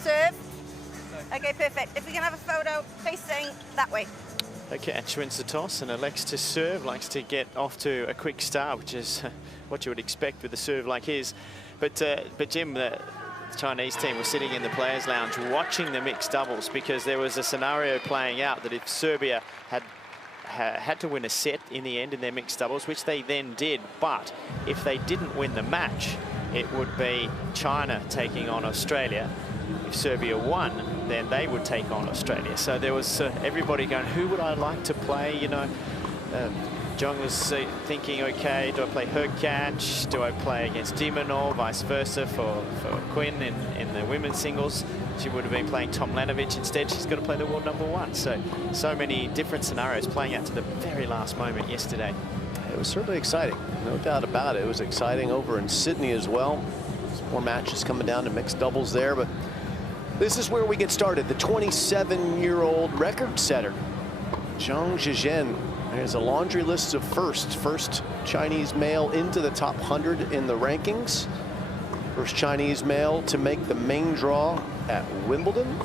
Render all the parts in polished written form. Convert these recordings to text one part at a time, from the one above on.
serve. Okay, perfect. If we can have a photo facing that way. Hurkacz wins the toss and elects to serve, likes to get off to a quick start, which is what you would expect with a serve like his. But Jim, the Chinese team was sitting in the players' lounge watching the mixed doubles, because there was a scenario playing out that if Serbia had to win a set in the end in their mixed doubles, which they then did, but if they didn't win the match, it would be China taking on Australia. If Serbia won, then they would take on Australia. So there was everybody going, who would I like to play? You know, Zhang was thinking, okay, do I play Hurkacz? Do I play against Minaur? Vice versa for Quinn in the women's singles. She would have been playing Tomljanovic instead. She's got to play the world #1. So many different scenarios playing out to the very last moment yesterday. It was certainly exciting, no doubt about it. It was exciting over in Sydney as well. Some more matches coming down to mixed doubles there, but this is where we get started. The 27-year-old record setter, Zhang Zhizhen. There's a laundry list of firsts. First Chinese male into the top 100 in the rankings. First Chinese male to make the main draw at Wimbledon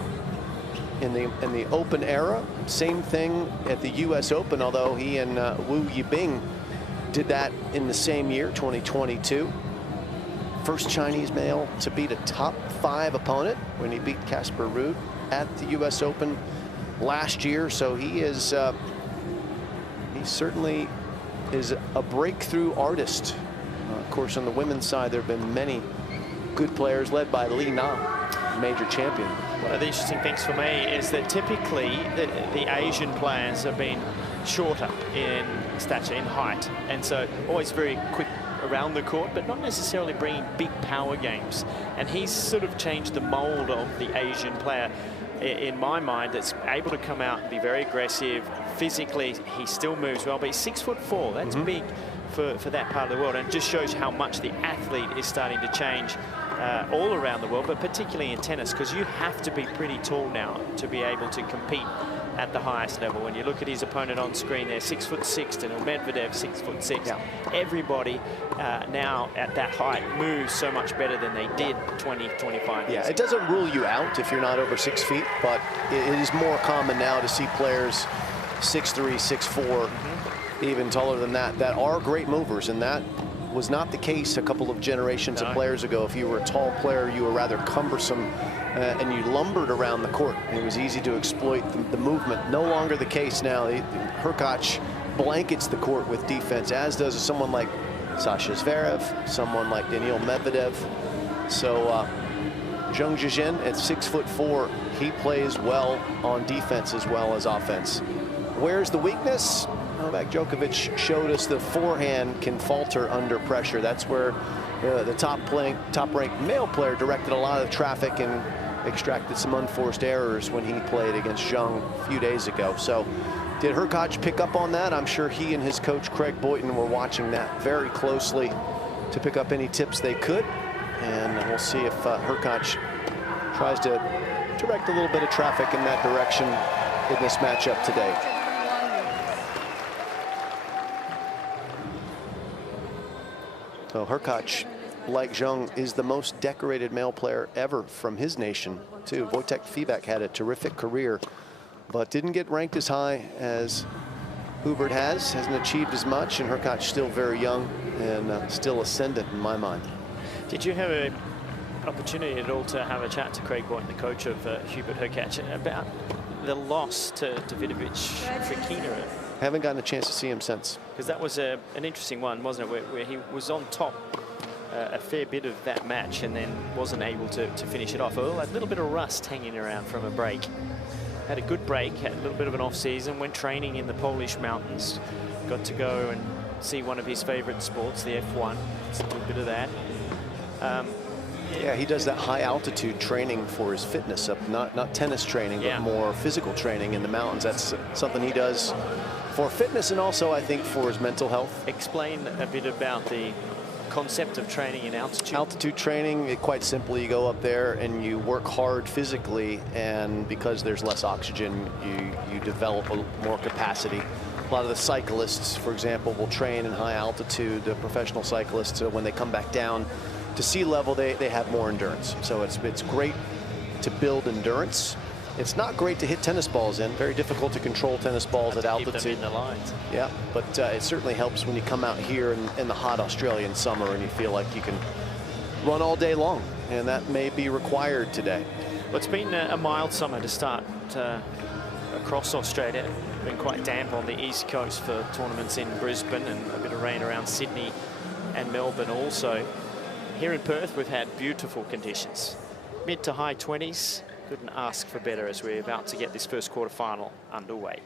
in the Open era. Same thing at the US Open, although he and Wu Yibing did that in the same year, 2022. First Chinese male to beat a top 5 opponent when he beat Casper Ruud at the US Open last year. So he is he certainly is a breakthrough artist. Of course, on the women's side, there have been many good players led by Li Na, major champion. One of the interesting things for me is that typically the Asian players have been shorter in stature, in height, and so always very quick around the court, but not necessarily bringing big power games. And he's sort of changed the mold of the Asian player, in my mind, that's able to come out and be very aggressive. Physically, he still moves well, but he's 6'4". That's big for that part of the world, and just shows how much the athlete is starting to change all around the world, but particularly in tennis, because you have to be pretty tall now to be able to compete at the highest level. When you look at his opponent on screen there, 6'6", Daniil Medvedev, 6'6". Yeah. Everybody now at that height moves so much better than they did 20, 25 years ago. It doesn't rule you out if you're not over 6 feet, but it is more common now to see players 6'3", 6'4", even taller than that are great movers, and that was not the case a couple of generations of players ago. If you were a tall player, you were rather cumbersome and you lumbered around the court. It was easy to exploit the movement. No longer the case now. Hurkacz blankets the court with defense, as does someone like Sasha Zverev, someone like Daniil Medvedev. So Zhang Zhizhen at 6'4", he plays well on defense as well as offense. Where's the weakness? Novak Djokovic showed us the forehand can falter under pressure. That's where the top-ranked male player directed a lot of traffic and extracted some unforced errors when he played against Zhang a few days ago. So did Hurkacz pick up on that? I'm sure he and his coach Craig Boyton were watching that very closely to pick up any tips they could. And we'll see if Hurkacz tries to direct a little bit of traffic in that direction in this matchup today. So Hurkacz, like Zhang, is the most decorated male player ever from his nation, too. Wojtek Fibek had a terrific career, but didn't get ranked as high as Hubert hasn't achieved as much, and Hurkacz still very young and still ascendant in my mind. Did you have an opportunity at all to have a chat to Craig Boyton, the coach of Hubert Hurkacz, about the loss to Davidovich Fokina? Haven't gotten a chance to see him since. Because that was an interesting one, wasn't it, where he was on top a fair bit of that match and then wasn't able to finish it off. A little bit of rust hanging around from a break. Had a good break, had a little bit of an off-season, went training in the Polish mountains, got to go and see one of his favorite sports, the F1. It's a little bit of that. Yeah, he does that high-altitude training for his fitness, not tennis training, but more physical training in the mountains. That's something he does for fitness and also, I think, for his mental health. Explain a bit about the concept of training in altitude. Altitude training, quite simply, you go up there and you work hard physically, and because there's less oxygen, you develop more capacity. A lot of the cyclists, for example, will train in high altitude. The professional cyclists, when they come back down to sea level, they have more endurance. So it's great to build endurance. It's not great to hit tennis balls in. Very difficult to control tennis balls at altitude. Keep them in the lines. Yeah, but it certainly helps when you come out here in the hot Australian summer and you feel like you can run all day long, and that may be required today. Well, it's been a mild summer to start across Australia. It's been quite damp on the east coast for tournaments in Brisbane, and a bit of rain around Sydney and Melbourne also. Here in Perth, we've had beautiful conditions. Mid to high 20s. Couldn't ask for better as we're about to get this first quarterfinal underway.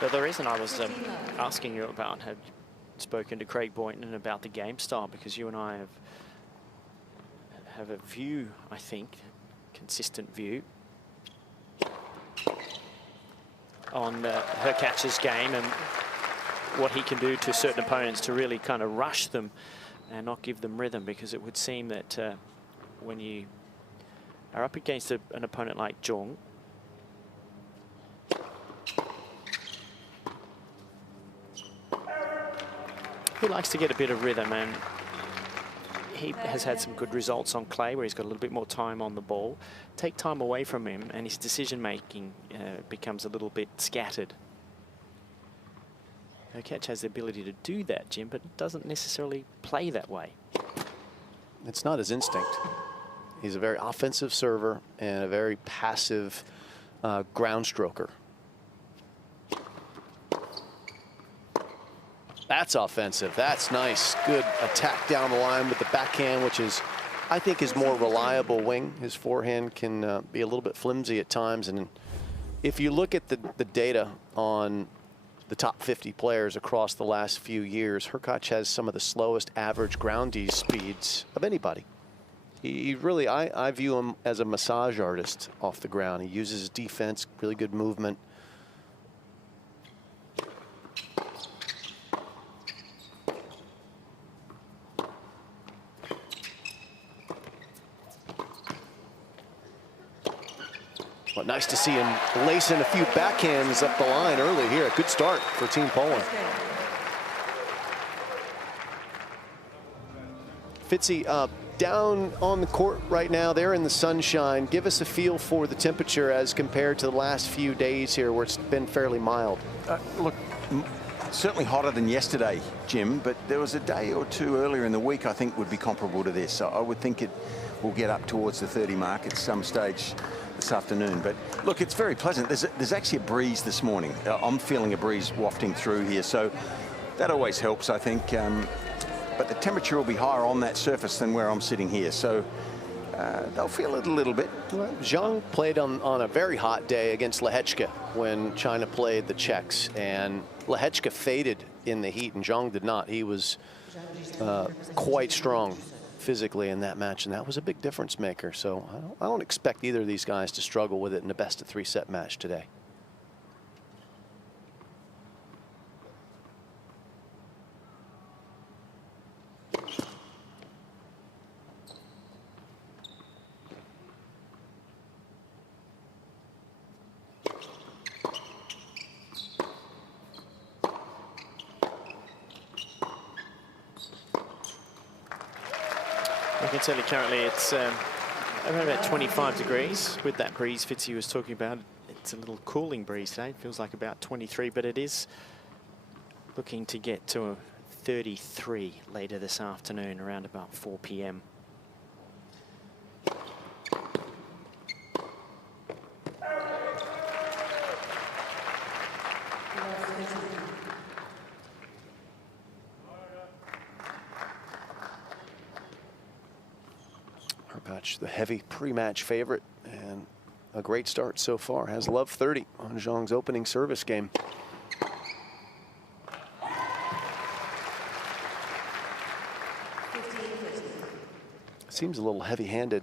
But the reason I was asking you about, had spoken to Craig Boynton about the game style, because you and I have a view, I think, consistent view on Hurkacz's game and what he can do to certain opponents to really kind of rush them and not give them rhythm, because it would seem that when you are up against an opponent like Jong, he likes to get a bit of rhythm, and he has had some good results on clay where he's got a little bit more time on the ball. Take time away from him and his decision-making becomes a little bit scattered. Hurkacz has the ability to do that, Jim, but doesn't necessarily play that way. It's not his instinct. He's a very offensive server and a very passive ground stroker. That's offensive. That's nice. Good attack down the line with the backhand, which is, I think, his more reliable wing. His forehand can be a little bit flimsy at times. And if you look at the data on the top 50 players across the last few years, Hurkacz has some of the slowest average ground ease speeds of anybody. He really, I view him as a massage artist off the ground. He uses his defense, really good movement. But nice to see him lace in a few backhands up the line early here. A good start for Team Poland. Fitzy, down on the court right now, they're in the sunshine. Give us a feel for the temperature as compared to the last few days here where it's been fairly mild. Look, certainly hotter than yesterday, Jim, but there was a day or two earlier in the week I think would be comparable to this. So I would think it will get up towards the 30 mark at some stage this afternoon. But look, it's very pleasant. There's actually a breeze this morning. I'm feeling a breeze wafting through here, so that always helps, I think. But the temperature will be higher on that surface than where I'm sitting here, so they'll feel it a little bit. Well, Zhang played on a very hot day against Lehečka when China played the Czechs, and Lehečka faded in the heat and Zhang did not. He was quite strong physically in that match, and that was a big difference maker. So I don't expect either of these guys to struggle with it in a best-of-3 set match today. I can tell you currently it's around about 25 degrees. With that breeze Fitzy was talking about, it's a little cooling breeze today. It feels like about 23, but it is looking to get to a 33 later this afternoon, around about 4 p.m. Hurkacz, the heavy pre-match favorite, and a great start so far. Has love 30 on Zhang's opening service game. Seems a little heavy-handed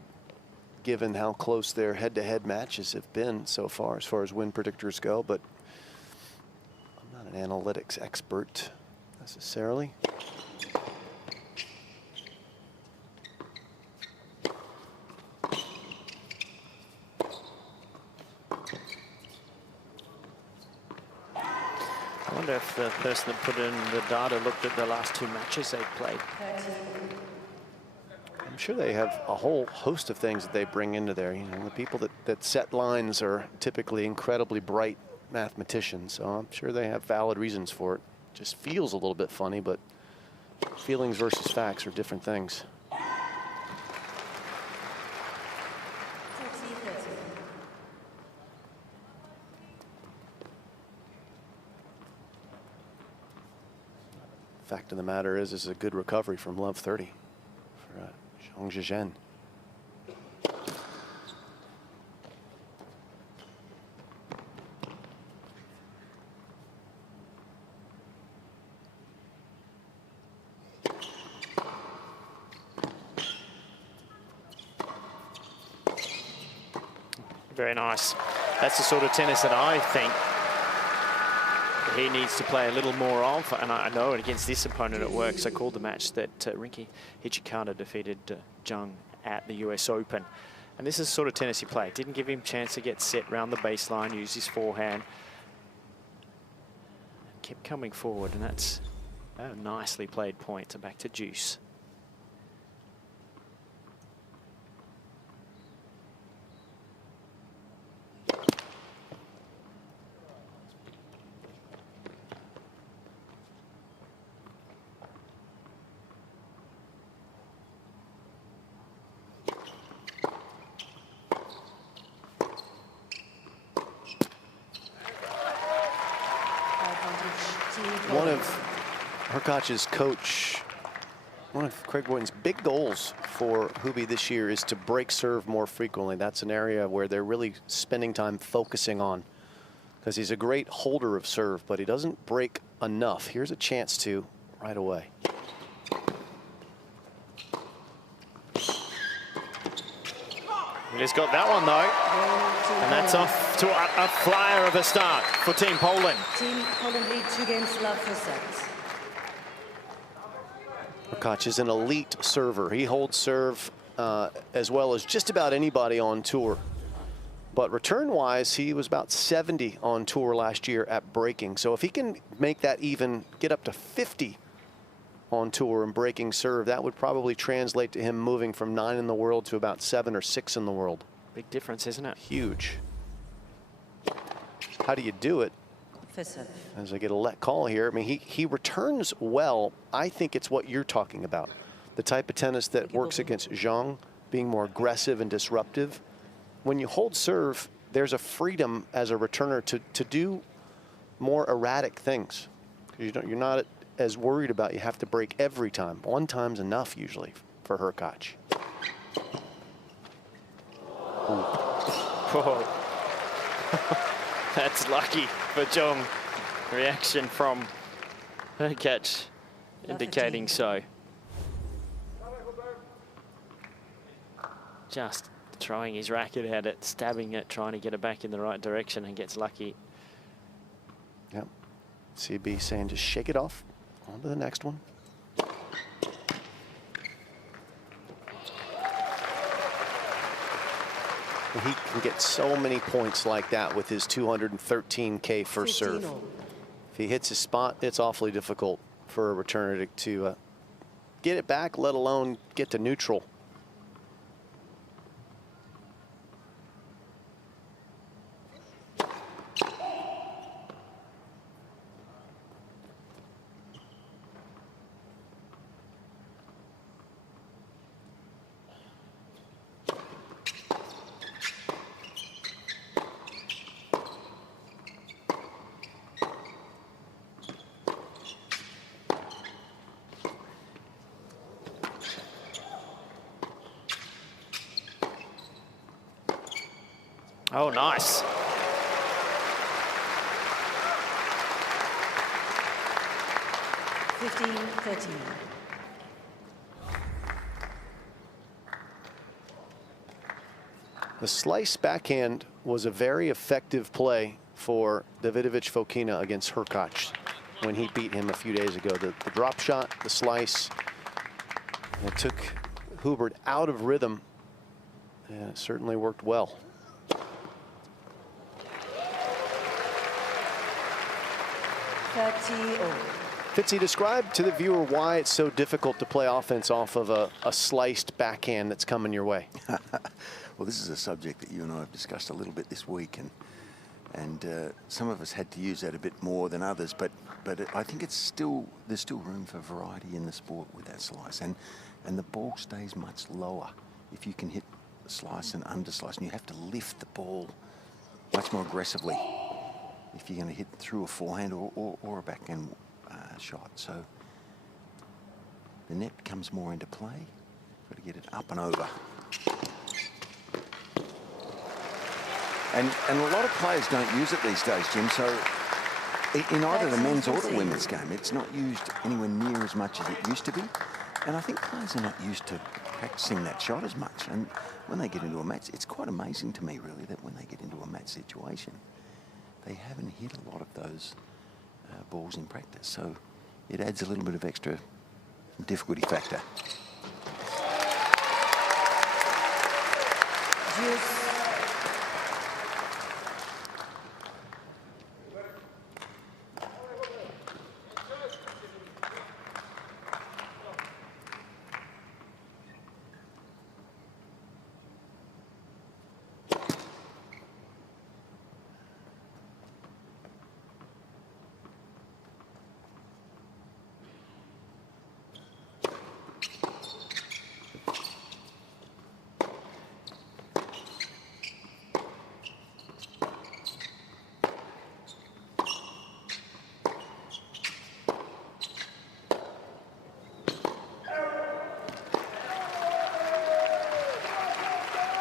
given how close their head-to-head matches have been so far as win predictors go, but I'm not an analytics expert necessarily. wonder if the person that put in the data looked at the last 2 matches they've played. I'm sure they have a whole host of things that they bring into there. You know, the people that set lines are typically incredibly bright mathematicians, so I'm sure they have valid reasons for it. Just feels a little bit funny, but feelings versus facts are different things. Fact of the matter is, this is a good recovery from love 30 for Zhang Zhizhen. Very nice. That's the sort of tennis that I think he needs to play a little more of, and I know against this opponent it works. I called the match that Rinky Hijikata defeated Zhang at the US Open. And this is the sort of tennis he played. Didn't give him a chance to get set round the baseline, use his forehand. Kept coming forward, and that's a nicely played point. So back to deuce. One of Hurkacz's coach, one of Craig Boyden's big goals for Hubie this year is to break serve more frequently. That's an area where they're really spending time focusing on, because he's a great holder of serve, but he doesn't break enough. Here's a chance to right away. He just got that one though, and that's off to a flyer of a start for Team Poland. Team Poland lead 2 games love for sets. Hurkacz is an elite server. He holds serve as well as just about anybody on tour. But return-wise, he was about 70 on tour last year at breaking. So if he can make that even, get up to 50 on tour and breaking serve, that would probably translate to him moving from 9 in the world to about 7 or 6 in the world. Big difference, isn't it? Huge. How do you do it? As I get a let call here, I mean, he returns well. I think it's what you're talking about. The type of tennis that works against Zhang, being more aggressive and disruptive. When you hold serve, there's a freedom as a returner to do more erratic things. You're not as worried about you have to break every time. One time's enough usually for Hurkacz. Whoa. That's lucky for Zhang. Reaction from Hurkacz indicating so. Just throwing his racket at it, stabbing it, trying to get it back in the right direction, and gets lucky. Yep. CB saying just shake it off. On to the next one. He can get so many points like that with his 213K first serve. If he hits his spot, it's awfully difficult for a returner to get it back, let alone get to neutral. Oh, nice. The slice backhand was a very effective play for Davidovich Fokina against Hurkacz when he beat him a few days ago. The drop shot, the slice, it took Hubert out of rhythm, and it certainly worked well. 30 all. Fitzy, describe to the viewer why it's so difficult to play offense off of a sliced backhand that's coming your way. Well, this is a subject that you and I have discussed a little bit this week, and some of us had to use that a bit more than others, but I think there's still room for variety in the sport with that slice, and the ball stays much lower if you can hit slice and underslice, and you have to lift the ball much more aggressively if you're going to hit through a forehand or a backhand shot. So the net comes more into play. Got to get it up and over. And a lot of players don't use it these days, Jim, so in either the men's or the women's game, it's not used anywhere near as much as it used to be. And I think players are not used to practicing that shot as much. And when they get into a match, it's quite amazing to me, really, that when they get into a match situation, they haven't hit a lot of those balls in practice. So it adds a little bit of extra difficulty factor. Deuce.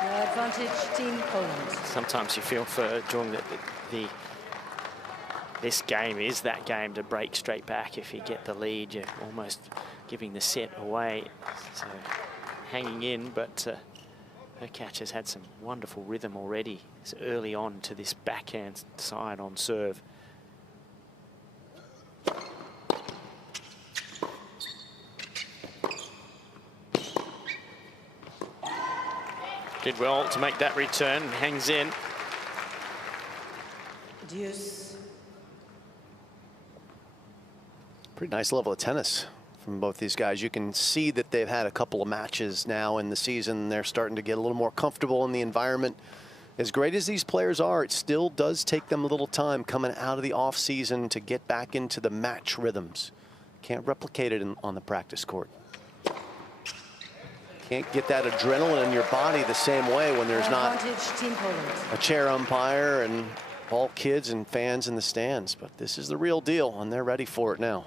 Advantage Team Poland. Sometimes you feel for Jung that this game is that game to break straight back. If you get the lead, you're almost giving the set away. So hanging in, but Hurkacz has had some wonderful rhythm already early on to this backhand side on serve. Did well to make that return, hangs in. Deuce. Pretty nice level of tennis from both these guys. You can see that they've had a couple of matches now in the season. They're starting to get a little more comfortable in the environment. As great as these players are, it still does take them a little time coming out of the off season to get back into the match rhythms. Can't replicate it on the practice court. Can't get that adrenaline in your body the same way when there's not Team Poland. a chair umpire and all kids and fans in the stands. But this is the real deal, and they're ready for it now.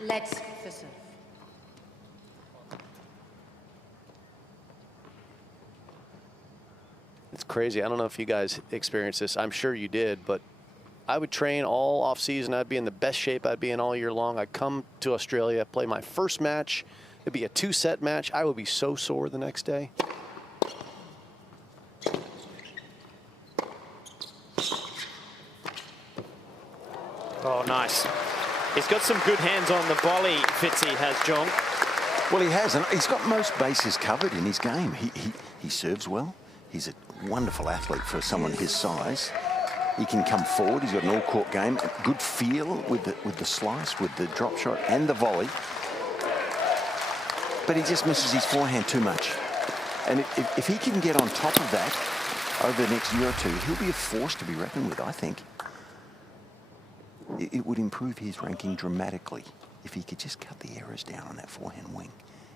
Let's serve. It's crazy. I don't know if you guys experienced this. I'm sure you did, but I would train all off season. I'd be in the best shape I'd be in all year long. I'd come to Australia, play my first match. It'd be a 2-set match. I would be so sore the next day. Oh, nice. He's got some good hands on the volley, Fitzy has, John. Well, he has, and he's got most bases covered in his game. He serves well. He's a wonderful athlete for someone his size. He can come forward. He's got an all-court game. Good feel with the slice, with the drop shot and the volley. But he just misses his forehand too much. And if he can get on top of that over the next year or two, he'll be a force to be reckoned with, I think. It would improve his ranking dramatically if he could just cut the errors down on that forehand wing.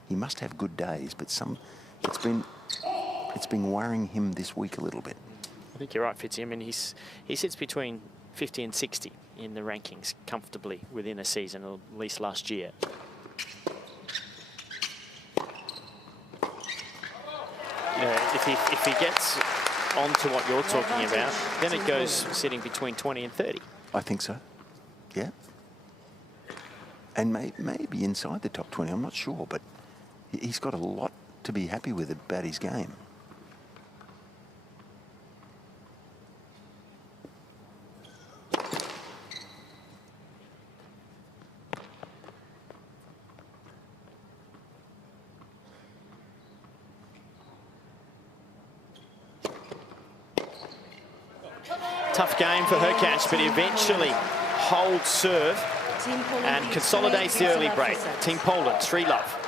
He must have good days, but it's been worrying him this week a little bit. I think you're right, Fitzy. I mean, he sits between 50 and 60 in the rankings comfortably within a season, or at least last year. If he gets onto what you're talking about, then it goes sitting between 20 and 30. I think so. Yeah. And maybe inside the top 20, I'm not sure, but he's got a lot to be happy with about his game. Tough game for Hurkacz, but he eventually holds serve Team Poland and leads consolidates 3 the early games break. for sets. Team Poland, 3-love.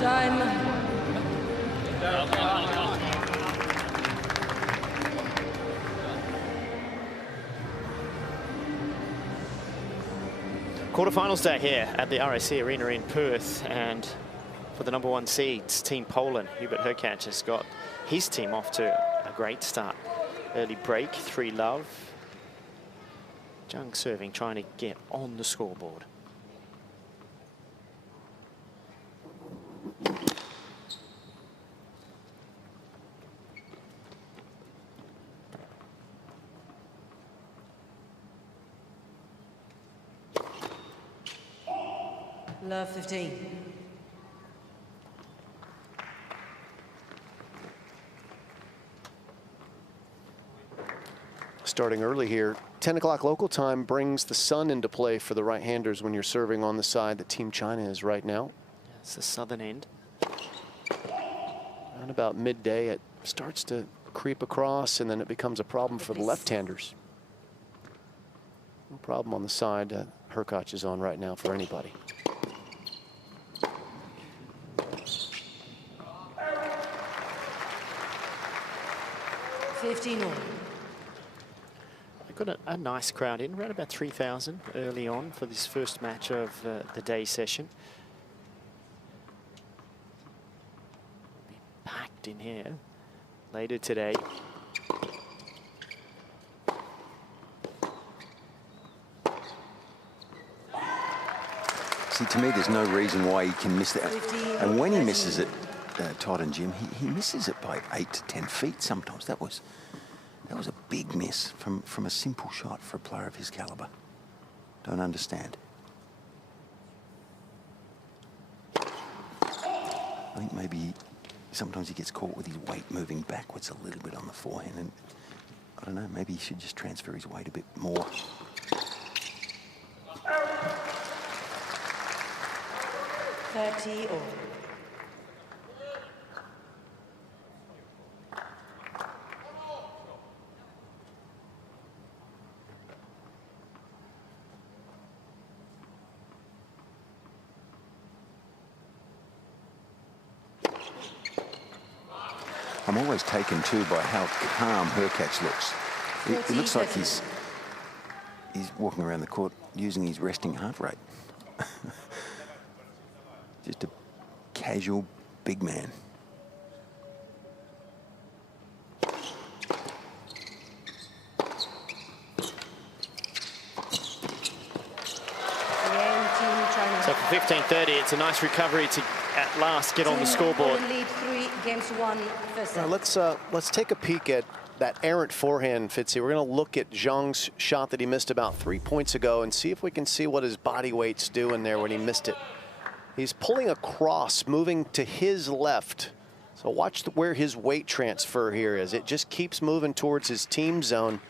Time. Quarterfinals day here at the RSC Arena in Perth, and for the #1 seeds, Team Poland, Hubert Hurkacz has got his team off to a great start. Early break, 3-love. Jung serving, trying to get on the scoreboard. Love 15. Starting early here, 10 o'clock local time brings the sun into play for the right-handers when you're serving on the side that Team China is right now. It's the southern end. Around about midday, it starts to creep across, and then it becomes a problem for the left-handers. No problem on the side Hurkacz is on right now for anybody. Got a nice crowd in, around about 3,000 early on for this first match of the day session. Be packed in here later today. See, to me, there's no reason why he can miss that. And when he misses it, Todd and Jim, he misses it by 8 to 10 feet sometimes. That was a big miss from a simple shot for a player of his caliber. Don't understand. I think maybe sometimes he gets caught with his weight moving backwards a little bit on the forehand, and I don't know, maybe he should just transfer his weight a bit more. I'm always taken too by how calm Hurkacz looks. It looks like he's walking around the court using his resting heart rate. Just a casual big man. So for 15:30, it's a nice recovery to at last get on the scoreboard. Lead 3 games 1 for set. Let's take a peek at that errant forehand, Fitzy. We're going to look at Zhang's shot that he missed about 3 points ago and see if we can see what his body weight's doing there when he missed it. He's pulling across, moving to his left. So watch where his weight transfer here is. It just keeps moving towards his team zone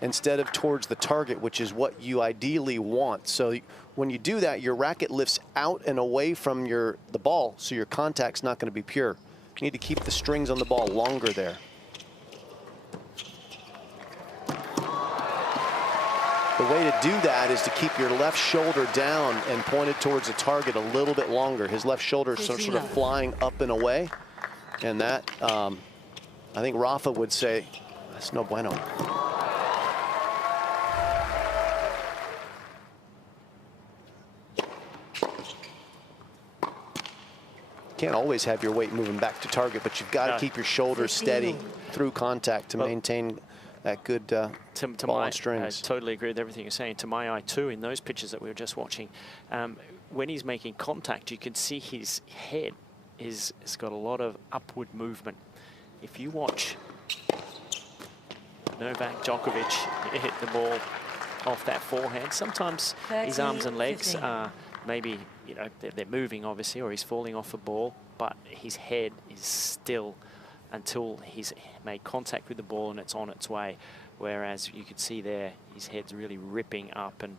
instead of towards the target, which is what you ideally want. So when you do that, your racket lifts out and away from the ball, so your contact's not going to be pure. You need to keep the strings on the ball longer there. The way to do that is to keep your left shoulder down and pointed towards the target a little bit longer. His left shoulder is sort of flying up and away. And that, I think Rafa would say, that's no bueno. Can't always have your weight moving back to target, but you've got to keep your shoulders steady through contact to maintain that good ball on strings. I totally agree with everything you're saying. To my eye, too, in those pictures that we were just watching, when he's making contact, you can see his head has got a lot of upward movement. If you watch Novak Djokovic hit the ball off that forehand, sometimes his arms and legs are maybe, you know, they're moving obviously, or he's falling off a ball, but his head is still until he's made contact with the ball and it's on its way. Whereas you could see there, his head's really ripping up, and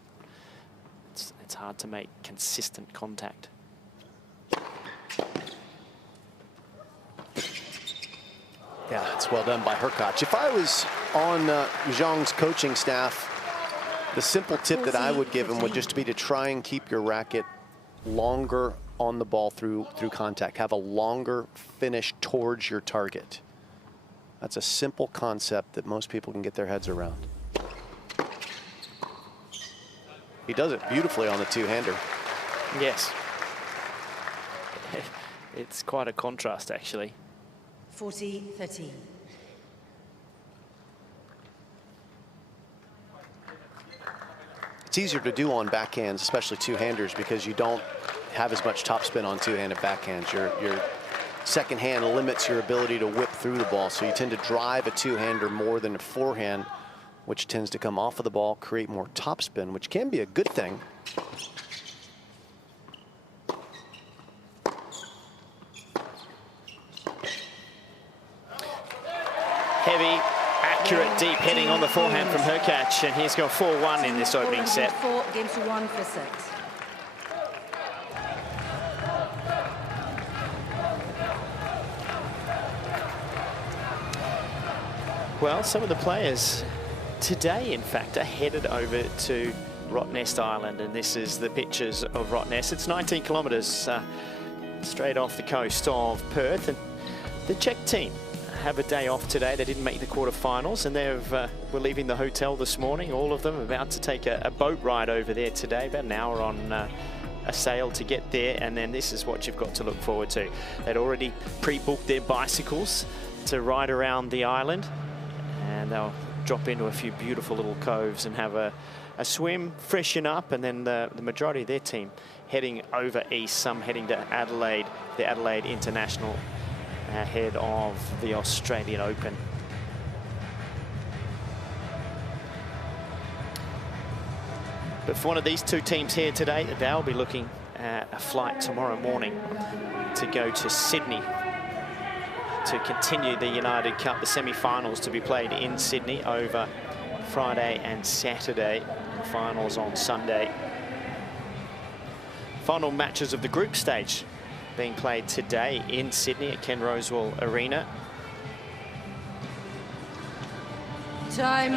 it's hard to make consistent contact. Yeah, it's well done by Hurkacz. If I was on Zhang's coaching staff, the simple tip that I would give him would just be to try and keep your racket longer on the ball through contact. Have a longer finish towards your target. That's a simple concept that most people can get their heads around. He does it beautifully on the two-hander. Yes. It's quite a contrast, actually. 40-13. It's easier to do on backhands, especially two-handers, because you don't have as much topspin on two-handed backhands. Your second hand limits your ability to whip through the ball, so you tend to drive a two-hander more than a forehand, which tends to come off of the ball, create more topspin, which can be a good thing. Heavy, accurate, deep hitting on the forehand from Hurkacz, and he's got 4-1 in this opening set. 4 games to 1 for set. Well, some of the players today, in fact, are headed over to Rottnest Island, and this is the pictures of Rottnest. It's 19 kilometres straight off the coast of Perth, and the Czech team have a day off today. They didn't make the quarterfinals, and were leaving the hotel this morning, all of them about to take a boat ride over there today, about an hour on a sail to get there, and then this is what you've got to look forward to. They'd already pre-booked their bicycles to ride around the island, and they'll drop into a few beautiful little coves and have a swim, freshen up, and then the majority of their team heading over east, some heading to Adelaide, the Adelaide International, ahead of the Australian Open. But for one of these two teams here today, they'll be looking at a flight tomorrow morning to go to Sydney to continue the United Cup, the semi-finals to be played in Sydney over Friday and Saturday, the finals on Sunday. Final matches of the group stage being played today in Sydney at Ken Rosewall Arena. Time.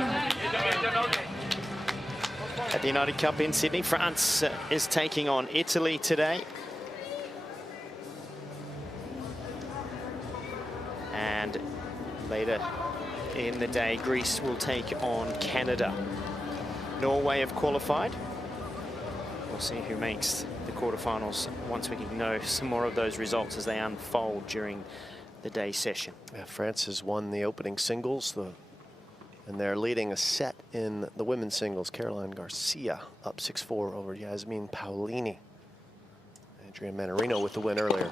At the United Cup in Sydney, France is taking on Italy today. And later in the day, Greece will take on Canada. Norway have qualified. We'll see who makes the quarterfinals once we can know some more of those results as they unfold during the day session. Yeah, France has won the opening singles, and they're leading a set in the women's singles. Caroline Garcia up 6-4 over Yasmin Paolini. Adrian Manarino with the win earlier.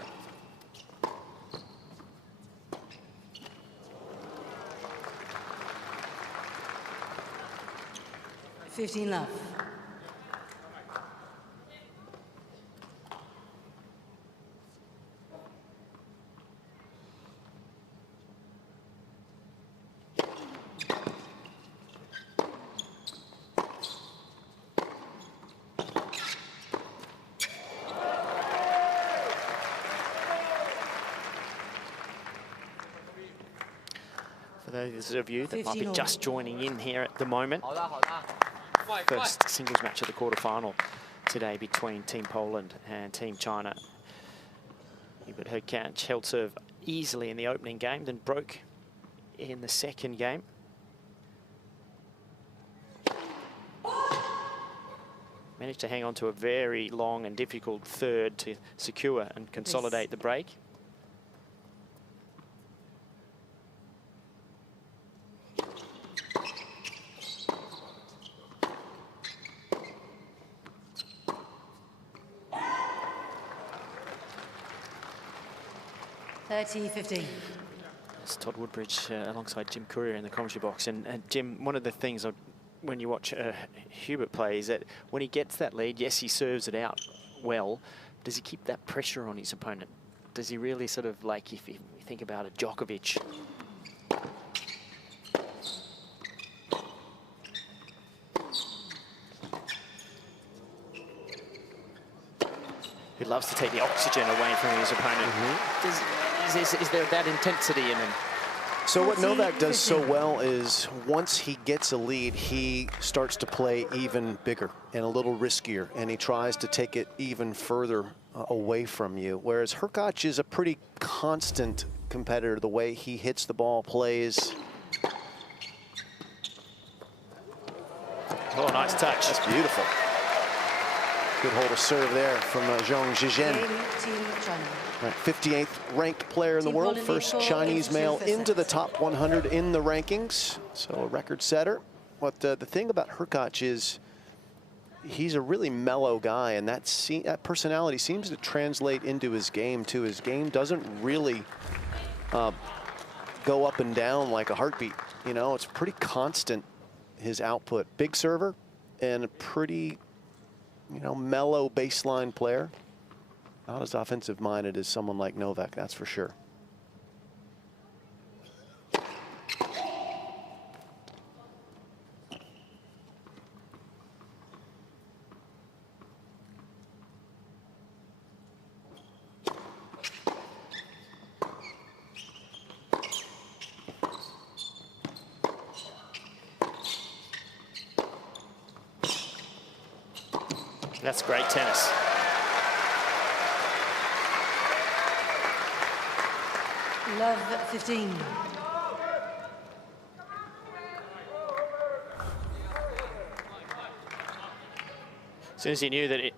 $15 left. those of you that might be 15 all. just joining in here at the moment, first singles match of the quarterfinal today between Team Poland and Team China. But Hurkacz held serve easily in the opening game, then broke in the second game. Managed to hang on to a very long and difficult third to secure and consolidate the break. It's Todd Woodbridge alongside Jim Courier in the commentary box. And Jim, one of the things when you watch Hubert play is that when he gets that lead, yes, he serves it out well. Does he keep that pressure on his opponent? Does he really sort of, like, if you think about it, Djokovic? Who loves to take the oxygen away from his opponent. Is there that intensity in him? So what Novak does so well is once he gets a lead, he starts to play even bigger and a little riskier, and he tries to take it even further away from you. Whereas Hurkacz is a pretty constant competitor. The way he hits the ball, plays. Oh, nice touch. That's beautiful. Good hold of serve there from Zhang Zhizhen. Right, 58th ranked player in the world, first Chinese male into the top 100 in the rankings, so a record setter. But the thing about Hurkacz is he's a really mellow guy, and that personality seems to translate into his game too. His game doesn't really go up and down like a heartbeat. You know, it's pretty constant, his output. Big server and a pretty, you know, mellow baseline player. Not as offensive-minded as someone like Novak, that's for sure. That's great tennis. Love 15. As soon as he knew that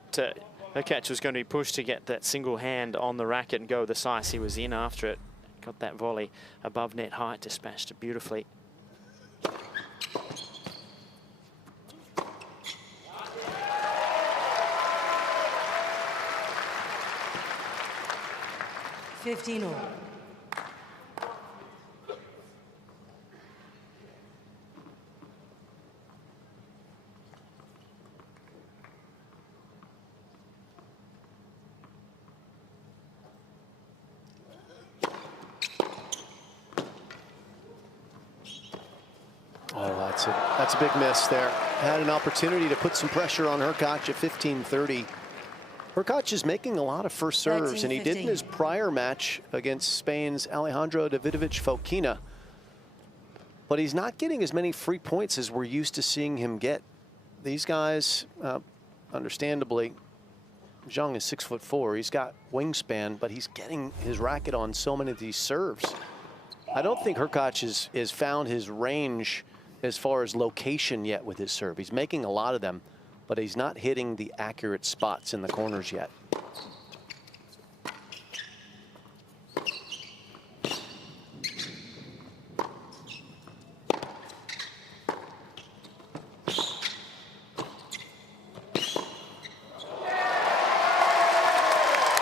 Hurkacz was going to be pushed to get that single hand on the racket and go the size, he was in after it. Got that volley above net height, dispatched it beautifully. $15 all. Oh, that's a big miss there. Had an opportunity to put some pressure on Hurkacz at 15-30. Hurkacz is making a lot of first serves, and he did in his prior match against Spain's Alejandro Davidovich Fokina. But he's not getting as many free points as we're used to seeing him get. These guys, understandably, Zhang is 6'4". He's got wingspan, but he's getting his racket on so many of these serves. I don't think Hurkacz has found his range as far as location yet with his serve. He's making a lot of them, but he's not hitting the accurate spots in the corners yet.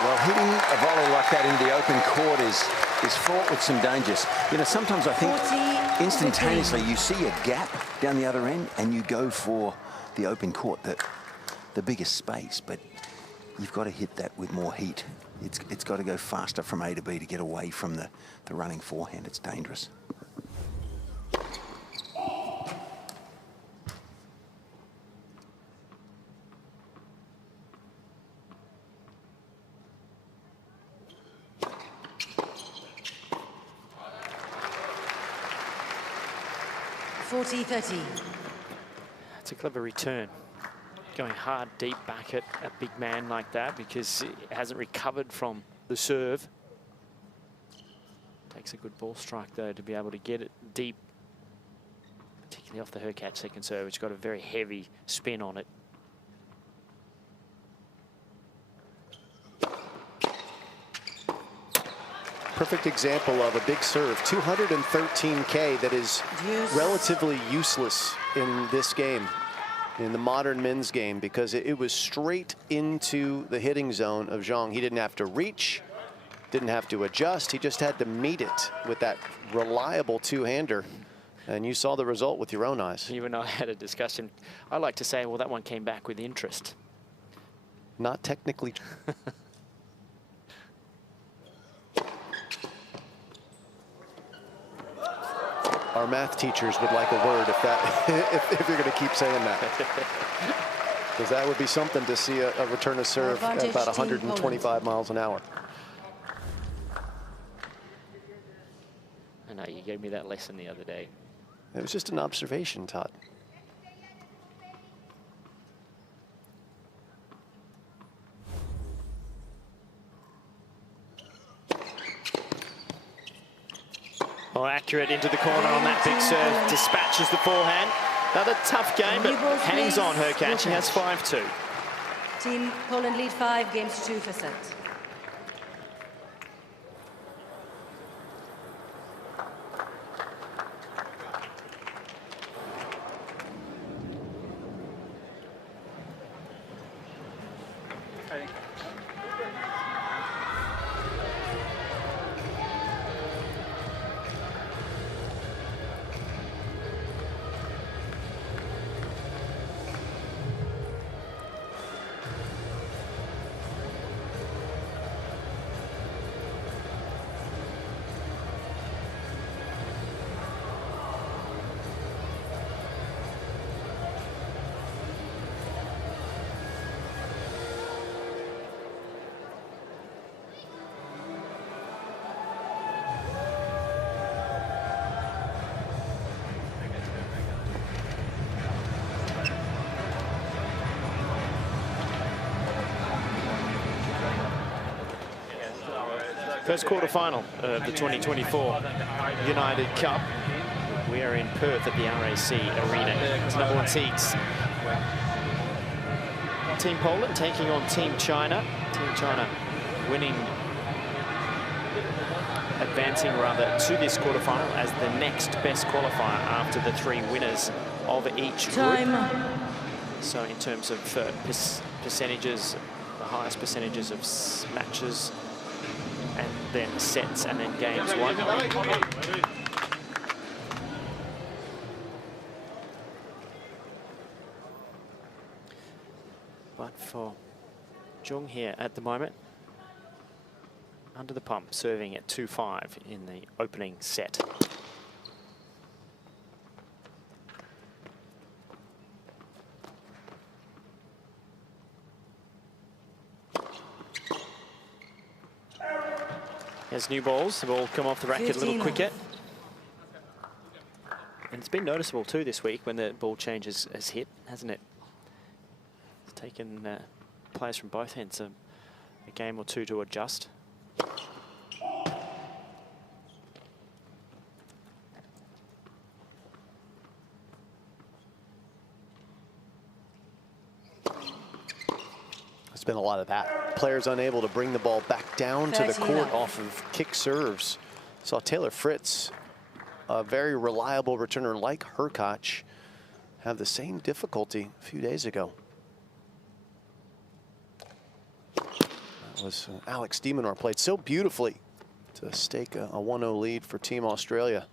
Well, hitting a volley like that into the open court is fraught with some dangers. You know, sometimes I think instantaneously you see a gap down the other end and you go for the open court, the biggest space, but you've got to hit that with more heat. It's got to go faster from A to B to get away from the running forehand. It's dangerous. 40-30. It's a clever return. Going hard deep back at a big man like that because he hasn't recovered from the serve. Takes a good ball strike, though, to be able to get it deep, particularly off the Hurkacz second serve, which got a very heavy spin on it. Perfect example of a big serve, 213K, that is relatively useless in this game, in the modern men's game, because it was straight into the hitting zone of Zhang. He didn't have to reach, didn't have to adjust. He just had to meet it with that reliable two-hander. And you saw the result with your own eyes. You and I had a discussion. I like to say, well, that one came back with interest. Not technically. Our math teachers would like a word if that, if you're going to keep saying that. Because that would be something to see a return of serve at about 125 miles an hour. I know, you gave me that lesson the other day. It was just an observation, Todd. Well, accurate into the corner on that big serve. Dispatches the forehand. Another tough game, but hangs on Hurkacz. He has 5-2. Team Poland lead 5 games to 2 for set. First quarterfinal of the 2024 United Cup. We are in Perth at the RAC Arena. It's number 1 seeds. Team Poland taking on Team China. Team China winning, advancing rather to this quarterfinal as the next best qualifier after the 3 winners of each group. So in terms of percentages, the highest percentages of matches, and then sets, and then games won. But for Zhang here at the moment, under the pump, serving at 2-5 in the opening set. As new balls, the ball come off the racket a little quicker. And it's been noticeable too this week when the ball changes has hit, hasn't it? It's taken players from both ends a game or two to adjust. There's been a lot of that. Players unable to bring the ball back down to the court off of kick serves. Saw Taylor Fritz, a very reliable returner like Hurkacz, have the same difficulty a few days ago. That was Alex Minaur played so beautifully to stake a 1-0 lead for Team Australia.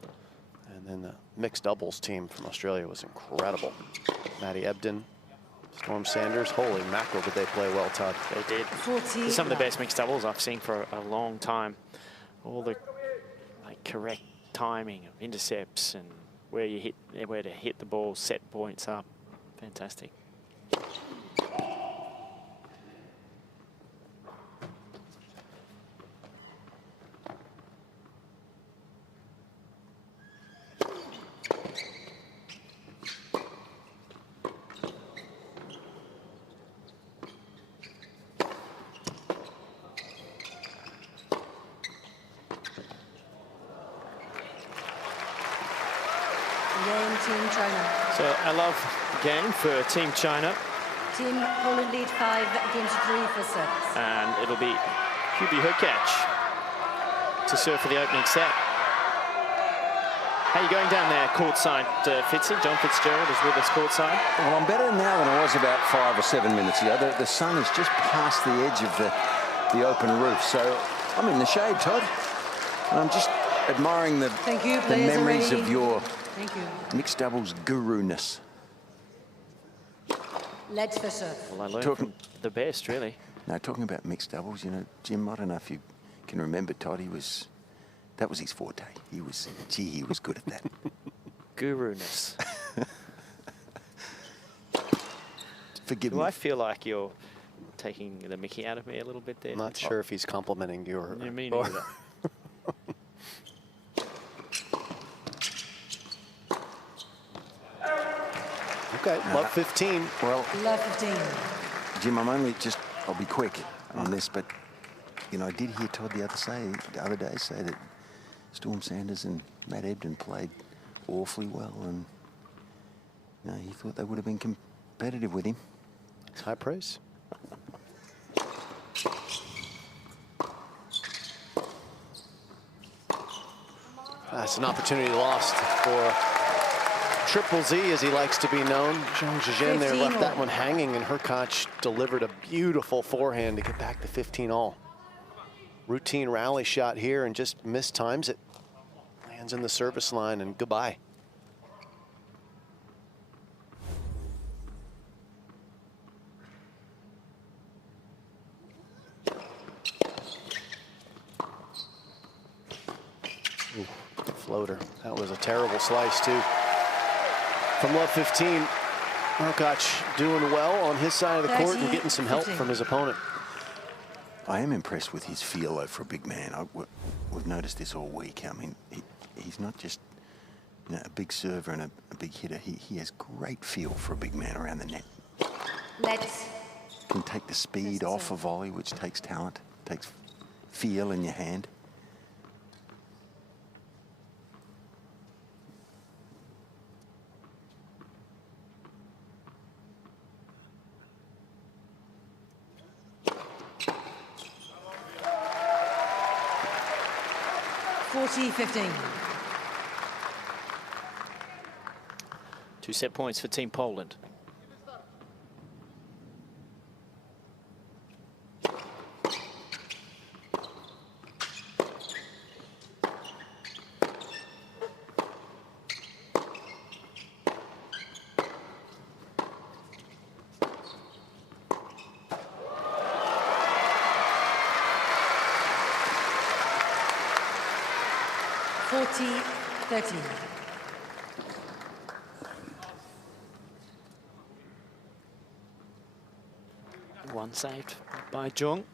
And then the mixed doubles team from Australia was incredible. Maddie Ebden, Storm Sanders, holy mackerel, did they play well, Todd? They did. Some of the best mixed doubles I've seen for a long time. All the correct timing of intercepts and where to hit the ball, set points up. Fantastic. Game Team China. So a love game for Team China. Team Poland lead 5 games to 3 for sets. And it'll be Hurkacz to serve for the opening set. How are you going down there courtside, Fitzy? John Fitzgerald is with us courtside. Well, I'm better now than I was about 5 or 7 minutes ago. The sun is just past the edge of the open roof, so I'm in the shade, Todd. And I'm just admiring the memories of your mixed doubles guru-ness. Let's for serve. Well, I learned from the best, really. No, talking about mixed doubles, you know, Jim, I don't know if you can remember, Todd, that was his forte. He was good at that. Guru-ness. Forgive me. Do I feel like you're taking the mickey out of me a little bit there? I'm not sure if he's complimenting you or... You mean that. Okay, love 15. Well, Love 15. Jim, I'll be quick on this, but, you know, I did hear Todd the other day say that Storm Sanders and Matt Ebden played awfully well, and you know, he thought they would have been competitive with him. It's high praise. That's an opportunity lost for Triple Z, as he likes to be known. Zhang Zhizhen there left that one hanging, and Hurkacz delivered a beautiful forehand to get back to 15-all. Routine rally shot here and just mistimes it. Lands in the service line and goodbye. Ooh, floater. That was a terrible slice too. From love 15, Hurkacz doing well on his side of the court and getting some help from his opponent. I am impressed with his feel, though, for a big man. We've noticed this all week. I mean, he's not just, you know, a big server and a big hitter. He has great feel for a big man around the net. Let's. Can take the speed off a volley, which takes talent, takes feel in your hand. (40-15). 2 set points for Team Poland. One saved by Jung.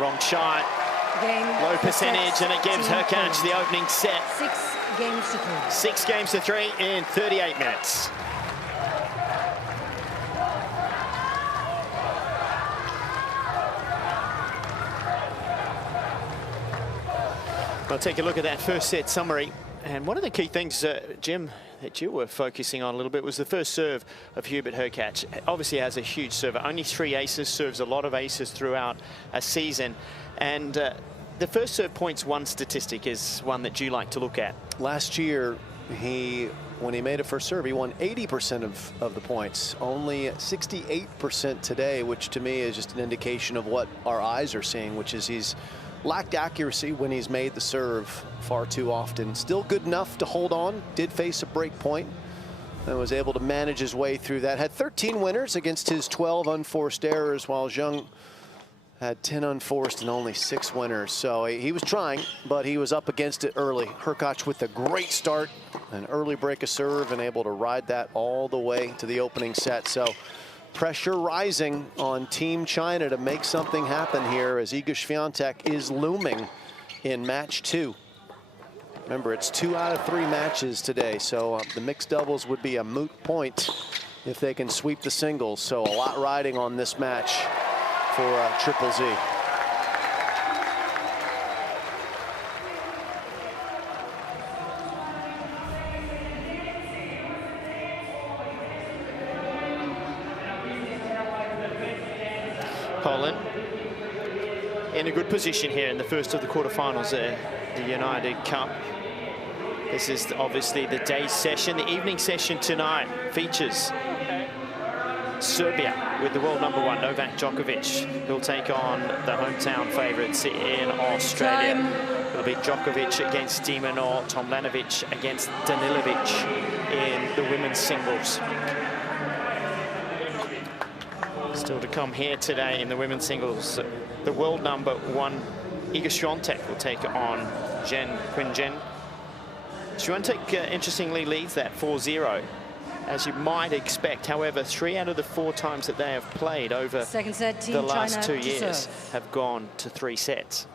Wrong shot. Low percentage, and it gives Hurkacz the opening set. 6 games to 3. 6 games to 3 in 38 minutes. We'll take a look at that first set summary. And one of the key things, Jim, that you were focusing on a little bit was the first serve of Hubert Hurkacz. Obviously has a huge server, only 3 aces, serves a lot of aces throughout a season. And the first serve points won statistic is one that you like to look at. Last year, when he made a first serve, he won 80% of the points. Only 68% today, which to me is just an indication of what our eyes are seeing, which is he's lacked accuracy when he's made the serve far too often. Still good enough to hold on, did face a break point, and was able to manage his way through that. Had 13 winners against his 12 unforced errors, while Zhang had 10 unforced and only 6 winners. So he was trying, but he was up against it early. Hurkacz with a great start, an early break of serve, and able to ride that all the way to the opening set. So pressure rising on Team China to make something happen here as Iga Swiatek is looming in match 2. Remember, it's 2 out of 3 matches today, so the mixed doubles would be a moot point if they can sweep the singles. So a lot riding on this match for Triple Z. Poland in a good position here in the first of the quarterfinals, the United Cup. This is obviously the day session. The evening session tonight features Serbia with the world #1 Novak Djokovic. He'll take on the hometown favourites in Australia. It'll be Djokovic against Minaur, Tomljanovic against Danilovic in the women's singles. Still to come here today in the women's singles. The world #1 Iga Swiatek will take on Quinn Jen. Swiatek interestingly leads that 4-0, as you might expect. However, 3 out of the 4 times that they have played over Second set, Team the last China 2 to years serve. have gone to 3 sets.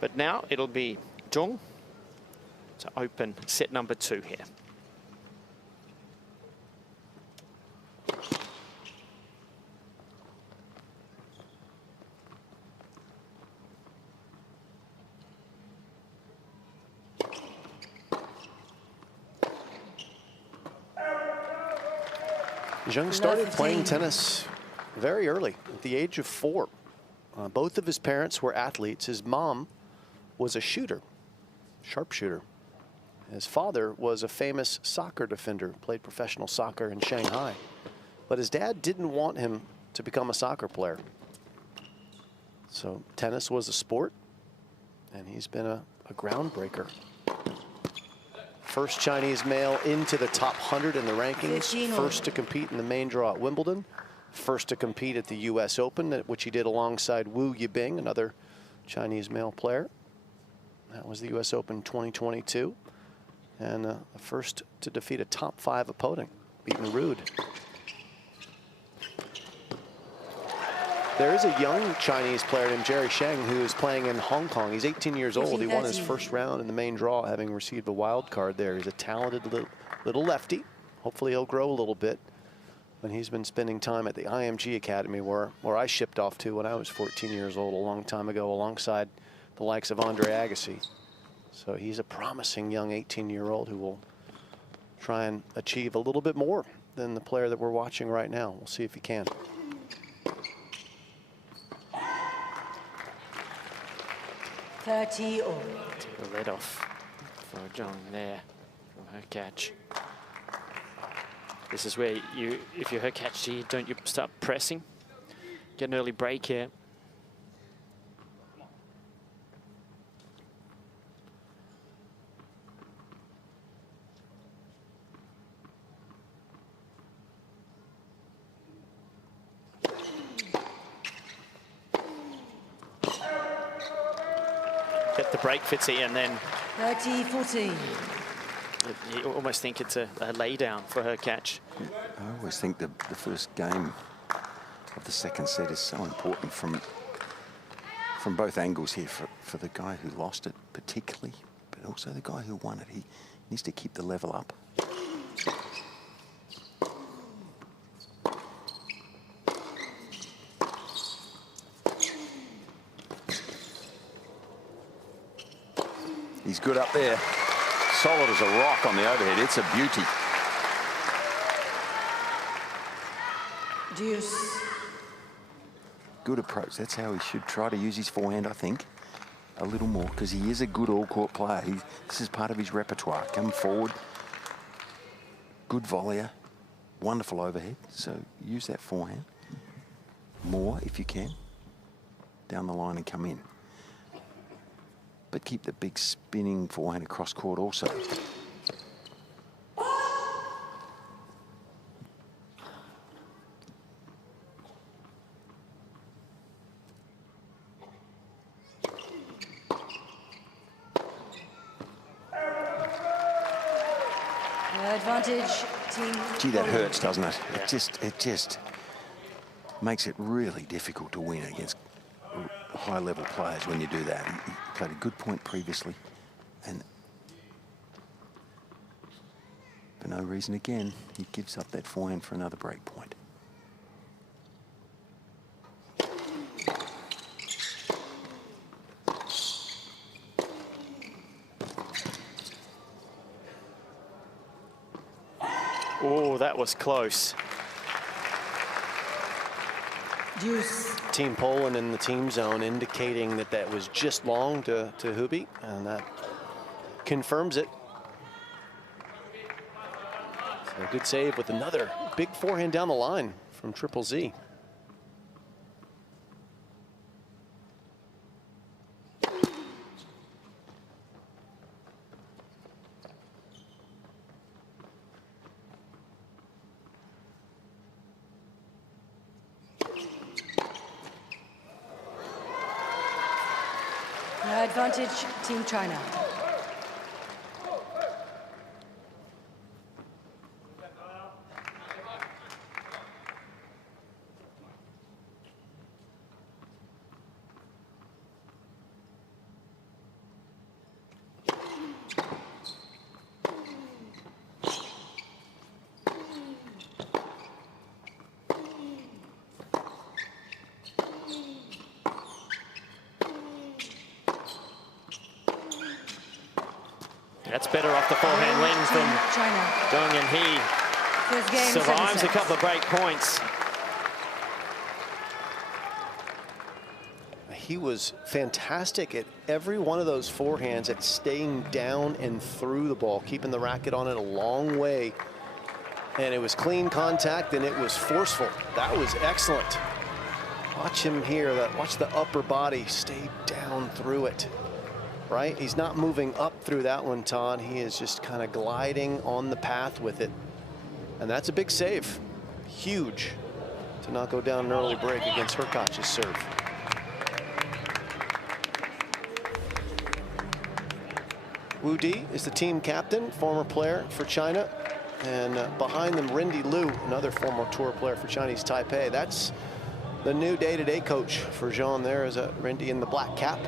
But now it'll be Zhong to open set #2 here. Zheng started playing tennis very early, at the age of 4. Both of his parents were athletes. His mom was a shooter, sharpshooter. His father was a famous soccer defender, played professional soccer in Shanghai. But his dad didn't want him to become a soccer player. So tennis was a sport, and he's been a groundbreaker. First Chinese male into the top 100 in the rankings. First to compete in the main draw at Wimbledon. First to compete at the US Open, which he did alongside Wu Yibing, another Chinese male player. That was the US Open 2022. And the first to defeat a top 5 opponent, beating Ruud. There is a young Chinese player named Jerry Sheng who is playing in Hong Kong. He's 18 years old. He won his first round in the main draw, having received a wild card there. He's a talented little lefty. Hopefully he'll grow a little bit. But he's been spending time at the IMG Academy where I shipped off to when I was 14 years old a long time ago, alongside the likes of Andre Agassi. So he's a promising young 18-year-old who will try and achieve a little bit more than the player that we're watching right now. We'll see if he can. Take a lead off for Zhong there from Hurkacz. This is where if you're Hurkacz, don't you start pressing? Get an early break here. Get the break, Fitzy, and then 30-14. you almost think it's a lay down for Hurkacz. I always think the first game of the second set is so important from both angles here, for the guy who lost it particularly, but also the guy who won it. He needs to keep the level up. He's good up there. Solid as a rock on the overhead. It's a beauty. Deuce. Good approach. That's how he should try to use his forehand, I think, a little more, because he is a good all-court player. This is part of his repertoire. Come forward. Good volleyer. Wonderful overhead. So use that forehand more if you can. Down the line and come in. But keep the big spinning forehand across court also. Advantage, team. Gee, that hurts, doesn't it? Yeah. It just makes it really difficult to win against high-level players when you do that. He played a good point previously, and for no reason again, he gives up that forehand for another break point. Oh, that was close. Deuce. Team Poland in the team zone indicating that that was just long to Hubi, and that confirms it. So a good save with another big forehand down the line from Triple Z. Advantage, Team China. That's better off the forehand wing from China. Dong, and he First game, survives 7 a couple of break points. He was fantastic at every one of those forehands at staying down and through the ball, keeping the racket on it a long way. And it was clean contact and it was forceful. That was excellent. Watch him here, watch the upper body stay down through it, right? He's not moving up through that one, Todd. He is just kind of gliding on the path with it. And that's a big save. Huge to not go down an early break against Hurkacz's serve. Wu Di is the team captain, former player for China. And behind them, Rindy Liu, another former tour player for Chinese Taipei. That's the new day-to-day coach for Jean there, is Rindy in the black cap.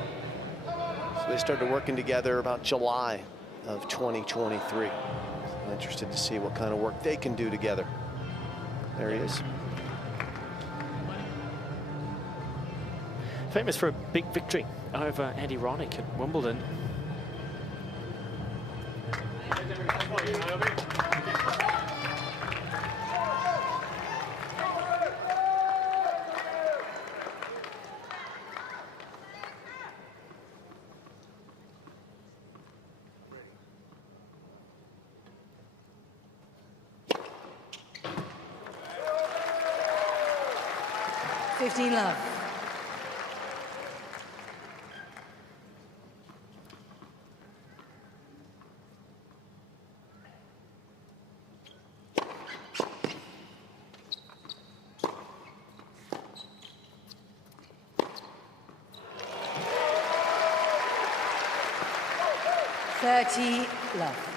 So they started working together about July of 2023. I'm interested to see what kind of work they can do together. There he is. Famous for a big victory over Andy Roddick at Wimbledon. Love. Love.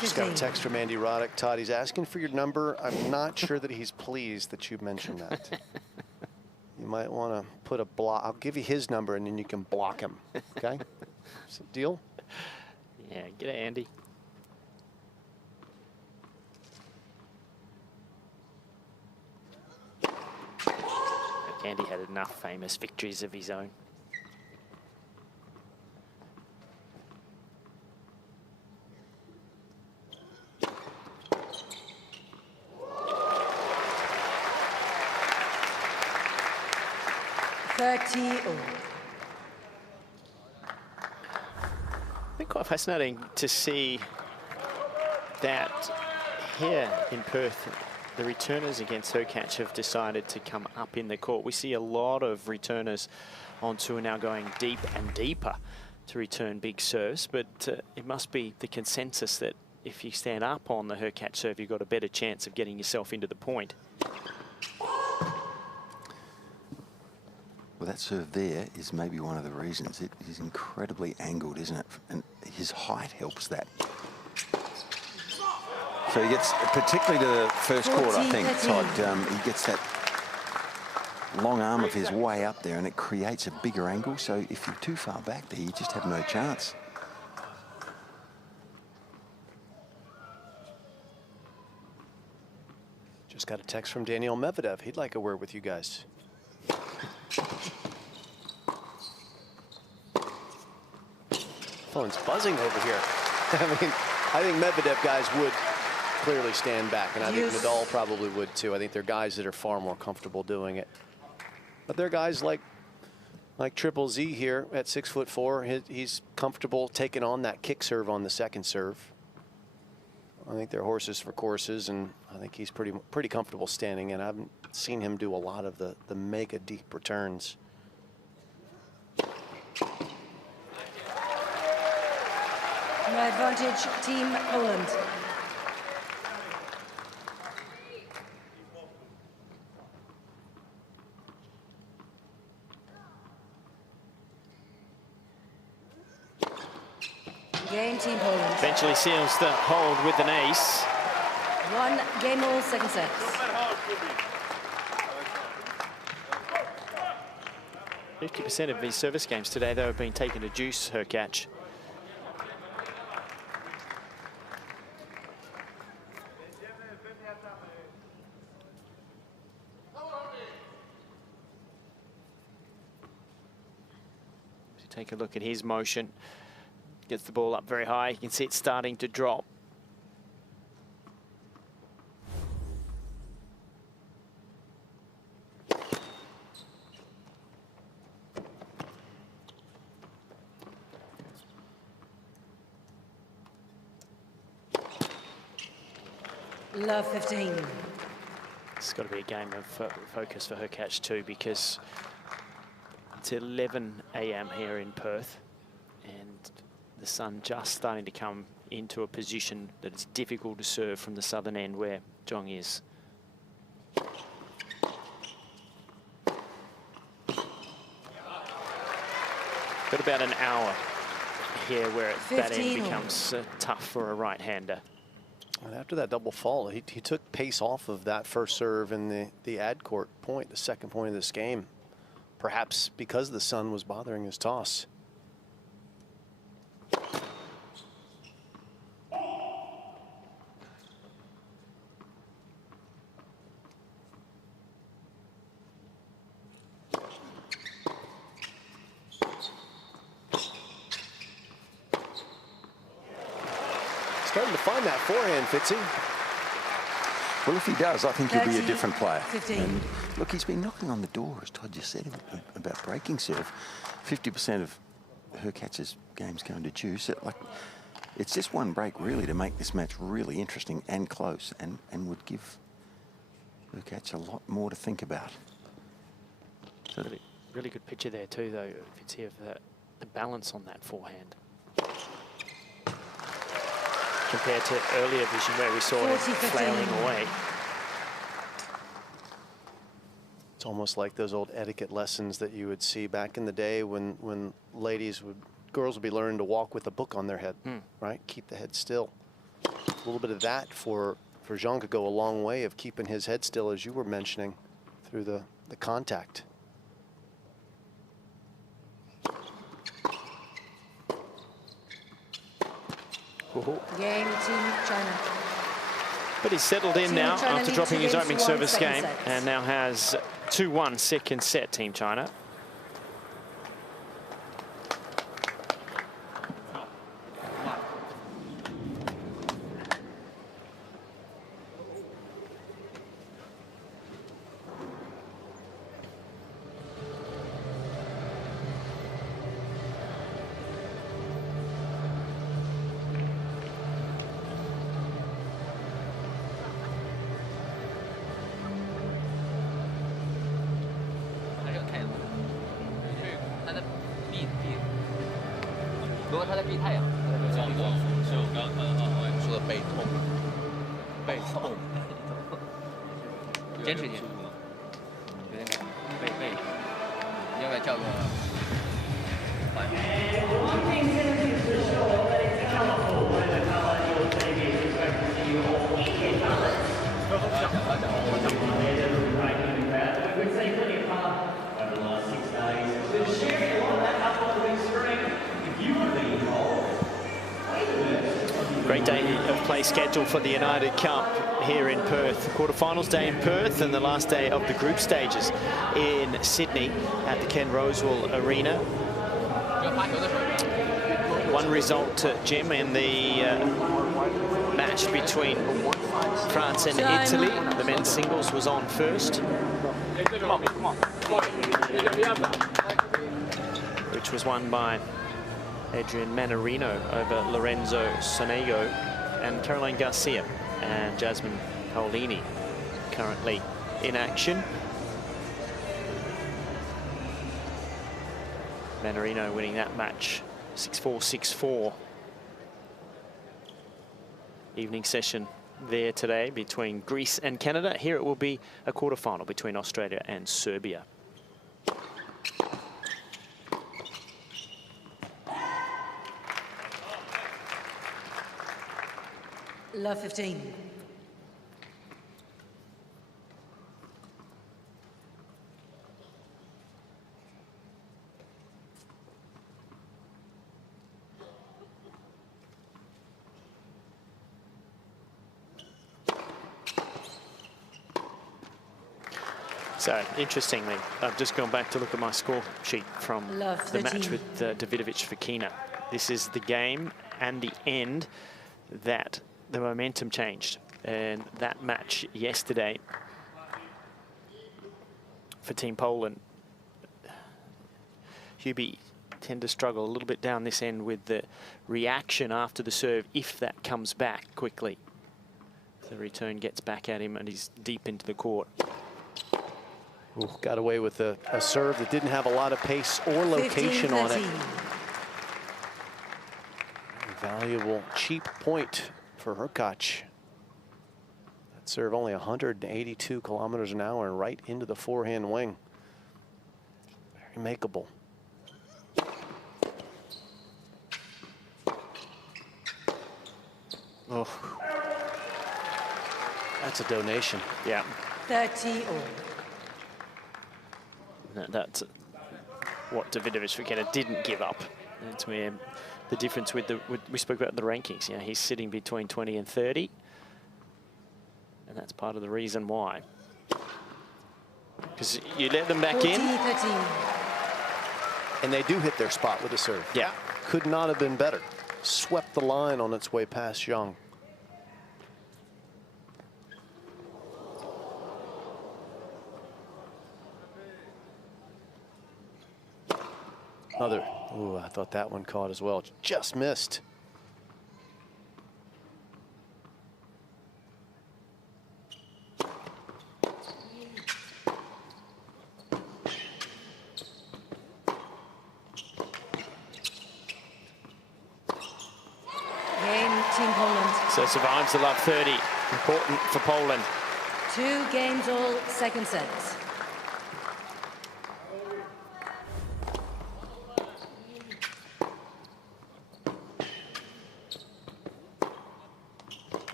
Just got a text from Andy Roddick. Todd, he's asking for your number. I'm not sure that he's pleased that you mentioned that. You might want to put a block. I'll give you his number and then you can block him. Okay? Is it deal? Yeah, get it, Andy. Andy had enough famous victories of his own. Been quite fascinating to see that here in Perth, the returners against Hurkacz have decided to come up in the court. We see a lot of returners on tour now going deep and deeper to return big serves, but it must be the consensus that if you stand up on the Hurkacz serve, you've got a better chance of getting yourself into the point. Well, that serve there is maybe one of the reasons. It is incredibly angled, isn't it? And his height helps that. So he gets, particularly to the first court, I think, Todd, he gets that long arm of his way up there and it creates a bigger angle. So if you're too far back there, you just have no chance. Just got a text from Daniel Medvedev. He'd like a word with you guys. Phone's buzzing over here. I mean, I think Medvedev guys would clearly stand back, and I think Nadal probably would too. I think they're guys that are far more comfortable doing it. But they're guys like Triple Z here at 6'4". He's comfortable taking on that kick serve on the second serve. I think they're horses for courses, and I think he's pretty comfortable standing, and I haven't seen him do a lot of the mega deep returns. No advantage, Team Poland. Game, Team Poland. Eventually seals the hold with an ace. 1 game all, second sets. 50% of these service games today, though, have been taken to juice Hurkacz. Take a look at his motion. Gets the ball up very high. You can see it starting to drop. Love 15. It's got to be a game of focus for Hurkacz too, because it's 11 a.m. here in Perth, and the sun just starting to come into a position that it's difficult to serve from the southern end where Jong is. Got about an hour here where that end becomes tough for a right-hander. And after that double fault, he took pace off of that first serve in the ad court point, the second point of this game. Perhaps because the sun was bothering his toss. Starting to find that forehand, Fitzy. Well, if he does, I think he'll be a 30, different player. 15. And look, he's been knocking on the door, as Todd just said, about breaking serve. 50% of Hurkacz's games going to juice. It's just one break, really, to make this match really interesting and close, and would give Hurkacz a lot more to think about. So Really good picture there too, though, Fitzy, of the balance on that forehand. Compared to earlier vision where we saw him flailing away. It's almost like those old etiquette lessons that you would see back in the day when girls would be learning to walk with a book on their head, right? Keep the head still. A little bit of that for Jong could go a long way of keeping his head still, as you were mentioning, through the contact. Game, Team China. But he's settled in now China after dropping his opening 2-1 service second game, sets. and now has 2-1 second set, Team China. 如果他在避太阳，他在避光。所以我刚刚说的背痛，背痛，坚持一点，有点感背，你要不要叫个Great day of play scheduled for the United Cup here in Perth. Quarterfinals day in Perth and the last day of the group stages in Sydney at the Ken Rosewall Arena. One result, Jim, in the match between France and Italy. The men's singles was on first, which was won by Adrian Mannarino over Lorenzo Sonego, and Caroline Garcia and Jasmine Paolini currently in action. Mannarino winning that match 6-4, 6-4. Evening session there today between Greece and Canada. Here it will be a quarterfinal between Australia and Serbia. Love 15. So, interestingly, I've just gone back to look at my score sheet from the match with Davidovich Fokina. This is the game and the end that the momentum changed. And that match yesterday for Team Poland, Hubie tend to struggle a little bit down this end with the reaction after the serve, if that comes back quickly. The return gets back at him and he's deep into the court. Ooh, got away with a serve that didn't have a lot of pace or location on it. Valuable, cheap point for Hurkacz. That serve only 182 kilometers an hour and right into the forehand wing. Very makeable. Oh, that's a donation. Yeah. 30 all. That's what Davidovich Fokina didn't give up. That's where the difference with we spoke about the rankings. Yeah, he's sitting between 20 and 30, and that's part of the reason why. Because you let them back 40, in, 13. And they do hit their spot with a serve. Yeah, Could not have been better. Swept the line on its way past Zhang. Another. Ooh, I thought that one caught as well. Just missed. Game, Team Poland. so survives the love 30. Important for Poland. 2 games all, second set.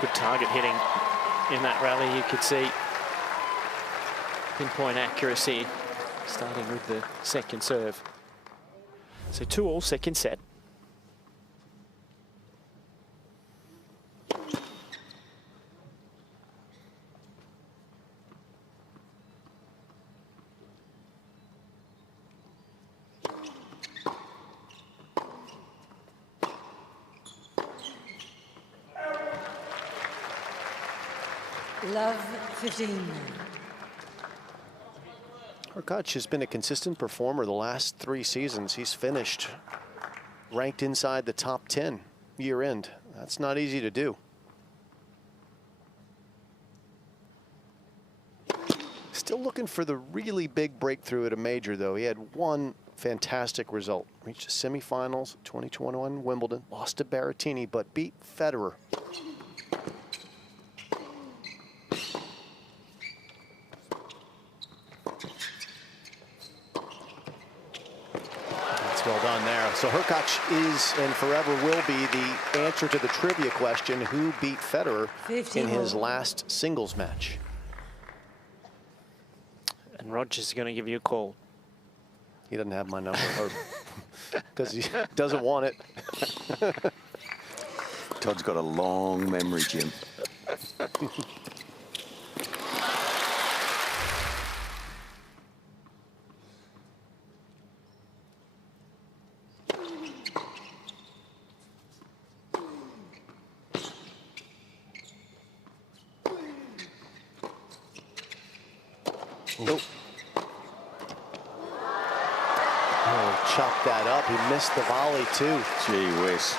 Good target hitting in that rally. You could see pinpoint accuracy starting with the second serve. So 2-all, second set. Love 15. Hurkacz has been a consistent performer the last 3 seasons. He's finished ranked inside the top 10 year end. That's not easy to do. Still looking for the really big breakthrough at a major, though. He had one fantastic result. Reached the semifinals, 2021 Wimbledon, lost to Berrettini, but beat Federer. Well done there. So Hurkacz is and forever will be the answer to the trivia question, who beat Federer in his last singles match? And Roger's going to give you a call. He doesn't have my number, because he doesn't want it. Todd's got a long memory, Jim. Nope. Oh, chopped that up. He missed the volley too. Gee whiz.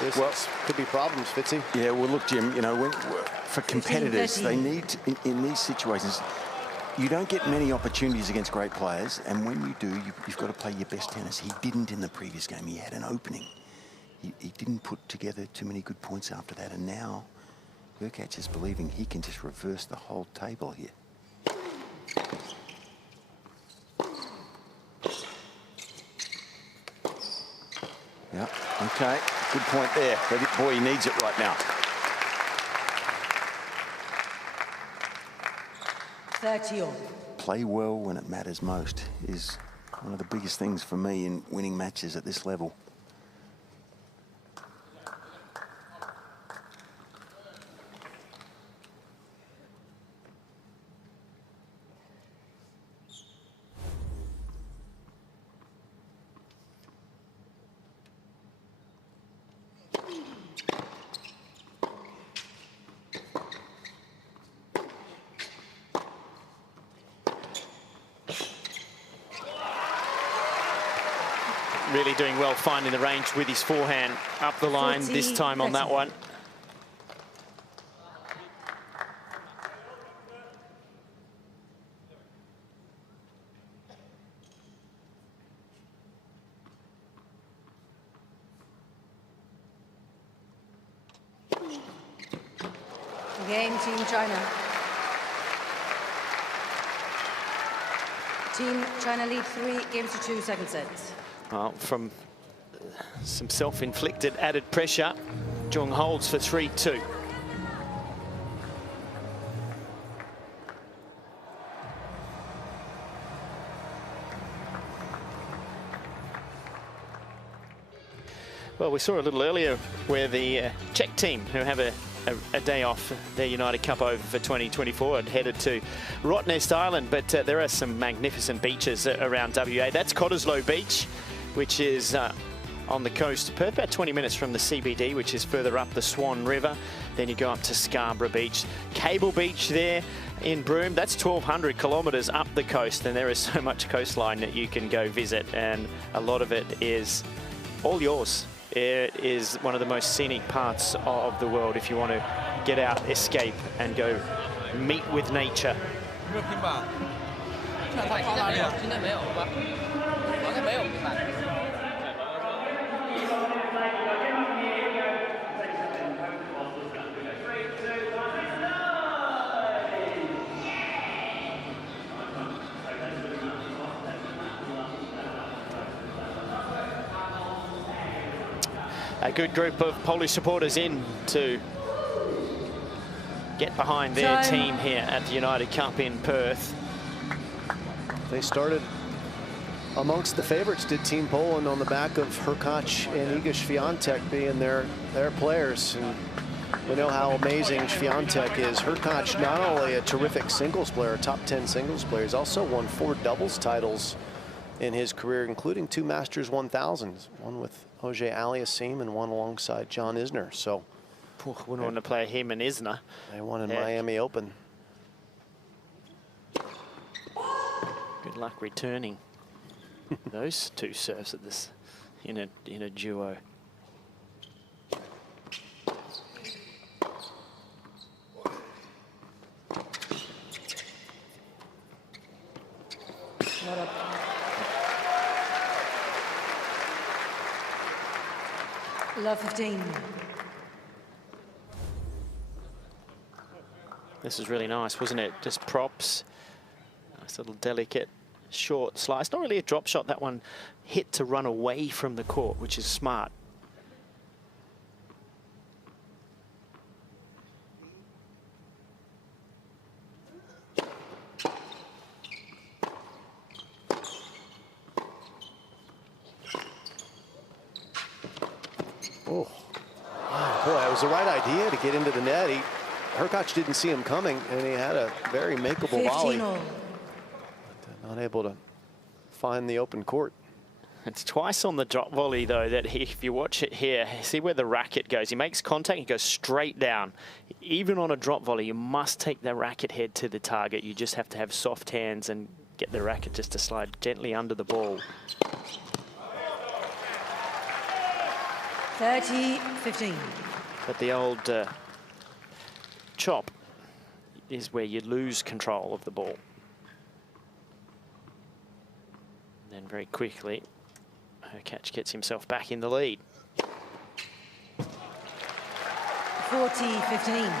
This could be problems, Fitzy. Yeah, well, look, Jim, you know, for competitors, they need, in these situations, you don't get many opportunities against great players, and when you do, you've got to play your best tennis. He didn't in the previous game. He had an opening. He didn't put together too many good points after that, and now Hurkacz is believing he can just reverse the whole table here. Yeah, okay, good point there. But boy, he needs it right now. 30-all. Play well when it matters most is one of the biggest things for me in winning matches at this level. Really doing well finding the range with his forehand up the line this time on that one. Game, Team China. Team China lead 3 games to 2 second sets. Well, from some self-inflicted added pressure, Jung holds for 3-2. Well, we saw a little earlier where the Czech team, who have a day off their United Cup over for 2024, had headed to Rottnest Island, but there are some magnificent beaches around WA. That's Cottesloe Beach, which is on the coast of Perth, about 20 minutes from the CBD, which is further up the Swan River. Then you go up to Scarborough Beach. Cable Beach there in Broome, that's 1,200 kilometres up the coast, and there is so much coastline that you can go visit, and a lot of it is all yours. It is one of the most scenic parts of the world if you want to get out, escape, and go meet with nature. A good group of Polish supporters in to get behind their team here at the United Cup in Perth. They started amongst the favorites, did Team Poland, on the back of Hurkacz and Iga Swiatek being their players. And we know how amazing Swiatek is. Hurkacz, not only a terrific singles player, a top 10 singles player, he's also won 4 doubles titles in his career, including 2 Masters 1000s, one with Auger Aliassime and one alongside John Isner. So wouldn't want to play him and Isner. They won in Miami Open. Good luck returning those 2 serves at this in a duo. Love 15. This is really nice, wasn't it? Just props. Nice little delicate short slice. Not really a drop shot. That one hit to run away from the court, which is smart. Oh, wow, boy, it was the right idea to get into the net. Hurkacz didn't see him coming, and he had a very makeable volley. Not able to find the open court. It's twice on the drop volley, though, that if you watch it here, see where the racket goes. He makes contact, he goes straight down. Even on a drop volley, you must take the racket head to the target. You just have to have soft hands and get the racket just to slide gently under the ball. 30-15. But the old chop is where you lose control of the ball. And then very quickly, Hurkacz gets himself back in the lead. 40-15.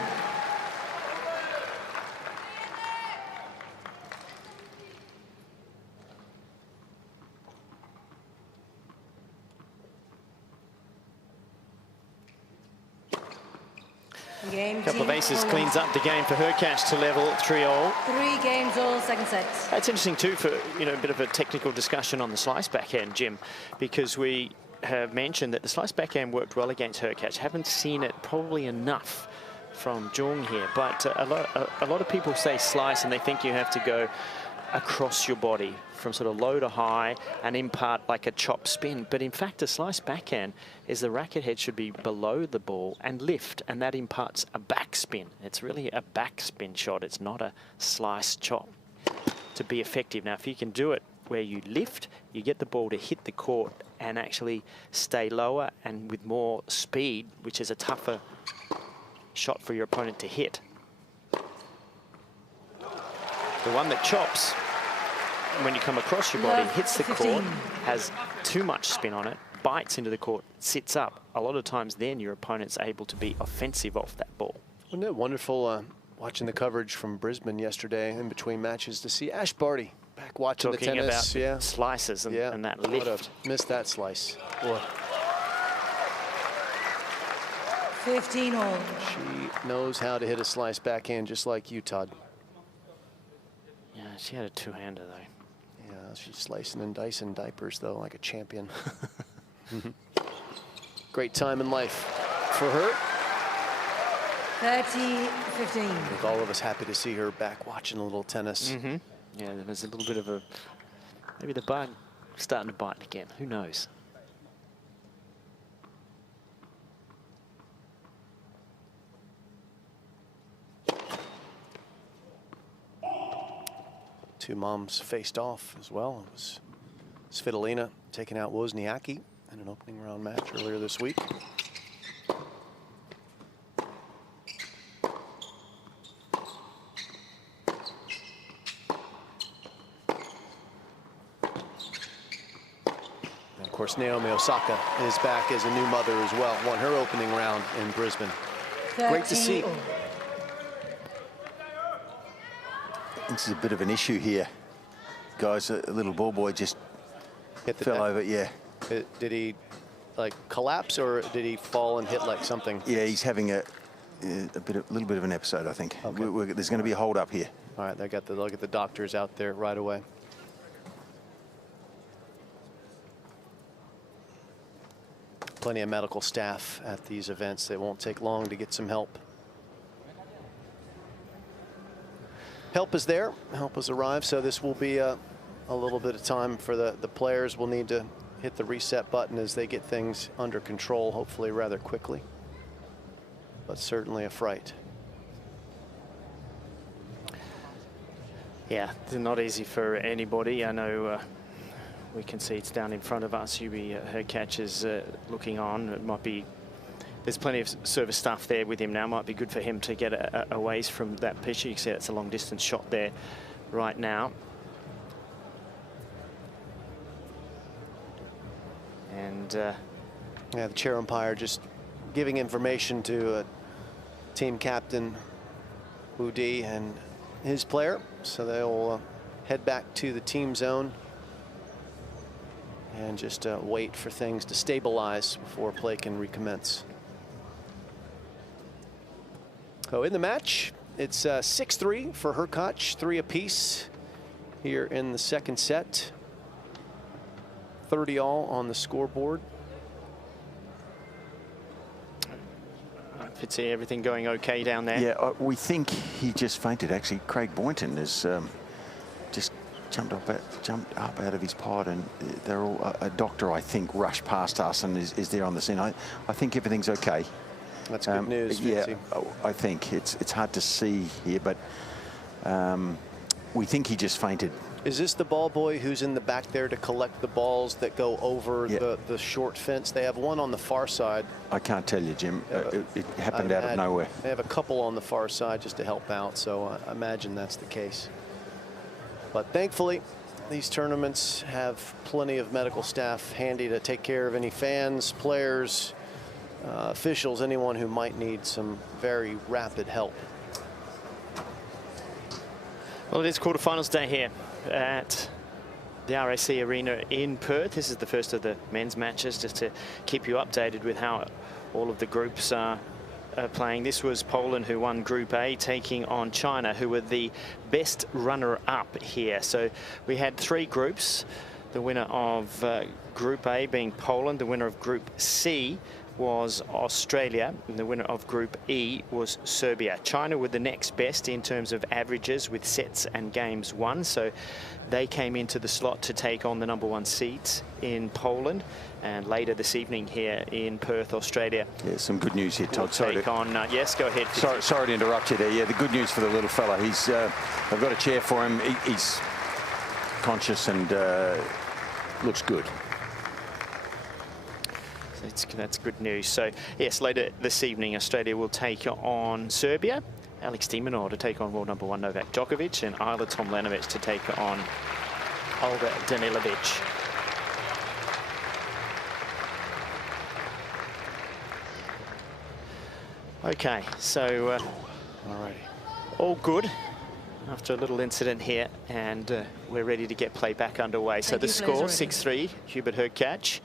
A couple of aces cleans up the game for Hurkacz to level 3-all. 3 games all, second set. That's interesting too for, you know, a bit of a technical discussion on the slice backhand, Jim, because we have mentioned that the slice backhand worked well against Hurkacz. Haven't seen it probably enough from Jung here, but a lot of people say slice and they think you have to go across your body from sort of low to high and impart like a chop spin. But in fact, a slice backhand is the racket head should be below the ball and lift, and that imparts a backspin. It's really a backspin shot. It's not a slice chop to be effective. Now, if you can do it where you lift, you get the ball to hit the court and actually stay lower and with more speed, which is a tougher shot for your opponent to hit. The one that chops, when you come across your body, hits the court, has too much spin on it, bites into the court, sits up. A lot of times then your opponent's able to be offensive off that ball. Wasn't it wonderful watching the coverage from Brisbane yesterday in between matches to see Ash Barty back watching Talking the tennis. about slices and that lift. Missed that slice. Boy. 15 all. She knows how to hit a slice backhand just like you, Todd. Yeah, she had a two-hander though. Yeah, she's slicing and dicing diapers though like a champion. Great time in life for her. 30-15. I think all of us happy to see her back watching a little tennis. Mm-hmm. Yeah, there's a little bit of a, maybe the bug starting to bite again. Who knows? Two moms faced off as well. It was Svitolina taking out Wozniacki in an opening round match earlier this week. And of course, Naomi Osaka is back as a new mother as well. Won her opening round in Brisbane. Great to see. This is a bit of an issue here, guys. A little ball boy just fell over. Yeah. Did he like collapse or did he fall and hit like something? Yeah, he's having a little bit of an episode, I think. Okay. There's going to be a hold up here. All right, they'll get the doctors out there right away. Plenty of medical staff at these events. They won't take long to get some help. Help is there, help has arrived, so this will be a little bit of time for the players. Will need to hit the reset button as they get things under control, hopefully rather quickly. But certainly a fright. Yeah, it's not easy for anybody. I know we can see it's down in front of us. Hurkacz is looking on. It might be, there's plenty of service staff there with him now. Might be good for him to get a ways from that pitch. You can see it's a long distance shot there right now. And Yeah, the chair umpire just giving information to team captain Woody and his player. So they'll head back to the team zone and just wait for things to stabilize before play can recommence. So in the match, it's 6-3 for Hurkacz, 3 apiece here in the second set. 30 all on the scoreboard. Fitzy, everything going okay down there? Yeah, we think he just fainted. Actually, Craig Boynton has just jumped up out of his pod, and they're all, a doctor, I think, rushed past us and is there on the scene. I think everything's okay. That's good news, yeah, Fitzy. I think it's hard to see here, but we think he just fainted. Is this the ball boy who's in the back there to collect the balls that go over the short fence? They have one on the far side. I can't tell you, Jim. It happened out of nowhere. They have a couple on the far side just to help out, so I imagine that's the case. But thankfully, these tournaments have plenty of medical staff handy to take care of any fans, players, officials, anyone who might need some very rapid help. Well, it is quarterfinals day here at the RAC Arena in Perth. This is the first of the men's matches, just to keep you updated with how all of the groups are playing. This was Poland, who won Group A, taking on China, who were the best runner-up here. So we had 3 groups. The winner of Group A being Poland, the winner of Group C was Australia, and the winner of Group E was Serbia. China were the next best in terms of averages with sets and games won, so they came into the slot to take on the #1 seeds in Poland. And later this evening here in Perth, Australia. Yeah, some good news here, Todd. Take on, yes, go ahead. Sorry to interrupt you there. Yeah, the good news for the little fella. I've got a chair for him. He's conscious and looks good. That's good news. So, yes, later this evening, Australia will take on Serbia. Alex Minaur to take on world #1 Novak Djokovic, and Isla Tomljanovic to take on Olga Danilovic. Okay, so all good after a little incident here, and we're ready to get play back underway. So the score, 6-3, Hubert Hurkacz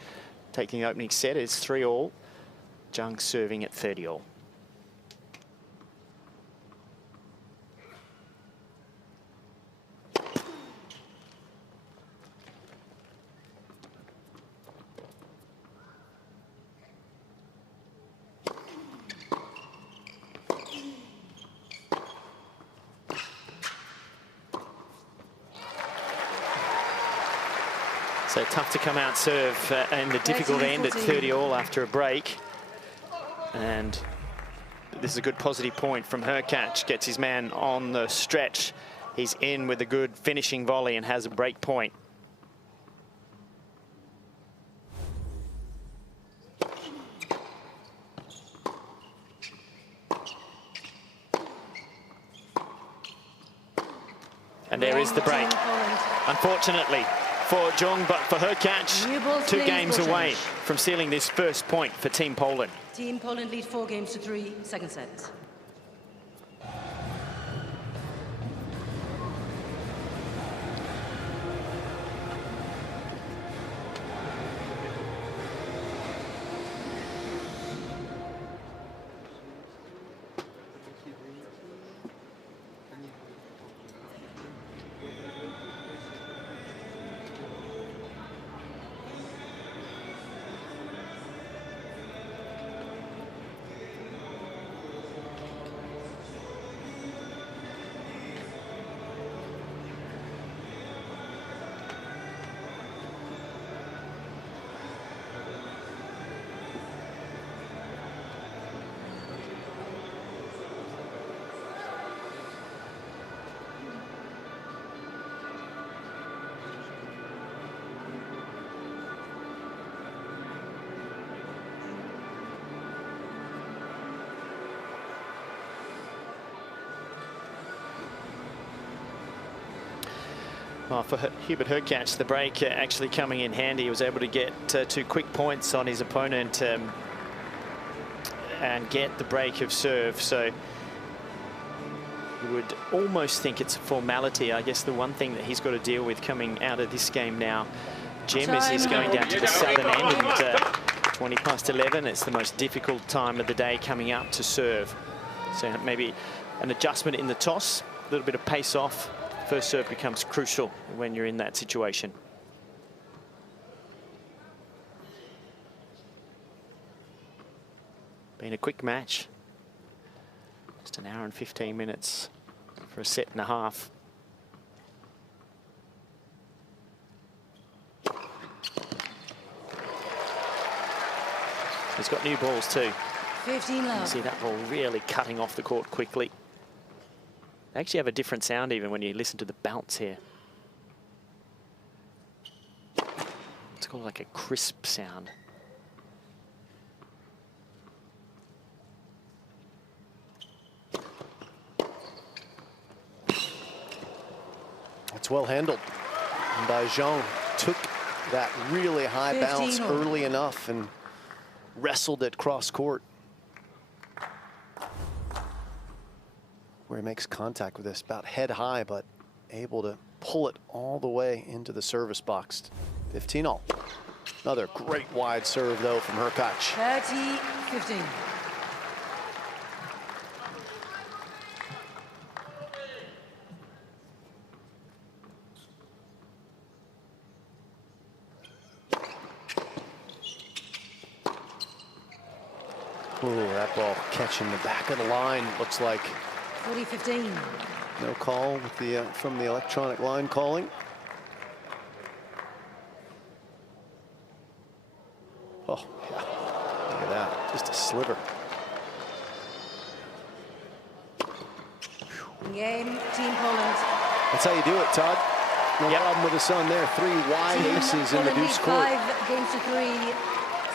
taking the opening set. It's 3-all. Jung serving at 30-all. So tough to come out serve and the difficult end at 30-all after a break. And this is a good positive point from Hurkacz. Gets his man on the stretch. He's in with a good finishing volley and has a break point. And there is the break. Unfortunately for Jung, but for Hurkacz, 2 games away from sealing this first point for Team Poland. Team Poland lead 4-3, second set. Well, for Hubert Hurkacz, the break actually coming in handy. He was able to get 2 quick points on his opponent and get the break of serve. So you would almost think it's a formality. I guess the one thing that he's got to deal with coming out of this game now, Jim, is he's going down to the southern end, and 20 past 11. It's the most difficult time of the day coming up to serve. So maybe an adjustment in the toss, a little bit of pace off. First serve becomes crucial when you're in that situation. Been a quick match. Just an hour and 15 minutes for a set and a half. He's got new balls too. 15 love. You see that ball really cutting off the court quickly. They actually have a different sound even when you listen to the bounce here. It's called like a crisp sound. That's well handled by Zhang. Took that really high bounce early enough and wrestled it cross court, where he makes contact with this about head high, but able to pull it all the way into the service box. 15-all. Another great wide serve though from Hurkacz. 30-15. Ooh, that ball catching the back of the line. Looks like 40-15. no call with the from the electronic line calling. Oh, yeah. Look at that. Just a sliver. Game, Team Poland. That's how you do it, Todd. No problem with the sun there. 3 wide aces in the deuce court. 5 games to 3,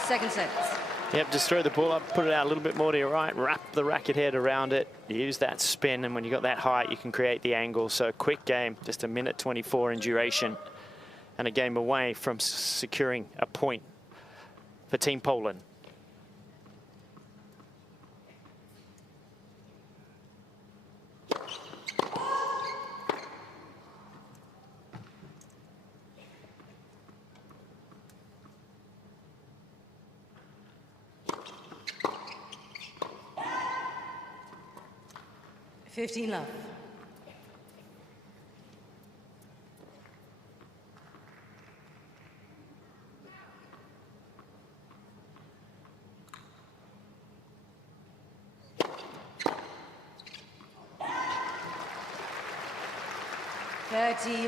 second sets. Yep, just throw the ball up, put it out a little bit more to your right, wrap the racket head around it, use that spin, and when you've got that height, you can create the angle. So a quick game, just 1:24 in duration, and a game away from securing a point for Team Poland. Fifteen love.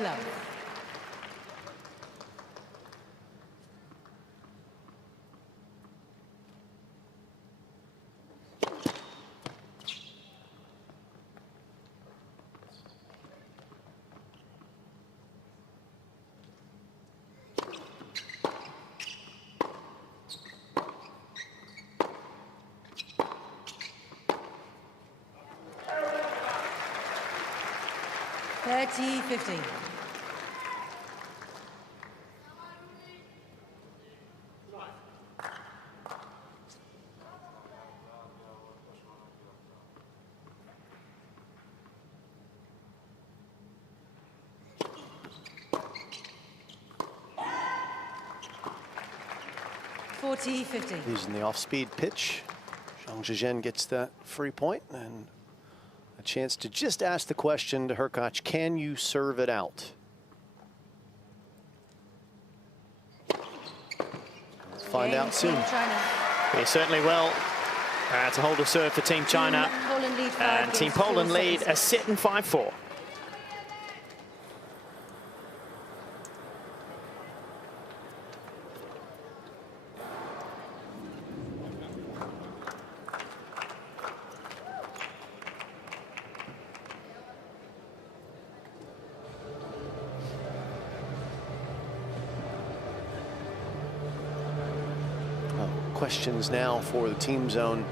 Love. $30-15. Using the off-speed pitch, Zhang Zhizhen gets that free point and a chance to just ask the question to Hurkacz, can you serve it out? Let's find out soon. Yeah, certainly will. It's a hold of serve for Team China. And Team Poland lead a set in 5-4. Questions now for the team zone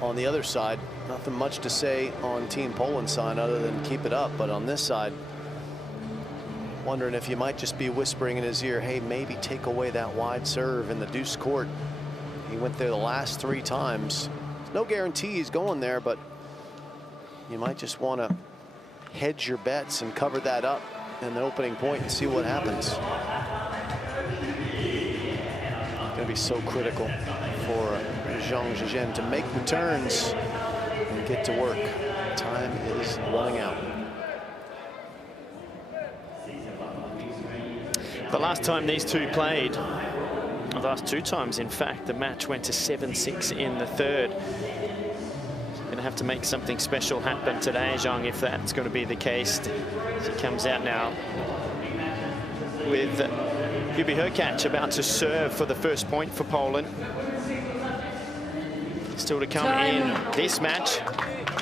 on the other side. Nothing much to say on Team Poland side other than keep it up, but on this side, wondering if you might just be whispering in his ear, hey, maybe take away that wide serve in the deuce court. He went there the last 3 times. No guarantee he's going there, but you might just want to hedge your bets and cover that up in the opening point and see what happens. It's going to be so critical for Zhang Zhizhen to make the turns and get to work. Time is running out. The last time these two played, the last 2 times, in fact, the match went to 7-6 in the third. Going to have to make something special happen today, Zhang, if that's going to be the case. As he comes out now with Hurkacz about to serve for the first point for Poland. Still to come in this match.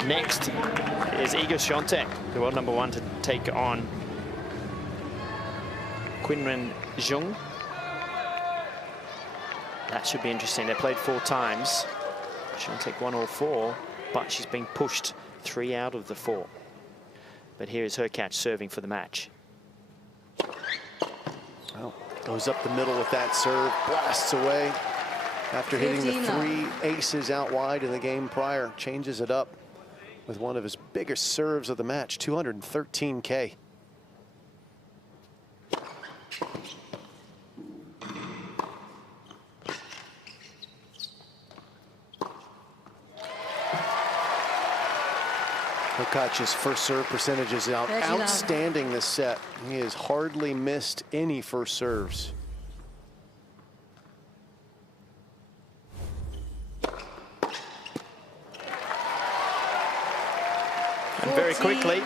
Next is Iga Swiatek, the world #1, to take on Qinwen Zheng. That should be interesting. They played 4 times. Swiatek won all 4, but she's been pushed 3 out of the 4. But here is Hurkacz serving for the match. Well, goes up the middle with that serve, blasts away after hitting the 3 aces out wide in the game prior. Changes it up with one of his biggest serves of the match, 213K. Hurkacz's first serve percentage is outstanding this set. He has hardly missed any first serves. And very quickly,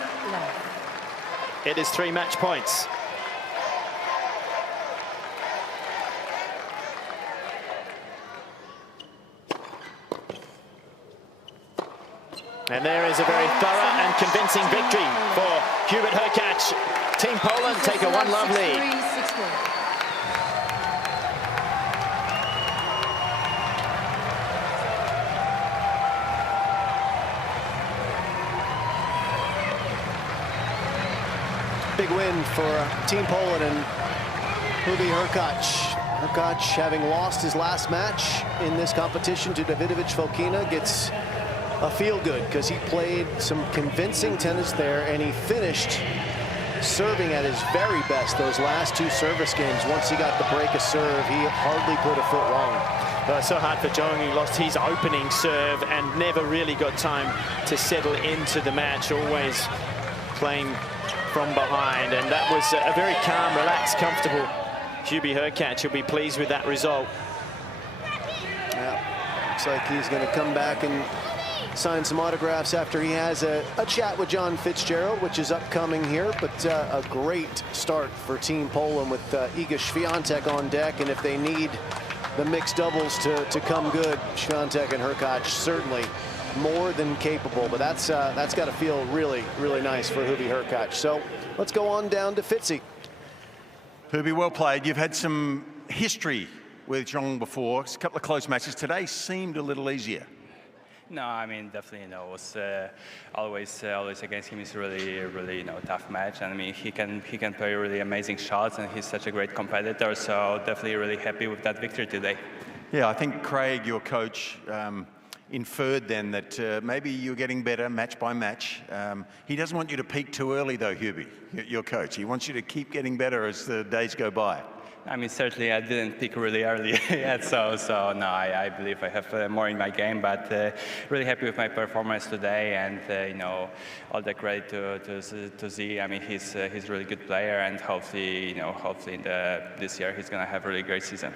it is 3 match points. And there is a very thorough and convincing victory for Hubert Hurkacz. Team Poland take a 1-love lead. Big win for Team Poland and Hubert Hurkacz. Hurkacz, having lost his last match in this competition to Davidovich Fokina, gets a feel-good because he played some convincing tennis there and he finished serving at his very best those last 2 service games. Once he got the break of serve, he hardly put a foot wrong. Well, it's so hard for Zhang. He lost his opening serve and never really got time to settle into the match, always playing from behind. And that was a very calm, relaxed, comfortable Hubert Hurkacz. He'll be pleased with that result. Yeah, looks like he's going to come back and sign some autographs after he has a chat with John Fitzgerald, which is upcoming here. But a great start for Team Poland with Iga Swiatek on deck. And if they need the mixed doubles to come good, Swiatek and Hurkacz certainly more than capable. But that's got to feel really, really nice for Hubert Hurkacz. So let's go on down to Fitzy. Hubie, well played. You've had some history with Zhang before. A couple of close matches. Today seemed a little easier. No, I mean, definitely, it was always against him is really, tough match. And I mean, he can play really amazing shots, and he's such a great competitor. So definitely really happy with that victory today. Yeah, I think Craig, your coach, inferred then that maybe you're getting better match by match. He doesn't want you to peak too early, though, Hubie, your coach. He wants you to keep getting better as the days go by. I mean, certainly I didn't pick really early yet, so no, I believe I have more in my game, but really happy with my performance today, and all the credit to Z. I mean, he's a really good player, and hopefully in this year he's going to have a really great season.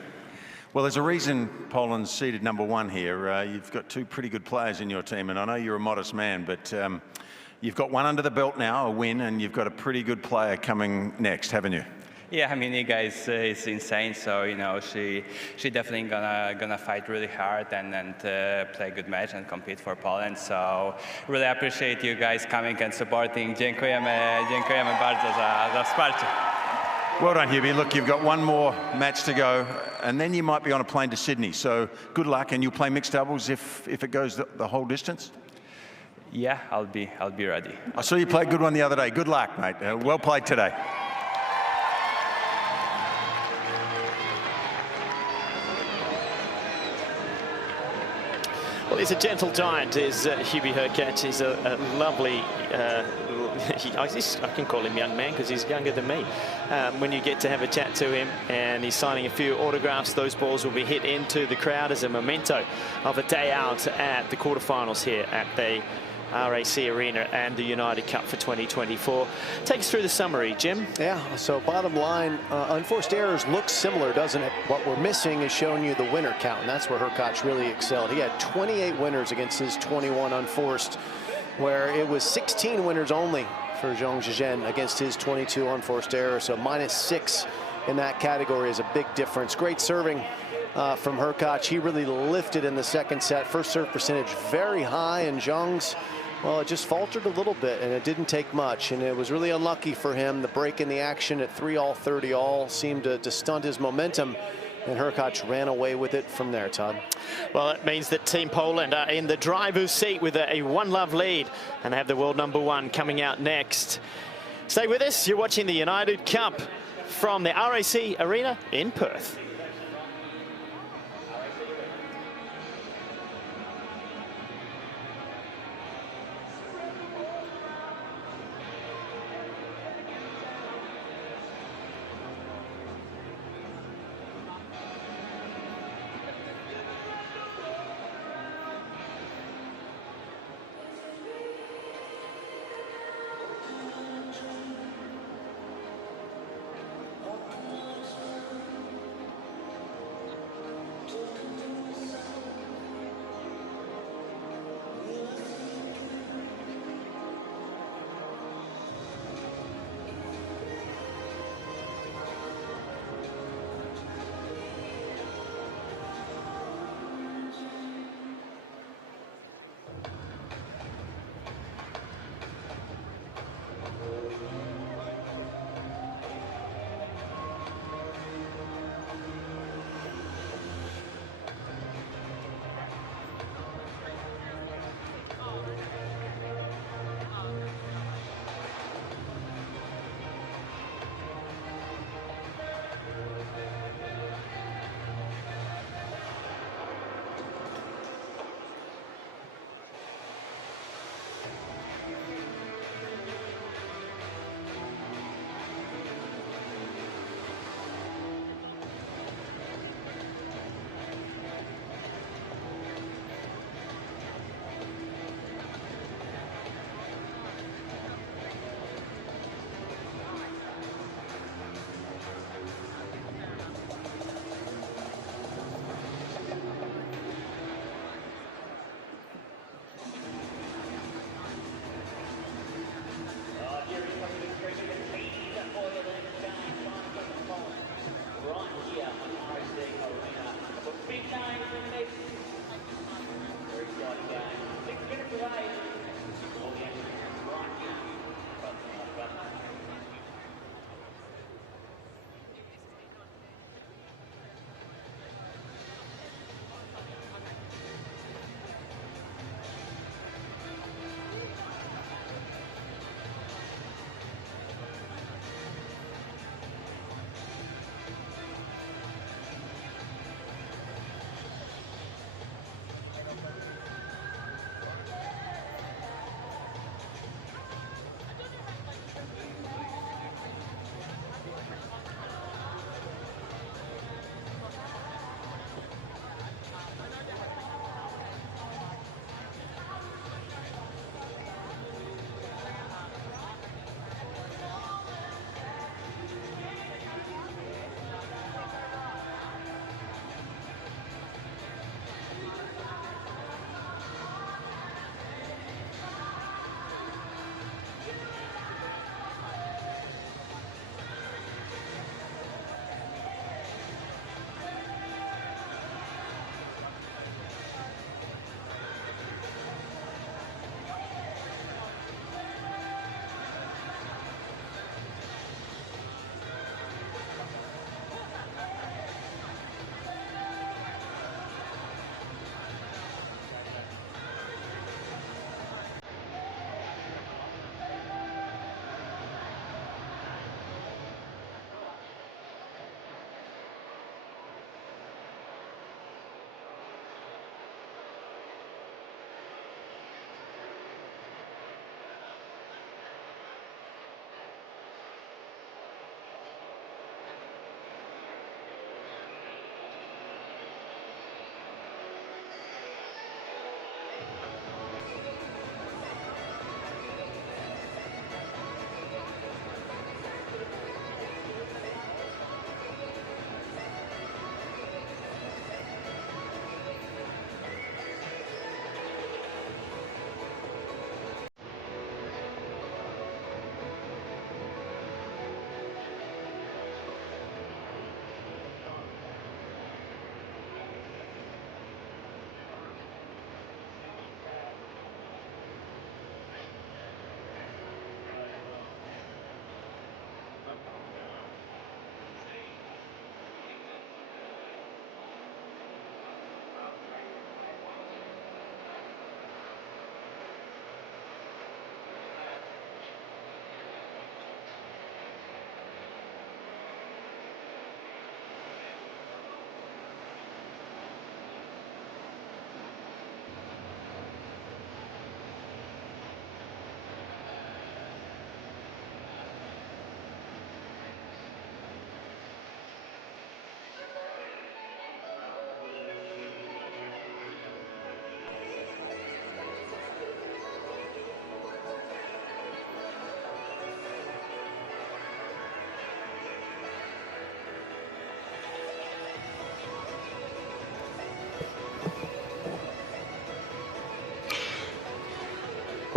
Well, there's a reason Poland's seated #1 here. You've got 2 pretty good players in your team, and I know you're a modest man, but you've got one under the belt now, a win, and you've got a pretty good player coming next, haven't you? Yeah, I mean, Iga is insane. So she definitely gonna fight really hard and play a good match and compete for Poland. So really appreciate you guys coming and supporting. Dziękujemy bardzo za wsparcie. Well done, Hubie. Look, you've got one more match to go, and then you might be on a plane to Sydney. So good luck, and you'll play mixed doubles if it goes the whole distance. Yeah, I'll be ready. I saw you play a good one the other day. Good luck, mate. Well played today. Well, he's a gentle giant, is Hubie Hurkacz. He's a lovely, I can call him young man because he's younger than me. When you get to have a chat to him, and he's signing a few autographs, those balls will be hit into the crowd as a memento of a day out at the quarterfinals here at the RAC Arena and the United Cup for 2024. Take us through the summary, Jim. Yeah, so bottom line, unforced errors look similar, doesn't it? What we're missing is showing you the winner count, and that's where Hurkacz really excelled. He had 28 winners against his 21 unforced, where it was 16 winners only for Zhang Zhizhen against his 22 unforced errors. So -6 in that category is a big difference. Great serving from Hurkacz. He really lifted in the second set. First serve percentage very high, and Zhang's, well, it just faltered a little bit, and it didn't take much, and it was really unlucky for him. The break in the action at 3-all, 30-all seemed to stunt his momentum, and Hurkacz ran away with it from there, Todd. Well, it means that Team Poland are in the driver's seat with a 1-love lead, and they have the world #1 coming out next. Stay with us. You're watching the United Cup from the RAC Arena in Perth.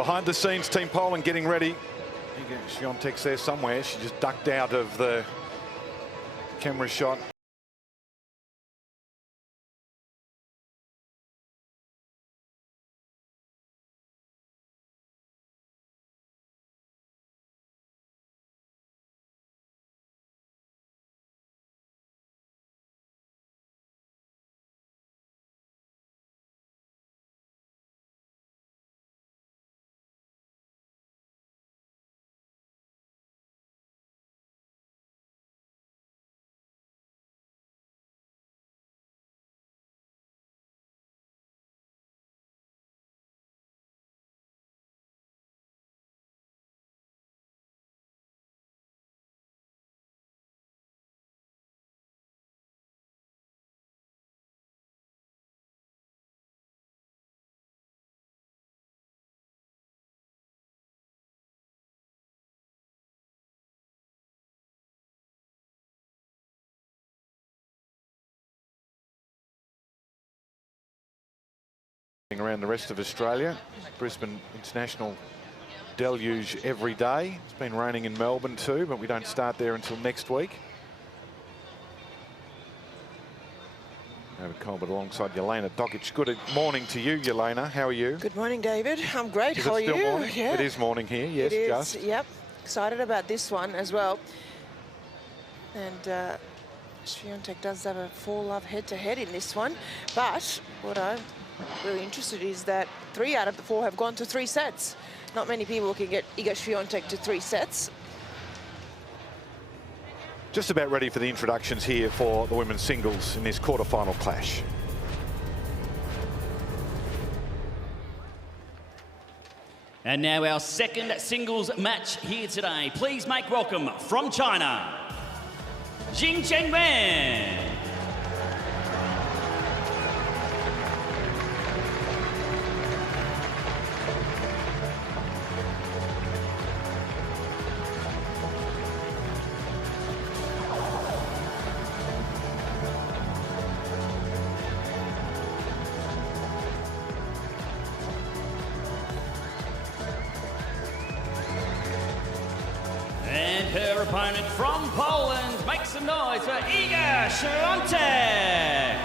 Behind the scenes, Team Poland getting ready. Swiatek's there somewhere. She just ducked out of the camera shot. Around the rest of Australia. Brisbane International deluge every day. It's been raining in Melbourne too, but we don't start there until next week. David Colbert alongside Jelena Dokic. Good morning to you, Jelena. How are you? Good morning, David. I'm great. Is How are it still you? morning? Yeah. It is morning here, yes, It is, just. Yep. Excited about this one as well. And Swiatek does have a 4-love head-to-head in this one. But what I'm really interested is that 3 out of the 4 have gone to 3 sets. Not many people can get Iga Swiatek to 3 sets. Just about ready for the introductions here for the women's singles in this quarterfinal clash. And now our second singles match here today. Please make welcome from China, Jing Chen-Wen. And her opponent from Poland, make some noise for Iga Swiatek.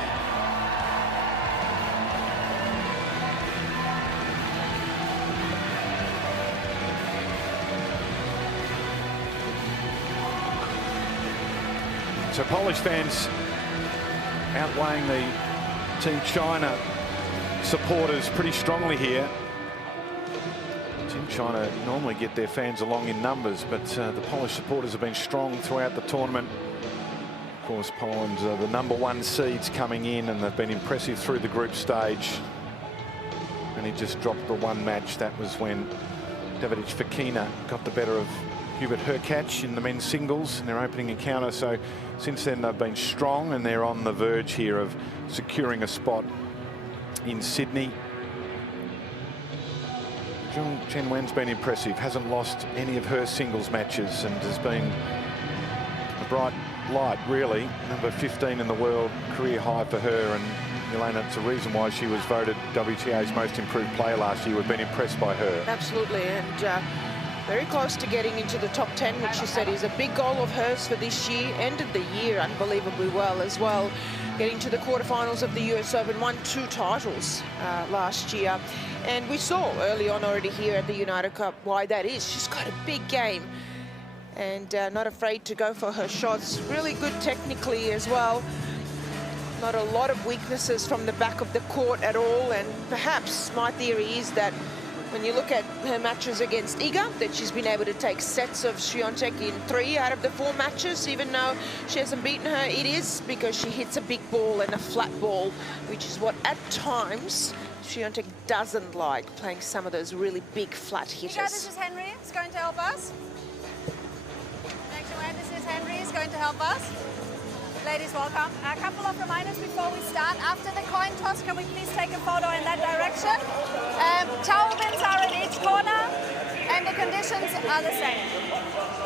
So Polish fans outweighing the Team China supporters pretty strongly here. Team China normally get their fans along in numbers, but the Polish supporters have been strong throughout the tournament. Of course, Poland the #1 seeds coming in, and they've been impressive through the group stage. And he just dropped the one match. That was when David Fokina got the better of Hubert Hurkacz in the men's singles in their opening encounter. So since then they've been strong, and they're on the verge here of securing a spot in Sydney. Jing Chen-Wen's been impressive, hasn't lost any of her singles matches, and has been a bright light, really. Number 15 in the world, career high for her, and Jelena, it's a reason why she was voted WTA's most improved player last year. We've been impressed by her. Absolutely, and very close to getting into the top 10, which she said is a big goal of hers for this year. Ended the year unbelievably well as well, getting to the quarterfinals of the US Open, won 2 titles last year. And we saw early on already here at the United Cup why that is. She's got a big game and not afraid to go for her shots. Really good technically as well. Not a lot of weaknesses from the back of the court at all. And perhaps my theory is that when you look at her matches against Iga, that she's been able to take sets of Swiatek in 3 out of the 4 matches, even though she hasn't beaten her. It is because she hits a big ball and a flat ball, which is what at times Swiatek doesn't like, playing some of those really big flat hitters. Iga, this is Henry. It's going to help us. Next away, this is Henry. It's going to help us. Ladies, welcome. A couple of reminders before we start. After the coin toss, can we please take a photo in that direction? Towel bins are in each corner, and the conditions are the same.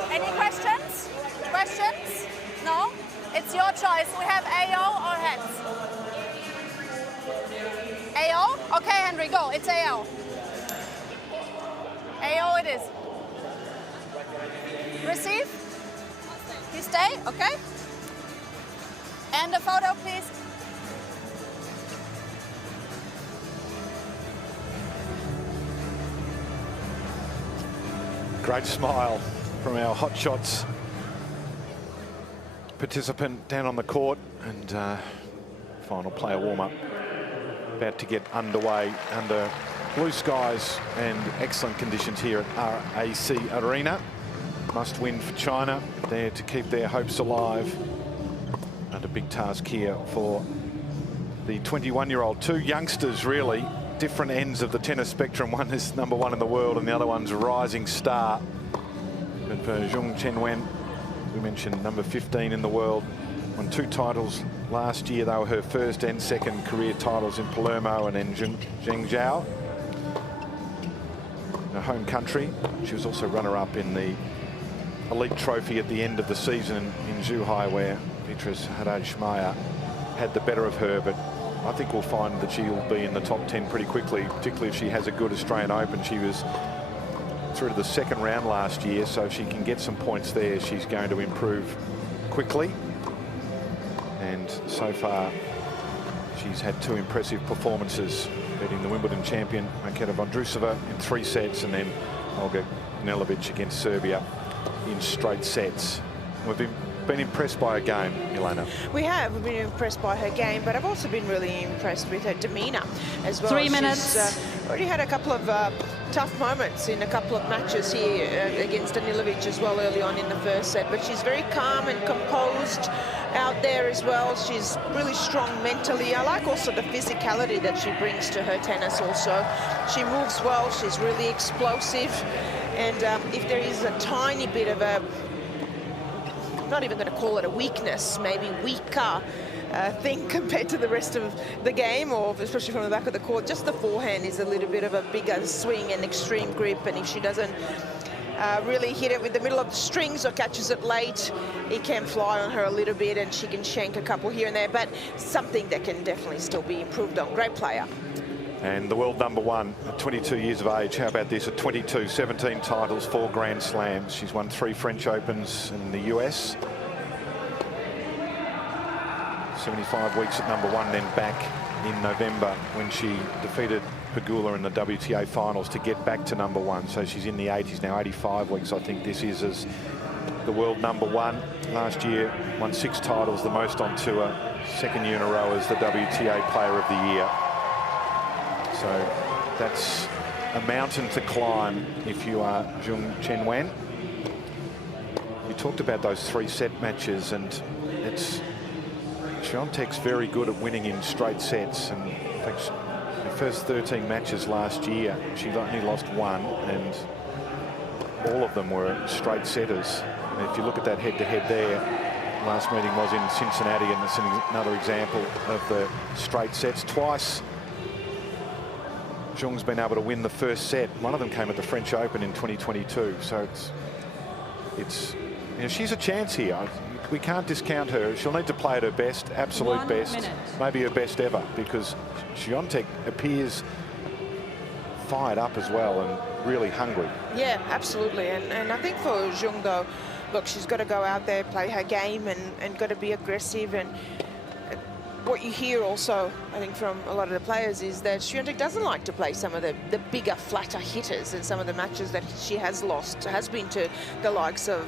Any questions? Questions? No? It's your choice. We have AO or heads. AO? Okay, Henry, go. It's AO. KO it is. Receive. You stay, okay? And a photo, please. Great smile from our hot shots participant down on the court, and final player warm-up about to get underway under blue skies and excellent conditions here at RAC Arena. Must win for China there to keep their hopes alive, and a big task here for the 21-year-old. Two youngsters, really different ends of the tennis spectrum. One is #1 in the world and the other one's a rising star. But for Zhong Chenwen, we mentioned number 15 in the world, won 2 titles last year. They were her first and second career titles in Palermo and in Zhengzhou, in her home country. She was also runner-up in the elite trophy at the end of the season in Zhuhai, where Beatrice Haddad-Schmeier had the better of her. But I think we'll find that she'll be in the top 10 pretty quickly, particularly if she has a good Australian Open. She was through to the second round last year, so if she can get some points there, she's going to improve quickly. And so far, she's had 2 impressive performances, beating the Wimbledon champion Marketa Vondrousova in 3 sets, and then Olga Tomljanovic against Serbia in straight sets. We've been impressed by her game, Milena. We have. We've been impressed by her game, but I've also been really impressed with her demeanour as well. 3 minutes. She's already had a couple of tough moments in a couple of matches here against Danilovic as well early on in the first set, but she's very calm and composed out there as well. She's really strong mentally. I like also the physicality that she brings to her tennis also. She moves well. She's really explosive. And if there is a tiny bit of a, not even going to call it a weakness, maybe weaker thing compared to the rest of the game, or especially from the back of the court, just the forehand is a little bit of a bigger swing and extreme grip, and if she doesn't really hit it with the middle of the strings or catches it late, it can fly on her a little bit and she can shank a couple here and there, but something that can definitely still be improved on. Great player. And the world #1 at 22 years of age. How about this? At 22, 17 titles, 4 Grand Slams. She's won 3 French Opens in the US. 75 weeks at #1, then back in November when she defeated Pegula in the WTA finals to get back to #1. So she's in the 80s now, 85 weeks I think this is as the world #1. Last year won 6 titles, the most on tour. Second year in a row as the WTA Player of the Year. So that's a mountain to climb if you are Zhong Chenwen. You talked about those 3-set matches, and it's Swiatek's very good at winning in straight sets. And in fact, the first 13 matches last year, she only lost 1, and all of them were straight setters. And if you look at that head-to-head there, last meeting was in Cincinnati, and it's another example of the straight sets. Twice Zhong's been able to win the first set. One of them came at the French Open in 2022. So it's you know, she's a chance here. We can't discount her. She'll need to play at her best, absolute 1 best, minute. maybe her best ever, because Swiatek appears fired up as well and really hungry. Yeah, absolutely. And I think for Zhong, though, look, she's got to go out there, play her game, and got to be aggressive. And what you hear also, I think, from a lot of the players is that Swiatek doesn't like to play some of the bigger, flatter hitters, and some of the matches that she has lost has been to the likes of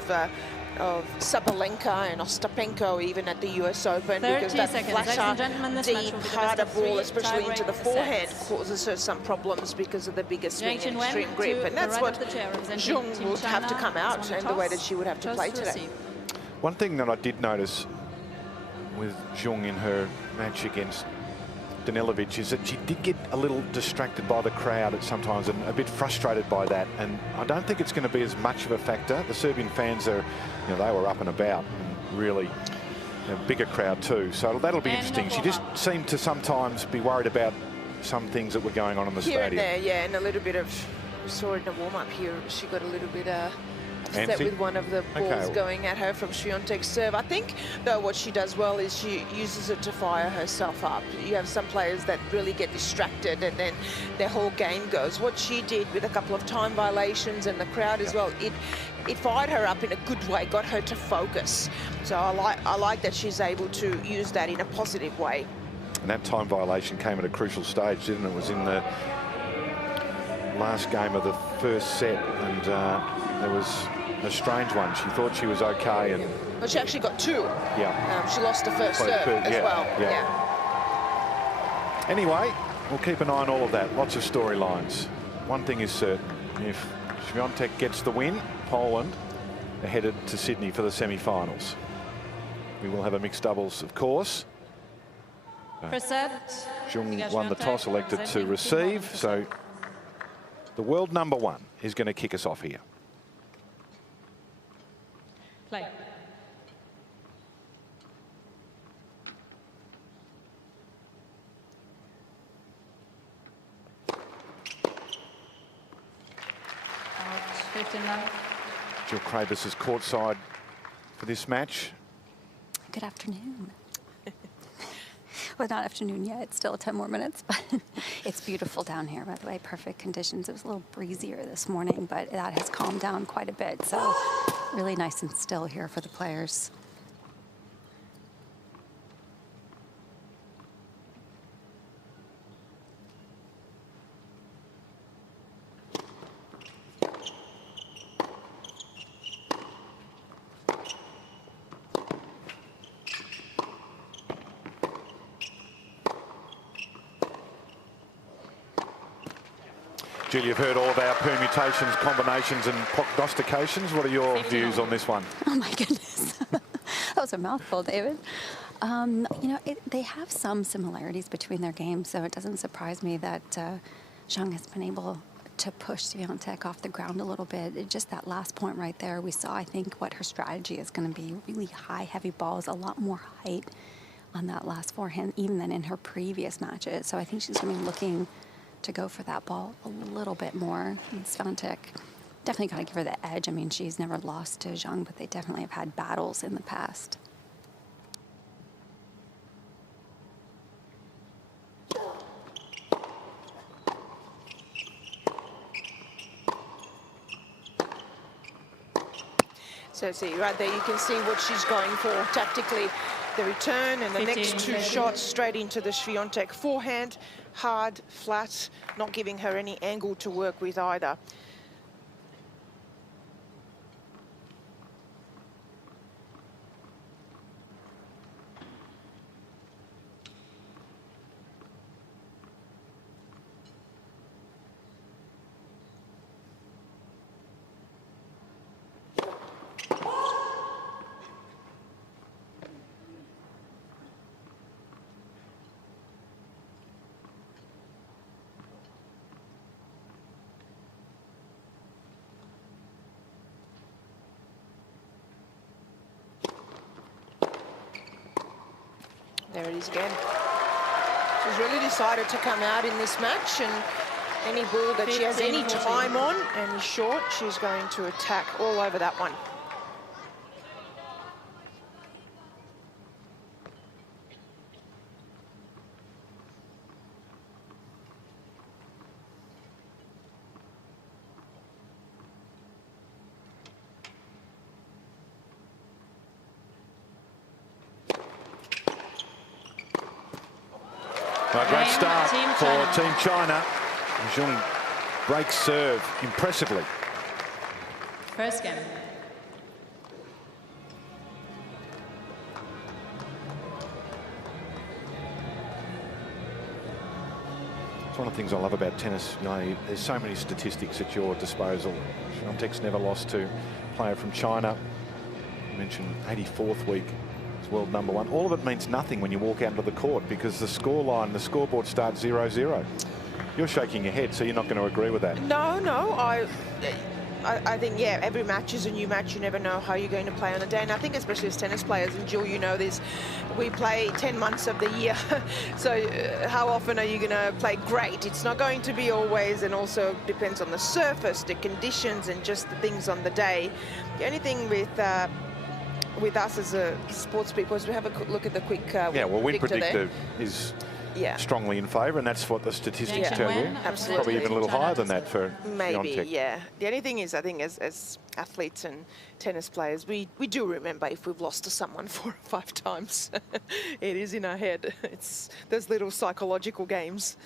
Sabalenka and Ostapenko, even at the US Open, because that flatter, deep, harder ball, especially into the forehand, causes her some problems because of the bigger swing and extreme grip. And that's what Zhong would have to come out, and the way that she would have to play today. One thing that I did notice with Zhong in her match against Danilovic is that she did get a little distracted by the crowd at sometimes and a bit frustrated by that, and I don't think it's going to be as much of a factor. The Serbian fans are, you know, they were up and about, and really a bigger crowd too, so that'll be interesting. She just seemed to sometimes be worried about some things that were going on in the Here stadium. and there, yeah, and a little bit of, we saw it in the warm-up here, she got a little bit upset Nancy? with one of the balls Okay. going at her from Swiatek's serve. I think, though, what she does well is she uses it to fire herself up. You have some players that really get distracted and then their whole game goes. What she did with a couple of time violations and the crowd as well, it fired her up in a good way, got her to focus. So I like that she's able to use that in a positive way. And that time violation came at a crucial stage, didn't it? It was in the last game of the first set, and there was a strange one. She thought she was okay, and Well, she actually got two. yeah. She lost the first serve as well. Yeah. Anyway, we'll keep an eye on all of that. Lots of storylines. One thing is certain: if Swiatek gets the win, Poland are headed to Sydney for the semi-finals. We will have a mixed doubles, of course. Jung won the toss, elected to receive, so the world #1 is going to kick us off here. Play. Out 15 love. Jill Krabus is courtside for this match. Good afternoon. Well, not afternoon yet. It's still 10 more minutes, but it's beautiful down here, by the way. Perfect conditions. It was a little breezier this morning, but that has calmed down quite a bit. So really nice and still here for the players. Jill, you've heard all of our permutations, combinations and prognostications. What are your views on this one? Oh, my goodness. That was a mouthful, David. You know, they have some similarities between their games, so it doesn't surprise me that Zhang has been able to push Swiatek off the ground a little bit. Just that last point right there, we saw, I think, what her strategy is going to be. Really high, heavy balls, a lot more height on that last forehand, even than in her previous matches. So I think she's going to be looking to go for that ball a little bit more. And Swiatek definitely got to give her the edge. I mean, she's never lost to Zhang, but they definitely have had battles in the past. So see right there, you can see what she's going for tactically. The return and the next two shots straight into the Swiatek forehand. Hard, flat, not giving her any angle to work with either. There it is again. She's really decided to come out in this match, and any ball that she has any time on and is short, she's going to attack all over that one. A great start for Team China. Zhang breaks serve impressively. First game. It's one of the things I love about tennis. You know, there's so many statistics at your disposal. Swiatek's never lost to a player from China. You mentioned 84th week. World #1. All of it means nothing when you walk out onto the court because the scoreline, the scoreboard starts 0-0. You're shaking your head, so you're not going to agree with that. No, I think, yeah, every match is a new match. You never know how you're going to play on a day. And I think especially as tennis players, and Jill, you know this, we play 10 months of the year. So how often are you going to play great? It's not going to be always, and also depends on the surface, the conditions, and just the things on the day. The only thing with us as a sports people is we have a look at the quick yeah, well, win predictor there. is yeah. strongly in favour, and that's what the statistics tell you. Absolutely. Probably even a little higher than that for maybe, Swiatek. yeah. The only thing is, I think, as athletes and tennis players, we do remember if we've lost to someone 4 or 5 times. It is in our head. It's those little psychological games.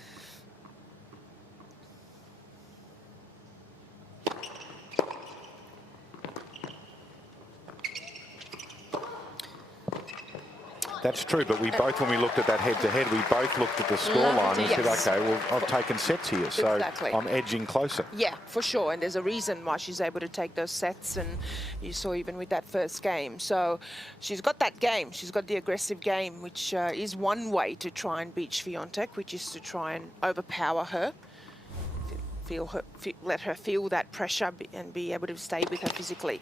That's true, but we both, when we looked at that head-to-head, we both looked at the scoreline and said, okay, well, I've taken sets here, so exactly. I'm edging closer. Yeah, for sure, and there's a reason why she's able to take those sets, and you saw even with that first game. So she's got that game, she's got the aggressive game, which is one way to try and beat Swiatek, which is to try and overpower her, let her feel that pressure and be able to stay with her physically,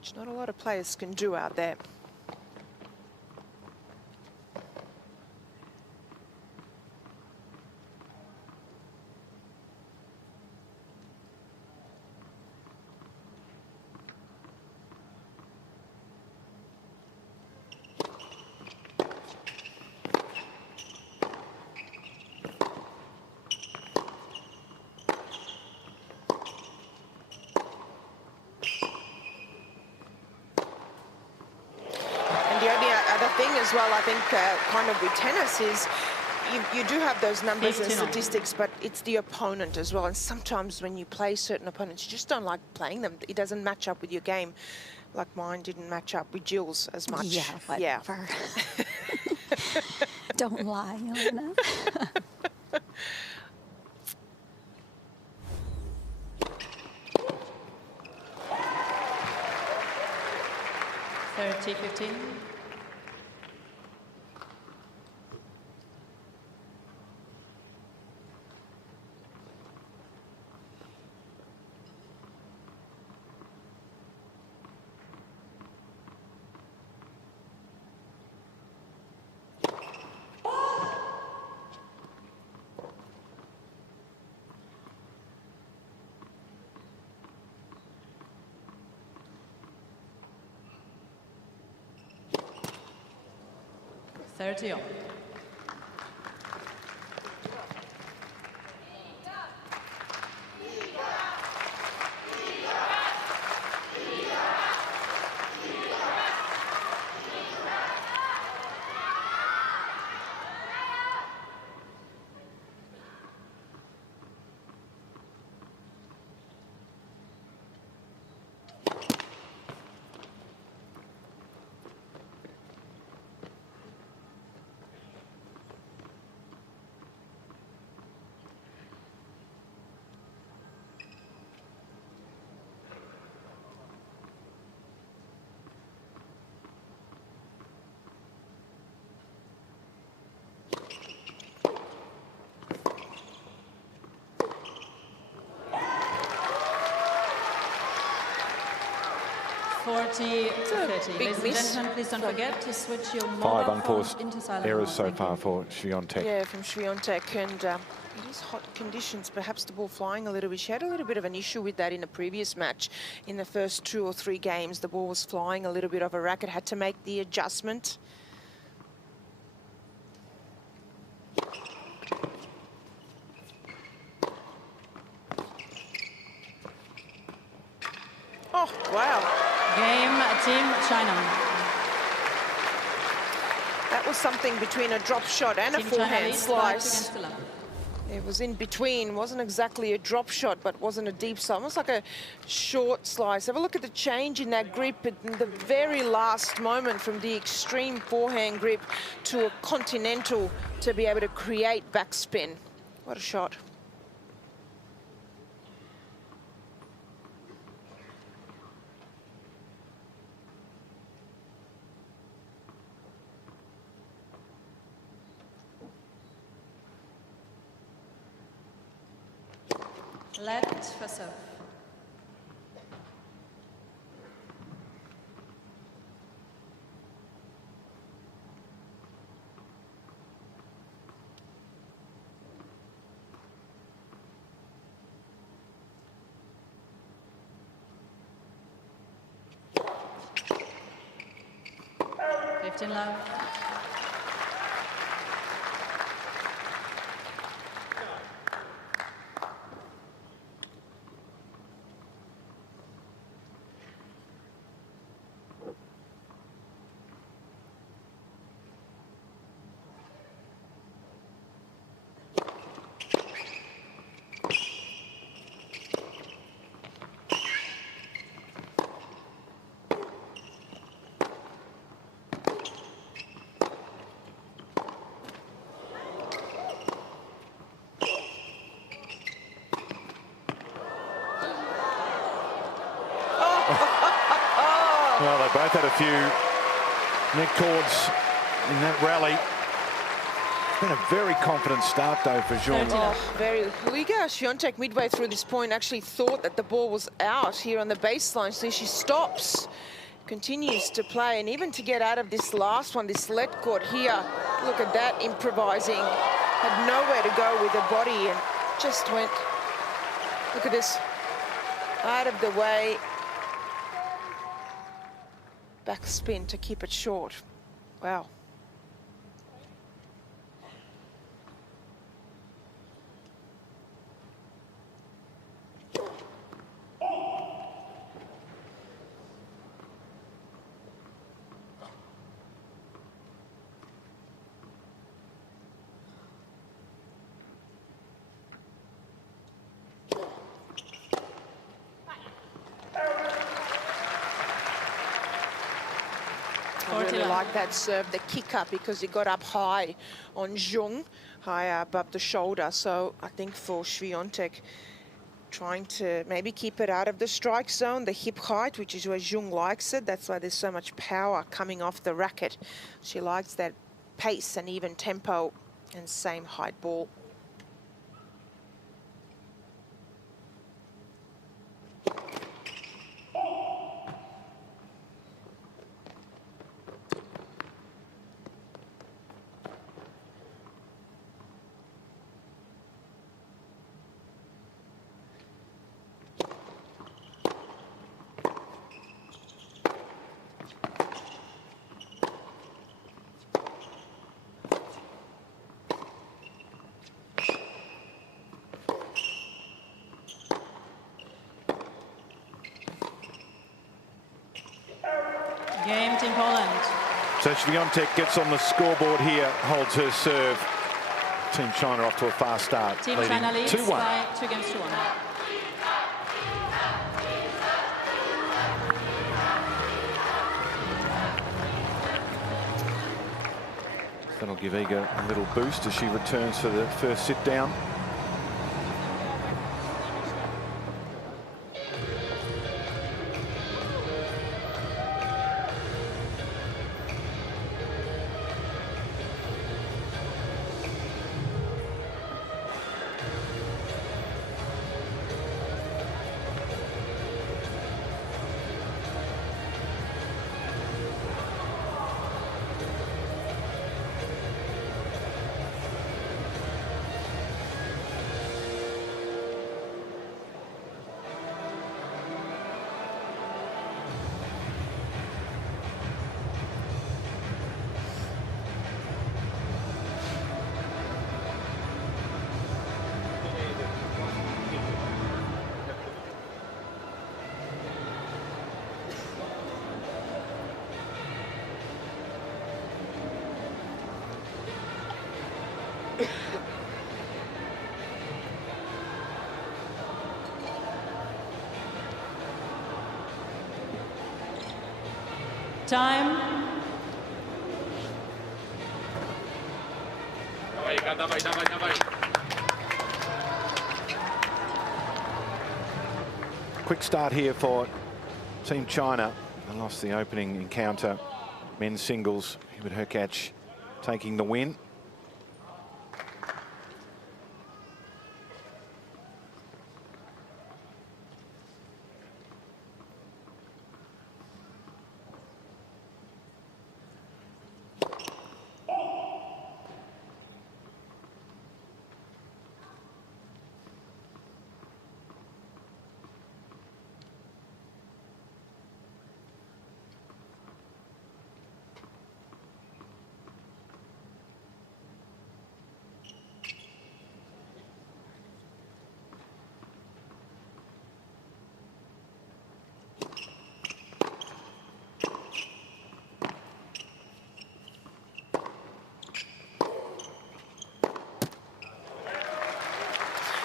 which not a lot of players can do out there. As well, I think kind of with tennis is you do have those numbers and statistics, but it's the opponent as well. And sometimes when you play certain opponents, you just don't like playing them. It doesn't match up with your game. Like mine didn't match up with Jill's as much. Yeah, whatever. Yeah. Don't lie, Elena. 30-15. Sergio. Ladies and gentlemen, please don't forget to switch your mobile 5 unforced into silent errors mode. so Thank far you. for Swiatek. Yeah, from Swiatek, and it is hot conditions, perhaps the ball flying a little bit. She had a little bit of an issue with that in the previous match. In the first 2 or 3 games, the ball was flying a little bit of a racket, had to make the adjustment. Oh, wow. Game, Team China. That was something between a drop shot and a Team China forehand leads 5 slice. against 11. It was in between, wasn't exactly a drop shot, but wasn't a deep side, almost like a short slice. Have a look at the change in that grip at the very last moment, from the extreme forehand grip to a continental to be able to create backspin. What a shot. Let for serve. Captain Love. Well, they both had a few neck cords in that rally. It's been a very confident start, though, for Jean. Oh, very. Liga Swiatek, midway through this point, actually thought that the ball was out here on the baseline, so she stops, continues to play, and even to get out of this last one, this let court here, look at that, improvising, had nowhere to go with her body and just went, look at this, out of the way. Back spin to keep it short. Wow. I really like that serve, the kick up, because it got up high on Jung, high above the shoulder. So I think for Swiatek, trying to maybe keep it out of the strike zone, the hip height, which is where Jung likes it. That's why there's so much power coming off the racket. She likes that pace and even tempo and same height ball. Game, Team Poland. So Swiatek gets on the scoreboard here, holds her serve. Team China off to a fast start. Team China leads 2-1. by 2 games to 1. That'll give Iga a little boost as she returns for the first sit down. Time. Quick start here for Team China. They lost the opening encounter. Men's singles, Hurkacz taking the win.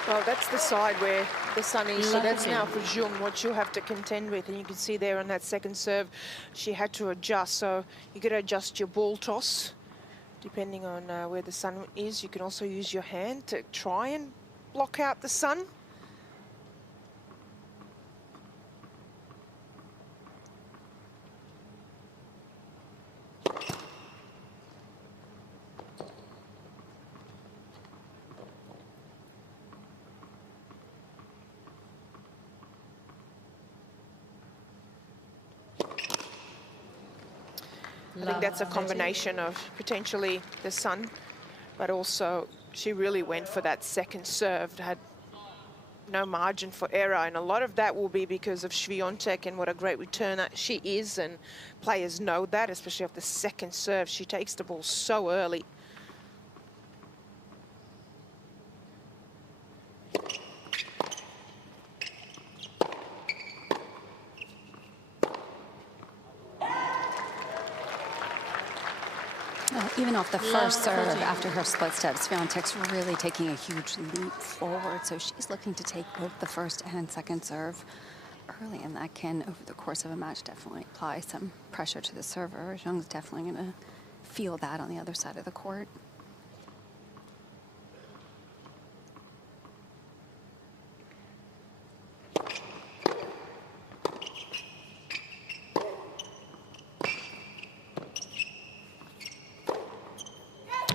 Well, that's the side where the sun is, so that's now for Zhong what she'll have to contend with. And you can see there on that second serve, she had to adjust. So you got to adjust your ball toss, depending on where the sun is. You can also use your hand to try and block out the sun. I think that's a combination of potentially the sun, but also she really went for that second serve, had no margin for error, and a lot of that will be because of Swiatek and what a great returner she is, and players know that, especially off the second serve. She takes the ball so early. Even off the first serve after her split step, Swiatek's really taking a huge leap forward. So she's looking to take both the first and second serve early, and that can, over the course of a match, definitely apply some pressure to the server. Zhong's definitely going to feel that on the other side of the court.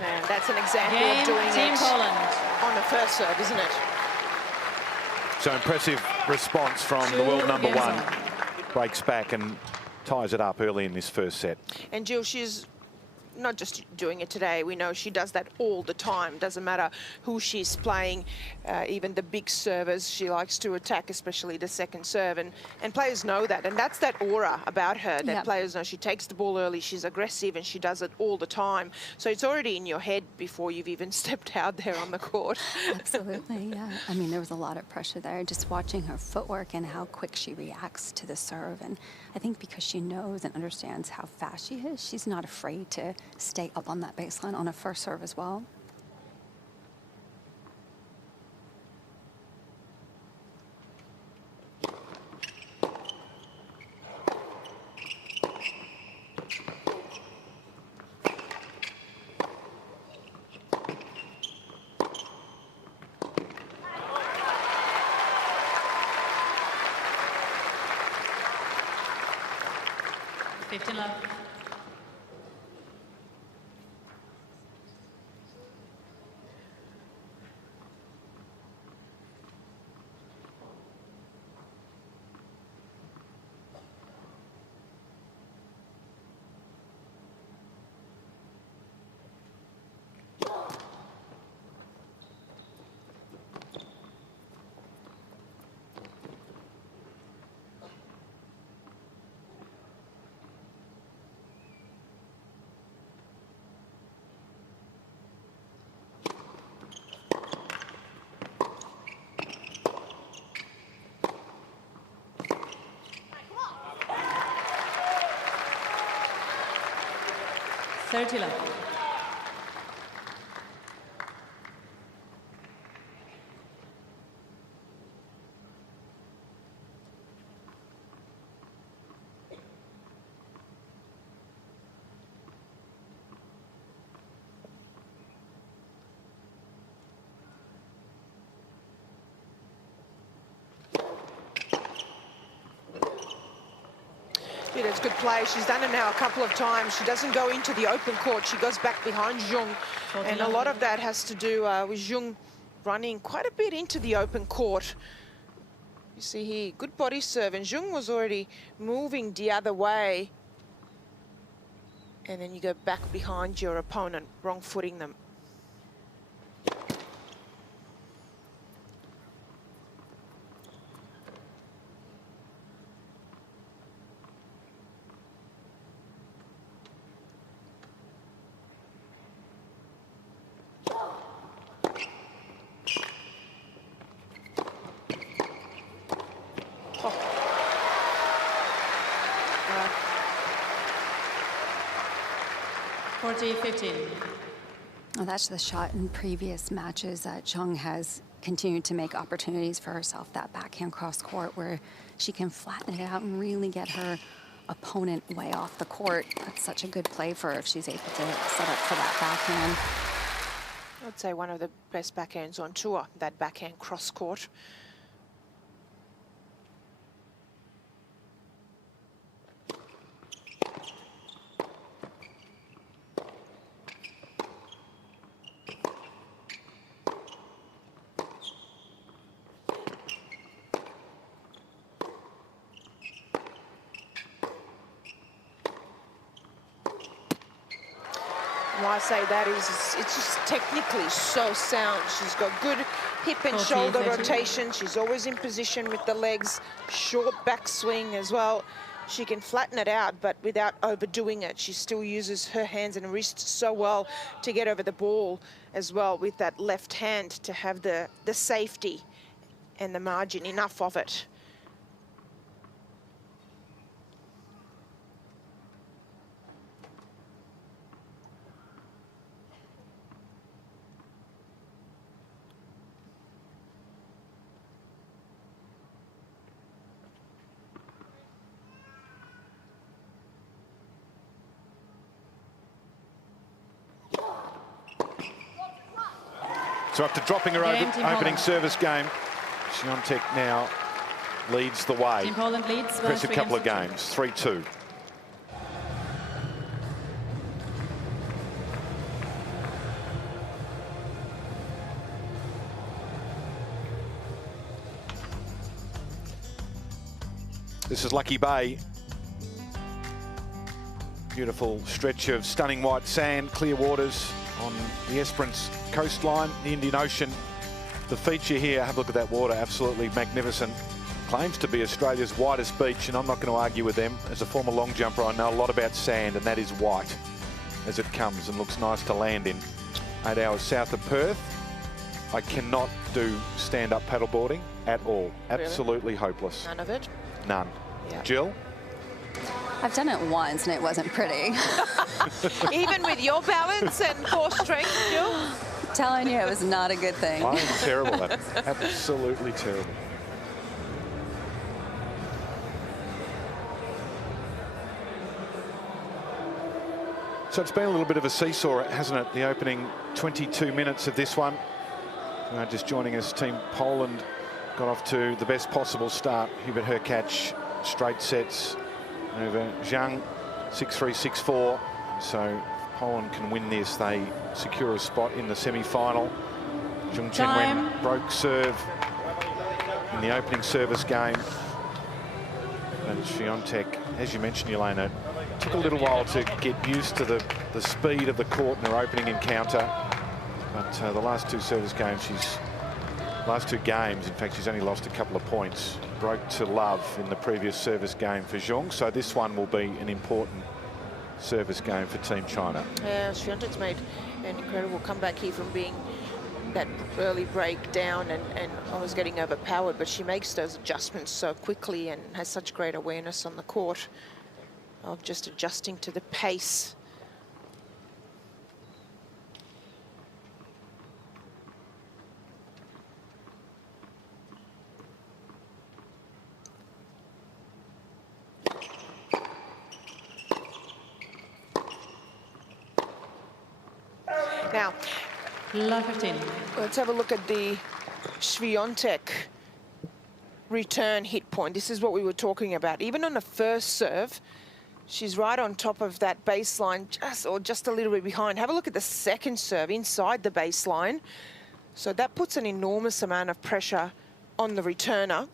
And that's an example of doing Team it Poland. on the first serve, isn't it? So impressive response from the world number one. Breaks back and ties it up early in this first set. And Jill, she's not just doing it today. We know she does that all the time. Doesn't matter who she's playing, even the big servers, she likes to attack, especially the second serve. And players know that. And that's that aura about her, that players know she takes the ball early, she's aggressive, and she does it all the time. So it's already in your head before you've even stepped out there on the court. Absolutely, yeah. I mean, there was a lot of pressure there, just watching her footwork and how quick she reacts to the serve. And I think because she knows and understands how fast she is, she's not afraid to stay up on that baseline on a first serve as well. Love. Love. That's good play. She's done it now a couple of times. She doesn't go into the open court. She goes back behind Zhong. And a lot of that has to do with Zhong running quite a bit into the open court. You see here, good body serve. And Zhong was already moving the other way. And then you go back behind your opponent, wrong footing them. Oh, 40-15. Well, that's the shot in previous matches that Zhong has continue to make opportunities for herself, that backhand cross court where she can flatten it out and really get her opponent way off the court. That's such a good play for her if she's able to set up for that backhand. I'd say one of the best backhands on tour, that backhand cross court. I say that it's just technically so sound. She's got good hip and shoulder rotation. She's always in position with the legs, short backswing as well. She can flatten it out, but without overdoing it. She still uses her hands and wrists so well to get over the ball as well with that left hand to have the safety and the margin, enough of it. So after dropping her opening service game, Swiatek now leads the way. Team Poland leads. Impressive couple of games, 3-2. This is Lucky Bay. Beautiful stretch of stunning white sand, clear waters on the Esperance coastline, the Indian Ocean. The feature here, have a look at that water, absolutely magnificent. Claims to be Australia's whitest beach, and I'm not going to argue with them. As a former long jumper, I know a lot about sand, and that is white as it comes and looks nice to land in. 8 hours south of Perth. I cannot do stand-up paddleboarding at all. Really? Absolutely hopeless. None of it? None. Yeah. Jill? I've done it once and it wasn't pretty. Even with your balance and core strength, Jill? Telling you, it was not a good thing. I am terrible at it. Absolutely terrible. So it's been a little bit of a seesaw, hasn't it? The opening 22 minutes of this one. Just joining us, Team Poland got off to the best possible start. Hubert Hurkacz, straight sets over Zhang, 6-3, 6-4. So if Poland can win this, they secure a spot in the semi-final. Jung Chen-wen broke serve in the opening service game. And Swiatek, as you mentioned, Elena, took a little while to get used to the speed of the court in her opening encounter. But the last two service games, in fact, she's only lost a couple of points. Broke to love in the previous service game for Zhang. So this one will be an important service game for Team China. Yeah, Swiatek's made an incredible comeback here from being that early break down and I was getting overpowered, but she makes those adjustments so quickly and has such great awareness on the court of just adjusting to the pace. Now, love 15. Let's have a look at the Swiatek return hit point. This is what we were talking about. Even on the first serve, she's right on top of that baseline, just a little bit behind. Have a look at the second serve inside the baseline. So that puts an enormous amount of pressure on the returner.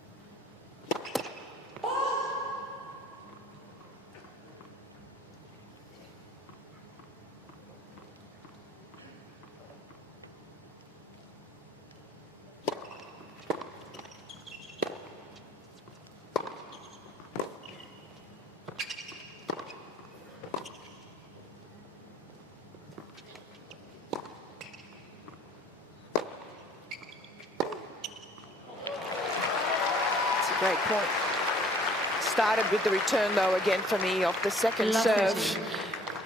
Great point. Started with the return, though, again for me off the second serve.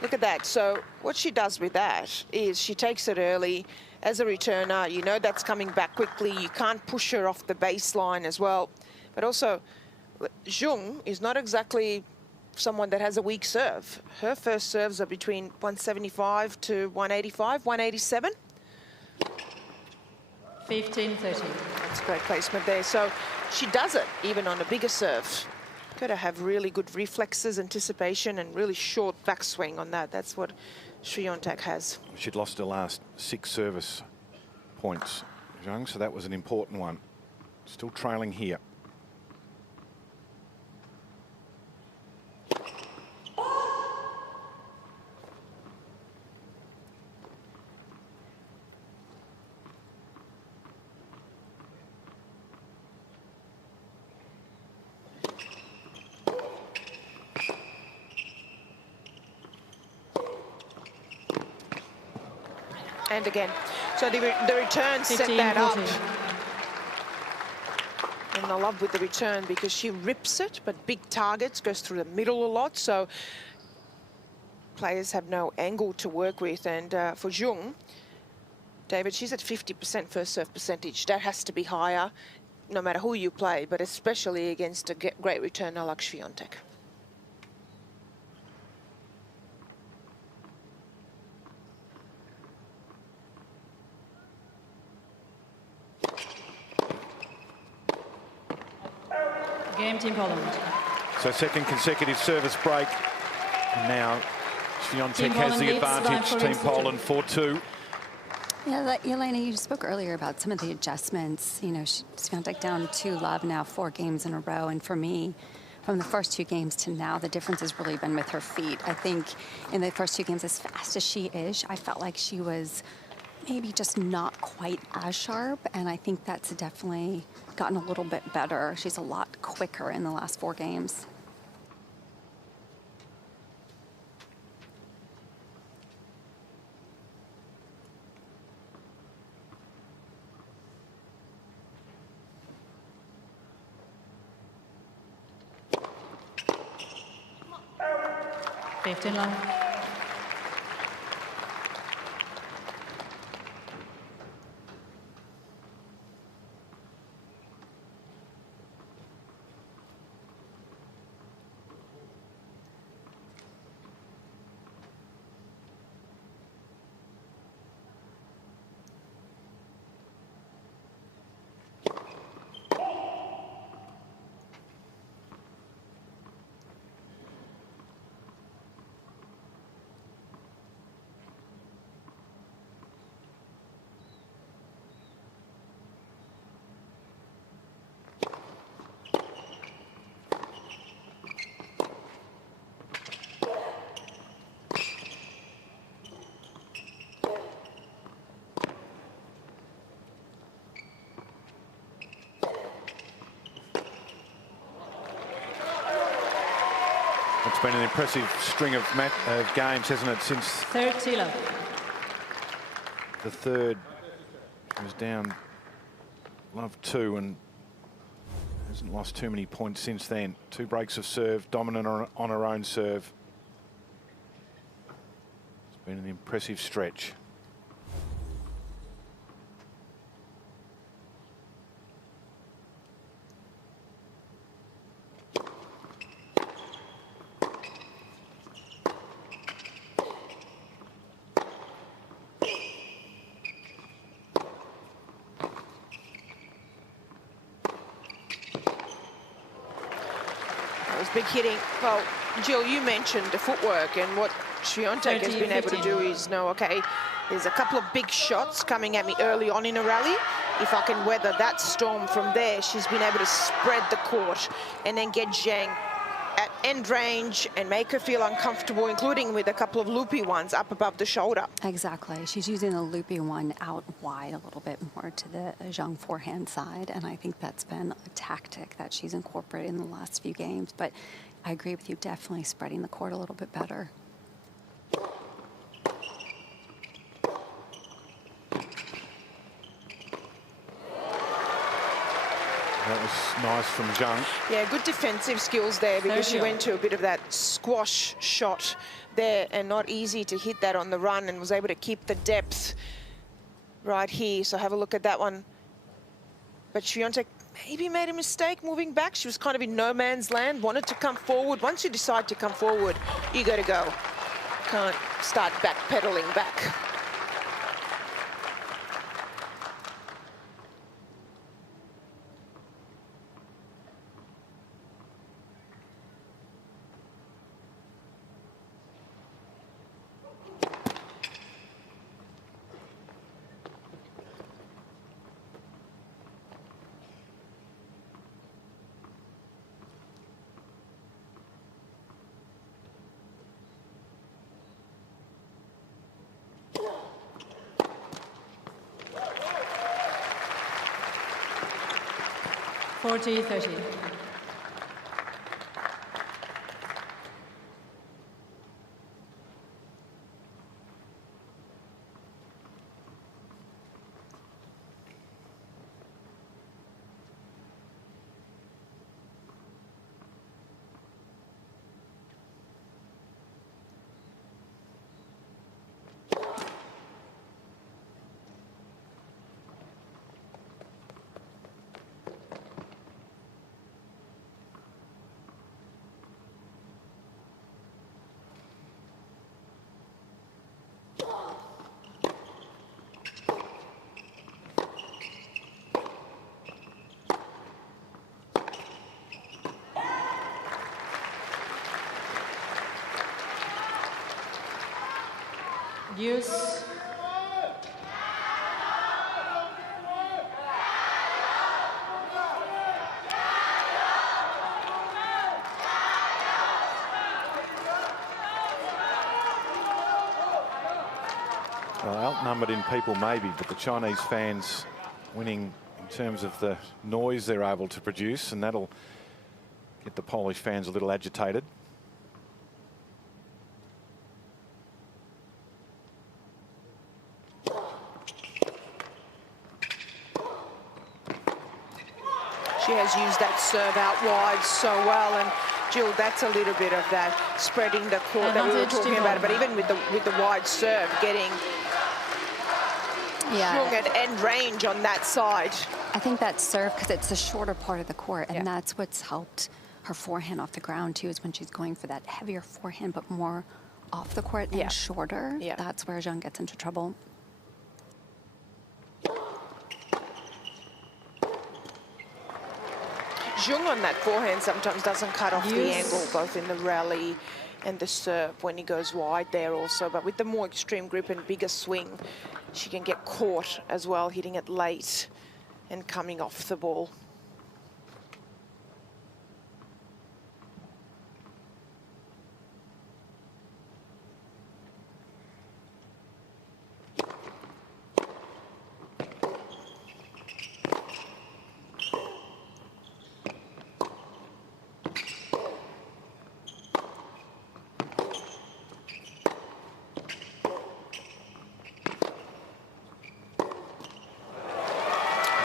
Look at that. So what she does with that is she takes it early. As a returner, you know that's coming back quickly. You can't push her off the baseline as well. But also, Zhang is not exactly someone that has a weak serve. Her first serves are between 175 to 185, 187. 15-30. That's great placement there. So she does it even on a bigger serve. Got to have really good reflexes, anticipation, and really short backswing on that. That's what Swiatek has. She'd lost her last 6 service points, Zhang, so that was an important one. Still trailing here. And again, so the return set that up. And I love with the return because she rips it, but big targets, goes through the middle a lot. So players have no angle to work with. And for Zhang, David, she's at 50% first serve percentage. That has to be higher, no matter who you play, but especially against a great returner like Swiatek. Game Team Poland. So second consecutive service break. And now Swiatek has the advantage. Team Poland 4-2. Yeah, Elena, you spoke earlier about some of the adjustments. You know, Swiatek down 2-love now 4 games in a row. And for me, from the first 2 games to now, the difference has really been with her feet. I think in the first 2 games, as fast as she is, I felt like she was maybe just not quite as sharp, and I think that's definitely gotten a little bit better. She's a lot quicker in the last 4 games. Love. It's been an impressive string of games, hasn't it, since 30-love. The third was down love 2 and hasn't lost too many points since then. 2 breaks of serve, dominant on her own serve. It's been an impressive stretch. Big hitting. Well, Jill, you mentioned the footwork, and what Swiatek has been able to do is know, okay, there's a couple of big shots coming at me early on in a rally. If I can weather that storm from there, she's been able to spread the court and then get Zhang at end range and make her feel uncomfortable, including with a couple of loopy ones up above the shoulder. Exactly. She's using the loopy one out wide a little bit more to the Zhang forehand side, and I think that's been a tactic that she's incorporated in the last few games. But I agree with you, definitely spreading the court a little bit better. That was nice from Zhang. Yeah, good defensive skills there because she went to a bit of that squash shot there and not easy to hit that on the run and was able to keep the depth right here. So have a look at that one. But Swiatek maybe made a mistake moving back. She was kind of in no man's land, wanted to come forward. Once you decide to come forward, you got to go. Can't start backpedaling back. (40-30). Use. Well, outnumbered in people maybe, but the Chinese fans winning in terms of the noise they're able to produce, and that'll get the Polish fans a little agitated. She has used that serve out wide so well, and Jill, that's a little bit of that spreading the court that we were talking about. But even with the wide serve, getting strong at end range on that side. I think that serve, because it's the shorter part of the court, and that's what's helped her forehand off the ground too, is when she's going for that heavier forehand, but more off the court and shorter. That's where Zhang gets into trouble. Zhang on that forehand sometimes doesn't cut off the angle, both in the rally and the serve when he goes wide there also. But with the more extreme grip and bigger swing, she can get caught as well, hitting it late and coming off the ball.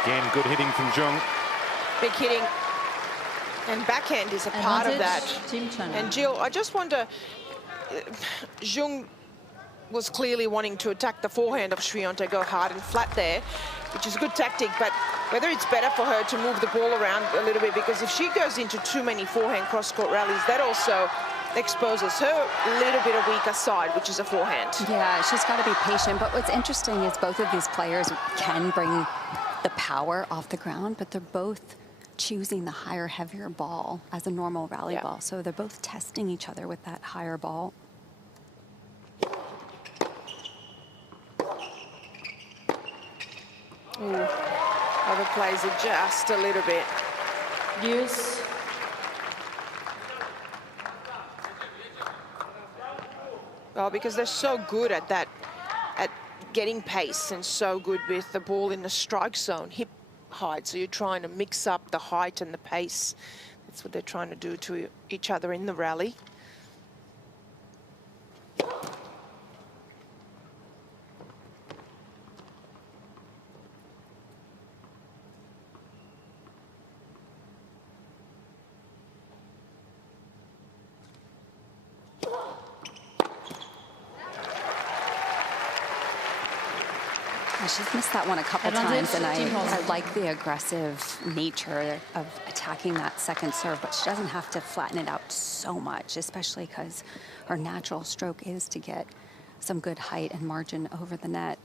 Again, good hitting from Zhang. Big hitting. And backhand is a part of that. And Jill, I just wonder, Zhang was clearly wanting to attack the forehand of Swiatek, go hard and flat there, which is a good tactic, but whether it's better for her to move the ball around a little bit, because if she goes into too many forehand cross-court rallies, that also exposes her little bit of weaker side, which is a forehand. Yeah, she's got to be patient. But what's interesting is both of these players can bring the power off the ground, but they're both choosing the higher, heavier ball as a normal rally ball. So they're both testing each other with that higher ball. Ooh, overplays it just a little bit. Use. Well, because they're so good at that, at getting pace, and so good with the ball in the strike zone, hip height. So you're trying to mix up the height and the pace. That's what they're trying to do to each other in the rally. She's missed that one a couple Advantage, times, and Team Holland. I like the aggressive nature of attacking that second serve, but she doesn't have to flatten it out so much, especially because her natural stroke is to get some good height and margin over the net.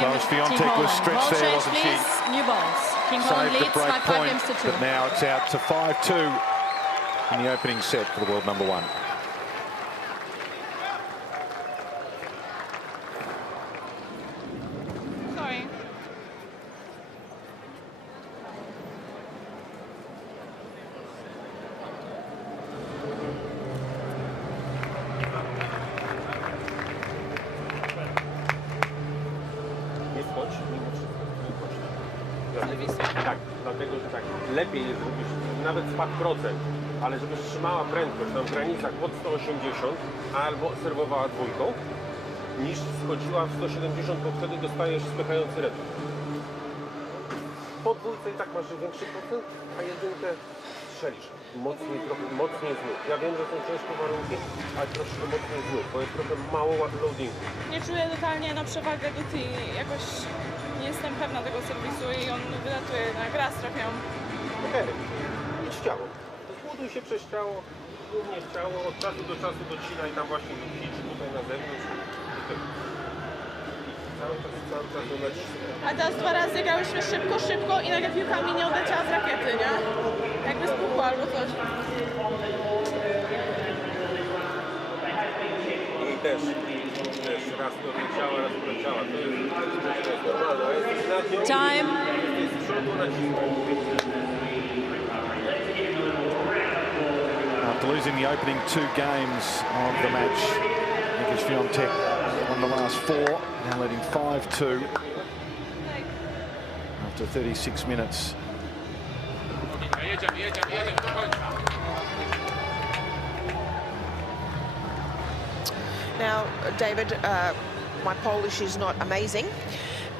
Well, Swiatek was stretched there, wasn't she? New balls. Team Holland Saved the leads break 5 point, games to 2. but now it's out to 5-2 in the opening set for the world number 1. Sorry. Tak, dlatego, że tak lepiej jest, żebyś nawet spadł procent, ale żebyś trzymała prędkość tam w granicach pod 180 albo serwowała dwójką, niż schodziła w 170, bo wtedy dostajesz spychający retur. Po dwójce i tak masz większy procent, a jedynkę strzelisz. Trochę mocniej znów. Ja wiem, że są ciężkie warunki, ale troszkę mocniej znów, bo jest trochę mało loadingu. Nie czuję totalnie na przewagę Guti. Jakoś nie jestem pewna tego serwisu i on wylatuje na raz trafiam. Okej, idź w ciało. Zbuduj się przez ciało, głównie w ciało, od czasu do czasu docinaj tam właśnie do kiczy tutaj na zewnątrz. Cały czas do nacisku. A teraz 2 razy grałyśmy szybko i nagle piłka mi nie odleciała z rakiety, nie? Jakby spuchła albo coś. I też raz doleciała, raz doleciała. To jest normalne, a jest nad nią. Time. Jest z przodu nacisku. After losing the opening 2 games of the match, Swiatek won the last 4, now leading 5-2 after 36 minutes. Now, David, my Polish is not amazing,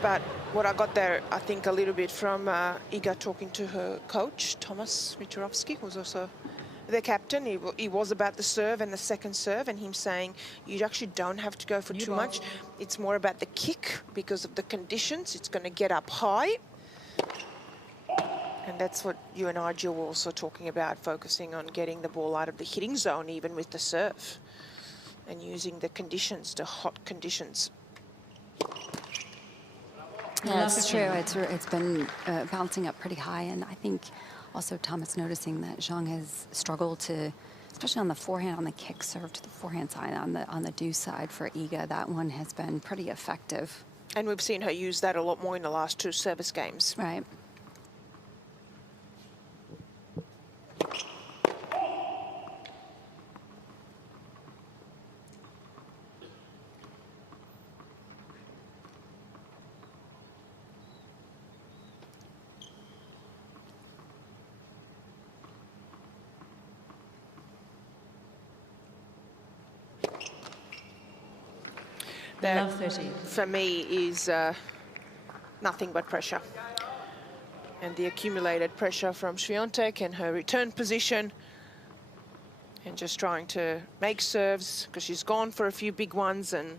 but what I got there, I think, a little bit from Iga talking to her coach, Tomasz Wieczorowski, who's also the captain. He was about the serve and the second serve, and him saying you actually don't have to go for too much. It's more about the kick because of the conditions. It's going to get up high. And that's what you and I, Jill, were also talking about, focusing on getting the ball out of the hitting zone, even with the serve, and using the conditions, the hot conditions. Yeah, it's true. It's been bouncing up pretty high, and I think also Thomas noticing that Zhang has struggled to, especially on the forehand, on the kick serve to the forehand side, on the deuce side for Iga. That one has been pretty effective. And we've seen her use that a lot more in the last 2 service games. Right. That, for me, is nothing but pressure. And the accumulated pressure from Swiatek and her return position, and just trying to make serves, because she's gone for a few big ones and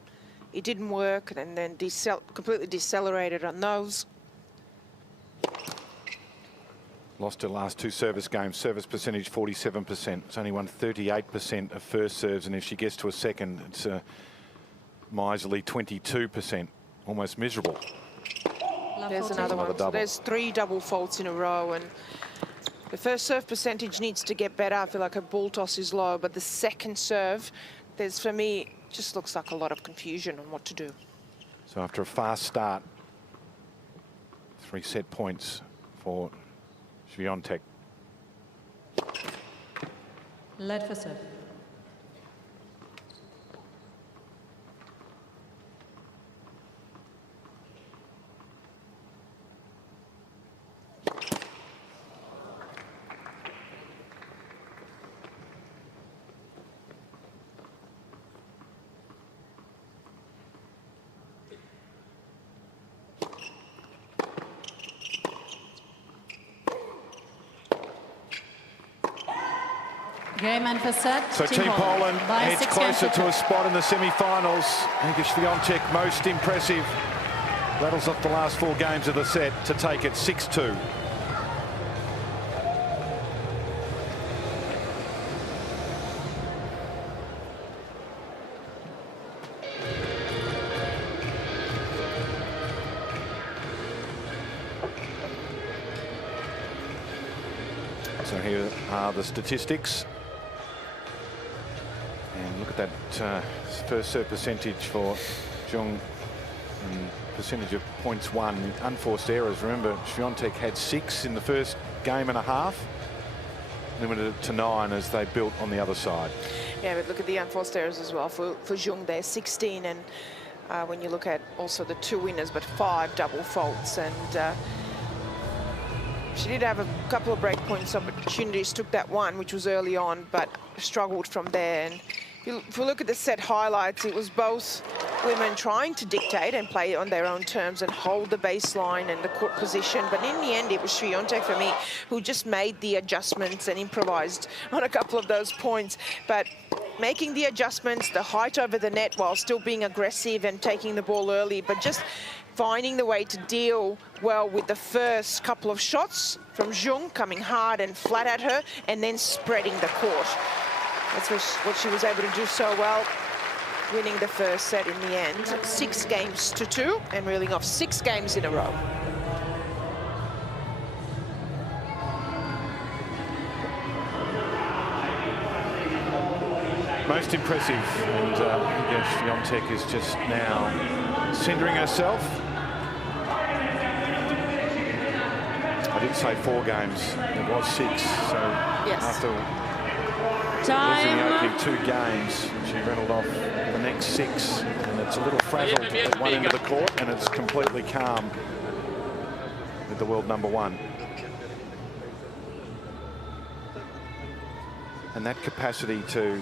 it didn't work, and then completely decelerated on those. Lost her last 2 service games. Service percentage 47%. It's only won 38% of first serves, and if she gets to a second, it's a miserly 22%. Almost miserable. There's another one. So there's 3 double faults in a row, and the first serve percentage needs to get better. I feel like her ball toss is low, but the second serve, there's, for me, just looks like a lot of confusion on what to do. So after a fast start, 3 set points for Swiatek. Led for serve. Game and for set. So Team Poland by heads 6 closer games to a spot in the semi-finals. Iga Swiatek, most impressive. Rattles off the last 4 games of the set to take it 6-2. So here are the statistics. And look at that first serve percentage for Jung, and percentage of points won. Unforced errors. Remember, Swiatek had 6 in the first game and a half. Limited it to 9 as they built on the other side. Yeah, but look at the unforced errors as well for Jung there, 16. And when you look at also the 2 winners, but 5 double faults. And she did have a couple of break points opportunities, took that one, which was early on, but struggled from there. And if we look at the set highlights, it was both women trying to dictate and play on their own terms and hold the baseline and the court position. But in the end, it was Swiatek for me who just made the adjustments and improvised on a couple of those points. But making the adjustments, the height over the net while still being aggressive and taking the ball early, but just finding the way to deal well with the first couple of shots from Jung, coming hard and flat at her, and then spreading the court. That's what she was able to do so well, winning the first set in the end. 6 games to 2 and reeling off 6 games in a row. Most impressive, and Iga Swiatek is just now centering herself. I did say 4 games, it was 6, so yes. After losing the opening 2 games, she rattled off the next 6, and it's a little frazzled at one end of the court, and it's completely calm with the world #1. And that capacity to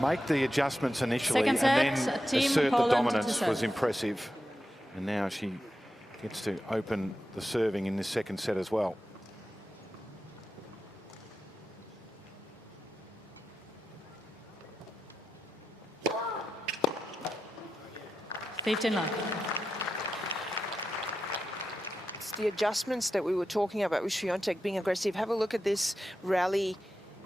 make the adjustments initially and then assert the dominance was impressive. And now she gets to open the serving in this second set as well. It's the adjustments that we were talking about with Swiatek being aggressive. Have a look at this rally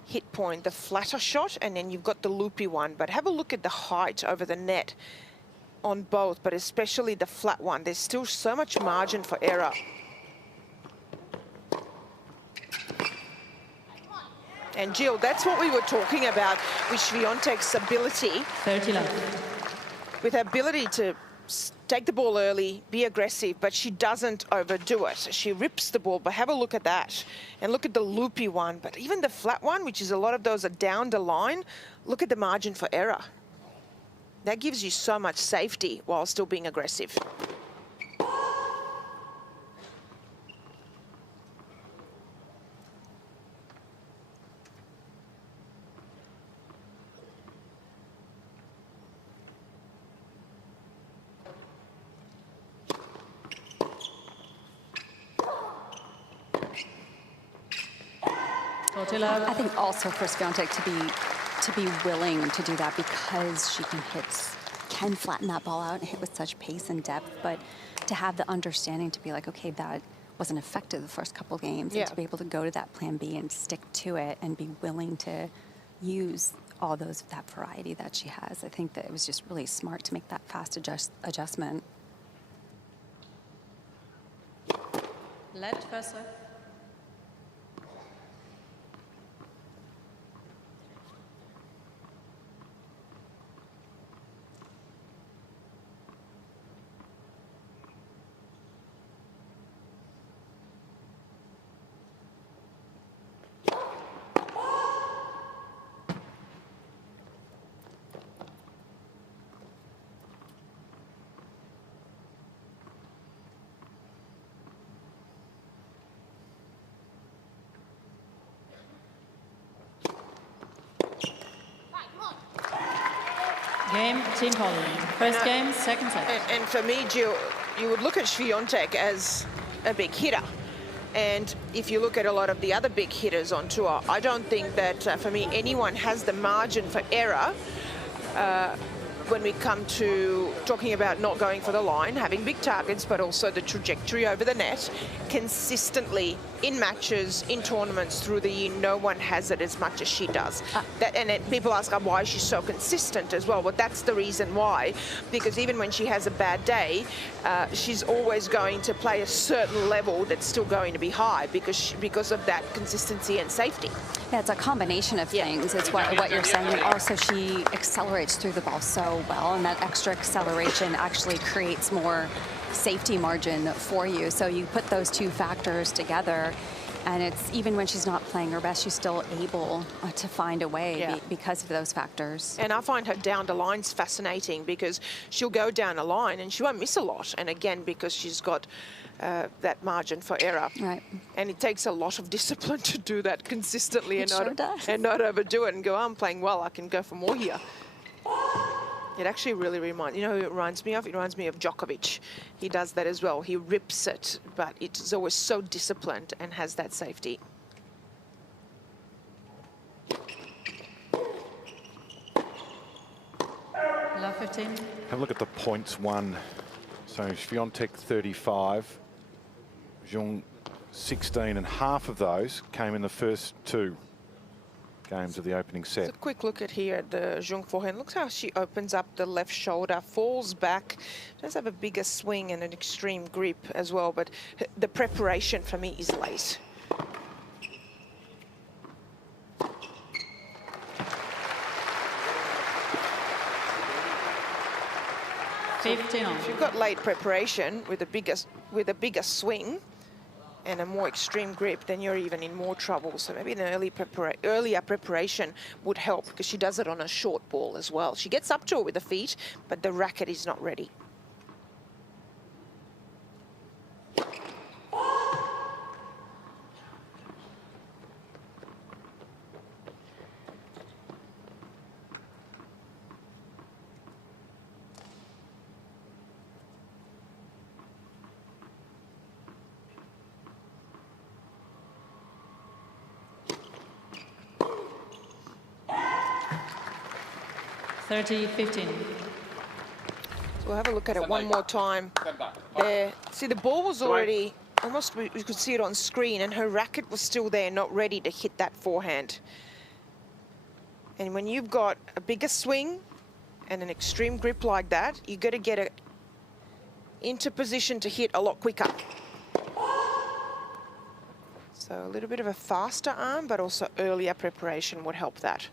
hit point, the flatter shot, and then you've got the loopy one. But have a look at the height over the net on both, but especially the flat one. There's still so much margin for error. And Jill, that's what we were talking about with Swiatek's ability. 30 left. With her ability to take the ball early, be aggressive, but she doesn't overdo it. She rips the ball, but have a look at that. And look at the loopy one, but even the flat one, which is a lot of those are down the line, look at the margin for error. That gives you so much safety while still being aggressive. I think also for Swiatek to be willing to do that, because she can flatten that ball out and hit with such pace and depth, but to have the understanding to be like, okay, that wasn't effective the first couple games, and to be able to go to that plan B and stick to it and be willing to use all that variety that she has. I think that it was just really smart to make that fast adjustment. Left first serve. Game, Team Poland. First game, second set. And for me, Jill, you would look at Swiatek as a big hitter. And if you look at a lot of the other big hitters on tour, I don't think that, for me, anyone has the margin for error when we come to talking about not going for the line, having big targets, but also the trajectory over the net. Consistently in matches, in tournaments through the year, no one has it as much as she does. People ask, why is she so consistent as well? Well, that's the reason why, because even when she has a bad day, she's always going to play a certain level that's still going to be high because of that consistency and safety. Yeah, it's a combination of things. It's what you're saying. And also, she accelerates through the ball so well, and that extra acceleration actually creates more safety margin for you. So you put those two factors together, and it's even when she's not playing her best, she's still able to find a way because of those factors. And I find her down the line's fascinating because she'll go down a line and she won't miss a lot. And again, because she's got that margin for error. Right. And it takes a lot of discipline to do that consistently It and, sure does. and not overdo it and go, I'm playing well, I can go for more here. It actually really reminds, you know who it reminds me of? It reminds me of Djokovic. He does that as well. He rips it, but it's always so disciplined and has that safety. Love 15. Have a look at the points won. So Swiatek 35, Zhang 16, and half of those came in the first two games of the opening set. Just a quick look at here at the Zhang forehand. Look how she opens up the left shoulder, falls back, does have a bigger swing and an extreme grip as well, but the preparation for me is late. If you've got late preparation with a bigger swing and a more extreme grip, then you're even in more trouble. So maybe an earlier preparation would help, because she does it on a short ball as well. She gets up to it with the feet, but the racket is not ready. $30-15. So we'll have a look at it one more time. There, see, the ball was already almost, we could see it on screen, and her racket was still there, not ready to hit that forehand. And when you've got a bigger swing and an extreme grip like that, you got to get it into position to hit a lot quicker. So a little bit of a faster arm, but also earlier preparation would help that.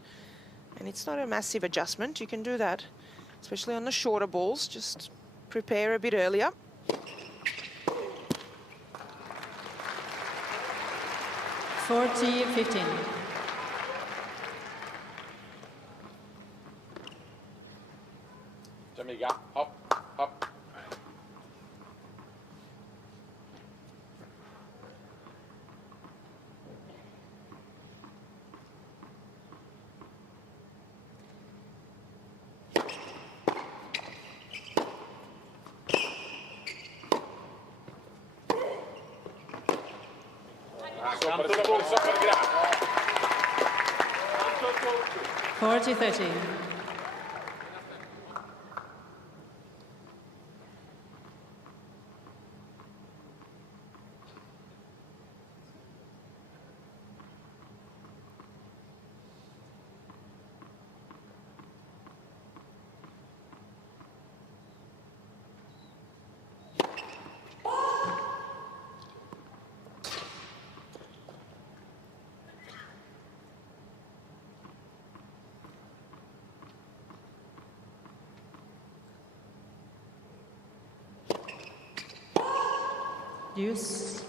And it's not a massive adjustment. You can do that, especially on the shorter balls. Just prepare a bit earlier. $40-15. Jamaica, hop, hop. Super 40-30. Deuce.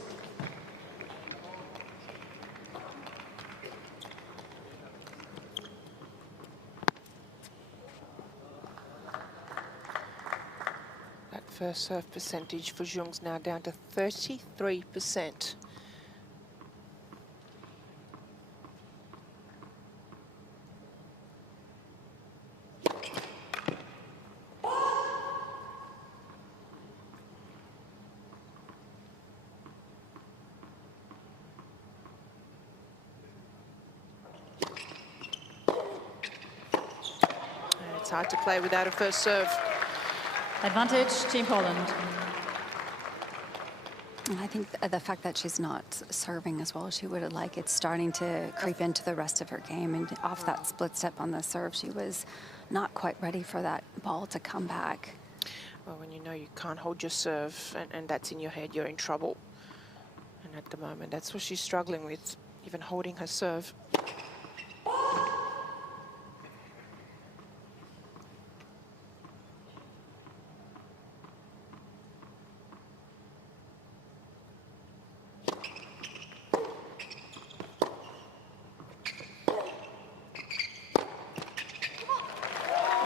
That first serve percentage for Zhang's now down to 33%. It's hard to play without a first serve. Advantage, Team Poland. I think the fact that she's not serving as well as she would like, it's starting to creep into the rest of her game. And off that split step on the serve, she was not quite ready for that ball to come back. Well, when you know you can't hold your serve and that's in your head, you're in trouble. And at the moment, that's what she's struggling with, even holding her serve.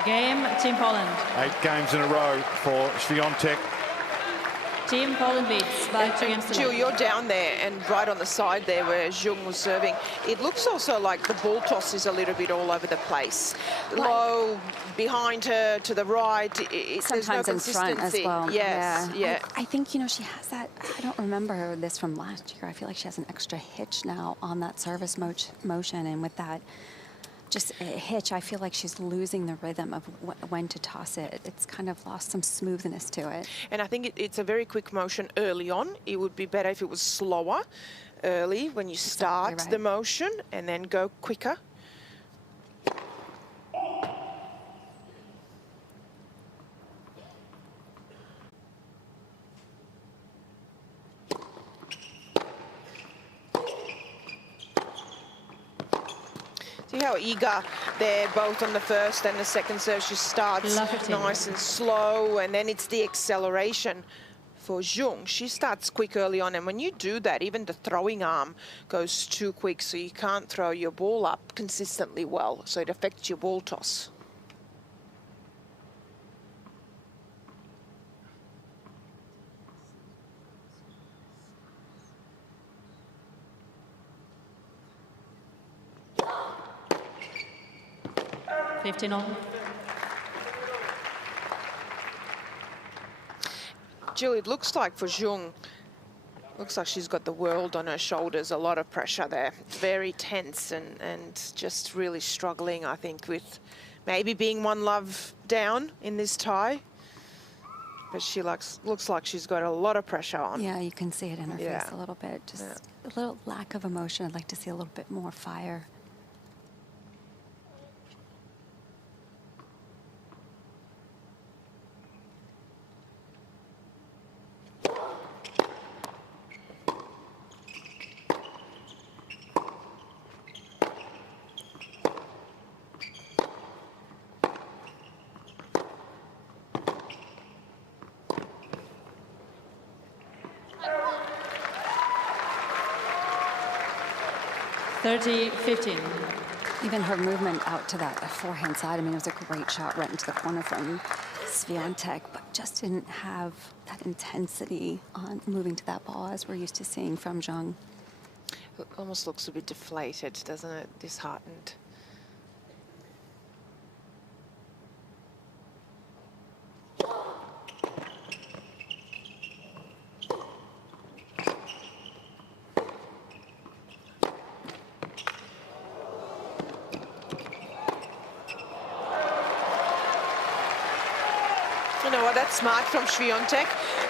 Game, Team Poland. 8 games in a row for Swiatek. Team Poland beats by 2 games to Jill, none. you're down there and right on the side there where Jung was serving. It looks also like the ball toss is a little bit all over the place. Low, behind her, to the right. There's no Sometimes in front as consistency. well. Yes, yeah. I think, you know, she has that, I don't remember this from last year. I feel like she has an extra hitch now on that service motion, and with that just a hitch, I feel like she's losing the rhythm of when to toss it. It's kind of lost some smoothness to it. And I think it's a very quick motion early on. It would be better if it was slower early when you start the motion and then go quicker. See how eager they're both on the first and the second serve. She starts nice and slow, and then it's the acceleration for Jung. She starts quick early on, and when you do that, even the throwing arm goes too quick, so you can't throw your ball up consistently well, so it affects your ball toss. Jill, it looks like for Jung, looks like she's got the world on her shoulders, a lot of pressure there. Very tense and just really struggling, I think, with maybe being 1 love down in this tie. But she looks like she's got a lot of pressure on. Yeah, you can see it in her face a little bit. Just a little lack of emotion. I'd like to see a little bit more fire. Even her movement out to that forehand side, I mean, it was a great shot right into the corner from Swiatek, but just didn't have that intensity on moving to that ball as we're used to seeing from Jung. It almost looks a bit deflated, doesn't it? Disheartened. You know what, that's smart from Swiatek,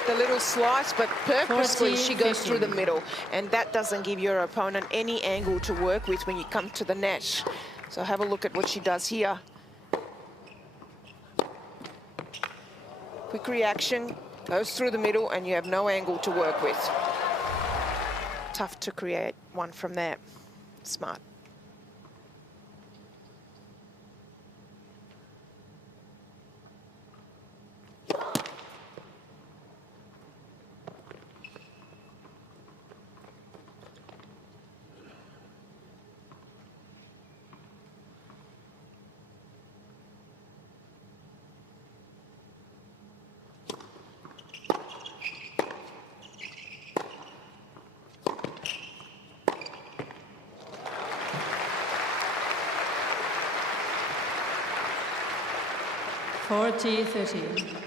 the little slice, but purposely she goes through the middle, and that doesn't give your opponent any angle to work with when you come to the net. So have a look at what she does here. Quick reaction, goes through the middle, and you have no angle to work with. Tough to create one from there. Smart. (40-30).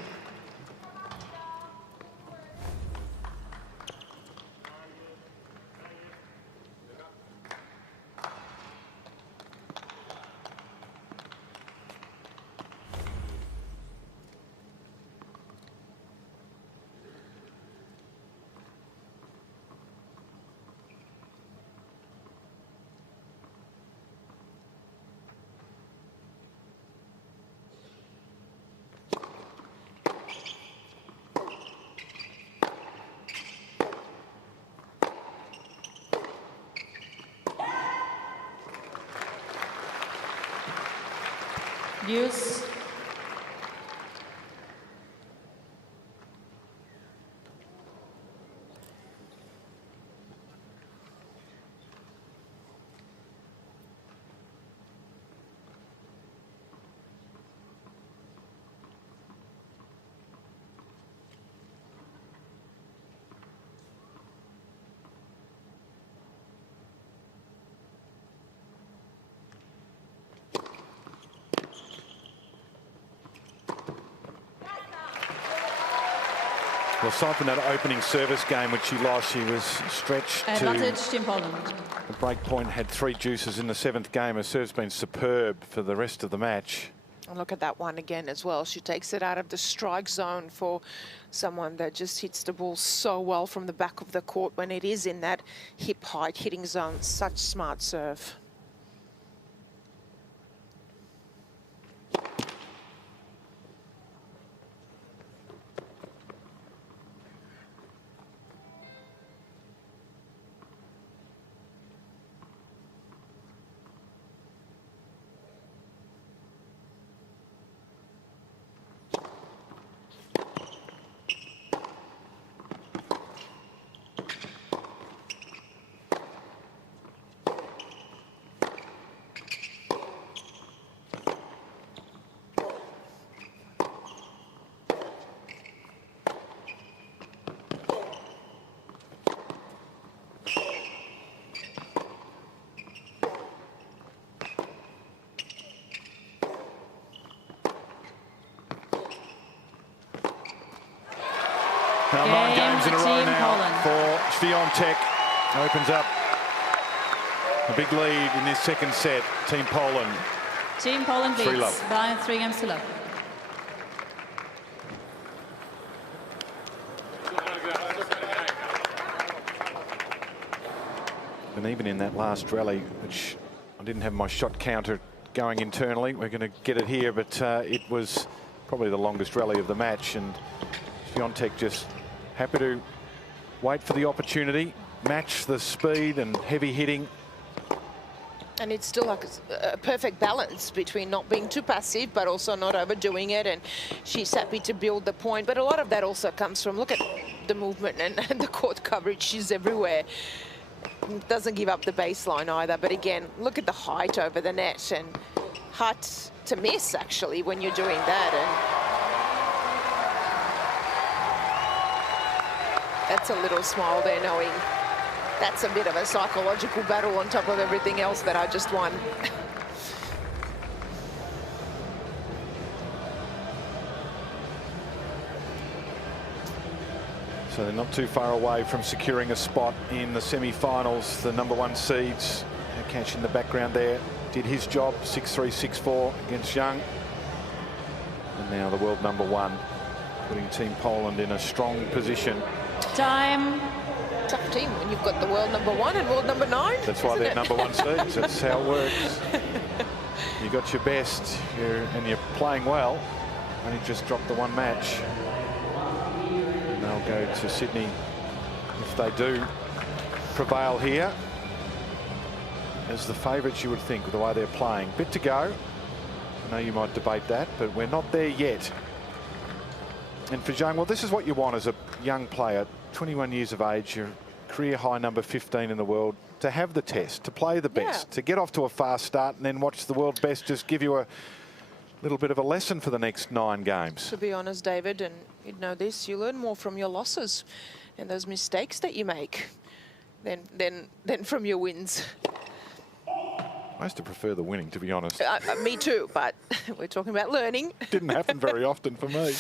Use. Well, aside from that opening service game, which she lost, she was stretched Advantage, to Team Poland. the break point, had 3 deuces in the 7th game. Her serve's been superb for the rest of the match. And look at that one again as well. She takes it out of the strike zone for someone that just hits the ball so well from the back of the court when it is in that hip height hitting zone. Such smart serve. Now 9 games in a row Team now Poland. for Swiatek. Opens up a big lead in this 2nd set. Team Poland. Team Poland 3 leads love. by 3 games to love. And even in that last rally, which I didn't have my shot counter going internally, we're going to get it here, but it was probably the longest rally of the match, and Swiatek just happy to wait for the opportunity, match the speed and heavy hitting. And it's still like a perfect balance between not being too passive, but also not overdoing it. And she's happy to build the point. But a lot of that also comes from, look at the movement and the court coverage. She's everywhere. Doesn't give up the baseline either. But again, look at the height over the net, and hard to miss, actually, when you're doing that. And that's a little smile there, knowing that's a bit of a psychological battle on top of everything else that I just won. So they're not too far away from securing a spot in the semi-finals. The #1 seeds, Hurkacz in the background there, did his job, 6-3, 6-4 against Young. And now the world #1, putting Team Poland in a strong position. Time. Tough team when you've got the world #1 and world #9. That's why they're #1 seeds. That's how it works. You got your best, and you're playing well. Only just dropped the 1 match. And they'll go to Sydney if they do prevail here as the favourites, you would think, with the way they're playing. Bit to go. I know you might debate that, but we're not there yet. And for Zhang, well, this is what you want as a young player, 21 years of age, your career high number 15 in the world, to have the test, to play the best, to get off to a fast start and then watch the world best just give you a little bit of a lesson for the next 9 games. To be honest, David, and you'd know this, you learn more from your losses and those mistakes that you make than from your wins. I used to prefer the winning, to be honest. Me too, but we're talking about learning. Didn't happen very often for me.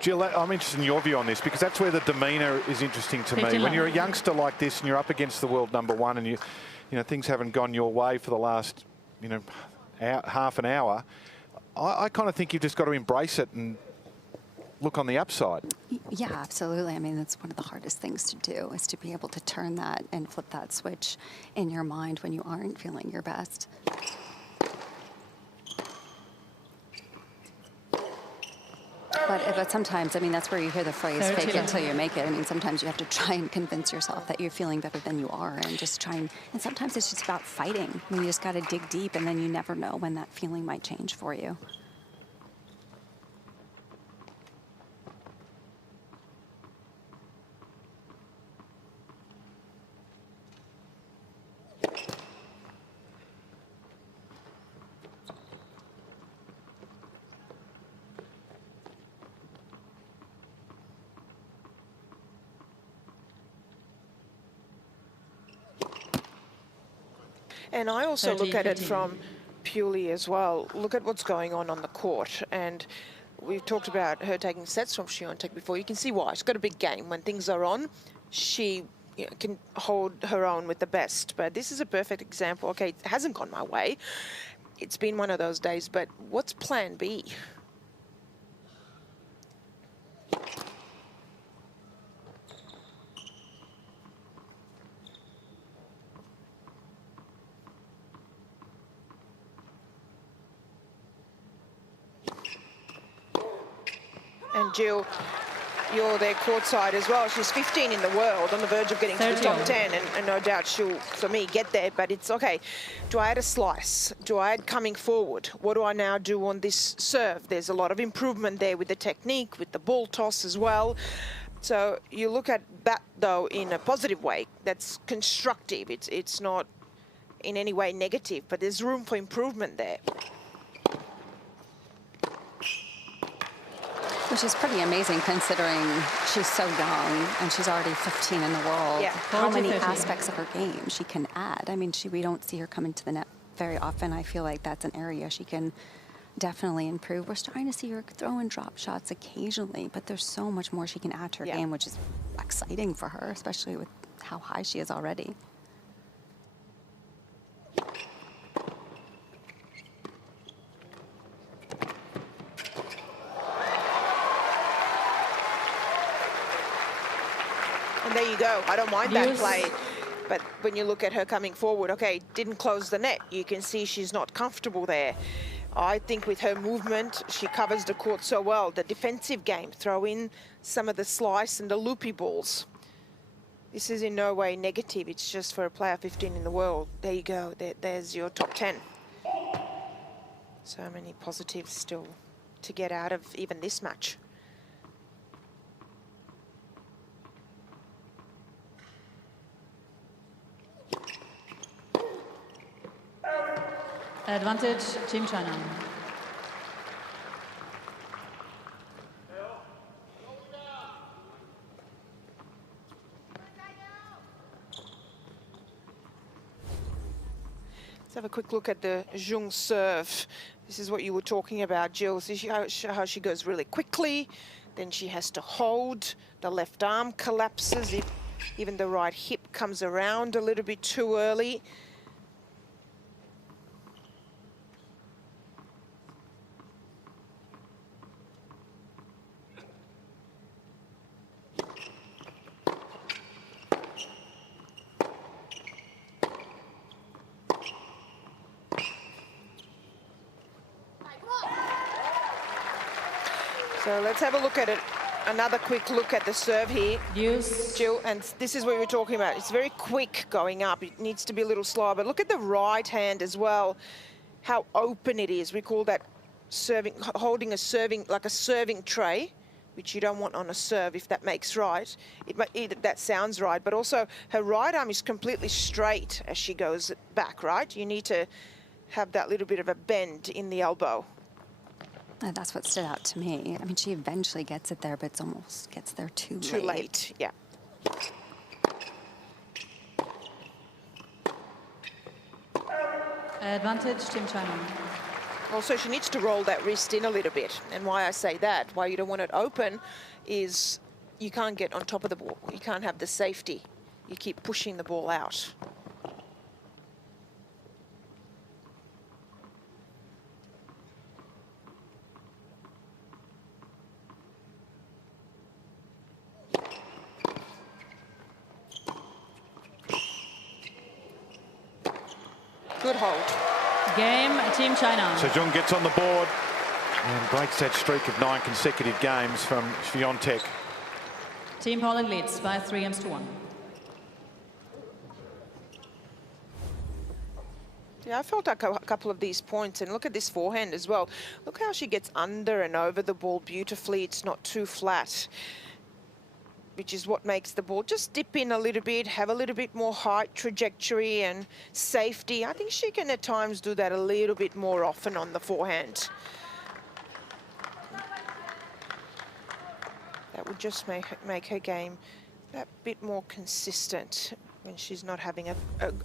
Jill, I'm interested in your view on this, because that's where the demeanour is interesting to me. When you're a youngster like this and you're up against the world #1 and you know things haven't gone your way for the last half an hour, I kind of think you've just got to embrace it and look on the upside. Yeah, absolutely. I mean, that's one of the hardest things to do, is to be able to turn that and flip that switch in your mind when you aren't feeling your best. But sometimes, I mean, that's where you hear the phrase, Very fake true. it till you make it. I mean, sometimes you have to try and convince yourself that you're feeling better than you are and just try and sometimes it's just about fighting. I mean, you just got to dig deep and then you never know when that feeling might change for you. And I also 13, look at it 15. from purely as well. Look at what's going on the court. And we've talked about her taking sets from Swiatek before. You can see why. She's got a big game. When things are on, she can hold her own with the best. But this is a perfect example. Okay, it hasn't gone my way. It's been one of those days, but what's plan B? And Jill, you're there courtside as well. She's 15 in the world, on the verge of getting to the top 10, and no doubt she'll, for me, get there. But it's, okay, do I add a slice? Do I add coming forward? What do I now do on this serve? There's a lot of improvement there with the technique, with the ball toss as well. So you look at that, though, in a positive way. That's constructive. It's not in any way negative, but there's room for improvement there. Which is pretty amazing considering she's so young and she's already 15 in the world. Yeah. How many 13. aspects of her game she can add. I mean, we don't see her come into the net very often. I feel like that's an area she can definitely improve. We're starting to see her throw and drop shots occasionally, but there's so much more she can add to her game, which is exciting for her, especially with how high she is already. And there you go. I don't mind that play. But when you look at her coming forward, okay, didn't close the net. You can see she's not comfortable there. I think with her movement, she covers the court so well. The defensive game, throw in some of the slice and the loopy balls. This is in no way negative. It's just for a player 15 in the world. There you go. There's your top 10. So many positives still to get out of even this match. Advantage, Team China. Let's have a quick look at the Jung serve. This is what you were talking about, Jill. See how she goes really quickly, then she has to hold. The left arm collapses if even the right hip comes around a little bit too early. So let's have a look at it. Another quick look at the serve here, Jill, and this is what we were talking about. It's very quick going up. It needs to be a little slower, but look at the right hand as well, how open it is. We call that serving, holding a serving, like a serving tray, which you don't want on a serve, if that makes right. That sounds right, but also her right arm is completely straight as she goes back, right? You need to have that little bit of a bend in the elbow. That's what stood out to me. I mean, she eventually gets it there, but it's almost gets there too late. Too late, yeah. Advantage, Team China. Also, she needs to roll that wrist in a little bit. And why I say that, why you don't want it open, is you can't get on top of the ball. You can't have the safety. You keep pushing the ball out. Good hold. Game, Team China. So Jung gets on the board. And breaks that streak of 9 consecutive games from Swiatek. Team Poland leads by 3 games to 1. Yeah, I felt like a couple of these points, and look at this forehand as well. Look how she gets under and over the ball beautifully. It's not too flat, which is what makes the ball just dip in a little bit, have a little bit more height, trajectory and safety. I think she can at times do that a little bit more often on the forehand. That would just make her game that bit more consistent when she's not having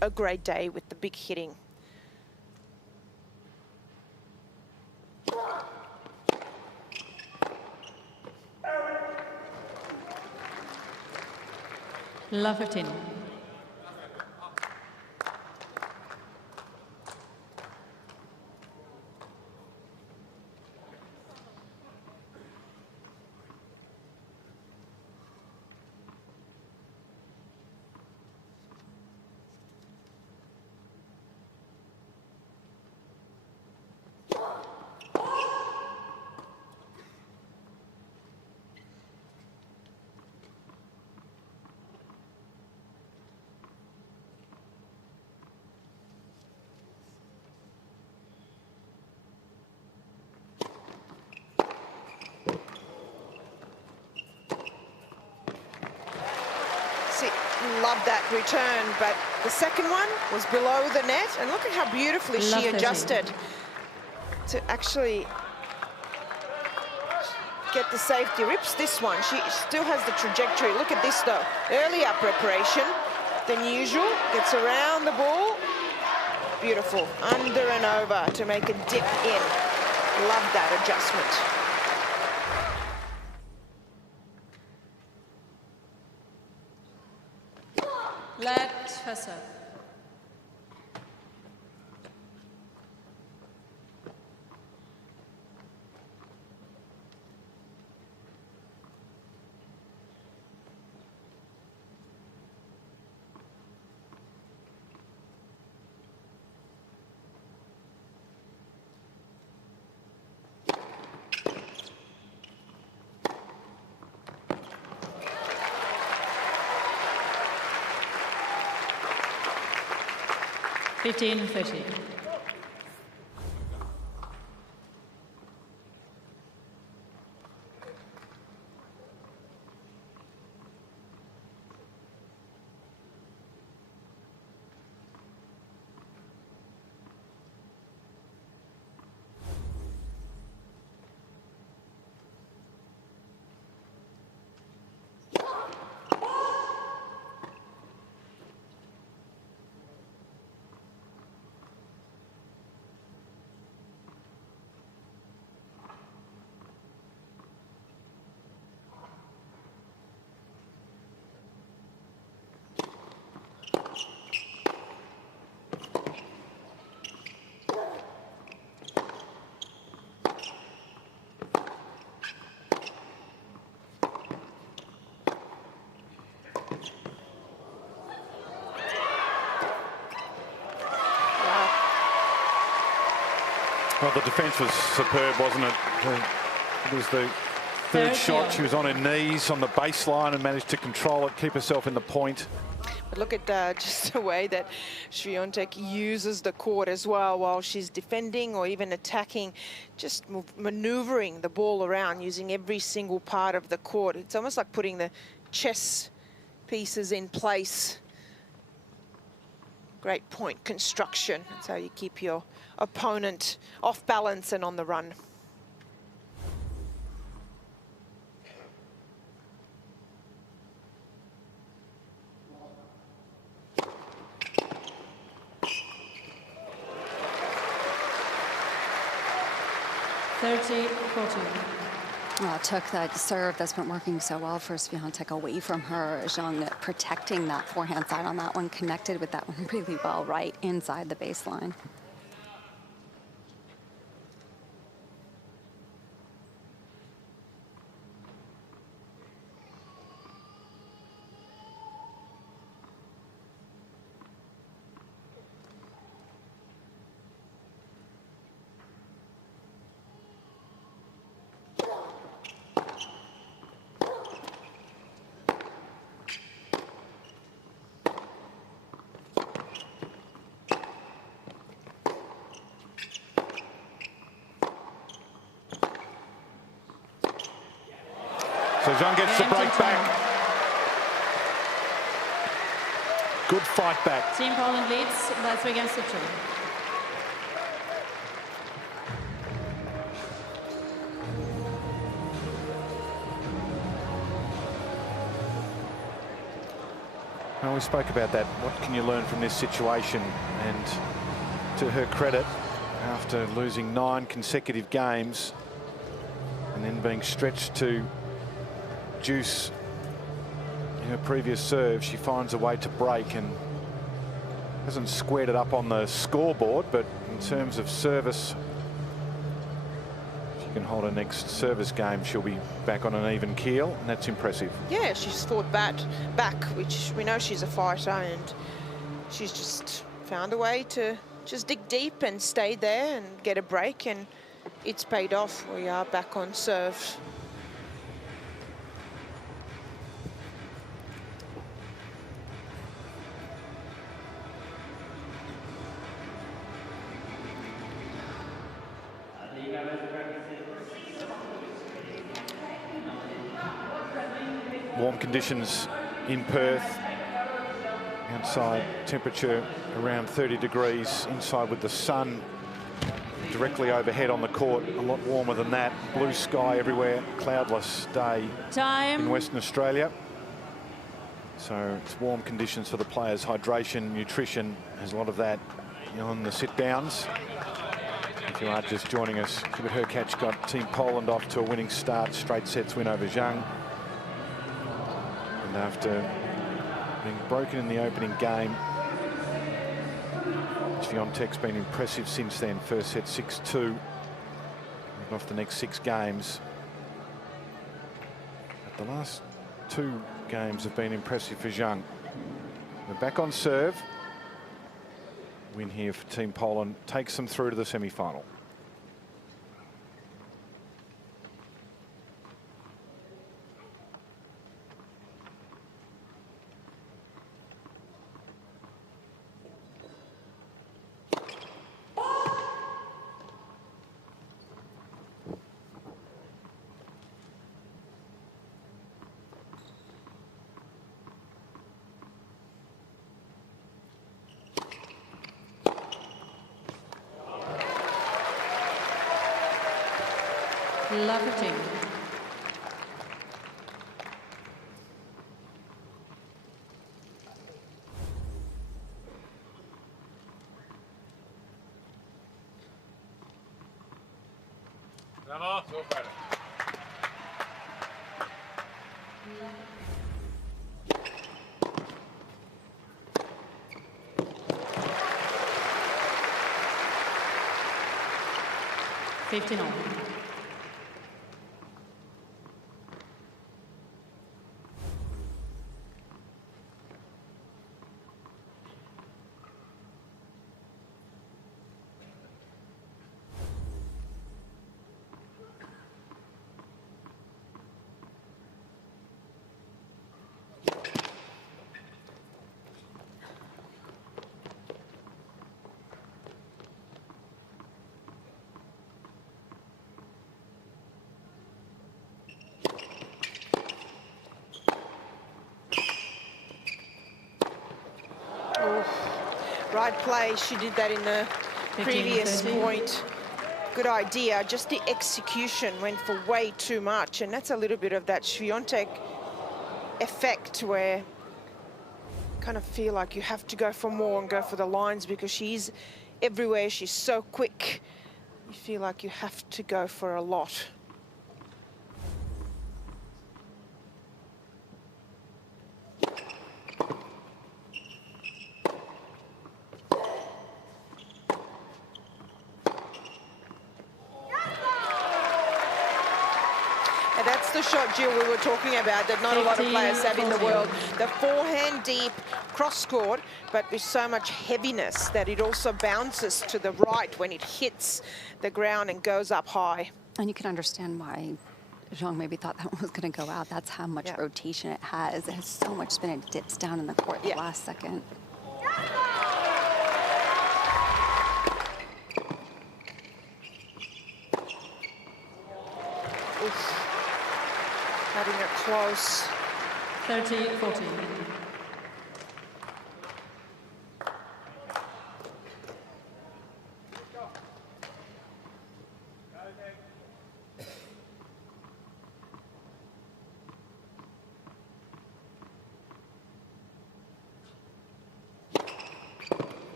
a great day with the big hitting. Love 15. Love that return, but the second one was below the net, and look at how beautifully she adjusted to actually get the safety. Rips this one. She still has the trajectory. Look at this though. Earlier preparation than usual. Gets around the ball. Beautiful. Under and over to make a dip in. Love that adjustment. Let her serve. Fifteen, 30. Well, the defence was superb, wasn't it? It was the third shot. She was on her knees on the baseline and managed to control it, keep herself in the point. But look at just the way that Swiatek uses the court as well while she's defending or even attacking, just maneuvering the ball around, using every single part of the court. It's almost like putting the chess pieces in place. Great point construction. That's how you keep your opponent off balance and on the run. Well, it took that serve that's been working so well for Swiatek away from her. Zhang protecting that forehand side on that one, connected with that one really well right inside the baseline. Zhang gets the break back. Good fight back. Team Poland leads by 3 games to 2. Well, we spoke about that. What can you learn from this situation? And to her credit, after losing 9 consecutive games and then being stretched to juice in her previous serve, she finds a way to break and hasn't squared it up on the scoreboard, but in terms of service, if she can hold her next service game, she'll be back on an even keel, and that's impressive. Yeah, she's fought back, which we know she's a fighter, and she's just found a way to just dig deep and stay there and get a break, and it's paid off. We are back on serve. Warm conditions in Perth. Outside temperature around 30 degrees. Inside with the sun directly overhead on the court. A lot warmer than that. Blue sky everywhere. Cloudless day in Western Australia. So it's warm conditions for the players. Hydration, nutrition. There's a lot of that on the sit-downs. If you are just joining us, Hurkacz got Team Poland off to a winning start. Straight sets win over Zhang. And after being broken in the opening game, Swiatek's been impressive since then. First set 6-2. Off the next 6 games. But the last 2 games have been impressive for Zhang. We're back on serve. Win here for Team Poland takes them through to the semi-final. Love-a-ting. Brawo, super. Fifteen all. Right play, she did that in the previous point. Good idea, just the execution went for way too much, and that's a little bit of that Swiatek effect where you kind of feel like you have to go for more and go for the lines because she's everywhere, she's so quick. You feel like you have to go for a lot. That's the shot, Jill, we were talking about that not a lot of players have in the world. The forehand deep, cross-court, but with so much heaviness that it also bounces to the right when it hits the ground and goes up high. And you can understand why Zhang maybe thought that one was going to go out. That's how much rotation it has. It has so much spin, it dips down in the court the last second. Cutting it close. 30-14.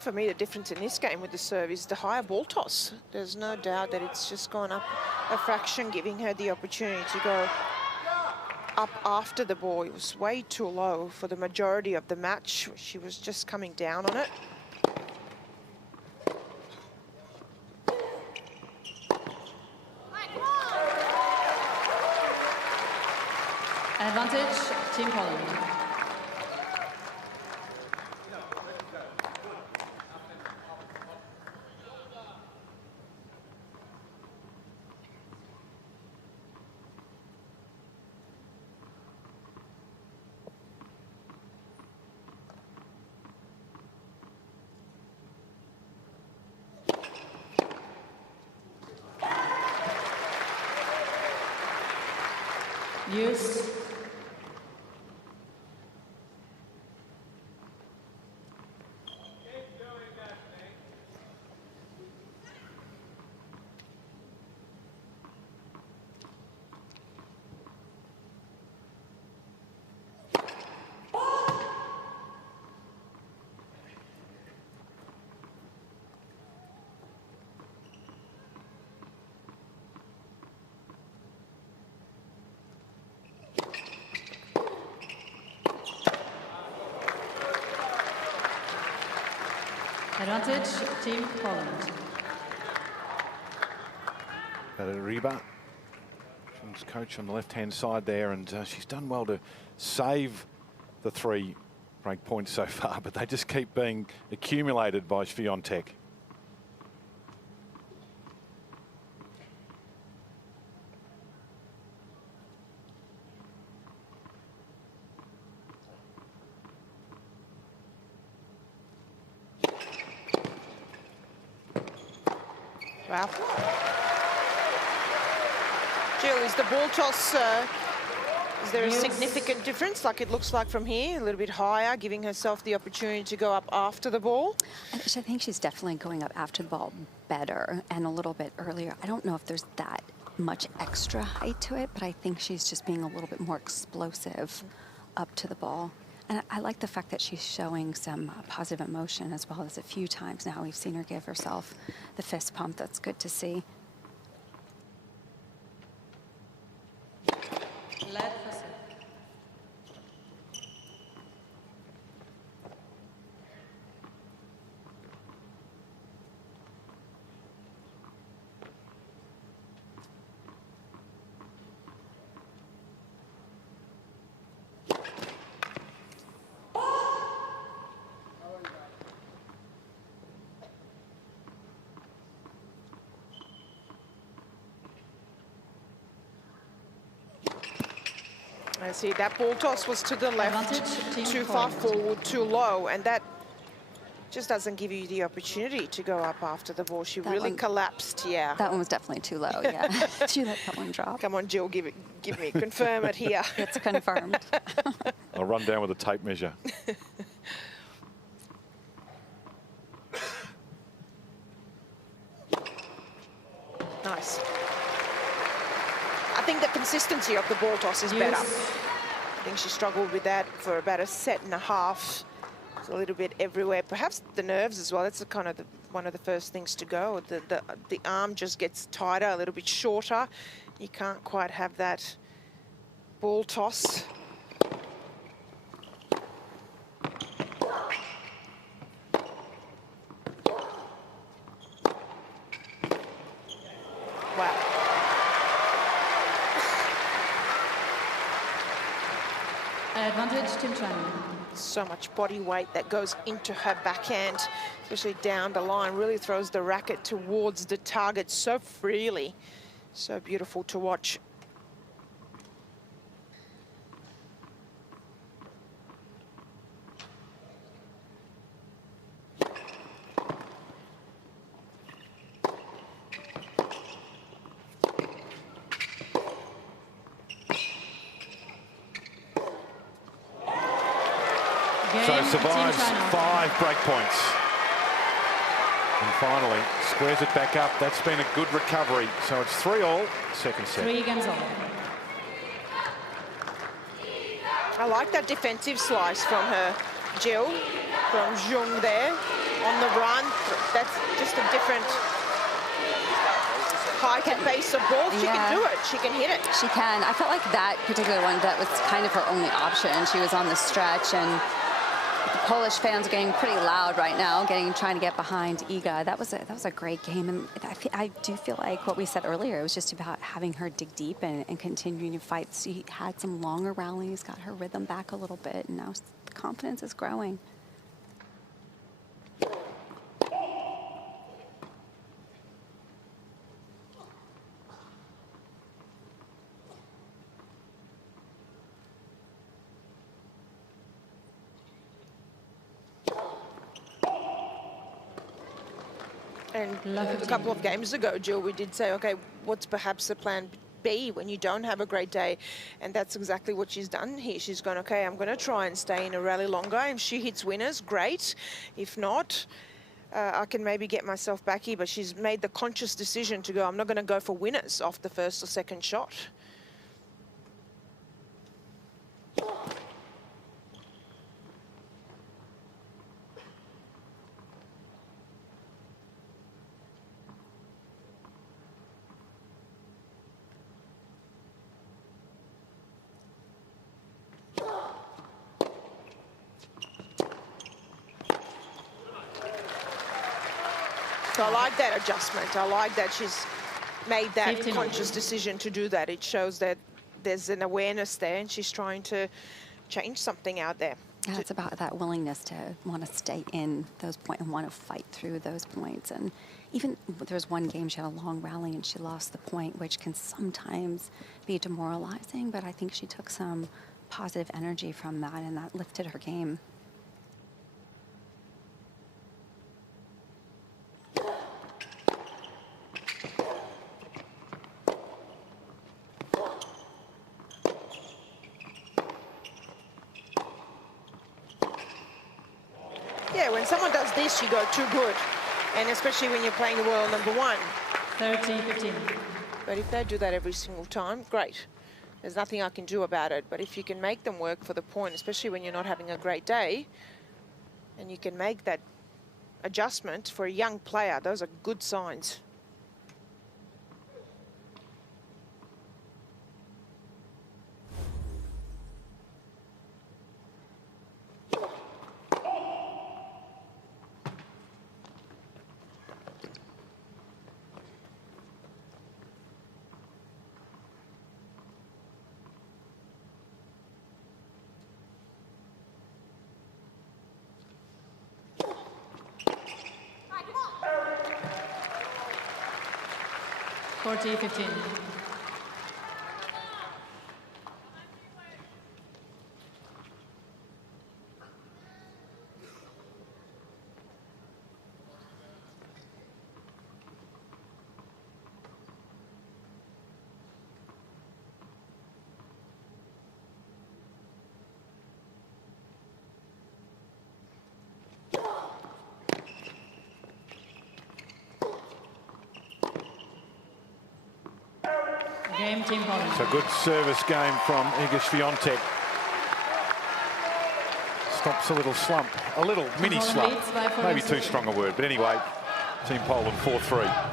For me, the difference in this game with the serve is the higher ball toss. There's no doubt that it's just gone up a fraction, giving her the opportunity to go up after the ball. It was way too low for the majority of the match. She was just coming down on it. Advantage, Team Poland. Use. Advantage, Team Poland. Reba, Sean's coach on the left-hand side there, and she's done well to save the 3 break points so far, but they just keep being accumulated by Swiatek. Wow. Jill, is the ball toss, is there a significant difference, like it looks like from here, a little bit higher, giving herself the opportunity to go up after the ball? I think she's definitely going up after the ball better and a little bit earlier. I don't know if there's that much extra height to it, but I think she's just being a little bit more explosive up to the ball. And I like the fact that she's showing some positive emotion, as well as a few times now we've seen her give herself the fist pump. That's good to see. I see that ball toss was to the left, too far forward, too low, and that just doesn't give you the opportunity to go up after the ball. She really collapsed, yeah. That one was definitely too low, yeah. She let that one drop. Come on, Jill, give me, confirm it here. It's confirmed. I'll run down with a tape measure. Nice. I think the consistency of the ball toss is better. I think she struggled with that for about a set and a half. It's a little bit everywhere. Perhaps the nerves as well. That's kind of one of the first things to go. The arm just gets tighter, a little bit shorter. You can't quite have that ball toss. Wow. Advantage, Team China. So much body weight that goes into her backhand, especially down the line, really throws the racket towards the target so freely. So beautiful to watch. So survives 5 break points. And finally squares it back up. That's been a good recovery. So it's 3-all, second set. 3 games all. I like that defensive slice from her, Jill, from Jung there on the run. That's just a different height and pace of ball. She can do it. She can hit it. She can. I felt like that particular one, that was kind of her only option. She was on the stretch, and the Polish fans are getting pretty loud right now, trying to get behind Iga. That was a great game, and I do feel like what we said earlier, it was just about having her dig deep and continuing to fight. She had some longer rallies, got her rhythm back a little bit, and now the confidence is growing. And a couple of games ago, Jill, we did say, okay, what's perhaps the plan B when you don't have a great day? And that's exactly what she's done here. She's gone, okay, I'm going to try and stay in a rally longer. If she hits winners, great. If not, I can maybe get myself back here. But she's made the conscious decision to go, I'm not going to go for winners off the first or second shot. So I like that adjustment. I like that she's made that conscious decision to do that. It shows that there's an awareness there, and she's trying to change something out there. Yeah, it's about that willingness to want to stay in those points and want to fight through those points. And even there was one game, she had a long rally and she lost the point, which can sometimes be demoralizing, but I think she took some positive energy from that, and that lifted her game. Yeah, when someone does this, you go too good. And especially when you're playing the world number 1. 30-15. But if they do that every single time, great. There's nothing I can do about it. But if you can make them work for the point, especially when you're not having a great day, and you can make that adjustment for a young player, those are good signs. (40-15). Game, Team Poland. It's a good service game from Iga Swiatek. Stops a little slump, a little mini slump. Maybe too strong a word, but anyway, Team Poland 4-3.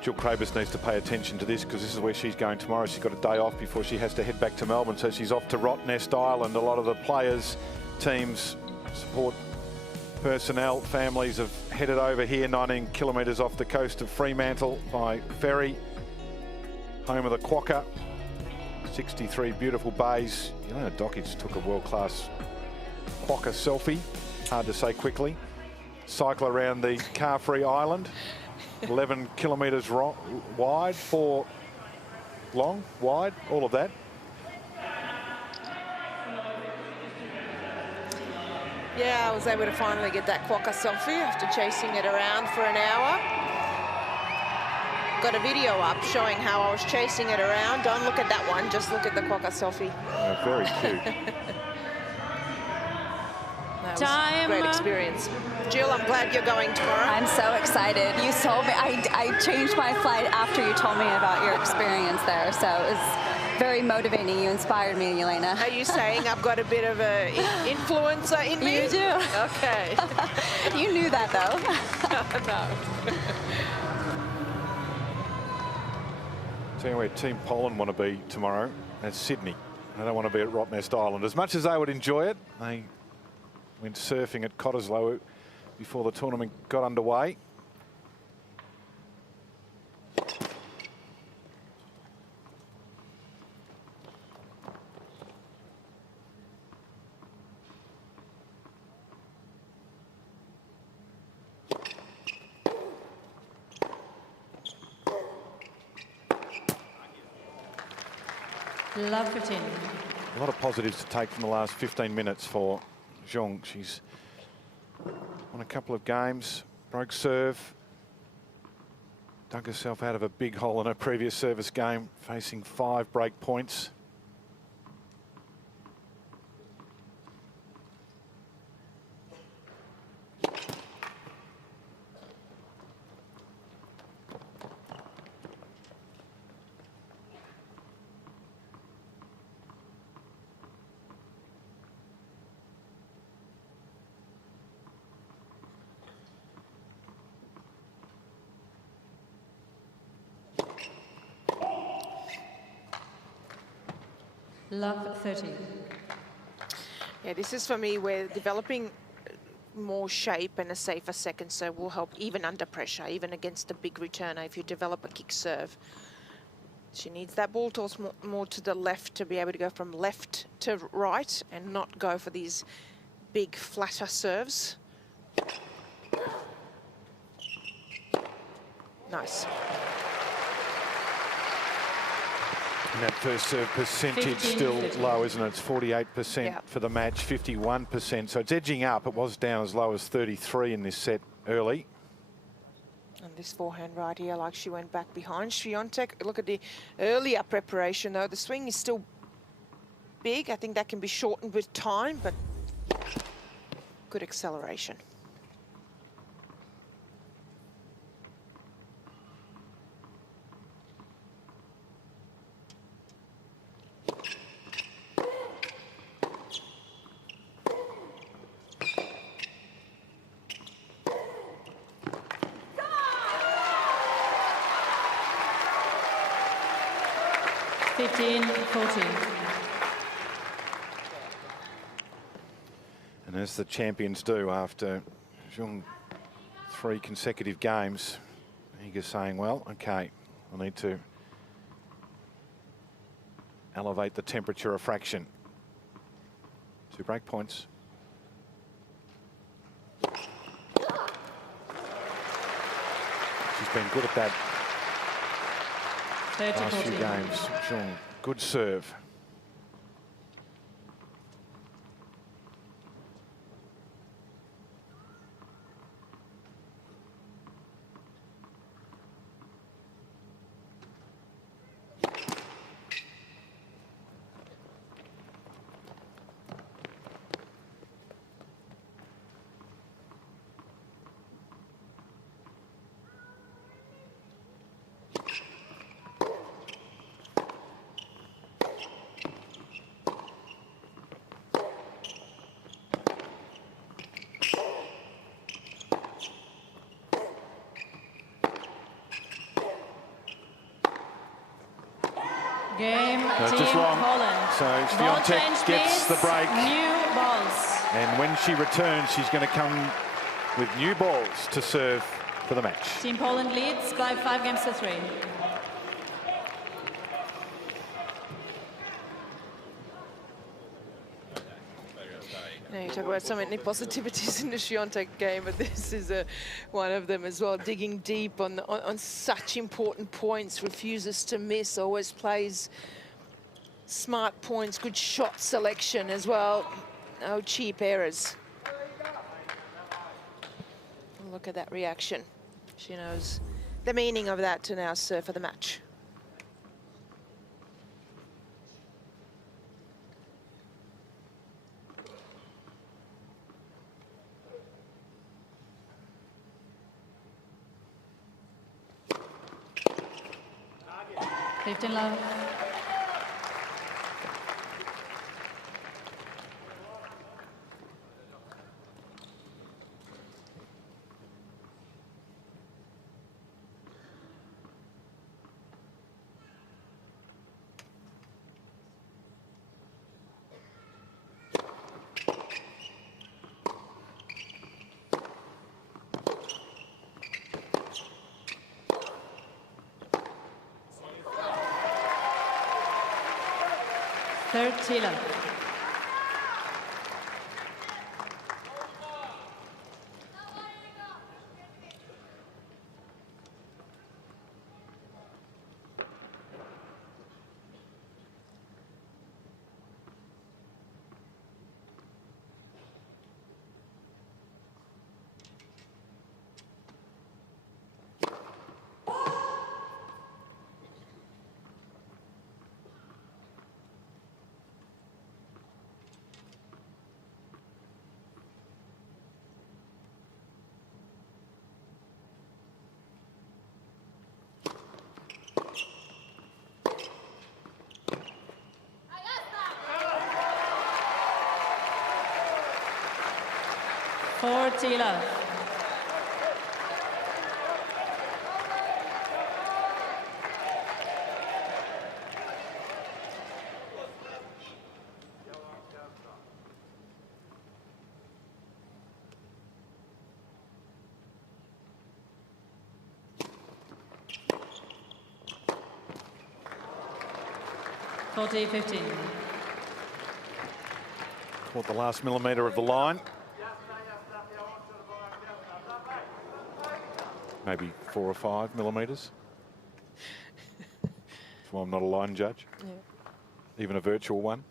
Jill Krabus needs to pay attention to this, because this is where she's going tomorrow. She's got a day off before she has to head back to Melbourne, so she's off to Rottnest Island. A lot of the players, teams, support personnel, families have headed over here, 19 kilometres off the coast of Fremantle by ferry. Home of the Quokka, 63 beautiful bays. You know, Djokovic took a world-class Quokka selfie, hard to say quickly. Cycle around the car-free island. 11 kilometres wide, 4 long, wide, all of that. Yeah, I was able to finally get that quokka selfie after chasing it around for an hour. Got a video up showing how I was chasing it around. Don't look at that one, just look at the quokka selfie. Very cute. That was a great experience. Jill, I'm glad you're going tomorrow. I'm so excited. You told me, I changed my flight after you told me about your experience there, so it was very motivating. You inspired me, Elena. Are you saying I've got a bit of an influencer in me? You do. Okay. You knew that, though. No. Tell you where Team Poland want to be tomorrow, that's Sydney. They don't want to be at Rottnest Island. As much as they would enjoy it, they went surfing at Cottesloe before the tournament got underway. Love 15. A lot of positives to take from the last 15 minutes for Zhong. She's won a couple of games, broke serve, dug herself out of a big hole in her previous service game, facing 5 break points. Love 30. Yeah, this is for me where developing more shape and a safer second serve will help even under pressure, even against a big returner if you develop a kick serve. She needs that ball toss more to the left to be able to go from left to right and not go for these big flatter serves. Nice. And that first serve percentage still low, isn't it? It's 48% for the match, 51%. So it's edging up. It was down as low as 33 in this set early. And this forehand right here, like she went back behind Swiatek. Look at the earlier preparation, though. The swing is still big. I think that can be shortened with time, but good acceleration. And as the champions do after Zhong 3 consecutive games, Iga saying, well, okay, I need to elevate the temperature a fraction. 2 break points. She's been good at that last few games. Zhong, good serve. Game Just Team wrong. Poland. So Ball Swiatek change, gets the please. break. New balls. And when she returns, she's going to come with new balls to serve for the match. Team Poland leads by 5 games to 3. You know, you talk about so many positivities in the Swiatek game, but this is one of them as well. Digging deep on such important points, refuses to miss, always plays smart points, good shot selection as well. No cheap errors. Look at that reaction. She knows the meaning of that to now serve for the match. Love. Third Tila. For Tila. $40-15. Caught the last millimetre of the line. Maybe 4 or 5 millimetres. That's why I'm not a line judge. Yeah. Even a virtual one.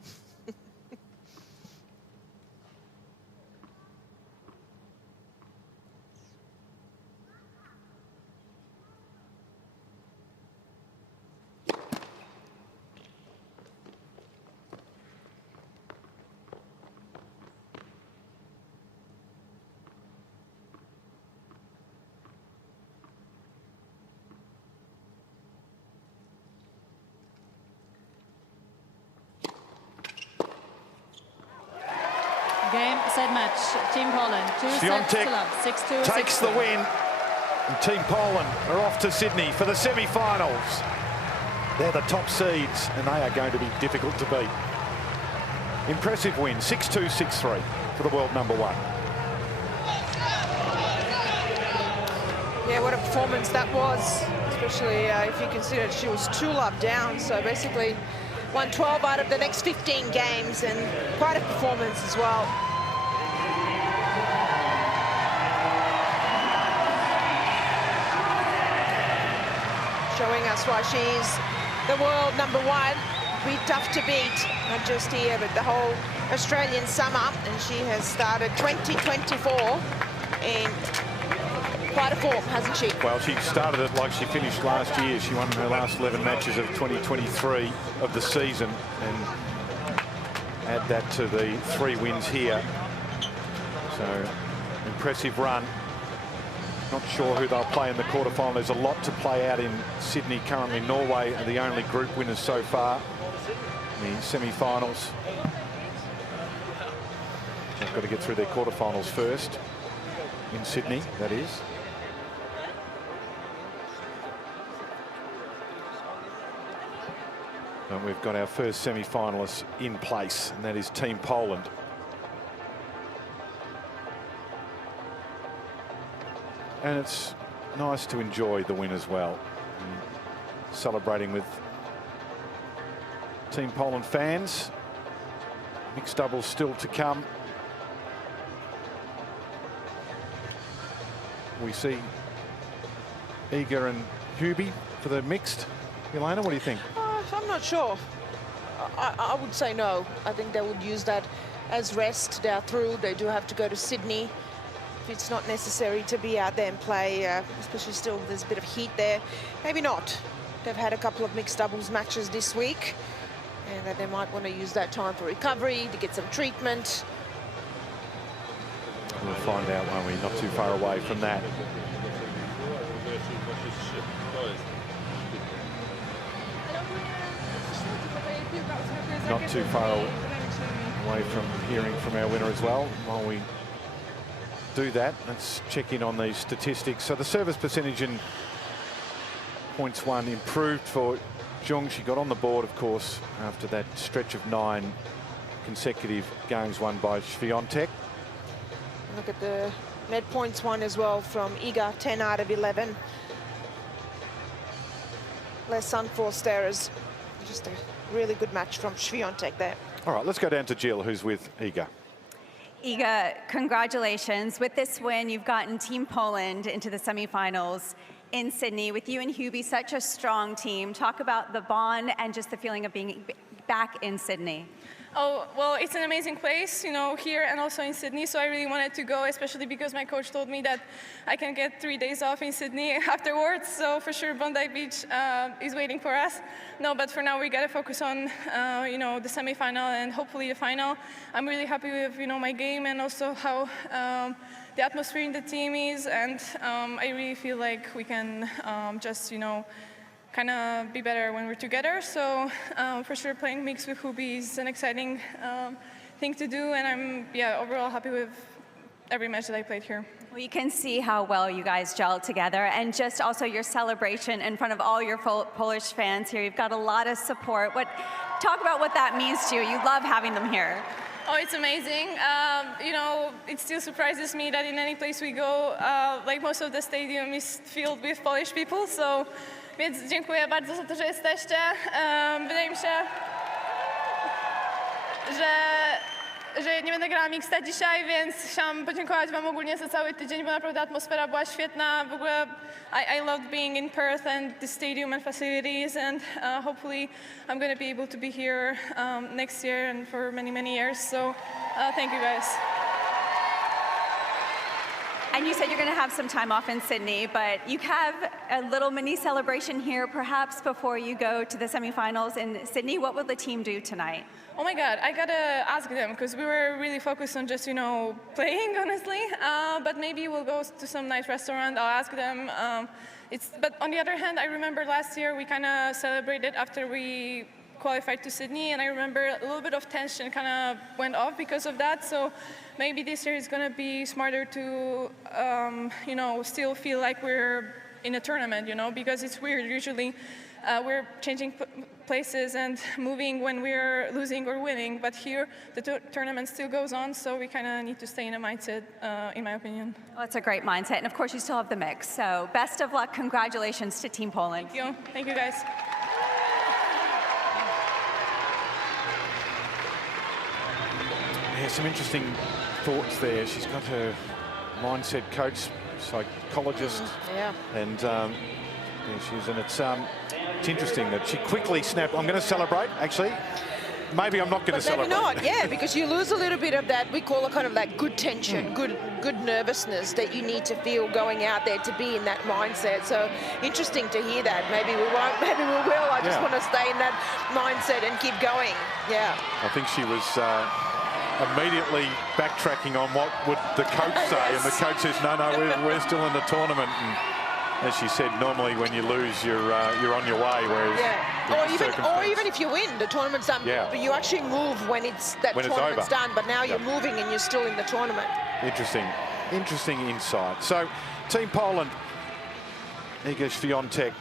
Game, set, match. Team Poland, 2 sets to love. 6-2, takes 6-2. the win. And Team Poland are off to Sydney for the semi-finals. They're the top seeds, and they are going to be difficult to beat. Impressive win, 6-2, 6-3 for the world number 1. Yeah, what a performance that was, especially if you consider she was 2-love down. So basically won 12 out of the next 15 games, and quite a performance as well. Showing us why she's the world number 1. Be tough to beat, not just here, but the whole Australian summer. And she has started 2024 in quite a form, hasn't she? Well, she started it like she finished last year. She won her last 11 matches of 2023 of the season, and add that to the 3 wins here. So, impressive run. Not sure who they'll play in the quarterfinal. There's a lot to play out in Sydney. Currently, Norway are the only group winners so far in the semi-finals. They've got to get through their quarterfinals first in Sydney, that is. And we've got our first semi-finalist in place, and that is Team Poland. And it's nice to enjoy the win as well. And celebrating with Team Poland fans. Mixed doubles still to come. we see Iga and Hubie for the mixed. Elena, what do you think? I'm not sure. I would say no. I think they would use that as rest. They are through. They do have to go to Sydney. If it's not necessary to be out there and play, especially still there's a bit of heat there, maybe not. They've had a couple of mixed doubles matches this week, and that they might want to use that time for recovery, to get some treatment. We'll find out, won't we? Not too far away from that. Not too far away from hearing from our winner as well. While we do that, let's check in on these statistics. So the service percentage in points won improved for Jung. She got on the board, of course, after that stretch of 9 consecutive games won by Swiatek. Look at the net points won as well from Iga, 10 out of 11. Less unforced errors. Just a really good match from Swiatek there. All right, let's go down to Jill, who's with Iga. Iga, congratulations. With this win, you've gotten Team Poland into the semifinals in Sydney. With you and Hubie, such a strong team. Talk about the bond and just the feeling of being back in Sydney. Oh, well, it's an amazing place, you know, here and also in Sydney, so I really wanted to go, especially because my coach told me that I can get 3 days off in Sydney afterwards, so for sure Bondi Beach is waiting for us. No, but for now we got to focus on, you know, the semi-final and hopefully the final. I'm really happy with, you know, my game and also how the atmosphere in the team is, and I really feel like we can just, you know, kind of be better when we're together. So for sure playing mixed with Hubie is an exciting thing to do, and I'm overall happy with every match that I played here. Well, you can see how well you guys gelled together, and just also your celebration in front of all your Polish fans here. You've got a lot of support. Talk about what that means to you. You love having them here. Oh, it's amazing. You know, it still surprises me that in any place we go, like most of the stadium is filled with Polish people. So. Więc dziękuję bardzo za to, że jesteście. Wydaje mi się, że nie będę grała mixta dzisiaj, więc chciałam podziękować wam ogólnie za cały tydzień, bo naprawdę atmosfera była świetna. W ogóle I loved being in Perth and the stadium and facilities, and hopefully I'm going to be able to be here next year and for many, many years. So thank you guys. And you said you're going to have some time off in Sydney, but you have a little mini celebration here, perhaps before you go to the semifinals in Sydney. What will the team do tonight? Oh my God, I gotta ask them, because we were really focused on just, you know, playing, honestly. But maybe we'll go to some nice restaurant. I'll ask them. But on the other hand, I remember last year we kind of celebrated after we qualified to Sydney, and I remember a little bit of tension kind of went off because of that. So maybe this year is going to be smarter to, you know, still feel like we're in a tournament, you know, because it's weird. Usually we're changing places and moving when we're losing or winning, but here the tournament still goes on, so we kind of need to stay in a mindset, in my opinion. Well, that's a great mindset, and of course you still have the mix. So best of luck. Congratulations to Team Poland. Thank you. Thank you, guys. Yeah, some interesting thoughts there. She's got her mindset coach, psychologist, and there she is. And it's interesting that she quickly snapped. I'm going to celebrate, actually. Maybe I'm not going to celebrate. Maybe not, yeah, because you lose a little bit of that, we call it kind of like good tension, good nervousness that you need to feel going out there to be in that mindset. So interesting to hear that. Maybe we won't, maybe we will. I just want to stay in that mindset and keep going. Yeah. I think she was immediately backtracking on what would the coach say, and the coach says, no, we're still in the tournament. And as she said, normally when you lose, you're on your way. Whereas or even if you win, the tournament's done. Yeah. But you actually move when tournament's done. But now you're moving and you're still in the tournament. Interesting insight. So, Team Poland, Iga Swiatek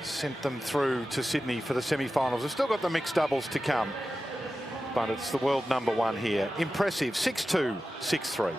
sent them through to Sydney for the semi-finals. They've still got the mixed doubles to come, but it's the world #1 here. Impressive, 6-2, 6-3.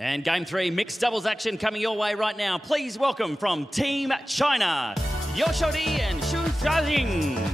And game 3, mixed doubles action coming your way right now. Please welcome from Team China, Yoshodi and Xu Jiajing.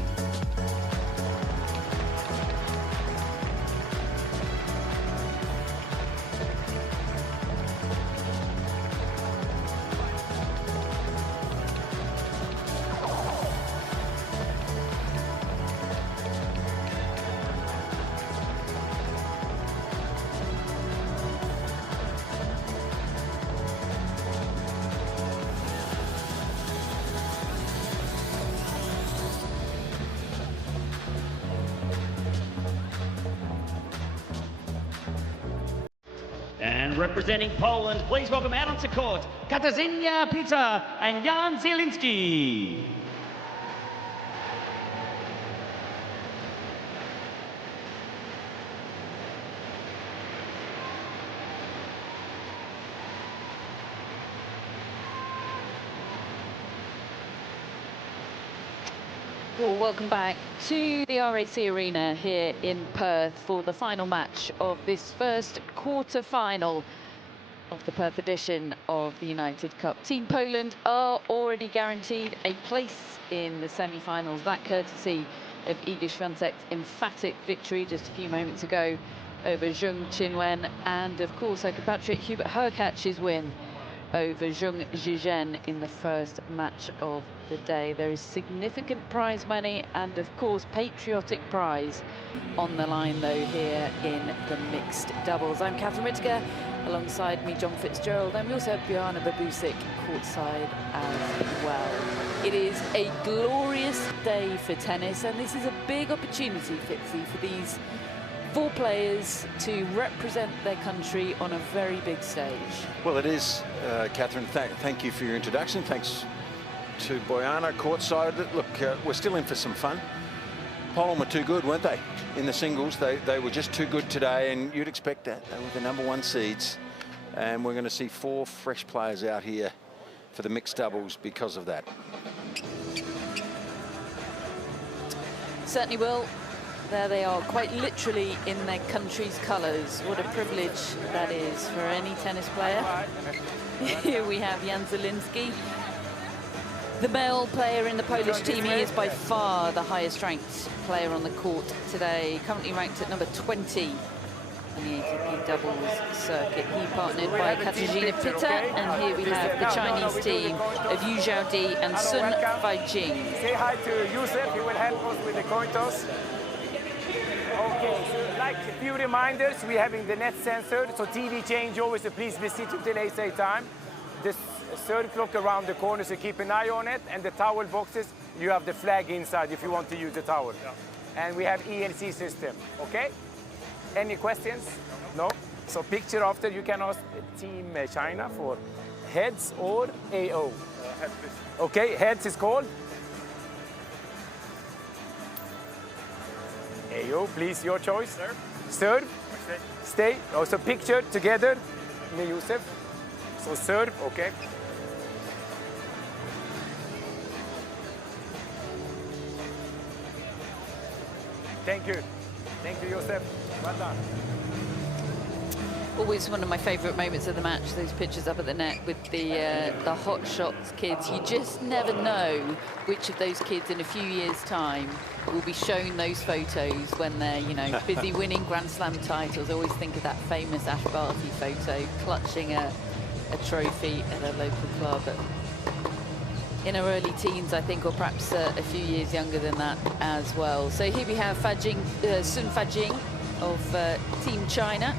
And representing Poland, please welcome out onto court, Katarzyna Pita and Jan Zielinski. Well, welcome back to the RAC Arena here in Perth for the final match of this first quarter-final of the Perth edition of the United Cup. Team Poland are already guaranteed a place in the semi-finals, that courtesy of Iga Swiatek's emphatic victory just a few moments ago over Zheng Qinwen, and of course her compatriot Hubert Hurkacz's win over Zheng Zhizhen in the first match of the day. There is significant prize money and of course patriotic prize on the line though here in the mixed doubles. I'm Catherine Whittaker, alongside me John Fitzgerald, and we also have Bjorna Babusik courtside as well. It is a glorious day for tennis, and this is a big opportunity, Fitzy, for these 4 players to represent their country on a very big stage. Well, it is, Catherine. Thank you for your introduction. Thanks to Bojana courtside. Look, we're still in for some fun. Poland were too good, weren't they? In the singles, they were just too good today, and you'd expect that. They were the #1 seeds, and we're going to see 4 fresh players out here for the mixed doubles because of that. Certainly will. There they are, quite literally in their country's colours. What a privilege that is for any tennis player. Here we have Jan Zielinski. The male player in the Polish team, he is by far the highest ranked player on the court today, currently ranked at number 20 on the ATP doubles circuit. He partnered by Katarzyna Pita, and here we have the Chinese team of Yu Zhaodi and Sun Feijing. Say hi to Yusuf, he will help us with the coin toss. Okay, so like a few reminders, we're having the net sensor, so TV change always, so please be seated till ASA time. This third clock around the corner, so keep an eye on it, and the towel boxes, you have the flag inside if you want to use the towel. Yeah. And we have ELC system, okay? Any questions? No? So picture after, you can ask Team China for heads or AO. Heads, please. Okay, heads is called. AO, please, your choice. Serve. Serve. Stay. Also picture together, me Yusuf. So serve, okay. Thank you. Thank you, Yusuf. Well done. Always one of my favourite moments of the match, those pictures up at the net with the hot shots kids. You just never know which of those kids in a few years' time will be shown those photos when they're, you know, busy winning Grand Slam titles. I always think of that famous Ash Barty photo, clutching a trophy at a local club in her early teens, I think, or perhaps a few years younger than that as well. So here we have Sun Feijing of Team China.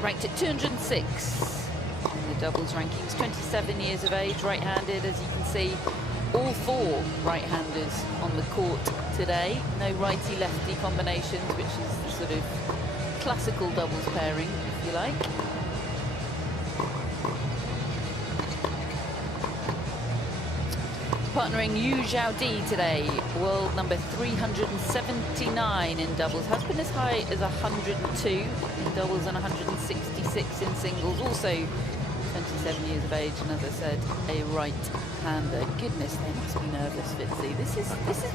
Ranked at 206 in the doubles rankings, 27 years of age, right-handed, as you can see. All 4 right-handers on the court today. No righty-lefty combinations, which is the sort of classical doubles pairing, if you like. Partnering Yu Zhaodi today, world number 379 in doubles. Has been as high as 102 in doubles and 166 in singles. Also 27 years of age, and as I said, a right-hander. Goodness, they must be nervous, Fitzy. This is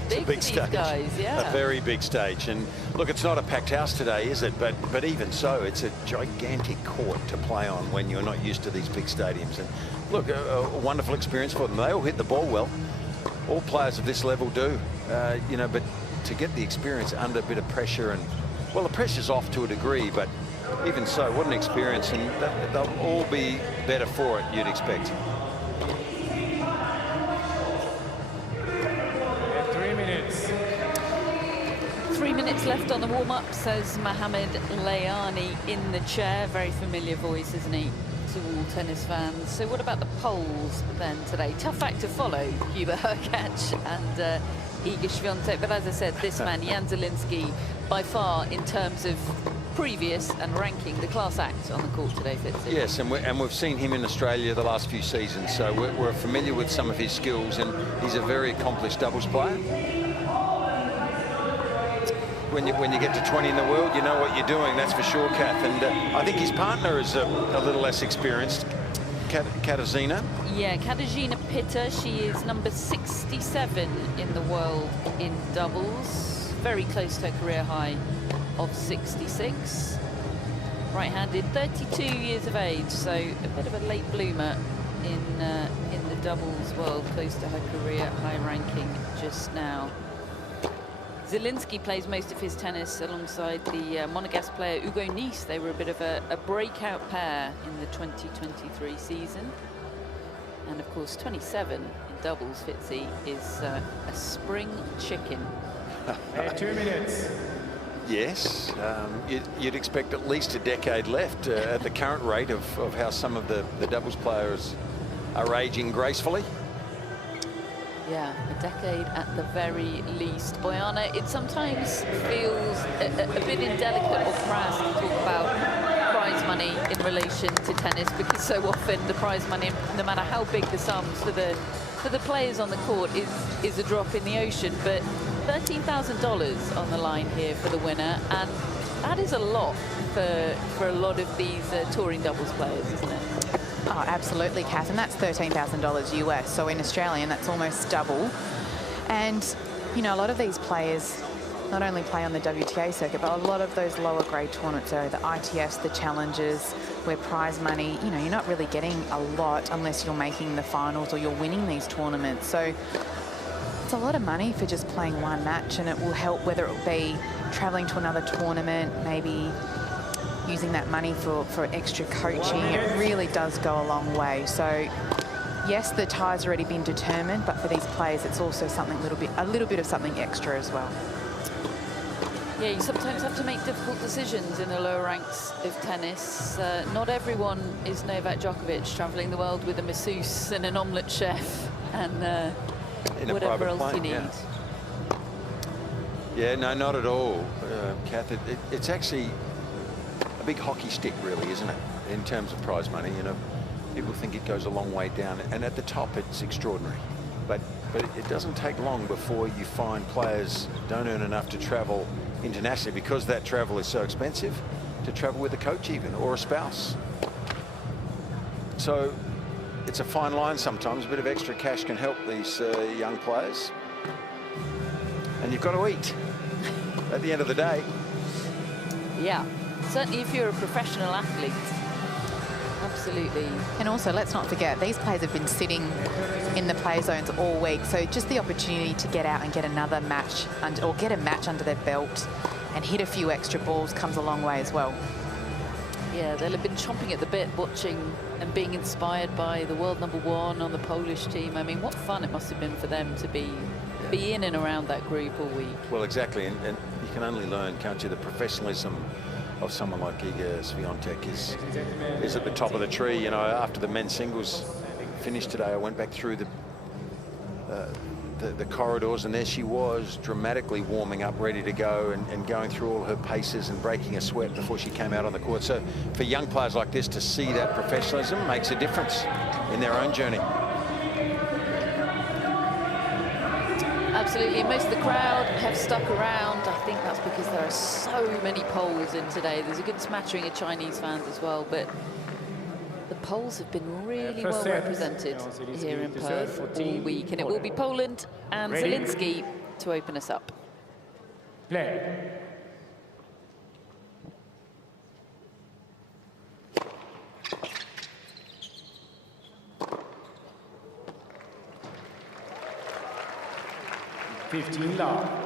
big for these guys, yeah. A very big stage. And look, it's not a packed house today, is it? But even so, it's a gigantic court to play on when you're not used to these big stadiums. And look, a wonderful experience for them. They all hit the ball well. All players of this level do, you know, but to get the experience under a bit of pressure, and well, the pressure's off to a degree, but even so, what an experience, and they'll all be better for it, you'd expect. 3 minutes. 3 minutes left on the warm-up, says Mohamed Layani in the chair. Very familiar voice, isn't he, to all tennis fans. So what about the polls then today? Tough act to follow, Hubert Hurkacz and Iga Swiatek. But as I said, this man, Jan Zielinski, by far, in terms of previous and ranking, the class act on the court today, Fitzy. Yes, and we've seen him in Australia the last few seasons, so we're familiar with some of his skills, and he's a very accomplished doubles player. When you get to 20 in the world, you know what you're doing, that's for sure, Kath. And I think his partner is a little less experienced, Katarzyna. Yeah, Katarzyna Pitta, she is number 67 in the world in doubles. Very close to her career high of 66. Right-handed, 32 years of age, so a bit of a late bloomer in the doubles world, close to her career high ranking just now. Zielinski plays most of his tennis alongside the Monegasque player Hugo Nice. They were a bit of a breakout pair in the 2023 season. And of course, 27 in doubles, Fitzy, is a spring chicken. 2 minutes. Yes, you'd expect at least a decade left at the current rate of how some of the doubles players are aging gracefully. Yeah, a decade at the very least. Bojana, it sometimes feels a bit indelicate or crass to talk about prize money in relation to tennis, because so often the prize money, no matter how big the sums for the players on the court, is a drop in the ocean. But $13,000 on the line here for the winner, and that is a lot for a lot of these touring doubles players, isn't it? Oh, absolutely, Kath, and that's $13,000 US. So in Australian, that's almost double. And, you know, a lot of these players not only play on the WTA circuit, but a lot of those lower grade tournaments, so the ITFs, the Challengers, where prize money, you know, you're not really getting a lot unless you're making the finals or you're winning these tournaments. So it's a lot of money for just playing one match, and it will help, whether it be traveling to another tournament, maybe using that money for extra coaching. It really does go a long way. So yes, the tie's already been determined, but for these players, it's also something a little bit of something extra as well. Yeah, you sometimes have to make difficult decisions in the lower ranks of tennis. Not everyone is Novak Djokovic, traveling the world with a masseuse and an omelette chef and whatever else you need. Yeah, no, not at all, Kath. It's actually a big hockey stick, really, isn't it, in terms of prize money? You know, people think it goes a long way down, and at the top it's extraordinary, but it doesn't take long before you find players don't earn enough to travel internationally, because that travel is so expensive, to travel with a coach even, or a spouse. So it's a fine line sometimes. A bit of extra cash can help these young players, and you've got to eat at the end of the day. Yeah, certainly if you're a professional athlete. Absolutely. And also, let's not forget, these players have been sitting in the play zones all week, so just the opportunity to get out and get another match, or get a match under their belt and hit a few extra balls comes a long way as well. Yeah, they'll have been chomping at the bit, watching and being inspired by the world #1 on the Polish team. I mean, what fun it must have been for them to be in and around that group all week. Well, exactly, and you can only learn, can't you, the professionalism of someone like Iga Swiatek is at the top of the tree. You know, after the men's singles finished today, I went back through the corridors, and there she was, dramatically warming up, ready to go, and going through all her paces and breaking a sweat before she came out on the court. So for young players like this to see that professionalism makes a difference in their own journey. Absolutely, most of the crowd have stuck around. I think that's because there are so many Poles in today. There's a good smattering of Chinese fans as well, but The Poles have been really First well set. represented Zielinski here in to serve Perth for all Team week, and it will be Poland and Ready? Zielinski to open us up. Play. $15 love.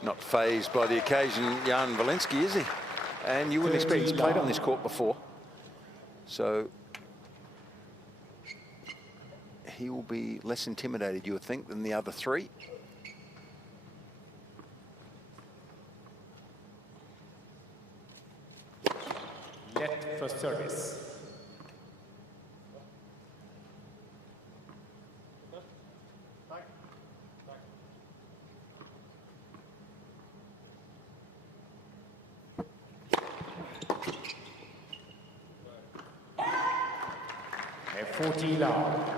Not phased by the occasion, Jan Walensky, is he? And you wouldn't expect he's played on this court before. So he will be less intimidated, you would think, than the other three. Net for service. And 40 love.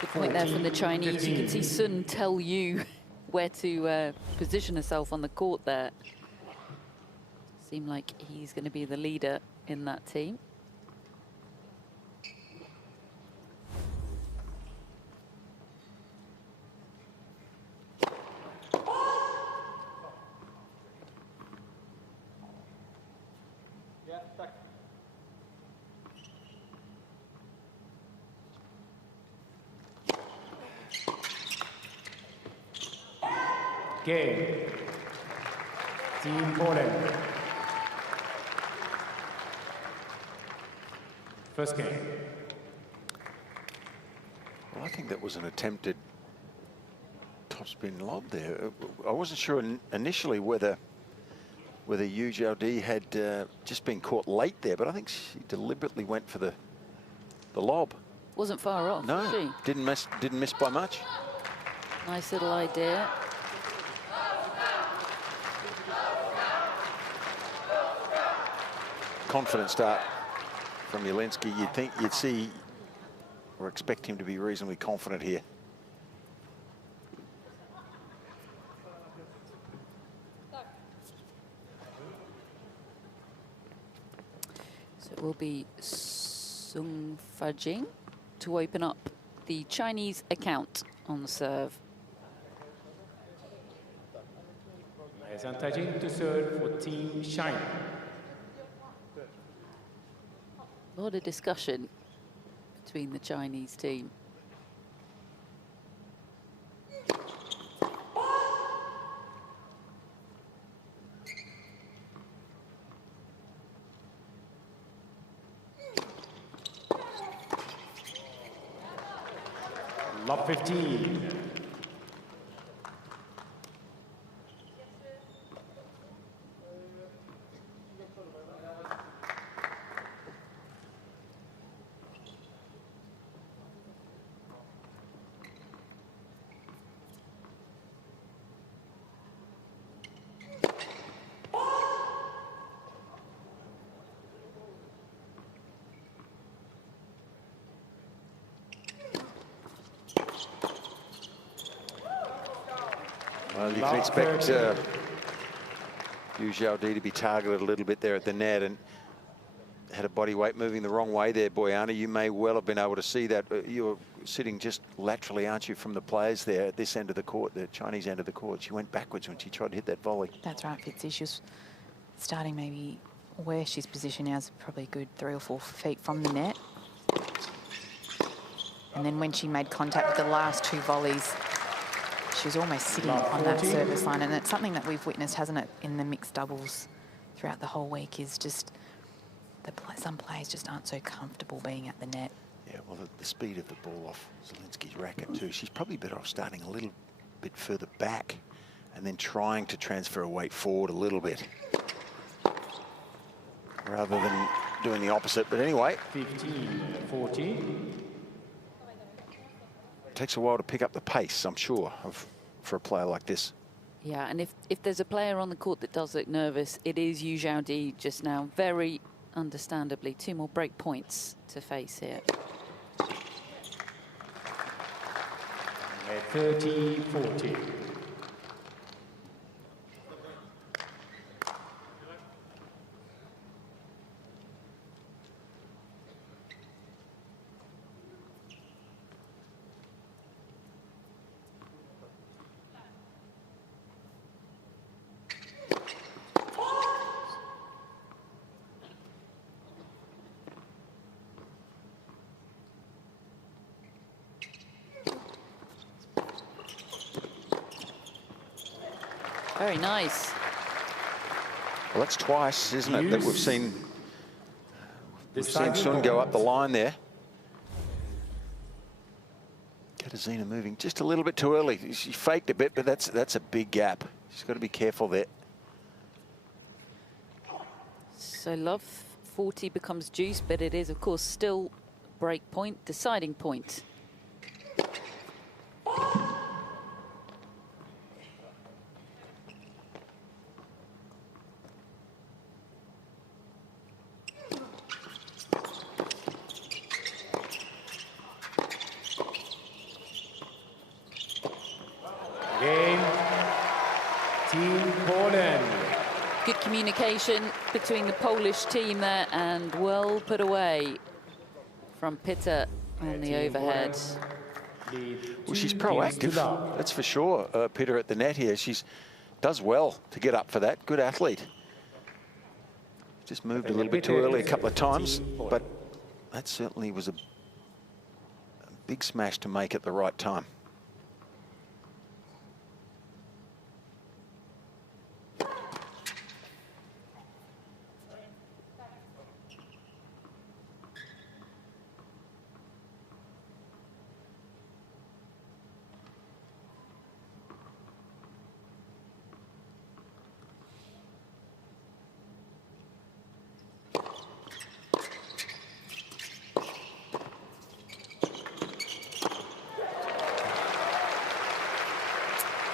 Good point there from the Chinese. You can see Sun tell you where to position herself on the court there. Seemed like he's going to be the leader in that team. Game. Team Poland. First game. Well, I think that was an attempted topspin lob there. I wasn't sure initially whether Yu Zhaodi had just been caught late there, but I think she deliberately went for the lob. Wasn't far off, No, was she? didn't miss by much. Nice little idea. Confident start from Zielinski. You'd see or expect him to be reasonably confident here. So it will be Sung Fajing to open up the Chinese account on the serve. Tajin to serve for Team China. A lot of discussion between the Chinese team. Love 15. Well, you can expect Yu Zhaodi to be targeted a little bit there at the net, and had a body weight moving the wrong way there, Boyana. You may well have been able to see that. You're sitting just laterally, aren't you, from the players there at this end of the court, the Chinese end of the court. She went backwards when she tried to hit that volley. That's right, Fitzy. She was starting maybe where she's positioned now is probably a good 3 or 4 feet from the net. And then when she made contact with the last 2 volleys, she was almost sitting on that service line. And it's something that we've witnessed, hasn't it, in the mixed doubles throughout the whole week, is just some players just aren't so comfortable being at the net. Yeah, well, the speed of the ball off Zielinski's racket too. She's probably better off starting a little bit further back and then trying to transfer her weight forward a little bit, rather than doing the opposite. But anyway, 15-14. It takes a while to pick up the pace, I'm sure, for a player like this. Yeah, and if there's a player on the court that does look nervous, it is Yu Zhaodi just now. Very understandably, 2 more break points to face here. 30-14. Very nice. Well, that's twice, isn't it, that we've seen Sun go up the line there. Katarzyna moving just a little bit too early. She faked a bit, but that's a big gap. She's got to be careful there. So love 40 becomes juice, but it is, of course, still break point, deciding point. Good communication between the Polish team there, and well put away from Pitta on the overhead. Well, she's proactive, that's for sure. Pitta at the net here, does well to get up for that. Good athlete. Just moved a little bit too early a couple of times, but that certainly was a big smash to make at the right time.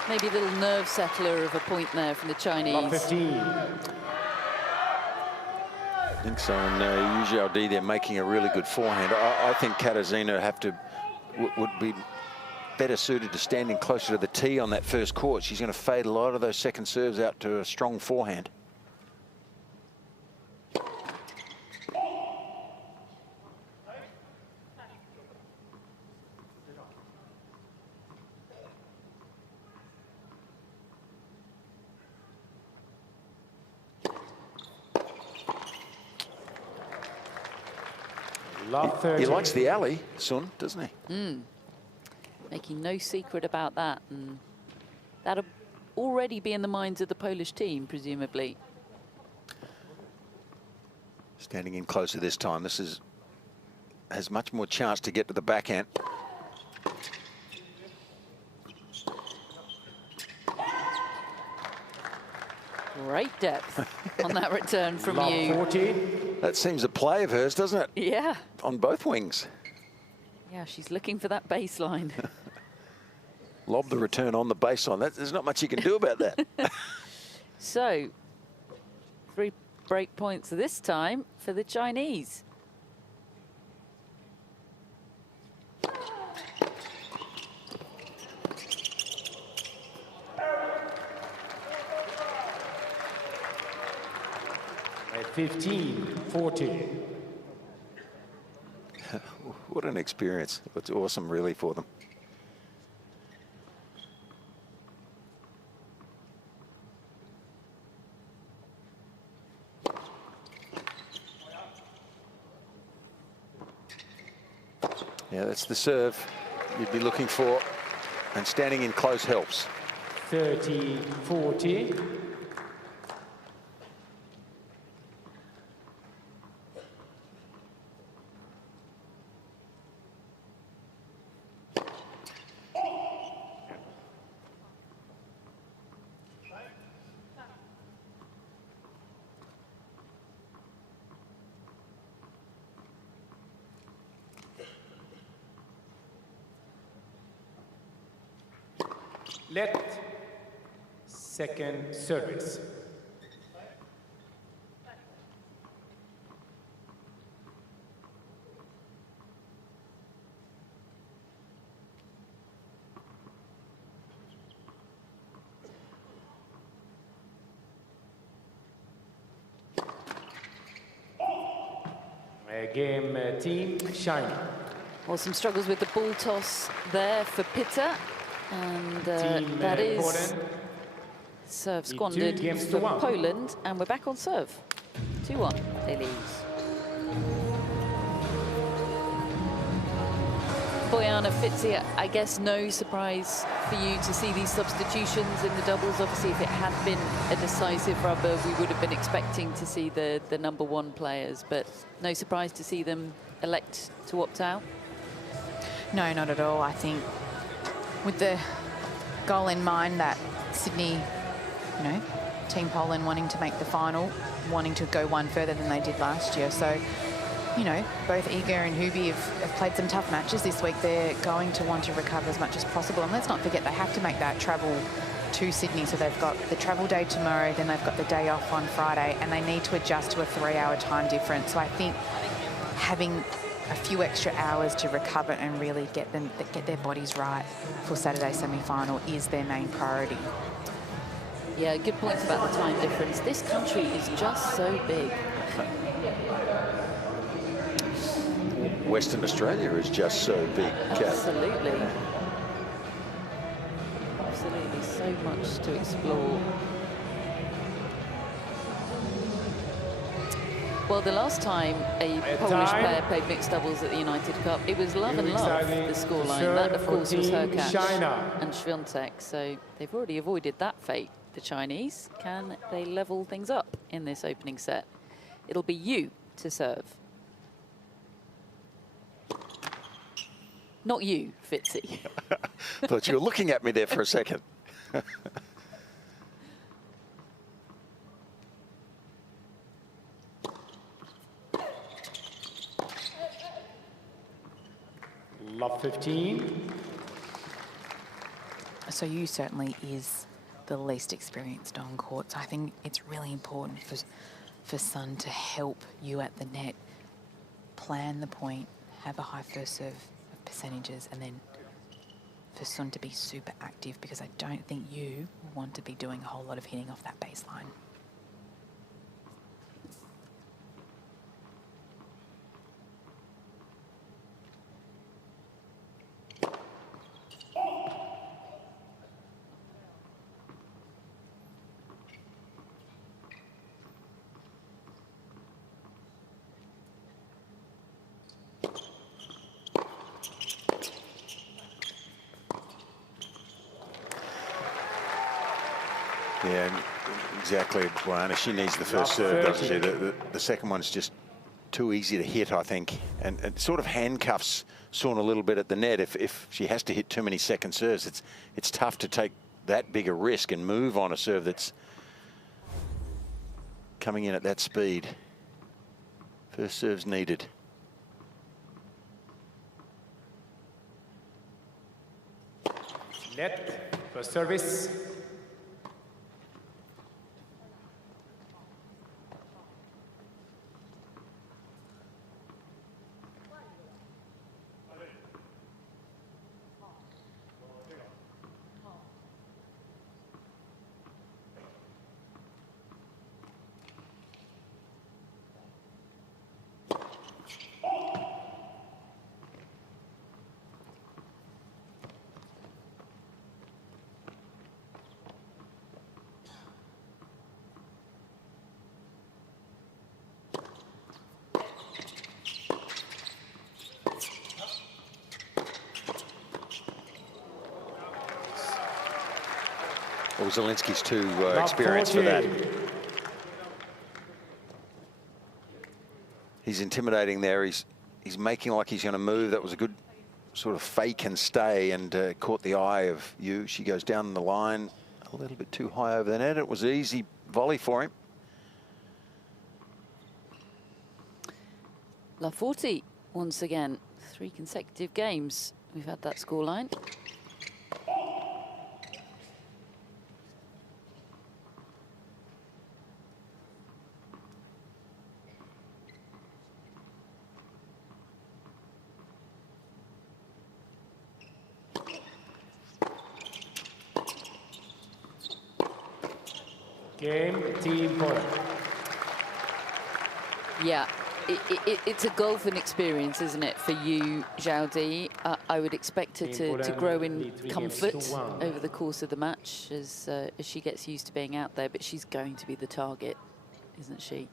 Maybe a little nerve settler of a point there from the Chinese. 15. I think so, and Yu Zhaodi, they're making a really good forehand. I think Katarzyna would be better suited to standing closer to the tee on that first court. She's going to fade a lot of those second serves out to a strong forehand. He likes the alley, Sun, doesn't he? Making no secret about that. And that'll already be in the minds of the Polish team, presumably. Standing in closer this time. This has much more chance to get to the backhand. Great depth on that return from you. 14. That seems a play of hers, doesn't it? Yeah. On both wings. Yeah, she's looking for that baseline. Lob the return on the baseline. There's not much you can do about that. So, 3 break points this time for the Chinese. At 15-14. What an experience. It's awesome, really, for them. Yeah, that's the serve you'd be looking for, and standing in close helps. 30-40. Let second service. Game team China. Well, some struggles with the ball toss there for Pitta, and that is Poland. serve squandered for Poland, and we're back on serve. 2-1, they lose. Bojana, Fitzy, I guess no surprise for you to see these substitutions in the doubles. Obviously, if it had been a decisive rubber, we would have been expecting to see the #1 players, but no surprise to see them elect to opt out? No, not at all. I think with the goal in mind that Sydney, you know, Team Poland wanting to make the final, wanting to go one further than they did last year. So, you know, both Iga and Hubie have played some tough matches this week. They're going to want to recover as much as possible. And let's not forget, they have to make that travel to Sydney. So they've got the travel day tomorrow, then they've got the day off on Friday, and they need to adjust to a 3-hour time difference. So I think having a few extra hours to recover and really get their bodies right for Saturday semi-final is their main priority. Yeah, good points about the time difference. This country is just so big. Western Australia is just so big, Kat. Absolutely. Absolutely, so much to explore. Well, the last time a Polish player played mixed doubles at the United Cup, it was love and love, the scoreline. That, of course, was Hurkacz and Swiatek, so they've already avoided that fate, the Chinese. Can they level things up in this opening set? It'll be you to serve. Not you, Fitzy. Thought you were looking at me there for a second. Love 15. So you certainly is the least experienced on court. So I think it's really important for Sun to help you at the net, plan the point, have a high first serve percentages, and then for Sun to be super active, because I don't think you want to be doing a whole lot of hitting off that baseline. Yeah, exactly, Bojana. She needs the first serve, doesn't she? The second one's just too easy to hit, I think. And it sort of handcuffs Sun a little bit at the net. If she has to hit too many second serves, it's tough to take that big a risk and move on a serve that's coming in at that speed. First serve's needed. Net, first service. Well, Zielinski's too experienced for that. He's intimidating there. He's making like he's going to move. That was a good sort of fake and stay, and caught the eye of Yu. She goes down the line a little bit too high over the net. It was an easy volley for him. La 40 once again. 3 consecutive games we've had that scoreline. Game, Team Poland. Yeah, it's a golfing experience, isn't it, for you, Zhao Di? I would expect her to grow in comfort over the course of the match as she gets used to being out there, but she's going to be the target, isn't she?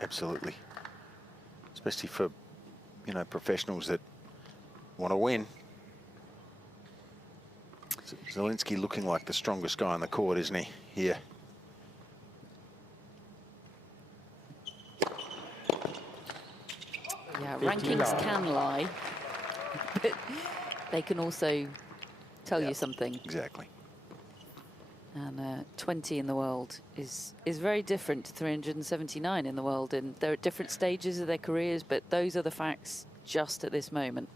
Absolutely. Especially for, you know, professionals that want to win. Zielinski looking like the strongest guy on the court, isn't he, here? Yeah, rankings can lie, but they can also tell you something. Exactly. And 20 in the world is very different to 379 in the world, and they're at different stages of their careers, but those are the facts just at this moment.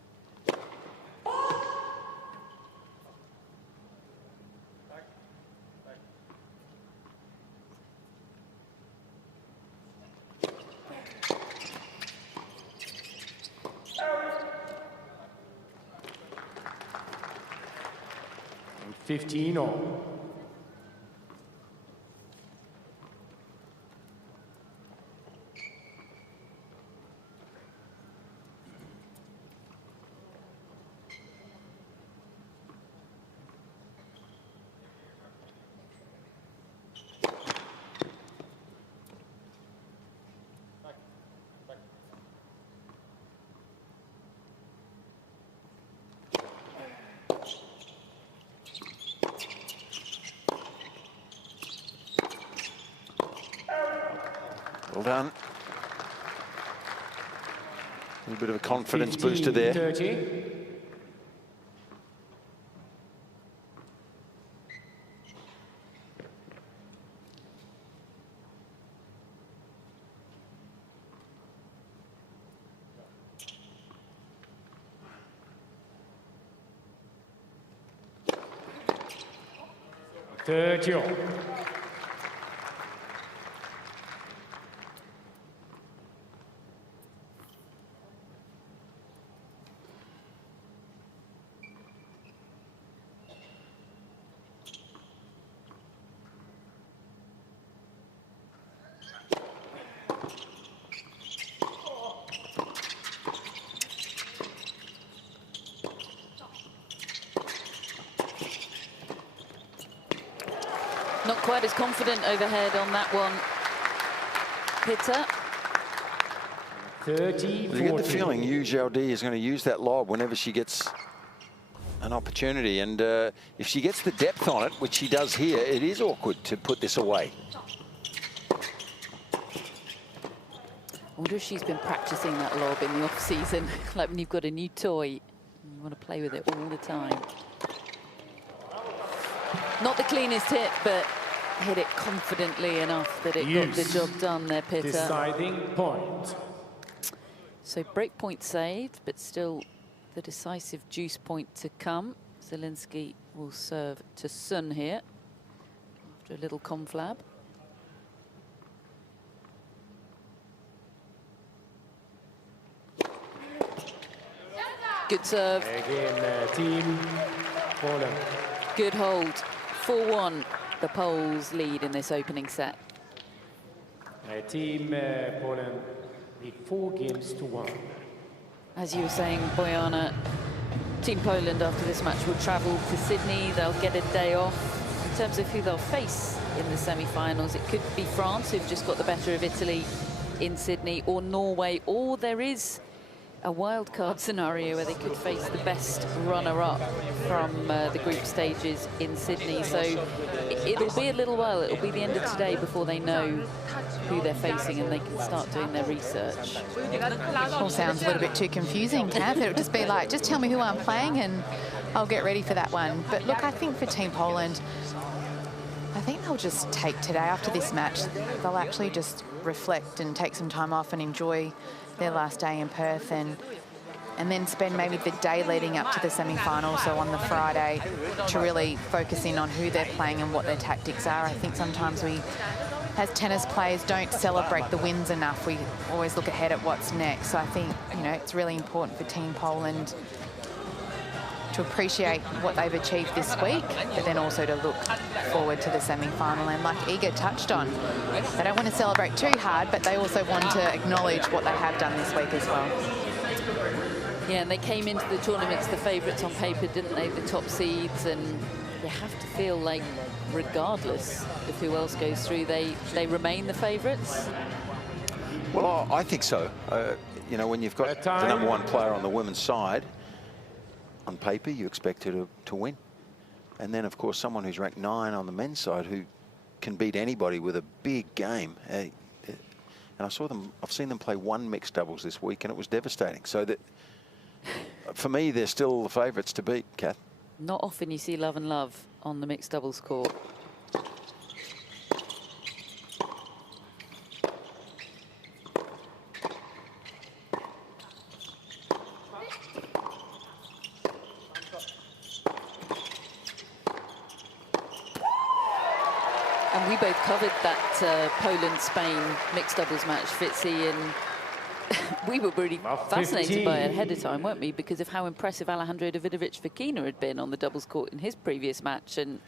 And 15 all. Well done. A little bit of a confidence booster there. 30. Not quite as confident overhead on that one. Hitter. 30, well, you get the feeling Yu Zhao-Di is going to use that lob whenever she gets an opportunity. And if she gets the depth on it, which she does here, it is awkward to put this away. I wonder if she's been practicing that lob in the off-season, like when you've got a new toy, you want to play with it all the time. Not the cleanest hit, but hit it confidently enough that it got the job done there, Pitta. Deciding point. So break point saved, but still the decisive juice point to come. Zielinski will serve to Sun here after a little conflab. Good serve. Again, Team Poland. Good hold. 4-1, the Poles lead in this opening set. Team Poland lead 4-1. As you were saying, Bojana, Team Poland after this match will travel to Sydney. They'll get a day off. In terms of who they'll face in the semi-finals, it could be France, who've just got the better of Italy in Sydney, or Norway, or there is a wild card scenario where they could face the best runner-up from the group stages in Sydney. So it'll be a little while. It'll be the end of today before they know who they're facing and they can start doing their research. All sounds a little bit too confusing, Kath. It'll just be like, just tell me who I'm playing and I'll get ready for that one. But look, I think for Team Poland, I think they'll just take today after this match. They'll actually just reflect and take some time off and enjoy their last day in Perth, and then spend maybe the day leading up to the semi-final, so on the Friday, to really focus in on who they're playing and what their tactics are. I think sometimes we, as tennis players, don't celebrate the wins enough. We always look ahead at what's next. So I think, you know, it's really important for Team Poland to appreciate what they've achieved this week, but then also to look forward to the semi-final. And like Iga touched on, they don't want to celebrate too hard, but they also want to acknowledge what they have done this week as well. Yeah, and they came into the tournaments the favourites on paper, didn't they? The top seeds, and you have to feel like, regardless of who else goes through, they remain the favourites. Well, I think so. You know, when you've got the #1 player on the women's side, on paper, you expect her to win. And then, of course, someone who's ranked 9 on the men's side who can beat anybody with a big game. And I've seen them play 1 mixed doubles this week, and it was devastating. So that, for me, they're still the favourites to beat, Kath. Not often you see love and love on the mixed doubles court. And we both covered that Poland-Spain mixed doubles match, Fitzy, and we were really fascinated by it ahead of time, weren't we? Because of how impressive Alejandro Davidovich-Fokina had been on the doubles court in his previous match, and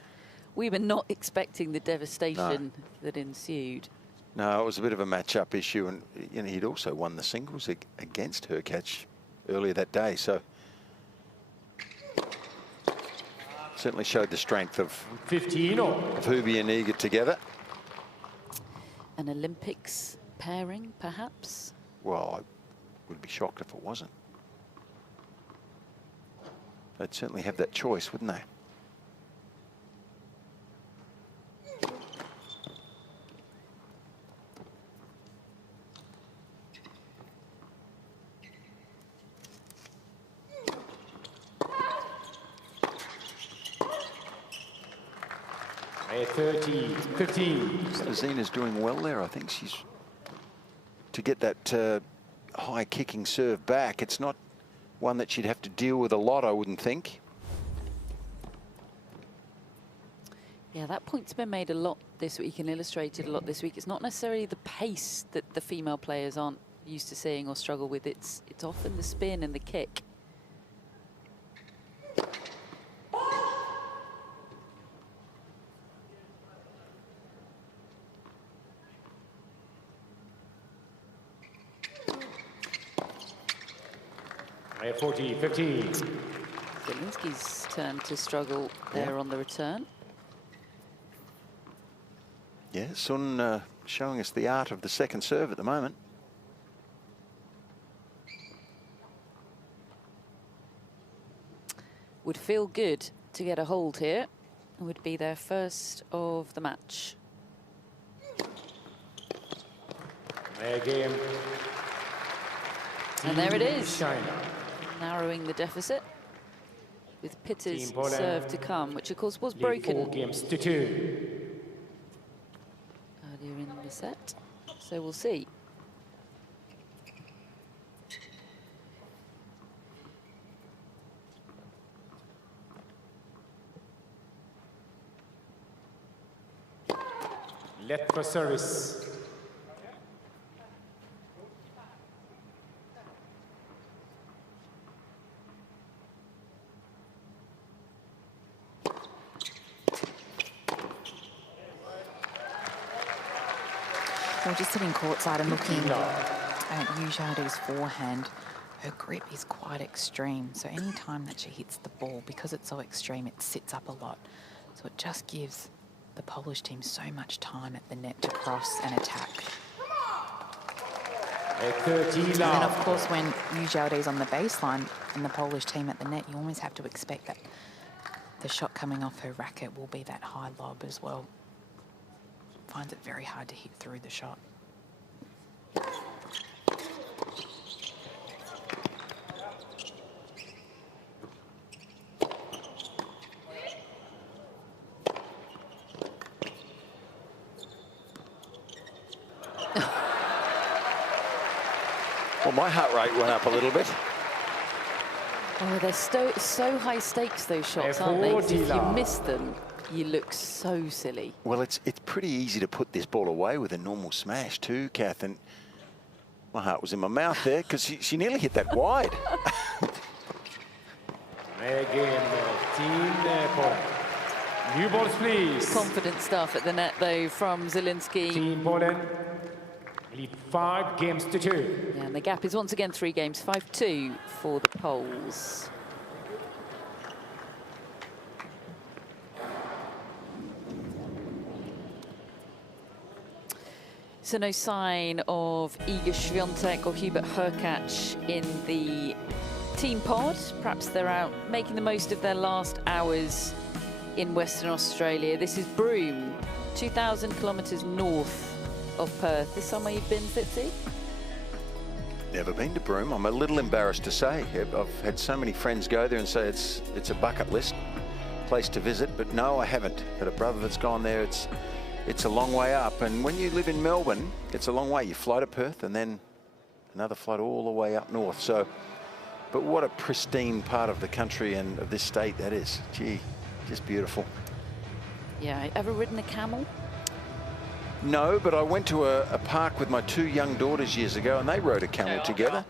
we were not expecting the devastation that ensued. No, it was a bit of a match-up issue, and you know, he'd also won the singles against Hurkacz earlier that day, so certainly showed the strength of Hubie and Iga together. An Olympics pairing, perhaps? Well, I would be shocked if it wasn't. They'd certainly have that choice, wouldn't they? A 30-15. Zina's doing well there. I think she's to get that high kicking serve back. It's not one that she'd have to deal with a lot, I wouldn't think. Yeah, that point's been made a lot this week and illustrated a lot this week. It's not necessarily the pace that the female players aren't used to seeing or struggle with. It's often the spin and the kick. A 40-15. Zielinski's turn to struggle there on the return. Yeah, Sun showing us the art of the second serve at the moment. Would feel good to get a hold here. It would be their first of the match. Game. And there it is. China. Narrowing the deficit with Pitter's serve to come, which of course was broken 4 games to 2. earlier in the set. So we'll see. Let for service. So just sitting courtside and looking at Ujadi's forehand, her grip is quite extreme. So any time that she hits the ball, because it's so extreme, it sits up a lot. So it just gives the Polish team so much time at the net to cross and attack. And then, of course, when Ujadi's on the baseline and the Polish team at the net, you almost have to expect that the shot coming off her racket will be that high lob as well. Finds it very hard to hit through the shot. Well, my heart rate went up a little bit. Oh, they're so high stakes, those shots, aren't they? 'Cause if you miss them, you look so silly. Well, it's pretty easy to put this ball away with a normal smash too, Kath, and my heart was in my mouth there because she nearly hit that wide. Again, Team Poland. New balls, please. Confident stuff at the net, though, from Zielinski. Team Poland lead 5 games to 2. Yeah, and the gap is once again 3 games, 5-2 for the Poles. So no sign of Igor Swiatek or Hubert Hurkacz in the team pod. Perhaps they're out making the most of their last hours in Western Australia. This is Broome, 2,000 kilometres north of Perth. This somewhere you've been, Fitzy? Never been to Broome. I'm a little embarrassed to say. I've had so many friends go there and say it's a bucket list place to visit, but no, I haven't. Got a brother that's gone there. It's a long way up, and when you live in Melbourne, it's a long way. You fly to Perth and then another flight all the way up north. So, but what a pristine part of the country and of this state that is. Gee, just beautiful. Yeah, ever ridden a camel? No, but I went to a park with my 2 young daughters years ago, and they rode a camel together.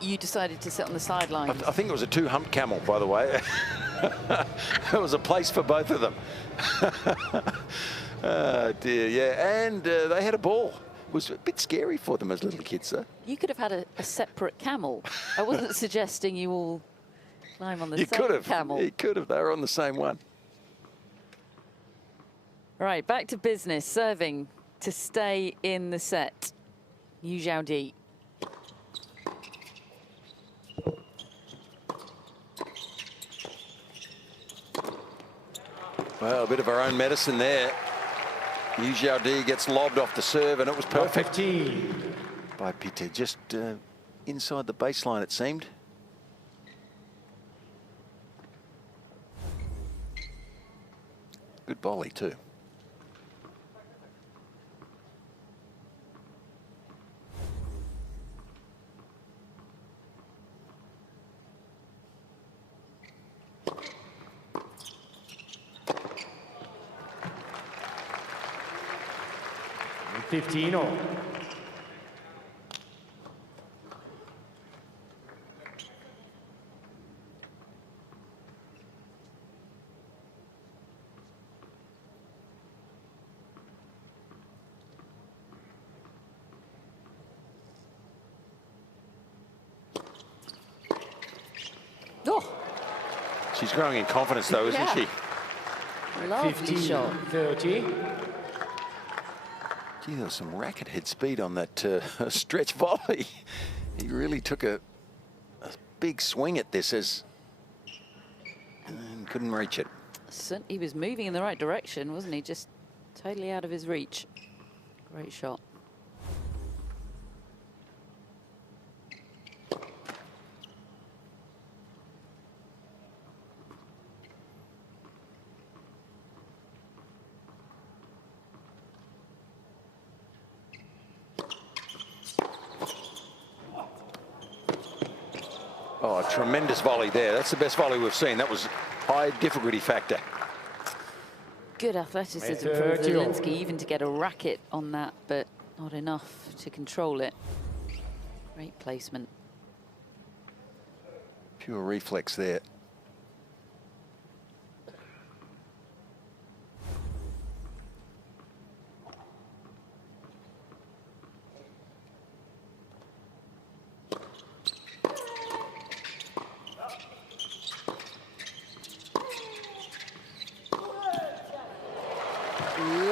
You decided to sit on the sidelines. I think it was a 2-hump camel, by the way. There was a place for both of them. Oh dear, yeah, and they had a ball. It was a bit scary for them as little kids, though. You could have had a separate camel. I wasn't suggesting you all climb on the same camel. You could have. They were on the same one. Right, back to business. Serving to stay in the set. Yu Zhaodi. Well, a bit of our own medicine there. Yu Zhaodi gets lobbed off the serve, and it was perfect by Pite. Just inside the baseline, it seemed. Good volley, too. Fifteen-all. Oh. She's growing in confidence, though, isn't she? Lovely shot. 30. Gee, there was some racket head speed on that stretch volley. He really took a big swing at this and couldn't reach it. He was moving in the right direction, wasn't he? Just totally out of his reach. Great shot. Oh, a tremendous volley there. That's the best volley we've seen. That was high difficulty factor. Good athleticism from Zielinski, even to get a racket on that, but not enough to control it. Great placement. Pure reflex there.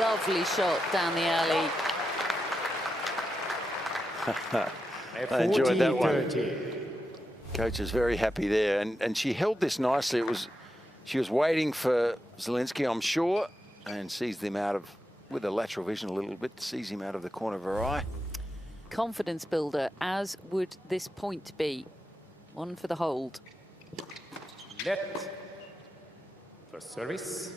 Lovely shot down the alley. I enjoyed that one. Coach is very happy there, and she held this nicely. She was waiting for Zielinski, I'm sure, and sees him out of, with a lateral vision a little bit, sees him out of the corner of her eye. Confidence builder, as would this point be. One for the hold. Net. First service.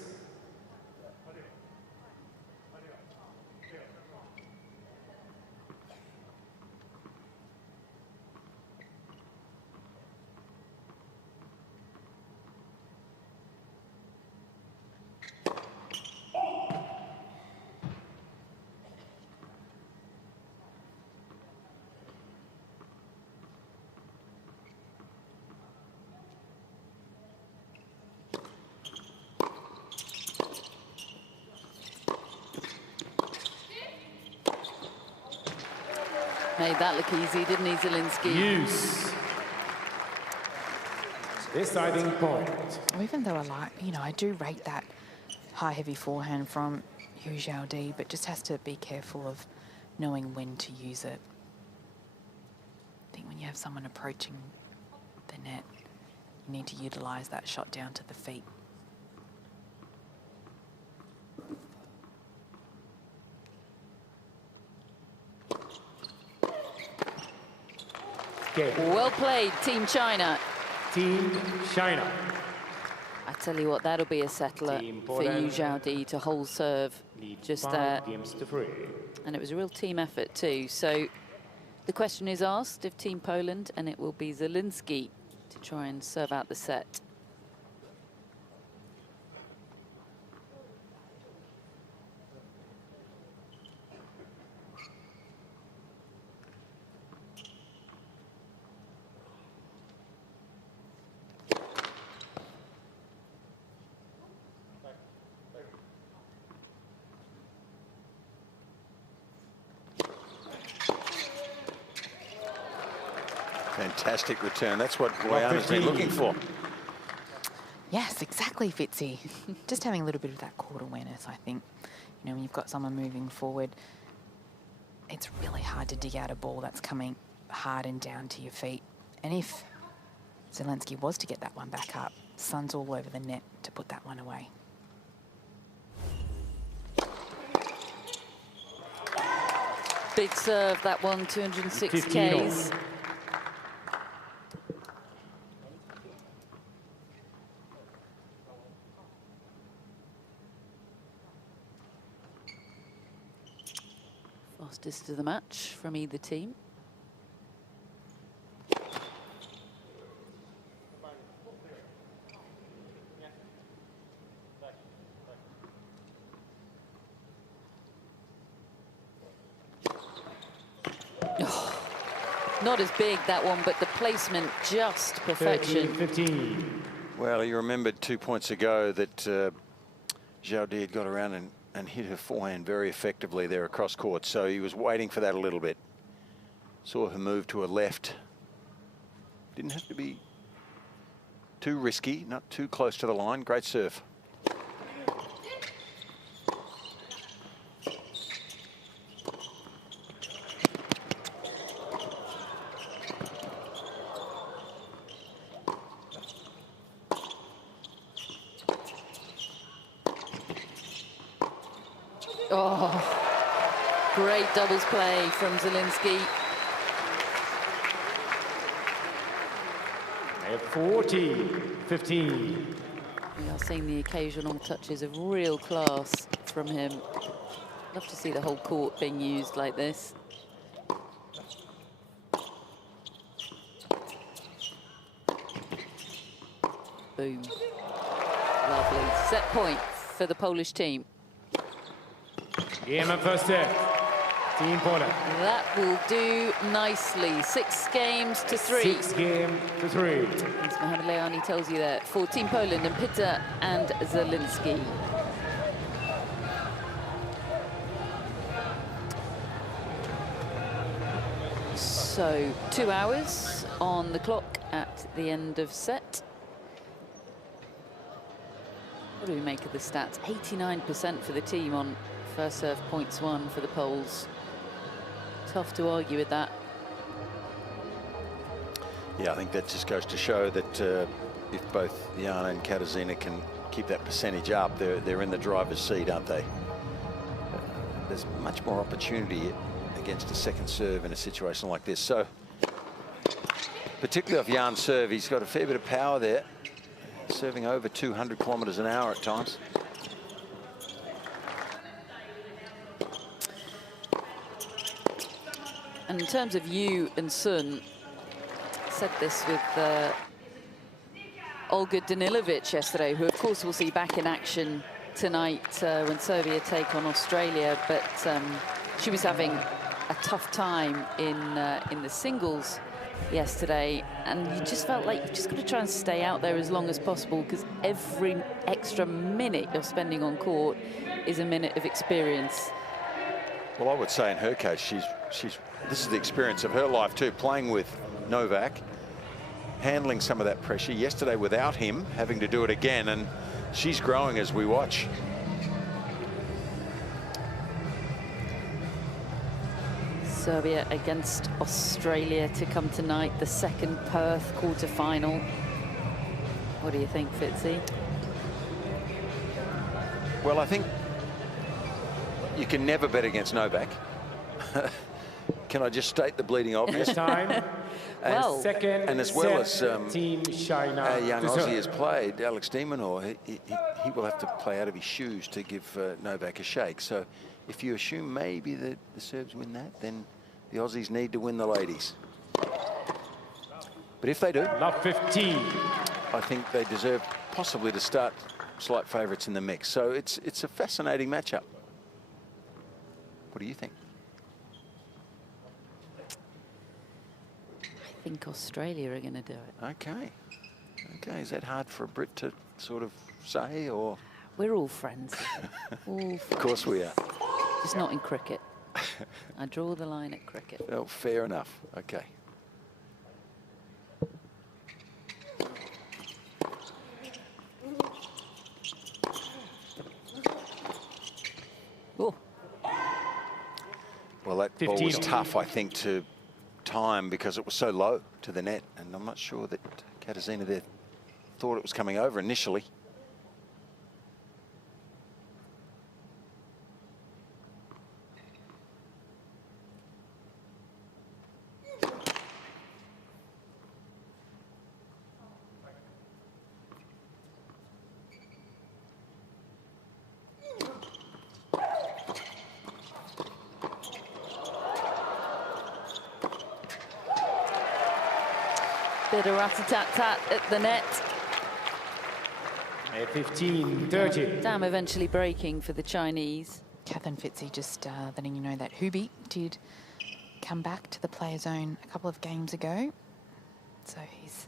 Made that look easy, didn't he, Zielinski? Use. Deciding point. Well, even though I do rate that high heavy forehand from Hu Xiaodi, but just has to be careful of knowing when to use it. I think when you have someone approaching the net, you need to utilize that shot down to the feet. Okay. Well played, Team China. Team China. I tell you what, that'll be a settler for Hu Xiaodi to hold serve just there. And it was a real team effort too. So the question is asked of Team Poland, and it will be Zielinski to try and serve out the set. Fantastic return. That's what Guyana's been looking for. Yes, exactly, Fitzy. Just having a little bit of that court awareness, I think. You know, when you've got someone moving forward, it's really hard to dig out a ball that's coming hard and down to your feet. And if Zielinski was to get that one back up, sun's all over the net to put that one away. Big serve, that one, 206 Ks. Fastest of the match from either team. Oh, not as big, that one, but the placement, just perfection. 15. Well, you remembered 2 points ago that Xiaodi had got around and hit her forehand very effectively there across court. So he was waiting for that a little bit. Saw her move to her left. Didn't have to be too risky, not too close to the line. Great serve. Oh, great doubles play from Zielinski. 40-15. We are seeing the occasional touches of real class from him. Love to see the whole court being used like this. Boom. Lovely. Set point for the Polish team. Game of first set. Team Poland. That will do nicely. 6 games to 3. 6 games to 3. As Mohamed Leani tells you there, for Team Poland and Pitta and Zielinski. So 2 hours on the clock at the end of set. What do we make of the stats? 89% for the team on first serve points won for the Poles. Tough to argue with that. Yeah, I think that just goes to show that if both Jana and Katarzyna can keep that percentage up, they're in the driver's seat, aren't they? There's much more opportunity against a second serve in a situation like this. So, particularly off Jan's serve, he's got a fair bit of power there, serving over 200 kilometres an hour at times. And in terms of Yu and Sun, said this with Olga Danilovic yesterday, who of course we'll see back in action tonight when Serbia take on Australia. But she was having a tough time in the singles yesterday, and you just felt like you've just got to try and stay out there as long as possible, because every extra minute you're spending on court is a minute of experience. Well, I would say in her case, this is the experience of her life too, playing with Novak, handling some of that pressure. Yesterday without him, having to do it again, and she's growing as we watch. Serbia against Australia to come tonight, the second Perth quarter-final. What do you think, Fitzy? Well, I think you can never bet against Novak. Can I just state the bleeding obvious? Time. Well, and as well as Team China. our young Aussie has played, Alex de Minaur, he will have to play out of his shoes to give Novak a shake. So if you assume maybe that the Serbs win that, then the Aussies need to win the ladies. But if they do, love 15. I think they deserve possibly to start slight favourites in the mix. So it's a fascinating matchup. What do you think? I think Australia are going to do it. Okay. Okay, is that hard for a Brit to sort of say, or? We're all friends. All friends. Of course we are. Just not in cricket. I draw the line at cricket. Well, fair enough. Okay. Oh. Well, that ball was tough, I think, to time because it was so low to the net, and I'm not sure that Katarzyna there thought it was coming over initially. Bit of rat-a-tat-tat at the net. 15-30. Dam eventually breaking for the Chinese. Catherine Fitzy just letting you know that Hubie did come back to the player zone a couple of games ago. So he's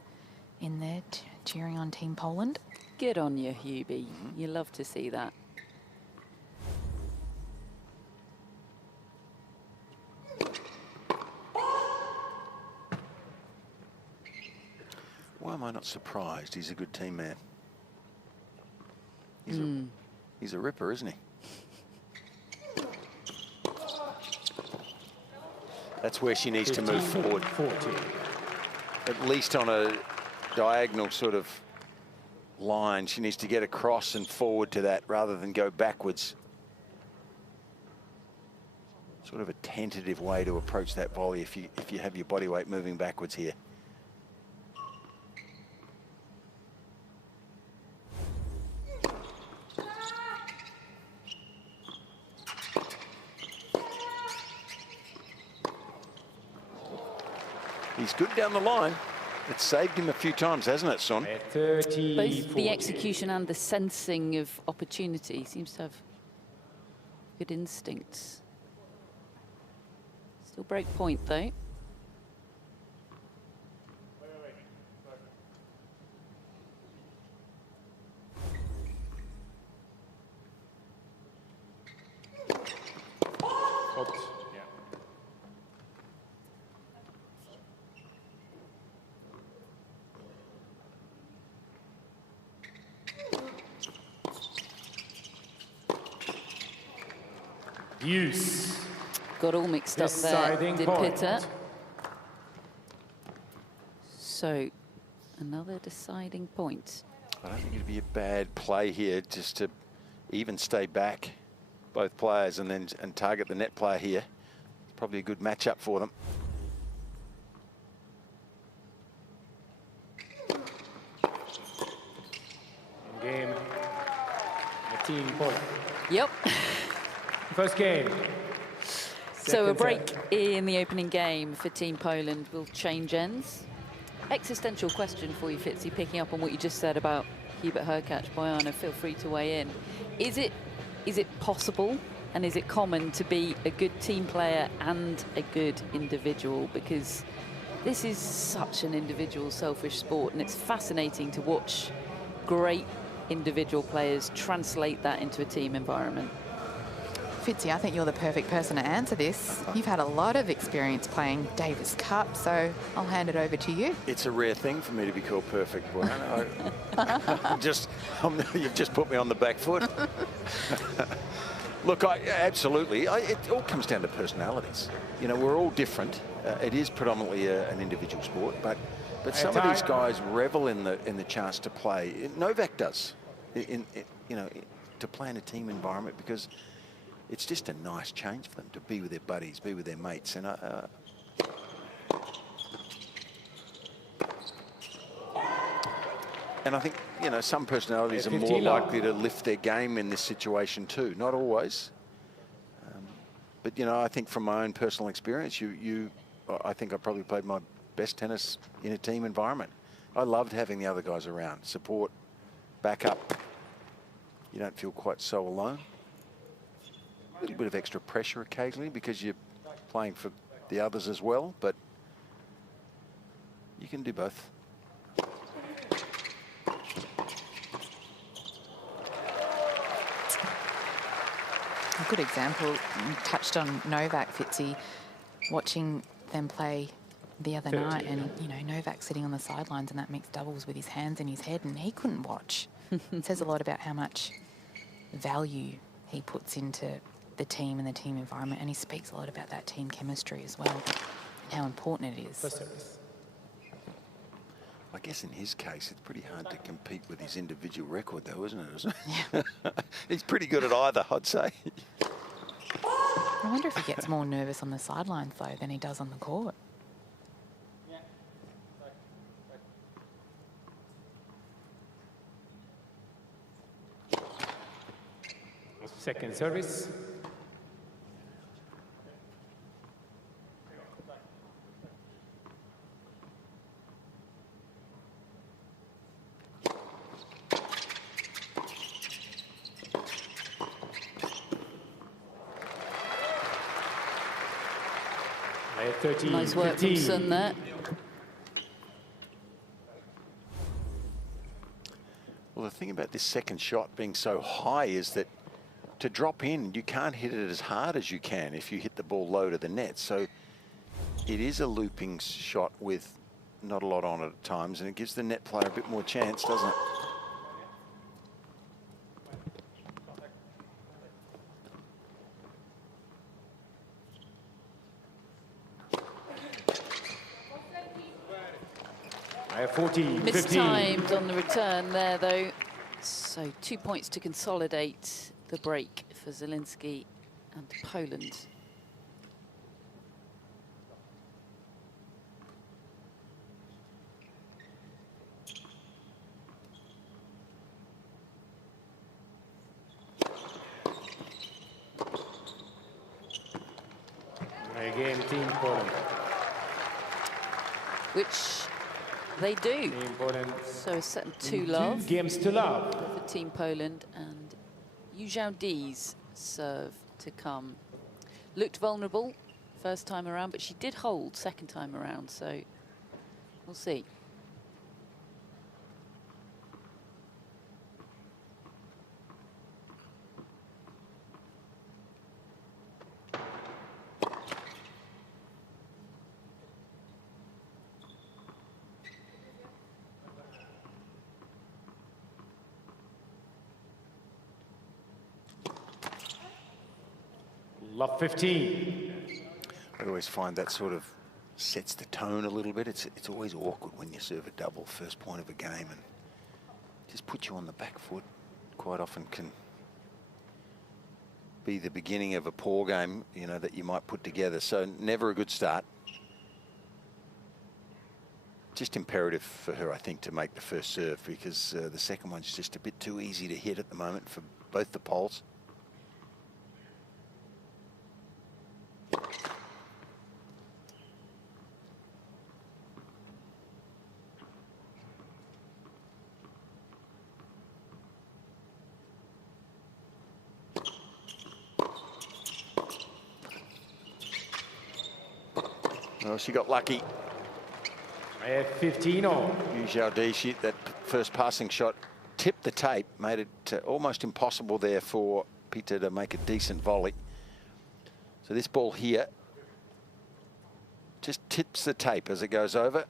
in there cheering on Team Poland. Good on you, Hubie. You love to see that. Why am I not surprised? He's a good team man. He's a ripper, isn't he? That's where she needs to move forward. 40. At least on a diagonal sort of line. She needs to get across and forward to that rather than go backwards. Sort of a tentative way to approach that volley if you have your body weight moving backwards here. He's good down the line. It's saved him a few times, hasn't it, Son? 30, Both 40. the execution and the sensing of opportunity. Seems to have good instincts. Still break point, though. Oops. Use. Got all mixed up there, did Pitter. So, another deciding point. I don't think it'd be a bad play here just to even stay back, both players, and target the net player here. It's probably a good matchup for them. Game. 18 point. Yep. First game. So a break in the opening game for Team Poland will change ends. Existential question for you, Fitzy, picking up on what you just said about Hubert Hurkacz. Bojana, feel free to weigh in. Is it possible and is it common to be a good team player and a good individual? Because this is such an individual, selfish sport, and it's fascinating to watch great individual players translate that into a team environment. Fitzy, I think you're the perfect person to answer this. You've had a lot of experience playing Davis Cup, so I'll hand it over to you. It's a rare thing for me to be called perfect, Brian. You've just put me on the back foot. Look, absolutely. It all comes down to personalities. You know, we're all different. It is predominantly an individual sport, but some of these guys revel in the chance to play. Novak does, to play in a team environment, because it's just a nice change for them to be with their buddies, be with their mates. And I think, you know, some personalities are more likely to lift their game in this situation too. Not always. But, you know, I think from my own personal experience, I think I probably played my best tennis in a team environment. I loved having the other guys around, support, back up. You don't feel quite so alone. A little bit of extra pressure occasionally because you're playing for the others as well, but you can do both. A good example, you touched on Novak, Fitzy, watching them play the other night, and, you know, Novak sitting on the sidelines in that mixed doubles with his hands in his head, and he couldn't watch. It says a lot about how much value he puts into the team and the team environment, and he speaks a lot about that team chemistry as well, and how important it is. I guess in his case, it's pretty hard to compete with his individual record, though, isn't it? Yeah. He's pretty good at either, I'd say. I wonder if he gets more nervous on the sidelines, though, than he does on the court. Second service. Nice work from Sun there. Well, the thing about this second shot being so high is that to drop in, you can't hit it as hard as you can if you hit the ball low to the net. So it is a looping shot with not a lot on it at times, and it gives the net player a bit more chance, doesn't it? Mistimed on the return there, though. So 2 points to consolidate the break for Zielinski and Poland. Again, Team Poland. Which they do. So a set and 2-love. 2 games to love. For Team Poland, and Yu Zhao's serve to come. Looked vulnerable first time around, but she did hold second time around, so we'll see. Love 15. I always find that sort of sets the tone a little bit. It's always awkward when you serve a double first point of a game, and just put you on the back foot. Quite often can be the beginning of a poor game, you know, that you might put together. So never a good start. Just imperative for her, I think, to make the first serve, because the second one's just a bit too easy to hit at the moment for both the poles. Well, she got lucky. 15 all. Yu Zhao, that first passing shot tipped the tape, made it almost impossible there for Peter to make a decent volley. So this ball here just tips the tape as it goes over.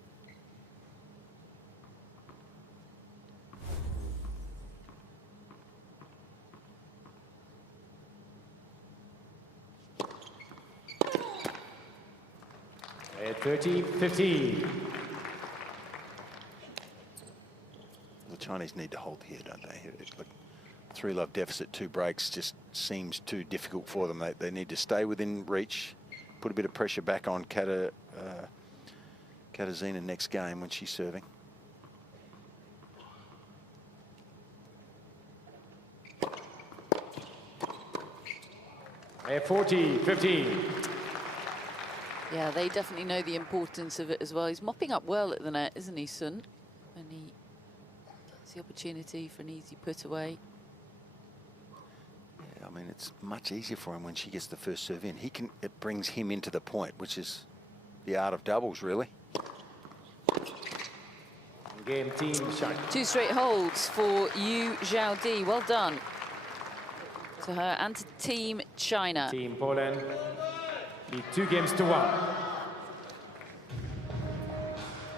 At 30-15. The Chinese need to hold here, don't they? Look, 3-love deficit, 2 breaks just seems too difficult for them. They need to stay within reach, put a bit of pressure back on Katarzyna next game when she's serving. At 40-15. Yeah, they definitely know the importance of it as well. He's mopping up well at the net, isn't he, Sun? When he gets the opportunity for an easy put away. Yeah, I mean, it's much easier for him when she gets the first serve in. It brings him into the point, which is the art of doubles, really. Game team China. 2 straight holds for Yu Zhaodi. Well done to her and to Team China. Team Poland lead 2-1.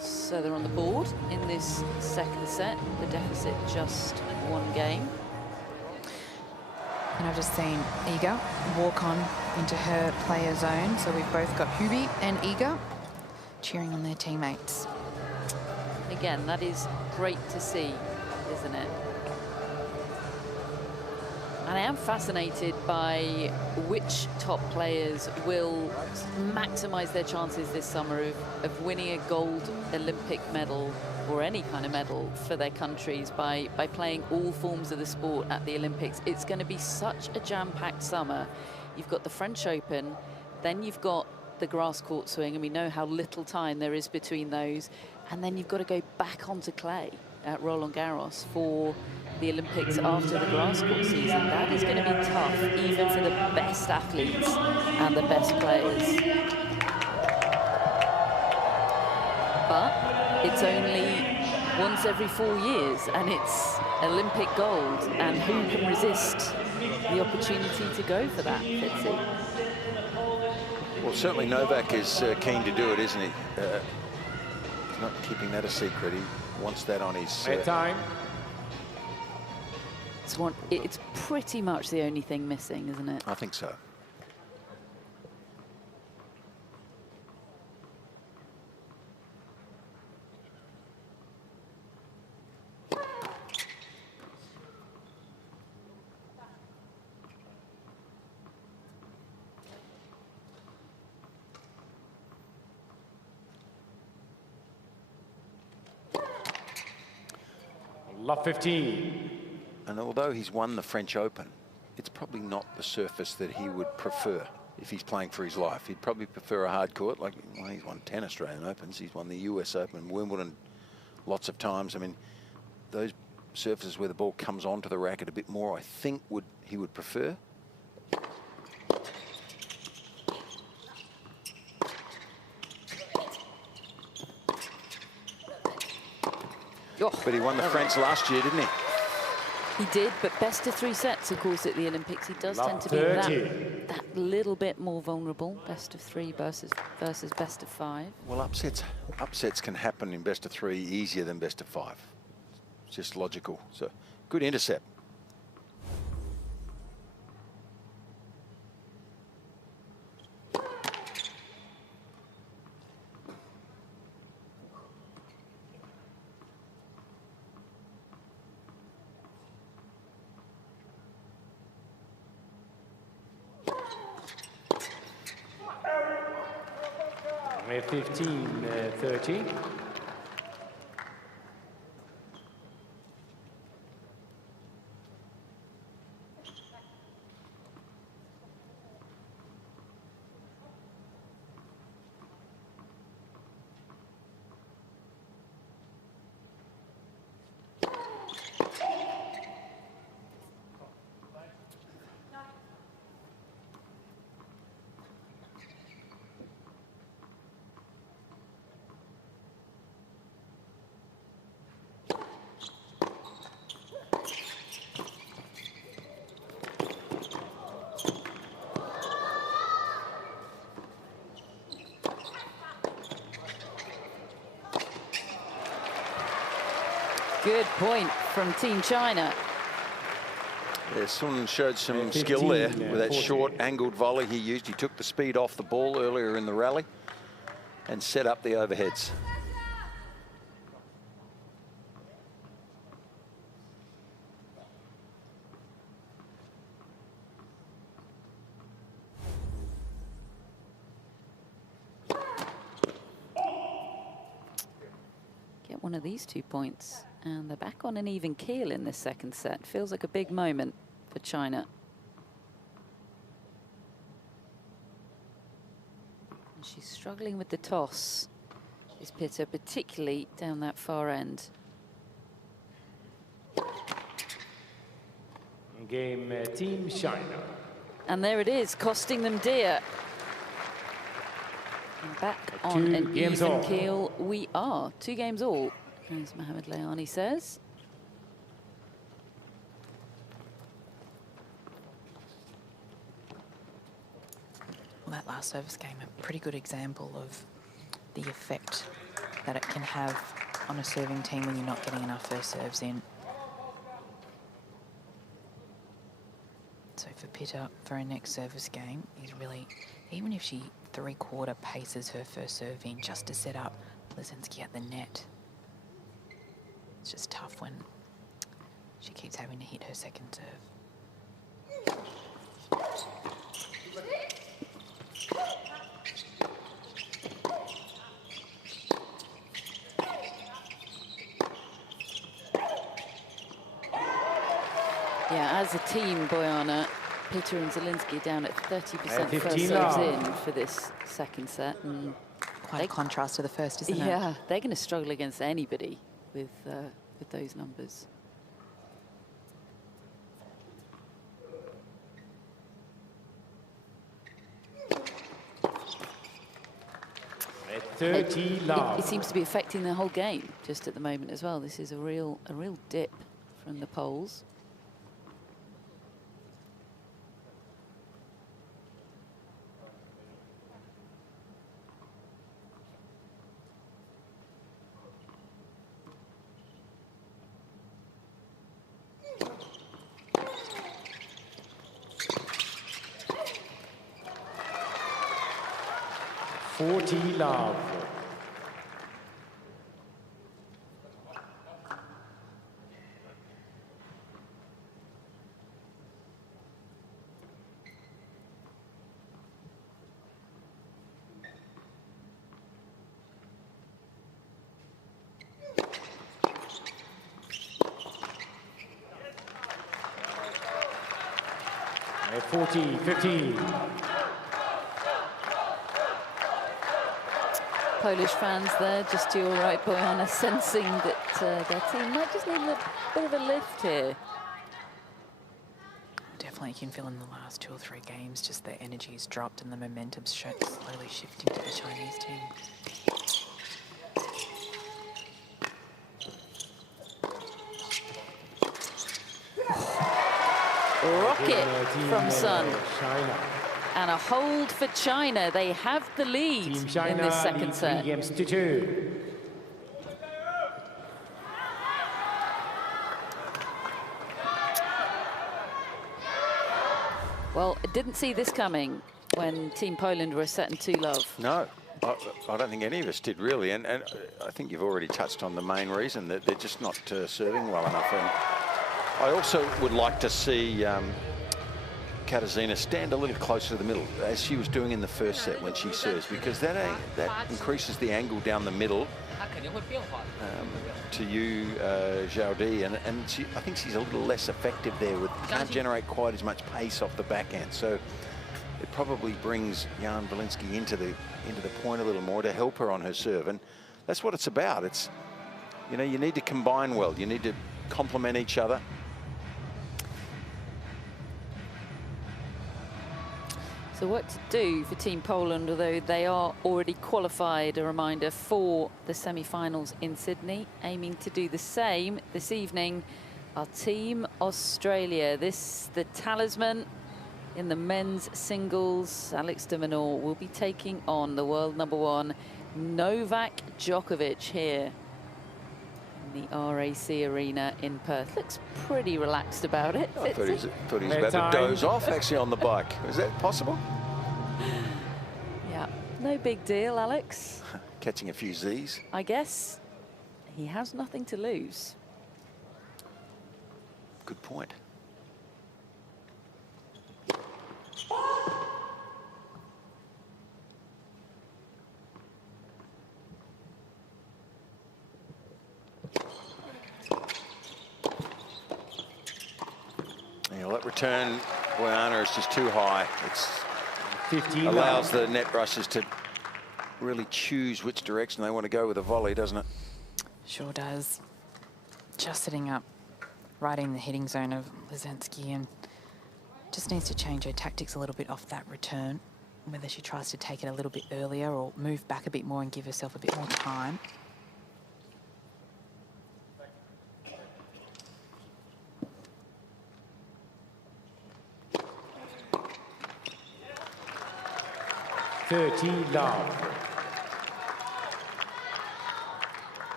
So they're on the board in this second set. The deficit just 1 game. And I've just seen Iga walk on into her player zone. So we've both got Hubie and Iga cheering on their teammates. Again, that is great to see, isn't it? And I am fascinated by which top players will maximise their chances this summer of winning a gold Olympic medal or any kind of medal for their countries by playing all forms of the sport at the Olympics. It's going to be such a jam-packed summer. You've got the French Open, then you've got the grass court swing, and we know how little time there is between those. And then you've got to go back onto clay at Roland Garros for the Olympics after the grass court season. That is going to be tough, even for the best athletes and the best players. But it's only once every 4 years, and it's Olympic gold. And who can resist the opportunity to go for that, Fitzy? Well, certainly Novak is keen to do it, isn't he? He's not keeping that a secret. He wants that on his... time. It's pretty much the only thing missing, isn't it? I think so. Love 15. And although he's won the French Open, it's probably not the surface that he would prefer if he's playing for his life. He'd probably prefer a hard court. Like, well, he's won 10 Australian Opens. He's won the US Open, Wimbledon lots of times. I mean, those surfaces where the ball comes onto the racket a bit more, I think he would prefer. But he won the French last year, didn't he? He did, but best of 3 sets, of course, at the Olympics. He does tend to be that little bit more vulnerable. Best of 3 versus best of 5. Well, upsets can happen in best of 3 easier than best of 5. It's just logical. So, good intercept. We're 15-30. Good point from Team China. Yeah, Sun showed some skill there with that short angled volley he used. He took the speed off the ball earlier in the rally and set up the overheads. Get one of these 2 points, and they're back on an even keel in this second set. Feels like a big moment for China. And she's struggling with the toss, is Pitta, particularly down that far end. Game Team China. And there it is, costing them dear. And back on an even keel we are. 2 games all, as Mohamed Layani says. Well, that last service game, a pretty good example of the effect that it can have on a serving team when you're not getting enough first serves in. So for Pitta, for her next service game, is really, even if she 3/4 paces her first serve in just to set up Lesinski at the net, it's just tough when she keeps having to hit her second serve. Yeah, as a team, Bojana, Pitta and Zielinski down at 30% first 15 serves love. in for this second set. And quite a contrast to the first, isn't it? Yeah, they're going to struggle against anybody with those numbers. It seems to be affecting the whole game just at the moment as well. This is a real dip from the Poles. Love. At 40-15. Polish fans there, just to your right, Bojana, sensing that their team might just need a bit of a lift here. Definitely, you can feel in the last 2 or 3 games, just the energy's dropped and the momentum's slowly shifting to the Chinese team. Rocket from Sun. And a hold for China. They have the lead in this second set. Games to 2. Well, I didn't see this coming when Team Poland were set in 2 love. No, I don't think any of us did really. And I think you've already touched on the main reason, that they're just not serving well enough. And I also would like to see Katarzyna stand a little closer to the middle, as she was doing in the first set when she serves, because that increases the angle down the middle to you, Zhao Di, and I think she's a little less effective there. Can't generate quite as much pace off the backhand, so it probably brings Jan Zielinski into the point a little more to help her on her serve, and that's what it's about. It's, you know, you need to combine well, you need to complement each other. So what to do for Team Poland, although they are already qualified, a reminder, for the semi-finals in Sydney, aiming to do the same this evening. Our Team Australia, the talisman in the men's singles. Alex de Minaur will be taking on the world #1, Novak Djokovic, here in the RAC Arena in Perth. Looks pretty relaxed about it. I thought he was about to doze off actually on the bike. Is that possible? Yeah, no big deal, Alex. Catching a few Z's. I guess he has nothing to lose. Good point. Yeah, well, that return, Boyana, is just too high. It allows the net rushers to really choose which direction they want to go with a volley, doesn't it? Sure does. Just sitting up right in the hitting zone of Leszczynski, and just needs to change her tactics a little bit off that return, whether she tries to take it a little bit earlier or move back a bit more and give herself a bit more time. Love.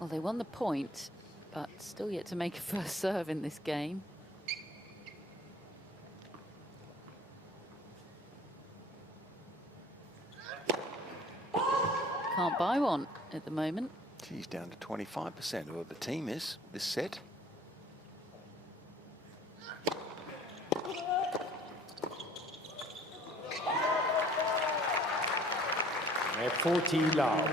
Well, they won the point, but still yet to make a first serve in this game. Can't buy one at the moment. She's down to 25%, or the team is, this set. At 40 love.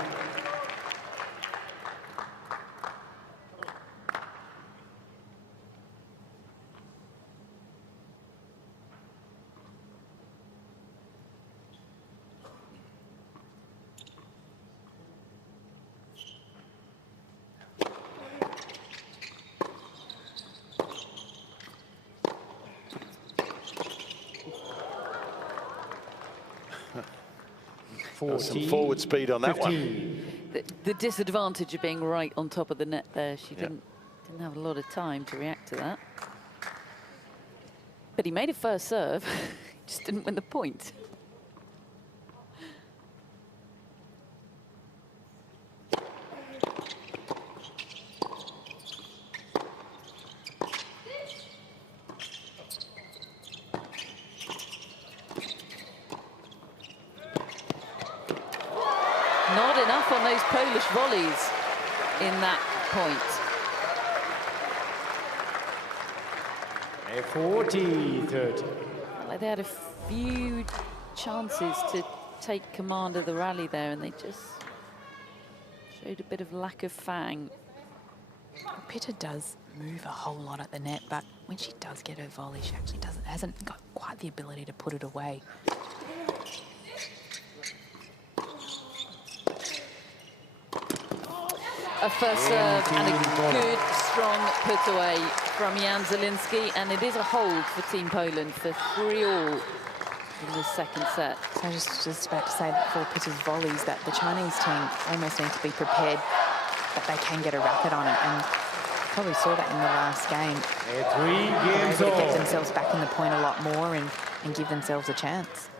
Some forward speed on that 15. One. The disadvantage of being right on top of the net there. She didn't have a lot of time to react to that. But he made a first serve, just didn't win the point. Not enough on those Polish volleys in that point. 40-30. Like they had a few chances to take command of the rally there, and they just showed a bit of lack of fang. Pitta does move a whole lot at the net, but when she does get her volley, she actually hasn't got quite the ability to put it away. A first serve and a good, strong put away from Jan Zielinski, and it is a hold for Team Poland for 3-all in the second set. So I was just about to say that for Pitta's volleys, that the Chinese team almost need to be prepared that they can get a racket on it, and probably saw that in the last game. 3 games to all. get themselves back in the point a lot more and give themselves a chance.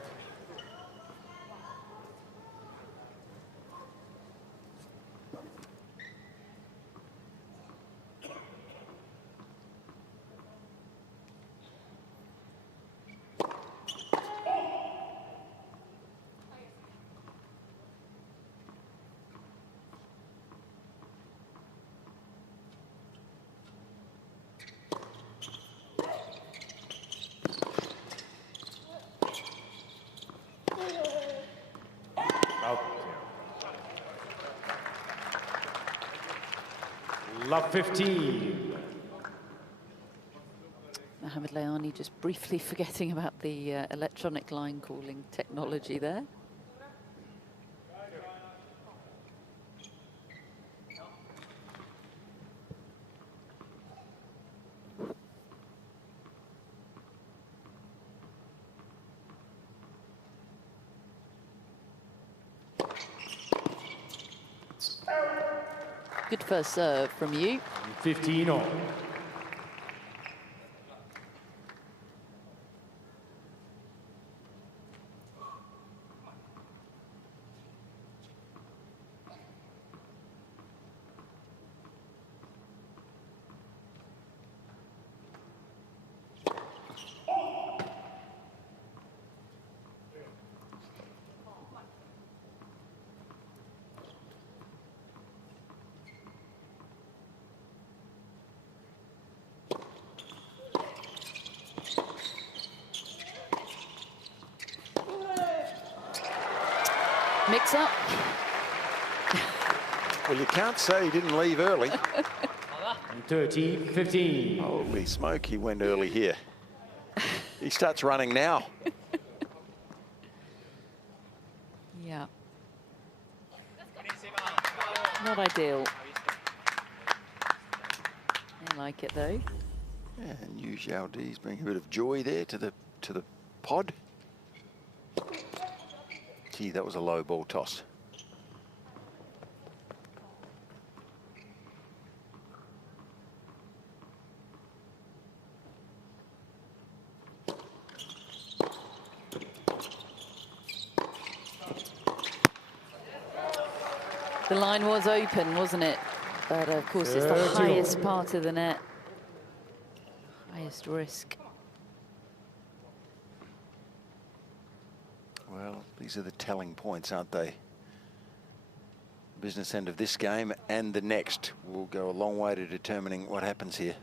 Love 15. Mohamed Layani just briefly forgetting about the electronic line calling technology there. Good first serve from you. 15 all. Mix up. Well, you can't say he didn't leave early. 30-15. Holy smoke, he went early here. He starts running now. Yeah. Not ideal. I like it though. Yeah, and Yu Xiaodi's bringing a bit of joy there to the pod. Gee, that was a low ball toss. The line was open, wasn't it? But of course, it's the highest part of the net. Highest risk. Well, these are the telling points, aren't they? Business end of this game and the next will go a long way to determining what happens here.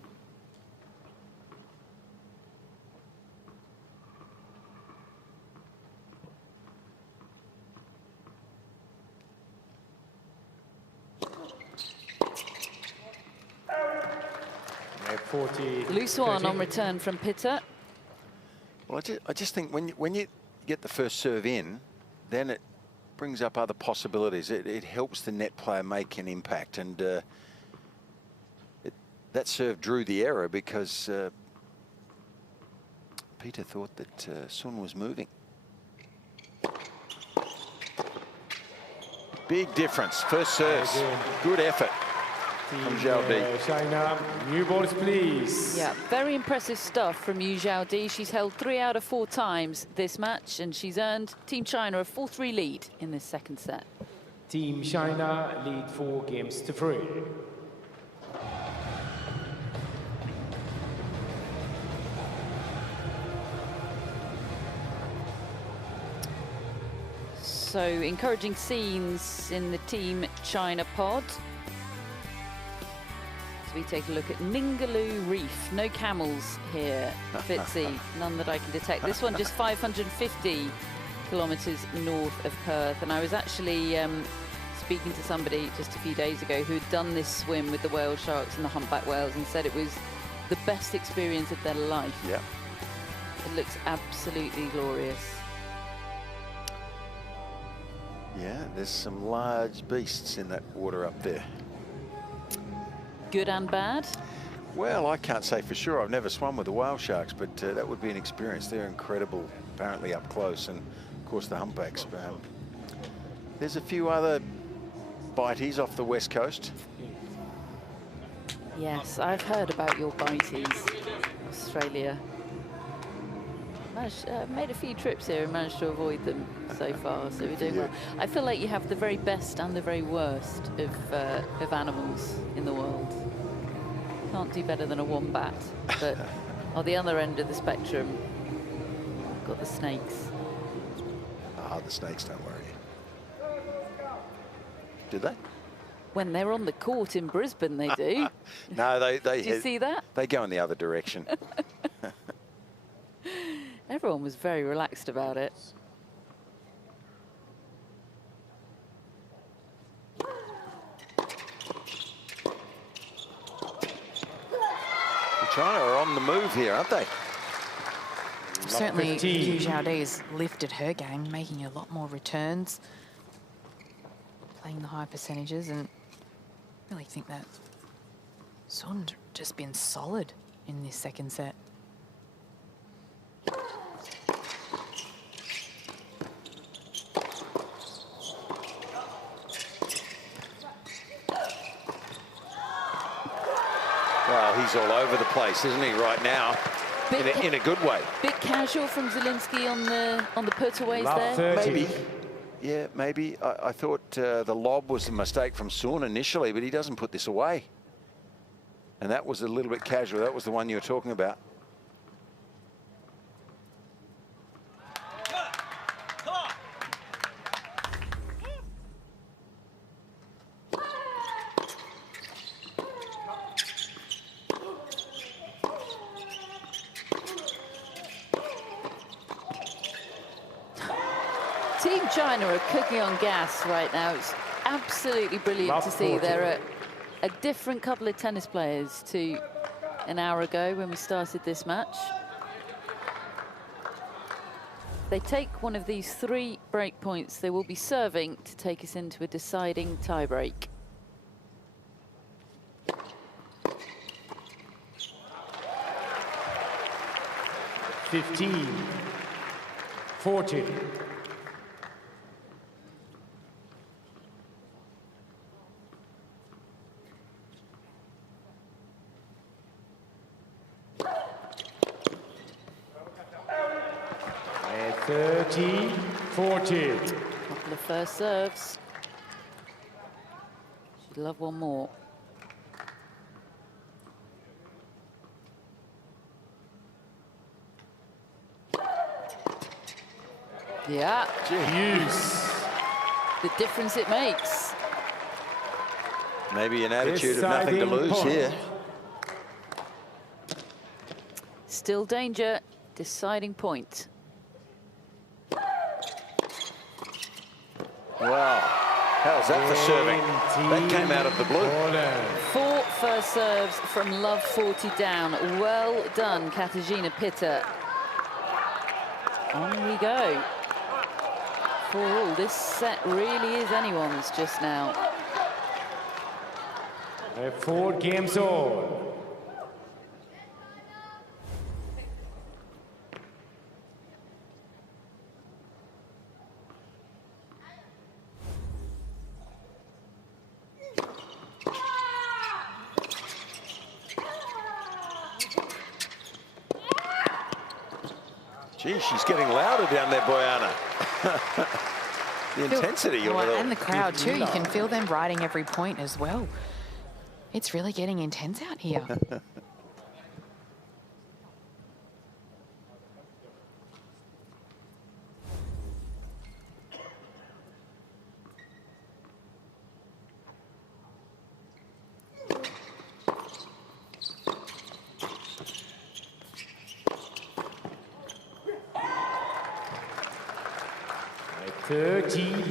Loose one on return from Pitter. Well, I just think when you get the first serve in, then it brings up other possibilities. It helps the net player make an impact, and that serve drew the error because Peter thought that Sun was moving. Big difference. First serves. Good effort from Xiaodi. China, new balls, please. Yeah, very impressive stuff from Yu Xiaodi. She's held 3 out of 4 times this match, and she's earned Team China a 4-3 lead in this second set. Team China lead 4-3. So encouraging scenes in the Team China pod. So we take a look at Ningaloo Reef. No camels here, Fitzy, none that I can detect. This one just 550 kilometres north of Perth. And I was actually speaking to somebody just a few days ago who'd done this swim with the whale sharks and the humpback whales and said it was the best experience of their life. Yeah. It looks absolutely glorious. Yeah, there's some large beasts in that water up there. Good and bad? Well, I can't say for sure. I've never swum with the whale sharks, but that would be an experience. They're incredible, apparently up close, and of course the humpbacks. There's a few other bities off the west coast. Yes, I've heard about your bities, Australia. Made a few trips here and managed to avoid them so far, so we're doing well. I feel like you have the very best and the very worst of animals in the world. Can't do better than a wombat, but on the other end of the spectrum, we've got the snakes. Ah, the snakes don't worry. Do they? When they're on the court in Brisbane, they do. No, they Did you see that? They go in the other direction. Everyone was very relaxed about it. China are on the move here, aren't they? Certainly, Yu Xiaodi's lifted her game, making a lot more returns, playing the high percentages, and I really think that Sun's just been solid in this second set. Well, he's all over the place, isn't he, right now? In a good way. Bit casual from Zielinski on the putaways there. Maybe. Yeah, maybe. I thought the lob was a mistake from Sun initially, but he doesn't put this away. And that was a little bit casual. That was the one you were talking about. Team China are cooking on gas right now. It's absolutely brilliant to see. They're a different couple of tennis players to an hour ago when we started this match. They take one of these 3 break points, they will be serving to take us into a deciding tiebreak. $15, 40. And 30, 40. Couple of first serves. She'd love one more. Yeah. Jeez. The difference it makes. Maybe an attitude of nothing to lose here. Still danger. Deciding point. Wow. How's that for serving? That came out of the blue. 4 first serves from love 40 down. Well done, Katarzyna Pitta. On we go. For all, this set really is anyone's just now. 4 games all. Gee, she's getting louder down there, Bojana. The intensity of it all. And the crowd too, you can feel them riding every point as well. It's really getting intense out here.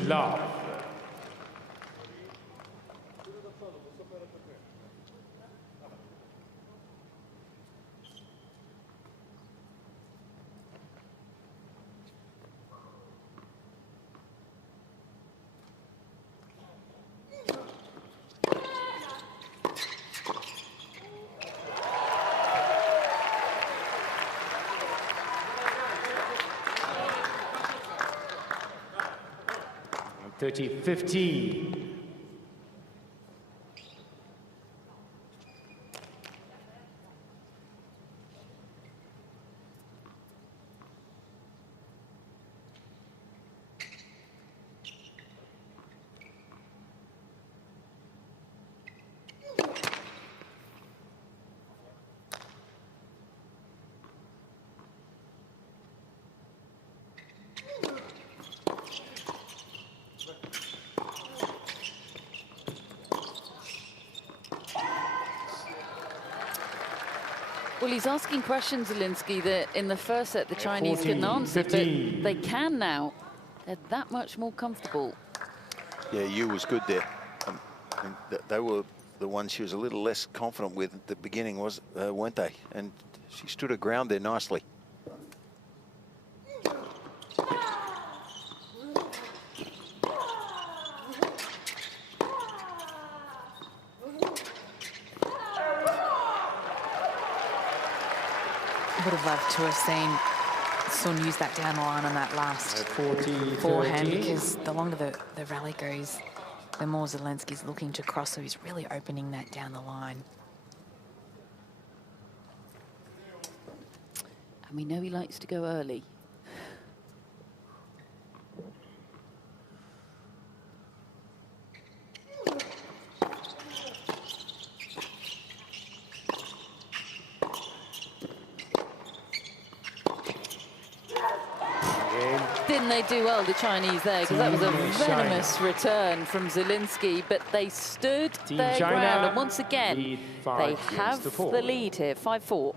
Love. $30-15. Well, he's asking questions, Zielinski, that in the first set the Chinese couldn't answer, but they can now. They're that much more comfortable. Yeah, Yu was good there. And they were the ones she was a little less confident with at the beginning, weren't they? And she stood her ground there nicely. Would have loved to have seen Sun use that down the line on that last forehand, because the longer the rally goes, the more Zielinski's looking to cross, so he's really opening that down the line. And we know he likes to go early. Didn't they do well, the Chinese, there? Because that was a venomous return from Zielinski, but they stood their ground. And once again, they have the lead here, 5-4.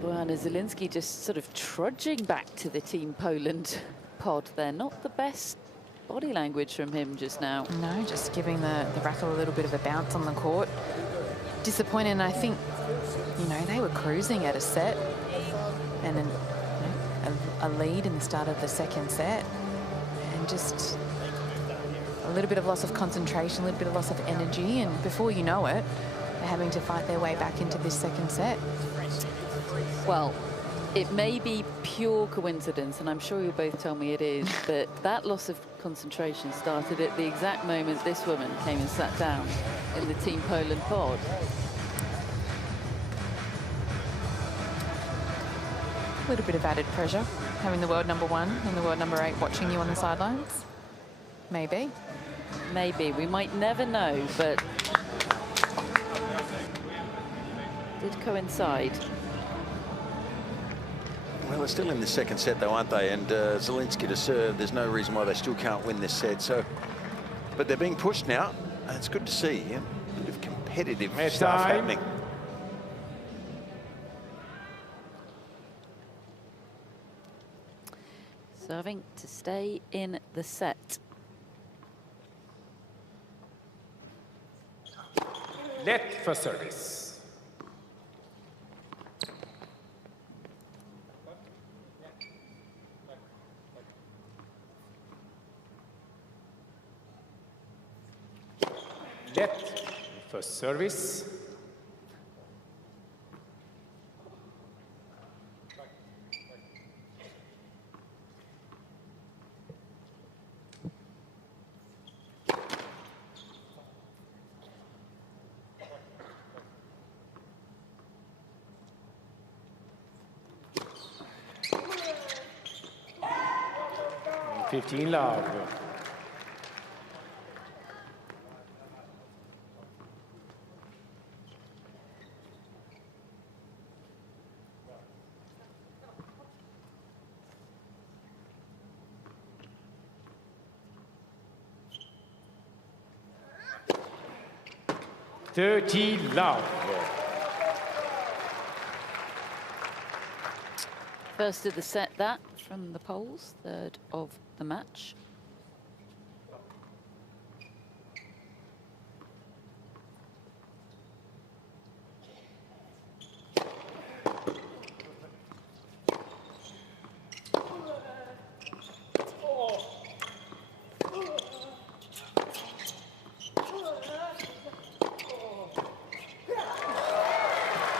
Bojana Zielinski just sort of trudging back to the Team Poland pod there. Not the best body language from him just now. No, just giving the racket a little bit of a bounce on the court. Disappointed, and I think, you know, they were cruising at a set and then, you know, a lead in the start of the second set, and just a little bit of loss of concentration, a little bit of loss of energy, and before you know it, they're having to fight their way back into this second set. Well, it may be pure coincidence, and I'm sure you'll both tell me it is, but that loss of concentration started at the exact moment this woman came and sat down in the Team Poland pod. A little bit of added pressure, having the world #1 and the world #8 watching you on the sidelines. Maybe. Maybe. We might never know, but did coincide. Well, they're still in the second set, though, aren't they? And Zielinski to serve. There's no reason why they still can't win this set. So, but they're being pushed now. And it's good to see. Yeah? A bit of competitive stuff happening. Serving to stay in the set. Net for service. Net for service. And 15 love. Love. First of the set, that from the Poles, third of the match.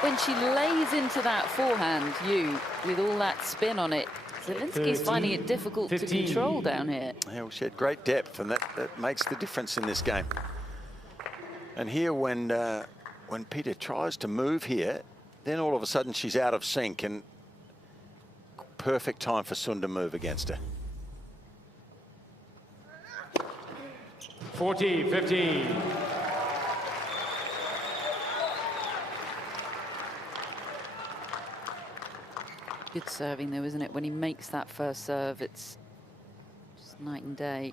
When she lays into that forehand, with all that spin on it, Zielinski's finding it difficult to control down here. Yeah, well, she had great depth, and that makes the difference in this game. And here, when Peter tries to move here, then all of a sudden she's out of sync, and perfect time for Sun to move against her. 40-15. Good serving though, isn't it? When he makes that first serve, it's just night and day.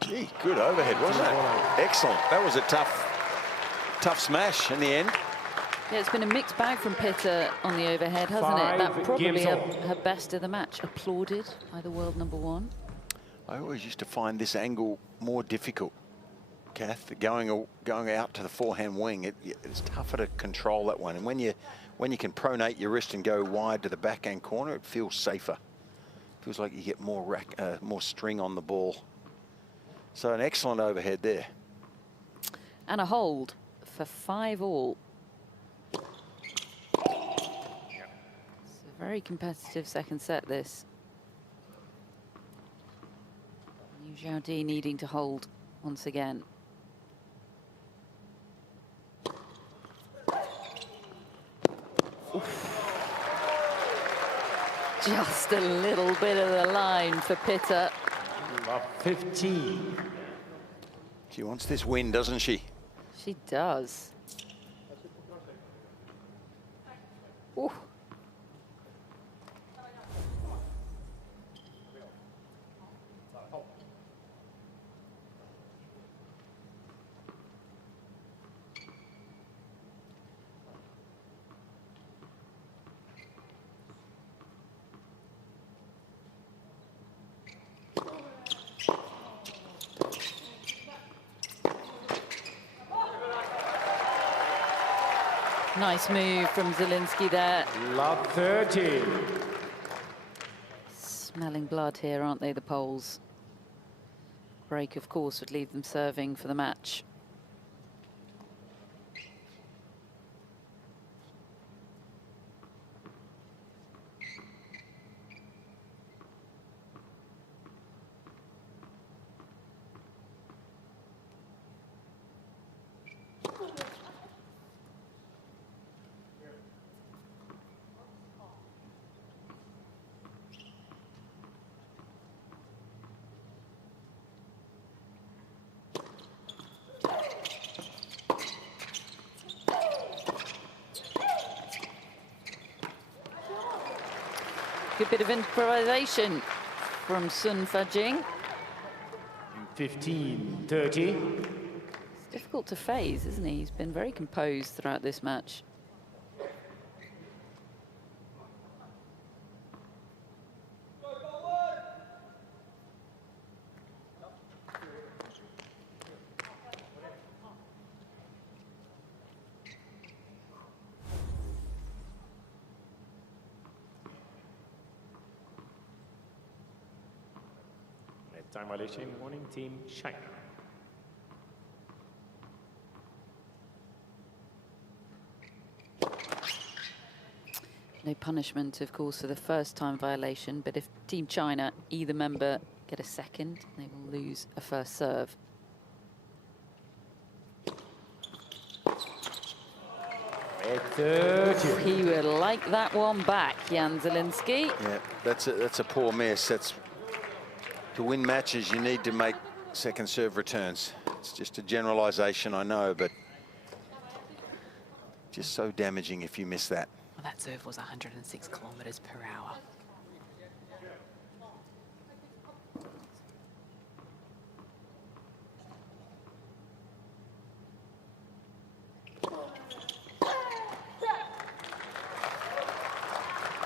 Gee, good overhead, wasn't it? Excellent. That was a tough smash in the end. Yeah, it's been a mixed bag from Pitta on the overhead, hasn't it? That probably her best of the match. Applauded by the world #1. I always used to find this angle more difficult, Kath, going out to the forehand wing. It's tougher to control that one. And when you can pronate your wrist and go wide to the backhand corner, it feels safer. Feels like you get more string on the ball. So an excellent overhead there. And a hold for 5-all. It's a very competitive second set, this. Jardim needing to hold once again. Just a little bit of the line for Pitta. 15. She wants this win, doesn't she? She does. Ooh. Nice move from Zielinski there. Love 30. Smelling blood here, aren't they, the Poles? Break, of course, would leave them serving for the match. Good bit of improvisation from Sun Fajing. 15-30. It's difficult to phase, isn't he? He's been very composed throughout this match. Time violation, warning Team China. No punishment, of course, for the first time violation, but if Team China, either member, get a second, they will lose a first serve. He would like that one back, Jan Zielinski. Yeah, that's a poor miss. To win matches, you need to make second serve returns. It's just a generalisation, I know, but just so damaging if you miss that. Well, that serve was 106 kilometres per hour.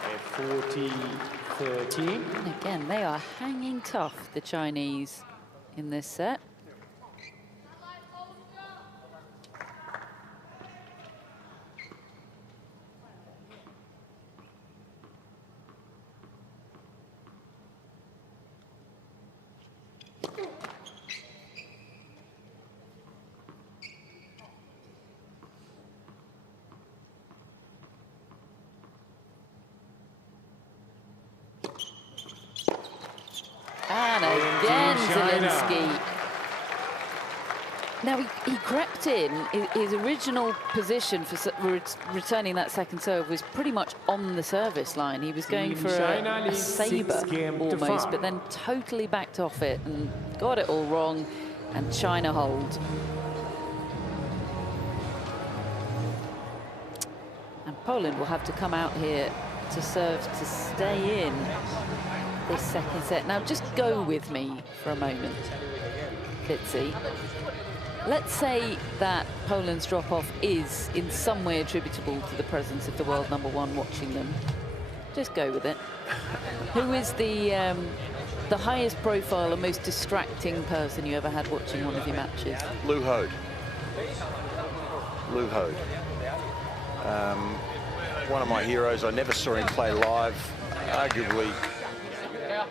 And 40-30. And again, they are hanging tough, the Chinese, in this set. And again, Zielinski. Now, he crept in. His original position for returning that second serve was pretty much on the service line. He was going for a sabre almost, but then totally backed off it and got it all wrong, and China hold. And Poland will have to come out here to serve to stay in this second set. Now, just go with me for a moment, Fitzy. Let's say that Poland's drop-off is in some way attributable to the presence of the world #1 watching them. Just go with it. Who is the highest profile and most distracting person you ever had watching one of your matches? Lou Hode. Lou Hode. One of my heroes. I never saw him play live. Arguably,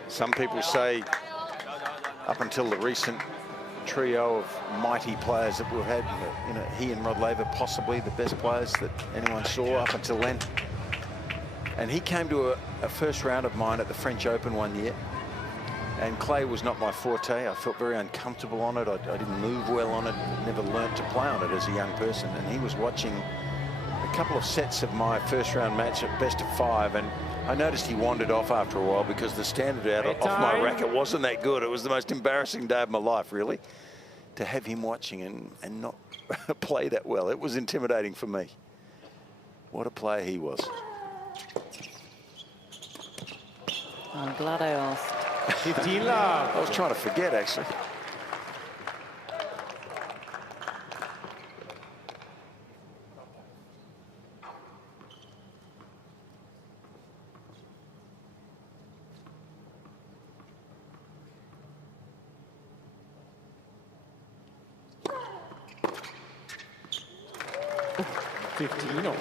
some people say, up until the recent trio of mighty players that we've had, you know, he and Rod Laver possibly the best players that anyone saw up until then. And he came to a first round of mine at the French Open one year, and clay was not my forte. I felt very uncomfortable on it. I didn't move well on it, never learnt to play on it as a young person. And he was watching a couple of sets of my first round match at best of 5, and I noticed he wandered off after a while because the standard out off my racket wasn't that good. It was the most embarrassing day of my life, really, to have him watching and not play that well. It was intimidating for me. What a player he was. I'm glad I asked. 15 love. I was trying to forget, actually. 15.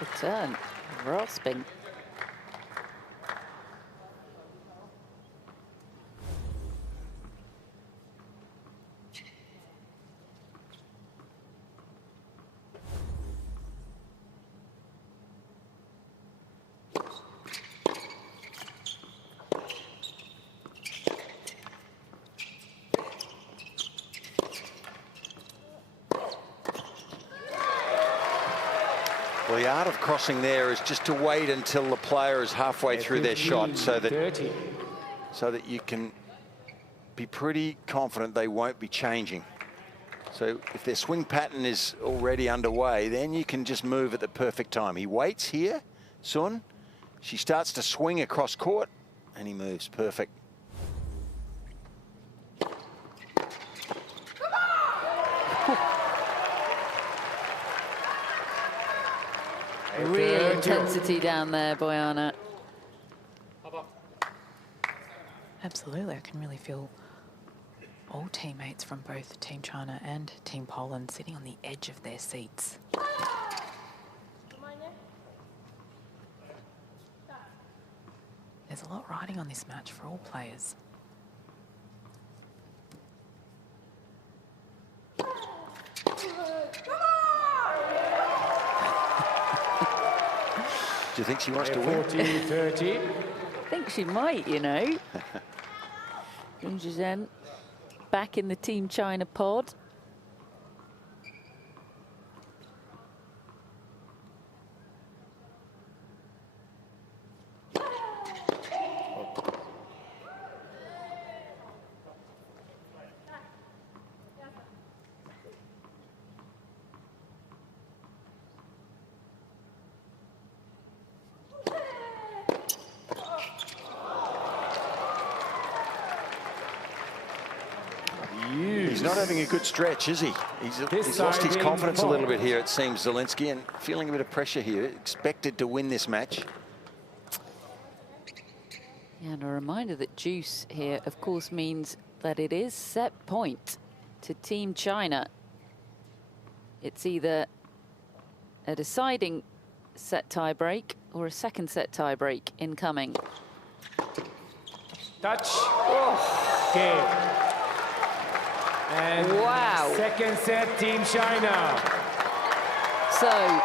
Return. Rasping. Well, the art of crossing there is just to wait until the player is halfway through their shot so that you can be pretty confident they won't be changing. So if their swing pattern is already underway, then you can just move at the perfect time. He waits here, Sun. She starts to swing across court, and he moves. Perfect. Real intensity down there, Bojana. Absolutely, I can really feel all teammates from both Team China and Team Poland sitting on the edge of their seats. There's a lot riding on this match for all players. Do you think she wants to win? 40-30. I think she might, you know. Jung Zhen back in the Team China pod. He's not having a good stretch, is he? He's lost his confidence a little bit here, it seems, Zielinski, and feeling a bit of pressure here. Expected to win this match. Yeah, and a reminder that juice here, of course, means that it is set point to Team China. It's either a deciding set tie-break or a second set tie-break incoming. Touch. Oh. Okay. And wow. Second set, Team China. So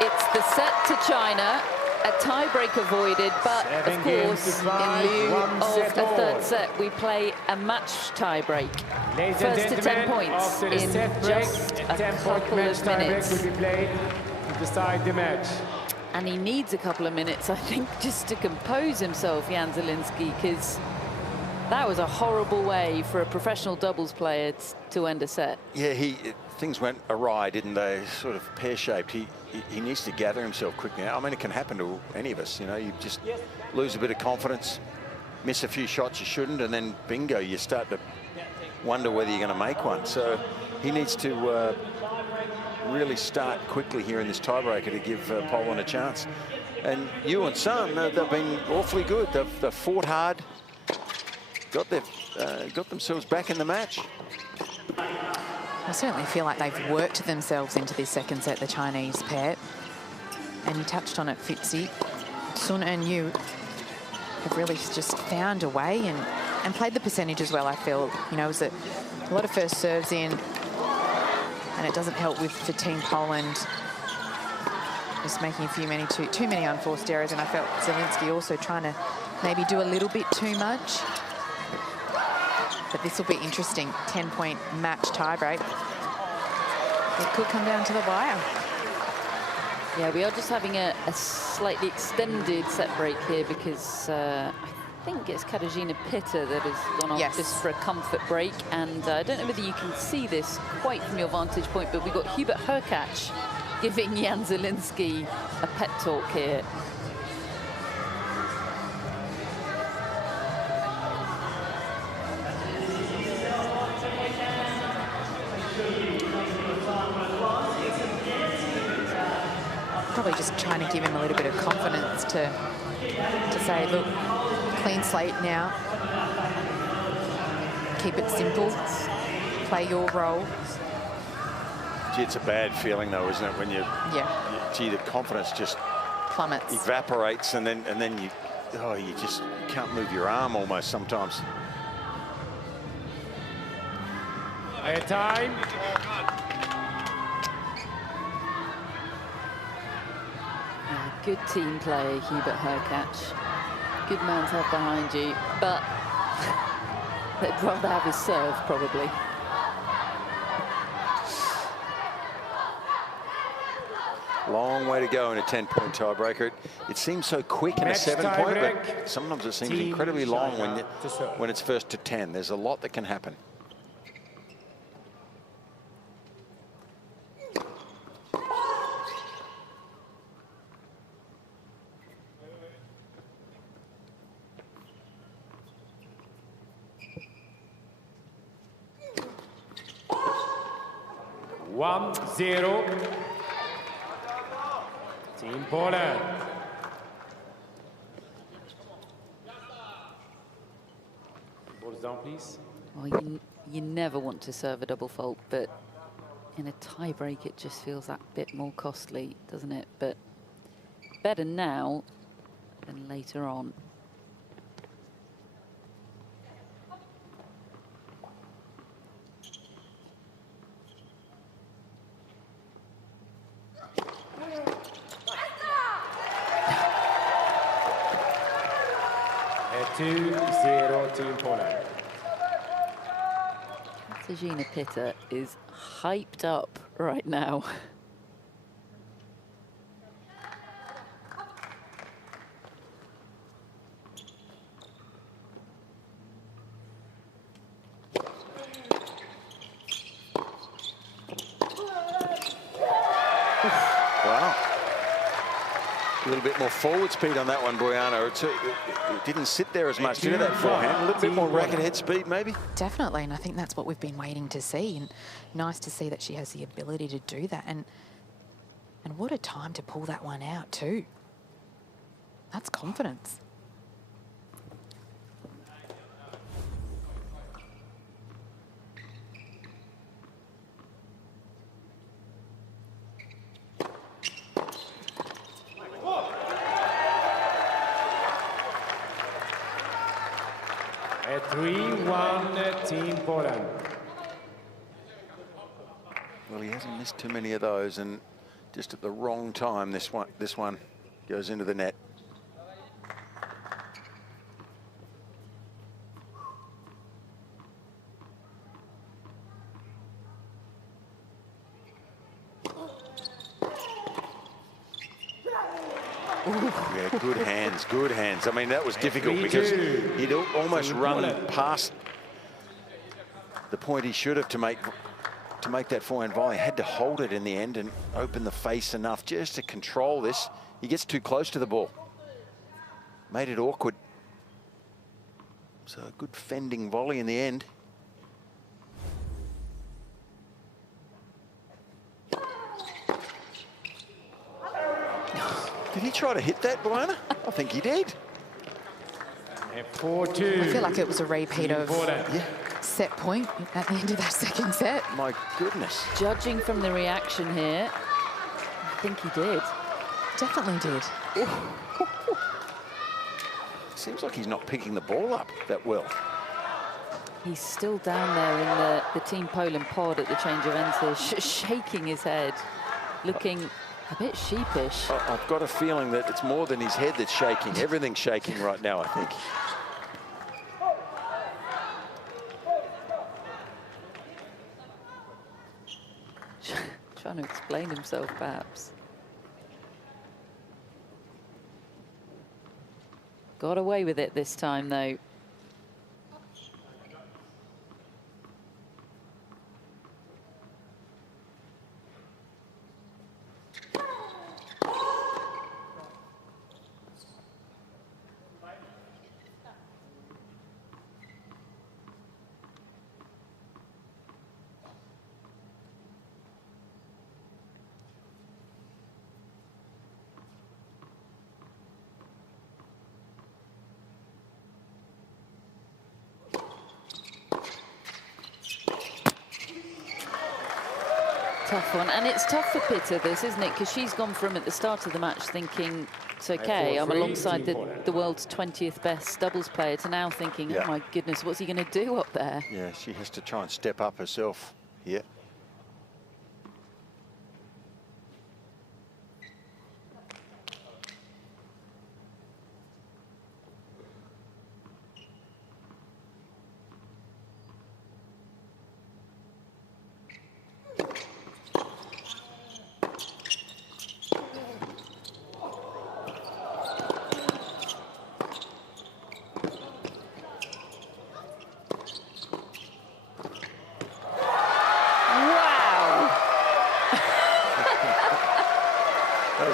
it's the set to China, a tie-break avoided, but of course, in lieu of a third set, we play a match tie-break. First to 10 points in just a couple of minutes. Will be played to decide the match. And he needs a couple of minutes, I think, just to compose himself, Jan Zielinski, because that was a horrible way for a professional doubles player to end a set. Yeah, things went awry, didn't they? Sort of pear-shaped. He needs to gather himself quickly. I mean, it can happen to any of us, you know. You just lose a bit of confidence, miss a few shots you shouldn't, and then bingo, you start to wonder whether you're going to make one. So he needs to really start quickly here in this tiebreaker to give Poland a chance. And you and Sun, they've been awfully good. They've fought hard. Got themselves back in the match. I certainly feel like they've worked themselves into this second set, the Chinese pair. And you touched on it, Fitzy. Sun and Yu have really just found a way and played the percentage as well, I feel. You know, it was a lot of first serves in, and it doesn't help for Team Poland just making too many unforced errors, and I felt Zielinski also trying to maybe do a little bit too much. But this will be interesting. 10-point match tiebreak. It could come down to the wire. Yeah, we are just having a slightly extended set break here because I think it's Katarzyna Pitta that has gone off just for a comfort break. And I don't know whether you can see this quite from your vantage point, but we've got Hubert Hurkacz giving Jan Zielinski a pep talk here. Probably just trying to give him a little bit of confidence to say, look, clean slate now. Keep it simple. Play your role. Gee, it's a bad feeling though, isn't it, when gee, the confidence just plummets, evaporates, and then you just can't move your arm almost sometimes. Time. Good team play, Hubert Hurkacz. Good man to have behind you, but they'd rather have his serve, probably. Long way to go in a 10-point tiebreaker. It seems so quick in a 7-point, but sometimes it seems incredibly long when it's first to 10. There's a lot that can happen. Zero. Team Poland. Balls down, please. Well, you never want to serve a double fault, but in a tiebreak, it just feels that bit more costly, doesn't it? But better now than later on. A 2-0 Team Poland. Katarzyna Pitta is hyped up right now. Wow. A little bit more forward speed on that one, Bojana. It didn't sit there as much, did it, that forehand? A little bit more racket head speed, maybe? Definitely, and I think that's what we've been waiting to see. And nice to see that she has the ability to do that. And what a time to pull that one out, too. That's confidence. A 3-1 Team Poland. Well, he hasn't missed too many of those, and just at the wrong time, this one goes into the net. Yeah, good hands, good hands. I mean, that was difficult because he'd almost run past the point he should have to make that forehand volley. Had to hold it in the end and open the face enough just to control this. He gets too close to the ball. Made it awkward. So a good fending volley in the end. Did he try to hit that, Bojana? I think he did. 4-2. I feel like it was a repeat of set point at the end of that second set. My goodness. Judging from the reaction here, I think he did. Definitely did. Seems like he's not picking the ball up that well. He's still down there in the Team Poland pod at the change of ends, shaking his head, looking a bit sheepish. I've got a feeling that it's more than his head that's shaking. Everything's shaking right now, I think. Trying to explain himself, perhaps. Got away with it this time, though. tough one, and it's tough for Pitta, this, isn't it? Because she's gone from at the start of the match thinking, it's okay, I'm alongside the world's 20th best doubles player, to now thinking, oh my goodness, what's he going to do up there? Yeah, she has to try and step up herself here.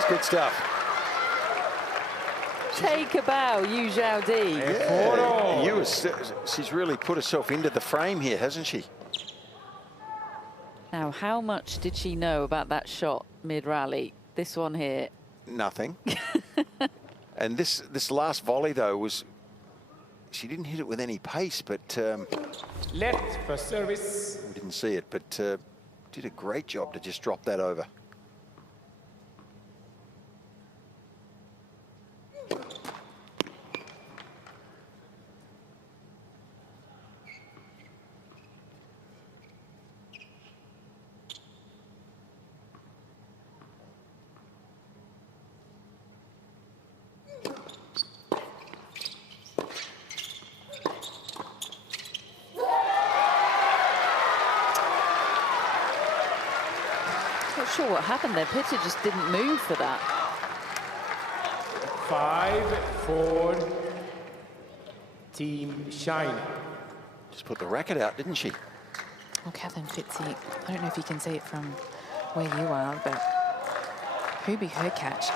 Good stuff. Take a bow, Yu Zhaodi. Yeah, she's really put herself into the frame here, hasn't she? Now, how much did she know about that shot mid-rally? This one here. Nothing. And this last volley, though, was... She didn't hit it with any pace, but... left for service. We didn't see it, but did a great job to just drop that over. Not sure what happened there. Pitta just didn't move for that. 5-4, Team China. Just put the racket out, didn't she? Well, Catherine Fitzy, I don't know if you can see it from where you are, but Hurkacz,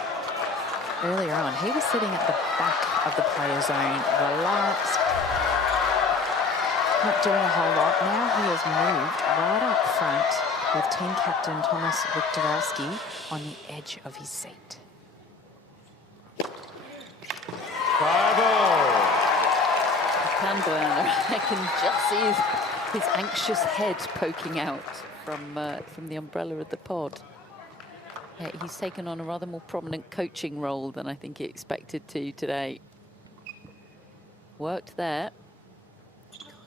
earlier on, he was sitting at the back of the player zone, relaxed, not doing a whole lot. Now he has moved right up front with team captain Thomas Wiktorowski on the edge of his seat. Bravo! Panburner, I can just see his anxious head poking out from the umbrella of the pod. Yeah, he's taken on a rather more prominent coaching role than I think he expected to today. Worked there.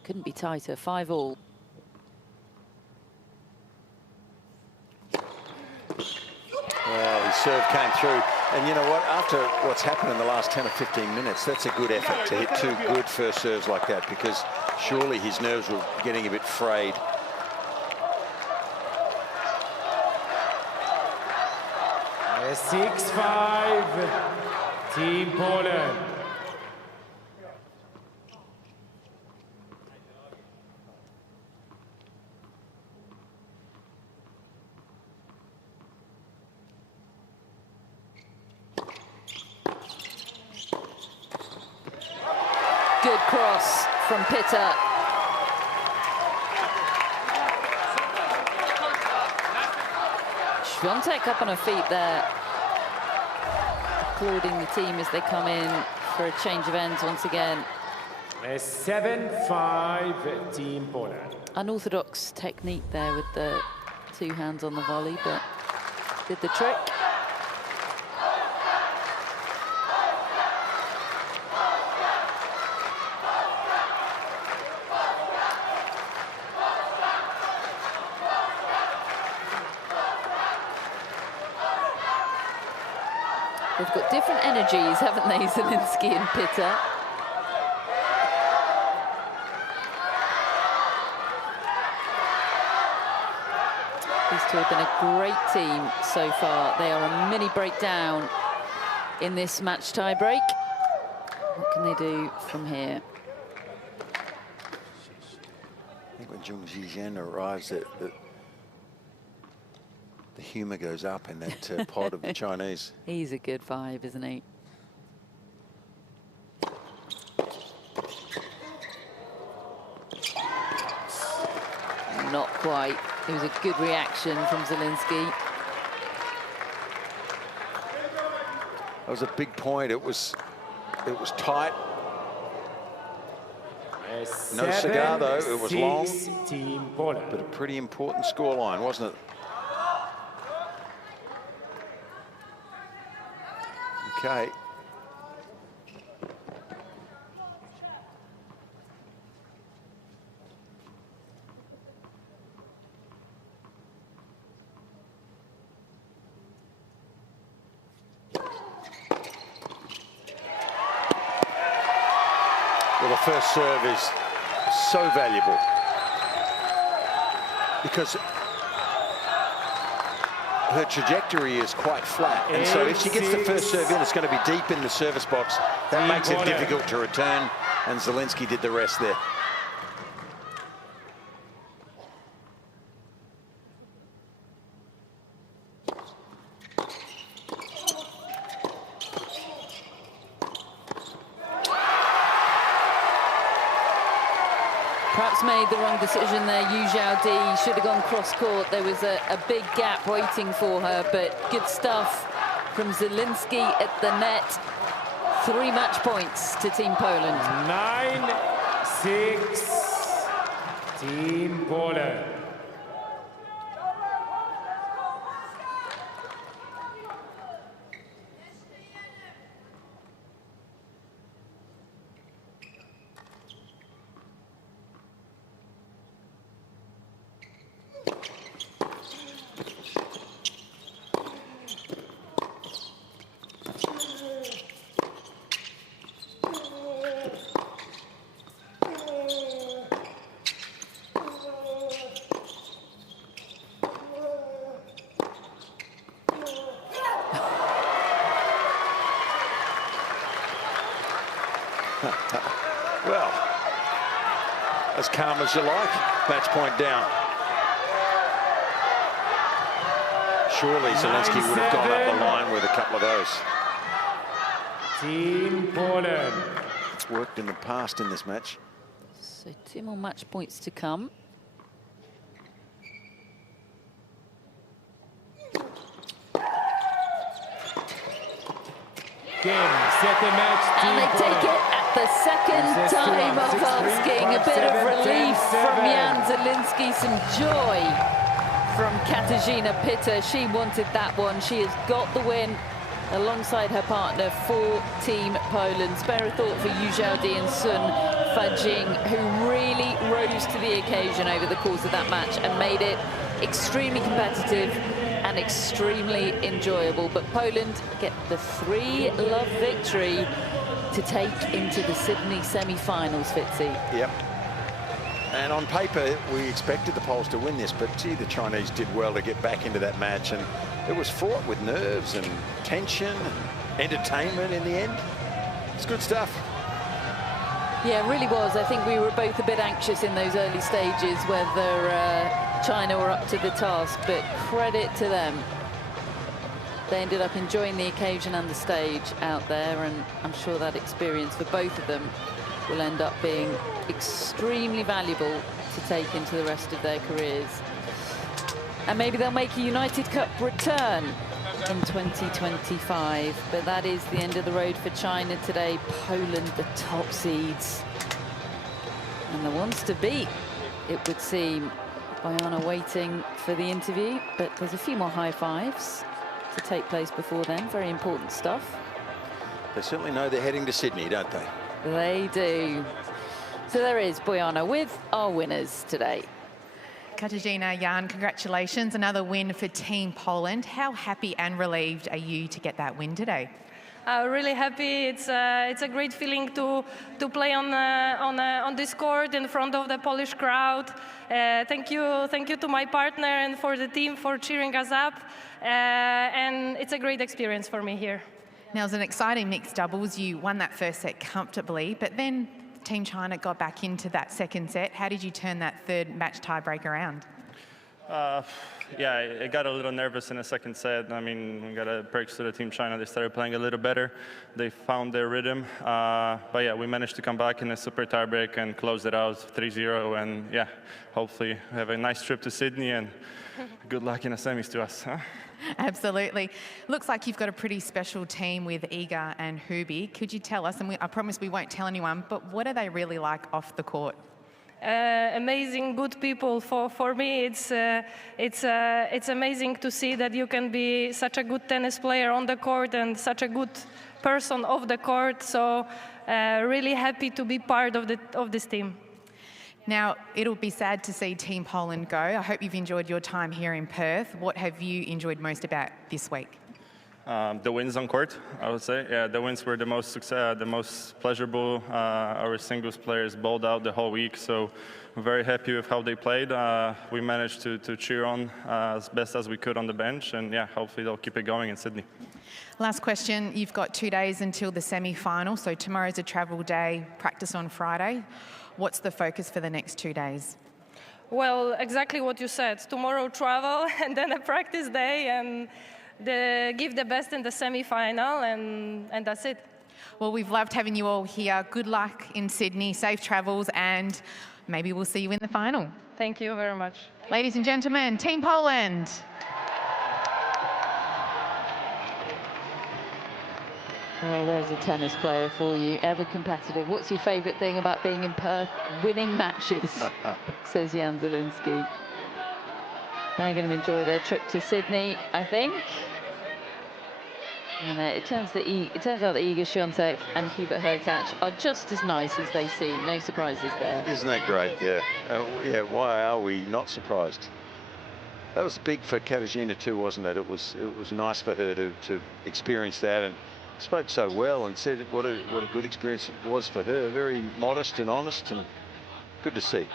Couldn't be tighter, 5-all. Well, his serve came through. And you know what? After what's happened in the last 10 or 15 minutes, that's a good effort to hit two good first serves like that, because surely his nerves were getting a bit frayed. A 6-5, Team Poland. Good cross from Pitta. Swiatek up on her feet there, applauding the team as they come in for a change of ends once again. A 7-5, Team Poland. Unorthodox technique there with the two hands on the volley, but did the trick. They've got different energies, haven't they, Zielinski and Pitta? These two have been a great team so far. They are a mini breakdown in this match tie break. What can they do from here? I think when Zhong Zhizhen arrives, the humour goes up in that pod of the Chinese. He's a good vibe, isn't he? Not quite. It was a good reaction from Zielinski. That was a big point. It was tight. No cigar though. It was long, Team Poland. but a pretty important scoreline, wasn't it? Okay. Well, the first serve is so valuable because her trajectory is quite flat, and so if she gets the first serve in, it's going to be deep in the service box. That makes it difficult to return, and Zielinski did the rest there. Perhaps made the wrong decision there. Yu Zhao Di should have gone cross-court. There was a big gap waiting for her, but good stuff from Zielinski at the net. 3 match points to Team Poland. 9-6, Team Poland. Well, as calm as you like. Match point down. Surely Zielinski would have gone up the line with a couple of those. Team Poland. It's worked in the past in this match. So 2 more match points to come. Game, set the match. And they take it at the second time of asking. A bit of relief from Jan Zielinski, some joy from Katarzyna Pitta. She wanted that one. She has got the win alongside her partner for Team Poland. Spare a thought for Yu Zhao Di and Sun Fajing, who really rose to the occasion over the course of that match and made it extremely competitive and extremely enjoyable. But Poland get the 3-love victory to take into the Sydney semi-finals, Fitzy. Yep. And on paper, we expected the Poles to win this, but gee, the Chinese did well to get back into that match, and it was fraught with nerves and tension and entertainment in the end. It's good stuff. Yeah, it really was. I think we were both a bit anxious in those early stages whether China were up to the task, but credit to them. They ended up enjoying the occasion and the stage out there, and I'm sure that experience for both of them will end up being extremely valuable to take into the rest of their careers. And maybe they'll make a United Cup return in 2025, but that is the end of the road for China today. Poland, the top seeds, and the ones to beat, it would seem. Bojana waiting for the interview, but there's a few more high fives to take place before then. Very important stuff. They certainly know they're heading to Sydney, don't they? They do. So there is Bojana with our winners today. Katarzyna, Jan, congratulations. Another win for Team Poland. How happy and relieved are you to get that win today? Really happy. It's a great feeling to play on this court in front of the Polish crowd. Thank you to my partner and for the team for cheering us up. And it's a great experience for me here. Now, it was an exciting mixed doubles. You won that first set comfortably, but then Team China got back into that second set. How did you turn that third match tiebreak around? Yeah, I got a little nervous in the second set. I mean, we got a perks to the Team China. They started playing a little better. They found their rhythm. But yeah, we managed to come back in a super tiebreak and close it out 3-0. And yeah, hopefully have a nice trip to Sydney and good luck in the semis to us. Huh? Absolutely. Looks like you've got a pretty special team with Iga and Hubi. Could you tell us, and I promise we won't tell anyone, but what are they really like off the court? Amazing, good people. For me, it's amazing to see that you can be such a good tennis player on the court and such a good person off the court. So really happy to be part of this team. Now, it'll be sad to see Team Poland go. I hope you've enjoyed your time here in Perth. What have you enjoyed most about this week? The wins on court, I would say. Yeah, the wins were the most pleasurable. Our singles players balled out the whole week, so I'm very happy with how they played. We managed to cheer on as best as we could on the bench, and yeah, hopefully they'll keep it going in Sydney. Last question. You've got 2 days until the semi-final, so tomorrow's a travel day, practice on Friday. What's the focus for the next 2 days? Well, exactly what you said. Tomorrow travel, and then a practice day, and give the best in the semi-final, and that's it. Well, we've loved having you all here. Good luck in Sydney, safe travels, and maybe we'll see you in the final. Thank you very much. Ladies and gentlemen, Team Poland. Well, there's a tennis player for you, ever competitive. What's your favourite thing about being in Perth? Winning matches, says Jan Zielinski. They're going to enjoy their trip to Sydney, I think. And it turns out that Iga Swiatek and Hubert Hurkacz are just as nice as they seem. No surprises there. Isn't that great? Yeah. Yeah. Why are we not surprised? That was big for Katarzyna too, wasn't it? It was nice for her to experience that, and spoke so well and said what a good experience it was for her. Very modest and honest, and good to see.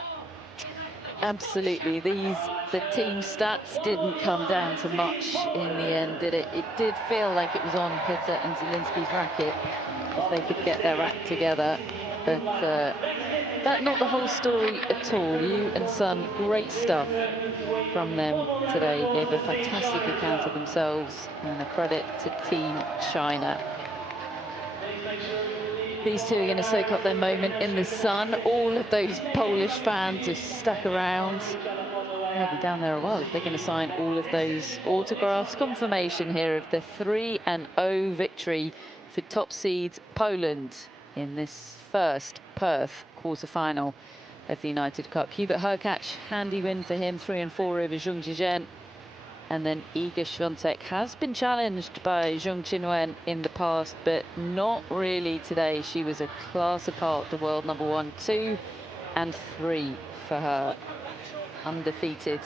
Absolutely. The team stats didn't come down to much in the end, did it? It did feel like it was on Pitta and Zielinski's racket if they could get their act together. But that's not the whole story at all. You and Son, great stuff from them today. Gave a fantastic account of themselves, and a credit to Team China. These two are going to soak up their moment in the sun. All of those Polish fans are stuck around. They'll be down there a while if they're going to sign all of those autographs. Confirmation here of the 3-0 victory for top seeds Poland in this first Perth quarter-final of the United Cup. Hubert Hurkacz, handy win for him, 3-4 over Zheng Zhizhen. And then Iga Swiatek has been challenged by Zheng Qinwen in the past, but not really today. She was a class apart, the world number 1, 2 and 3 for her. Undefeated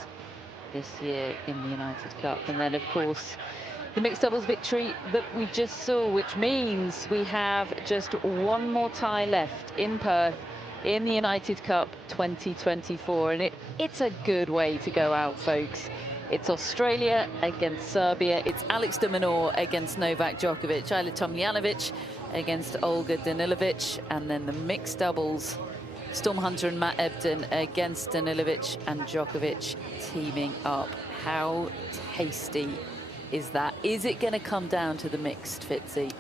this year in the United Cup. And then, of course, the mixed doubles victory that we just saw, which means we have just one more tie left in Perth in the United Cup 2024. And it's a good way to go out, folks. It's Australia against Serbia. It's Alex de Minaur against Novak Djokovic. Ajla Tomljanovic against Olga Danilovic. And then the mixed doubles, Storm Hunter and Matt Ebden against Danilovic and Djokovic teaming up. How tasty is that? Is it going to come down to the mixed, Fitzy?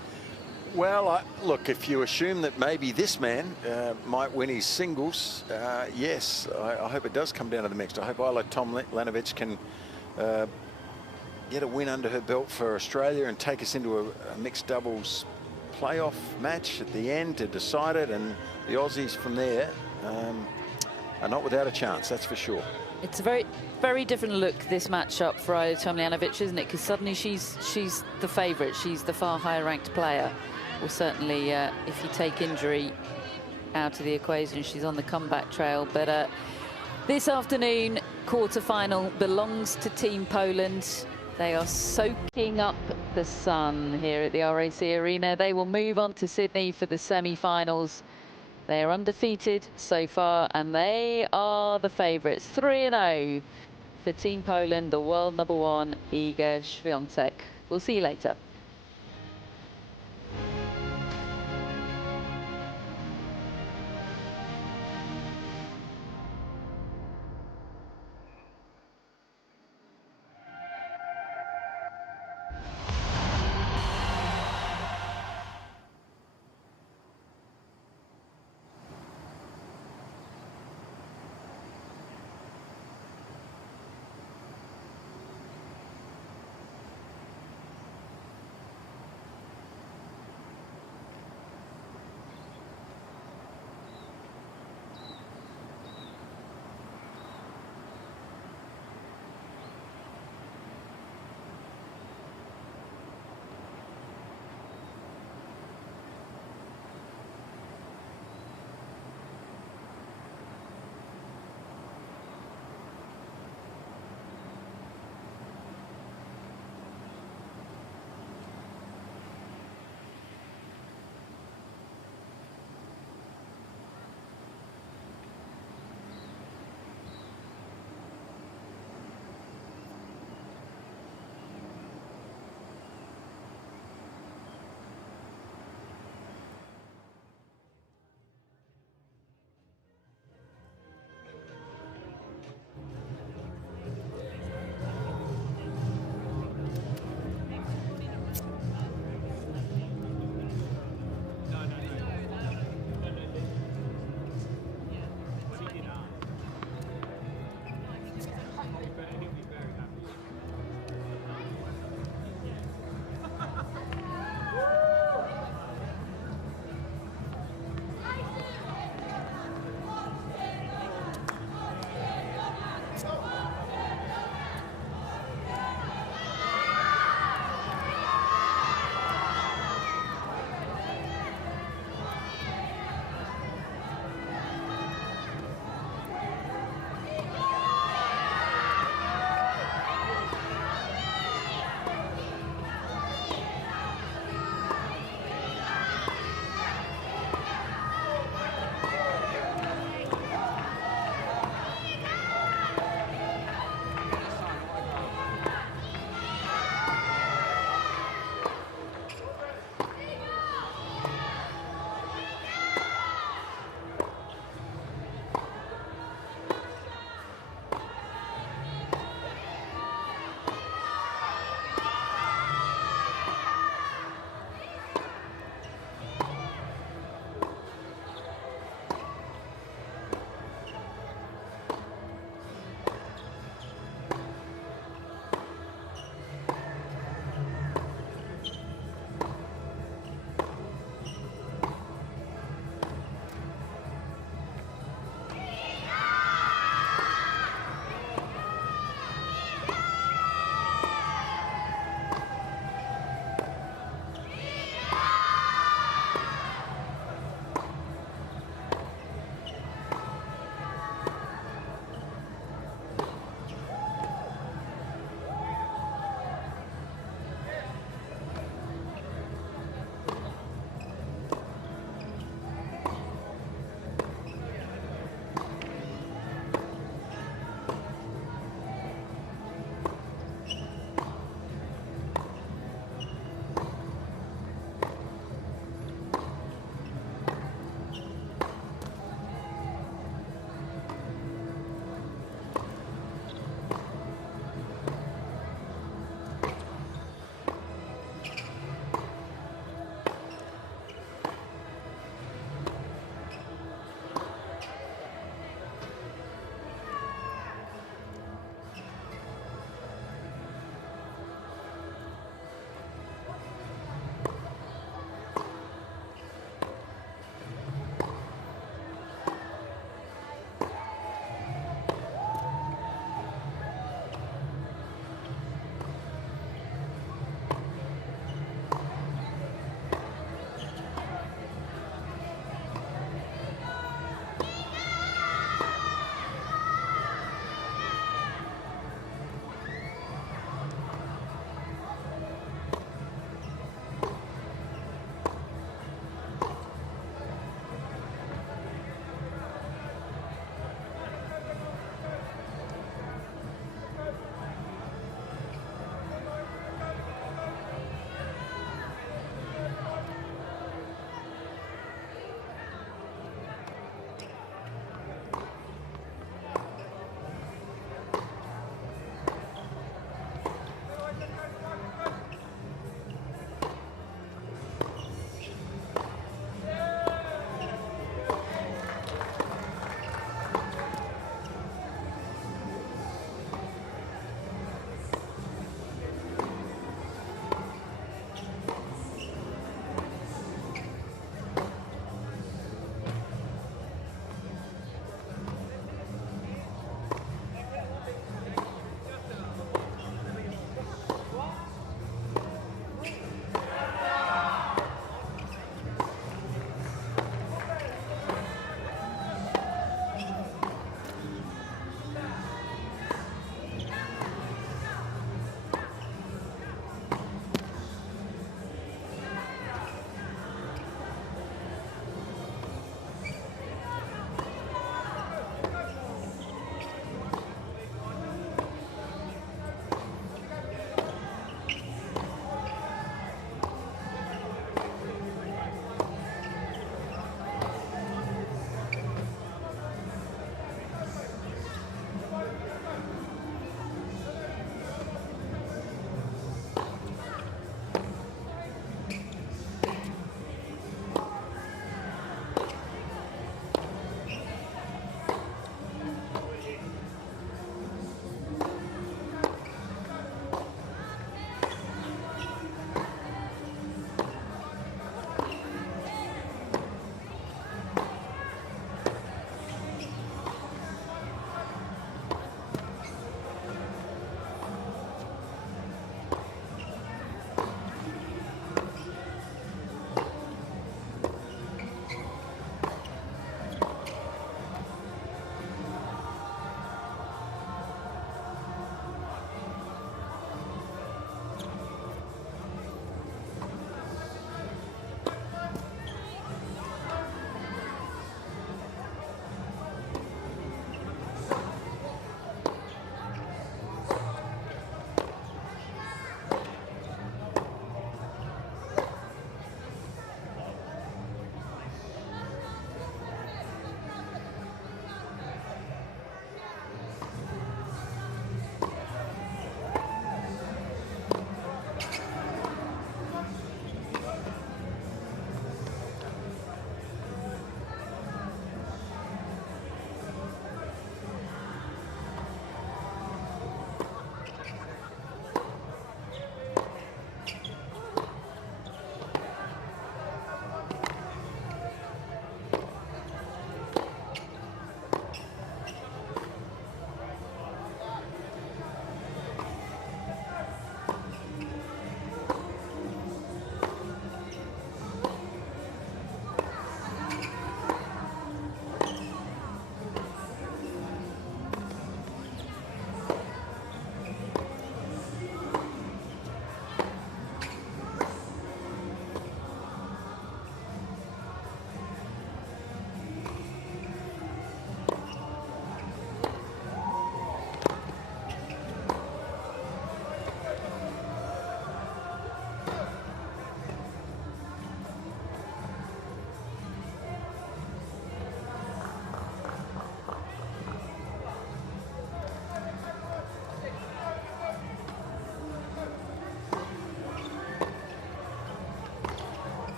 Well, look, if you assume that maybe this man might win his singles, yes, I hope it does come down to the mixed. I hope Ajla Tomljanovic can get a win under her belt for Australia and take us into a mixed doubles playoff match at the end to decide it, and the Aussies from there are not without a chance, that's for sure. It's a very, very different look, this matchup for Ajla Tomljanovic, isn't it? Because suddenly she's the favourite, she's the far higher ranked player. Well, certainly if you take injury out of the equation, she's on the comeback trail. But this afternoon, quarter-final belongs to Team Poland. They are soaking up the sun here at the RAC Arena. They will move on to Sydney for the semi-finals. They are undefeated so far, and they are the favourites. 3-0 for Team Poland, the world number 1, Iga Swiatek. We'll see you later.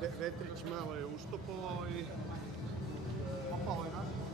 Vetrić malo je uštopovao i popao je naš.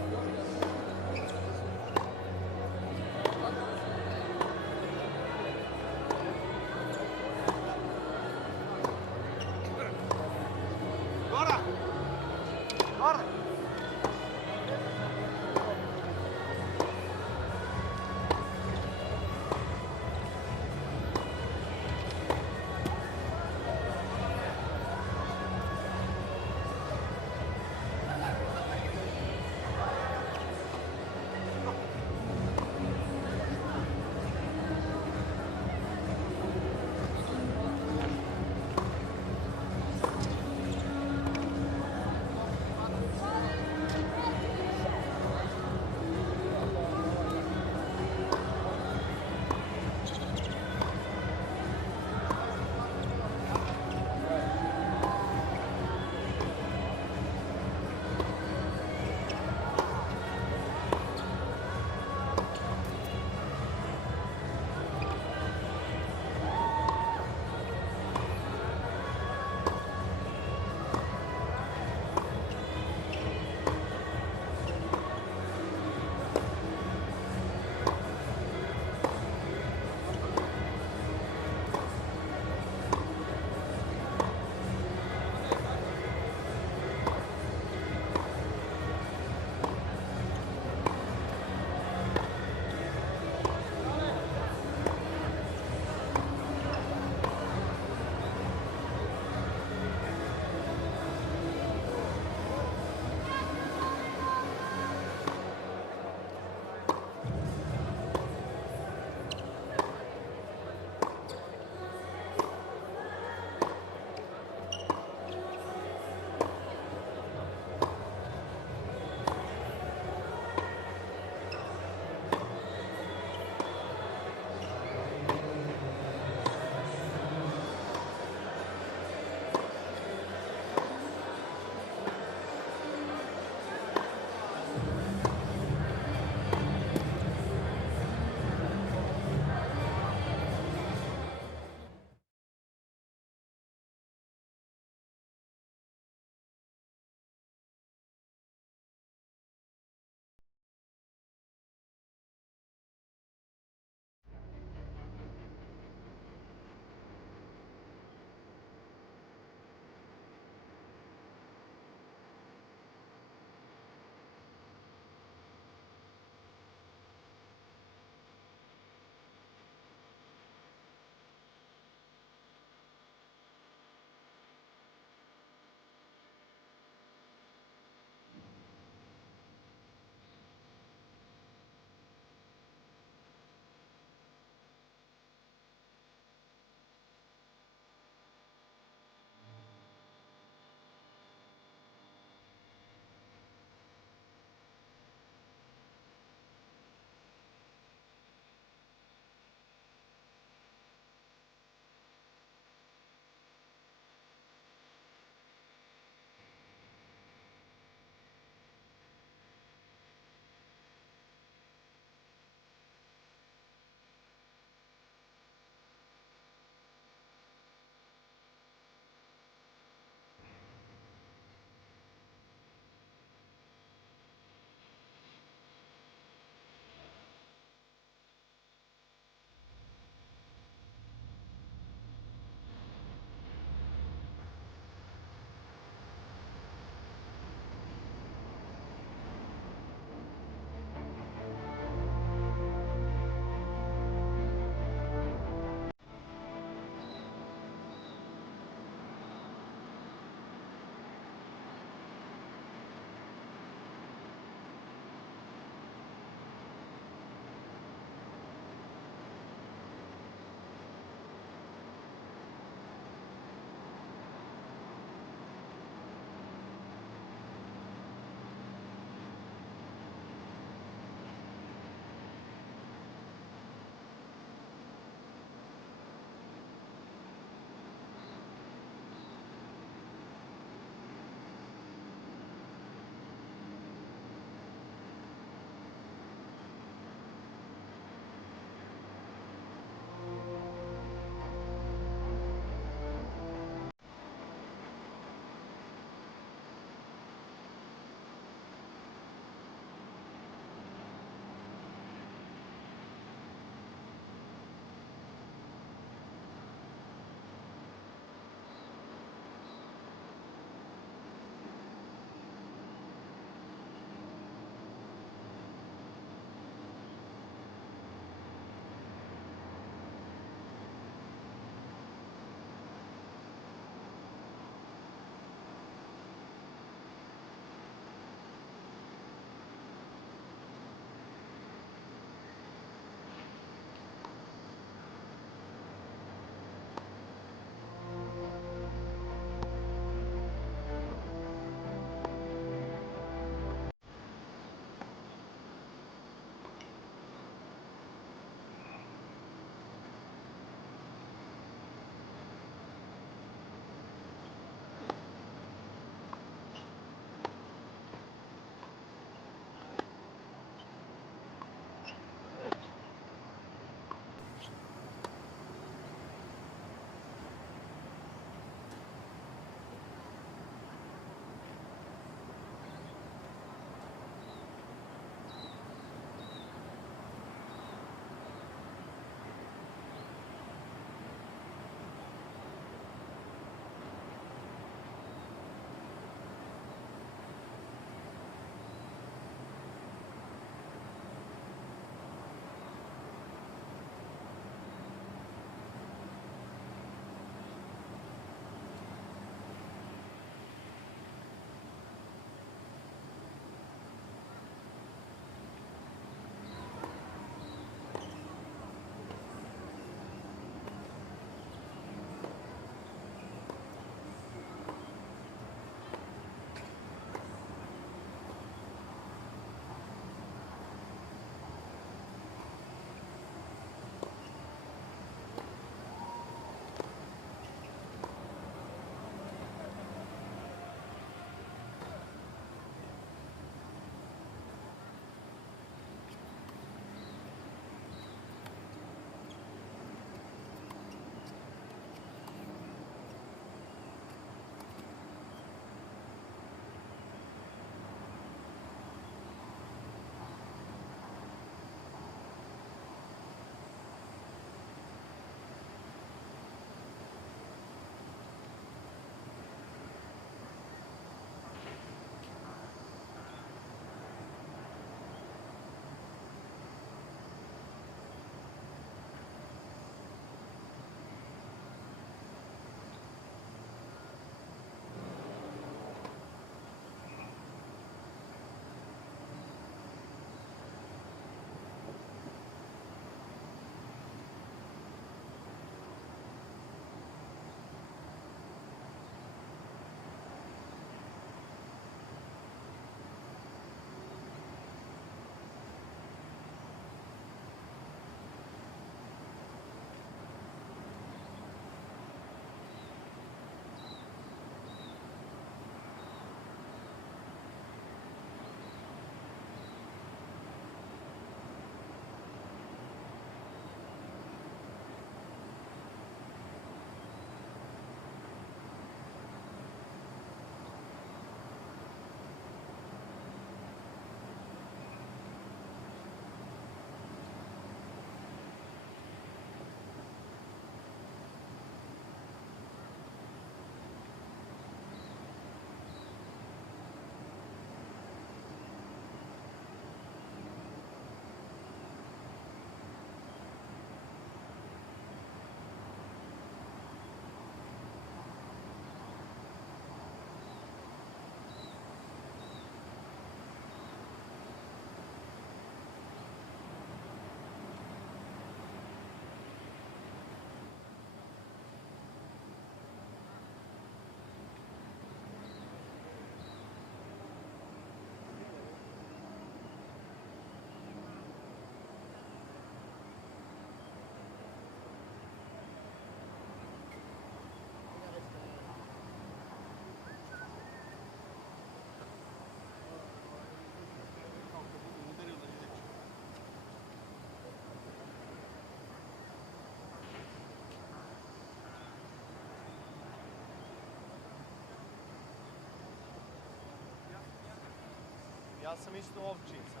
Ja sam isto ovčica.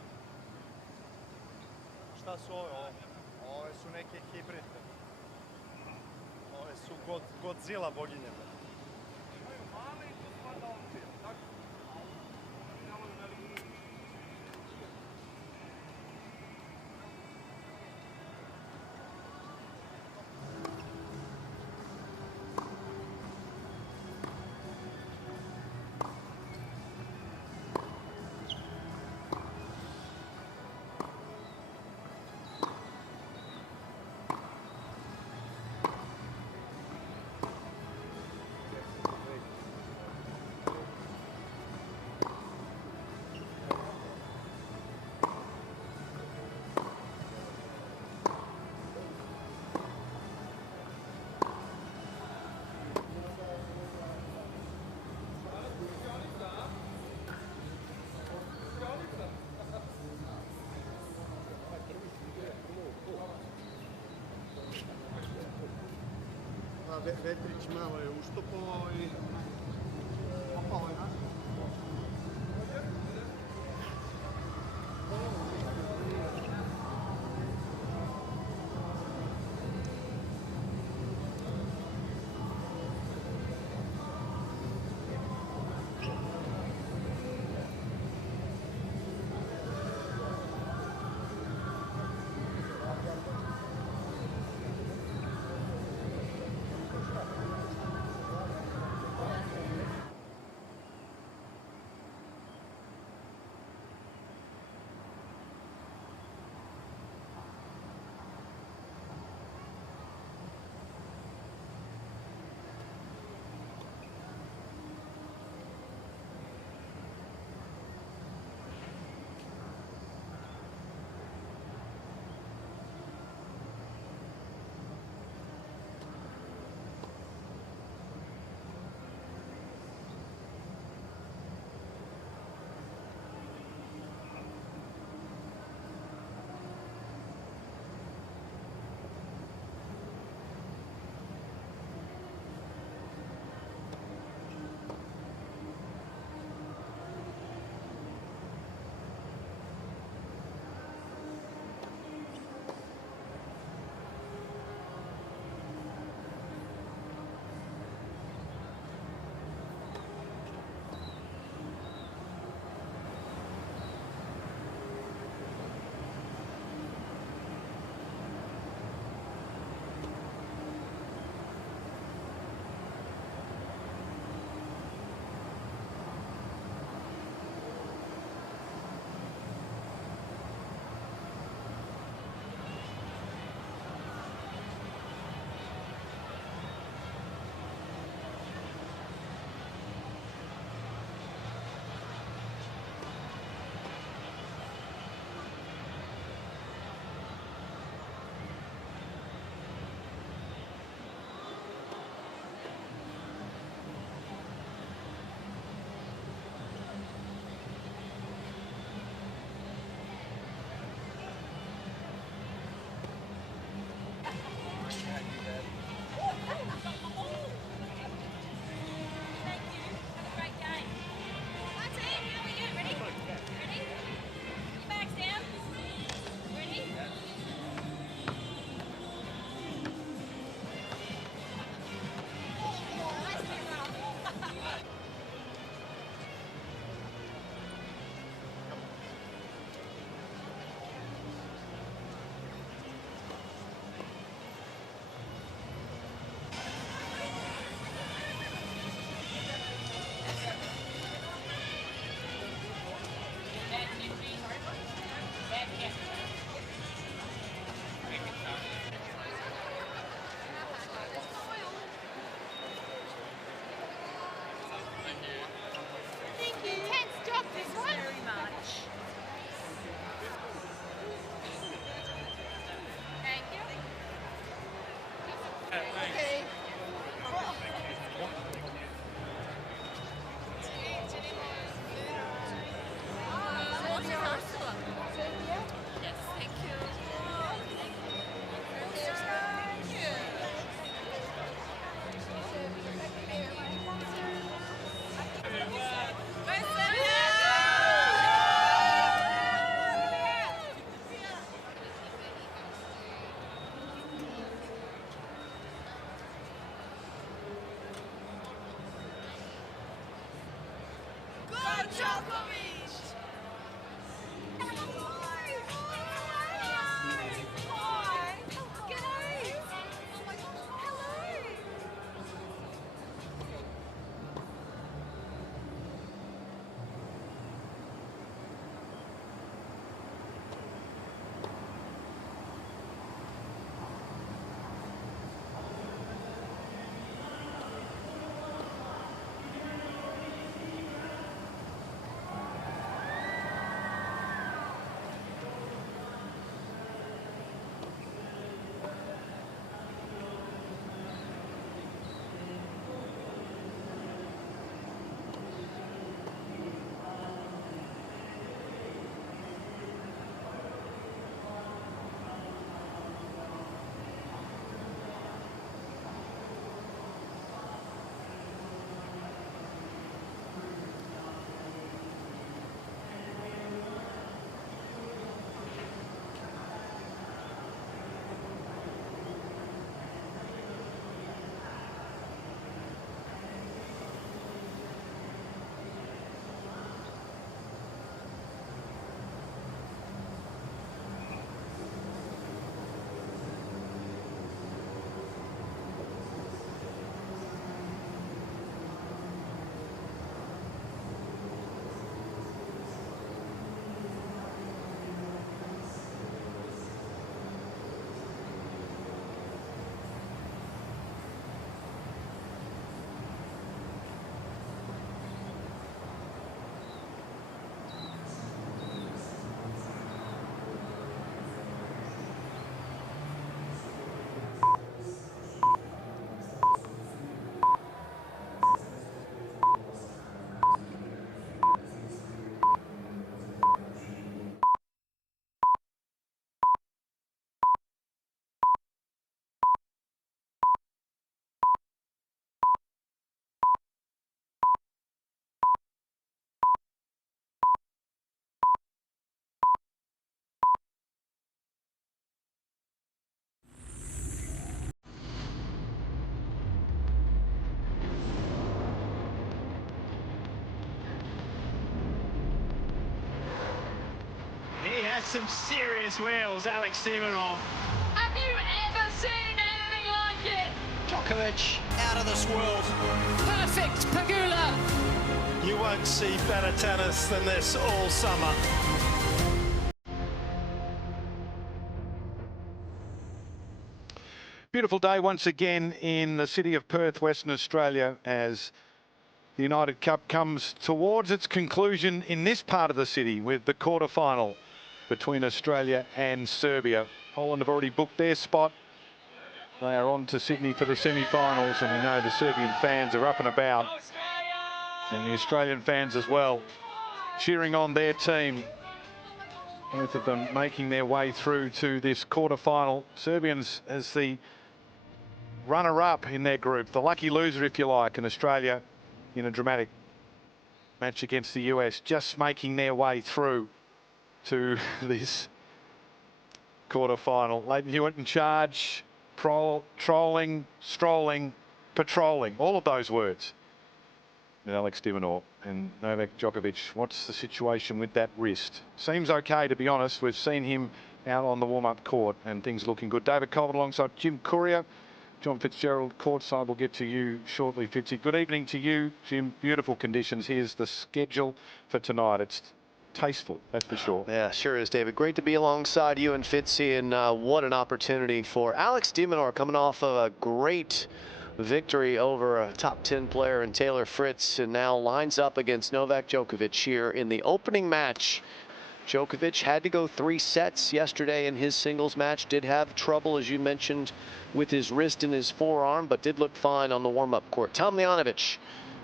Šta su ove? Ove su neke hibridne. Ove su Godzilla boginje. Imaju male i to spada ovčije, tako? Vetrić malo je uštopovao i opao je naš. He has some serious wheels, Alex Stevanovic. Have you ever seen anything like it? Djokovic out of this world. Perfect Pagula. You won't see better tennis than this all summer. Beautiful day once again in the city of Perth, Western Australia, as the United Cup comes towards its conclusion in this part of the city with the quarterfinal between Australia and Serbia. Poland have already booked their spot. They are on to Sydney for the semi-finals, and we know the Serbian fans are up and about, and the Australian fans as well, cheering on their team. Both of them making their way through to this quarterfinal. Serbians as the runner-up in their group, the lucky loser, if you like, and Australia in a dramatic match against the US, just making their way through to this quarterfinal. Leighton Hewitt in charge, trolling, strolling, patrolling, all of those words. And Alex Stevanovic and Novak Djokovic, what's the situation with that wrist? Seems okay, to be honest. We've seen him out on the warm-up court and things looking good. David Colvin alongside Jim Courier. John Fitzgerald courtside. We'll get to you shortly, Fitzy. Good evening to you, Jim. Beautiful conditions. Here's the schedule for tonight. It's tasteful, that's for sure. Yeah, sure is, David. Great to be alongside you and Fitzy, and what an opportunity for Alex Stevanovic, coming off of a great victory over a top 10 player in Taylor Fritz, and now lines up against Novak Djokovic here in the opening match. Djokovic had to go 3 sets yesterday in his singles match. Did have trouble, as you mentioned, with his wrist and his forearm, but did look fine on the warm-up court. Tomljanovic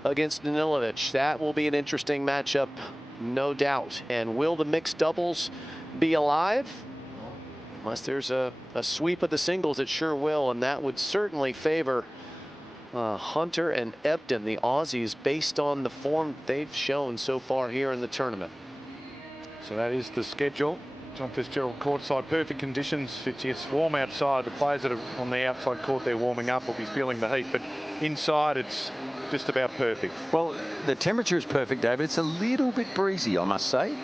against Danilovic. That will be an interesting matchup, no doubt. And will the mixed doubles be alive? Unless there's a sweep of the singles, it sure will, and that would certainly favor Hunter and Ebden, the Aussies, based on the form they've shown so far here in the tournament. So that is the schedule. John Fitzgerald courtside, perfect conditions. It's warm outside. The players that are on the outside court, they're warming up, will be feeling the heat. But inside, it's just about perfect. Well, the temperature is perfect, David. It's a little bit breezy, I must say.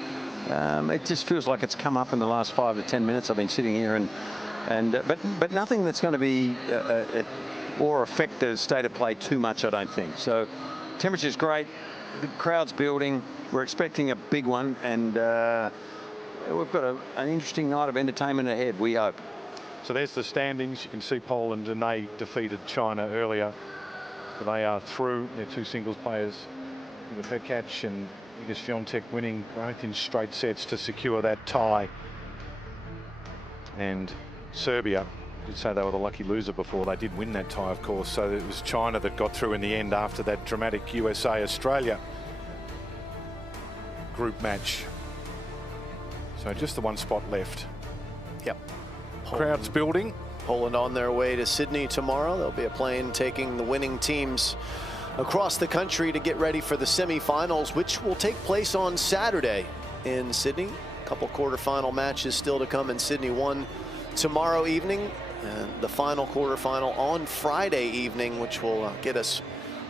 It just feels like it's come up in the last 5 to 10 minutes. I've been sitting here, but nothing that's going to be or affect the state of play too much, I don't think. So, temperature's great. The crowd's building. We're expecting a big one, and we've got an interesting night of entertainment ahead, we hope. So there's the standings. You can see Poland, and they defeated China earlier. So they are through. They're two singles players. With Hurkacz and Swiatek winning both in straight sets to secure that tie. And Serbia, did say they were the lucky loser before. They did win that tie, of course. So it was China that got through in the end after that dramatic USA-Australia group match. So just the one spot left. Yep. Crowd's building. Poland on their way to Sydney tomorrow. There'll be a plane taking the winning teams across the country to get ready for the semifinals, which will take place on Saturday in Sydney. A couple quarterfinal matches still to come in Sydney. One tomorrow evening, and the final quarterfinal on Friday evening, which will get us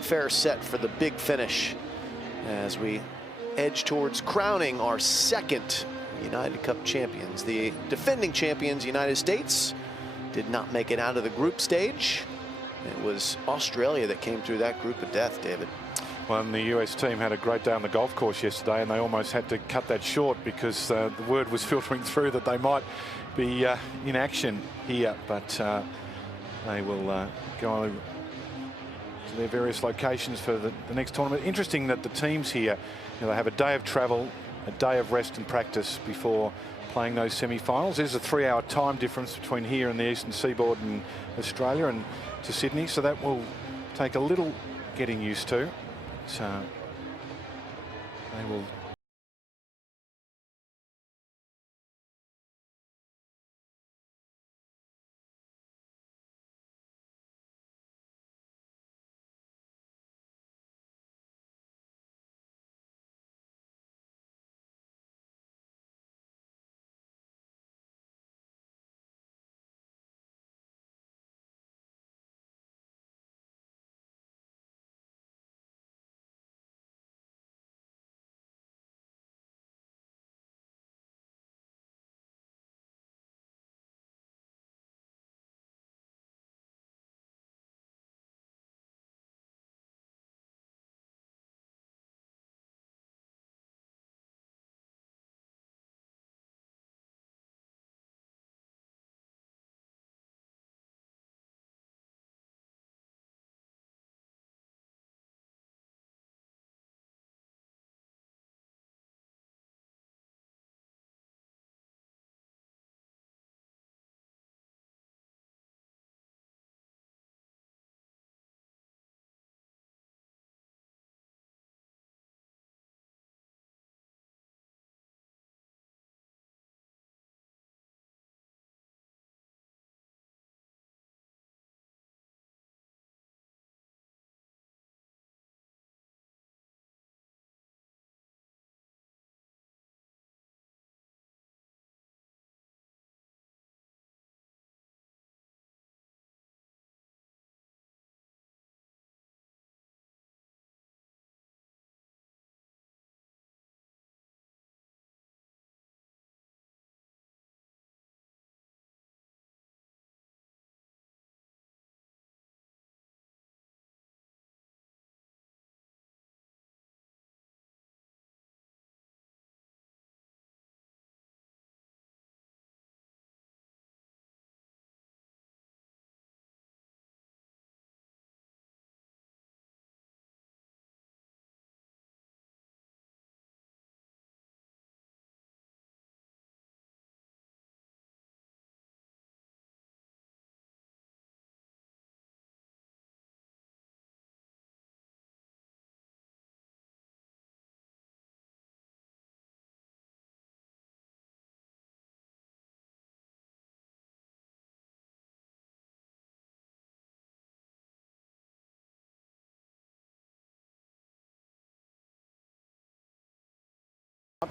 fair set for the big finish as we edge towards crowning our second United Cup champions. The defending champions, United States, did not make it out of the group stage. It was Australia that came through that group of death, David. Well, and the US team had a great day on the golf course yesterday, and they almost had to cut that short because the word was filtering through that they might be in action here, but they will go to their various locations for the next tournament. Interesting that the teams here, they have a day of travel, a day of rest and practice before playing those semi-finals. There's a 3-hour time difference between here and the eastern seaboard in Australia and to Sydney, so that will take a little getting used to. So they will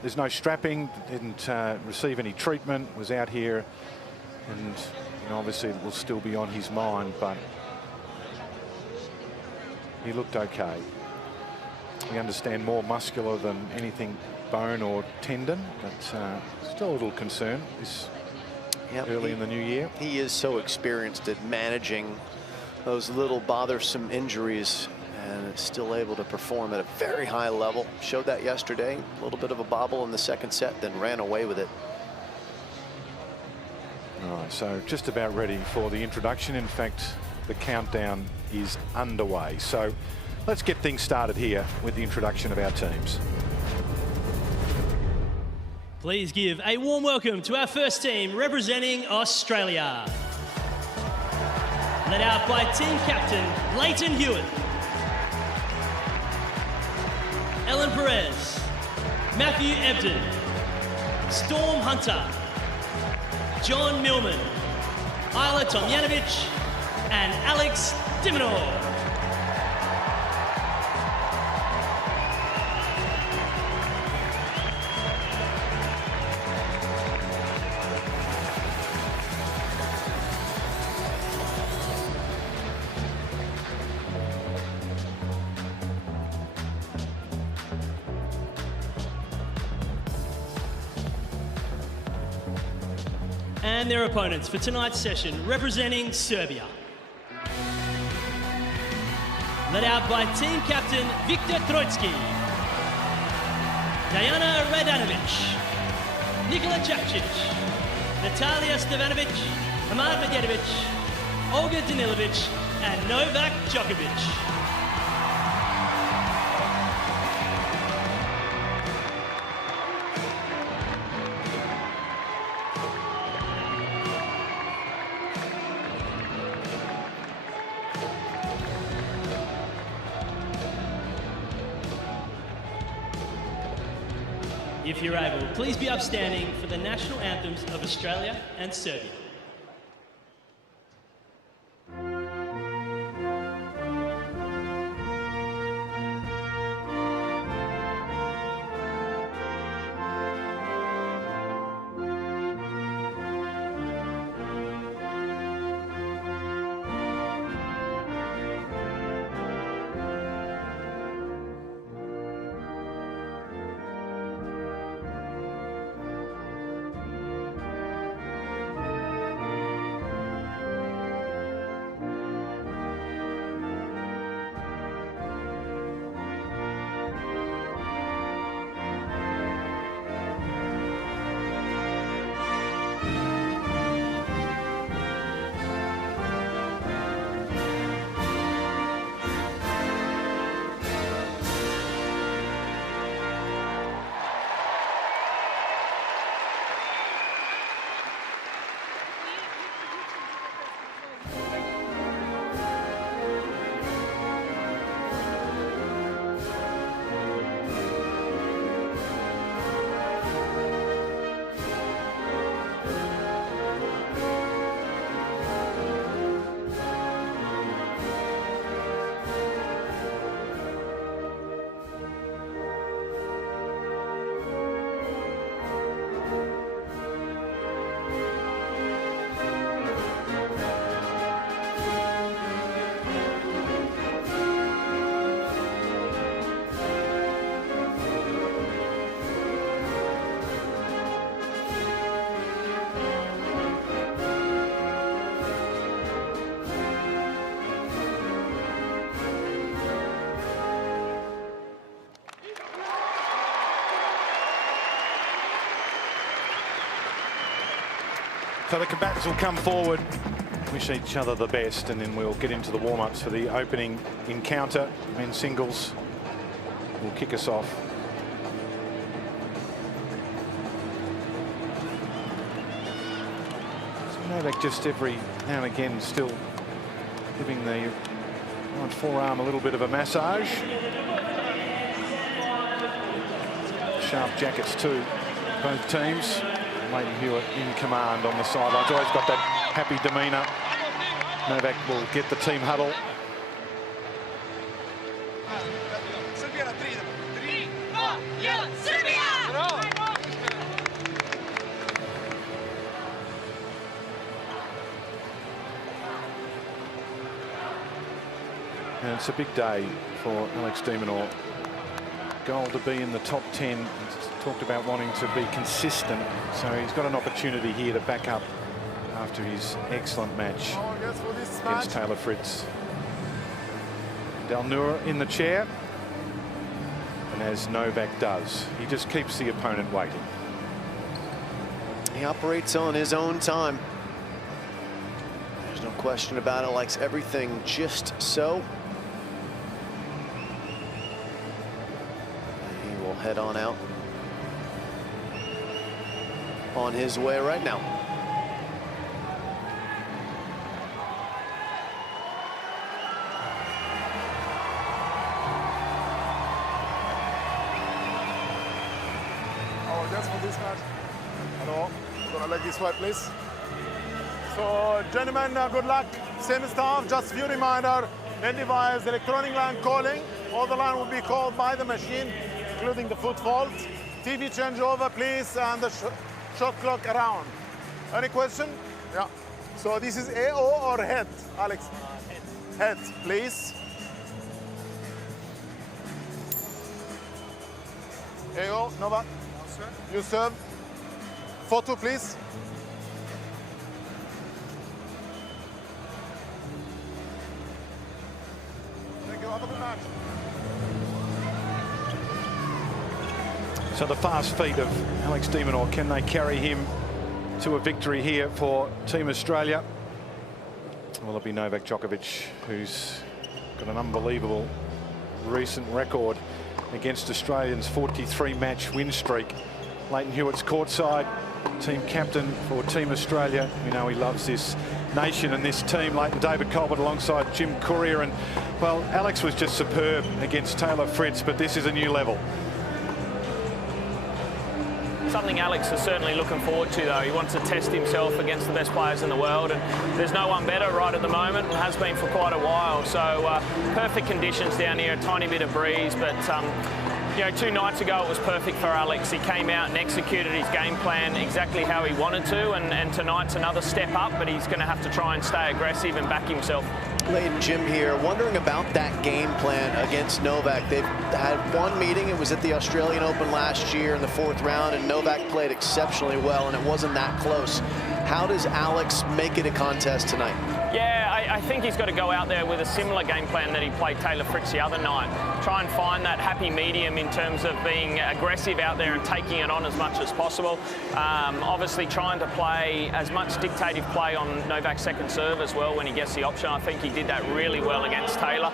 There's no strapping, didn't receive any treatment, was out here, and obviously it will still be on his mind, but he looked okay. We understand more muscular than anything bone or tendon, but still a little concern this early in the new year. He is so experienced at managing those little bothersome injuries, and is still able to perform at a very high level. Showed that yesterday. A little bit of a bobble in the second set, then ran away with it. All right, so just about ready for the introduction. In fact, the countdown is underway. So let's get things started here with the introduction of our teams. Please give a warm welcome to our first team representing Australia. Led out by team captain Leighton Hewitt, Ellen Perez, Matthew Ebden, Storm Hunter, John Millman, Isla Tomljanovic, and Alex Minaur. And their opponents for tonight's session, representing Serbia. Led out by team captain Viktor Troitsky, Diana Radanovic, Nikola Jakcic, Natalia Stevanovic, Hamad Medjedovic, Olga Danilovic, and Novak Djokovic. If you're able, please be upstanding for the national anthems of Australia and Serbia. So the combatants will come forward, wish each other the best, and then we'll get into the warm-ups for the opening encounter. Men's singles will kick us off. So Novak just every now and again still giving the right forearm a little bit of a massage. Sharp jackets too, both teams. Leighton Hewitt in command on the sidelines. Always got that happy demeanour. Novak will get the team huddle. Serbia! And it's a big day for Alex de Minaur. Goal to be in the top 10. He's talked about wanting to be consistent, so he's got an opportunity here to back up after his excellent match against Taylor Fritz. Del Noor in the chair, and as Novak does, he just keeps the opponent waiting. He operates on his own time. There's no question about it. Likes everything just so. He will head on out on his way right now. Just for this match. Hello, gonna let this white, please. So, gentlemen, good luck. Same staff, just few reminder. End device, electronic line calling. All the line will be called by the machine, including the foot fault. TV changeover, please, and the shot clock around. Any question? Yeah. So this is AO or head, Alex? Head, please. AO, Novak. You serve. Photo, please. Thank you. Have a good match. So the fast feet of Alex de Minaur, can they carry him to a victory here for Team Australia? Will it be Novak Djokovic, who's got an unbelievable recent record against Australians, 43-match win streak. Leighton Hewitt's courtside, team captain for Team Australia. We know he loves this nation and this team. Leighton David Colbert alongside Jim Courier. And, well, Alex was just superb against Taylor Fritz, but this is a new level. Something Alex is certainly looking forward to, though. He wants to test himself against the best players in the world, and there's no one better right at the moment, and has been for quite a while. So perfect conditions down here, a tiny bit of breeze, but you know, 2 nights ago it was perfect for Alex. He came out and executed his game plan exactly how he wanted to, and tonight's another step up, but he's going to have to try and stay aggressive and back himself. Leighton, Jim here, wondering about that game plan against Novak. They've had one meeting. It was at the Australian Open last year in the 4th round, and Novak played exceptionally well, and it wasn't that close. How does Alex make it a contest tonight? Yeah, I think he's got to go out there with a similar game plan that he played Taylor Fritz the other night. Try and find that happy medium in terms of being aggressive out there and taking it on as much as possible. Obviously trying to play as much dictative play on Novak's second serve as well when he gets the option. I think he did that really well against Taylor.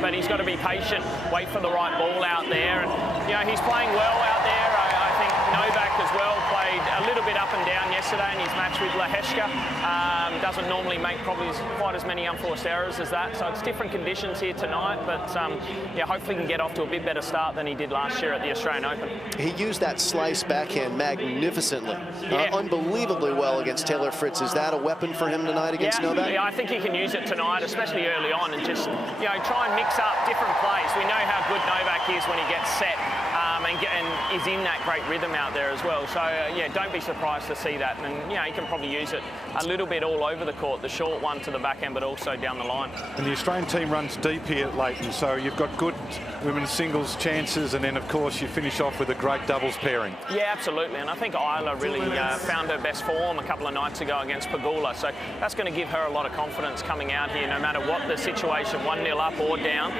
But he's got to be patient, wait for the right ball out there. And, you know, he's playing well out there. I think Novak as well played a little bit up and down yesterday in his match with Hurkacz. Doesn't normally make probably quite as many unforced errors as that. So it's different conditions here tonight, but yeah, hopefully he can get off to a bit better start than he did last year at the Australian Open. He used that slice backhand magnificently. Unbelievably well against Taylor Fritz. Is that a weapon for him tonight against Novak? Yeah, I think he can use it tonight, especially early on, and just, you know, try and mix up different plays. We know how good Novak is when he gets set and is in that great rhythm out there as well. So, yeah, don't be surprised to see that. And, you know, he can probably use it a little bit all over the court, the short one to the backhand, but also down the line. And the Australian team runs deep here at Leighton, so you've got good women's singles chances, and then, of course, you finish off with a great doubles pairing. Yeah, absolutely. And I think Isla really found her best form a couple of nights ago against Pegula. So that's going to give her a lot of confidence coming out here, no matter what the situation, 1-0 up or down.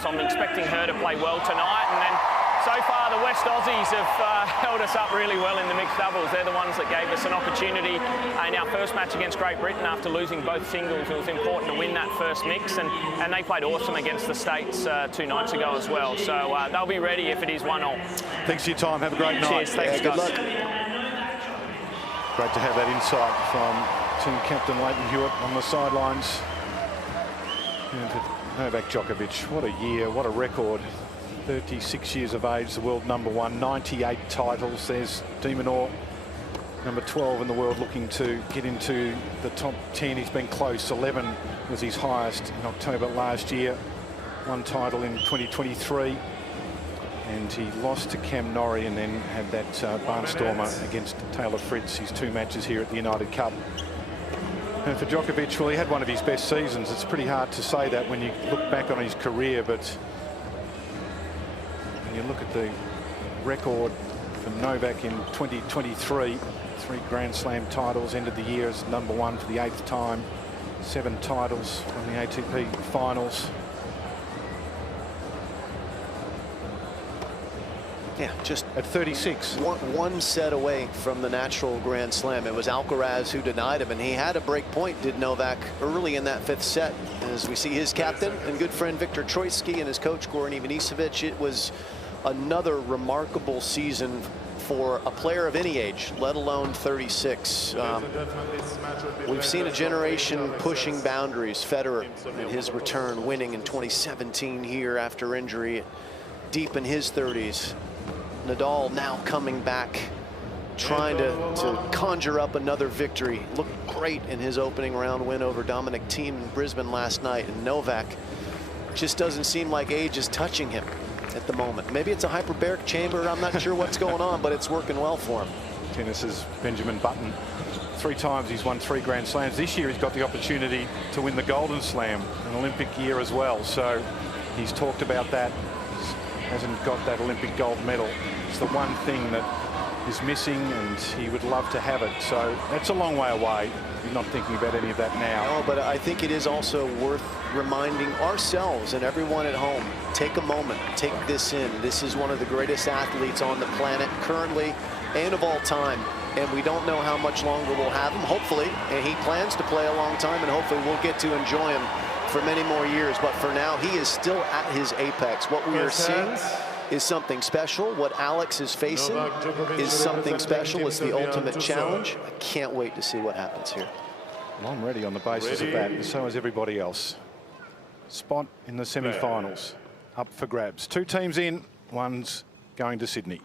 So I'm expecting her to play well tonight. And then so far, the West Aussies have held us up really well in the mixed doubles. They're the ones that gave us an opportunity in our first match against Great Britain after losing both singles. It was important to win that first mix, and they played awesome against the States 2 nights ago as well. So they'll be ready if it is 1-1. Thanks for your time. Have a great night. Cheers. Thanks, good guys. luck. Great to have that insight from team captain Leighton Hewitt on the sidelines. And Novak Djokovic, what a year, what a record. 36 years of age, the world #1, 98 titles. There's de Minaur, number 12 in the world, looking to get into the top 10. He's been close. 11 was his highest in October last year. 1 title in 2023. and he lost to Cam Norrie and then had that barnstormer against Taylor Fritz, his 2 matches here at the United Cup. And for Djokovic, well, he had one of his best seasons. It's pretty hard to say that when you look back on his career, but when you look at the record for Novak in 2023, 3 Grand Slam titles, ended the year as #1 for the 8th time, 7 titles on the ATP finals. Yeah, just at 36. One set away from the natural Grand Slam. It was Alcaraz who denied him, and he had a break point, did Novak, early in that 5th set. As we see his captain and good friend Viktor Troicki and his coach Goran Ivanisevic, it was another remarkable season for a player of any age, let alone 36. We've seen a generation pushing boundaries. Federer in his return, winning in 2017 here after injury, deep in his 30s. Nadal now coming back, trying to conjure up another victory. Looked great in his opening round win over Dominic Thiem in Brisbane last night. And Novak just doesn't seem like age is touching him at the moment. Maybe it's a hyperbaric chamber. I'm not sure what's going on, but it's working well for him. Tennis's Benjamin Button. 3 times he's won 3 Grand Slams. This year he's got the opportunity to win the Golden Slam, an Olympic year as well. So he's talked about that. Hasn't got that Olympic gold medal. It's the one thing that is missing, and he would love to have it. So that's a long way away. He's not thinking about any of that now. No, but I think it is also worth reminding ourselves and everyone at home, take a moment, take this in. This is one of the greatest athletes on the planet currently and of all time. And we don't know how much longer we'll have him, hopefully. And he plans to play a long time, and hopefully we'll get to enjoy him for many more years. But for now, he is still at his apex. What we are seeing is something special. What Alex is facing is something special. It's the ultimate challenge. I can't wait to see what happens here. Well, I'm ready on the basis of that, and so is everybody else. Spot in the semi-finals up for grabs. 2 teams in, one's going to Sydney.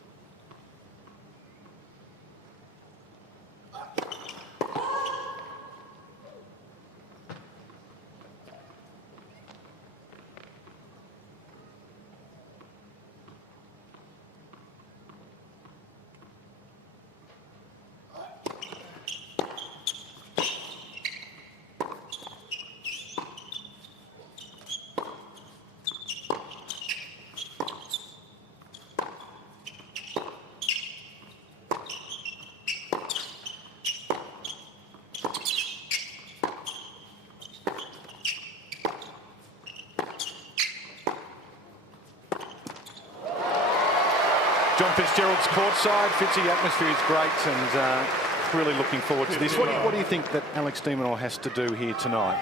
John Fitzgerald's courtside. Fitzy, atmosphere is great, and really looking forward to this. What do you think that Alex de Minaur has to do here tonight?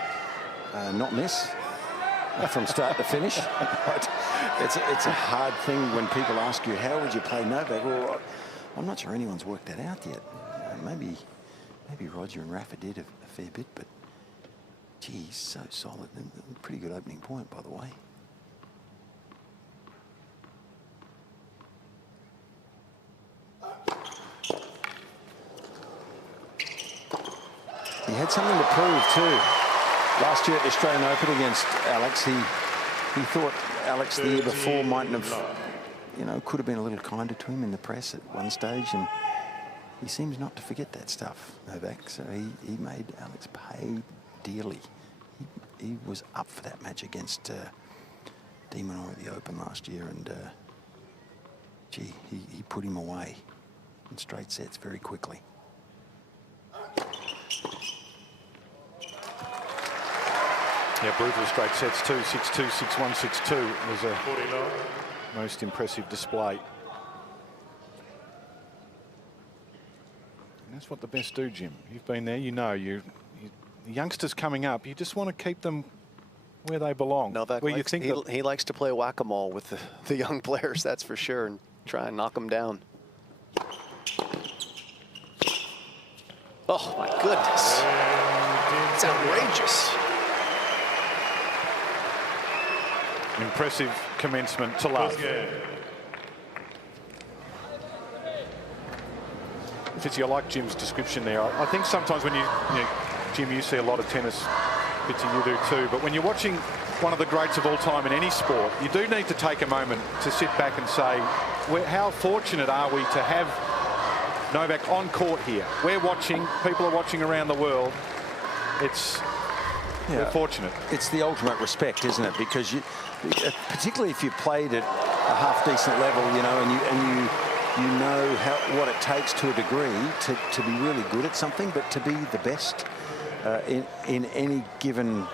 Not miss from start to finish. It's a hard thing when people ask you, how would you play Novak? Well, I'm not sure anyone's worked that out yet. Maybe Roger and Rafa did a fair bit, but gee, he's so solid. And pretty good opening point, by the way. He had something to prove too. Last year at the Australian Open against Alex, he thought Alex the year before mightn't have, could have been a little kinder to him in the press at one stage, and he seems not to forget that stuff, Novak. So he made Alex pay dearly. He was up for that match against de Minaur at the Open last year, and gee, he put him away in straight sets very quickly. Yeah, brutal straight sets too. 6-2, 6-1, 6-2 was a most impressive display. And that's what the best do, Jim. You've been there, the youngsters coming up, you just want to keep them where they belong. Novak he likes to play whack-a-mole with the young players, that's for sure, and try and knock them down. Oh, my goodness. It's outrageous. Impressive commencement to love. Fitzy, I like Jim's description there. I think sometimes when Jim, you see a lot of tennis, Fitzy, you do too, but when you're watching one of the greats of all time in any sport, you do need to take a moment to sit back and say, how fortunate are we to have Novak on court here? We're watching, people are watching around the world. We're fortunate. It's the ultimate respect, isn't it? Because you, particularly if you've played at a half-decent level, you know, and you know what it takes to a degree to be really good at something, but to be the best in any given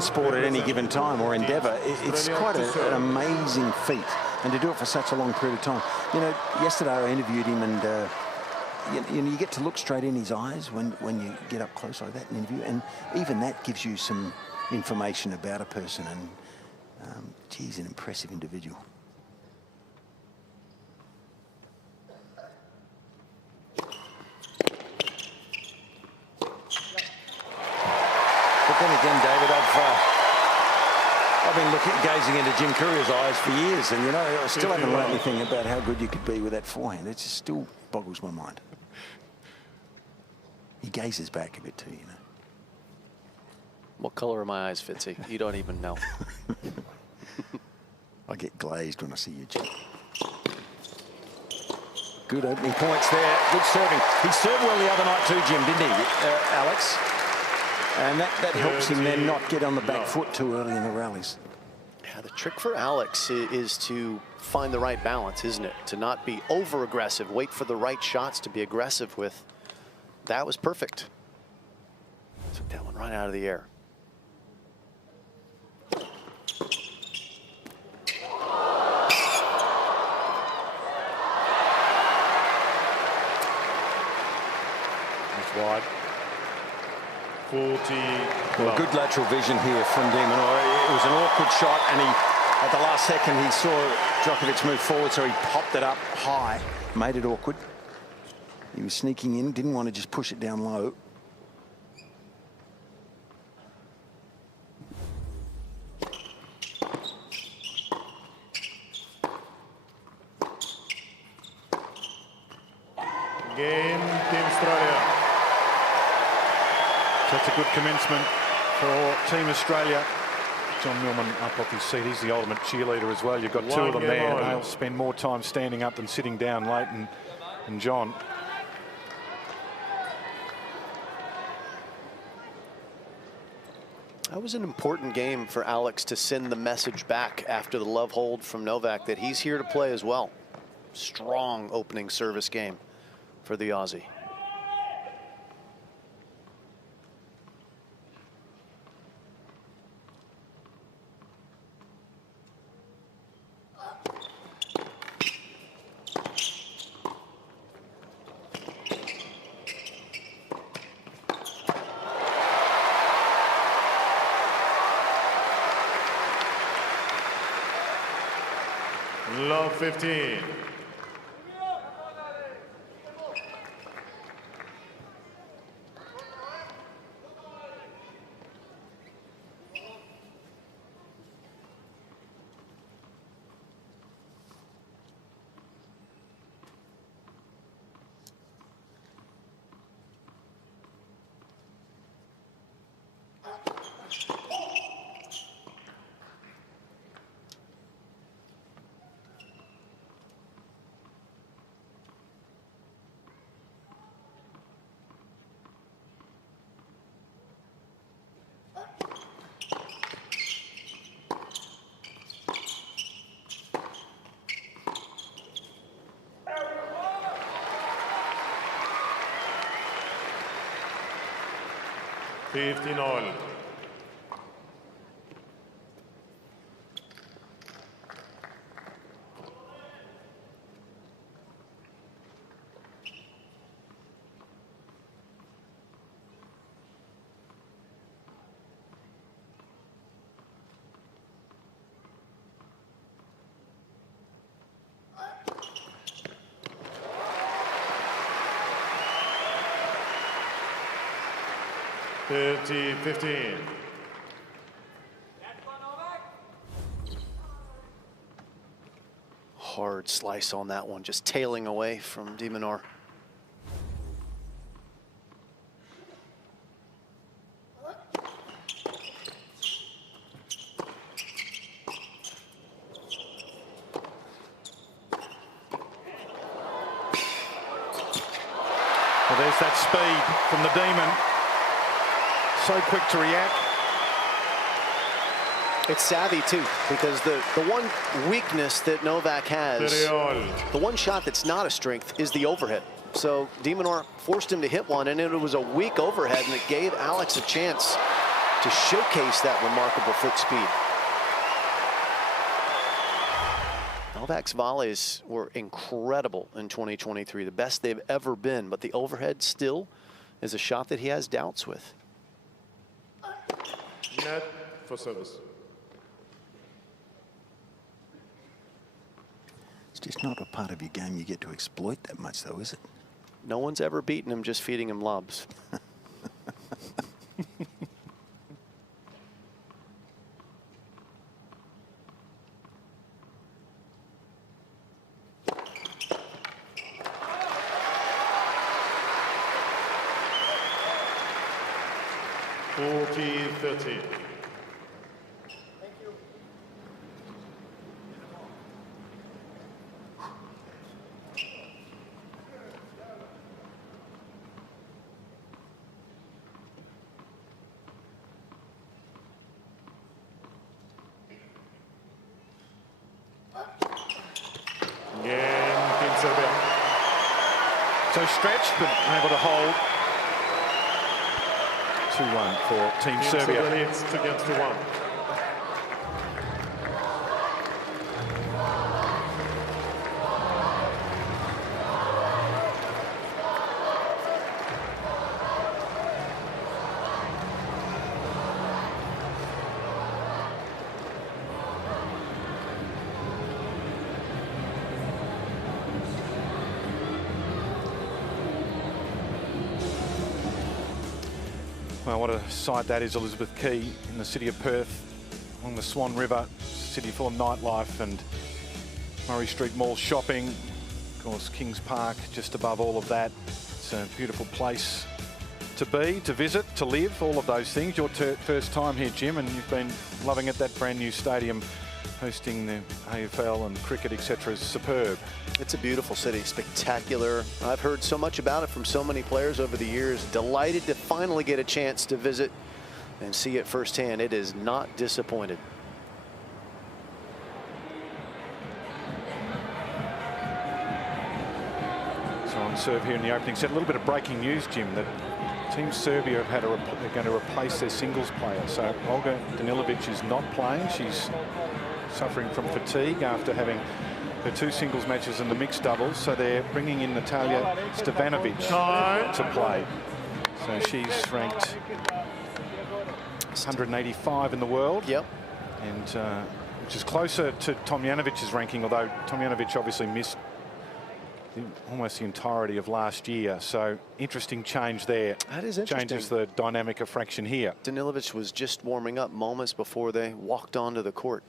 sport at any given time or endeavour, it's quite an amazing feat, and to do it for such a long period of time. You know, yesterday I interviewed him, and you get to look straight in his eyes when you get up close like that in an interview, and even that gives you some information about a person, and geez, an impressive individual. But then again, David, I've been gazing into Jim Courier's eyes for years, and you know, I still haven't learned anything about how good you could be with that forehand. It just still boggles my mind. He gazes back a bit too, you know. What color are my eyes, Fitzy? You don't even know. I get glazed when I see you, Jim. Good opening points there. Good serving. He served well the other night too, Jim, didn't he, Alex? And that helps him then not get on the back foot too early in the rallies. Yeah, the trick for Alex is to find the right balance, isn't it? To not be over-aggressive, wait for the right shots to be aggressive with. That was perfect. Took that one right out of the air. Wide. 40. Well, good lateral vision here from de Minaur. It was an awkward shot, and at the last second he saw Djokovic move forward, so he popped it up high, made it awkward. He was sneaking in, didn't want to just push it down low. Game, Team Australia. That's a good commencement for Team Australia. John Millman up off his seat. He's the ultimate cheerleader as well. You've got two of them there. They'll spend more time standing up than sitting down, Leighton and John. That was an important game for Alex to send the message back after the love hold from Novak that he's here to play as well. Strong opening service game for the Aussie. Love 15. $50. $50-15. Hard slice on that one, just tailing away from de Minaur. that speed from the Demon. So quick to react. It's savvy too, because the one weakness that Novak has, the one shot that's not a strength, is the overhead. So de Minaur forced him to hit one, and it was a weak overhead, and it gave Alex a chance to showcase that remarkable foot speed. Novak's volleys were incredible in 2023, the best they've ever been, but the overhead still is a shot that he has doubts with. Net for service. It's just not a part of your game you get to exploit that much, though, is it? No one's ever beaten him just feeding him lobs. $40-13. Again, Team Serbia. So stretched, but able to hold. 2-1 for Team Serbia. Leads 2-1. Well, what a sight that is, Elizabeth Key, in the city of Perth, along the Swan River, city full of nightlife and Murray Street Mall shopping. Of course, Kings Park just above all of that. It's a beautiful place to be, to visit, to live, all of those things. Your first time here, Jim, and you've been loving it. That brand new stadium hosting the AFL and cricket, etc., is superb. It's a beautiful city, spectacular. I've heard so much about it from so many players over the years. Delighted to finally get a chance to visit and see it firsthand. It is not disappointed. So on serve here in the opening set, a little bit of breaking news, Jim, that Team Serbia have had they're going to replace their singles player. So Olga Danilovic is not playing. She's suffering from fatigue after having her 2 singles matches in the mixed doubles. So they're bringing in Natalia Stevanovic to play. So she's ranked 185 in the world. Yep. And which is closer to Tomljanovic's ranking, although Tomljanovic obviously missed almost the entirety of last year. So interesting change there. That is interesting. Changes the dynamic of fraction here. Danilovic was just warming up moments before they walked onto the court.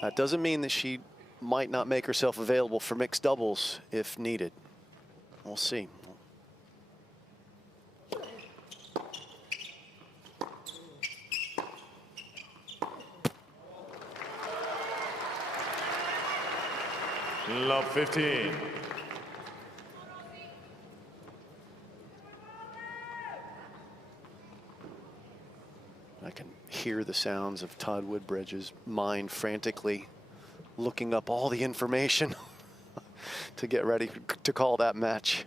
That doesn't mean that she might not make herself available for mixed doubles if needed. We'll see. Love 15. I can hear the sounds of Todd Woodbridge's mind frantically looking up all the information to get ready to call that match.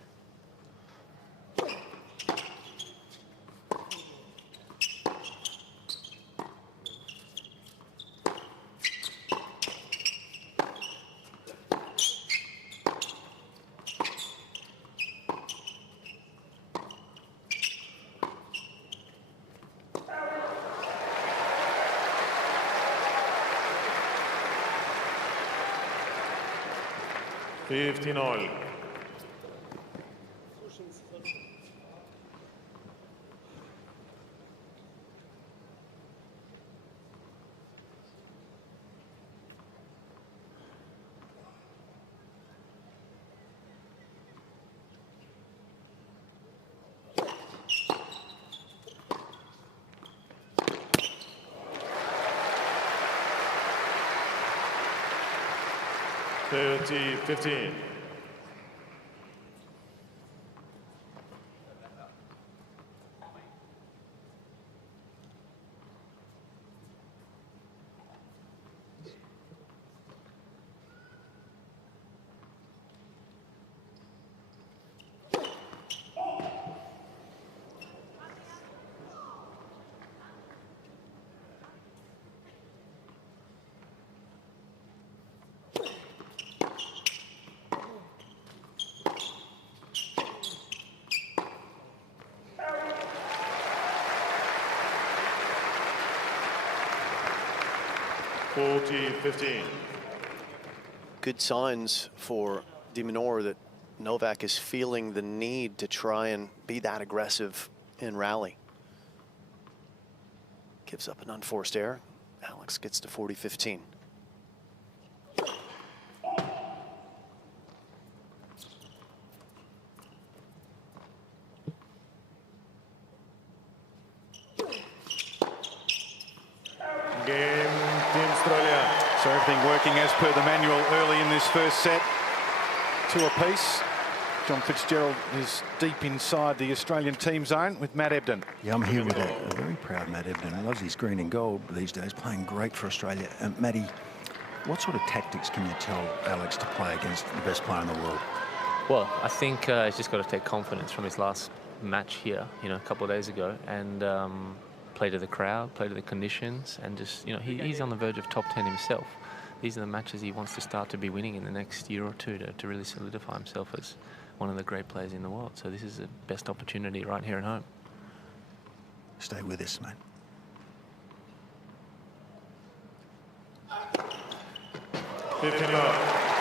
$15. $30-15. 40-15. Good signs for Minaur that Novak is feeling the need to try and be that aggressive in rally. Gives up an unforced error. Alex gets to 40-15. Game, Team Australia. So everything working as per the manual early in this first set. 2 apiece. John Fitzgerald is deep inside the Australian team zone with Matt Ebden. Yeah, I'm here with a very proud Matt Ebden. He loves his green and gold these days, playing great for Australia. Matty, what sort of tactics can you tell Alex to play against the best player in the world? Well, I think he's just got to take confidence from his last match here, a couple of days ago, and play to the crowd, play to the conditions, and just, he's on the verge of top 10 himself. These are the matches he wants to start to be winning in the next year or two to really solidify himself as one of the great players in the world. So this is the best opportunity right here at home. Stay with us, mate.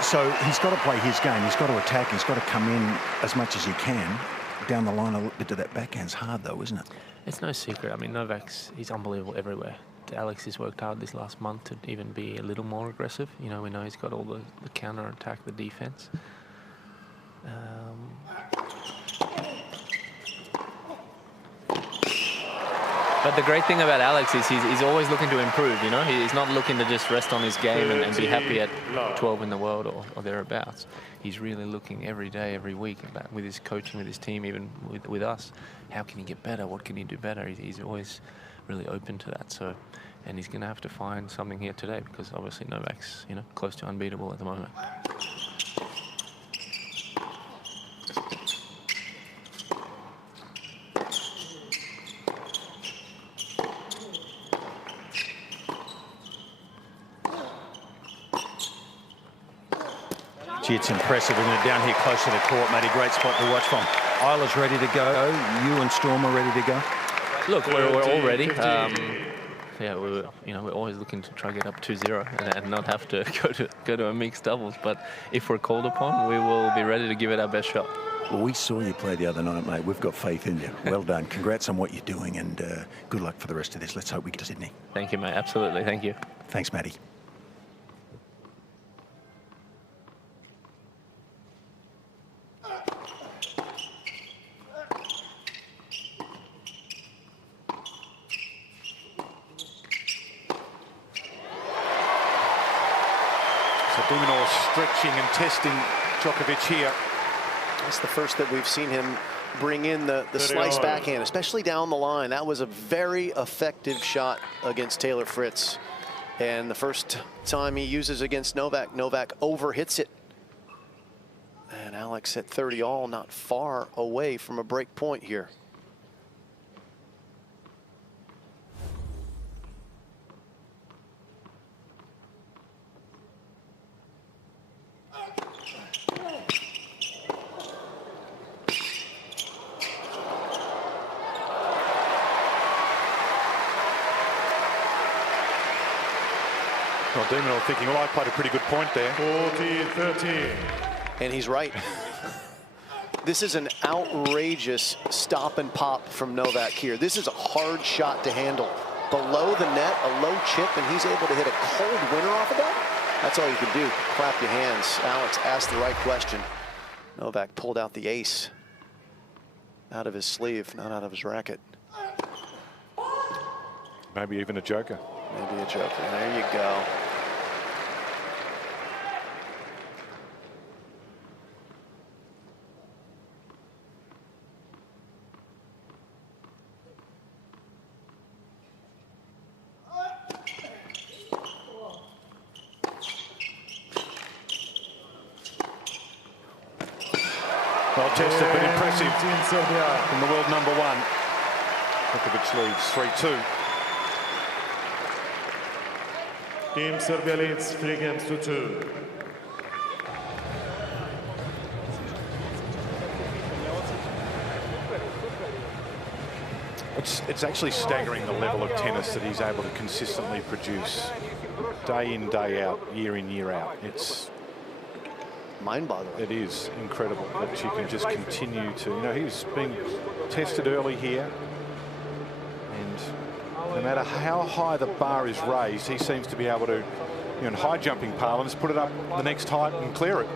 So he's got to play his game. He's got to attack. He's got to come in as much as he can. Down the line a little bit to that backhand's hard, though, isn't it? It's no secret. I mean, Novak's, he's unbelievable everywhere. Alex has worked hard this last month to even be a little more aggressive. We know he's got all the counter-attack, the defense. But the great thing about Alex is he's always looking to improve, He's not looking to just rest on his game and be happy at 12 in the world or thereabouts. He's really looking every day, every week, with his coaching, with his team, even with us. How can he get better? What can he do better? He's always really open to that. So, and he's going to have to find something here today because obviously Novak's, close to unbeatable at the moment. Gee, it's impressive, isn't it? Down here close to the court, Matty. Great spot to watch from. Isla's ready to go. You and Storm are ready to go. Look, we're all ready. Yeah, we're always looking to try to get up 2-0 and not have to go to a mixed doubles. But if we're called upon, we will be ready to give it our best shot. Well, we saw you play the other night, mate. We've got faith in you. Well done. Congrats on what you're doing, and good luck for the rest of this. Let's hope we get to Sydney. Thank you, mate. Absolutely. Thank you. Thanks, Matty. Minaur stretching and testing Djokovic here. That's the first that we've seen him bring in the slice backhand, especially down the line. That was a very effective shot against Taylor Fritz. And the first time he uses against Novak, Novak overhits it. And Alex at 30 all, not far away from a break point here. Well, Minaur thinking, well, I played a pretty good point there. 40-13. And he's right. This is an outrageous stop and pop from Novak here. This is a hard shot to handle. Below the net, a low chip, and he's able to hit a cold winner off of that. That's all you can do. Clap your hands. Alex asked the right question. Novak pulled out the ace out of his sleeve, not out of his racket. Maybe even a joker. Maybe a joker. There you go. Well tested, but impressive from the world number one. Djokovic leads 3-2. Team Serbia leads 3 games to 2. it's actually staggering the level of tennis that he's able to consistently produce day in, day out, year in, year out. It's mind-boggling. It is incredible that you can just continue to, you know, he's been tested early here, and no matter how high the bar is raised, he seems to be able to, you know, in high jumping parlance, put it up the next height and clear it.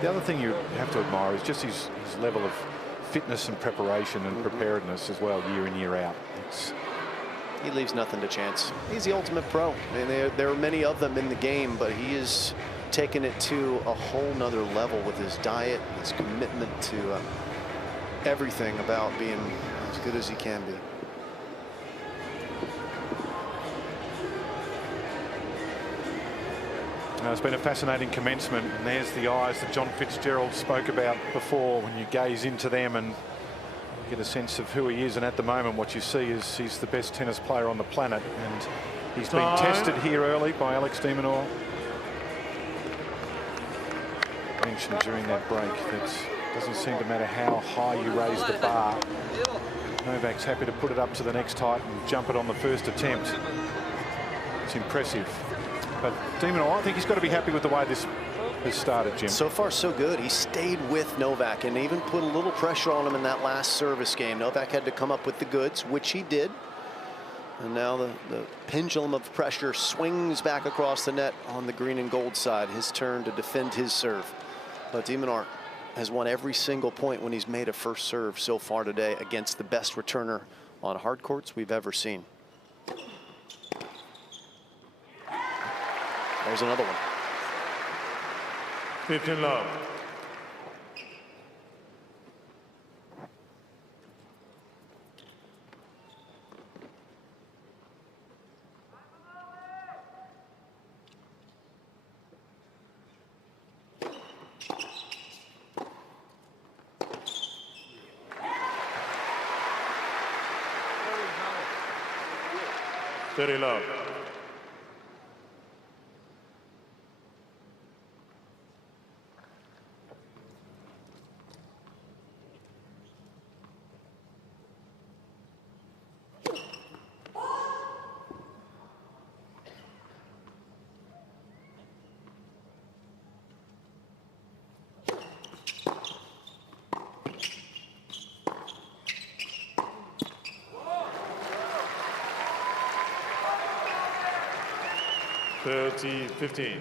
The other thing you have to admire is just his level of fitness and preparation and preparedness as well, year in, year out. He leaves nothing to chance. He's the ultimate pro. I mean, there are many of them in the game, but he is taking it to a whole nother level with his diet, his commitment to everything about being as good as he can be. It's been a fascinating commencement, and there's the eyes that John Fitzgerald spoke about before. When you gaze into them and get a sense of who he is, and at the moment what you see is he's the best tennis player on the planet, and he's been tested here early by Alex de Minaur. Mentioned during that break that it doesn't seem to matter how high you raise the bar. Novak's happy to put it up to the next height and jump it on the first attempt. It's impressive. But de Minaur, I think he's got to be happy with the way this has started, Jim. So far, so good. He stayed with Novak and even put a little pressure on him in that last service game. Novak had to come up with the goods, which he did. And now the pendulum of pressure swings back across the net on the green and gold side. His turn to defend his serve. But de Minaur has won every single point when he's made a first serve so far today against the best returner on hard courts we've ever seen. There's another one. 15 love. Love. $30-15.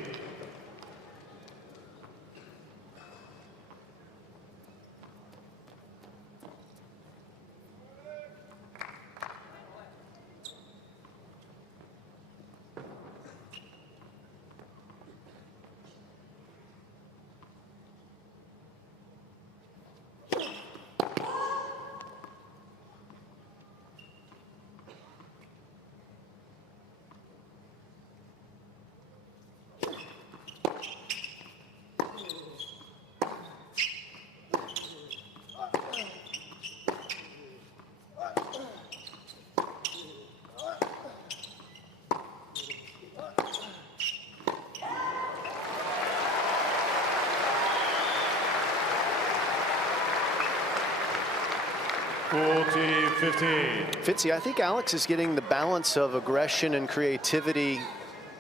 Fitzy, I think Alex is getting the balance of aggression and creativity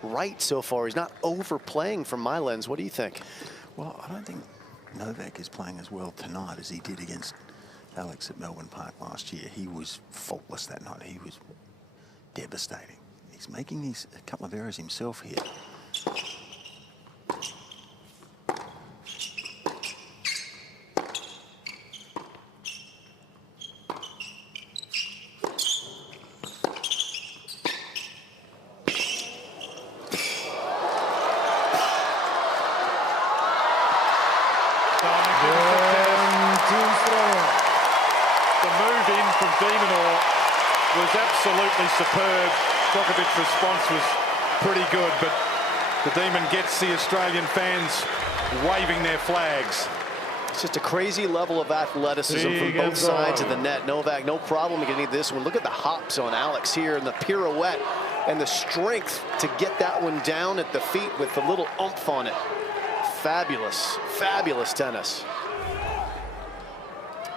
right so far. He's not overplaying from my lens. What do you think? Well, I don't think Novak is playing as well tonight as he did against Alex at Melbourne Park last year. He was faultless that night. He was devastating. He's making a couple of errors himself here. Absolutely superb. Djokovic's response was pretty good, but the Demon gets the Australian fans waving their flags. It's just a crazy level of athleticism from both sides of the net. Novak, no problem getting this one. Look at the hops on Alex here and the pirouette and the strength to get that one down at the feet with a little oomph on it. fabulous, fabulous tennis.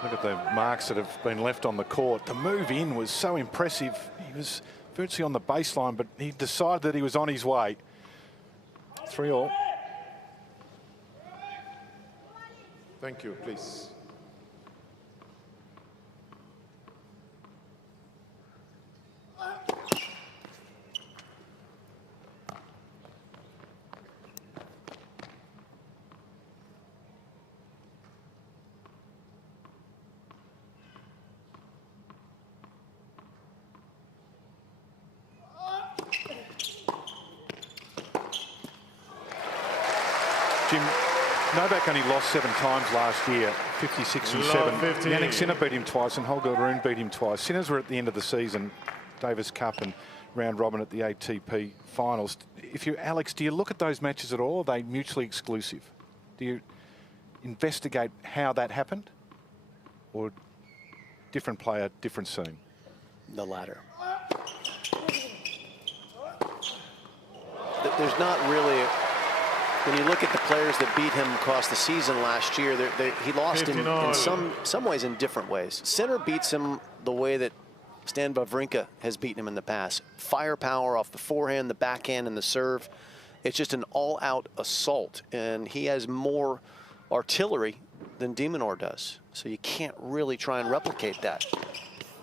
Look at the marks that have been left on the court. The move in was so impressive. He was virtually on the baseline, but he decided that he was on his way. 3-all. Thank you, please. Jim, Novak only lost 7 times last year, 56 and 7. Yannick Sinner beat him twice and Holger Rune beat him twice. Sinners were at the end of the season, Davis Cup and round robin at the ATP finals. If you're Alex, do you look at those matches at all? Or are they mutually exclusive? Do you investigate how that happened? Or different player, different scene? The latter. There's not really... When you look at the players that beat him across the season last year, he lost in some ways in different ways. Sinner beats him the way that Stan Wawrinka has beaten him in the past. Firepower off the forehand, the backhand, and the serve. It's just an all-out assault, and he has more artillery than de Minaur does. So you can't really try and replicate that.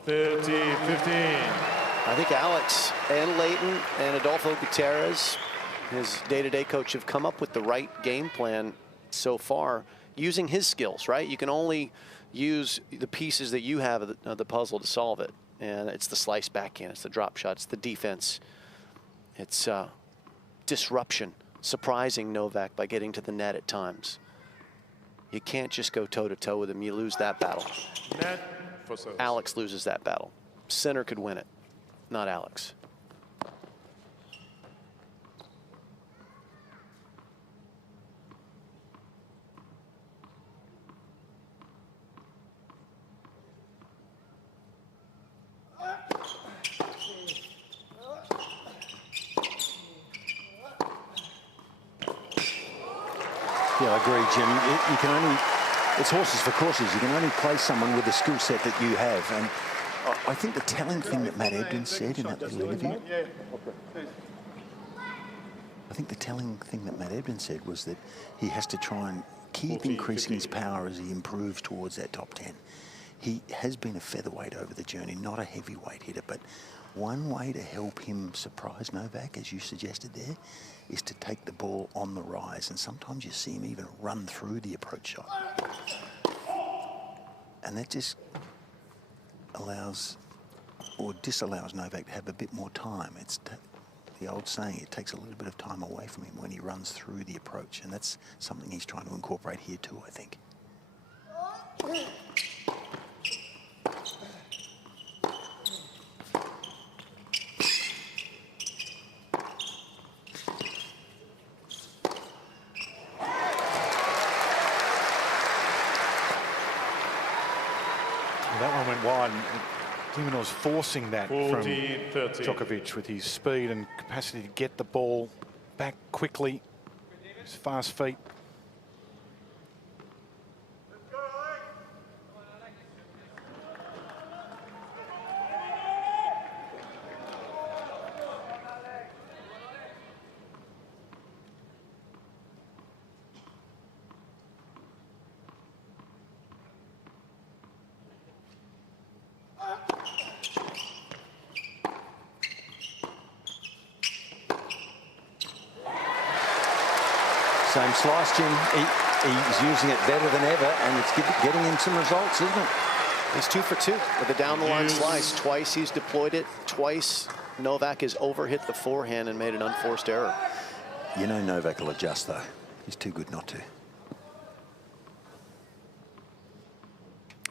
30-15. I think Alex and Leighton and Adolfo Gutierrez, his day-to-day coach, have come up with the right game plan so far, using his skills, right? You can only use the pieces that you have of the puzzle to solve it. And it's the slice backhand, it's the drop shots, the defense. It's disruption, surprising Novak by getting to the net at times. You can't just go toe-to-toe with him. You lose that battle. Alex loses that battle. Sinner could win it, not Alex. Yeah, I agree, Jim. You can only, it's horses for courses. You can only play someone with the skill set that you have. And I think the telling thing that Matt Ebden said in that little interview, I think the telling thing that Matt Ebden said was that he has to try and keep increasing his power as he improves towards that top 10. He has been a featherweight over the journey, not a heavyweight hitter, but one way to help him surprise Novak, as you suggested there, is to take the ball on the rise. And sometimes you see him even run through the approach shot. And that just allows or disallows Novak to have a bit more time. It's the old saying, it takes a little bit of time away from him when he runs through the approach. And that's something he's trying to incorporate here too, I think. That one went wide. de Minaur's forcing that from Djokovic with his speed and capacity to get the ball back quickly. His fast feet. Same slice, Jim. He's using it better than ever, and it's getting him some results, isn't it? He's 2 for 2 with a down-the-line slice. Twice he's deployed it. Twice Novak has overhit the forehand and made an unforced error. You know Novak will adjust, though. He's too good not to.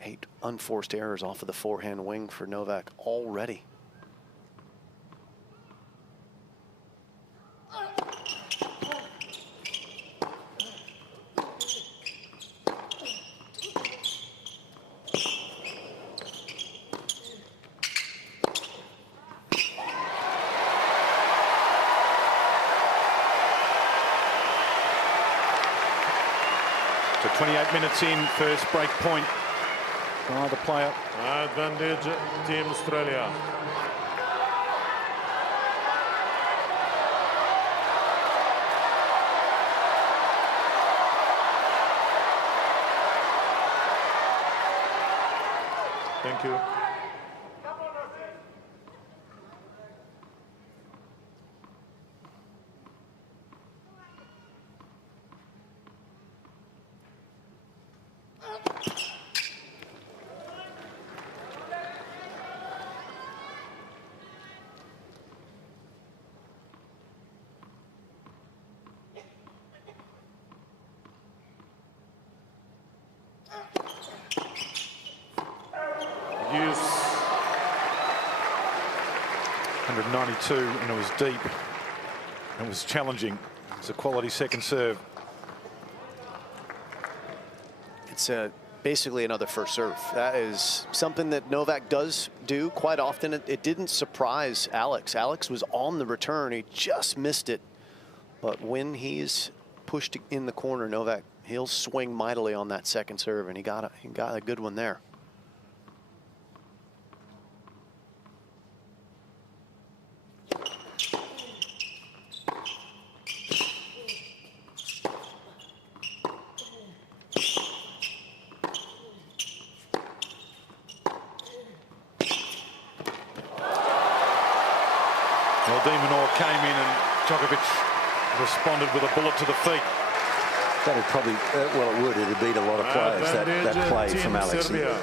8 unforced errors off of the forehand wing for Novak already. 28 minutes in, first break point by the player. Advantage Team Australia. Thank you. Use 192, and it was deep. It was challenging. It's a quality second serve. It's basically another first serve. That is something that Novak does do quite often. It didn't surprise Alex. Alex was on the return. He just missed it. But when he's pushed in the corner, Novak, he'll swing mightily on that second serve, and he got a good one there. Well, Minaur came in and Djokovic responded with a bullet to the feet. That'd probably, well, it would. It'd beat a lot of players, that play from Alex. Serbia.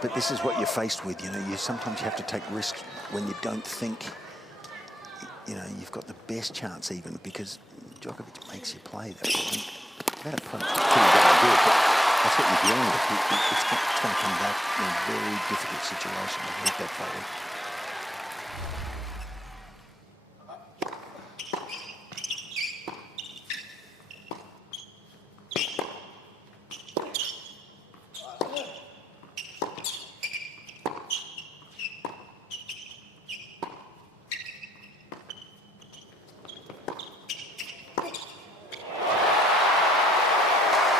But this is what you're faced with. You know, you sometimes have to take risks when you don't think, you know, you've got the best chance even, because Djokovic makes you play that. That approach is pretty darn good, but that's what you're dealing with. It's going to come back in a very difficult situation to hit that forward.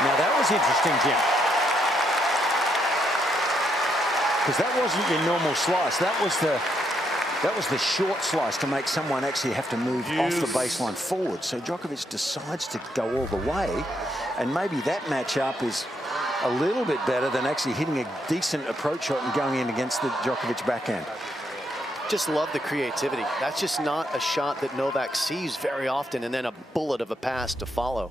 Now that was interesting, Jim. Because that wasn't your normal slice. That was the short slice to make someone actually have to move off the baseline forward. So Djokovic decides to go all the way, and maybe that matchup is a little bit better than actually hitting a decent approach shot and going in against the Djokovic backhand. Just love the creativity. That's just not a shot that Novak sees very often, and then a bullet of a pass to follow.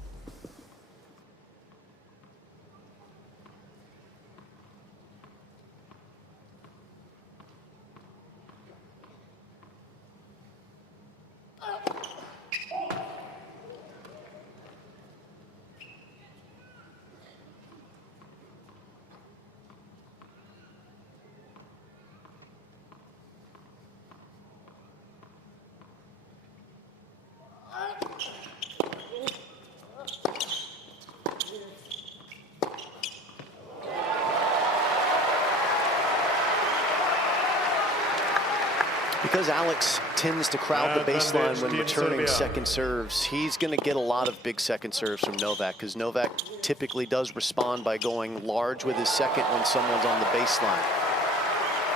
Because Alex tends to crowd the baseline when returning second serves, he's going to get a lot of big second serves from Novak, because Novak typically does respond by going large with his second when someone's on the baseline.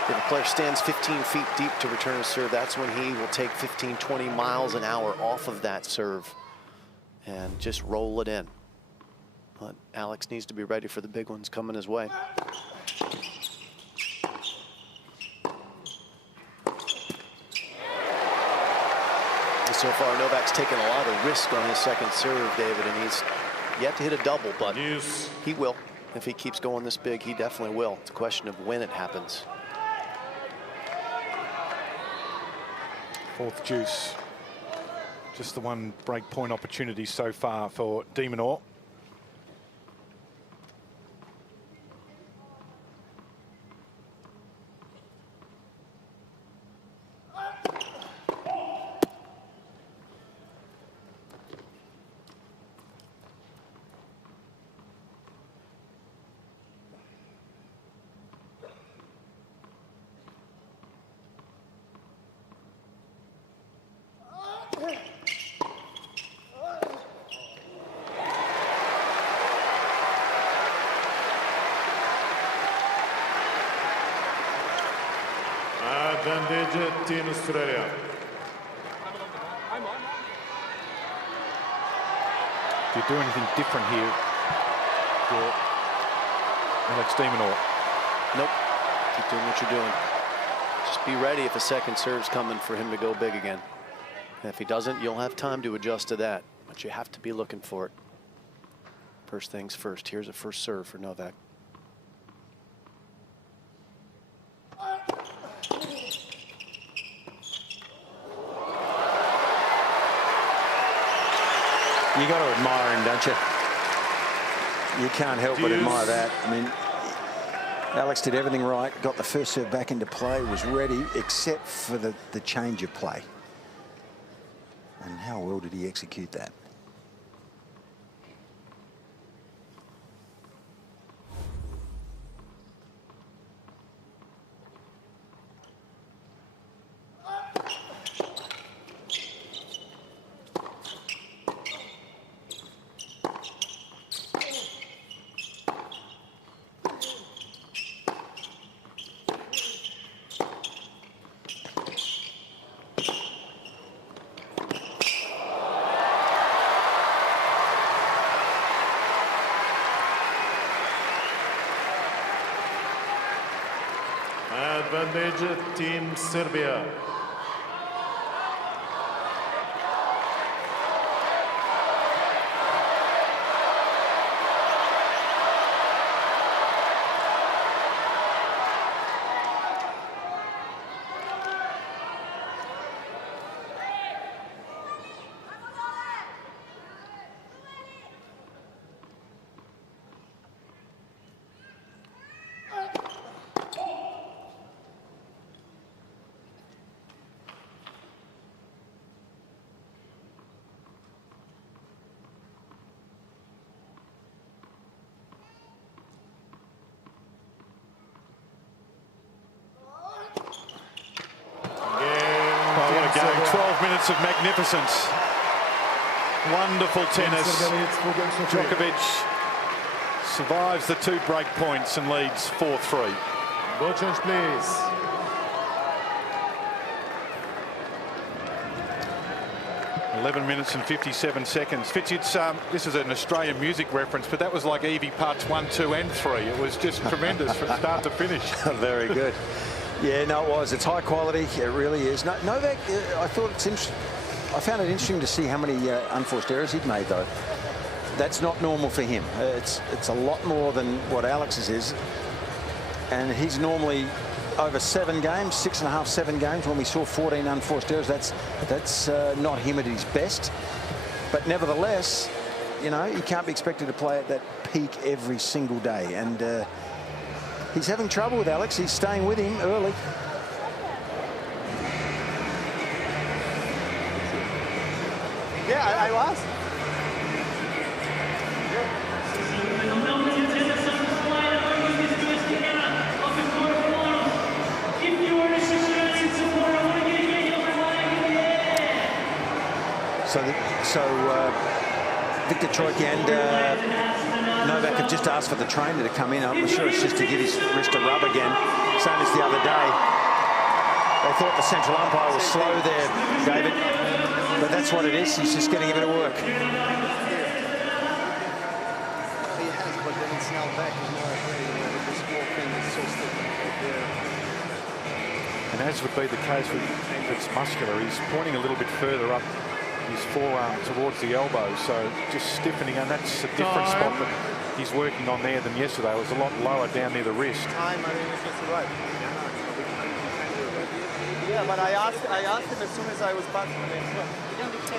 If a player stands 15 feet deep to return a serve, that's when he will take 15, 20 miles an hour off of that serve and just roll it in. But Alex needs to be ready for the big ones coming his way. So far, Novak's taken a lot of risk on his second serve, David, and he's yet to hit a double, but he will. If he keeps going this big, he definitely will. It's a question of when it happens. Fourth juice. Just the one break point opportunity so far for Minaur. Advantage Team Australia. Do you do anything different here for Alex Dimitrov? Nope. Keep doing what you're doing. Just be ready if a second serve's coming for him to go big again. And if he doesn't, you'll have time to adjust to that. But you have to be looking for it. First things first. Here's a first serve for Novak. You got to admire him, don't you? You can't help but admire that. I mean, Alex did everything right, got the first serve back into play, was ready, except for the change of play. And how well did he execute that? Advantage Team Serbia. Game, 12 minutes of magnificence. Wonderful tennis. Djokovic survives the 2 break points and leads 4-3. Board change, please. .11 minutes and 57 seconds. Fitz, this is an Australian music reference, but that was like Evie parts 1, 2 and 3. It was just tremendous from start to finish. Very good. Yeah, no, it was. It's high quality. It really is. Novak, I thought it's interesting. I found it interesting to see how many unforced errors he'd made, though. That's not normal for him. It's a lot more than what Alex's is. And he's normally over 7 games, 6.5, 7 games. When we saw 14 unforced errors, that's not him at his best. But nevertheless, you know, he can't be expected to play at that peak every single day. And he's having trouble with Alex. He's staying with him early. Yeah, I was. So Victor Troicki and Novak have just asked for the trainer to come in. I'm sure it's just to give his wrist a rub again, same as the other day. They thought the central umpire was slow there, David, but that's what it is. He's just getting a bit of work. He has, but then it's now back. He's not afraid. This whole thing is so stiff right there. And as would be the case with Fitz muscular, he's pointing a little bit further up his forearm towards the elbow, so just stiffening, and that's a different spot that he's working on there than yesterday. It was a lot lower down near the wrist. Time, I mean, it's just right. Yeah, but I asked him as soon as I was back.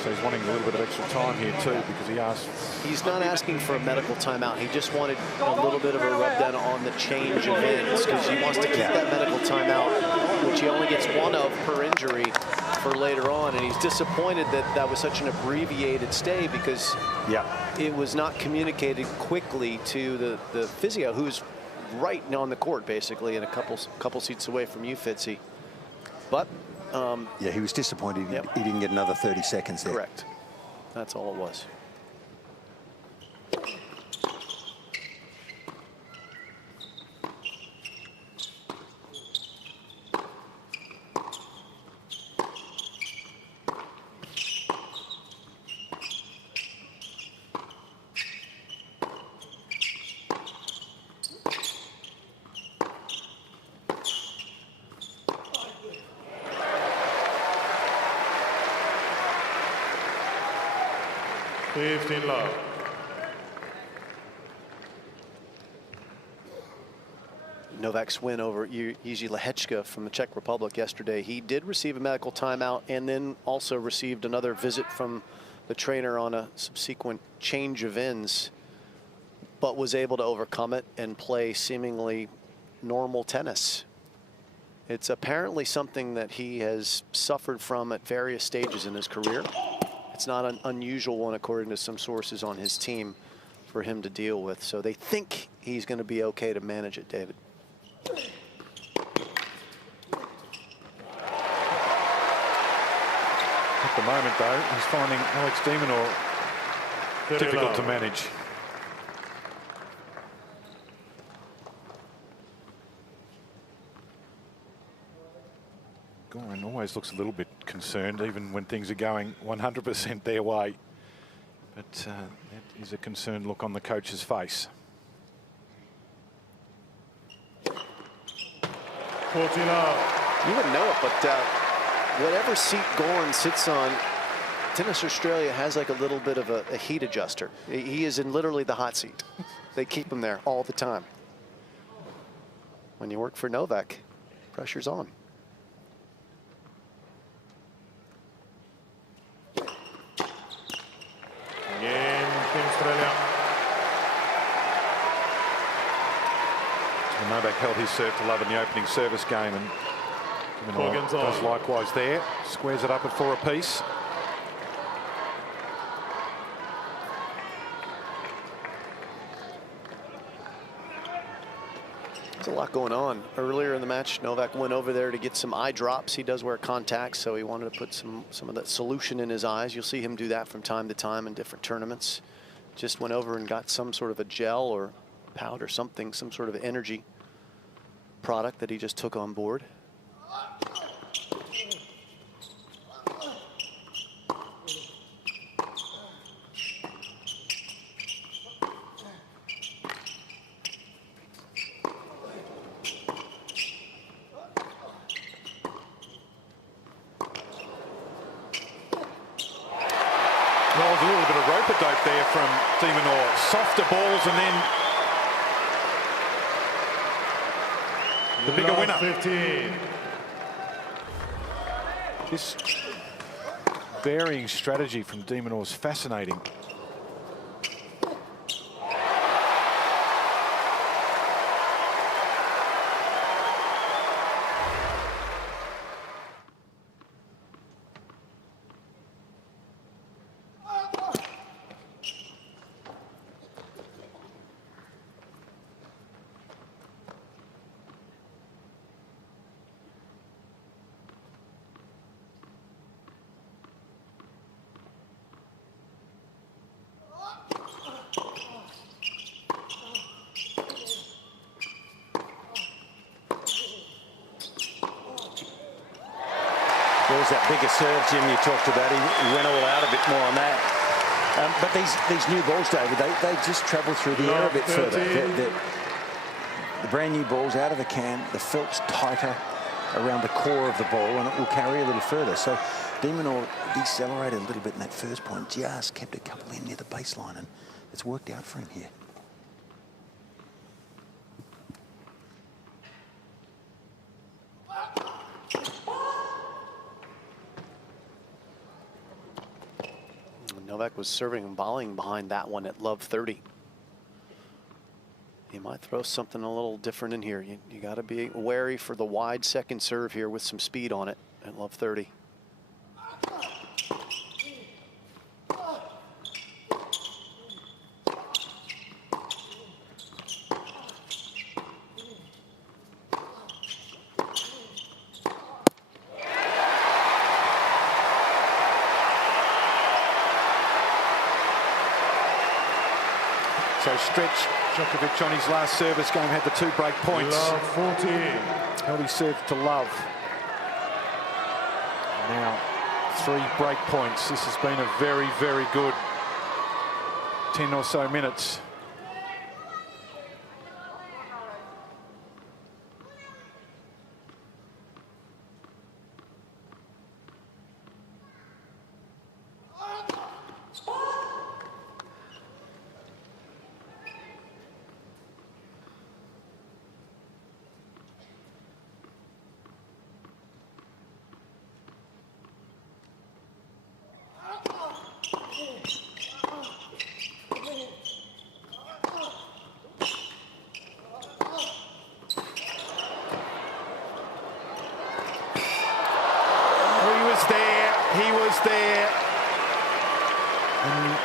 So he's wanting a little bit of extra time here too, because he asked. He's not asking for a medical timeout. He just wanted a little bit of a rub down on the change of ends, because he wants to keep that medical timeout, which he only gets 1 of per injury, for later on. And he's disappointed that that was such an abbreviated stay, because it was not communicated quickly to the physio, who's right on the court basically, and a couple seats away from you, Fitzy. But yeah, he was disappointed he didn't get another 30 seconds there. Correct. That's all it was. 15 love. Novak's win over Jiří Lehečka from the Czech Republic yesterday. He did receive a medical timeout and then also received another visit from the trainer on a subsequent change of ends, but was able to overcome it and play seemingly normal tennis. It's apparently something that he has suffered from at various stages in his career. It's not an unusual one, according to some sources on his team, for him to deal with. So they think he's going to be okay to manage it, David. At the moment, though, he's finding Alex de Minaur difficult to manage. Goran always looks a little bit concerned, even when things are going 100% their way. But that is a concerned look on the coach's face. 14 love. You wouldn't know it, but whatever seat Goran sits on, Tennis Australia has like a little bit of a heat adjuster. He is in literally the hot seat. They keep him there all the time. When you work for Novak, pressure's on. Again, Team Australia. And Novak held his serve to love in the opening service game, and Minaur does likewise there. Squares it up at 4 apiece. There's a lot going on. Earlier in the match, Novak went over there to get some eye drops. He does wear contacts, so he wanted to put some of that solution in his eyes. You'll see him do that from time to time in different tournaments. Just went over and got some sort of a gel or powder, something, some sort of energy product that he just took on board. Well, there's a little bit of rope-a-dope there from de Minaur. Softer balls and then the bigger winner. 15. This varying strategy from de Minaur is fascinating. There's that bigger serve, Jim, you talked about. He went all out a bit more on that. But these new balls, David, they just travel through the air a bit further. The brand new balls out of the can, the felt's tighter around the core of the ball, and it will carry a little further. So de Minaur decelerated a little bit in that first point, just kept a couple in near the baseline, and it's worked out for him here. Novak was serving and volleying behind that one at love 30. He might throw something a little different in here. You got to be wary for the wide second serve here with some speed on it at love 30. So stretch Djokovic on his last service game had the 2 break points. Love 14. Held his serve to love. Now 3 break points. This has been a very, very good 10 or so minutes.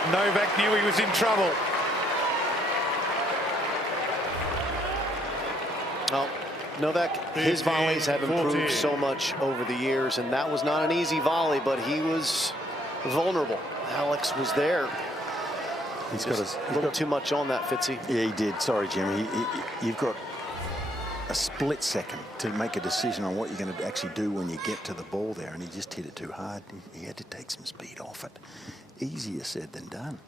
Novak knew he was in trouble. Well, Novak, his volleys have improved so much over the years, and that was not an easy volley, but he was vulnerable. Alex was there. He's got a little too much on that, Fitzy. Yeah, he did. Sorry, Jim. You've got a split second to make a decision on what you're going to actually do when you get to the ball there, and he just hit it too hard. He had to take some speed off it. Easier said than done.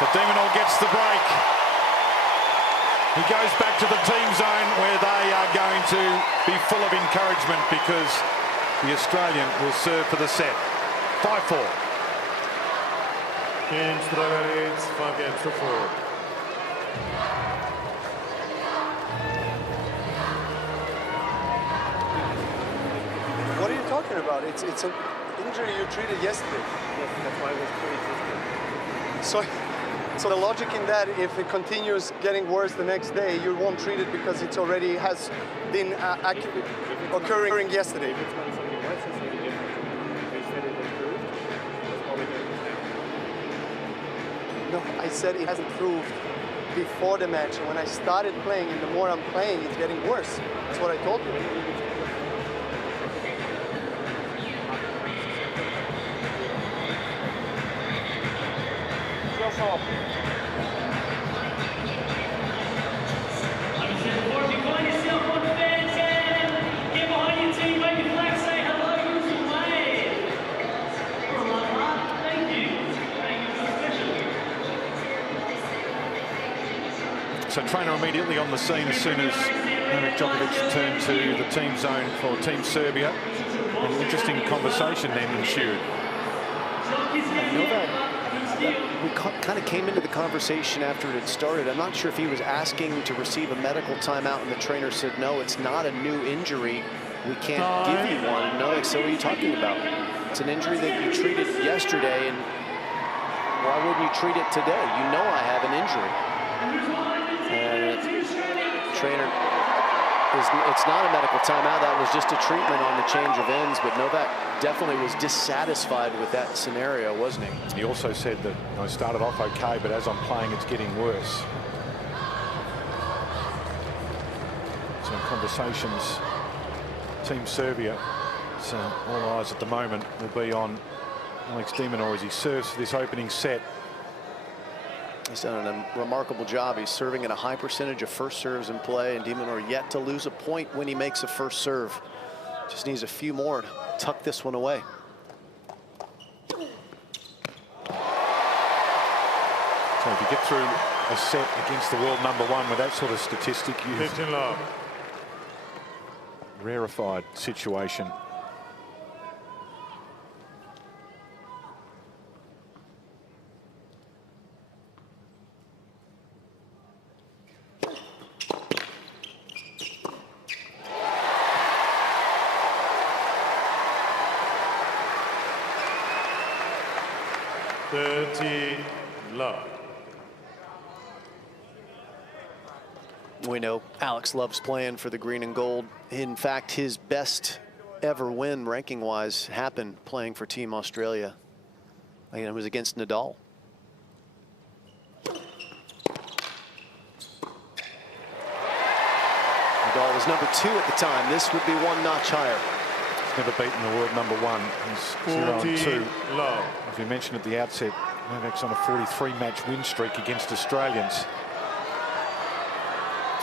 So Minaur gets the break. He goes back to the team zone where they are going to be full of encouragement because the Australian will serve for the set. 5-4. In Australia, it's 5 games to 4. What are you talking about? It's an injury you treated yesterday. Yes, that's why it was pre-existing. So the logic in that, if it continues getting worse the next day, you won't treat it because it's already has been occurring yesterday. If it's going to be something worse, it's something different. You said it improved. That's all we're doing now. No, I said it has improved before the match, and when I started playing, and the more I'm playing, it's getting worse. That's what I told you. So trainer immediately on the scene as soon as Novak Djokovic returned to the team zone for Team Serbia. An interesting conversation then ensued. Novak, we kind of came into the conversation after it had started. I'm not sure if he was asking to receive a medical timeout, and the trainer said, no, it's not a new injury. We can't give you one. No, so what are you talking about? It's an injury that you treated yesterday, and why wouldn't you treat it today? You know I have an injury. And trainer, it's not a medical timeout. That was just a treatment on the change of ends, but Novak definitely was dissatisfied with that scenario, wasn't he? He also said that I started off okay, but as I'm playing, it's getting worse. So conversations, Team Serbia, so all eyes at the moment will be on Alex de Minaur as he serves for this opening set. He's done a remarkable job. He's serving at a high percentage of first serves in play, and de Minaur yet to lose a point when he makes a first serve. Just needs a few more to tuck this one away. So if you get through a set against the world #1 with that sort of statistic, you've rarefied situation. Love. We know Alex loves playing for the green and gold. In fact, his best ever win ranking-wise happened playing for Team Australia. And it was against Nadal. Nadal was #2 at the time. This would be one notch higher. He's never beaten the world #1. He's 0-2. As we mentioned at the outset, Novak's on a 43-match win streak against Australians.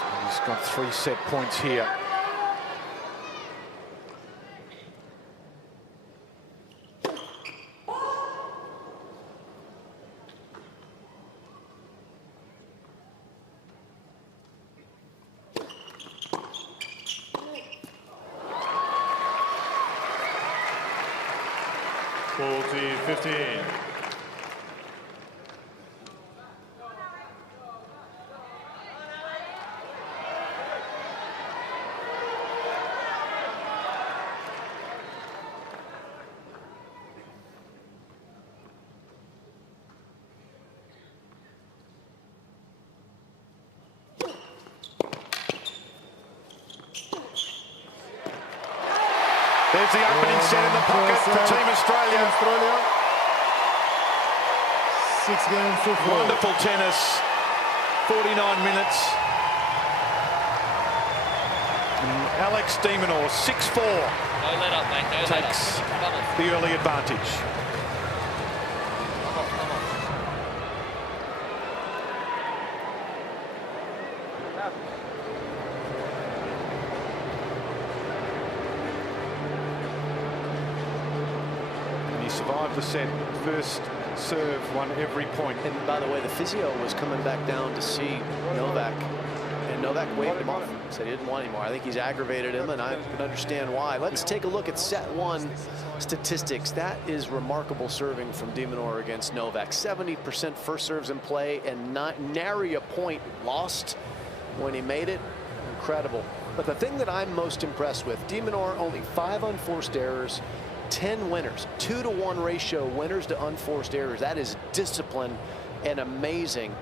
And he's got 3 set points here. There's the opening set in the pocket for Team Australia. 6 games to 4. Wonderful tennis. 49 minutes. And Alex de Minaur, 6-4. No let up, mate. No let takes up. the early advantage. And he survived the set. First serve, won every point. And by the way, the physio was coming back down to see Novak, and Novak waved him off. Said he didn't want anymore. I think he's aggravated him, and I can understand why. Let's take a look at set 1 statistics. That is remarkable serving from de Minaur against Novak. 70% first serves in play, and nary a point lost when he made it. Incredible. But the thing that I'm most impressed with, de Minaur only 5 unforced errors, 10 winners, 2-to-1 ratio winners to unforced errors. That is discipline and amazing.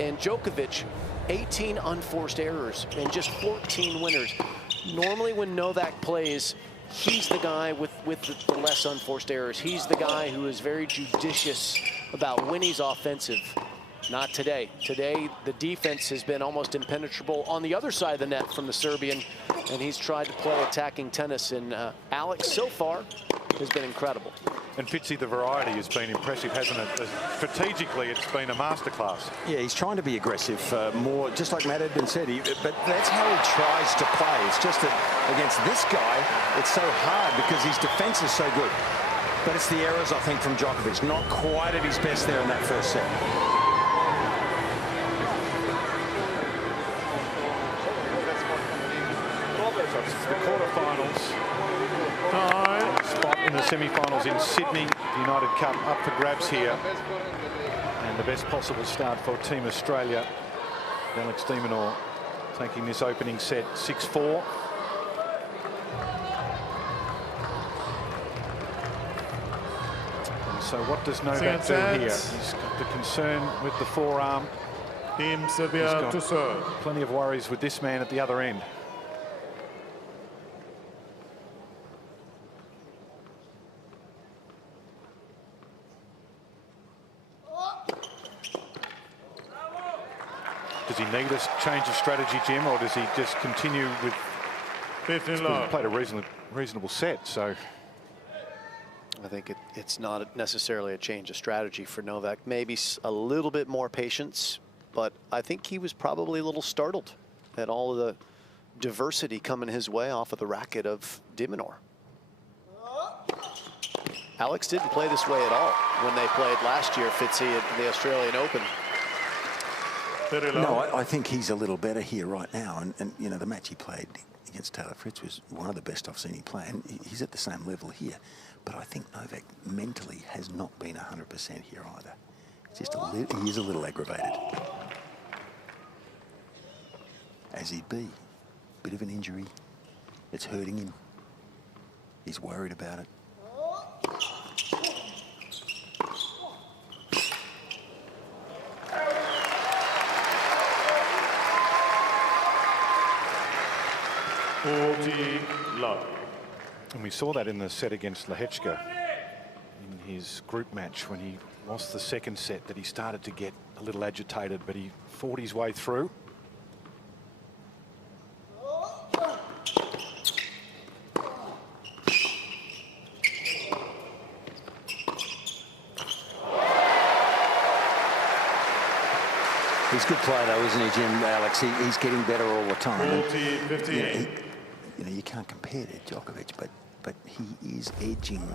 And Djokovic, 18 unforced errors and just 14 winners. Normally when Novak plays, he's the guy with the less unforced errors. He's the guy who is very judicious about when he's offensive. Not today. Today, the defense has been almost impenetrable on the other side of the net from the Serbian, and he's tried to play attacking tennis. And Alex, so far, has been incredible. And Fitzy, the variety has been impressive, hasn't it? Strategically, it's been a masterclass. Yeah, he's trying to be aggressive more, just like Matt Edmund said. But that's how he tries to play. It's just that against this guy, it's so hard because his defense is so good. But it's the errors, I think, from Djokovic. Not quite at his best there in that first set. The quarterfinals. Spot in the semi-finals in Sydney. The United Cup up for grabs here. And the best possible start for Team Australia. Alex de Minaur taking this opening set 6-4. And so what does Novak do here? He's got the concern with the forearm. Team Serbia to serve. Plenty of worries with this man at the other end. Does he need a change of strategy, Jim, or does he just continue with... He played a reasonable set, so... I think it's not necessarily a change of strategy for Novak. Maybe a little bit more patience, but I think he was probably a little startled at all of the diversity coming his way off of the racket of de Minaur. Alex didn't play this way at all when they played last year, Fitzy, at the Australian Open. No, I think he's a little better here right now. And you know, the match he played against Taylor Fritz was one of the best I've seen him play. And he's at the same level here. But I think Novak mentally has not been 100% here either. It's just he is a little aggravated. As he'd be. Bit of an injury. It's hurting him. He's worried about it. And we saw that in the set against Hurkacz in his group match when he lost the second set, that he started to get a little agitated, but he fought his way through. He's a good player, though, isn't he, Jim? Alex, he's getting better all the time. 40-15. You know, you can't compare to Djokovic, but he is edging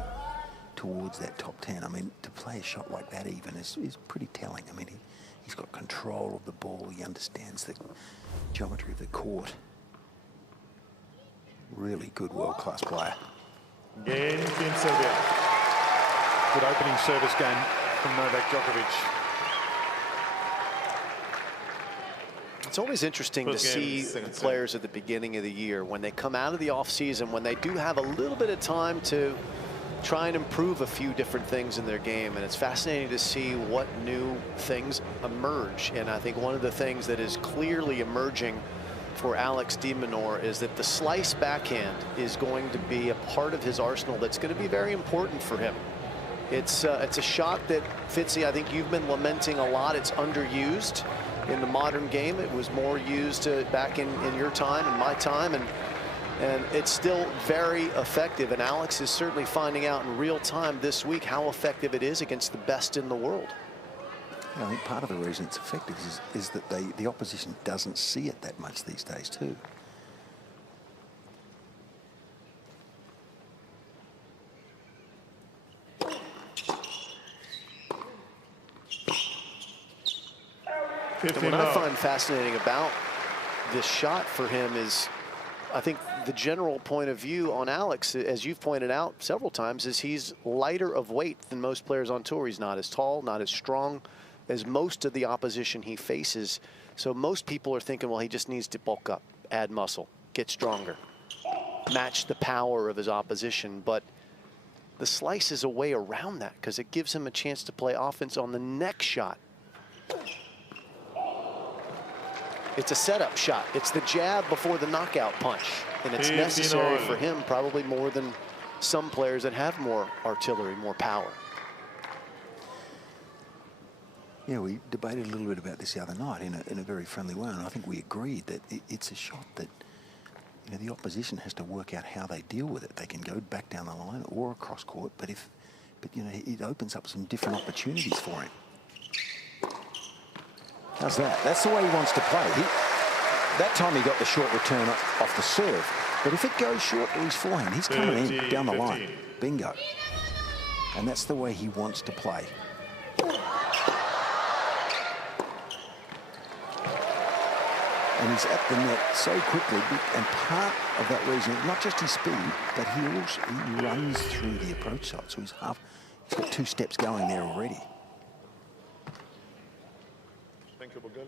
towards that top 10. I mean, to play a shot like that even is pretty telling. I mean, he's got control of the ball. He understands the geometry of the court. Really good world-class player. Game, Team Serbia. Good opening service game from Novak Djokovic. It's always interesting to see players at the beginning of the year when they come out of the off season, when they do have a little bit of time to try and improve a few different things in their game. And it's fascinating to see what new things emerge. And I think one of the things that is clearly emerging for Alex de Minaur is that the slice backhand is going to be a part of his arsenal that's going to be very important for him. It's a shot that, Fitzy, I think you've been lamenting a lot. It's underused in the modern game. It was more used back in your time and my time, and it's still very effective. And Alex is certainly finding out in real time this week how effective it is against the best in the world. I think part of the reason it's effective is that the opposition doesn't see it that much these days too. And what I find fascinating about this shot for him is, I think the general point of view on Alex, as you've pointed out several times, is he's lighter of weight than most players on tour. He's not as tall, not as strong as most of the opposition he faces. So most people are thinking, well, he just needs to bulk up, add muscle, get stronger, match the power of his opposition. But the slice is a way around that because it gives him a chance to play offense on the next shot. It's a setup shot. It's the jab before the knockout punch. And it's necessary for him probably more than some players that have more artillery, more power. Yeah, we debated a little bit about this the other night in a very friendly way, and I think we agreed that it's a shot that, you know, the opposition has to work out how they deal with it. They can go back down the line or across court, but you know, it opens up some different opportunities for him. How's that? That's the way he wants to play. That time he got the short return off the serve. But if it goes short to his forehand, he's coming in down the line. Bingo. And that's the way he wants to play. And he's at the net so quickly. And part of that reason, not just his speed, but he runs through the approach shot. So he's got 2 steps going there already. Thank you, Bogle.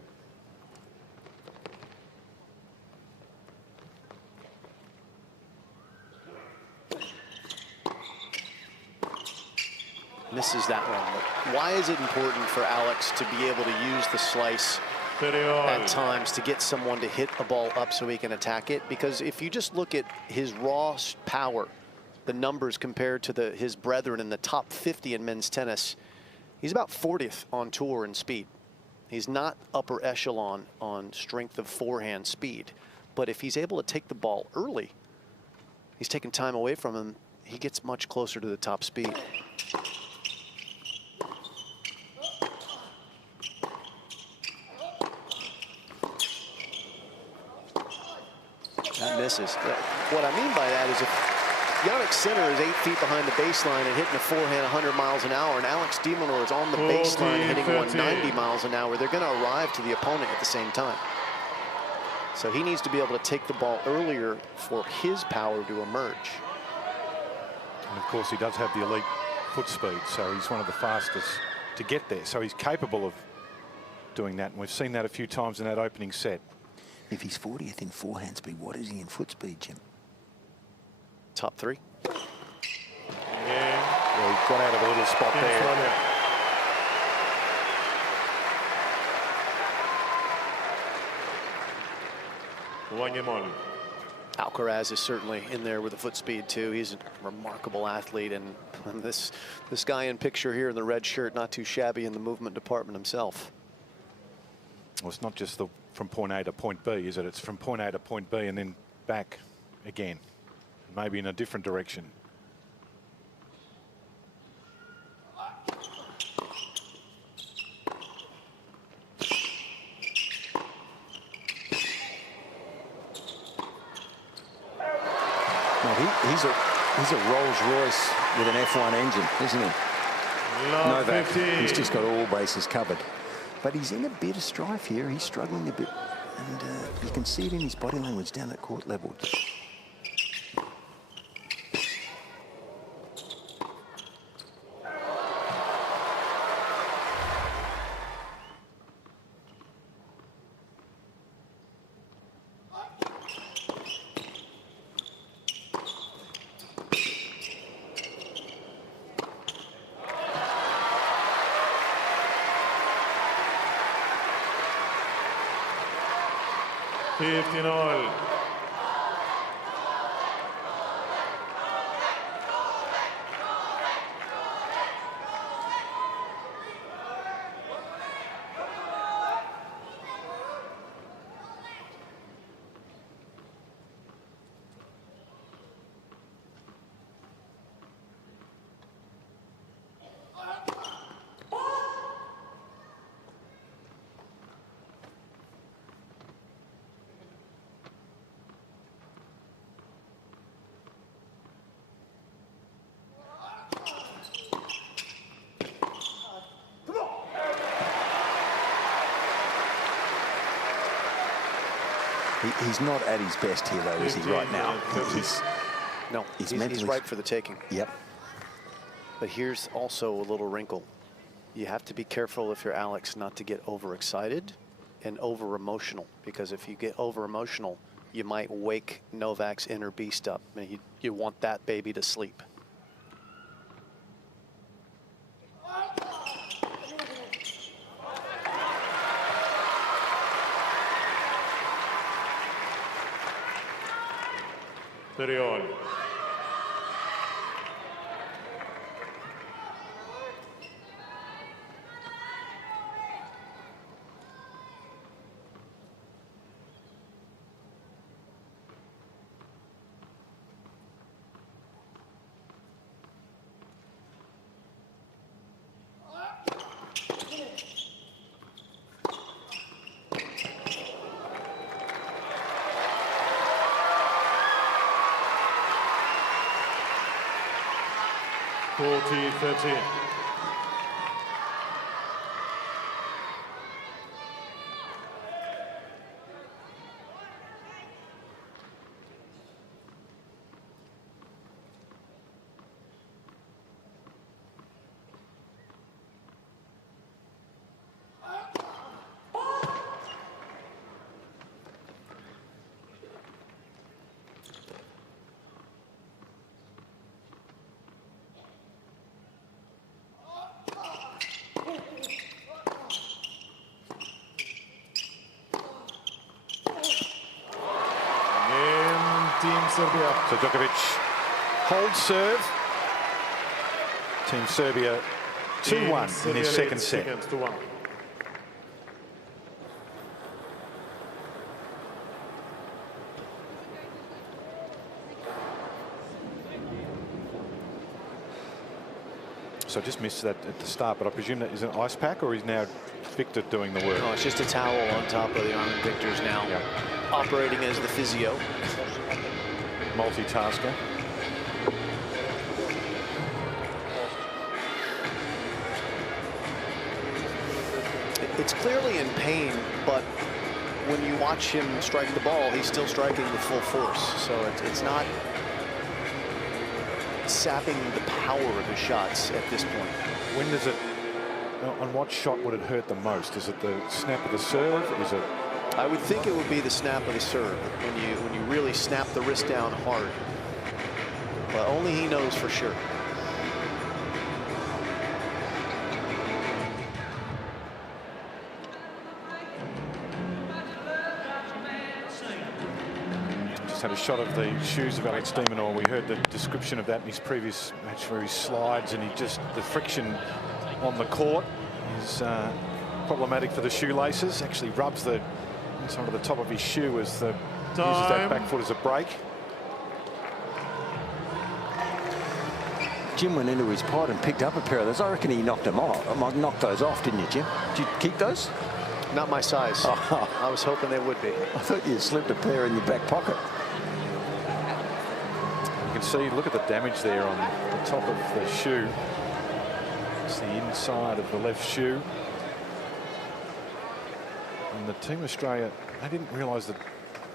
Misses that one. But why is it important for Alex to be able to use the slice at times to get someone to hit a ball up so he can attack it? Because if you just look at his raw power, the numbers compared to his brethren in the top 50 in men's tennis, he's about 40th on tour in speed. He's not upper echelon on strength of forehand speed. But if he's able to take the ball early, he's taking time away from him, he gets much closer to the top speed. That misses. What I mean by that is if Jannik Sinner is 8 feet behind the baseline and hitting a forehand 100 miles an hour, and Alex de Minaur is on the baseline hitting 190 miles an hour, they're going to arrive to the opponent at the same time. So he needs to be able to take the ball earlier for his power to emerge. And of course, he does have the elite foot speed, so he's one of the fastest to get there. So he's capable of doing that, and we've seen that a few times in that opening set. If he's 40th in forehand speed, what is he in foot speed, Jim? Top 3. Yeah, well, he got out of a little spot there. Hurkacz is certainly in there with the foot speed too. He's a remarkable athlete, and this guy in picture here in the red shirt, not too shabby in the movement department himself. Well, it's not just from point A to point B, is it? It's from point A to point B and then back again, maybe in a different direction. He's a Rolls Royce with an F1 engine, isn't he? Novak, he's just got all bases covered. But he's in a bit of strife here. He's struggling a bit. And you can see it in his body language down at court level. 50-0. He's not at his best here, though, is he, right now? He's right for the taking. Yep. But here's also a little wrinkle. You have to be careful if you're Alex not to get overexcited and over-emotional, because if you get over-emotional, you might wake Novak's inner beast up. I mean, you want that baby to sleep. All. (40-13). Team Serbia. So Djokovic holds serve. Team Serbia 2-1 in his second set. 2-1. So I just missed that at the start, but I presume that is an ice pack, or is now Victor doing the work? No, it's just a towel on top of the arm, and Victor's now operating as the physio. Multitasker. It's clearly in pain, but when you watch him strike the ball, he's still striking with full force. So it's not sapping the power of his shots at this point. When does it, on what shot would it hurt the most? Is it the snap of the serve? Is it? I would think it would be the snap of the serve, when you really snap the wrist down hard. But only he knows for sure. Just had a shot of the shoes of Alex de Minaur. We heard the description of that in his previous match where he slides and the friction on the court is problematic for the shoelaces. Actually rubs the inside of the top of his shoe as uses that back foot as a brake. Jim went into his pod and picked up a pair of those. I reckon he knocked them off. Knocked those off, didn't you, Jim? Did you keep those? Not my size. Oh. I was hoping they would be. I thought you slipped a pair in your back pocket. You can see, look at the damage there on the top of the shoe. It's the inside of the left shoe. And the Team Australia, they didn't realise that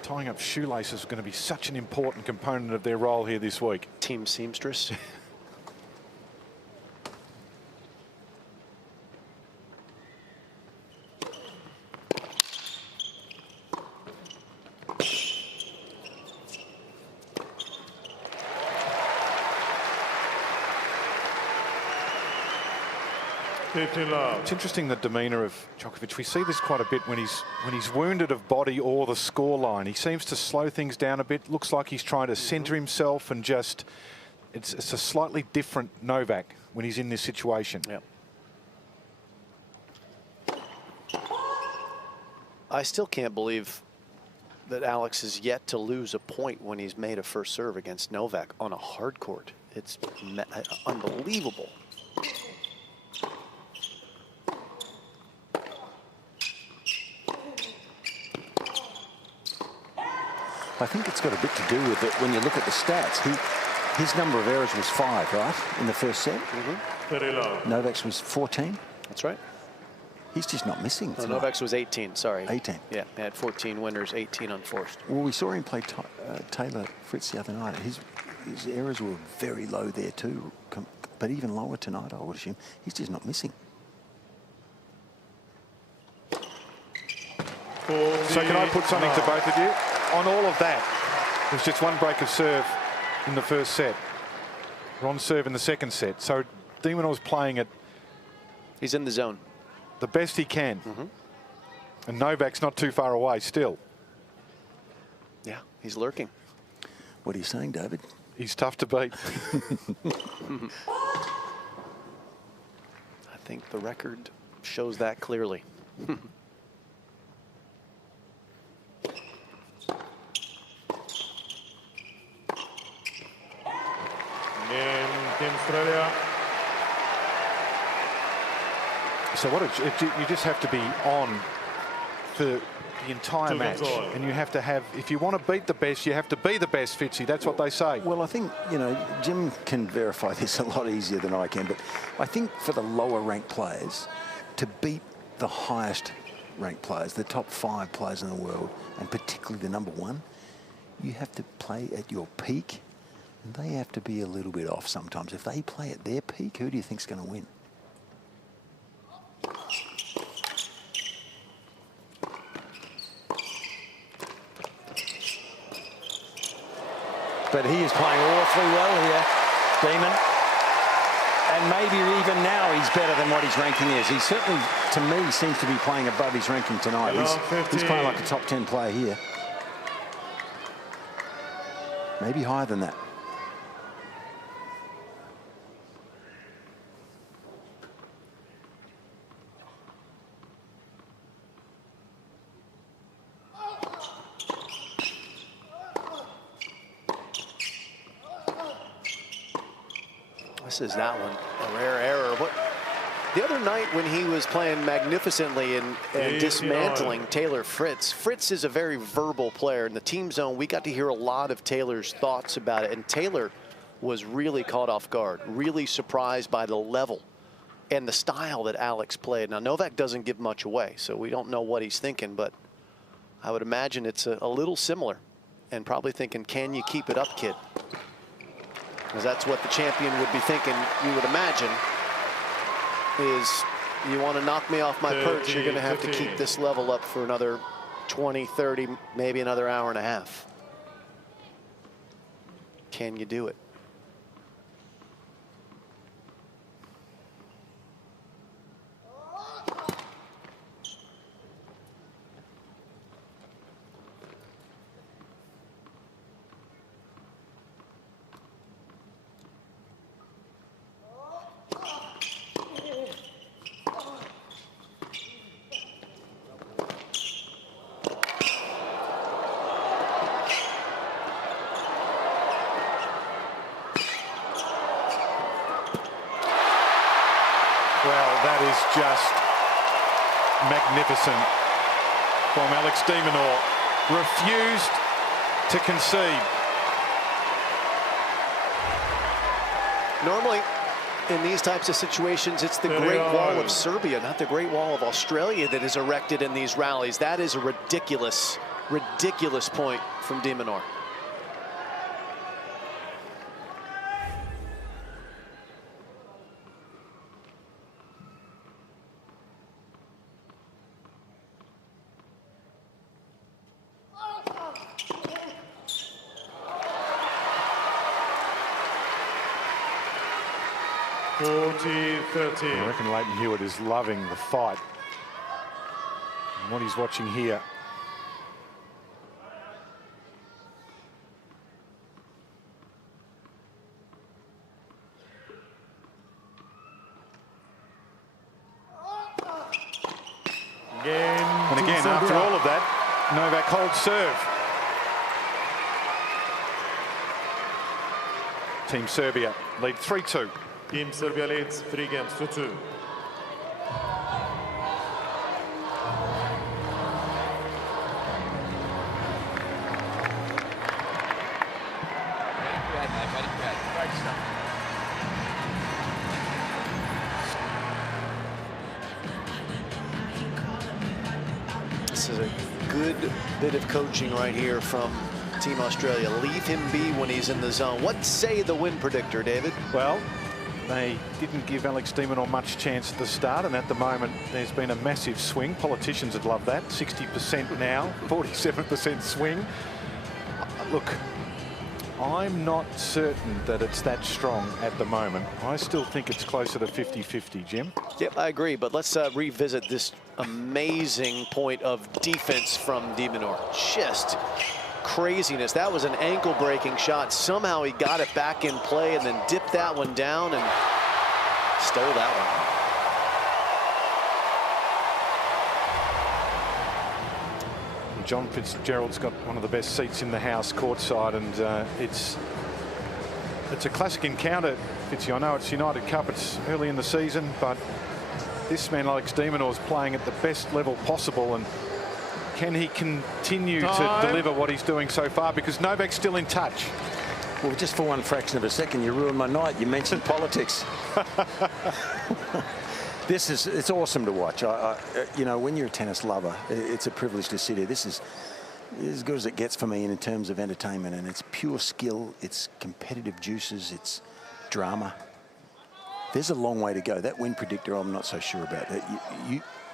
tying up shoelaces was going to be such an important component of their role here this week. Team seamstress. It's interesting, the demeanour of Djokovic. We see this quite a bit when he's wounded of body or the scoreline. He seems to slow things down a bit. Looks like he's trying to centre himself and just. It's a slightly different Novak when he's in this situation. Yep. I still can't believe that Alex has yet to lose a point when he's made a first serve against Novak on a hard court. It's unbelievable. I think it's got a bit to do with it when you look at the stats. His number of errors was 5, right, in the first set? Novak's was 14. That's right. He's just not missing. No, Novak's was 18, sorry. 18. Yeah, he had 14 winners, 18 unforced. Well, we saw him play Taylor Fritz the other night. His errors were very low there too, but even lower tonight, I would assume. He's just not missing. So can I put something to both of you? On all of that, there's just one break of serve in the first set. Ron serve in the second set. So de Minaur's playing it. He's in the zone. The best he can. And Novak's not too far away still. Yeah, he's lurking. What are you saying, David? He's tough to beat. I think the record shows that clearly. In Australia. So you just have to be on for the entire match, and you have to have, if you want to beat the best, you have to be the best, Fitzy. That's what they say. Well, I think, you know, Jim can verify this a lot easier than I can, but I think for the lower ranked players, to beat the highest ranked players, the top 5 players in the world, and particularly the number 1, you have to play at your peak, and they have to be a little bit off sometimes. If they play at their peak, who do you think's going to win? But he is playing awfully well here, Demon. And maybe even now he's better than what his ranking is. He certainly, to me, seems to be playing above his ranking tonight. He's playing like a top 10 player here. Maybe higher than that. This is that one, a rare error. The other night when he was playing magnificently and dismantling Taylor Fritz, Fritz is a very verbal player. In the team zone, we got to hear a lot of Taylor's thoughts about it, and Taylor was really caught off guard, really surprised by the level and the style that Alex played. Now, Novak doesn't give much away, so we don't know what he's thinking, but I would imagine it's a little similar, and probably thinking, can you keep it up, kid? Because that's what the champion would be thinking, you would imagine, is you want to knock me off my perch, you're going to have to keep this level up for another 20, 30, maybe another hour and a half. Can you do it? That is just magnificent from Alex de Minaur. Refused to concede. Normally, in these types of situations, it's the Great Wall of Serbia, not the Great Wall of Australia that is erected in these rallies. That is a ridiculous, ridiculous point from de Minaur. 40-13. I reckon Leighton Hewitt is loving the fight. And what he's watching here. And again, after all of that, Novak holds serve. Team Serbia lead 3-2. Team Serbia leads 3 games to 2. This is a good bit of coaching right here from Team Australia. Leave him be when he's in the zone. What say the win predictor, David? Well, they didn't give Alex de Minaur much chance at the start, and at the moment there's been a massive swing. Politicians would love that. 60% now, 47% swing. Look, I'm not certain that it's that strong at the moment. I still think it's closer to 50-50, Jim. Yep, I agree, but let's revisit this amazing point of defense from de Minaur. Just craziness. That was an ankle-breaking shot. Somehow he got it back in play and then dipped that one down and stole that one. John Fitzgerald's got one of the best seats in the house courtside, and it's a classic encounter, Fitzy. I know it's United Cup, it's early in the season, but this man, Alex de Minaur, is playing at the best level possible, and can he continue to deliver what he's doing so far? Because Novak's still in touch. Well, just for one fraction of a second, you ruined my night. You mentioned politics. It's awesome to watch. You know, when you're a tennis lover, it's a privilege to sit here. This is as good as it gets for me in terms of entertainment, and it's pure skill, it's competitive juices, it's drama. There's a long way to go. That win predictor, I'm not so sure about.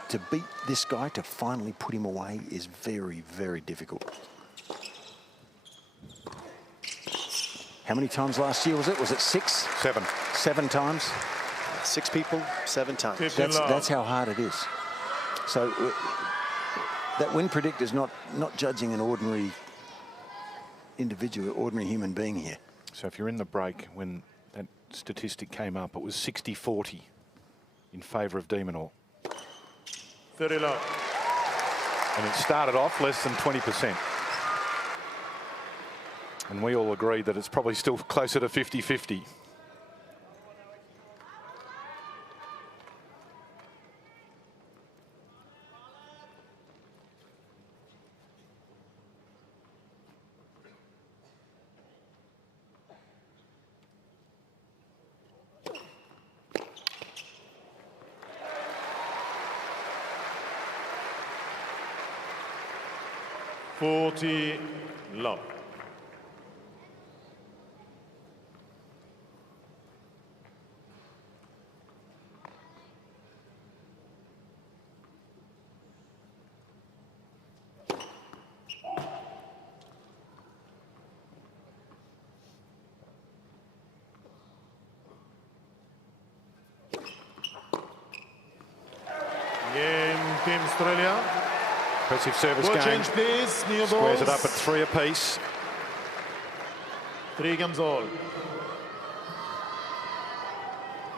To beat this guy, to finally put him away, is very, very difficult. How many times last year was it? Was it 6? 7. 7 times? 6 people, 7 times. That's how hard it is. So that win predictor is not judging an ordinary individual, ordinary human being here. So if you're in the break, when that statistic came up, it was 60-40 in favour of de Minaur. 30 love. And it started off less than 20%. And we all agree that it's probably still closer to 50-50. Love. Game Team Australia. Impressive service Ball game. change, please. New Squares balls. it up at 3 apiece. 3 games all.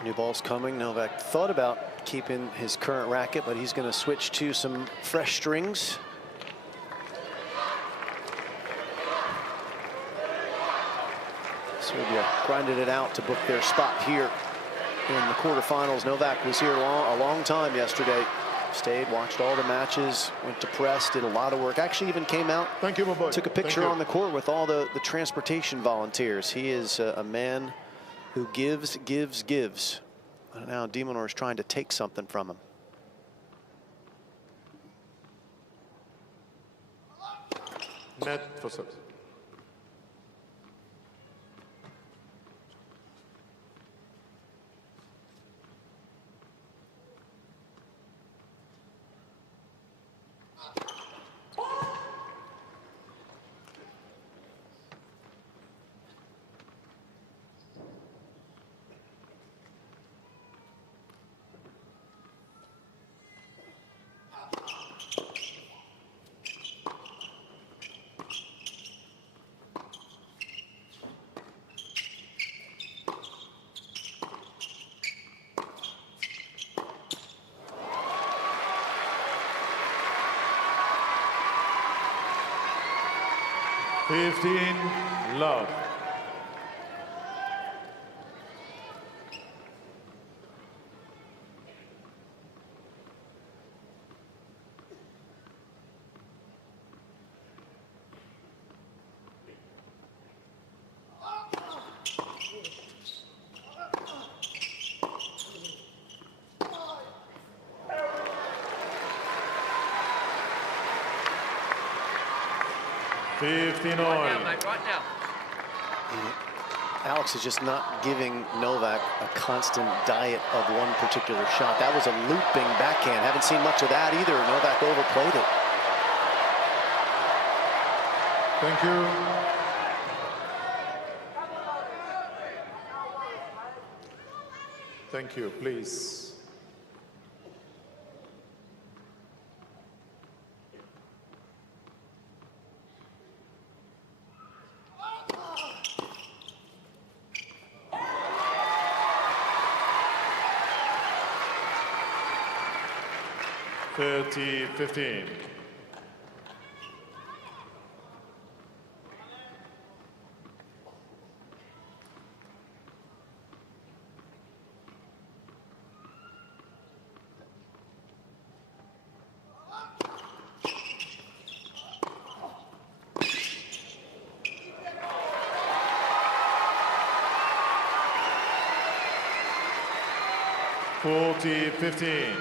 New balls coming. Novak thought about keeping his current racket, but he's going to switch to some fresh strings. Serbia grinded it out to book their spot here in the quarterfinals. Novak was here a long time yesterday. Stayed, watched all the matches, went to press, did a lot of work. Actually even came out, thank you, my boy. Took a picture on the court with all the transportation volunteers. He is a man who gives. And now de Minaur is trying to take something from him. Net for service. 15 love. Right now. Alex is just not giving Novak a constant diet of one particular shot. That was a looping backhand. Haven't seen much of that either. Novak overplayed it. Thank you. Thank you, please. $30-15. $40-15.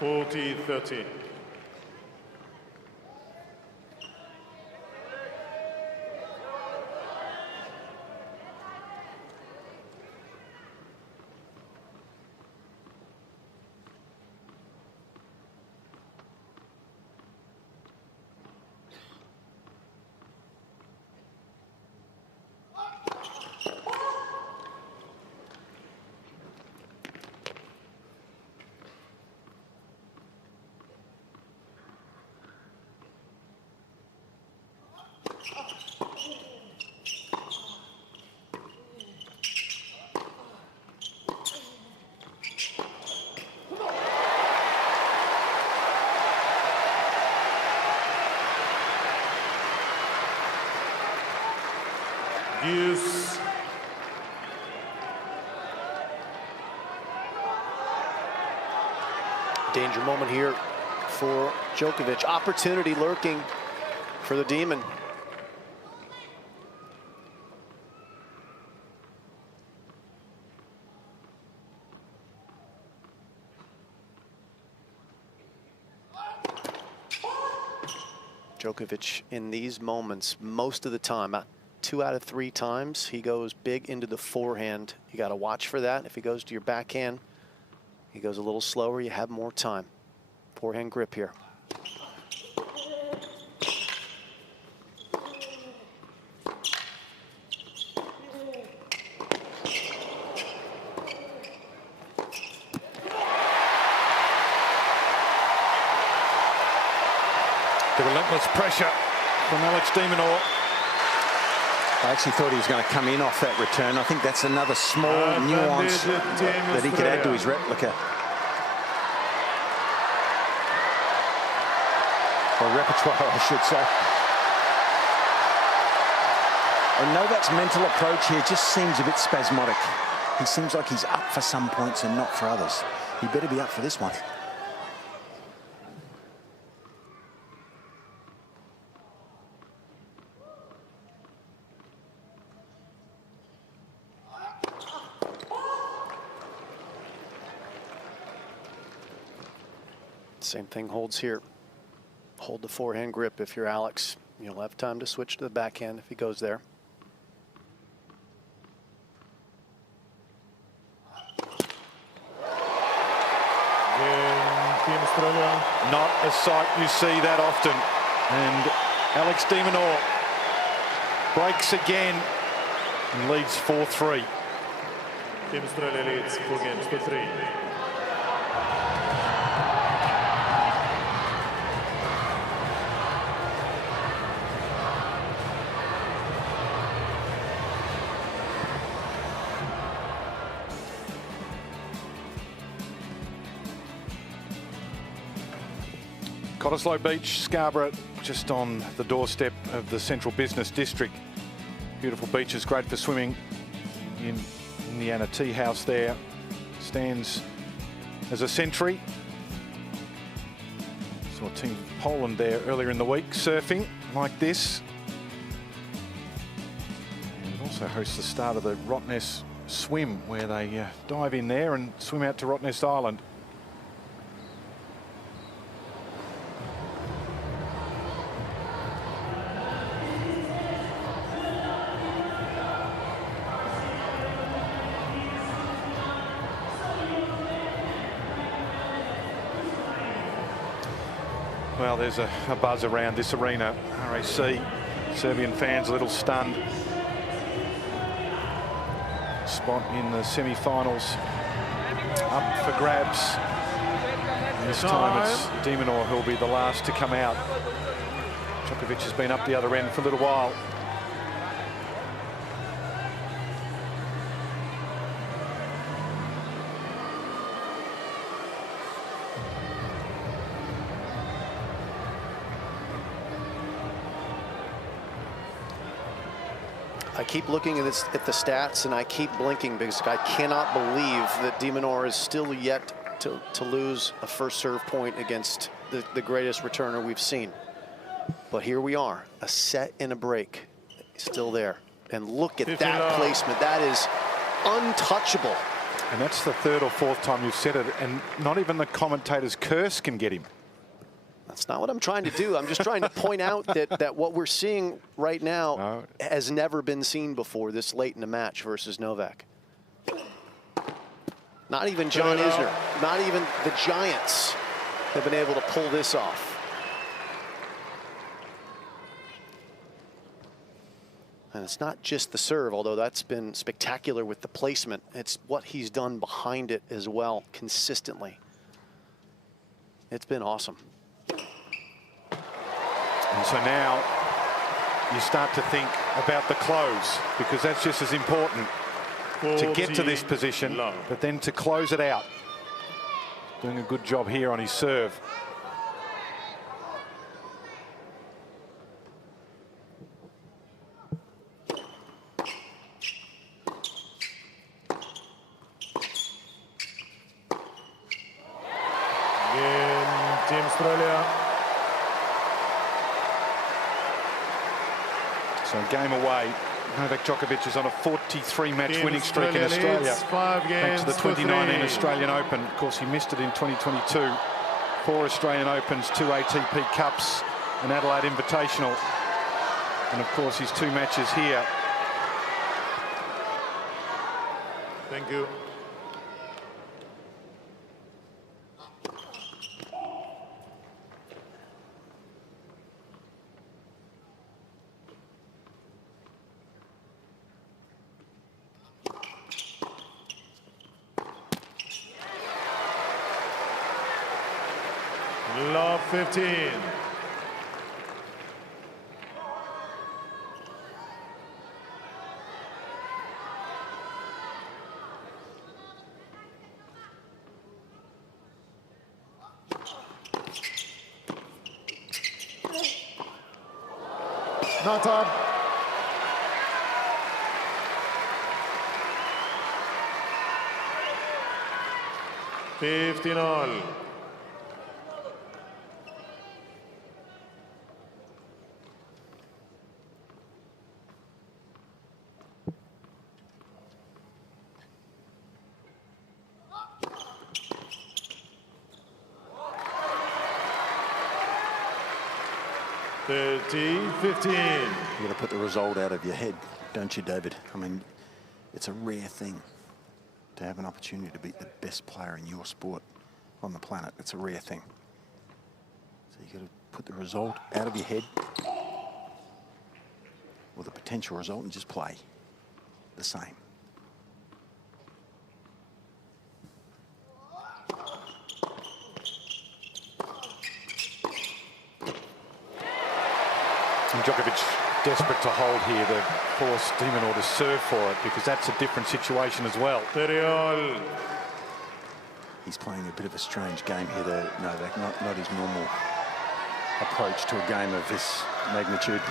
$40-13. Use. Danger moment here for Djokovic. Opportunity lurking for the Demon. Djokovic in these moments, most of the time, about 2 out of 3 times, he goes big into the forehand. You got to watch for that. If he goes to your backhand, he goes a little slower, you have more time. Forehand grip here. The relentless pressure from Alex de Minaur. I actually thought he was going to come in off that return. I think that's another small nuance that he could add to his replica. Or repertoire, I should say. And Novak's mental approach here just seems a bit spasmodic. He seems like he's up for some points and not for others. He better be up for this one. Same thing holds here. Hold the forehand grip if you're Alex. You'll have time to switch to the backhand if he goes there. Team Australia. Not a sight you see that often. And Alex de Minaur breaks again and leads 4-3. Team Australia leads 4 games to 3. Cottesloe Beach, Scarborough, just on the doorstep of the Central Business District. Beautiful beaches, great for swimming. In Indiana Tea House there stands as a sentry. Saw Team Poland there earlier in the week surfing like this. And it also hosts the start of the Rottnest swim, where they dive in there and swim out to Rottnest Island. Well, there's a buzz around this arena. RAC, Serbian fans a little stunned. Spot in the semi-finals up for grabs. And this time it's de Minaur who'll be the last to come out. Djokovic has been up the other end for a little while. I keep looking at the stats and I keep blinking because I cannot believe that de Minaur is still yet to lose a first serve point against the greatest returner we've seen. But here we are, a set and a break, still there. And look at that placement. That is untouchable. And that's the third or fourth time you've said it, and not even the commentator's curse can get him. That's not what I'm trying to do. I'm just trying to point out that what we're seeing right now has never been seen before this late in the match versus Novak. Not even John Isner, not even the Giants have been able to pull this off. And it's not just the serve, although that's been spectacular with the placement. It's what he's done behind it as well, consistently. It's been awesome. And so now you start to think about the close, because that's just as important to get to this position, but then to close it out. Doing a good job here on his serve. Team Australia. So a game away. Novak Djokovic is on a 43-match winning streak in Australia. Thanks to the 2019 Australian Open. Of course, he missed it in 2022. 4 Australian Opens, 2 ATP Cups, an Adelaide Invitational. And of course, his 2 matches here. Thank you. Love 15. Not up. $15. $15. You've got to put the result out of your head, don't you, David? I mean, it's a rare thing to have an opportunity to beat the best player in your sport on the planet. It's a rare thing. So you got to put the result out of your head, or the potential result, and just play the same. And Djokovic desperate to hold here to force Minaur to serve for it, because that's a different situation as well. He's playing a bit of a strange game here, Novak, not his normal approach to a game of this magnitude.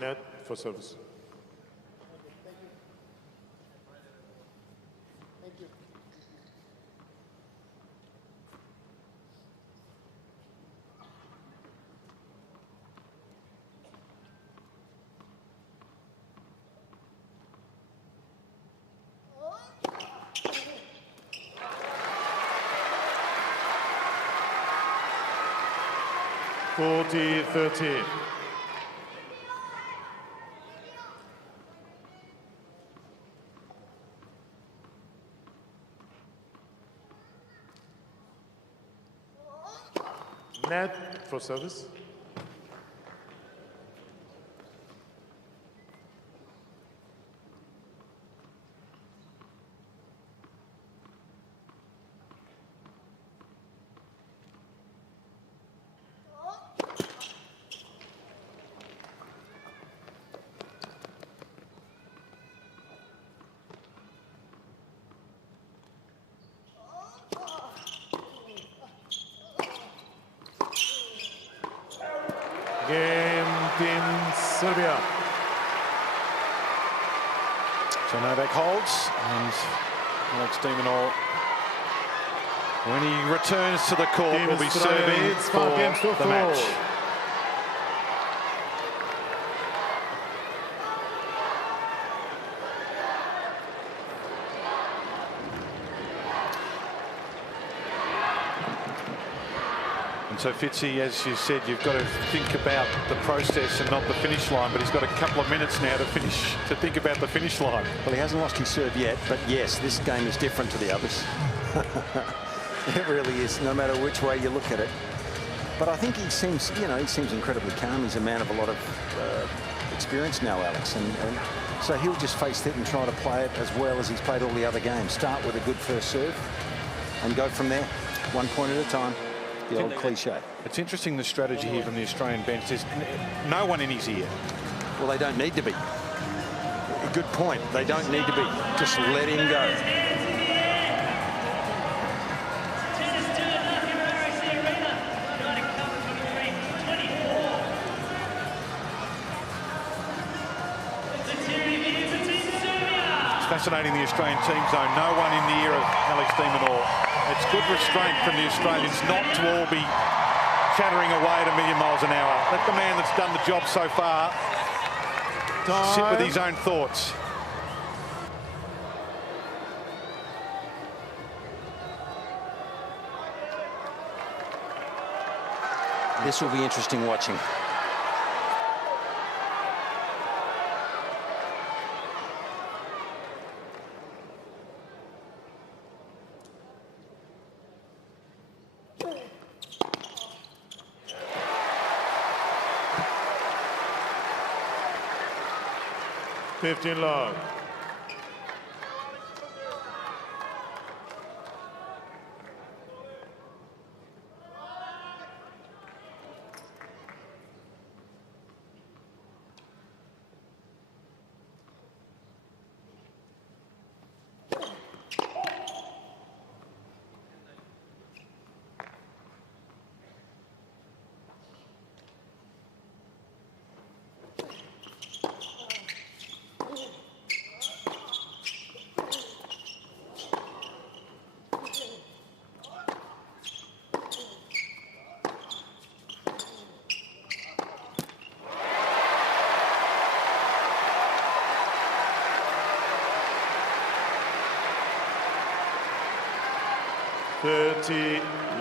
Net for service. Thank you. 40-13. Net for service. Game Team Serbia. So Novak holds, and Alex de Minaur, when he returns to the court, will be serving for the match. And so Fitzy, as you said, you've got to think about the process and not the finish line, but he's got a couple of minutes now to think about the finish line. Well, he hasn't lost his serve yet, but yes, this game is different to the others. It really is, no matter which way you look at it. But I think he seems, he seems incredibly calm. He's a man of a lot of experience now, Alex, and so he'll just face it and try to play it as well as he's played all the other games. Start with a good first serve and go from there, 1 point at a time. The old cliche. It's interesting, the strategy here from the Australian bench. There's no one in his ear. Well, they don't need to be. Good point. They don't need to be. Just let him go. It's fascinating, the Australian team zone. No one in the ear of Alex de Minaur. It's good restraint from the Australians not to all be chattering away at 1,000,000 miles an hour. Let the man that's done the job so far sit with his own thoughts. This will be interesting watching. Love.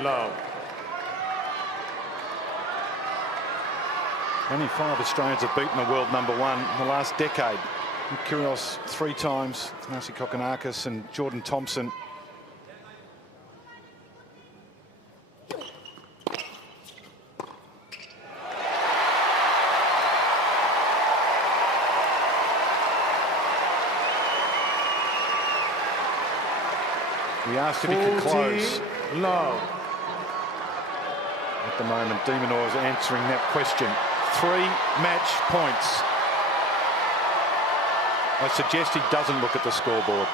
Love. Only 5 Australians have beaten the world #1 in the last decade. Kyrgios 3 times, Thanasi Kokkinakis and Jordan Thompson. We asked if he could close. Love. At the moment, de Minaur is answering that question. 3 match points. I suggest he doesn't look at the scoreboard.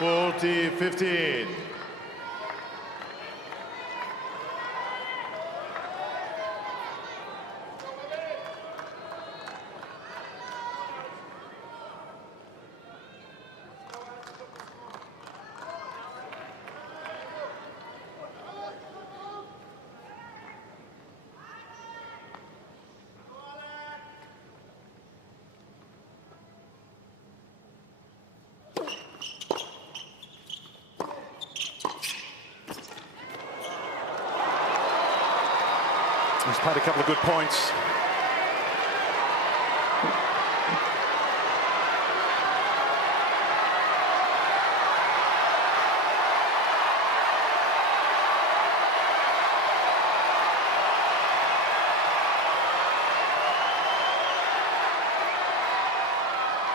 $40-15. He's played a couple of good points.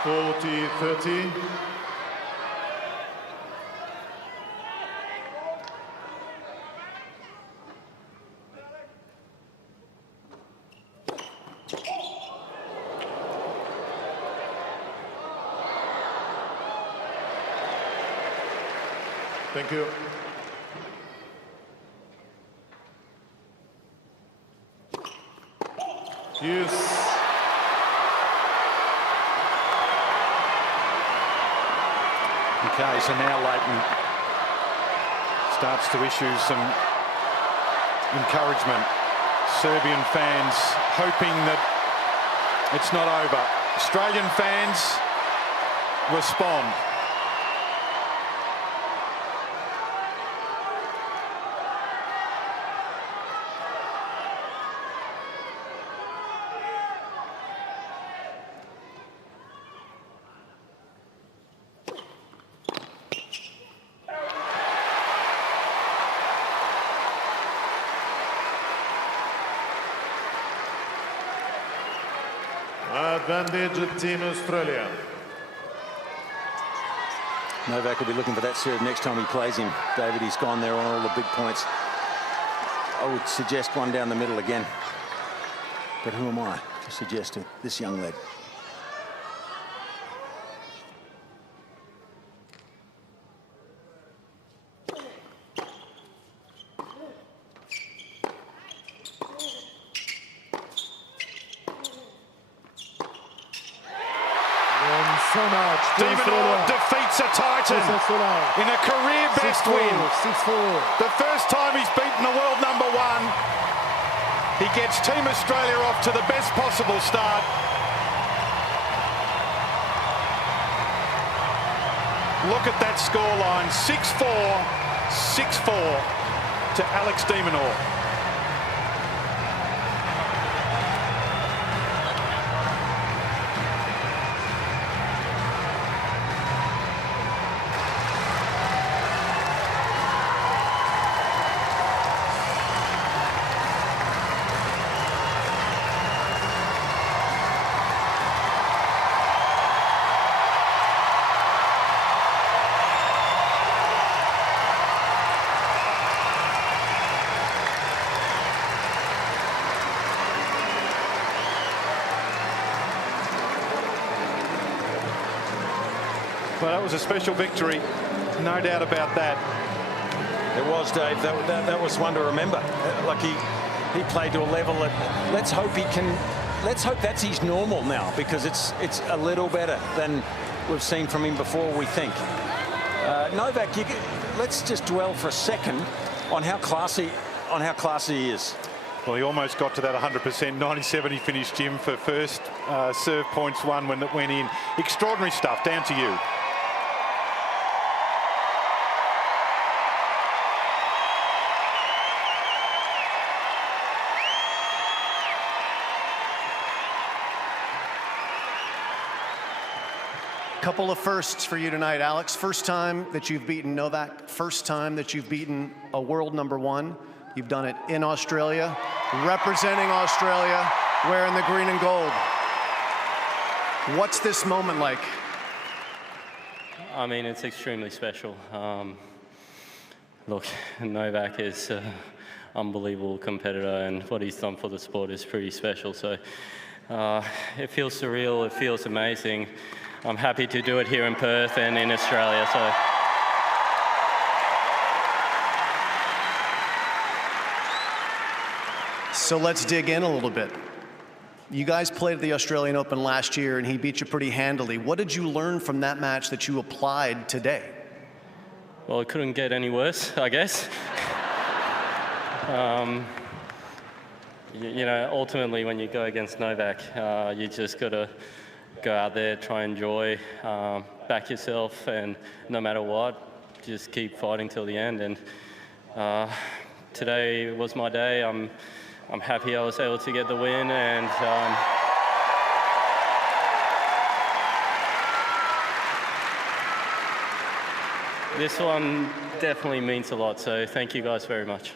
$40-30. Thank you. Yes. Okay, so now Leighton starts to issue some encouragement. Serbian fans hoping that it's not over. Australian fans respond. Advantage Team Australia. Novak will be looking for that serve next time he plays him. David, he's gone there on all the big points. I would suggest one down the middle again. But who am I to suggest to this young lad? De Minaur defeats a Titan in a career best win. 6-4. The first time he's beaten the world #1. He gets Team Australia off to the best possible start. Look at that scoreline, 6-4, 6-4 to Alex de Minaur. Well, that was a special victory, no doubt about that. It was, Dave. That was one to remember. Like he played to a level that let's hope that's his normal now, because it's a little better than we've seen from him before, we think. Novak, let's just dwell for a second on how classy he is. Well, he almost got to that 100%. 97 he finished, Jim, for first serve points won when it went in. Extraordinary stuff. Down to you. Couple of firsts for you tonight, Alex. First time that you've beaten Novak. First time that you've beaten a world #1. You've done it in Australia, representing Australia, wearing the green and gold. What's this moment like? I mean, it's extremely special. Look, Novak is an unbelievable competitor, and what he's done for the sport is pretty special. So it feels surreal, it feels amazing. I'm happy to do it here in Perth and in Australia. So let's dig in a little bit. You guys played at the Australian Open last year and he beat you pretty handily. What did you learn from that match that you applied today? Well, it couldn't get any worse, I guess. You know, ultimately when you go against Novak, you just got to go out there, try and enjoy, back yourself, and no matter what, just keep fighting till the end. And today was my day. I'm happy I was able to get the win, and this one definitely means a lot. So thank you guys very much.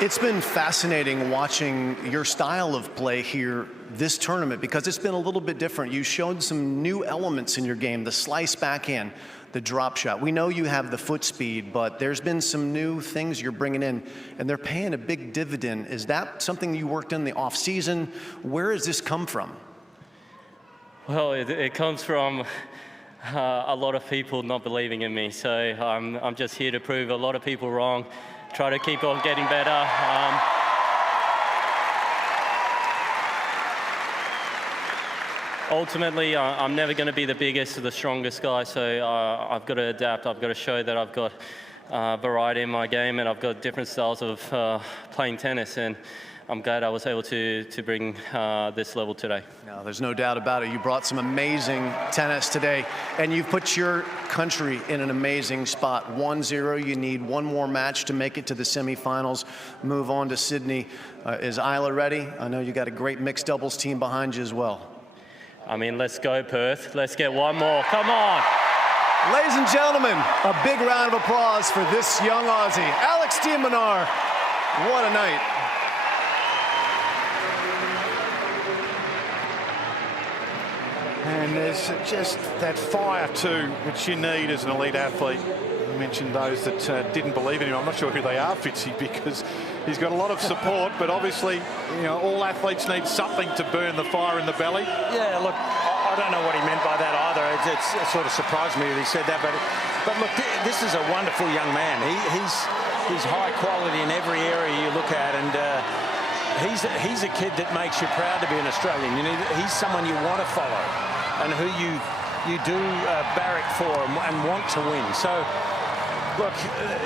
It's been fascinating watching your style of play here this tournament because it's been a little bit different. You showed some new elements in your game, the slice backhand, the drop shot. We know you have the foot speed, but there's been some new things you're bringing in, and they're paying a big dividend. Is that something you worked in the off season? Where has this come from? Well, it comes from a lot of people not believing in me. So I'm just here to prove a lot of people wrong. Try to keep on getting better. Ultimately, I'm never going to be the biggest or the strongest guy, so I've got to adapt. I've got to show that I've got variety in my game, and I've got different styles of playing tennis, and I'm glad I was able to bring this level today. No, there's no doubt about it. You brought some amazing tennis today, and you've put your country in an amazing spot. 1-0, you need one more match to make it to the semifinals, move on to Sydney. Is Isla ready? I know you got a great mixed doubles team behind you as well. I mean, let's go, Perth. Let's get one more. Come on. Ladies and gentlemen, a big round of applause for this young Aussie, Alex de Minaur. What a night. And there's just that fire too, which you need as an elite athlete. You mentioned those that didn't believe in him. I'm not sure who they are, Fitzy, because he's got a lot of support, but obviously, you know, all athletes need something to burn the fire in the belly. Yeah, look, I don't know what he meant by that either. It sort of surprised me that he said that, but look, this is a wonderful young man. He's high quality in every area you look at, and he's a kid that makes you proud to be an Australian. You know, he's someone you want to follow and who you do barrack for and want to win. So, look,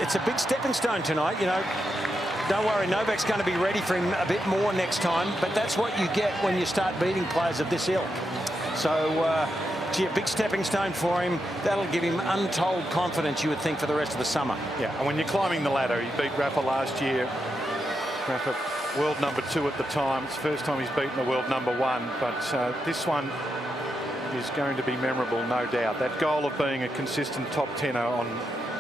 it's a big stepping stone tonight. You know, don't worry, Novak's going to be ready for him a bit more next time, but that's what you get when you start beating players of this ilk. So, gee, a big stepping stone for him. That'll give him untold confidence, you would think, for the rest of the summer. Yeah, and when you're climbing the ladder, he beat Rafa last year. Rafa, world #2 at the time. It's the first time he's beaten the world #1, but this one is going to be memorable, no doubt. That goal of being a consistent top 10er on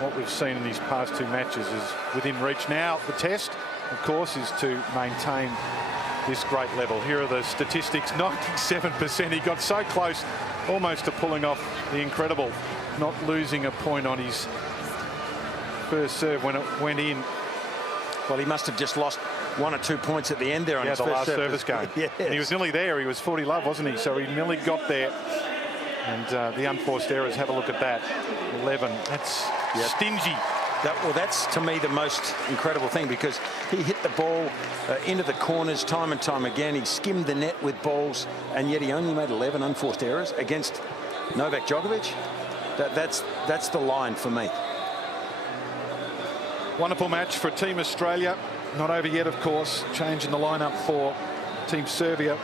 what we've seen in these past 2 matches is within reach. Now, the test, of course, is to maintain this great level. Here are the statistics. 97%. He got so close almost to pulling off the incredible, not losing a point on his first serve when it went in. Well, he must have just lost 1 or 2 points at the end there on his the first last service game. Yes. And he was nearly there. He was 40 love, wasn't he? So he nearly got there. And the unforced errors, have a look at that. 11. That's stingy. Well, that's to me the most incredible thing, because he hit the ball into the corners time and time again. He skimmed the net with balls, and yet he only made 11 unforced errors against Novak Djokovic. That's the line for me. Wonderful match for Team Australia. Not over yet, of course. Changing the lineup for Team Serbia.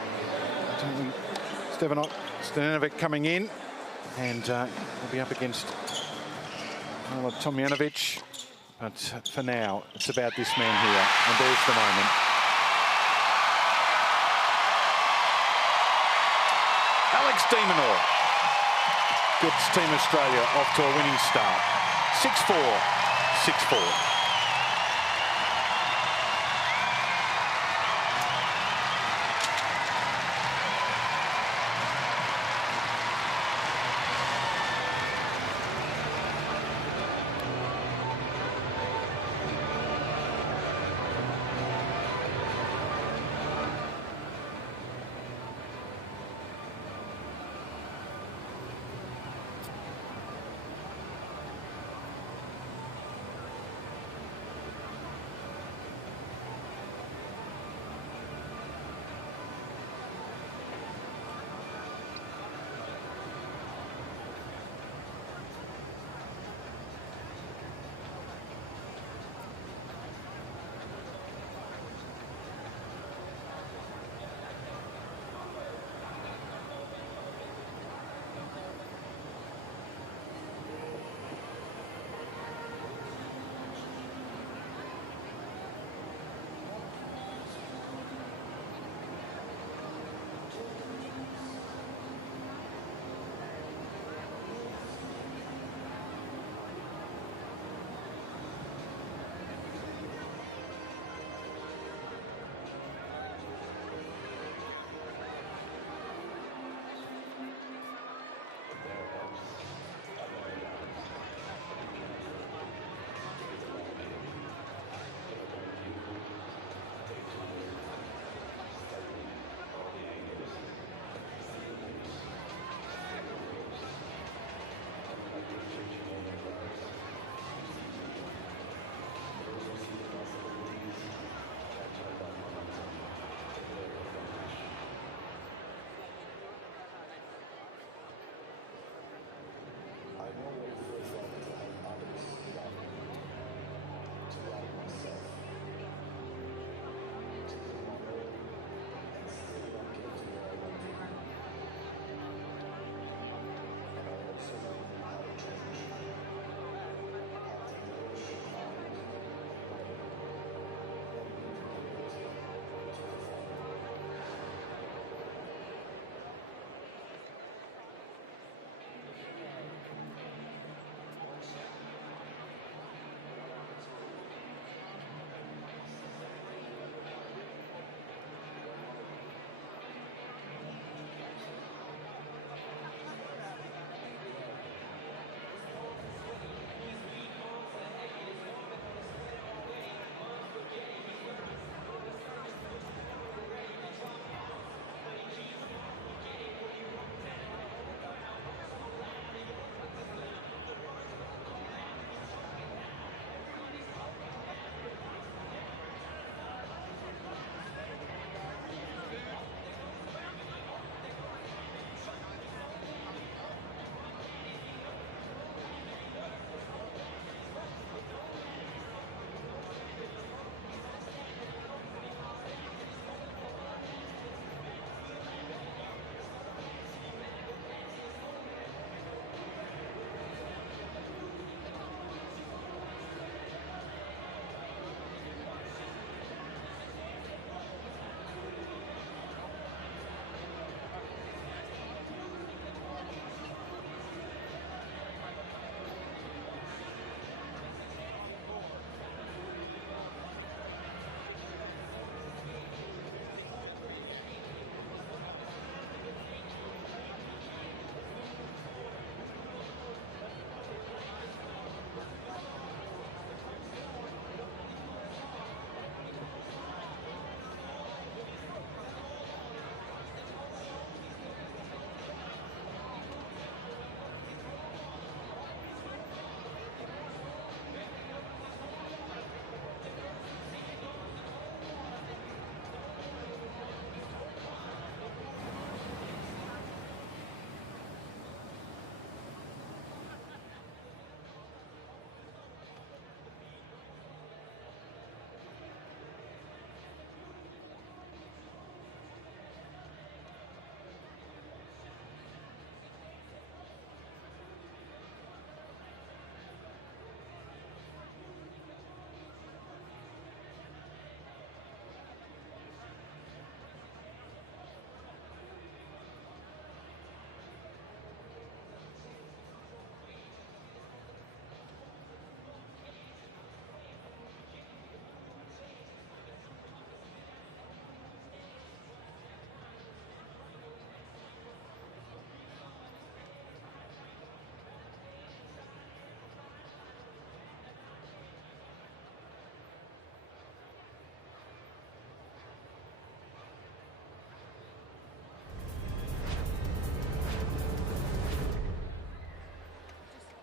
Stevanovic coming in, and we'll be up against Tomljanovic. But for now, it's about this man here, and there's the moment. Alex de Minaur gets Team Australia off to a winning start. 6-4, 6-4.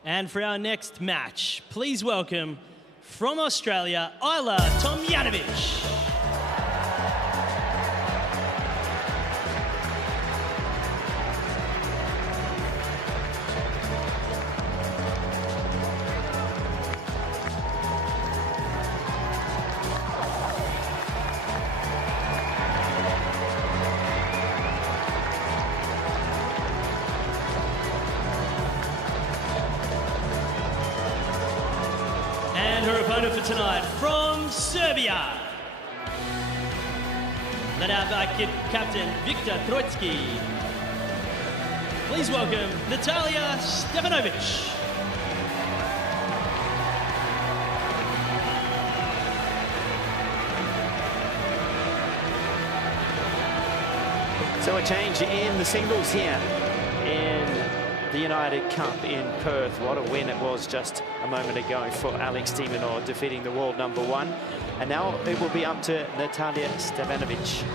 And for our next match, please welcome from Australia, Ayla Tomljanovic. Her opponent for tonight from Serbia. Led out by captain Viktor Troitsky. Please welcome Natalia Stevanovic. So a change in the singles here in the United Cup in Perth. What a win it was just a moment ago for Alex de Minaur, defeating the world #1. And now it will be up to Natalia Stevanovic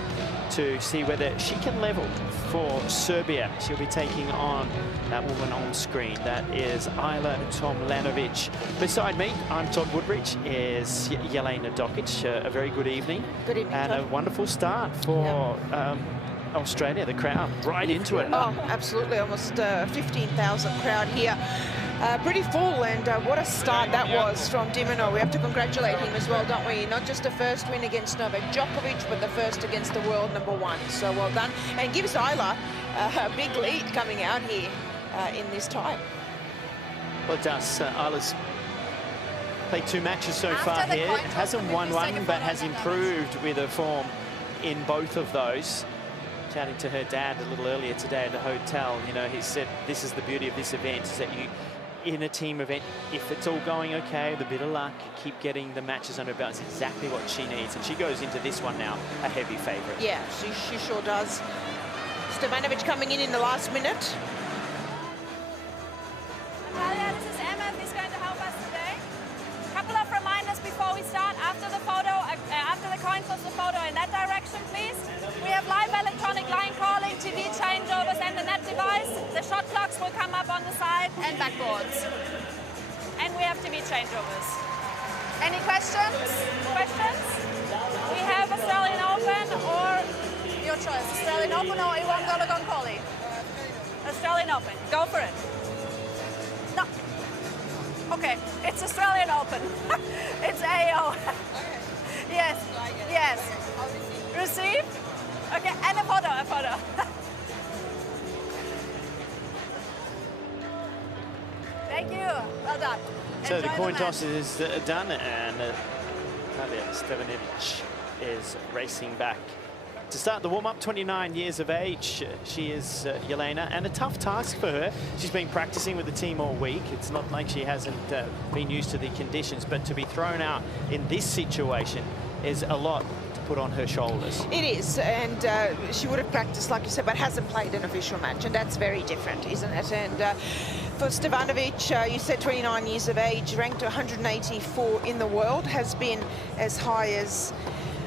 to see whether she can level for Serbia. She'll be taking on that woman on screen. That is Ayla Tomljanovic. Beside me, I'm Todd Woodbridge, is Jelena Dokic. A very good evening. Good evening, and Todd. a wonderful start for Australia, the crowd right into it. Oh, absolutely. Almost 15,000 crowd here. Pretty full, and what a start that was from de Minaur. We have to congratulate him as well, don't we? Not just the first win against Novak Djokovic, but the first against the world #1. So well done. And gives Ayla a big lead coming out here in this tie. Well, it does. Ayla's played 2 matches so far here. Hasn't won one, but has improved with her form in both of those. Chatting to her dad a little earlier today at the hotel, you know, he said this is the beauty of this event, is that you, in a team event, if it's all going okay, with a bit of luck, keep getting the matches under her belt. It's exactly what she needs, and she goes into this one now a heavy favourite. Yeah, she sure does. Stevanovic coming in the last minute. Natalia, this is Emma, who's going to help us today. Couple of reminders before we start. After the photo, after the coin toss, the photo in that direction, please. We have live electronic line calling, TV changeovers, and the net device. The shot clocks will come up on the side and backboards. And we have TV changeovers. Any questions? Questions? We have Australian Open or your choice. Australian Open or Iwan Gologon-Coley? Australian Open. Go for it. No. Okay, it's Australian Open. It's AO. Yes, yes. Receive? Okay, and a photo. Thank you, well done. So Enjoy the coin match. toss is done, and Natalia Stevanovic is racing back. To start the warm-up, 29 years of age, she is Jelena, and a tough task for her. She's been practicing with the team all week. It's not like she hasn't been used to the conditions, but to be thrown out in this situation is a lot to put on her shoulders. It is, and she would have practiced, like you said, but hasn't played an official match, and that's very different, isn't it? And for Stevanovic, you said 29 years of age, ranked 184 in the world, has been as high as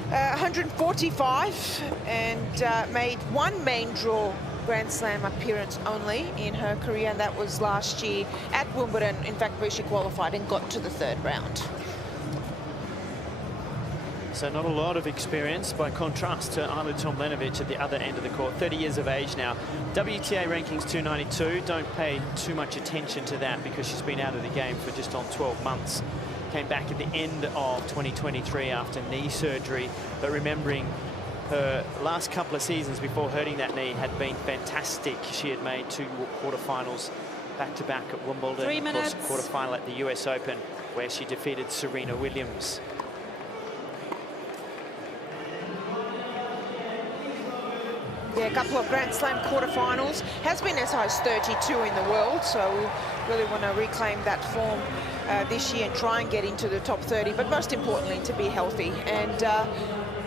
145, and made one main draw Grand Slam appearance only in her career, and that was last year at Wimbledon, in fact, where she qualified and got to the 3rd round. So not a lot of experience by contrast to Ayla Tomljanovic at the other end of the court. 30 years of age now. WTA rankings 292. Don't pay too much attention to that because she's been out of the game for just on 12 months. Came back at the end of 2023 after knee surgery, but remembering her last couple of seasons before hurting that knee had been fantastic. She had made 2 quarterfinals back-to-back at Wimbledon. 3 minutes. Of course, quarterfinal at the US Open, where she defeated Serena Williams. Yeah, a couple of Grand Slam quarterfinals. Has been as high as 32 in the world, so we really want to reclaim that form this year and try and get into the top 30, but most importantly, to be healthy. And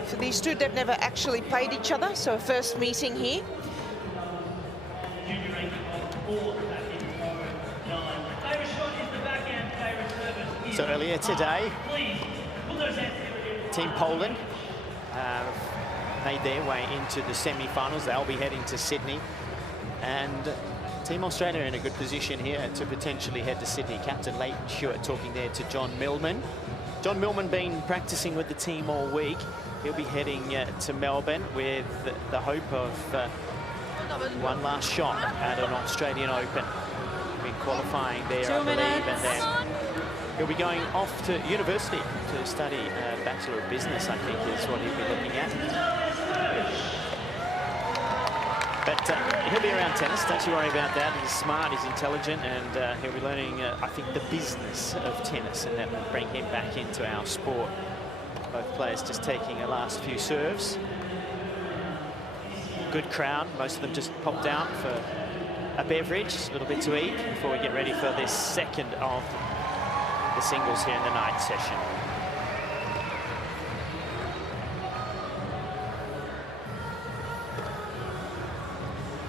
for these two, they've never actually played each other, so first meeting here. So earlier today, Team Poland made their way into the semi-finals. They'll be heading to Sydney. And Team Australia in a good position here to potentially head to Sydney. Captain Leighton Stewart talking there to John Millman. John Millman been practicing with the team all week. He'll be heading to Melbourne with the hope of one last shot at an Australian Open. Been qualifying there, I believe, and then he'll be going off to university to study Bachelor of Business, I think is what he'll be looking at. But he'll be around tennis, don't you worry about that. He's smart, he's intelligent, and he'll be learning, I think, the business of tennis, and that will bring him back into our sport. Both players just taking a last few serves. Good crowd, most of them just popped out for a beverage, a little bit to eat before we get ready for this second of the singles here in the night session.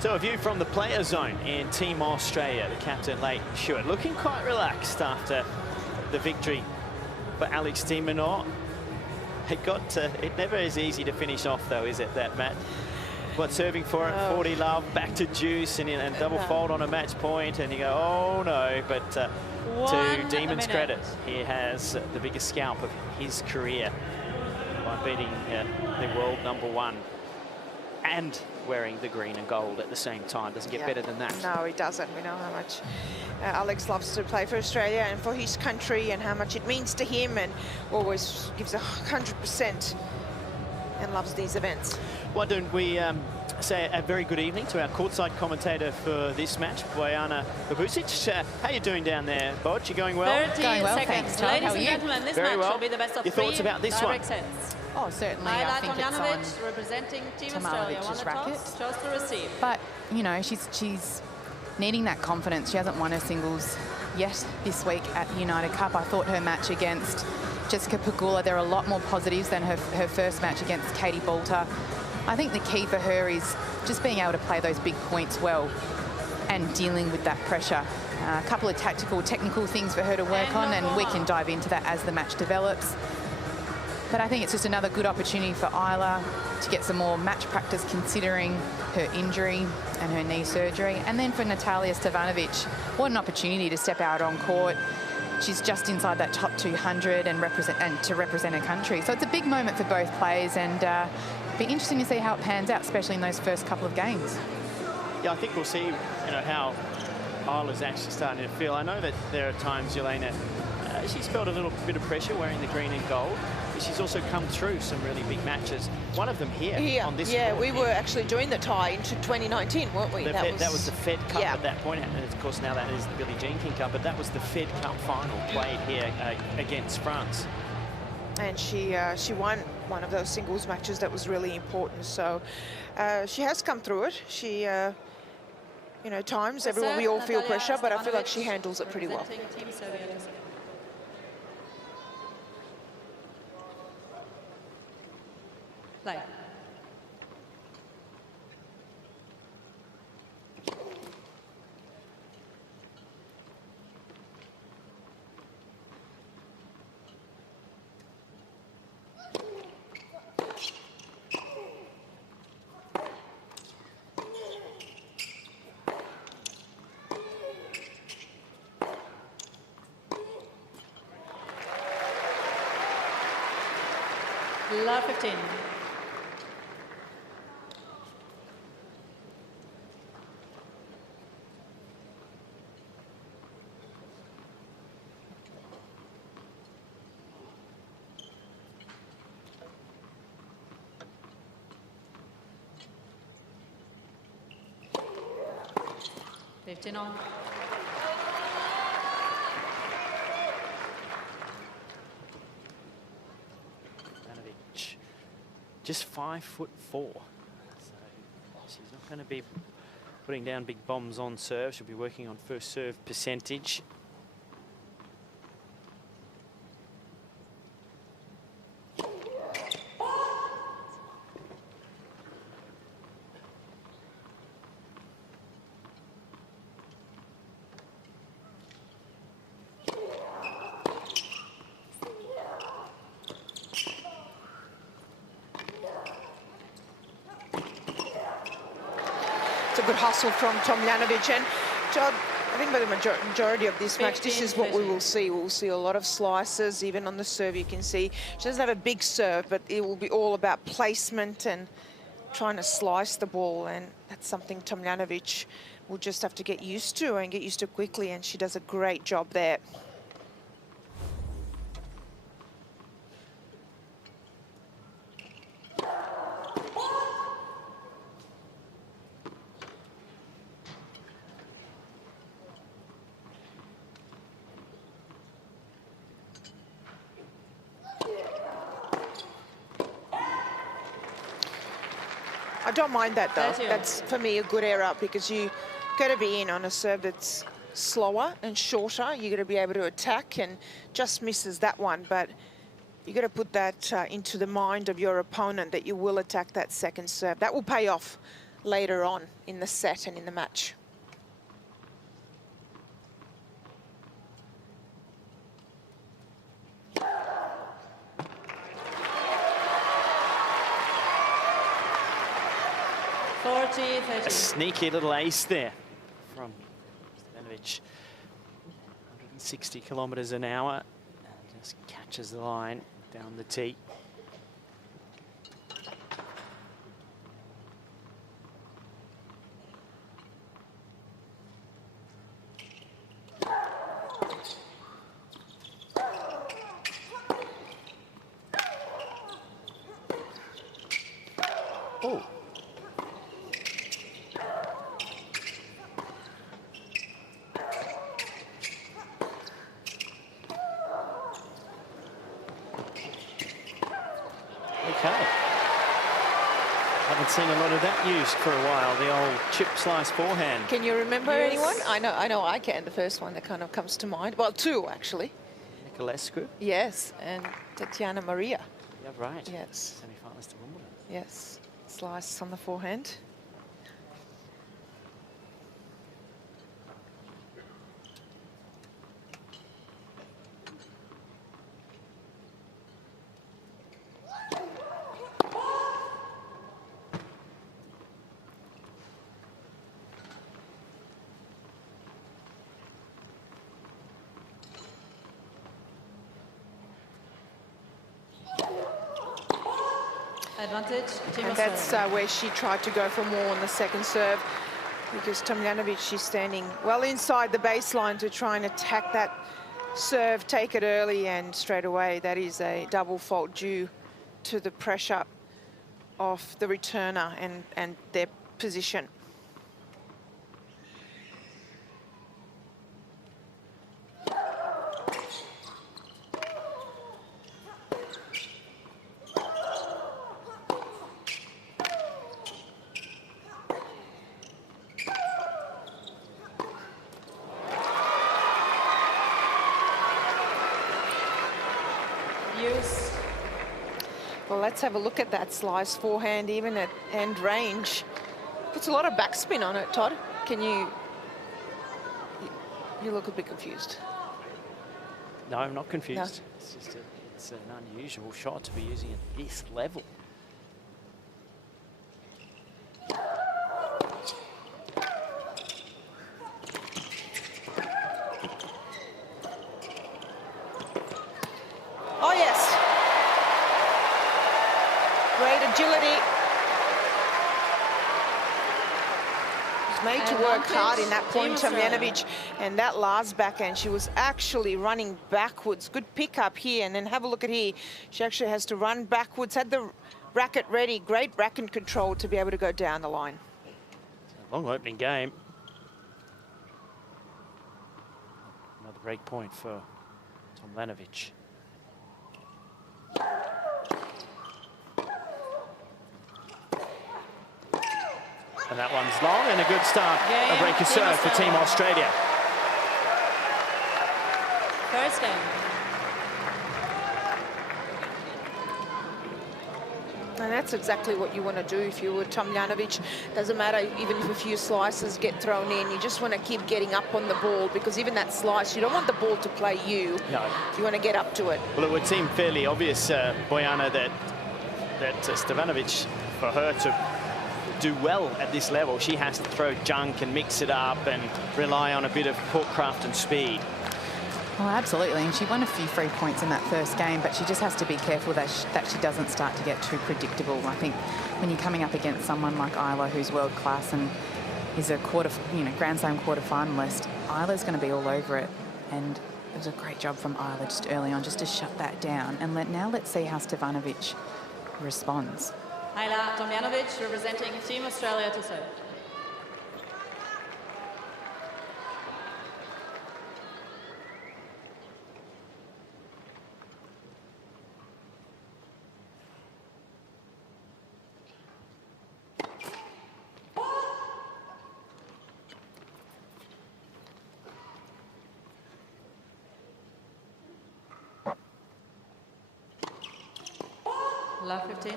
So a view from the player zone in Team Australia, the captain Leighton Stewart looking quite relaxed after the victory for Alex de Minaur. It never is easy to finish off though, is it, that Matt? What, serving for it, 40 love, back to deuce, and double fold on a match point, and you go, oh no, but to Demon's credit, he has the biggest scalp of his career by beating the world #1 and wearing the green and gold at the same time. Doesn't get better than that. No, it doesn't. We know how much Alex loves to play for Australia and for his country, and how much it means to him, and always gives 100% and loves these events. Why don't we say a very good evening to our courtside commentator for this match, Bojana Babusic. How you doing down there, Bodge? You going well? 30 seconds. Ladies and gentlemen, this match will be the best of Your thoughts about this one? Sets. Oh, certainly. I think Tomljanovic it's representing Team Australia. Won the toss, chose to receive. But, you know, she's needing that confidence. She hasn't won her singles yet this week at the United Cup. I thought her match against Jessica Pegula, there are a lot more positives than her first match against Katie Boulter. I think the key for her is just being able to play those big points well and dealing with that pressure. A couple of technical things for her to work on, and we can dive into that as the match develops. But I think it's just another good opportunity for Isla to get some more match practice, considering her injury and her knee surgery. And then for Natalia Stevanovic, what an opportunity to step out on court. She's just inside that top 200 and to represent her country. So it's a big moment for both players, and be interesting to see how it pans out, especially in those first couple of games. Yeah, I think we'll see, how Isla's actually starting to feel. I know that there are times, Yelena, she's felt a little bit of pressure wearing the green and gold, but she's also come through some really big matches. One of them here on this Yeah, court. we were actually doing the tie into 2019, weren't we? That was the Fed Cup at that point, and of course now that is the Billie Jean King Cup, but that was the Fed Cup final played here against France. And she won one of those singles matches that was really important. So she has come through it. She, times everyone, we all feel pressure, but I feel like she handles it pretty well. Team Serbia. Play. Love 15. On. Stevanovic, just 5'4", so she's not going to be putting down big bombs on serve. She'll be working on first serve percentage. good hustle from Tomljanovic. And Todd, I think by the majority of this match, this is what we will see. We'll see a lot of slices, even on the serve. You can see she doesn't have a big serve, but it will be all about placement and trying to slice the ball. And that's something Tomljanovic will just have to get used to and get used to quickly. And she does a great job there. I don't mind that though. That's for me a good error, because you got to be in on a serve that's slower and shorter. You got to be able to attack, and just misses that one. But you got to put that into the mind of your opponent that you will attack that second serve. That will pay off later on in the set and in the match. A sneaky little ace there from Stevanovic. 160 kilometres an hour, and just catches the line down the tee. Oh. Okay. Haven't seen a lot of that used for a while, the old chip slice forehand. Can you remember anyone? I know I can. The first one that kind of comes to mind. Well, two, actually. Niculescu? Yes, and Tatiana Maria. Yeah, right. Yes. Semi-finalist to Wimbledon. Yes. Slice on the forehand. Advantage, Team And that's where she tried to go for more on the second serve, because Tomljanovic, she's standing well inside the baseline to try and attack that serve, take it early, and straight away that is a double fault due to the pressure of the returner and their position. Well, let's have a look at that slice forehand, even at end range. Puts a lot of backspin on it, Todd. Can you look a bit confused? No, I'm not confused. No. It's just it's an unusual shot to be using at this level. Oh, yes. Great agility. She's made to work hard in that point, Tomljanovic. And that last backhand, she was actually running backwards. Good pickup here. And then have a look at here. She actually has to run backwards, had the racket ready. Great racket control to be able to go down the line. Long opening game. Another break point for Tomljanovic. And that one's long and a good start. A break of serve for Team Australia. First game. And that's exactly what you want to do if you were Tomljanovic. Doesn't matter even if a few slices get thrown in. You just want to keep getting up on the ball, because even that slice, you don't want the ball to play you. No. You want to get up to it. Well, it would seem fairly obvious, Bojana, that Stevanovic, for her to do well at this level, she has to throw junk and mix it up and rely on a bit of court craft and speed. Oh, absolutely, and she won a few free points in that first game, but she just has to be careful that she doesn't start to get too predictable. I think when you're coming up against someone like Isla, who's world class and is a Grand Slam quarter-finalist, Isla's going to be all over it, and it was a great job from Isla just early on, just to shut that down. And now let's see how Stevanovic responds. Ayla Tomljanovic representing Team Australia to serve. Love 15.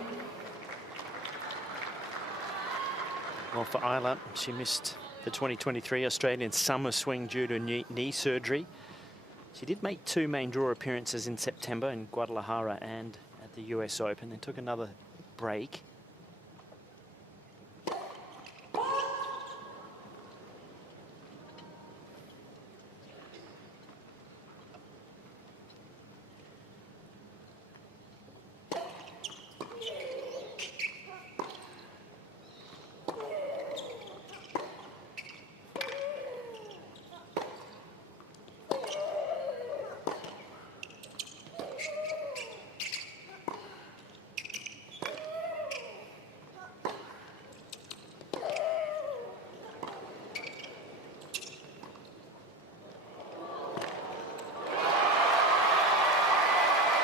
Well, for Isla, she missed the 2023 Australian summer swing due to knee surgery. She did make 2 main draw appearances in September in Guadalajara and at the US Open, then took another break.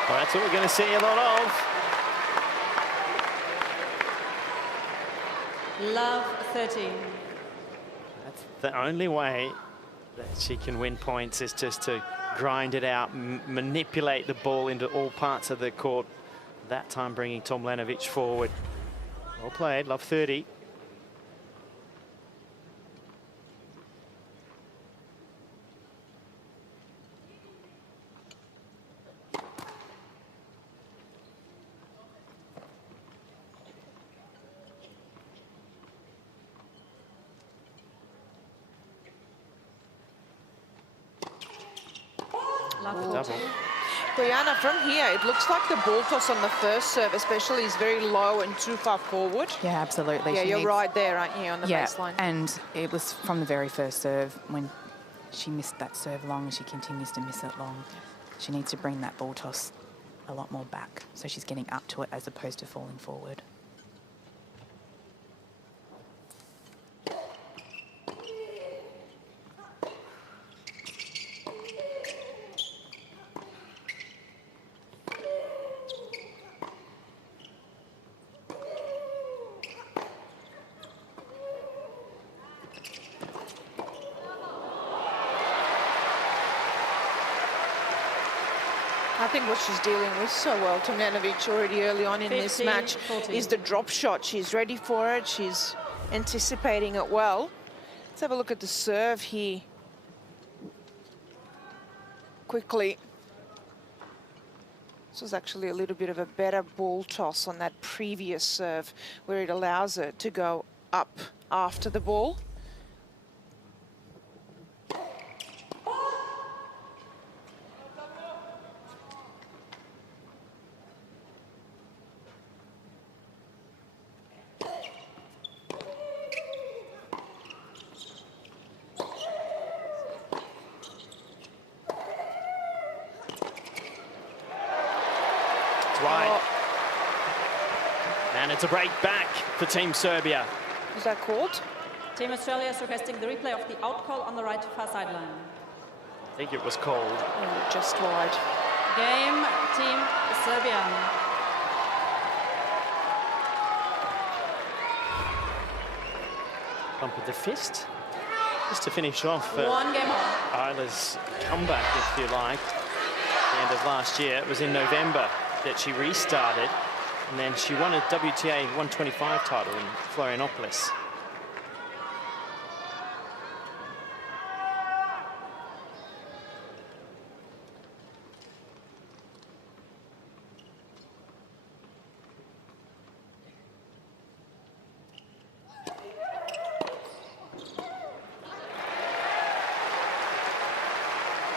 Well, that's what we're going to see a lot of. Love 13. That's the only way that she can win points, is just to grind it out, manipulate the ball into all parts of the court. That time bringing Tomljanovic forward. Well played, love 30. Double. Brianna, from here, it looks like the ball toss on the first serve especially is very low and too far forward. Yeah, absolutely. Yeah, you're right there, aren't you, on the baseline? And it was from the very first serve when she missed that serve long, and she continues to miss it long. She needs to bring that ball toss a lot more back, so she's getting up to it as opposed to falling forward. I think what she's dealing with so well, Tomljanovic, already early on in this match, 14. is the drop shot. She's ready for it. She's anticipating it well. Let's have a look at the serve here. Quickly. This was actually a little bit of a better ball toss on that previous serve, where it allows her to go up after the ball. Wide. And it's a break back for Team Serbia. Is that called? Team Australia is requesting the replay of the out call on the right far sideline. I think it was called. Oh, just wide. Game, Team Serbia. Bump with the fist. Just to finish off One game on. Isla's comeback, if you like. At the end of last year, it was in November that she restarted, and then she won a WTA 125 title in Florianopolis.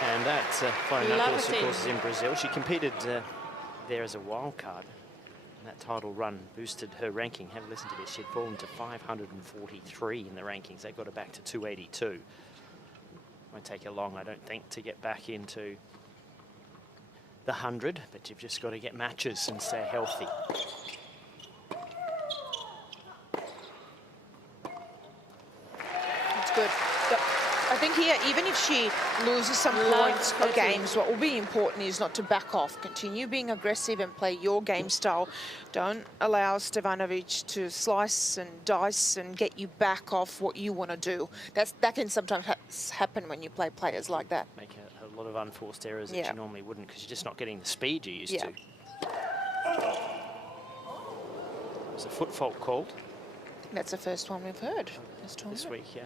And that's Florianopoulos, of course, is in Brazil. She competed there as a wild card. And that title run boosted her ranking. Have a listen to this. She'd fallen to 543 in the rankings. They got her back to 282. Won't take her long, I don't think, to get back into the 100, but you've just got to get matches and stay healthy. That's good. I think here, even if she loses some points or games, what will be important is not to back off. Continue being aggressive and play your game style. Don't allow Stevanovic to slice and dice and get you back off what you want to do. That can sometimes happen when you play players like that. Make a lot of unforced errors that you normally wouldn't, because you're just not getting the speed you used to. There's a foot fault called. That's the first one we've heard this week, yeah.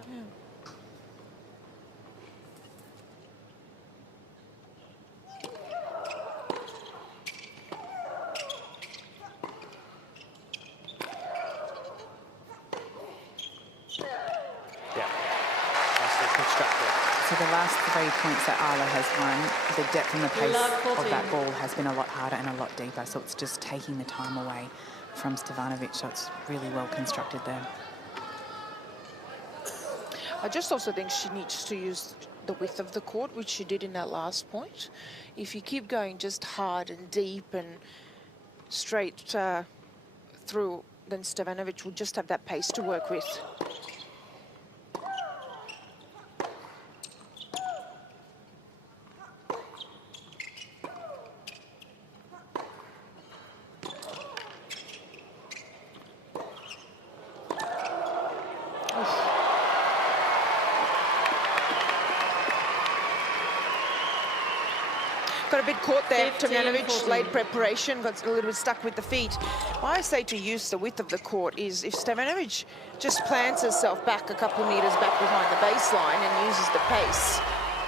So the last 3 points that Isla has won, the depth and the pace of that ball has been a lot harder and a lot deeper. So it's just taking the time away from Stevanovic. So it's really well constructed there. I just also think she needs to use the width of the court, which she did in that last point. If you keep going just hard and deep and straight through, then Stevanovic will just have that pace to work with. Got a bit caught there. Tomljanovic, late preparation, got a little bit stuck with the feet. Why I say to use the width of the court is if Stevanovic just plants herself back a couple of metres back behind the baseline and uses the pace,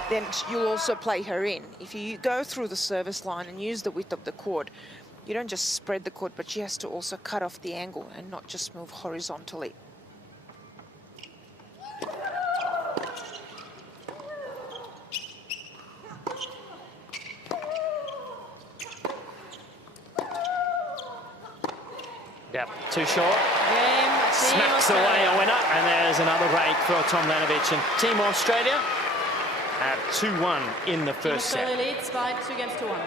then you'll also play her in. If you go through the service line and use the width of the court, you don't just spread the court, but she has to also cut off the angle and not just move horizontally. Yep, too short. Smacks away a winner, and there's another break for Tomljanovic. And Team Australia at 2-1 in the first set. Australia leads by 2 games to 1.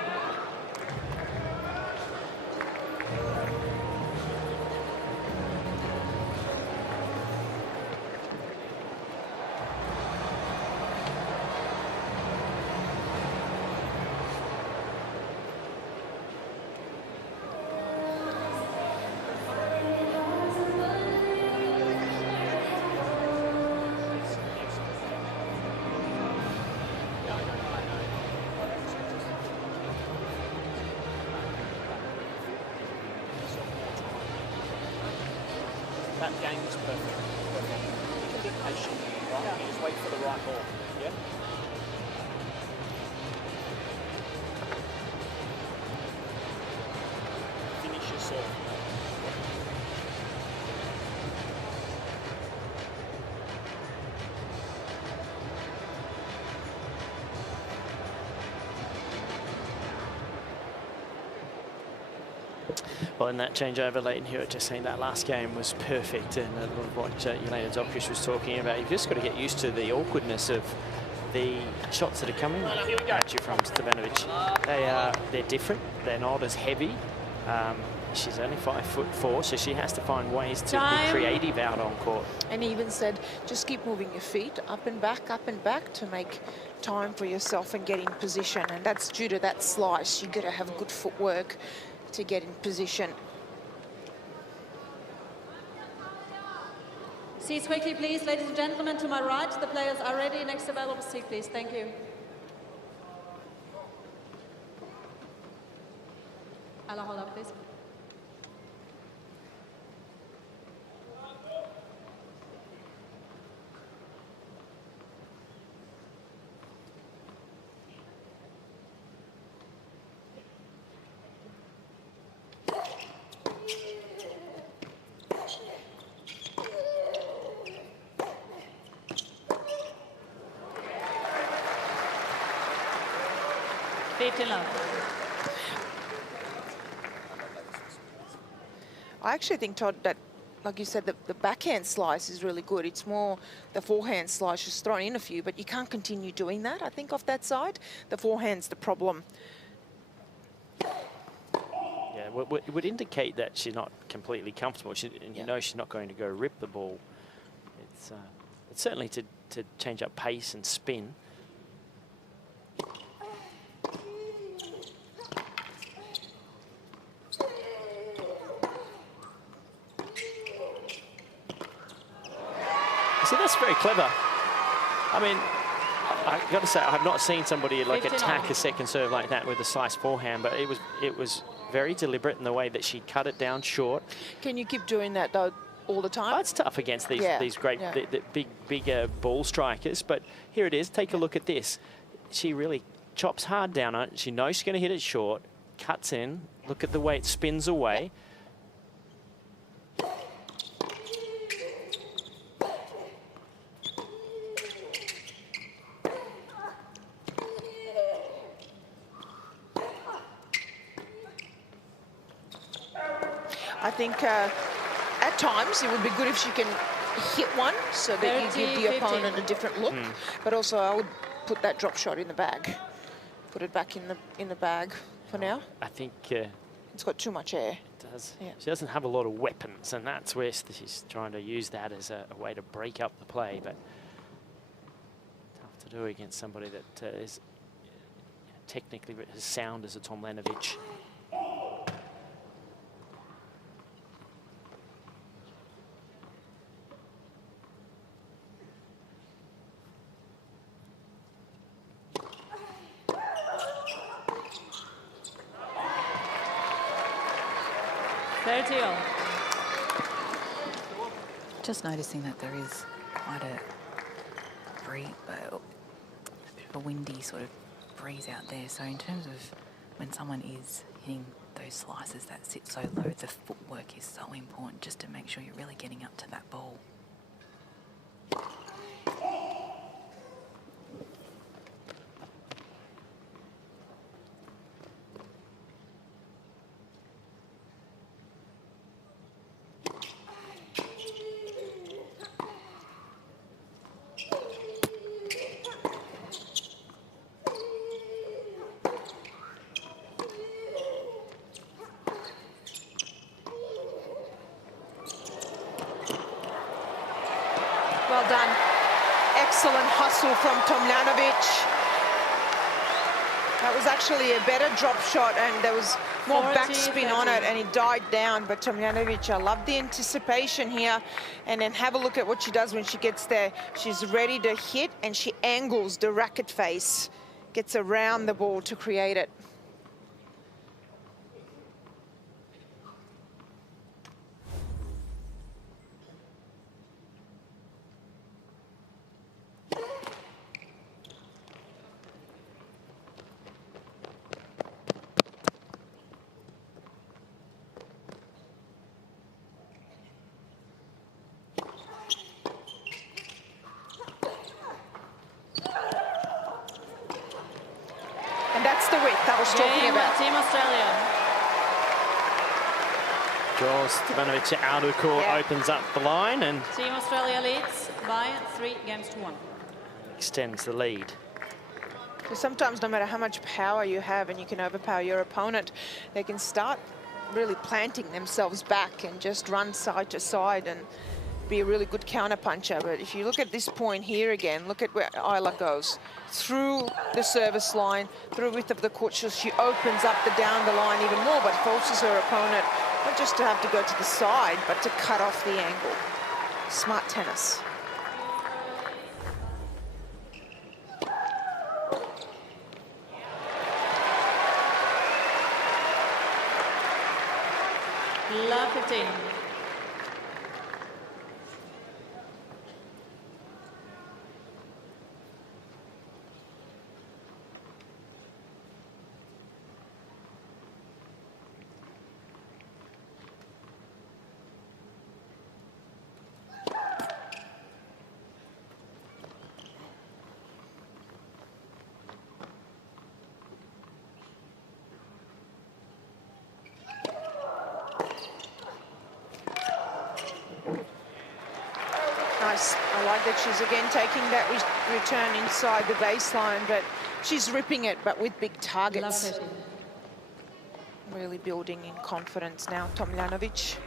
That game was perfect. You can be patient, right? You just wait for the right ball. Yeah? Finish your serve. Well, in that changeover, Leighton Hewitt just saying that last game was perfect, and a lot of what Jelena Djokovic was talking about. You've just got to get used to the awkwardness of the shots that are coming at you from Stevanovic. They're different. They're not as heavy. She's only 5'4", so she has to find ways to be creative out on court. And he even said, just keep moving your feet up and back to make time for yourself and get in position. And that's due to that slice. You've got to have good footwork to get in position. Seats quickly, please. Ladies and gentlemen, to my right, the players are ready. Next available seat, please. Thank you. Ella, hold up, please. 15 love. I actually think, Todd, that, like you said, the backhand slice is really good. It's more the forehand slice. She's thrown in a few, but you can't continue doing that, I think, off that side. The forehand's the problem. Yeah, it would indicate that she's not completely comfortable. You know she's not going to go rip the ball. It's certainly to change up pace and spin. See, that's very clever. I mean, I got to say, I've not seen somebody like attack a second serve like that with a slice forehand, but it was very deliberate in the way that she cut it down short. Can you keep doing that though all the time? Oh, it's tough against these great, the bigger ball strikers. But here it is. Take a look at this. She really chops hard down on it. She knows she's going to hit it short. Cuts in. Look at the way it spins away. I think at times it would be good if she can hit one so that you give the opponent a different look. But also I would put that drop shot in the bag. Put it back in the bag for now. I think it's got too much air. It does. Yeah. She doesn't have a lot of weapons, and that's where she's trying to use that as a way to break up the play. But tough to do against somebody that is technically as sound as a Tomljanovic. Just noticing that there is quite a bit of a windy sort of breeze out there. So in terms of when someone is hitting those slices that sit so low, the footwork is so important just to make sure you're really getting up to that ball. Well done. Excellent hustle from Tomljanovic. That was actually a better drop shot and there was more backspin on it and he died down. But Tomljanovic, I love the anticipation here. And then have a look at what she does when she gets there. She's ready to hit and she angles the racket face. Gets around the ball to create it. And that's the width I was talking about. Team Australia. Draws Stevanovic out of the court, opens up the line and Team Australia leads by 3 games to 1. extends the lead. So sometimes no matter how much power you have and you can overpower your opponent, they can start really planting themselves back and just run side to side and be a really good counter puncher. But if you look at this point here again, look at where Isla goes. Through the service line, through width of the court, she opens up the down the line even more, but forces her opponent not just to have to go to the side, but to cut off the angle. Smart tennis. Love 15. side that she's again taking that return inside the baseline, but she's ripping it, but with big targets. Really building in confidence now, Tomljanovic.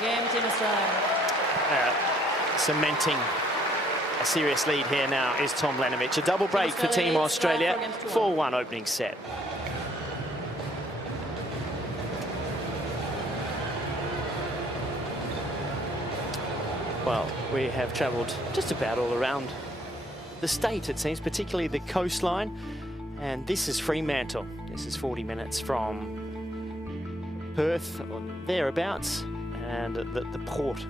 Game, Team Australia. Cementing a serious lead here now is Tomljanovic. A double break for Team Australia. 4-1 opening set. Well, we have travelled just about all around the state, it seems, particularly the coastline. And this is Fremantle. This is 40 minutes from Perth or thereabouts. And the port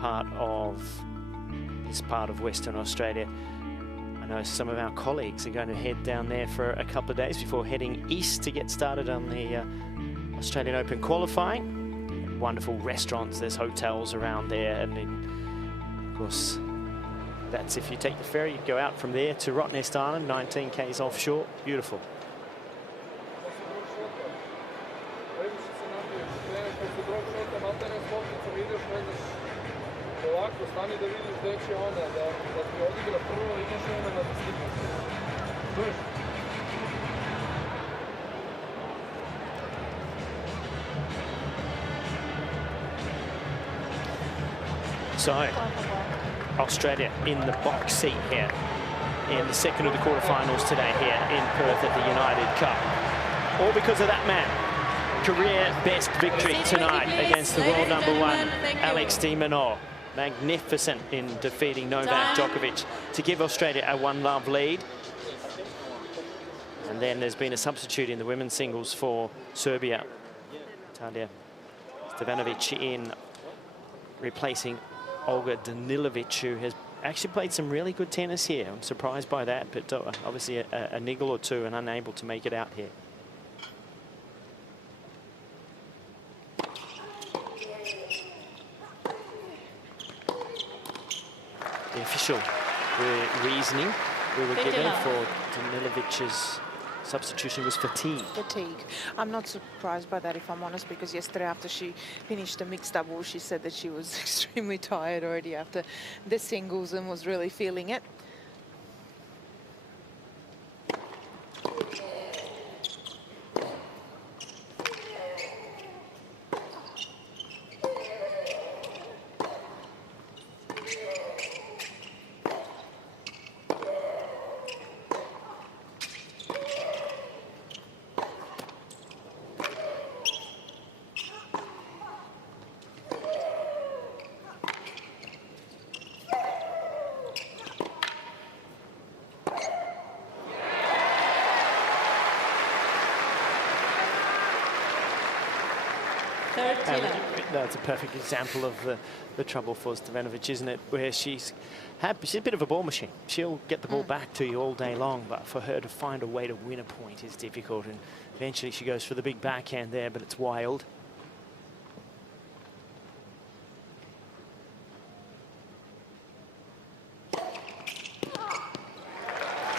part of this part of Western Australia. I know some of our colleagues are going to head down there for a couple of days before heading east to get started on the Australian Open qualifying. Wonderful restaurants, there's hotels around there, and of course that's if you take the ferry, you go out from there to Rottnest Island, 19 k's offshore. Beautiful. So, Australia in the box seat here in the second of the quarterfinals today here in Perth at the United Cup. All because of that man. Career best victory tonight against the world number one, Alex de Minaur. Magnificent in defeating Novak Djokovic to give Australia a 1-love lead. And then there's been a substitute in the women's singles for Serbia. Stevanovic in replacing Olga Danilovic, who has actually played some really good tennis here. I'm surprised by that, but obviously a niggle or two and unable to make it out here. The official reasoning we were given for Danilovic's substitution was fatigue. I'm not surprised by that, if I'm honest, because yesterday after she finished the mixed double, she said that she was extremely tired already after the singles and was really feeling it. That's a perfect example of the trouble for Stevanovic, isn't it? Where she's a bit of a ball machine. She'll get the ball back to you all day long, but for her to find a way to win a point is difficult. And eventually she goes for the big backhand there, but it's wild.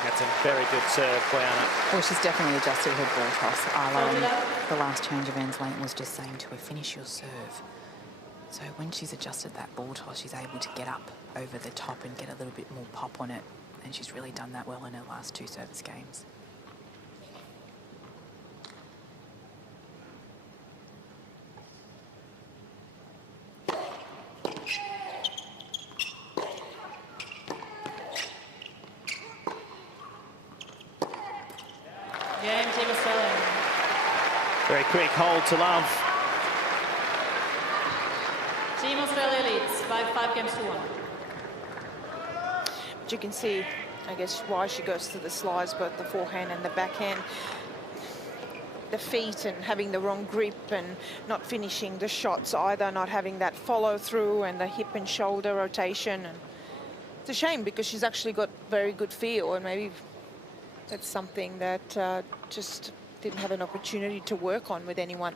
That's a very good serve, Boyana. Well, she's definitely adjusted her ball toss. The last change of ends lane was just saying to her, finish your serve. So when she's adjusted that ball toss, she's able to get up over the top and get a little bit more pop on it. And she's really done that well in her last 2 service games. Game, Team Australia. Very quick hold to love. Team Australia leads 5 games to 1. But you can see, I guess, why she goes to the slice, both the forehand and the backhand. The feet and having the wrong grip and not finishing the shots either, not having that follow through and the hip and shoulder rotation. And it's a shame because she's actually got very good feel, and maybe that's something that just didn't have an opportunity to work on with anyone.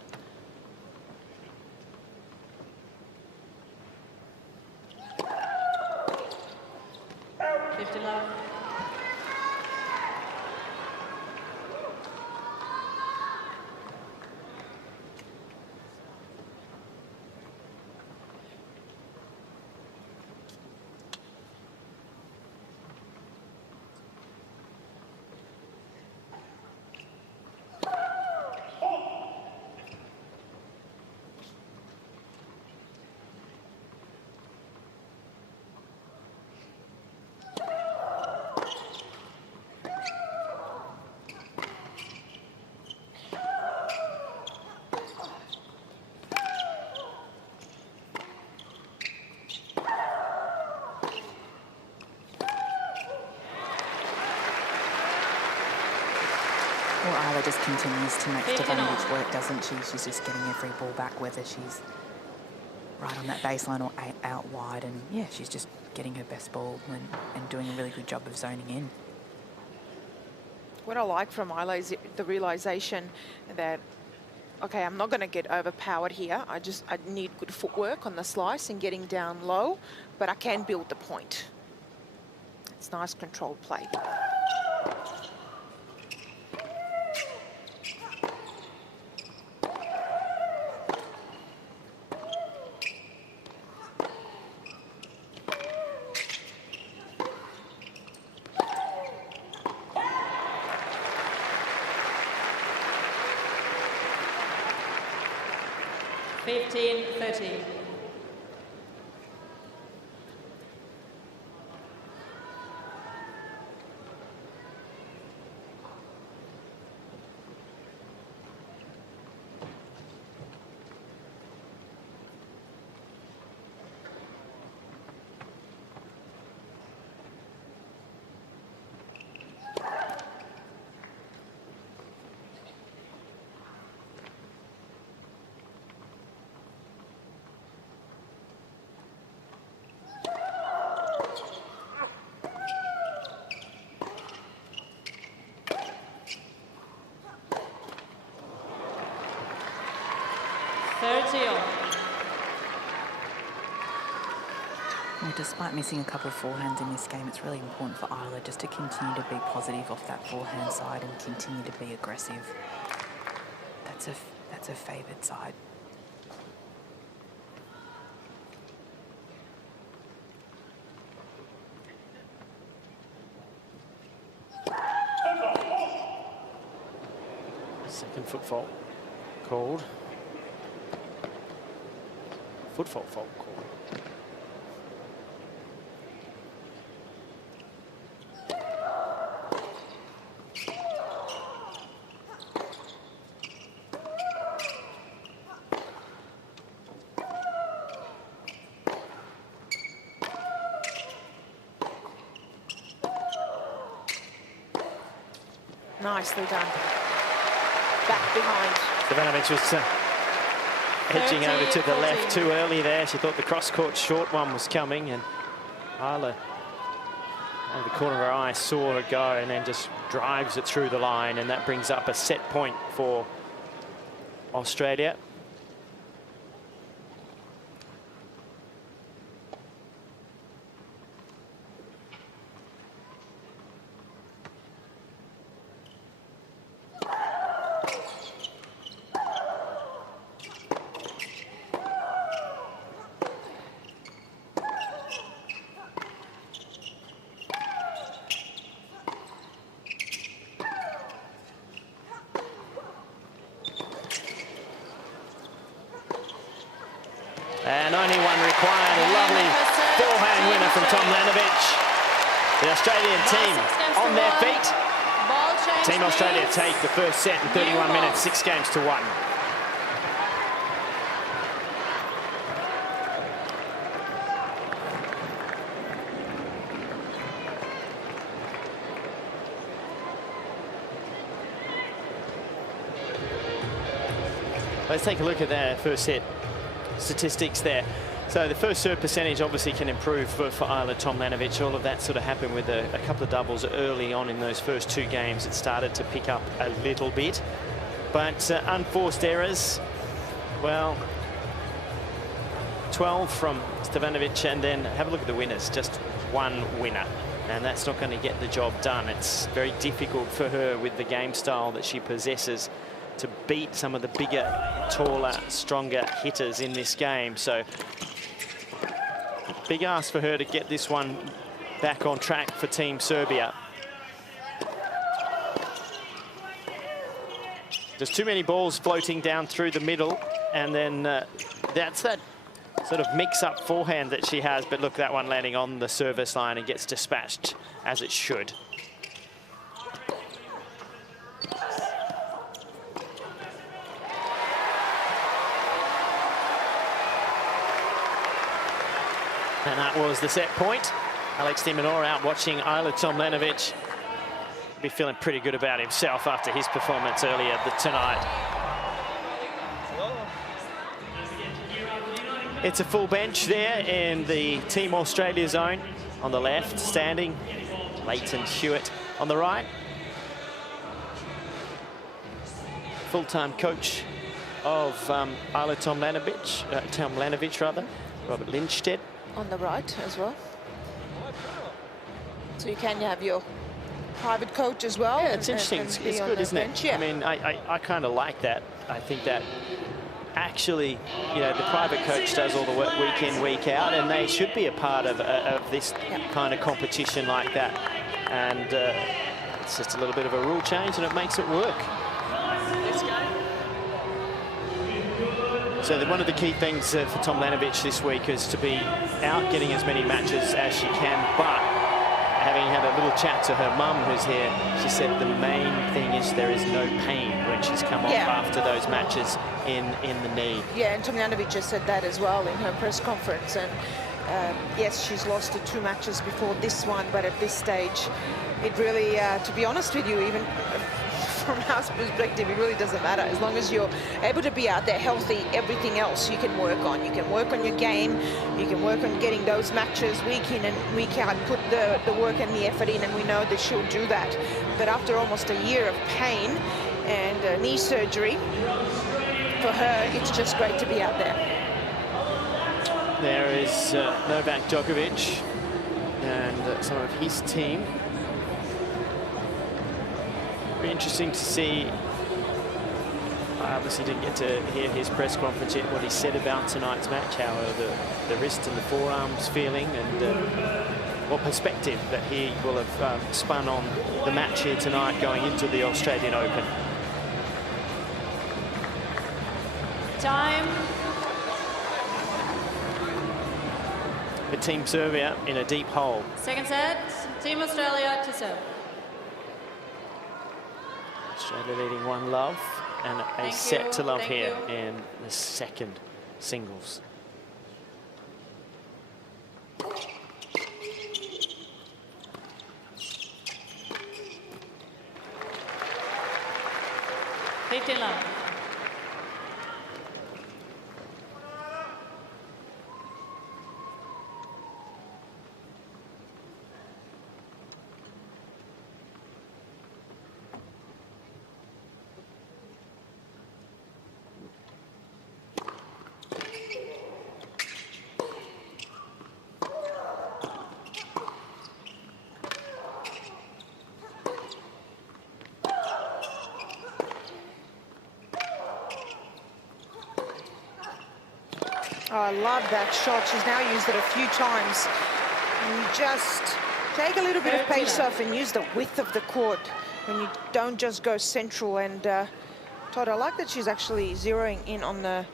Well, Isla just continues to make Stevanovic work, doesn't she? She's just getting every ball back, whether she's right on that baseline or out wide. And, yeah, she's just getting her best ball and doing a really good job of zoning in. What I like from Isla is the realization that, okay, I'm not going to get overpowered here. I need good footwork on the slice and getting down low, but I can build the point. It's nice controlled play. Well, despite missing a couple of forehands in this game, it's really important for Isla just to continue to be positive off that forehand side and continue to be aggressive. That's a favoured side. Second foot fault called. Foot fault called. Nicely done. Back behind. Stevanovic was edging over to the left too early there. She thought the cross-court short one was coming, and Isla, out of the corner of her eye, saw her go and then just drives it through the line, and that brings up a set point for Australia. Tomljanovic. The Australian team on their feet. Team Australia take the first set in 31 minutes, 6-1. Let's take a look at their first set statistics there. So the first serve percentage obviously can improve for Ajla Tomljanovic. All of that sort of happened with a couple of doubles early on in those first 2 games. It started to pick up a little bit. But unforced errors, well, 12 from Stevanovic, and then have a look at the winners, just 1 winner. And that's not going to get the job done. It's very difficult for her with the game style that she possesses to beat some of the bigger, taller, stronger hitters in this game. So big ask for her to get this one back on track for Team Serbia. There's too many balls floating down through the middle, and then that's that sort of mix-up forehand that she has. But look, that one landing on the service line and gets dispatched as it should. And that was the set point. Alex de Minaur out watching Ajla Tomljanovic. Be feeling pretty good about himself after his performance earlier tonight. It's a full bench there in the Team Australia zone. On the left, standing, Leighton Hewitt on the right. Full-time coach of Ajla Tomljanovic, Robert Lindstedt. On the right as well. So you can have your private coach as well. Yeah, it's interesting. It's good, isn't it? Yeah. I mean, I kind of like that. I think that actually, you know, the private coach does all the work week in, week out, and they should be a part of this kind of competition like that. And it's just a little bit of a rule change, and it makes it work. So one of the key things for Tomljanovic this week is to be out getting as many matches as she can, but having had a little chat to her mum who's here, she said the main thing is there is no pain when she's come off after those matches in the knee. Yeah, and Tomljanovic just said that as well in her press conference. And yes, she's lost the 2 matches before this one, but at this stage, it really, to be honest with you, even from our perspective, it really doesn't matter. As long as you're able to be out there healthy, everything else you can work on. You can work on your game, you can work on getting those matches week in and week out, put the work and the effort in, and we know that she'll do that. But after almost a year of pain and knee surgery, for her, it's just great to be out there. There is Novak Djokovic and some of his team. Be interesting to see. I obviously didn't get to hear his press conference yet, what he said about tonight's match, how the wrist and the forearms feeling, and what perspective that he will have spun on the match here tonight going into the Australian Open. Time. For Team Serbia in a deep hole. Second set, Team Australia to serve. Australia leading 1-love, and a set to love here in the second singles. love. Oh, I love that shot. She's now used it a few times. And you just take a little bit of pace off and use the width of the court when you don't just go central. And Todd, I like that she's actually zeroing in on the,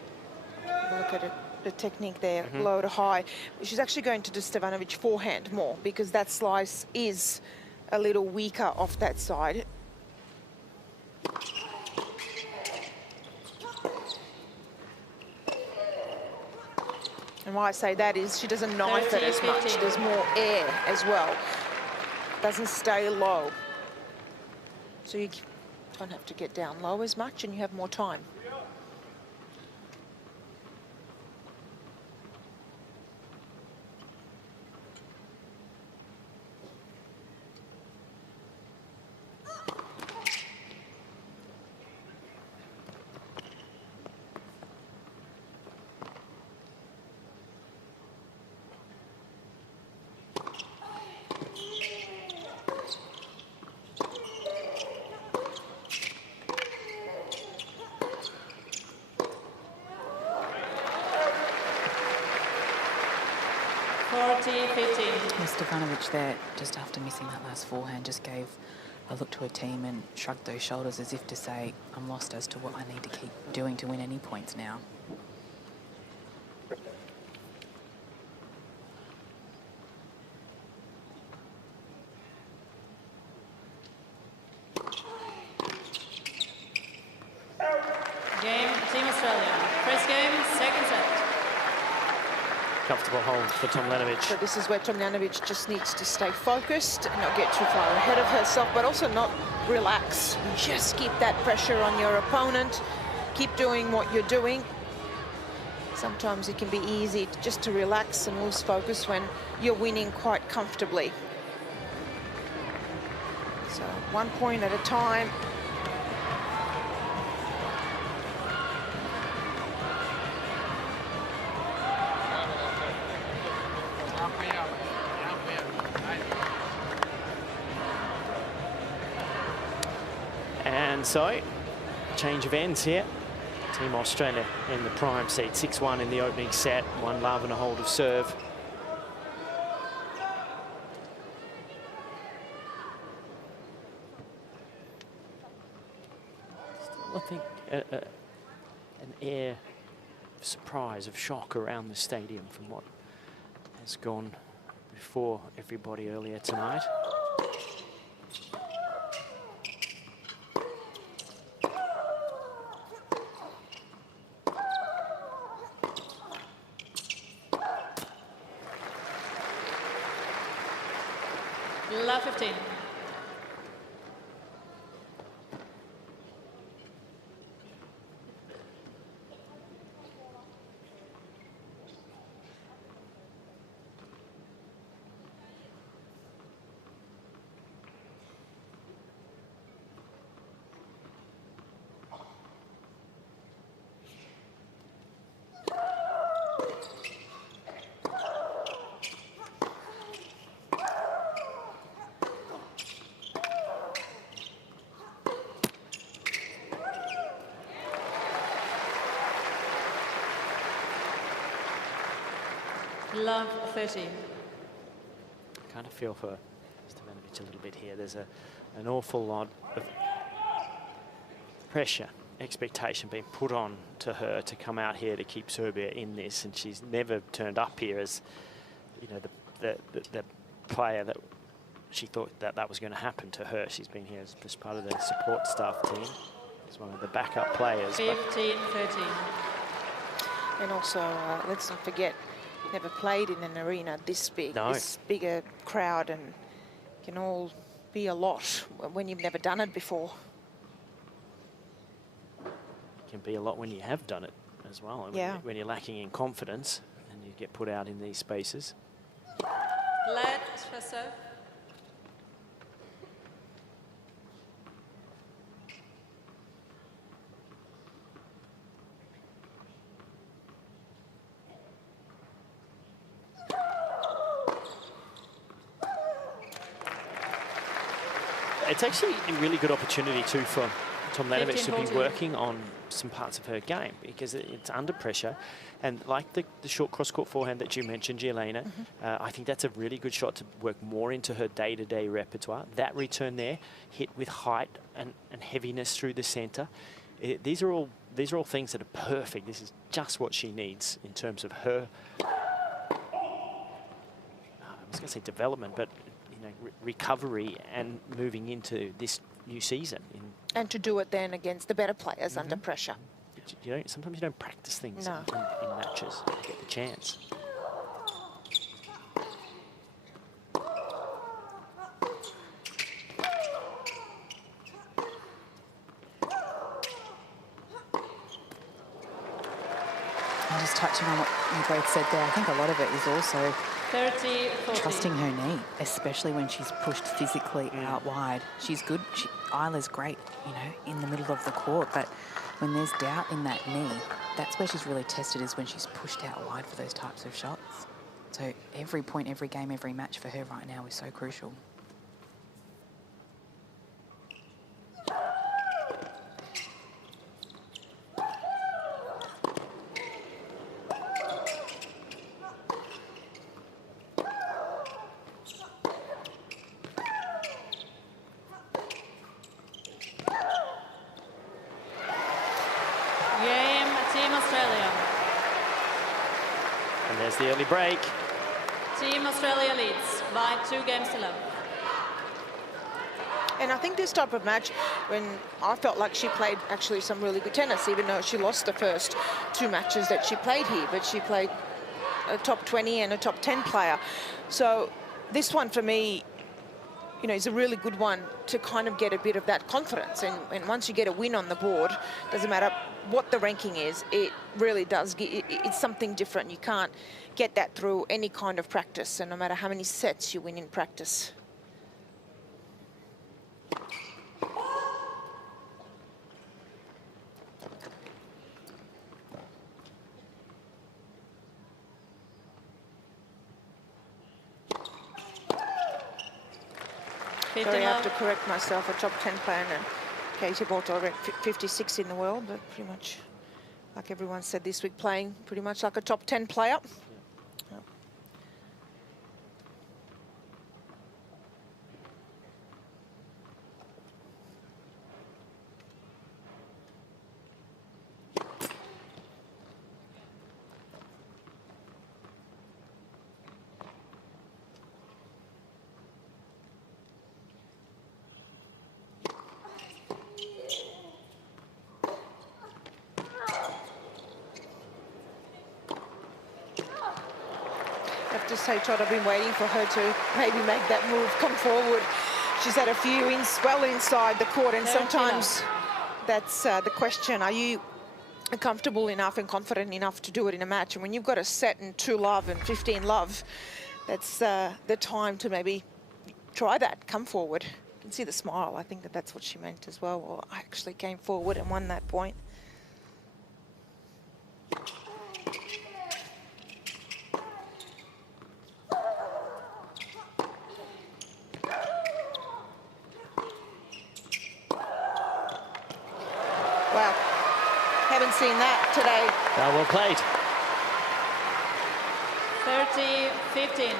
look at it, the technique there, low to high. She's actually going to do Stevanovic forehand more because that slice is a little weaker off that side. And why I say that is she doesn't knife it as much. There's more air as well. Doesn't stay low. So you don't have to get down low as much and you have more time. Stevanovic there, just after missing that last forehand, just gave a look to her team and shrugged those shoulders as if to say, I'm lost as to what I need to keep doing to win any points now. Game, Team Australia. First game, second set. Comfortable hold for Tomljanovic. So this is where Tomljanovic just needs to stay focused and not get too far ahead of herself, but also not relax. Just keep that pressure on your opponent. Keep doing what you're doing. Sometimes it can be easy just to relax and lose focus when you're winning quite comfortably. So 1 point at a time. And so, change of ends here. Team Australia in the prime seat, 6-1 in the opening set, 1 love and a hold of serve. Still, I think an air of surprise, of shock around the stadium from what has gone before everybody earlier tonight. Love 15. Love 13. Kind of feel for Stevanovic a little bit here. There's an awful lot of pressure, expectation being put on to her to come out here to keep Serbia in this, and she's never turned up here as, you know, the player that she thought that was going to happen to her. She's been here as part of the support staff team, as one of the backup players. 15-13. And also, let's not forget, never played in an arena this big, this bigger crowd, and can all be a lot when you've never done it before. It can be a lot when you have done it as well. Yeah. When you're lacking in confidence and you get put out in these spaces. Let for serve. It's actually a really good opportunity too for Tomljanovic to be working on some parts of her game, because it's under pressure, and like the short cross-court forehand that you mentioned, Jelena, I think that's a really good shot to work more into her day-to-day repertoire. That return there, hit with height and heaviness through the centre, these are all things that are perfect. This is just what she needs in terms of her, I was going to say development, but recovery and moving into this new season. And to do it then against the better players under pressure. Sometimes you don't practice things in matches to get the chance. And just touching on what you both said there, I think a lot of it is also 30, 40. trusting her knee, especially when she's pushed physically out wide. She's good. Isla's great, in the middle of the court, but when there's doubt in that knee, that's where she's really tested, is when she's pushed out wide for those types of shots. So every point, every game, every match for her right now is so crucial. And there's the early break. Team Australia leads by 2 games to love. And I think this type of match, when I felt like she played actually some really good tennis, even though she lost the first 2 matches that she played here, but she played a top 20 and a top 10 player. So this one for me, is a really good one to kind of get a bit of that confidence. And once you get a win on the board, doesn't matter what the ranking is, it really does, it's something different. You can't get that through any kind of practice, and no matter how many sets you win in practice. Sorry, I have to correct myself, a top 10 player, and Katie Bolter ranked 56 in the world, but pretty much, like everyone said this week, playing pretty much like a top 10 player. To say, Todd, I've been waiting for her to maybe make that move, come forward. She's had a few well inside the court, and sometimes that's the question. Are you comfortable enough and confident enough to do it in a match? And when you've got a set and 2 love and 15 love, that's the time to maybe try that, come forward. You can see the smile. I think that's what she meant as well. Well, I actually came forward and won that point. Wow, haven't seen that today. Well played. 30-15.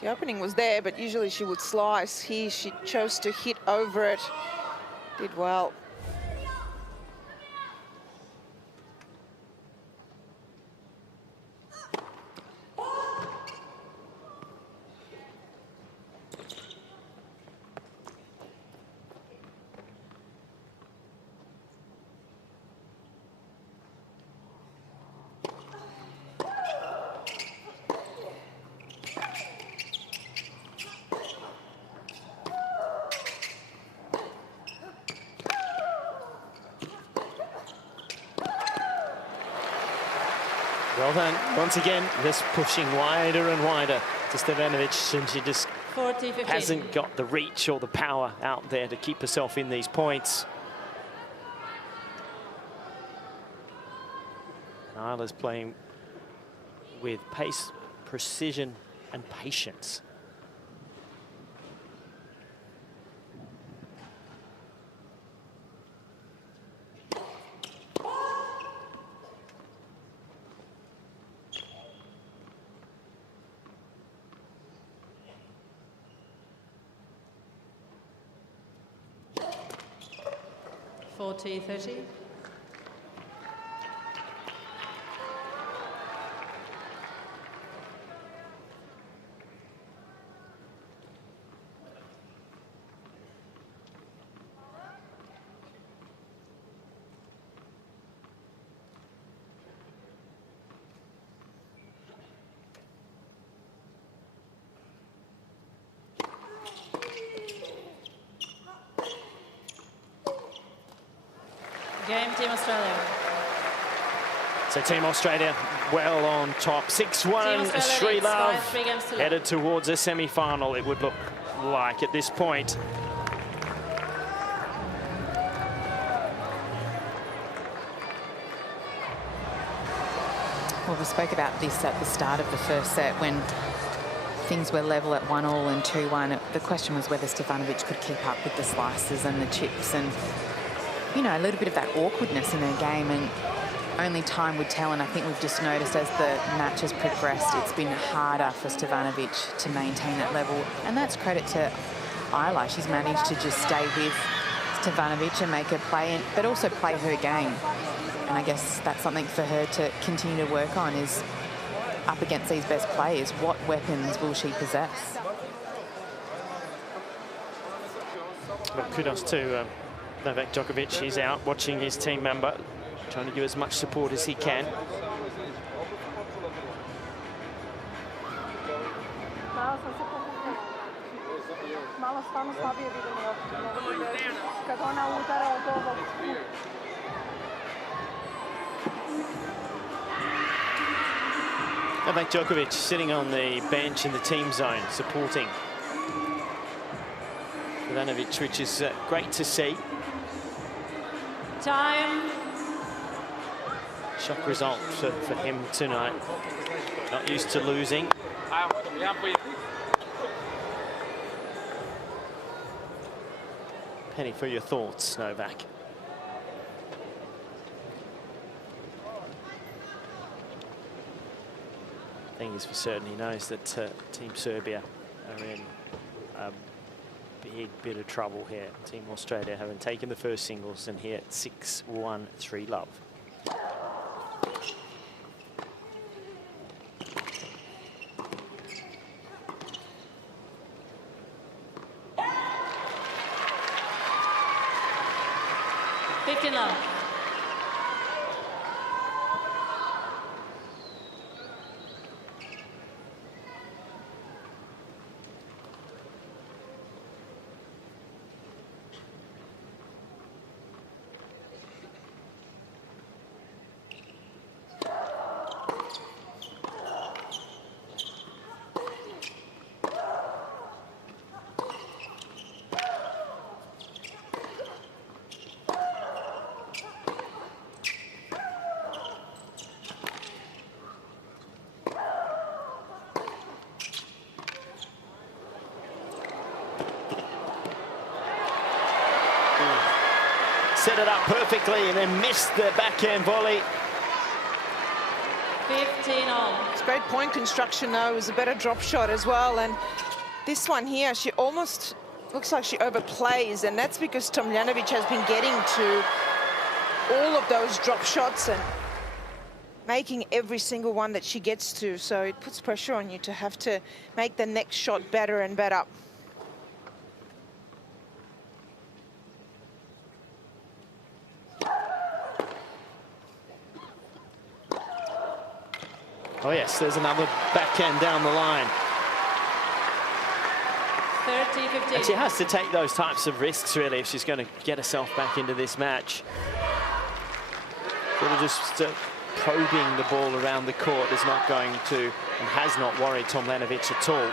The opening was there, but usually she would slice. Here she chose to hit over it. Did well. Well done. Once again, just pushing wider and wider to Stevanovic, and she just 40-15. hasn't got the reach or the power out there to keep herself in these points. And Isla's playing with pace, precision, and patience. 40-30. Game, Team Australia. So Team Australia well on top. 6-1, Sri Love headed towards a semi-final, it would look like at this point. Well, we spoke about this at the start of the first set when things were level at 1-1 and 2-1. The question was whether Stevanovic could keep up with the slices and the chips and, you know, a little bit of that awkwardness in her game, and only time would tell. And I think we've just noticed as the match has progressed, it's been harder for Stevanovic to maintain that level. And that's credit to Isla. She's managed to just stay with Stevanovic and make her play, but also play her game. And I guess that's something for her to continue to work on, is up against these best players, what weapons will she possess? Well, kudos to Novak Djokovic. He's out watching his team member, trying to give as much support as he can. Novak Djokovic sitting on the bench in the team zone, supporting Stevanovic, which is great to see. Time. Shock result for him tonight. Not used to losing. Penny, for your thoughts, Novak. Thing is for certain, he knows that Team Serbia are in a big bit of trouble here. Team Australia having taken the first singles and here 6-1, 3-love. Love. Set it up perfectly and then missed the backhand volley. 15-all. It's great point construction though. It was a better drop shot as well. And this one here, she almost looks like she overplays, and that's because Tomljanovic has been getting to all of those drop shots and making every single one that she gets to. So it puts pressure on you to have to make the next shot better and better. Oh yes, there's another backhand down the line. 30-15. And she has to take those types of risks really if she's going to get herself back into this match. Sort of just probing the ball around the court is not going to, and has not worried Tomljanovic at all.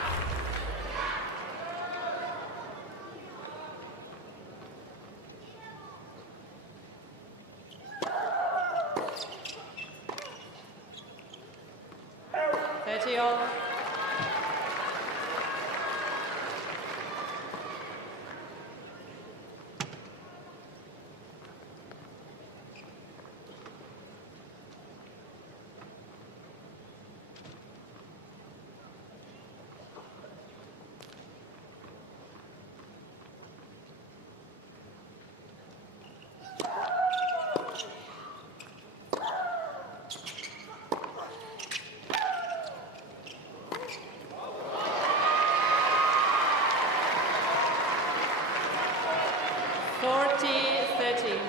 40-30.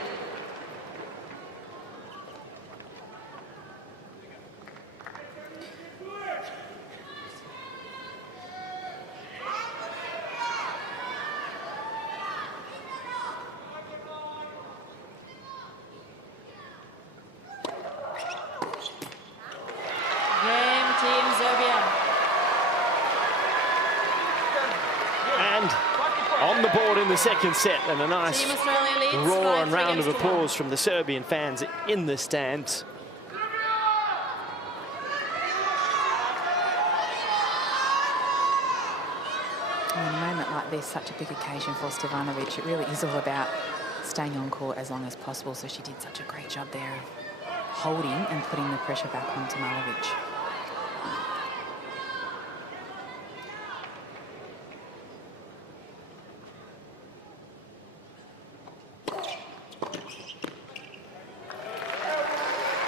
Game Team Serbia. And on the board in the second set, and a nice Team Australia leads roar by and 3 round of games to 1. applause from the Serbian fans in the stands. In a moment like this, such a big occasion for Stevanovic. It really is all about staying on court as long as possible. So she did such a great job there of holding and putting the pressure back on Tomljanovic.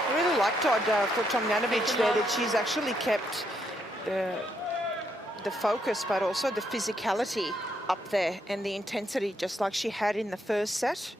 I really liked Todd for Tomljanovic there, that she's actually kept the focus, but also the physicality up there and the intensity, just like she had in the first set.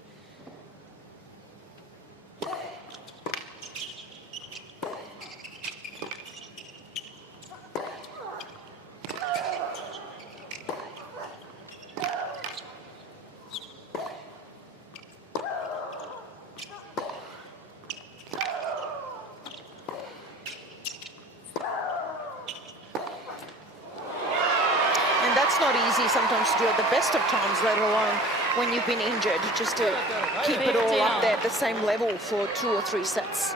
Sometimes to do at the best of times, let alone when you've been injured, just to keep it all up there at the same level for 2 or 3 sets.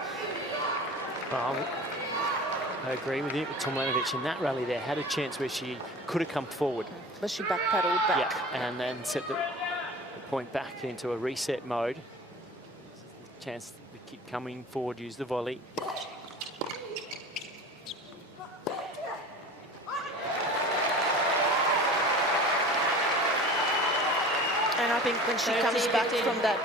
I agree with you. Tomljanovic in that rally there had a chance where she could have come forward. But she backpedaled back. Yeah, and then set the point back into a reset mode. Chance to keep coming forward, use the volley. And I think when she comes back from that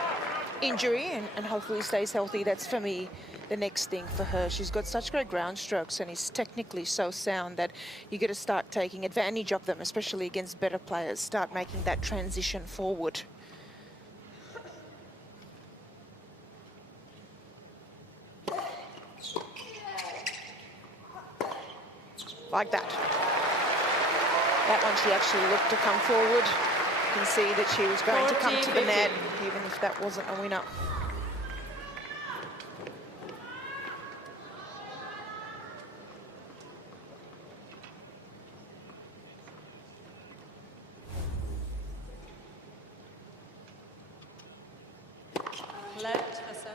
injury and hopefully stays healthy, that's for me the next thing for her. She's got such great ground strokes and is technically so sound that you got to start taking advantage of them, especially against better players. Start making that transition forward. Like that. That one she actually looked to come forward. You can see that she was going to come to the net, even if that wasn't a winner. Left, Hassan.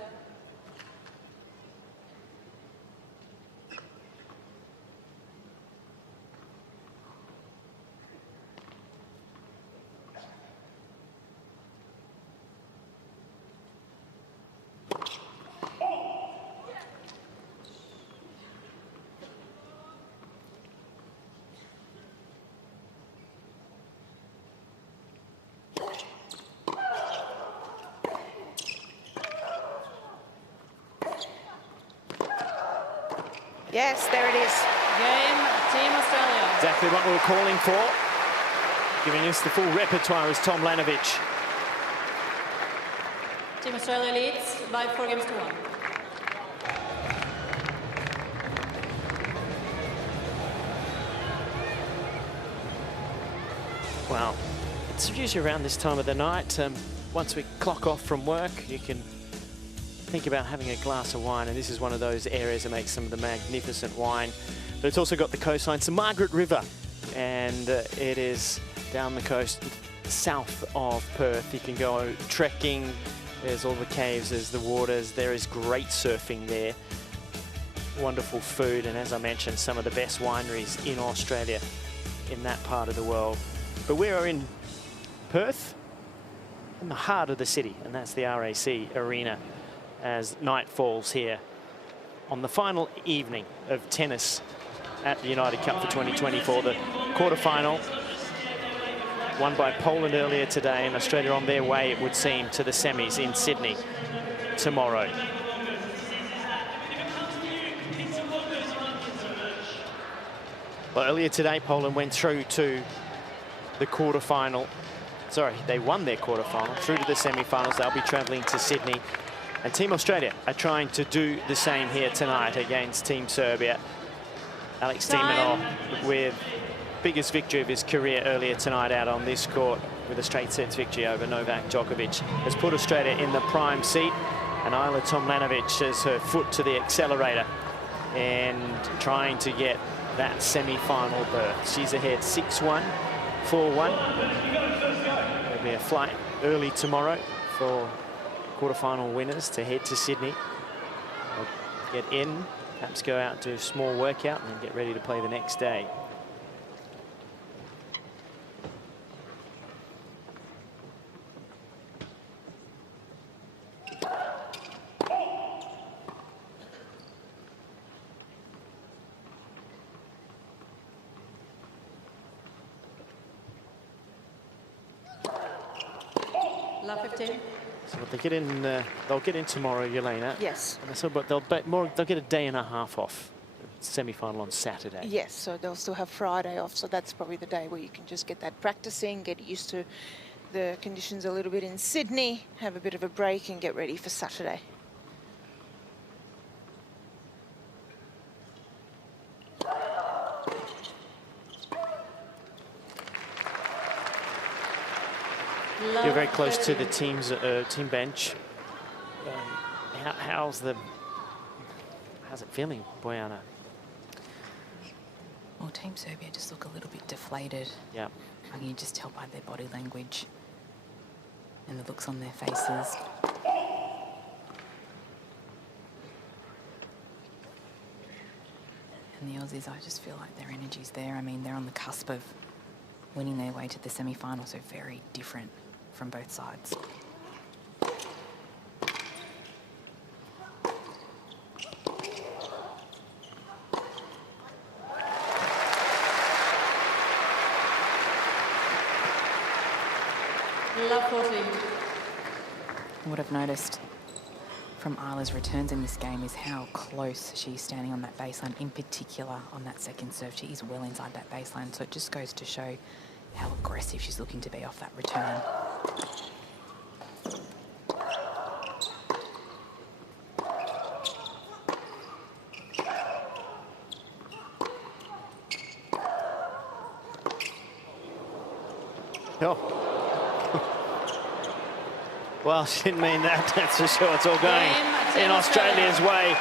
Yes, there it is. Game Team Australia. Exactly what we were calling for. Giving us the full repertoire is Tomljanovic. Team Australia leads by 4 games to 1. Wow. It's usually around this time of the night. Once we clock off from work, you can think about having a glass of wine, and this is one of those areas that makes some of the magnificent wine. But it's also got the coastline, it's the Margaret River, and it is down the coast south of Perth. You can go trekking, there's all the caves, there's the waters, there is great surfing there, wonderful food, and as I mentioned, some of the best wineries in Australia, in that part of the world. But we are in Perth, in the heart of the city, and that's the RAC Arena, as night falls here on the final evening of tennis at the United Cup for 2024. The quarterfinal won by Poland earlier today, and Australia on their way, it would seem, to the semis in Sydney tomorrow. Well, earlier today, Poland went through to the quarterfinal sorry, they won their quarterfinal, through to the semi-finals. They'll be travelling to Sydney. And Team Australia are trying to do the same here tonight against Team Serbia. Alex de Minaur with biggest victory of his career earlier tonight out on this court with a straight sets victory over Novak Djokovic, has put Australia in the prime seat, and Ajla Tomljanovic has her foot to the accelerator and trying to get that semi-final berth. She's ahead 6-1, 4-1. There'll be a flight early tomorrow for quarterfinal winners to head to Sydney. They'll get in, perhaps go out, do a small workout, and then get ready to play the next day. Love 15. So they get in. They'll get in tomorrow, Yelena. Yes. And so, but they'll get a day and a half off. Semi-final on Saturday. Yes, so they'll still have Friday off, so that's probably the day where you can just get that practicing, get used to the conditions a little bit in Sydney, have a bit of a break and get ready for Saturday. You're very close to the team's team bench. How's it feeling, Bojana? Well, Team Serbia just look a little bit deflated. Yeah. I can just tell by their body language and the looks on their faces. And the Aussies, I just feel like their energy's there. I mean, they're on the cusp of winning their way to the semi-final, so very different from both sides. Love 14. What I've noticed from Ajla's returns in this game is how close she's standing on that baseline, in particular on that second serve. She is well inside that baseline, so it just goes to show how aggressive she's looking to be off that return. Oh. Well, she didn't mean that, that's for sure. It's all going in Australia's way.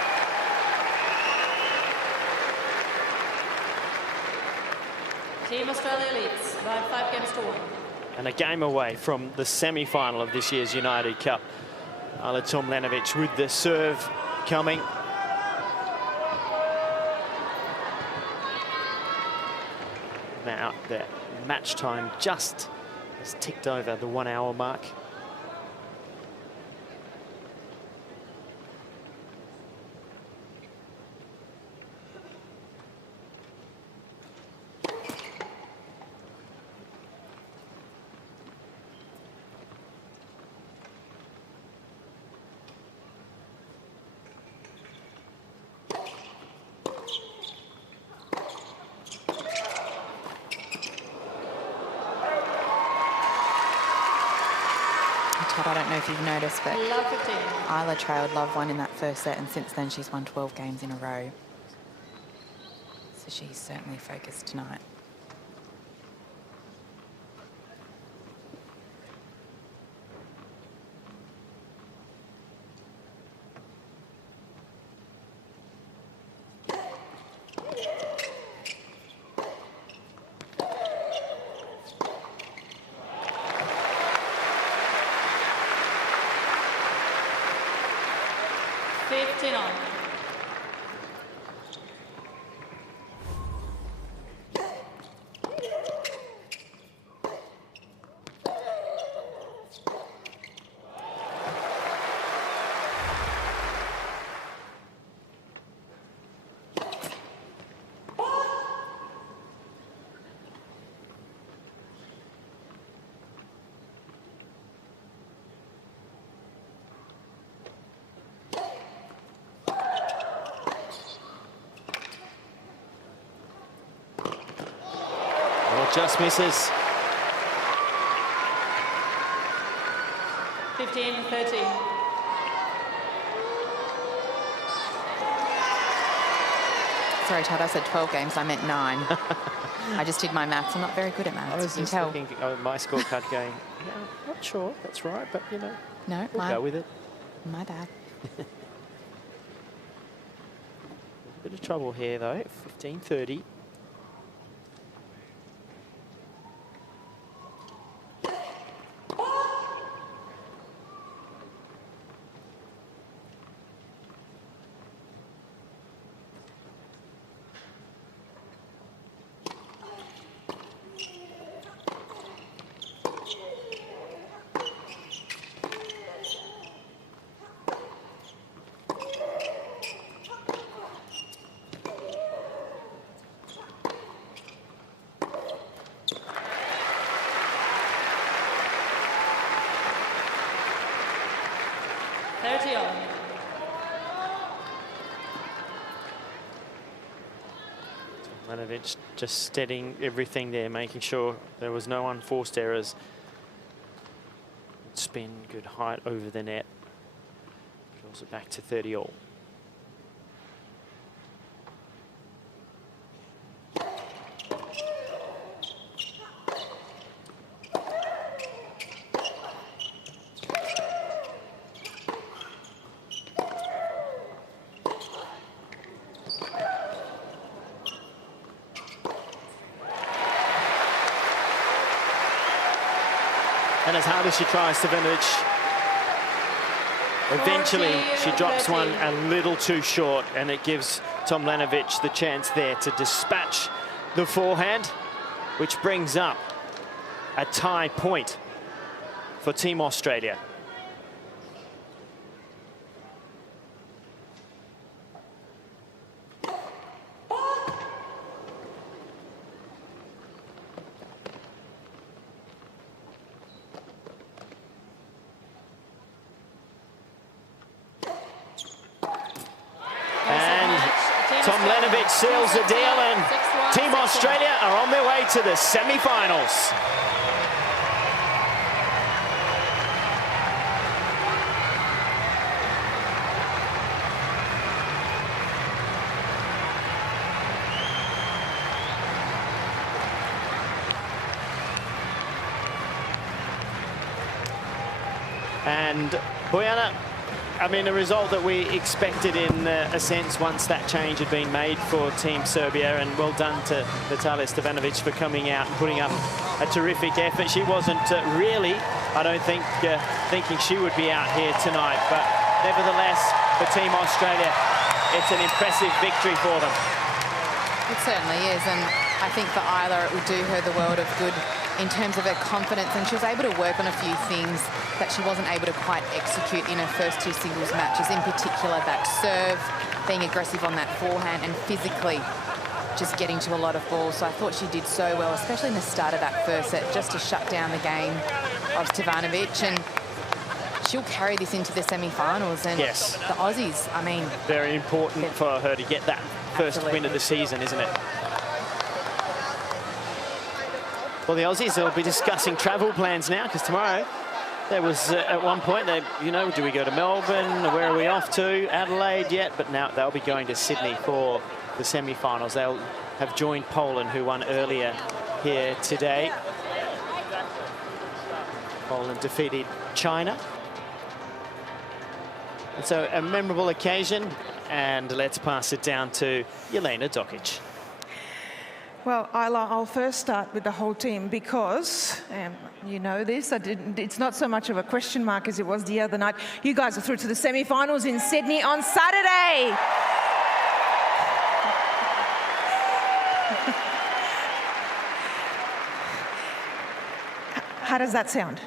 Team Australia leads by 5 games to 1. And a game away from the semi-final of this year's United Cup. Ajla Tomljanovic with the serve coming. Now the match time just has ticked over the 1 hour mark. I don't know if you've noticed, but Ajla trailed Love 1 in that first set, and since then she's won 12 games in a row. So she's certainly focused tonight. Just misses. 15-13. Sorry, Todd, I said 12 games. I meant 9. I just did my maths. I'm not very good at maths. I was just looking at my scorecard going, yeah, I'm not sure that's right, but, you know, no, we'll go with it. My bad. Bit of trouble here, though. 15-30. Tomljanovic just steadying everything there, making sure there was no unforced errors. Good spin, good height over the net. Draws it back to 30-all. And as hard as she tries, Stevanovic, eventually she drops one a little too short, and it gives Tomljanovic the chance there to dispatch the forehand, which brings up a tie point for Team Australia. Tomljanovic seals the deal, and Team Australia are on their way to the semi-finals. And Bojana, I mean, a result that we expected in a sense once that change had been made for Team Serbia, and well done to Natalia Stevanovic for coming out and putting up a terrific effort. She wasn't really, I don't think, thinking she would be out here tonight, but nevertheless, for Team Australia, it's an impressive victory for them. It certainly is, and I think for Isla it will do her the world of good in terms of her confidence, and she was able to work on a few things that she wasn't able to quite execute in her first 2 singles matches, in particular that serve, being aggressive on that forehand, and physically just getting to a lot of balls. So I thought she did so well, especially in the start of that first set, just to shut down the game of Stevanovic, and she'll carry this into the semi-finals. And yes, the Aussies, I mean, very important for her to get that first win of the season, isn't it? Well, the Aussies will be discussing travel plans now, because tomorrow there was at one point, you know, do we go to Melbourne? Where are we off to? Adelaide yet? But now they'll be going to Sydney for the semi-finals. They'll have joined Poland, who won earlier here today. Poland defeated China. And so a memorable occasion, and let's pass it down to Jelena Dokic. Well, Isla, I'll first start with the whole team because, you know this, it's not so much of a question mark as it was the other night. You guys are through to the semi-finals in Sydney on Saturday. How does that sound?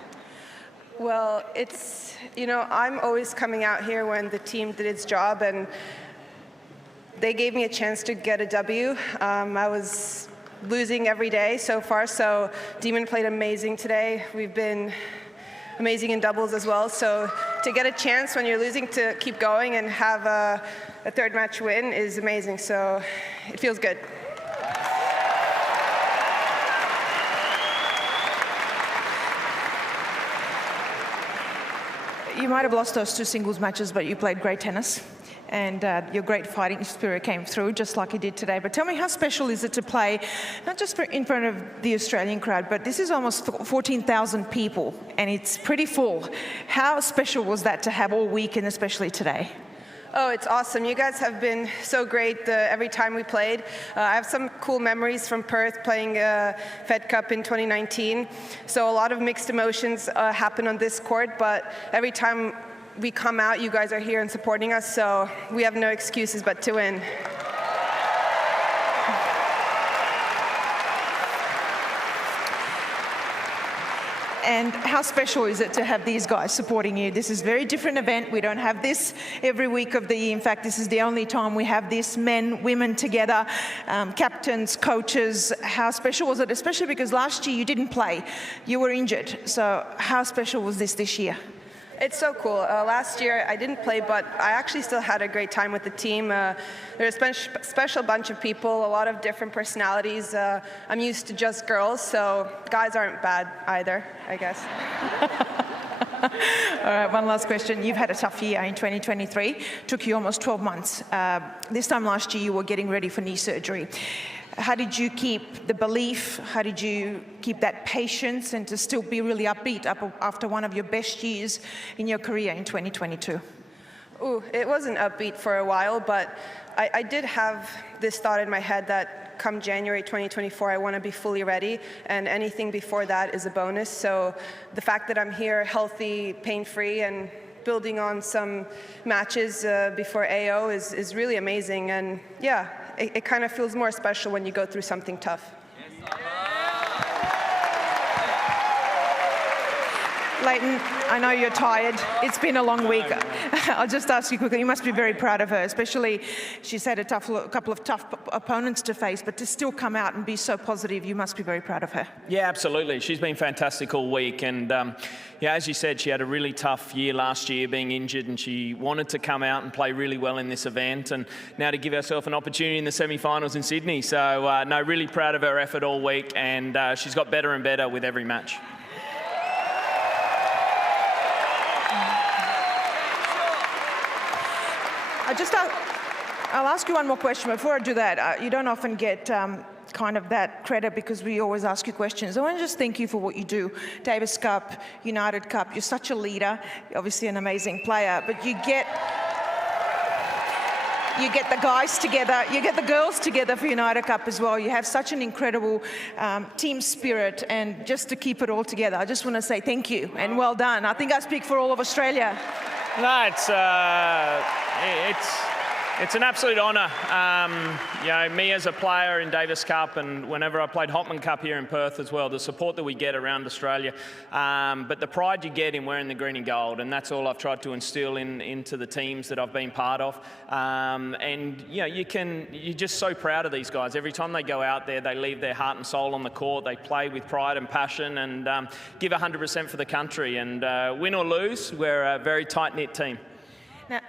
Well, it's, you know, I'm always coming out here when the team did its job, and they gave me a chance to get a W. I was losing every day so far, so Demon played amazing today. We've been amazing in doubles as well, so to get a chance when you're losing to keep going and have a third match win is amazing, so it feels good. You might have lost those 2 singles matches, but you played great tennis. And your great fighting spirit came through, just like you did today. But tell me, how special is it to play, not just in front of the Australian crowd, but this is almost 14,000 people, and it's pretty full. How special was that to have all week, and especially today? Oh, it's awesome. You guys have been so great every time we played. I have some cool memories from Perth playing Fed Cup in 2019. So a lot of mixed emotions happen on this court, but every time we come out, you guys are here and supporting us, so we have no excuses but to win. And how special is it to have these guys supporting you? This is a very different event. We don't have this every week of the year. In fact, this is the only time we have this, men, women together, captains, coaches. How special was it? Especially because last year you didn't play. You were injured. So how special was this year? It's so cool. Last year I didn't play, but I actually still had a great time with the team. They're a special bunch of people, a lot of different personalities. I'm used to just girls, so guys aren't bad either, I guess. All right, one last question. You've had a tough year in 2023. Took you almost 12 months. This time last year you were getting ready for knee surgery. How did you keep the belief? How did you keep that patience and to still be really upbeat after one of your best years in your career in 2022? Ooh, it wasn't upbeat for a while, but I did have this thought in my head that come January 2024, I want to be fully ready, and anything before that is a bonus. So the fact that I'm here healthy, pain-free, and building on some matches before AO is really amazing. And yeah, it kind of feels more special when you go through something tough. Leighton, I know you're tired. It's been a long week. I'll just ask you quickly, you must be very proud of her, especially she's had a couple of tough opponents to face, but to still come out and be so positive, you must be very proud of her. Yeah, absolutely. She's been fantastic all week. And yeah, as you said, she had a really tough year last year being injured, and she wanted to come out and play really well in this event, and now to give herself an opportunity in the semi-finals in Sydney. So no, really proud of her effort all week, and she's got better and better with every match. I'll ask you one more question. Before I do that, you don't often get kind of that credit because we always ask you questions. I want to just thank you for what you do. Davis Cup, United Cup, you're such a leader, you're obviously an amazing player, but you get the guys together, you get the girls together for United Cup as well. You have such an incredible team spirit, and just to keep it all together, I just want to say thank you and well done. I think I speak for all of Australia. No, it's an absolute honour. You know, me as a player in Davis Cup, and whenever I played Hopman Cup here in Perth as well, the support that we get around Australia, but the pride you get in wearing the green and gold, and that's all I've tried to instill into the teams that I've been part of. And you know, you're just so proud of these guys. Every time they go out there, they leave their heart and soul on the court. They play with pride and passion, and give 100% for the country. And win or lose, we're a very tight-knit team. Now,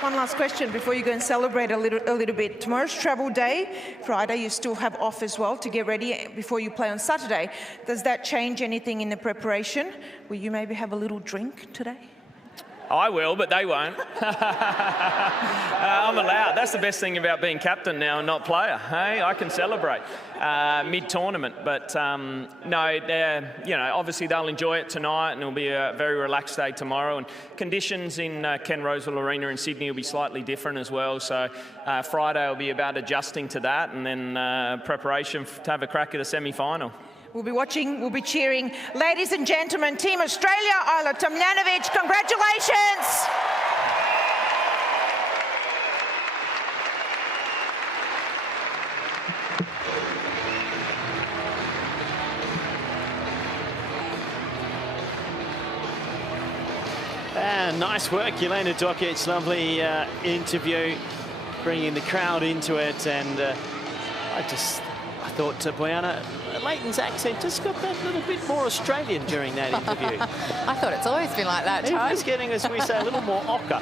one last question before you go and celebrate a little bit. Tomorrow's travel day. Friday, you still have off as well to get ready before you play on Saturday. Does that change anything in the preparation? Will you maybe have a little drink today? I will, but they won't. I'm allowed. That's the best thing about being captain now and not player. Hey, I can celebrate mid-tournament, but no, you know, obviously they'll enjoy it tonight, and it'll be a very relaxed day tomorrow. And conditions in Ken Rosewell Arena in Sydney will be slightly different as well. So Friday will be about adjusting to that, and then preparation to have a crack at a semi-final. We'll be watching, we'll be cheering. Ladies and gentlemen, Team Australia, Isla Tomljanovic, congratulations! And nice work, Jelena Dokic. Lovely interview, bringing the crowd into it. And I thought Bojana, Leighton's accent just got that little bit more Australian during that interview. I thought it's always been like that, Todd. He's getting, as we say, a little more ochre.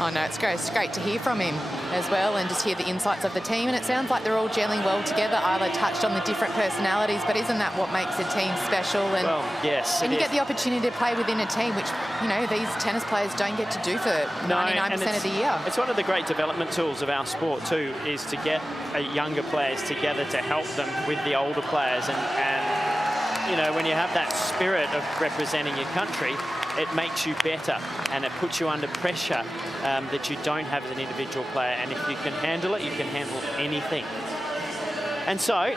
Oh no, it's great to hear from him. as well and just hear the insights of the team. And it sounds like they're all gelling well together. Isla touched on the different personalities, but isn't that what makes a team special? And, well, yes. And you get the opportunity to play within a team, which, you know, these tennis players don't get to do for 99% of the year. It's one of the great development tools of our sport too, is to get younger players together to help them with the older players. And you know, when you have that spirit of representing your country, it makes you better and it puts you under pressure that you don't have as an individual player. And if you can handle it, you can handle anything. And so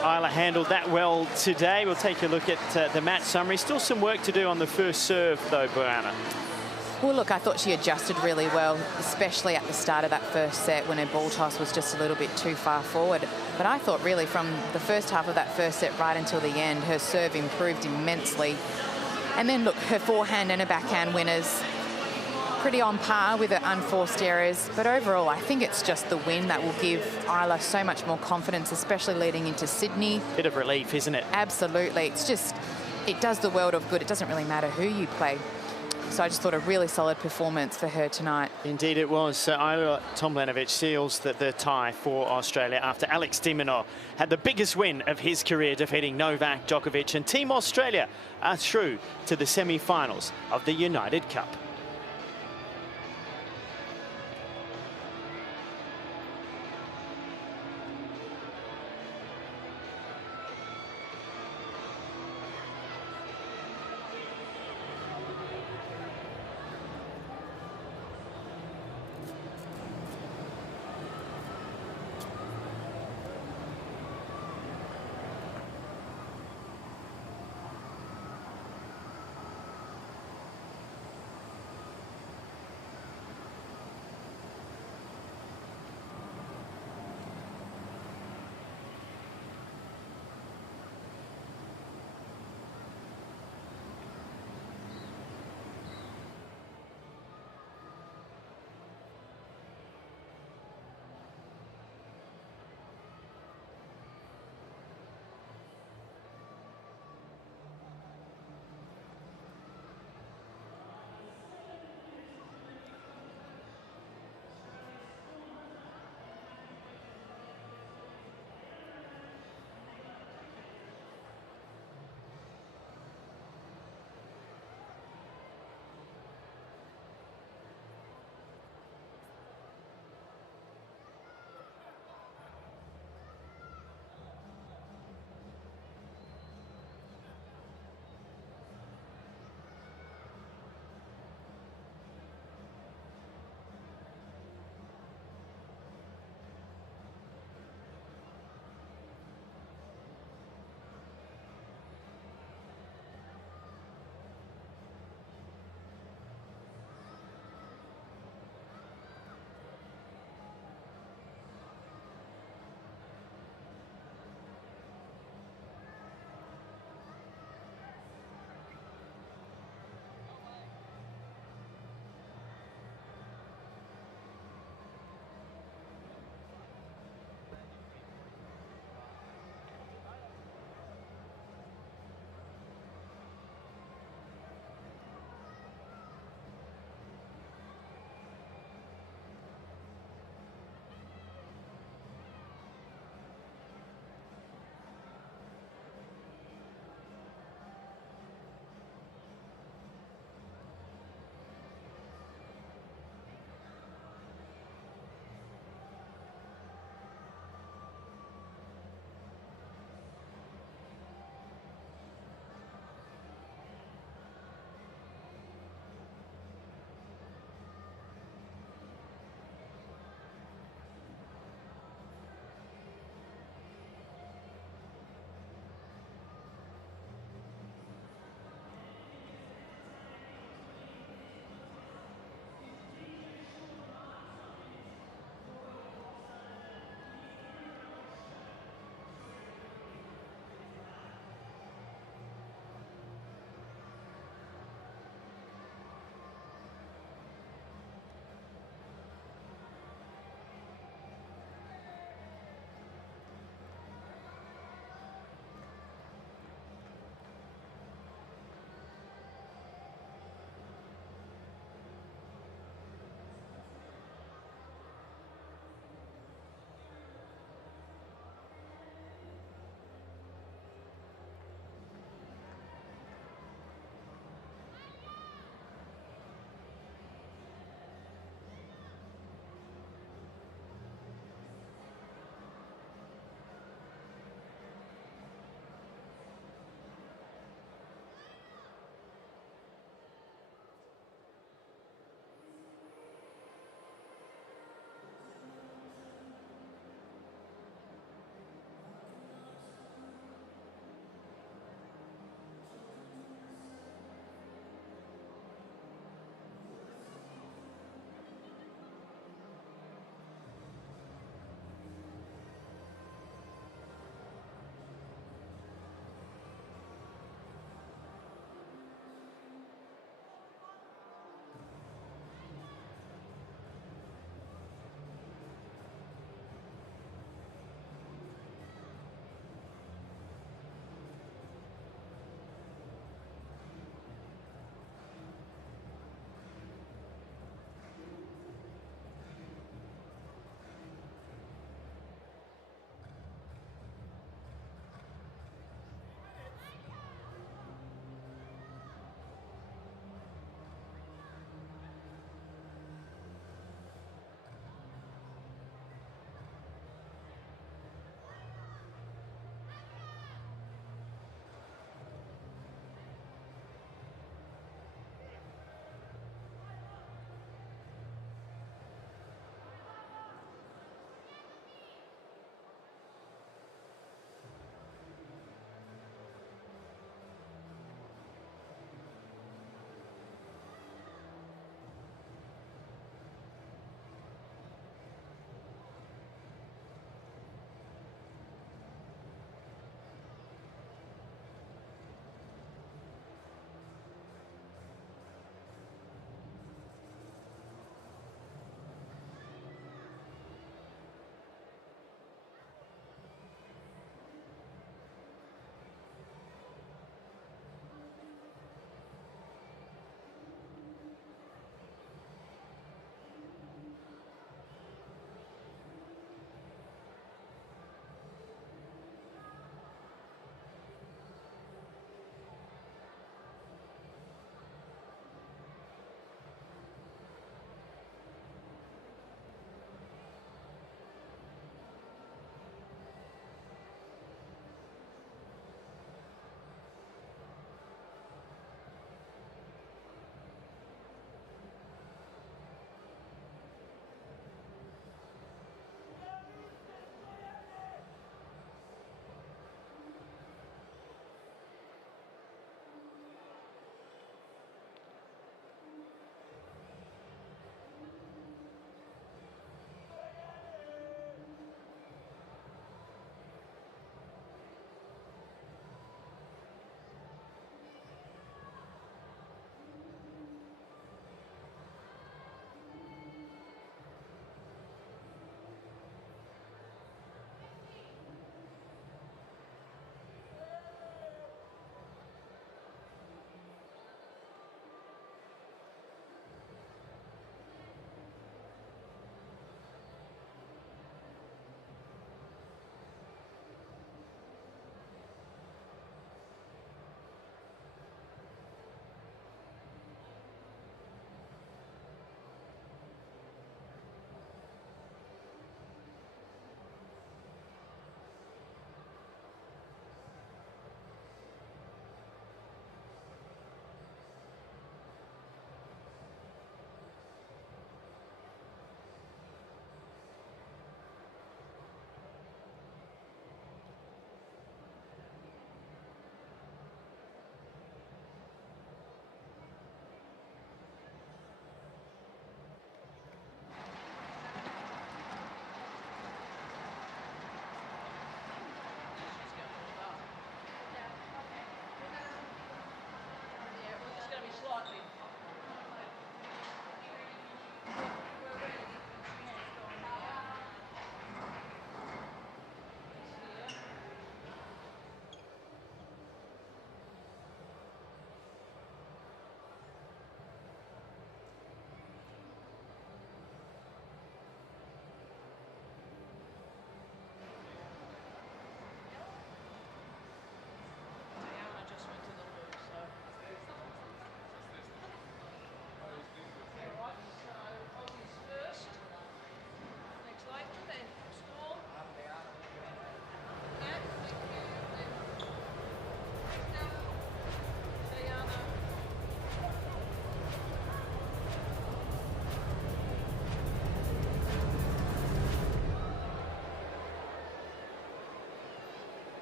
Isla handled that well today. We'll take a look at the match summary. Still some work to do on the first serve though, Brianna. Well, look, I thought she adjusted really well, especially at the start of that first set when her ball toss was just a little bit too far forward. But I thought really from the first half of that first set right until the end, her serve improved immensely. And then, look, her forehand and her backhand winners, pretty on par with her unforced errors. But overall, I think it's just the win that will give Isla so much more confidence, especially leading into Sydney. Bit of relief, isn't it? Absolutely. It's just, it does the world of good. It doesn't really matter who you play. So I just thought a really solid performance for her tonight. Indeed it was. Isla Tomljanovic seals the tie for Australia after Alex de Minaur had the biggest win of his career, defeating Novak Djokovic, and Team Australia are through to the semi-finals of the United Cup.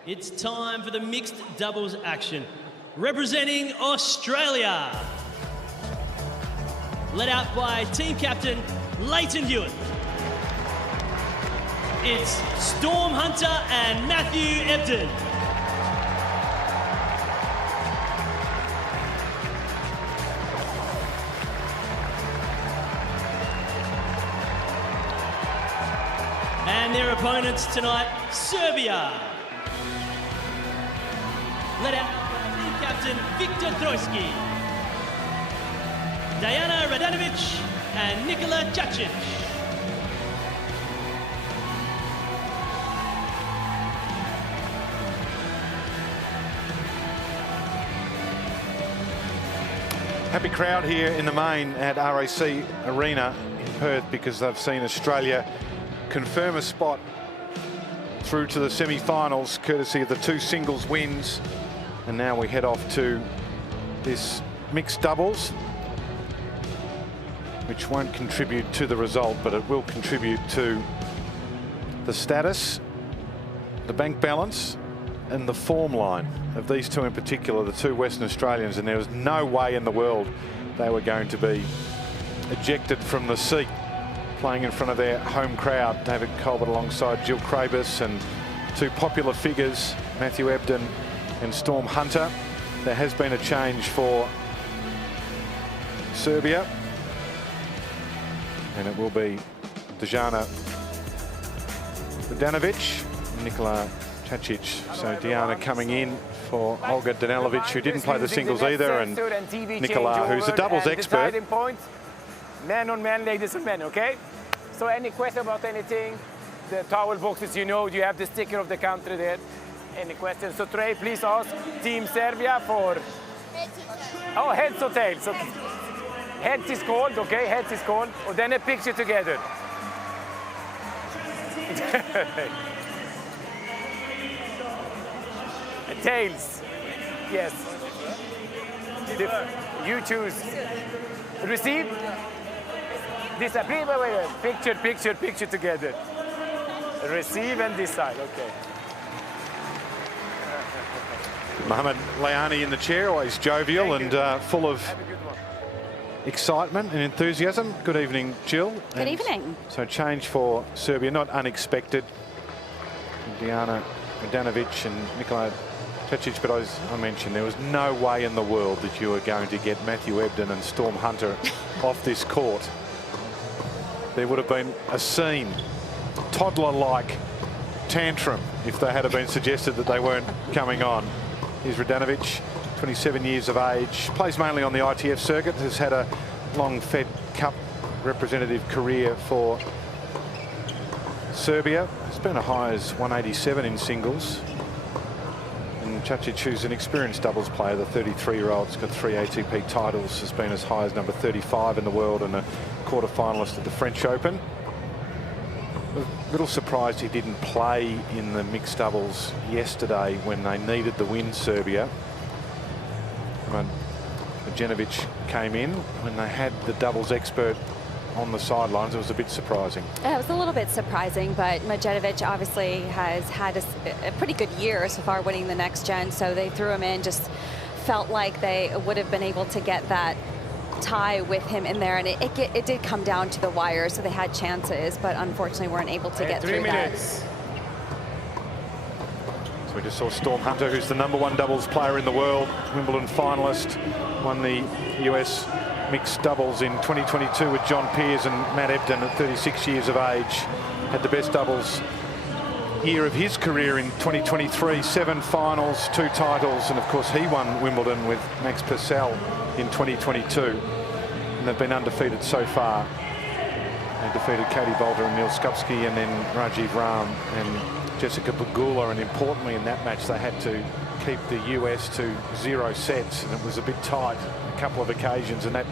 It's time for the mixed doubles action. Representing Australia, led out by team captain Leighton Hewitt. It's Storm Hunter and Matthew Ebden. And their opponents tonight, Serbia, led out by team captain Viktor Trojski, Diana Radanovic and Nikola Čačić. Happy crowd here in the main at RAC Arena in Perth because they've seen Australia confirm a spot through to the semi-finals courtesy of the 2 singles wins. And now we head off to this mixed doubles, which won't contribute to the result, but it will contribute to the status, the bank balance, and the form line of these 2 in particular, the 2 Western Australians. And there was no way in the world they were going to be ejected from the seat playing in front of their home crowd. David Colbert alongside Jill Krabis and 2 popular figures, Matthew Ebden and Storm Hunter. There has been a change for Serbia, and it will be Dejana Radanovic and Nikola Čačić. So Diana coming in for Olga Danailovic, who didn't play the singles either, and Nikola, who's a doubles expert. Man on man, ladies and men, okay? So any question about anything? The towel boxes, you know, you have the sticker of the country there. Any questions? So Trey, please ask Team Serbia for... Oh, heads or tails, okay. Heads is called, okay, heads is called. Or then a picture together. Tails, yes. You choose. Receive. This side, wait. Picture together. Receive and this side, okay. Mohamed Layani in the chair, always jovial and full of excitement and enthusiasm. Good evening, Jill. Good evening. So change for Serbia, not unexpected. Diana Radanovic and Nikola Čačić, but as I mentioned, there was no way in the world that you were going to get Matthew Ebden and Storm Hunter off this court. There would have been a scene, toddler-like tantrum if they had been suggested that they weren't coming on. Here's Radanovic, 27 years of age, plays mainly on the ITF circuit, has had a long Fed Cup representative career for Serbia. It's been as high as 187 in singles. And Čačić, who's an experienced doubles player, the 33-year-old, has got 3 ATP titles, has been as high as number 35 in the world and a quarter-finalist at the French Open. A little surprised he didn't play in the mixed doubles yesterday when they needed the win, Serbia. When Minaur came in, when they had the doubles expert on the sidelines, it was a bit surprising. Yeah, it was a little bit surprising, but Minaur obviously has had a pretty good year so far winning the next gen, so they threw him in, just felt like they would have been able to get that tie with him in there, and it did come down to the wire, so they had chances, but unfortunately weren't able to get through that. So we just saw Storm Hunter, who's the #1 doubles player in the world, Wimbledon finalist, won the US mixed doubles in 2022 with John Peers and Matt Ebden at 36 years of age. Had the best doubles year of his career in 2023, 7 finals, 2 titles, and of course he won Wimbledon with Max Purcell in 2022, and they've been undefeated so far. They defeated Katie Bolter and Neil Skupski, and then Rajiv Ram and Jessica Pegula, and importantly in that match they had to keep the US to 0 sets, and it was a bit tight a couple of occasions, and that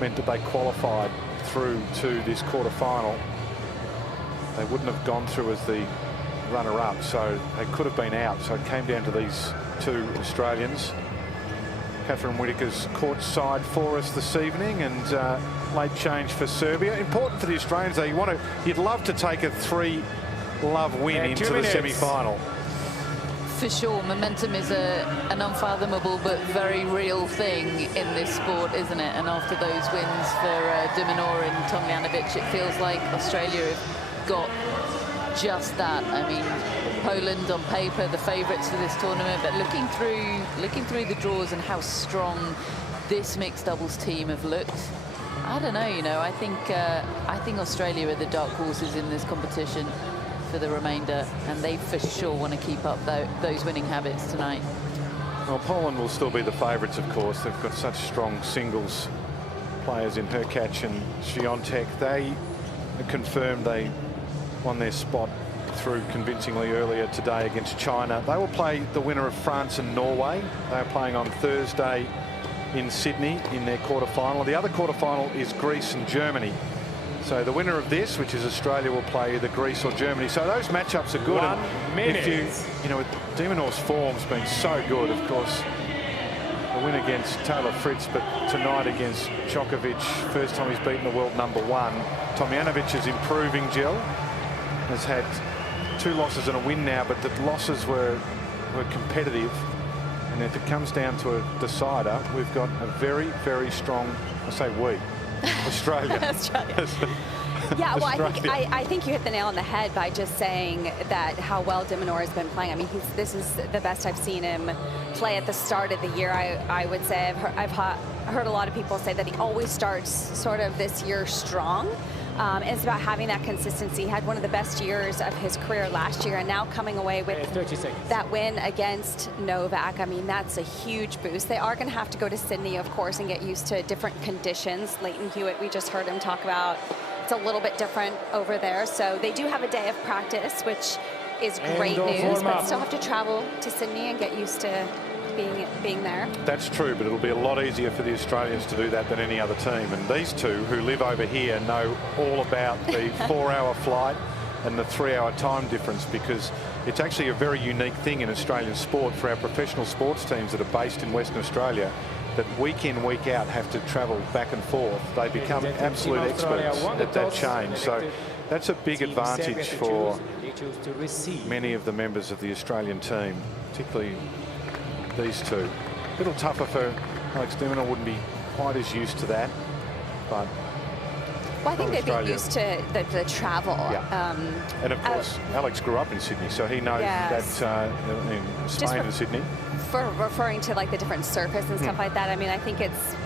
meant that they qualified through to this quarter-final. They wouldn't have gone through as the runner-up, so they could have been out, so it came down to these 2 Australians. Catherine Whitaker's court side for us this evening, and late change for Serbia. Important for the Australians, though. You'd love to take a 3-love win into the semi-final. For sure, momentum is an unfathomable but very real thing in this sport, isn't it? And after those wins for Minaur and Tomljanovic, it feels like Australia have got just that. I mean, Poland on paper, the favourites for this tournament, but looking through the draws and how strong this mixed doubles team have looked, I don't know. I think Australia are the dark horses in this competition for the remainder, and they for sure want to keep up those winning habits tonight. Well, Poland will still be the favourites, of course. They've got such strong singles players in Hurkacz and Swiatek. They confirmed they won their spot through convincingly earlier today against China. They will play the winner of France and Norway. They're playing on Thursday in Sydney in their quarterfinal. The other quarterfinal is Greece and Germany. So the winner of this, which is Australia, will play either Greece or Germany. So those matchups are good. 1 minute. If you know, with Diminor's form's been so good, of course, a win against Taylor Fritz, but tonight against Djokovic, first time he's beaten the world #1. Tomljanovic is improving, Jill. Has had 2 losses and a win now, but the losses were competitive. And if it comes down to a decider, we've got a very, very strong, I say we, Australia. Yeah, well, I think you hit the nail on the head by just saying that how well Minaur has been playing. I mean, this is the best I've seen him play at the start of the year. I would say I've heard a lot of people say that he always starts sort of this year strong. It's about having that consistency. He had one of the best years of his career last year, and now coming away with that win against Novak. I mean, that's a huge boost. They are going to have to go to Sydney, of course, and get used to different conditions. Leighton Hewitt, we just heard him talk about, it's a little bit different over there. So they do have a day of practice, which is great news, but still have to travel to Sydney and get used to being there. That's true, but it'll be a lot easier for the Australians to do that than any other team. And these two who live over here know all about the 4-hour flight and the 3-hour time difference, because it's actually a very unique thing in Australian sport for our professional sports teams that are based in Western Australia, that week in, week out have to travel back and forth. They become absolute experts at that change. So that's a big advantage for many of the members of the Australian team, particularly these two. A little tougher for Alex de Minaur, wouldn't be quite as used to that, but well, I think they'd be used to the travel. Yeah. And of course, Alex grew up in Sydney, so he knows that in Spain and Sydney. For referring to like the different surface and stuff like that, I mean, I think it's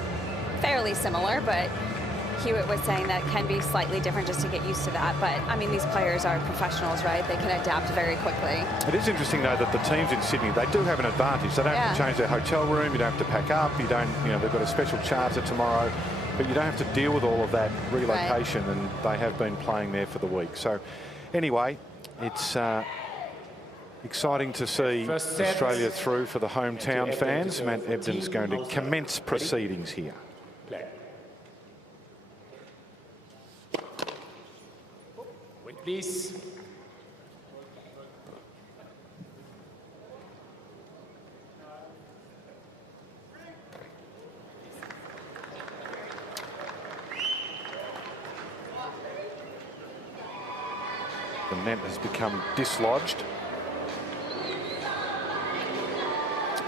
fairly similar, but Hewitt was saying that it can be slightly different just to get used to that. But I mean, these players are professionals, right? They can adapt very quickly. It is interesting though that the teams in Sydney, they do have an advantage. They don't have to change their hotel room. You don't have to pack up. You don't, they've got a special charter tomorrow, but you don't have to deal with all of that relocation. And they have been playing there for the week. So anyway, it's exciting to see Australia through for the hometown fans. Matt Ebden's going to commence proceedings here. Please. The net has become dislodged.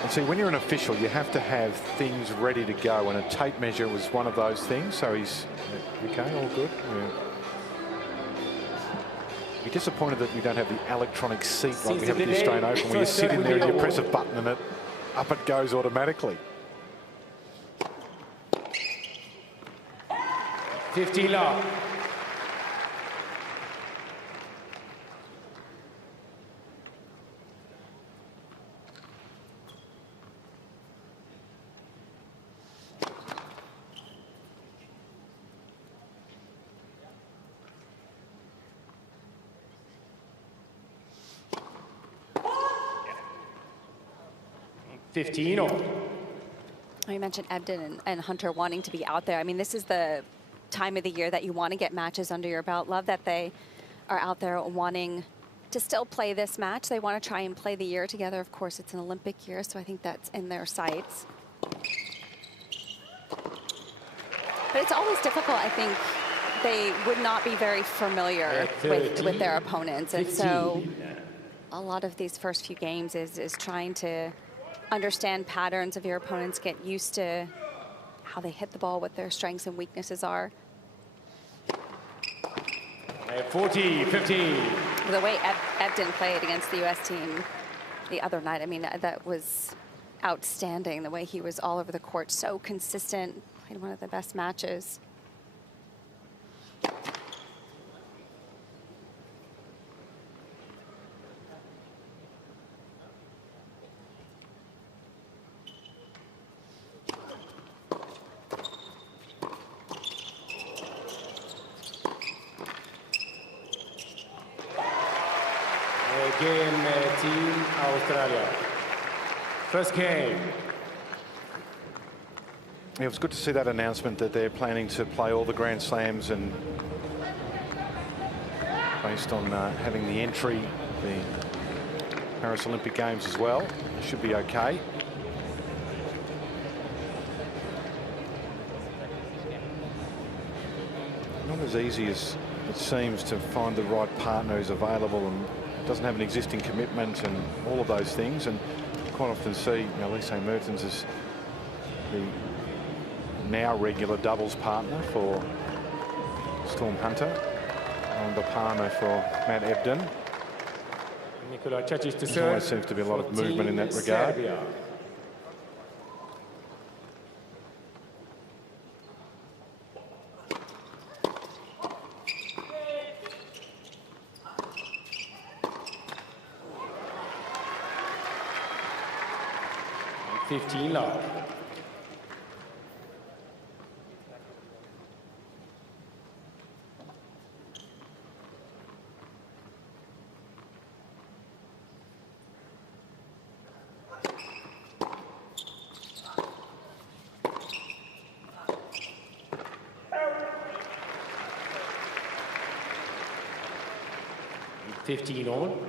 And see, when you're an official, you have to have things ready to go, and a tape measure was one of those things. So he's okay, all good. Yeah. Be disappointed that we don't have the electronic seat like we have at the Australian Open, where you sit in there and you press a button and up it goes automatically. 15 love. You mentioned Ebden and Hunter wanting to be out there. I mean, this is the time of the year that you want to get matches under your belt. Love that they are out there wanting to still play this match. They want to try and play the year together. Of course, it's an Olympic year, so I think that's in their sights. But it's always difficult, I think. They would not be very familiar with their opponents. And so a lot of these first few games is trying to understand patterns of your opponents, get used to how they hit the ball, what their strengths and weaknesses are. 40-15. The way Ebden played against the U.S. team the other night, I mean, that was outstanding. The way he was all over the court, so consistent, played one of the best matches. Again, Team Australia. First game. Yeah, it was good to see that announcement that they're planning to play all the Grand Slams, and based on having the entry, the Paris Olympic Games as well, it should be okay. Not as easy as it seems to find the right partner who's available and doesn't have an existing commitment and all of those things. And quite often see Elise Mertens as the now regular doubles partner for Storm Hunter and the partner for Matt Ebden. There always seems to be a lot of movement in that regard. Serbia. Love. $15 on.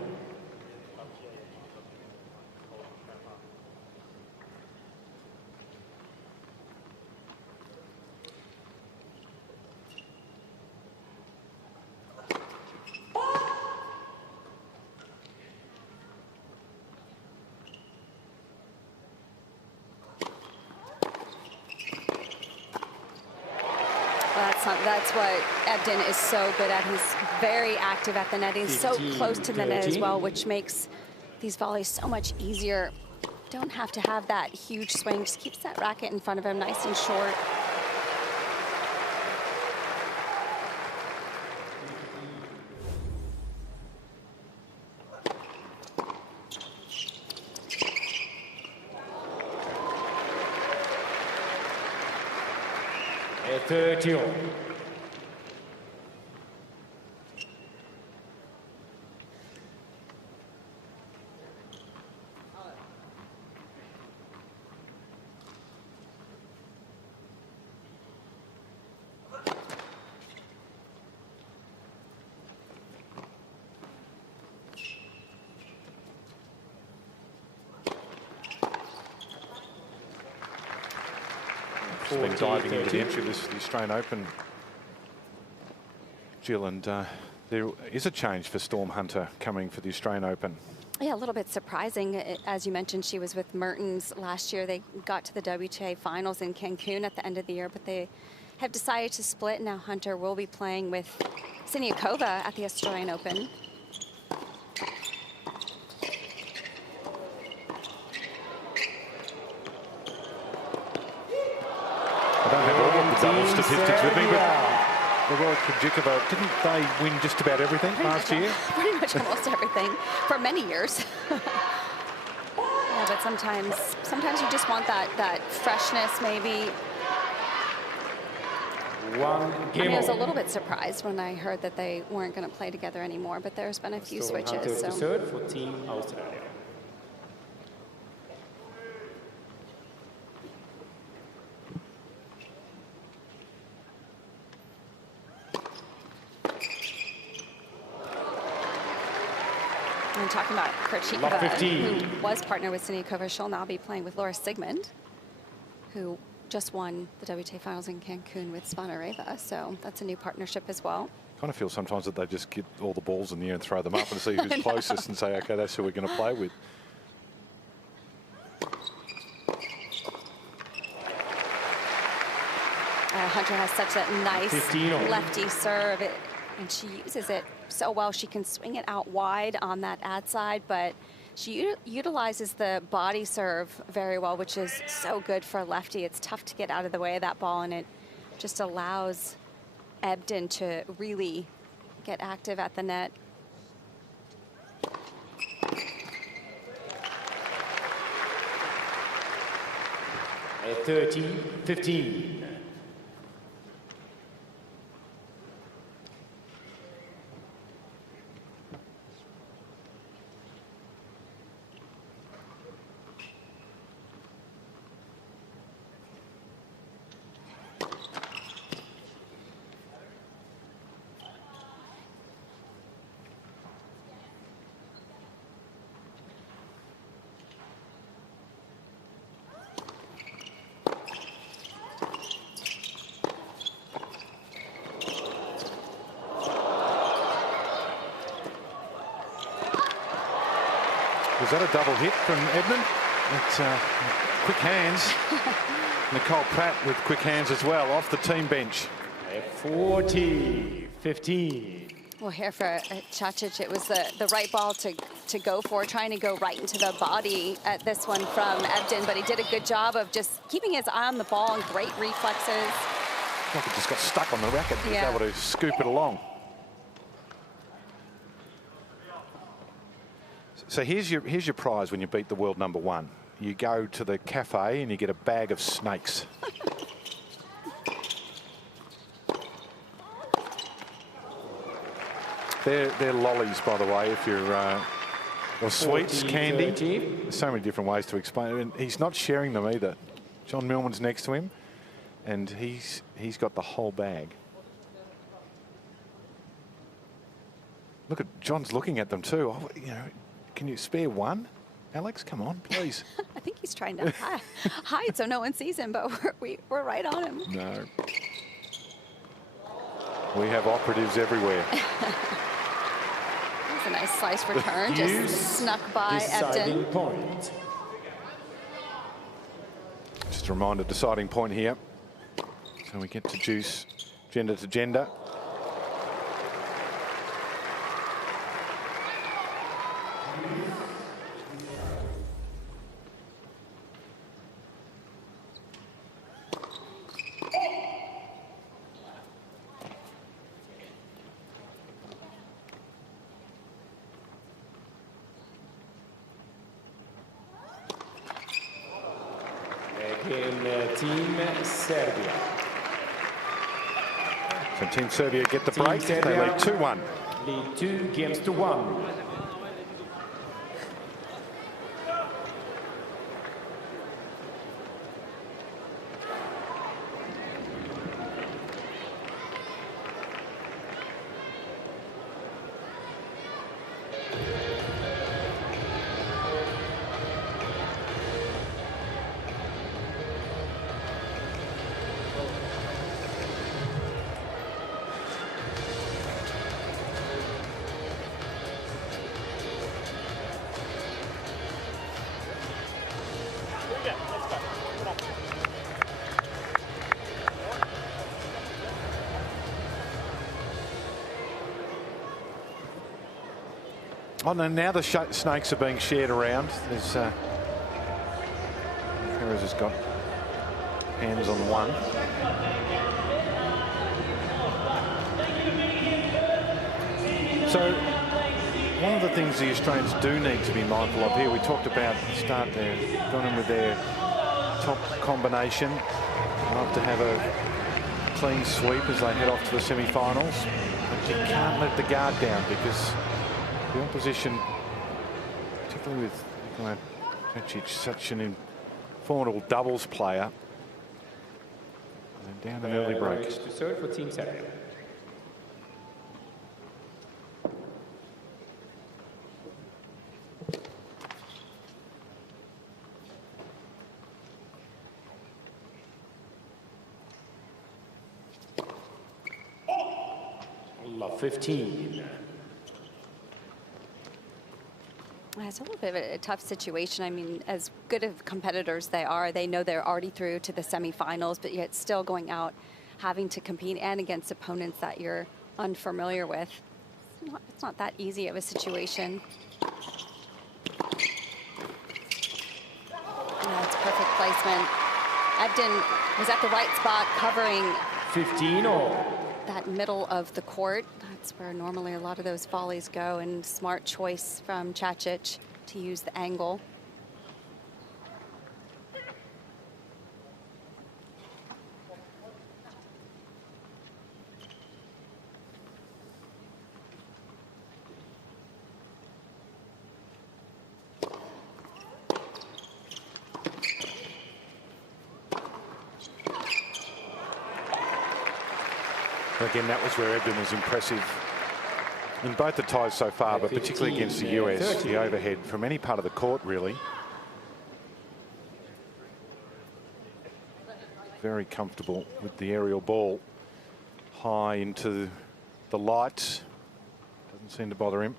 That's what Ebden is so good at. He's very active at the net. He's so close to the net as well, which makes these volleys so much easier. Don't have to have that huge swing. Just keeps that racket in front of him nice and short. At 30. Just been diving into the entry of the Australian Open, Jill, and there is a change for Storm Hunter coming for the Australian Open. Yeah, a little bit surprising. As you mentioned, she was with Mertens last year. They got to the WTA finals in Cancun at the end of the year, but they have decided to split. Now Hunter will be playing with Siniakova at the Australian Open. I don't have all of the double statistics with me, but Djokovic, didn't they win just about everything last year? Pretty much almost everything for many years. Yeah, but sometimes you just want that freshness, maybe. I was a little bit surprised when I heard that they weren't going to play together anymore, but there's been a few switches. So. Third for Team Australia. And talking about Hurkacz, who was partnered with Siniakova, she'll now be playing with Laura Sigmund, who just won the WTA finals in Cancun with Stevanovic. So that's a new partnership as well. Kind of feel sometimes that they just get all the balls in the air and throw them up and see who's closest and say, okay, that's who we're going to play with. Hunter has such a nice lefty serve, and she uses it so well. She can swing it out wide on that ad side, but she utilizes the body serve very well, which is so good for a lefty. It's tough to get out of the way of that ball, and it just allows Ebden to really get active at the net. At 13-15. Was that a double hit from Edmund? It's quick hands. Nicole Pratt with quick hands as well, off the team bench. At 40-15. Well, here for Hurkacz, it was the right ball to go for, trying to go right into the body at this one from Ebden, but he did a good job of just keeping his eye on the ball and great reflexes. Like it just got stuck on the racket. He was able to scoop it along. So here's your prize when you beat the world #1. You go to the cafe and you get a bag of snakes. They're lollies, by the way, if you're or sweets, candy. There's so many different ways to explain it. And he's not sharing them either. John Millman's next to him, and he's got the whole bag. Look at John's looking at them too. Oh, you know. Can you spare one? Alex, come on, please. I think he's trying to hide so no one sees him, but we're right on him. No. We have operatives everywhere. That's a nice slice return, just snuck by Ebden. Point. Just a reminder, deciding point here. So we get to juice gender to gender. Team Serbia. So Team Serbia get the break. They lead 2-1. Lead 2-1. Oh, no, now the snakes are being shared around. There's Perez has got hands on one. So one of the things the Australians do need to be mindful of here, we talked about at the start there, gone in with their top combination. Love to have a clean sweep as they head off to the semi-finals. But you can't let the guard down because the opposition, particularly with Hurkacz, such an formidable doubles player, and down an early break. To serve for Team Serbia. number 15. It's a little bit of a tough situation. I mean, as good of competitors they are, they know they're already through to the semifinals, but yet still going out, having to compete and against opponents that you're unfamiliar with. It's not that easy of a situation. That's perfect placement. Ebden was at the right spot, covering 15 all. that middle of the court. That's where normally a lot of those volleys go, and smart choice from Hurkacz to use the angle. Again, that was where Ebden was impressive in both the ties so far, but particularly against the US, the overhead from any part of the court, really. Very comfortable with the aerial ball high into the lights. Doesn't seem to bother him.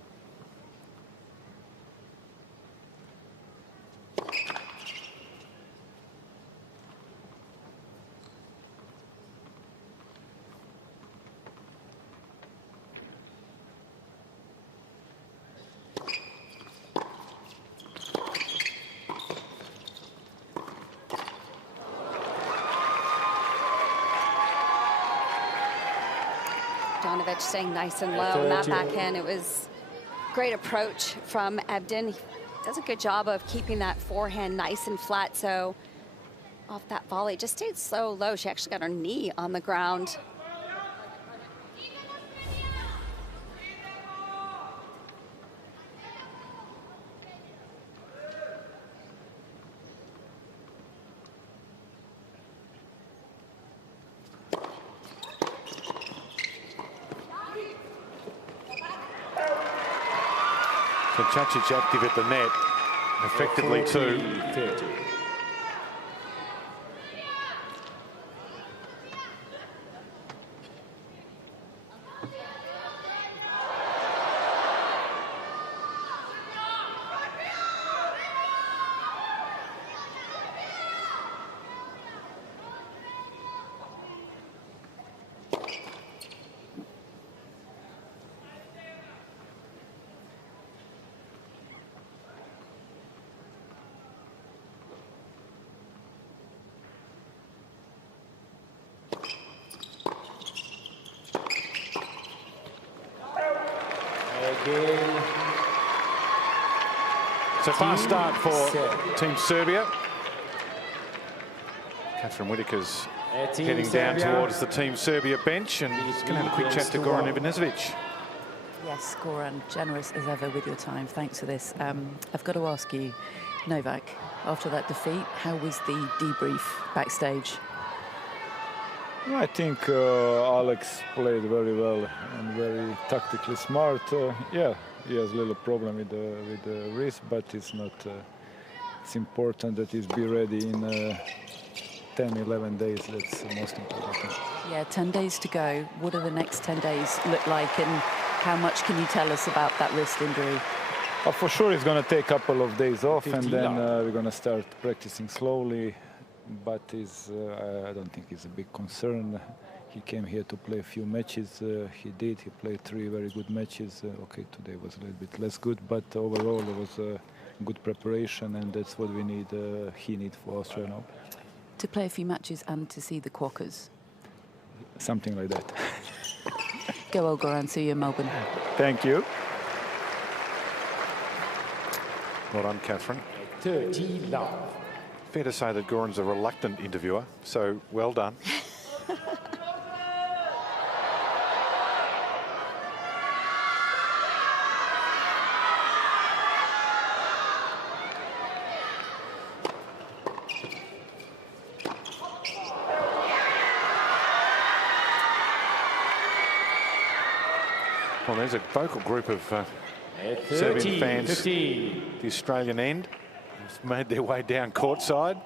Stevanovic staying nice and low on that backhand. It was great approach from Ebden. He does a good job of keeping that forehand nice and flat. So off that volley, just stayed so low. She actually got her knee on the ground. So Hurkacz active at the net, effectively too. 30. It's a fast start for Team Serbia. Catherine Whitaker's heading down towards the Team Serbia bench, and he's going to have a quick chat to Goran Ivanisevic. Yes, Goran, generous as ever with your time. Thanks for this. I've got to ask you, Novak, after that defeat, how was the debrief backstage? I think Alex played very well and very tactically smart. Yeah, he has a little problem with the wrist, but it's not. It's important that he's be ready in 10, 11 days. That's the most important thing. Yeah, 10 days to go. What do the next 10 days look like, and how much can you tell us about that wrist injury? For sure, he's going to take a couple of days off, and then we're going to start practicing slowly. But I don't think it's a big concern. He came here to play a few matches. He did. He played 3 very good matches. Okay, today was a little bit less good, but overall it was a good preparation, and that's what we need. He needs for Austria now. To play a few matches and to see the Quackers. Something like that. Go well, Goran. See you in Melbourne. Thank you. Well done, Catherine. 30 love. Fair to say that Goran's a reluctant interviewer, so well done. Well, there's a vocal group of Serbian fans, 15. the Australian end, who's made their way down courtside.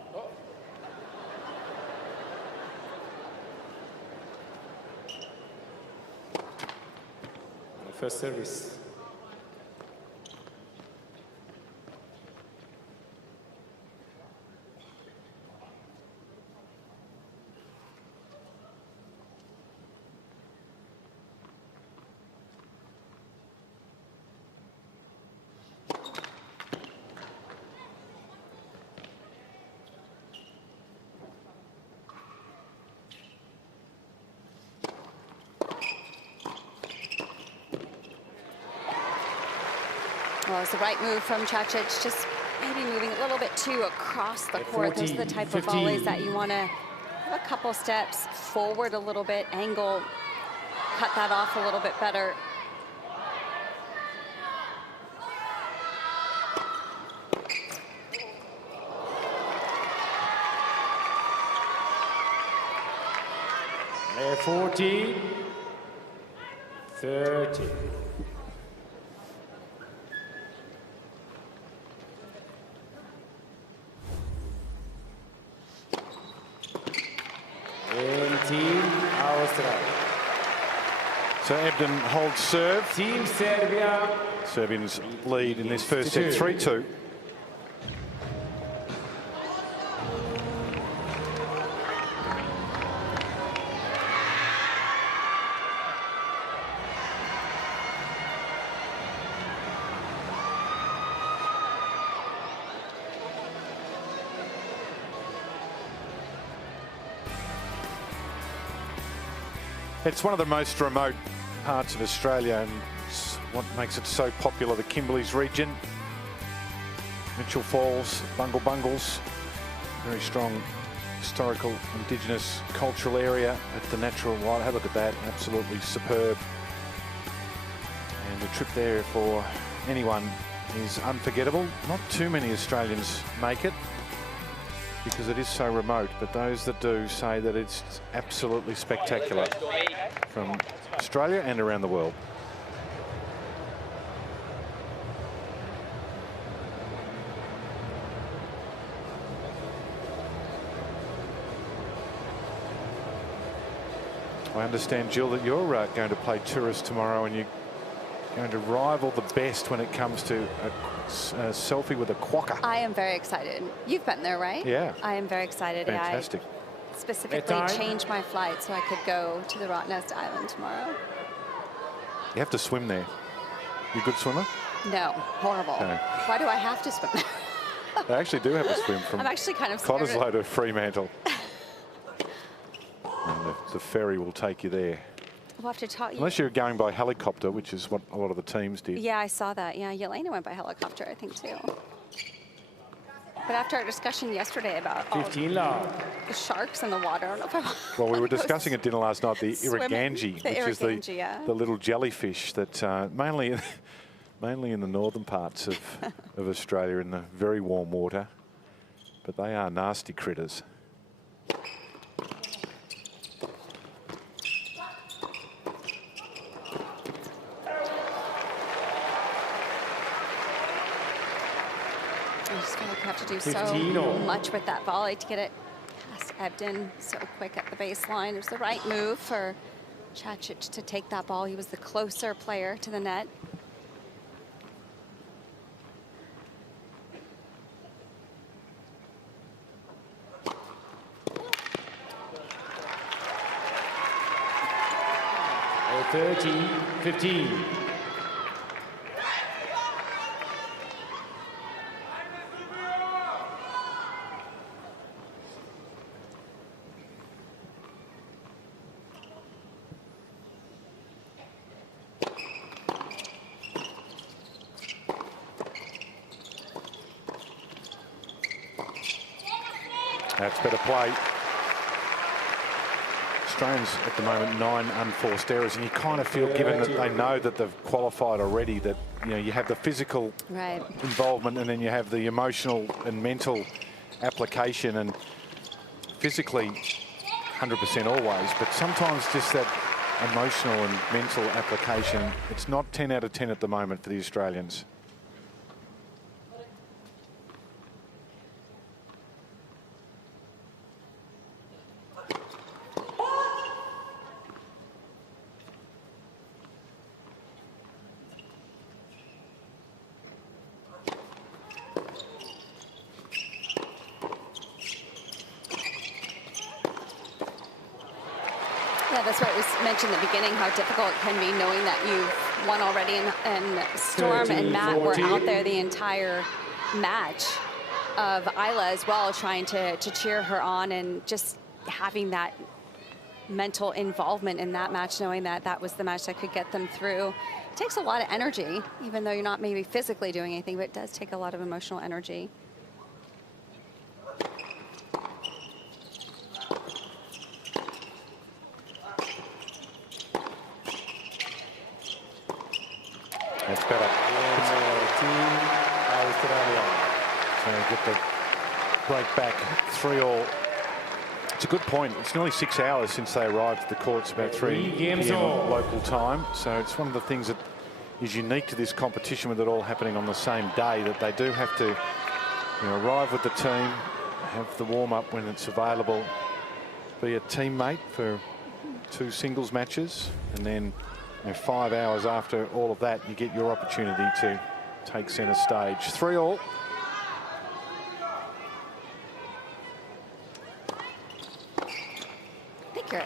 First service. Well, it's the right move from Hurkacz, just maybe moving a little bit too across the court. Those are the type of volleys that you want to have a couple steps forward a little bit, angle, cut that off a little bit better. Layer 14, 30. Team Australia. So Ebden holds serve. Team Serbia. Serbians lead in this first set, 3-2. It's one of the most remote parts of Australia, and it's what makes it so popular, the Kimberleys region. Mitchell Falls, Bungle Bungles, very strong historical, indigenous, cultural area at the natural light. Have a look at that, absolutely superb. And the trip there for anyone is unforgettable. Not too many Australians make it, because it is so remote, but those that do say that it's absolutely spectacular from Australia and around the world. I understand, Jill, that you're going to play tourist tomorrow, and you're going to rival the best when it comes to a selfie with a quokka. I am very excited. You've been there, right? Yeah. I am very excited. Fantastic. I specifically changed my flight so I could go to the Rottnest Island tomorrow. You have to swim there. You a good swimmer? No, horrible. Okay. Why do I have to swim? They actually do have a swim from I'm actually kind of scared. Cottesloe to Fremantle. And the ferry will take you there. We'll have to talk. Unless you're going by helicopter, which is what a lot of the teams did. Yeah, I saw that. Yeah, Yelena went by helicopter, I think, too. But after our discussion yesterday about 15 love. The sharks in the water, I don't know if I want. Well, we were discussing at dinner last night the irriganji, which is the little jellyfish that mainly in the northern parts of Australia in the very warm water, but they are nasty critters. I just feel like I have to do so much with that volley to get it past Ebden so quick at the baseline. It was the right move for Hurkacz to take that ball. He was the closer player to the net. Oh, 13-15. That's better play. Australians at the moment 9 unforced errors, and you kind of feel, given that they know that they've qualified already, that you have the physical involvement, and then you have the emotional and mental application, and physically 100% always, but sometimes just that emotional and mental application. It's not 10 out of 10 at the moment for the Australians. Yeah, that's what was mentioned at the beginning, how difficult it can be knowing that you've won already, and Storm and Matt were out there the entire match of Isla as well, trying to cheer her on, and just having that mental involvement in that match, knowing that that was the match that could get them through. It takes a lot of energy, even though you're not maybe physically doing anything, but it does take a lot of emotional energy. That's better. Team Australia. So get the break back 3-all. It's a good point. It's nearly 6 hours since they arrived at the courts, about 3 p.m. local time. So it's one of the things that is unique to this competition, with it all happening on the same day, that they do have to arrive with the team, have the warm-up when it's available, be a teammate for 2 singles matches, and then 5 hours after all of that, you get your opportunity to take centre stage. 3-all.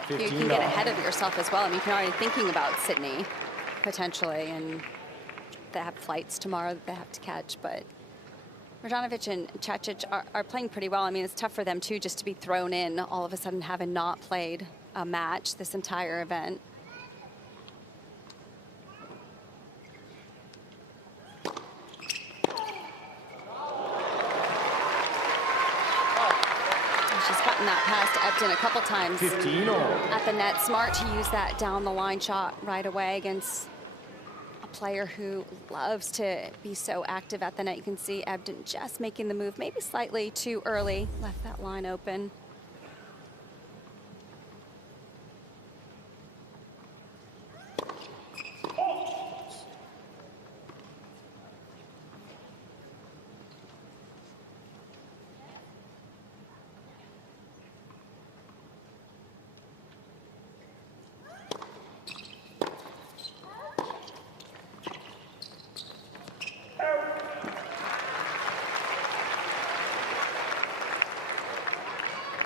You can get ahead of yourself as well. I mean, you're already thinking about Sydney potentially, and they have flights tomorrow that they have to catch. But Tomljanovic and Hurkacz are playing pretty well. I mean, it's tough for them too, just to be thrown in all of a sudden, having not played a match this entire event. She's gotten that pass to Ebden a couple times 15-all. at the net. Smart to use that down the line shot right away against a player who loves to be so active at the net. You can see Ebden just making the move, maybe slightly too early, left that line open.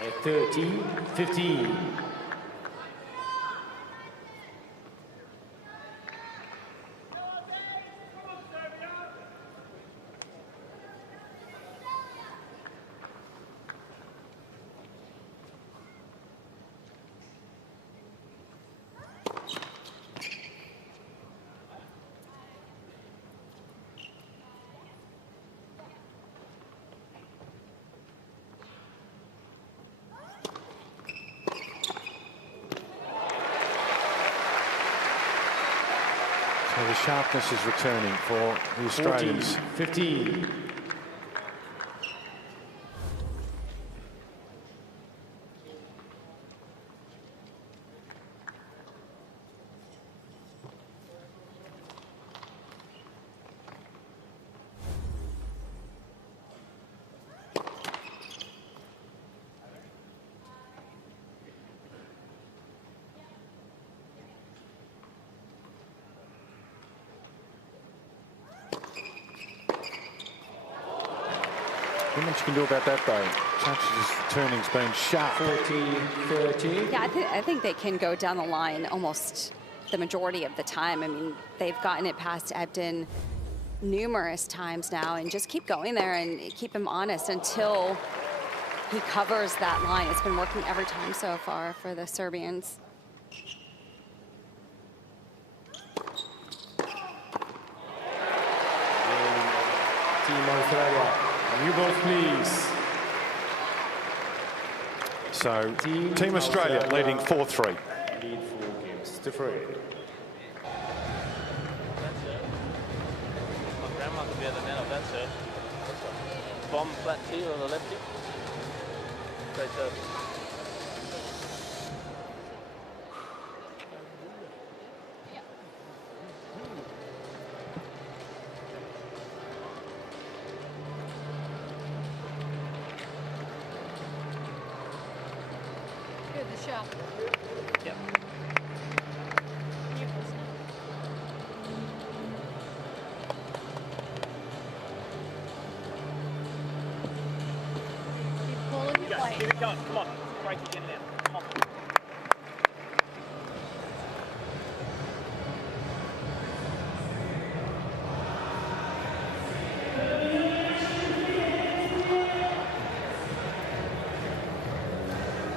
At 13-15. So the sharpness is returning for the Australians. 15. Not much you can do about that, though. Hurkacz's returning's been sharp. 14-13. Yeah, I think they can go down the line almost the majority of the time. I mean, they've gotten it past Ebden numerous times now, and just keep going there and keep him honest until he covers that line. It's been working every time so far for the Serbians. Team Australia. New balls, please. So, Team Australia leading 4-3. Lead 4 games to 3. My grandma could be at the net of that serve. Bomb flat tee on the lefty. Great serve. Yep. Keep pulling your plate. Keep it going. Come on. Break it in now. Come on.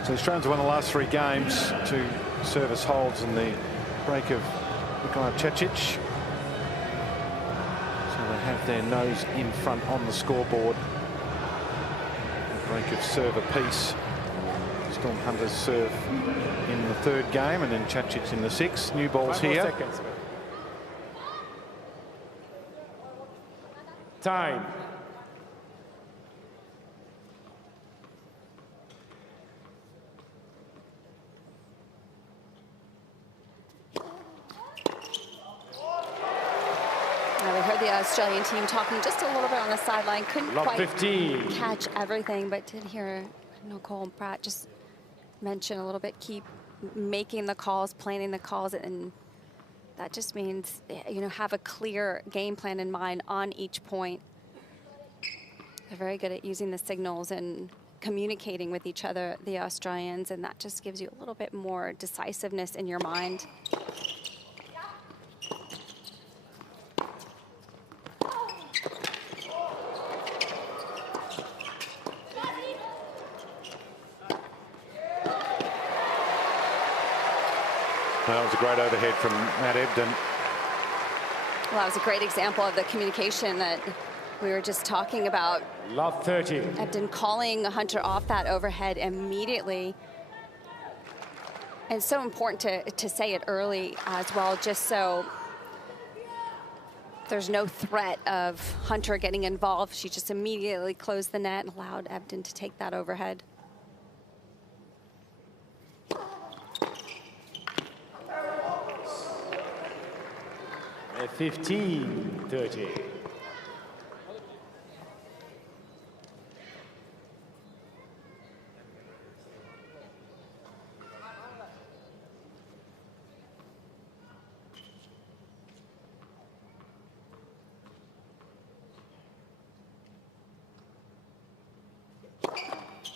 So the Australians won the last 3 games, 2 service holds and the break of Hurkacz. So they have their nose in front on the scoreboard. A break of serve apiece. Storm Hunters serve in the 3rd game and then Hurkacz in the 6th. New balls 5 more here. seconds. Time. We heard the Australian team talking just a little bit on the sideline. Couldn't Lob quite 15. catch everything, but did hear Nicole and Pratt just mention a little bit, keep making the calls, planning the calls, and that just means, you know, have a clear game plan in mind on each point. They're very good at using the signals and communicating with each other, the Australians, and that just gives you a little bit more decisiveness in your mind. That was a great overhead from Matt Ebden. Well, that was a great example of the communication that we were just talking about. Lob 30. Ebden calling Hunter off that overhead immediately. And it's so important to say it early as well, just so there's no threat of Hunter getting involved. She just immediately closed the net and allowed Ebden to take that overhead. 15-30.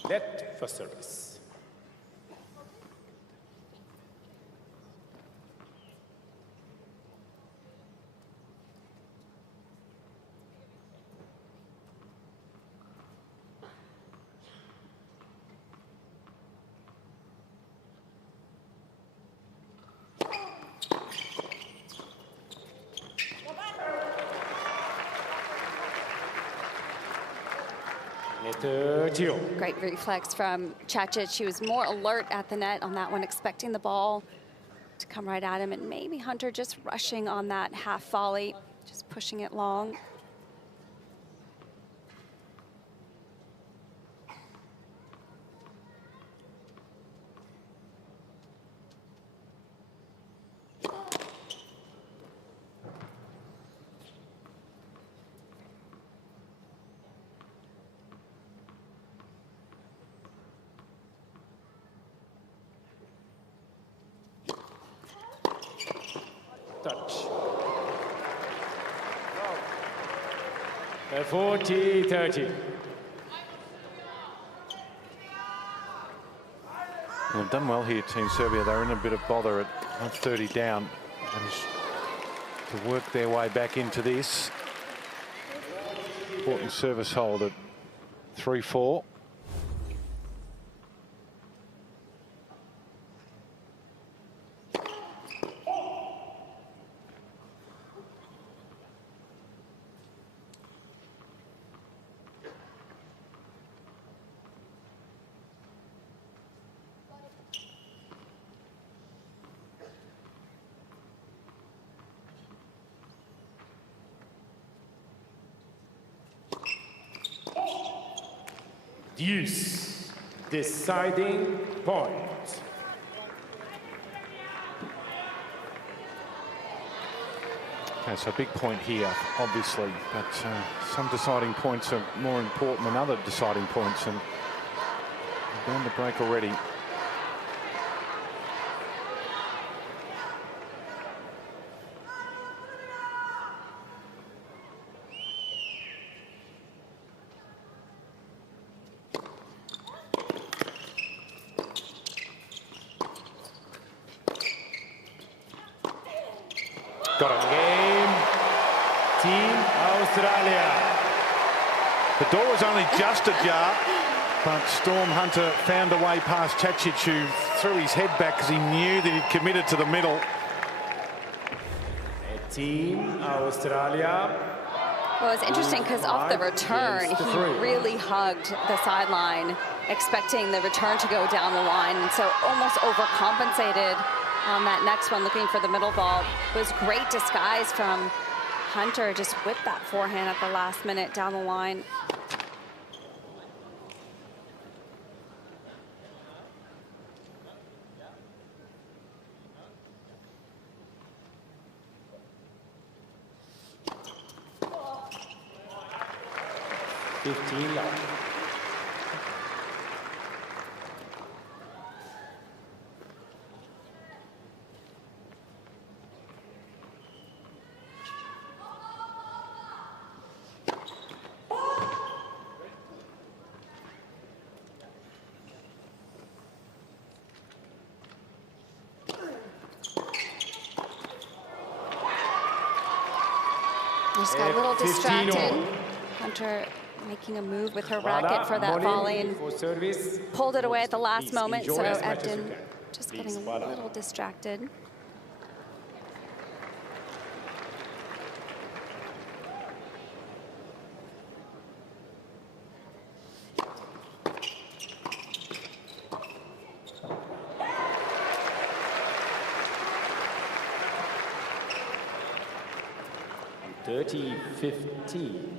Net for service. Great reflex from Hurkacz. She was more alert at the net on that one, expecting the ball to come right at him, and maybe Hunter just rushing on that half volley, just pushing it long. Touch. 40-30. Well, they've done well here, Team Serbia. They're in a bit of bother at 130 down. Managed to work their way back into this. Important service hold at 3-4. Deuce. Deciding point. Okay, so big point here, obviously, but some deciding points are more important than other deciding points, and we're down the break already. Got a game. Team Australia. The door was only just ajar. But Storm Hunter found a way past Cacic, who threw his head back because he knew that he'd committed to the middle. Team Australia. Well, it's interesting because off the return, he really hugged the sideline, expecting the return to go down the line, and so almost overcompensated on that next one, looking for the middle ball. It was great disguise from Hunter, just whipped that forehand at the last minute down the line. Just got a little distracted. Hunter making a move with her racket for that volley and pulled it away at the last moment, so Ebden just getting a little distracted. (30-15).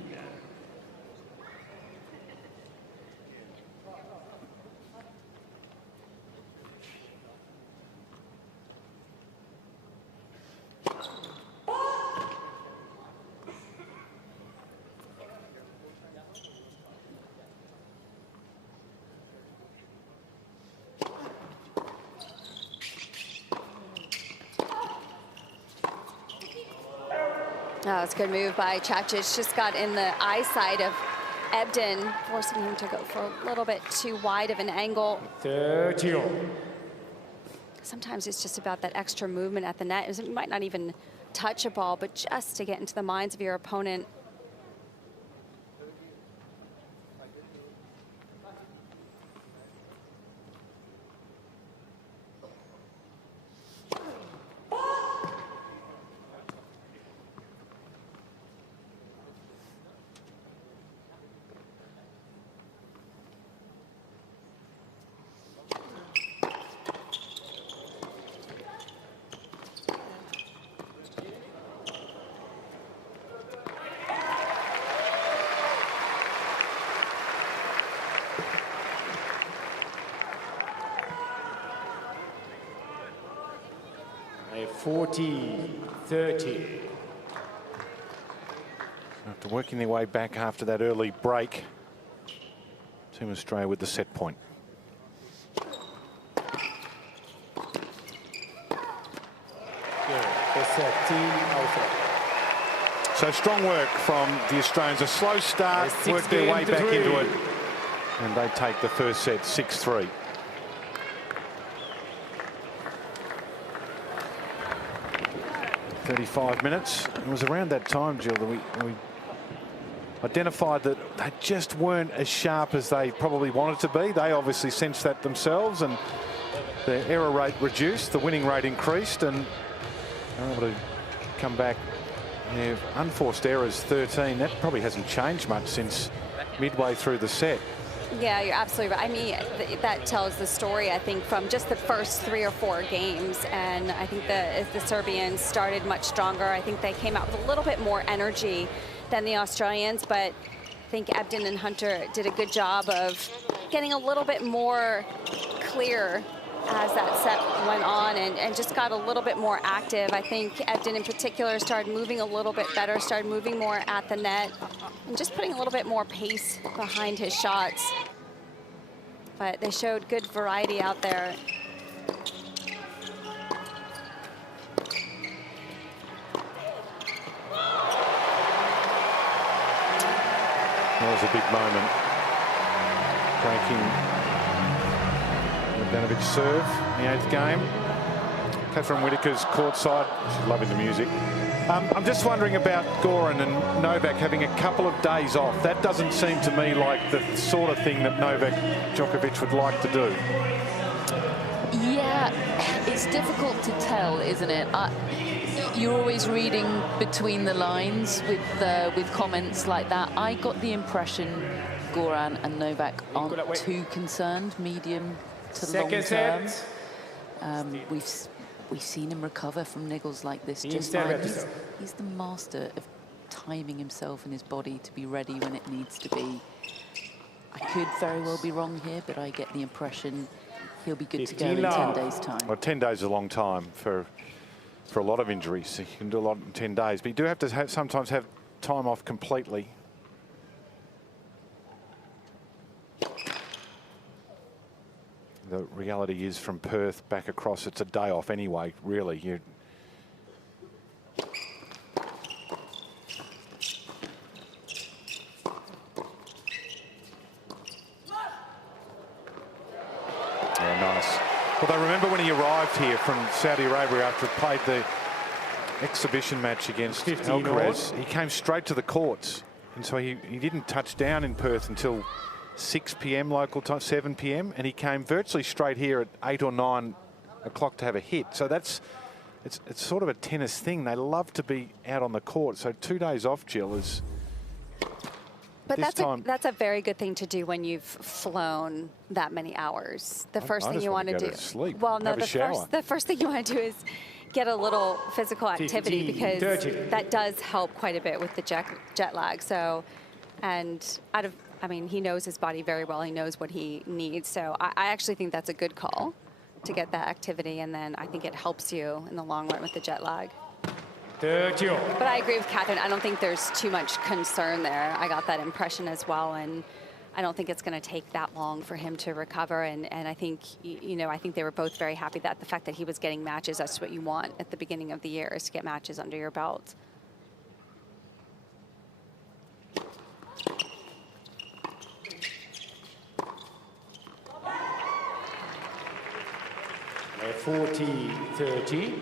Oh, it's a good move by Cacic. Just got in the eyesight of Ebden, forcing him to go for a little bit too wide of an angle. 30. Sometimes it's just about that extra movement at the net. It might not even touch a ball, but just to get into the minds of your opponent. A 40-30. After working their way back after that early break, Team Australia with the set point. So strong work from the Australians. A slow start, worked their way back into it, and they take the first set 6-3. "35 minutes. It was around that time, Jill, that we identified that they just weren't as sharp as they probably wanted to be. They obviously sensed that themselves, and their error rate reduced, the winning rate increased, and they were able to come back. Their unforced errors 13. That probably hasn't changed much since midway through the set. Yeah, you're absolutely right. I mean, that tells the story, I think, from just the first 3 or 4 games. And I think the Serbians started much stronger. I think they came out with a little bit more energy than the Australians. But I think Ebden and Hunter did a good job of getting a little bit more clear as that set went on, and just got a little bit more active. I think Ebden in particular started moving a little bit better, started moving more at the net, and just putting a little bit more pace behind his shots. But they showed good variety out there. That was a big moment. Breaking Stevanovic serve in the 8th game. Catherine Whitaker's courtside. She's loving the music. I'm just wondering about Goran and Novak having a couple of days off. That doesn't seem to me like the sort of thing that Novak Djokovic would like to do. Yeah, it's difficult to tell, isn't it? You're always reading between the lines with comments like that. I got the impression Goran and Novak aren't too concerned, medium to long term. We've seen him recover from niggles like this just fine. He's the master of timing himself and his body to be ready when it needs to be. I could very well be wrong here, but I get the impression he'll be good to go in 10 days' time. Well, 10 days is a long time for a lot of injuries. You can do a lot in 10 days, but you do have to sometimes have time off completely. The reality is from Perth back across, it's a day off anyway, really. Yeah, nice. Well, I remember when he arrived here from Saudi Arabia after he played the exhibition match against Hurkacz, he came straight to the courts. And so he didn't touch down in Perth until 6 p.m. local time, 7 p.m. and he came virtually straight here at 8 or 9 o'clock to have a hit. So it's sort of a tennis thing. They love to be out on the court. So 2 days off, Jill, is. But that's a very good thing to do when you've flown that many hours. The first thing you want to do. Sleep, well, no, the first thing you want to do is get a little physical activity because that does help quite a bit with the jet lag. So, and I mean, he knows his body very well. He knows what he needs. So I actually think that's a good call to get that activity. And then I think it helps you in the long run with the jet lag. But I agree with Catherine. I don't think there's too much concern there. I got that impression as well. And I don't think it's going to take that long for him to recover. And I think, I think they were both very happy that the fact that he was getting matches, that's what you want at the beginning of the year, is to get matches under your belt. A 40-30.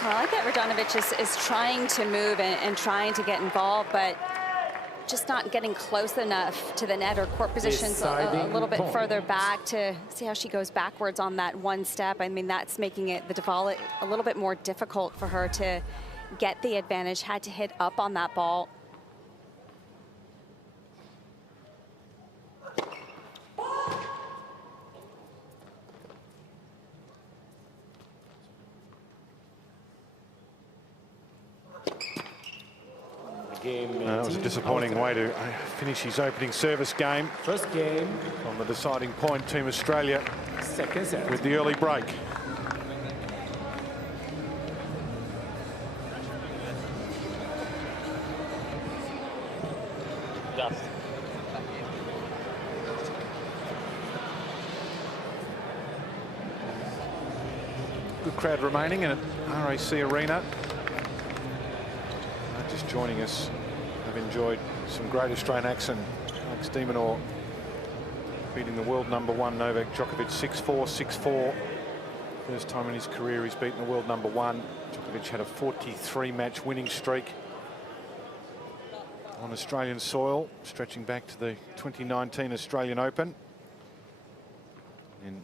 Well, I think Radanovic is trying to move and trying to get involved, but just not getting close enough to the net or court positions a little bit further back to see how she goes backwards on that one step. I mean, that's making it the Duvall a little bit more difficult for her to get the advantage. Had to hit up on that ball. That was a disappointing way to finish his opening service game. First game. On the deciding point, Team Australia second set with the early break. Good crowd remaining at RAC Arena. Just joining us, I've enjoyed some great Australian action. Alex de Minaur beating the world #1 Novak Djokovic 6-4, 6-4. First time in his career he's beaten the world #1. Djokovic had a 43-match winning streak on Australian soil, stretching back to the 2019 Australian Open. And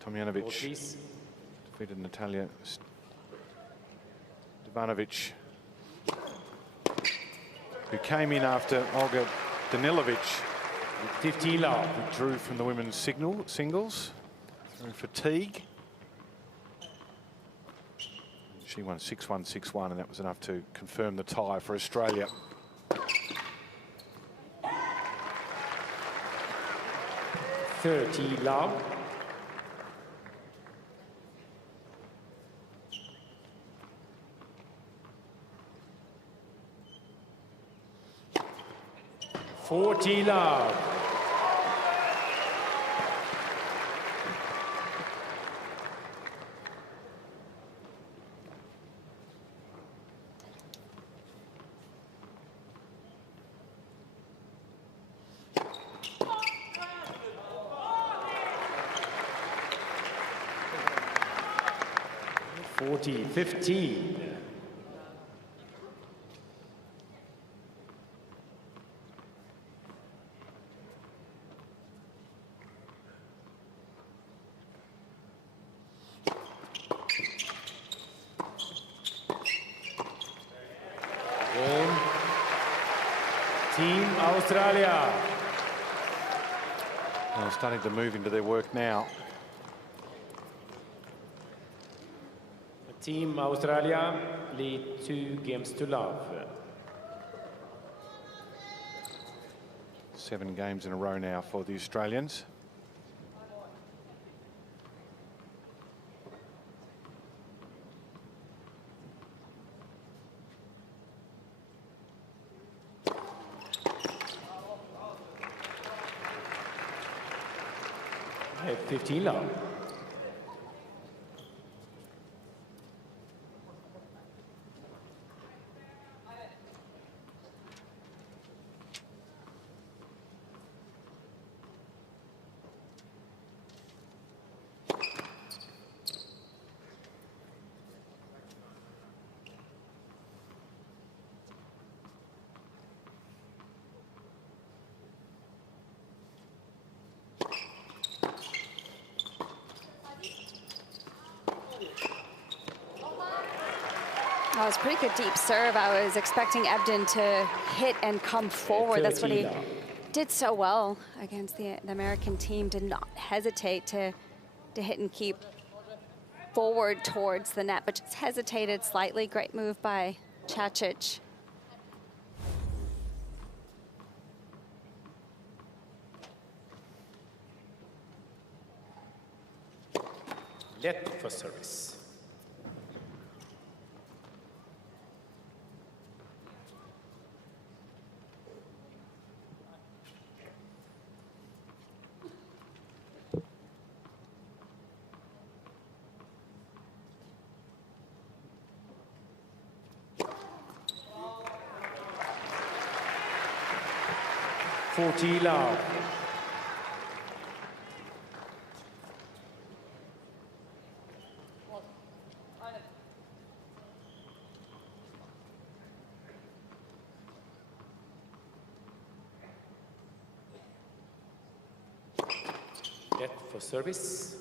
Tomljanovic defeated Natalia Stevanovic, who came in after Olga Danilovic withdrew from the women's singles through fatigue. She won 6-1, 6-1, and that was enough to confirm the tie for Australia. 30 love. $40 love. $40-15. Game. Team Australia. Well, starting to move into their work now. Team Australia lead 2 games to love. 7 games in a row now for the Australians. At 15 love. That was a pretty good deep serve. I was expecting Ebden to hit and come forward. That's what he did so well against the American team. Did not hesitate to hit and keep forward towards the net, but just hesitated slightly. Great move by Chacic. Net for service. $40 love. Net for service.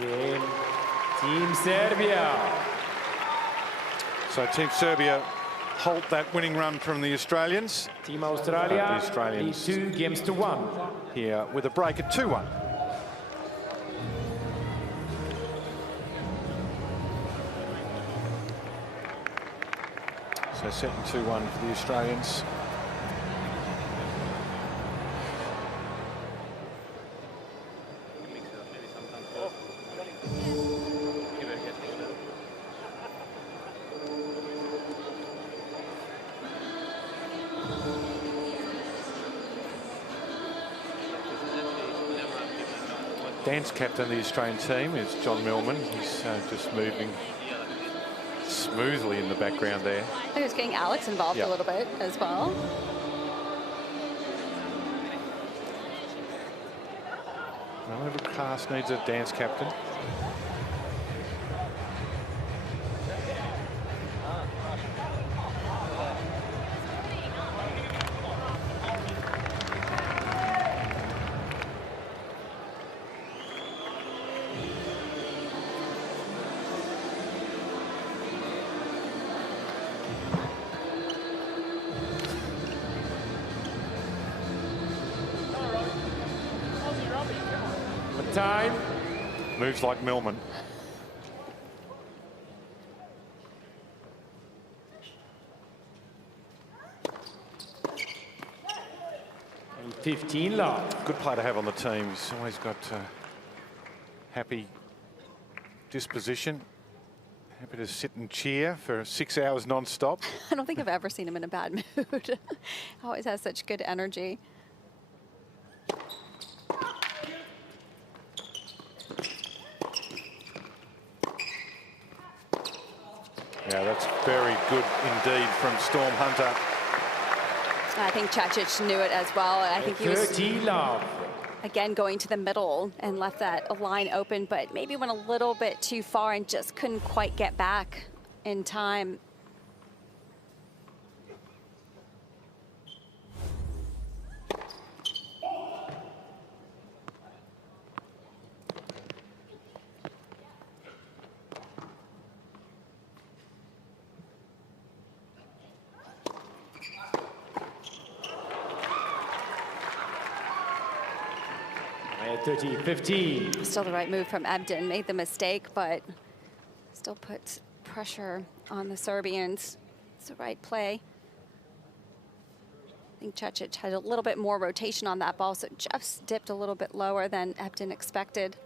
Game. Team Serbia. So Team Serbia halt that winning run from the Australians. Team Australia the Australians lead 2 games to 1. Here with a break at 2-1. So set in 2-1 for the Australians. Dance captain of the Australian team is John Millman. He's just moving smoothly in the background there. I think it's getting Alex involved a little bit as well. Well, every class needs a dance captain. time. Moves like Millman. And 15 love. Good player to have on the team. He's always got happy disposition. Happy to sit and cheer for 6 hours non-stop. I don't think I've ever seen him in a bad mood. Always has such good energy. Yeah, that's very good indeed from Storm Hunter. I think Czacic knew it as well. I think he was 30 love. again going to the middle and left that line open, but maybe went a little bit too far and just couldn't quite get back in time. And 30-15. Still the right move from Ebden. Made the mistake, but still puts pressure on the Serbians. It's the right play. I think Czacic had a little bit more rotation on that ball, so it just dipped a little bit lower than Ebden expected.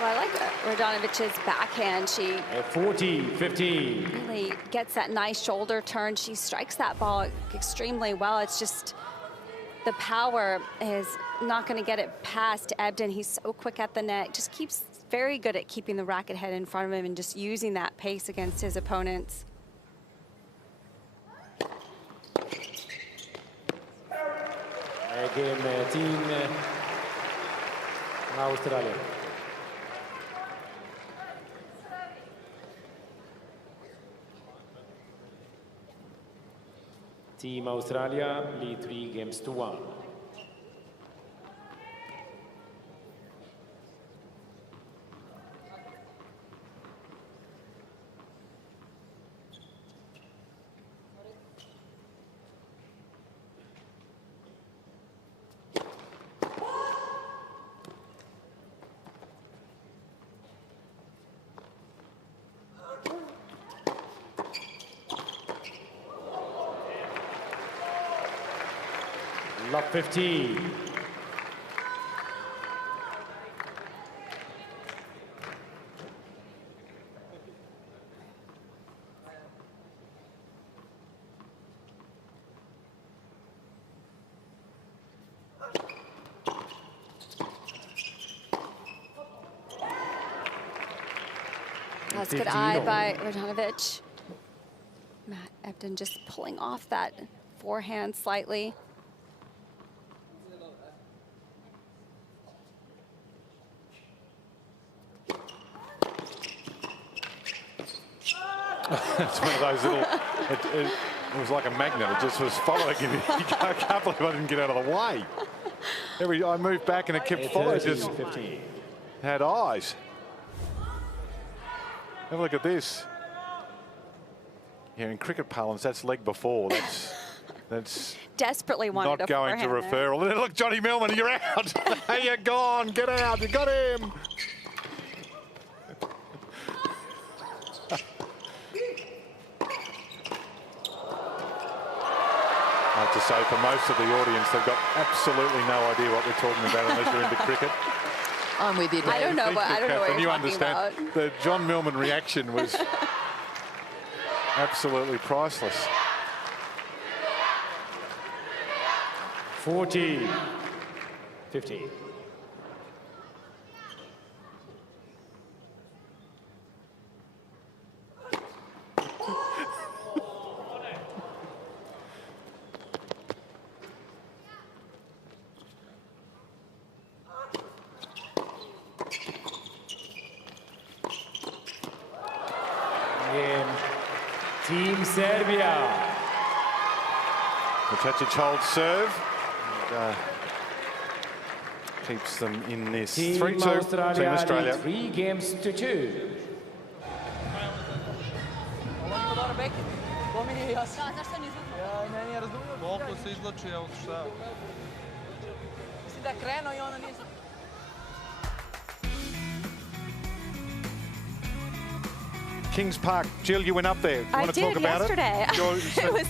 Well, I like Radonovic's backhand. She 40-15. really gets that nice shoulder turn. She strikes that ball extremely well. It's just the power is not going to get it past Ebden. He's so quick at the net. Just keeps very good at keeping the racket head in front of him and just using that pace against his opponents. Again, team Australia. Team Australia lead 3-1. Love 15. That's a good eye by Radanovic. Matt Ebden just pulling off that forehand slightly. It's one of those little, it was like a magnet. It just was following him. I can't believe I didn't get out of the way. I moved back and it kept following. Just 15. had eyes. Have a look at this. Yeah, in cricket parlance, that's leg before. That's desperately wanted not going to referral. There. Look, Johnny Millman, you're out. Hey, you're gone. Get out. You got him. I have to say, for most of the audience, they've got absolutely no idea what we're talking about unless you're into cricket. I'm with you, Dave. I don't know what you're you talking understand about. the John Millman reaction was absolutely priceless. 40-15. Team Serbia. Hurkacz holds serve. And, keeps them in this 3-2. Team Australia. 3 games to 2. Koliko se izvlači, evo šta. Mislim da krenuo I ona nije... Kings Park. Jill, you went up there. You want to talk about yesterday. it?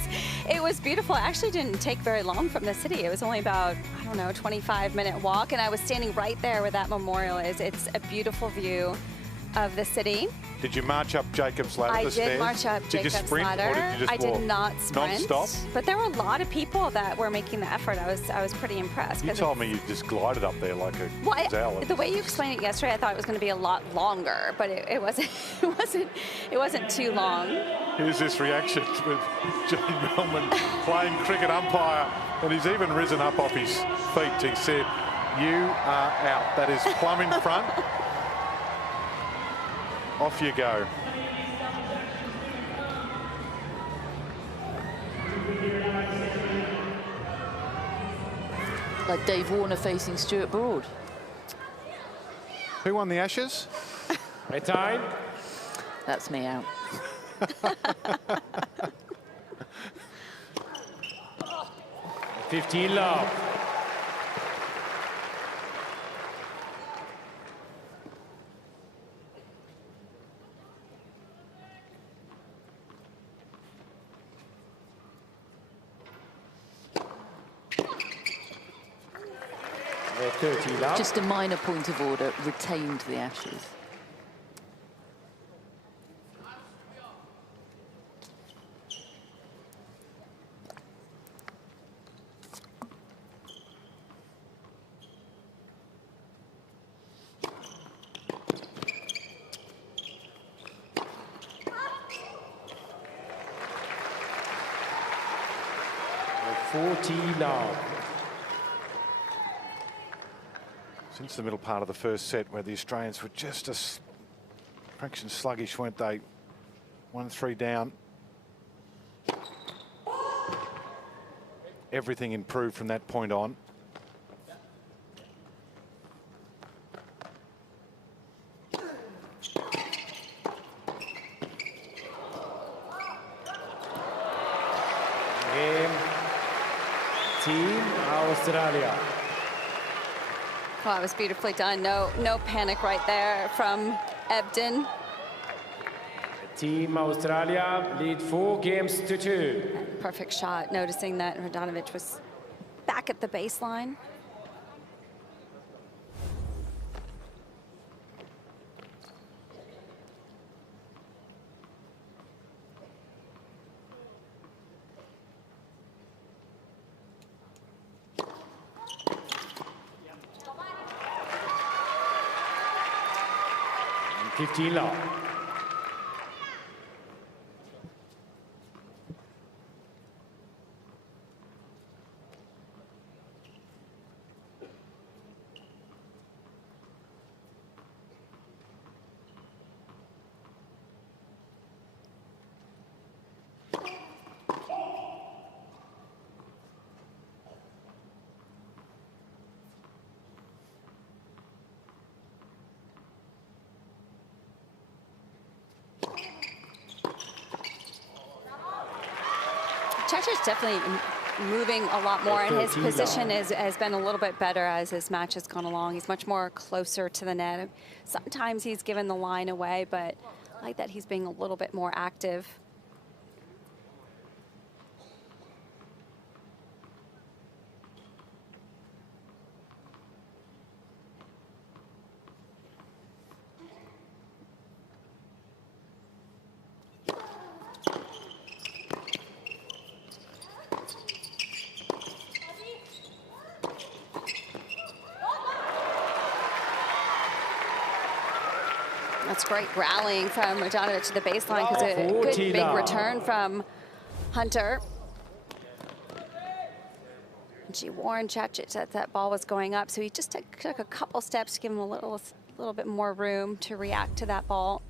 It was beautiful. It actually didn't take very long from the city. It was only about, I don't know, 25-minute walk, and I was standing right there where that memorial is. It's a beautiful view of the city. Did you march up Jacob's ladder? I did march up Jacob's ladder. Or did you just I did not sprint. Non-stop? But there were a lot of people that were making the effort. I was pretty impressed. You told me you just glided up there like a gazelle. The way you explained it yesterday, I thought it was going to be a lot longer, but it wasn't. It wasn't too long. Here's this reaction with Jane Millman playing cricket umpire, and he's even risen up off his feet. He said, "You are out." That is plumb in front. Off you go. Like Dave Warner facing Stuart Broad. Who won the Ashes? Right time. That's me out. 15 love. Just a minor point of order, retained the Ashes. Since the middle part of the first set, where the Australians were just a fraction sluggish, weren't they? 1-3 down. Everything improved from that point on. Game. Team Australia. Well, it was beautifully done. No panic right there from Ebden. Team Australia lead 4 games to 2. Perfect shot, noticing that Radanovic was back at the baseline. And 15 love. Cecic's definitely moving a lot more, and his position has been a little bit better as his match has gone along. He's much more closer to the net. Sometimes he's given the line away, but I like that he's being a little bit more active. That's great rallying from Radanovic to the baseline, because a good big return from Hunter. And she warned Cecic that ball was going up, so he just took a couple steps to give him a little bit more room to react to that ball.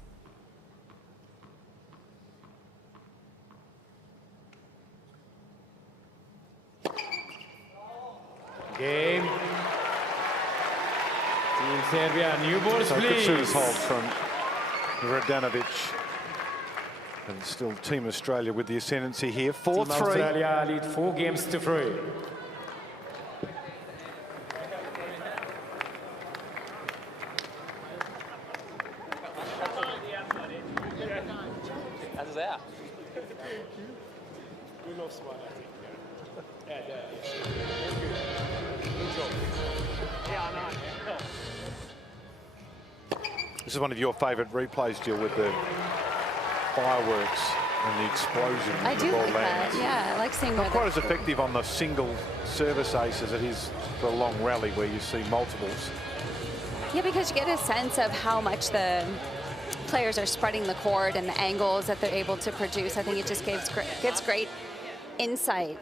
Game. Team Serbia, new balls, So please. good service hold from Radanovic. And still Team Australia with the ascendancy here. 4-3. Team Australia lead 4 games to 3. That's there. We lost one, I think. This is one of your favourite replays, Jill, with the fireworks and the explosion. I of do the ball like lands. that. Yeah, I like seeing Not where quite the- as effective on the single service ace as it is for a long rally where you see multiples. Yeah, because you get a sense of how much the players are spreading the court and the angles that they're able to produce. I think it just gives great insight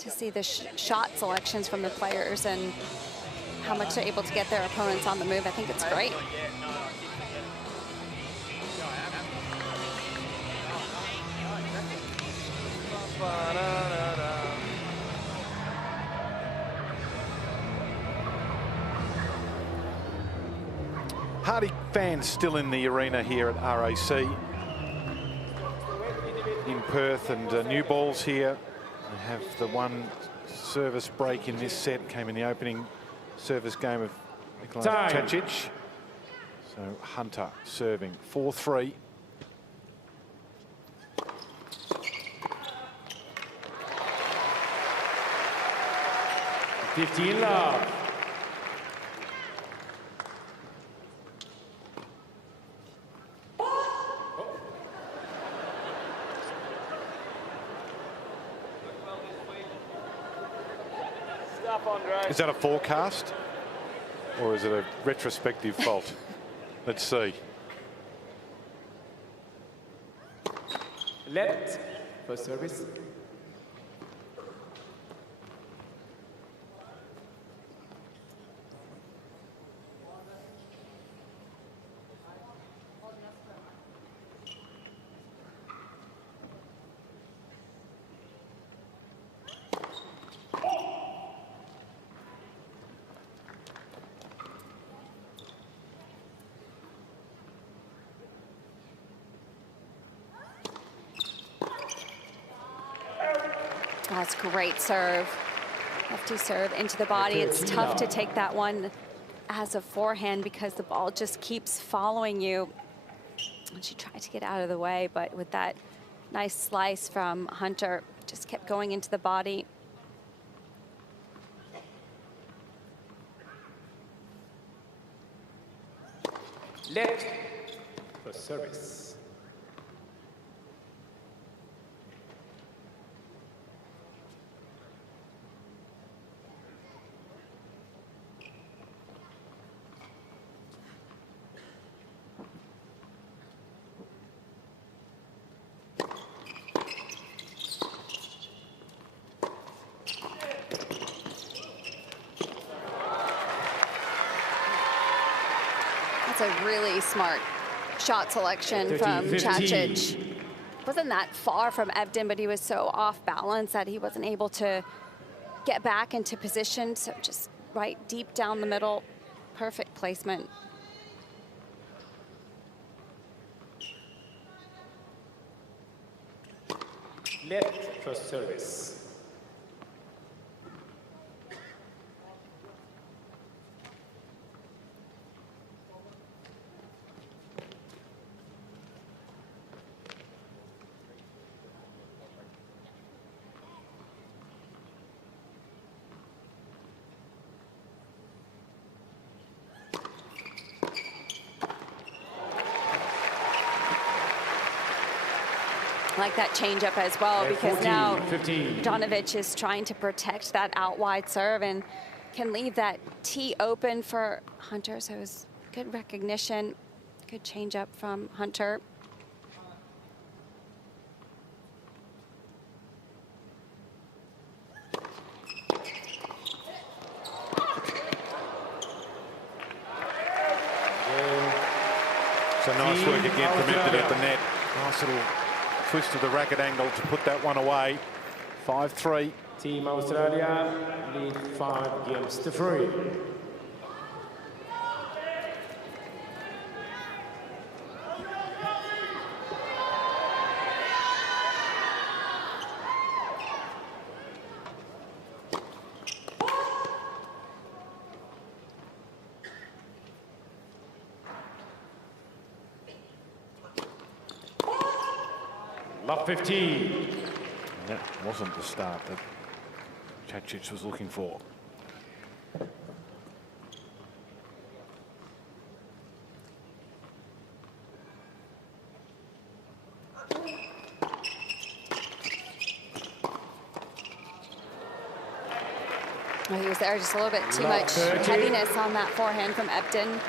to see the shot selections from the players and how much they're able to get their opponents on the move. I think it's great. Hardy fans still in the arena here at RAC in Perth, and new balls here. They have the one service break in this set, came in the opening service game of Nikolai Time. Tacic. So Hunter serving 4-3. Love. Is that a forecast or is it a retrospective fault? Let's see. Left for service. That's great serve. Lefty serve into the body. It's tough to take that one as a forehand because the ball just keeps following you. And she tried to get out of the way, but with that nice slice from Hunter, just kept going into the body. Left for service. That's a really smart shot selection from Cacic. Wasn't that far from Evden, but he was so off balance that he wasn't able to get back into position. So just right deep down the middle, perfect placement. Left for service. I like that changeup as well, because 14, now 15. Stevanovic is trying to protect that out wide serve and can leave that tee open for Hunter. So it was good recognition, good changeup from Hunter. So nice work again from Evden at the net. Nice little twist of the racket angle to put that one away. 5-3. Team Australia lead 5-3. Love 15. That wasn't the start that Hurkacz was looking for. He was there just a little bit too much heaviness on that forehand from Ebden.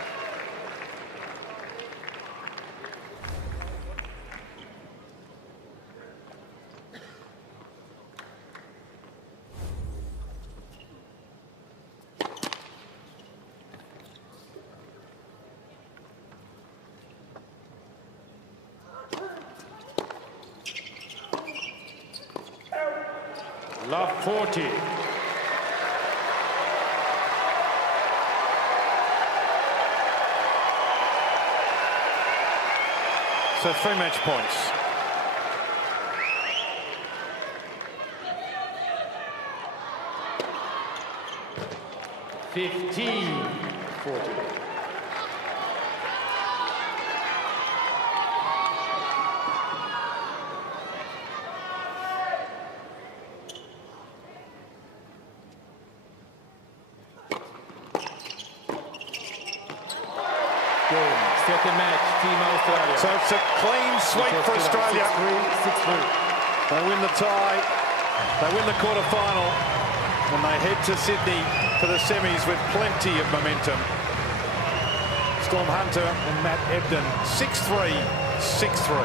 Love 40. So 3 match points. $15-40. Second match, Team Australia. So it's a clean sweep for Australia. 6-3. They win the tie, they win the quarterfinal, and they head to Sydney for the semis with plenty of momentum. Storm Hunter and Matt Ebden, 6-3, 6-3.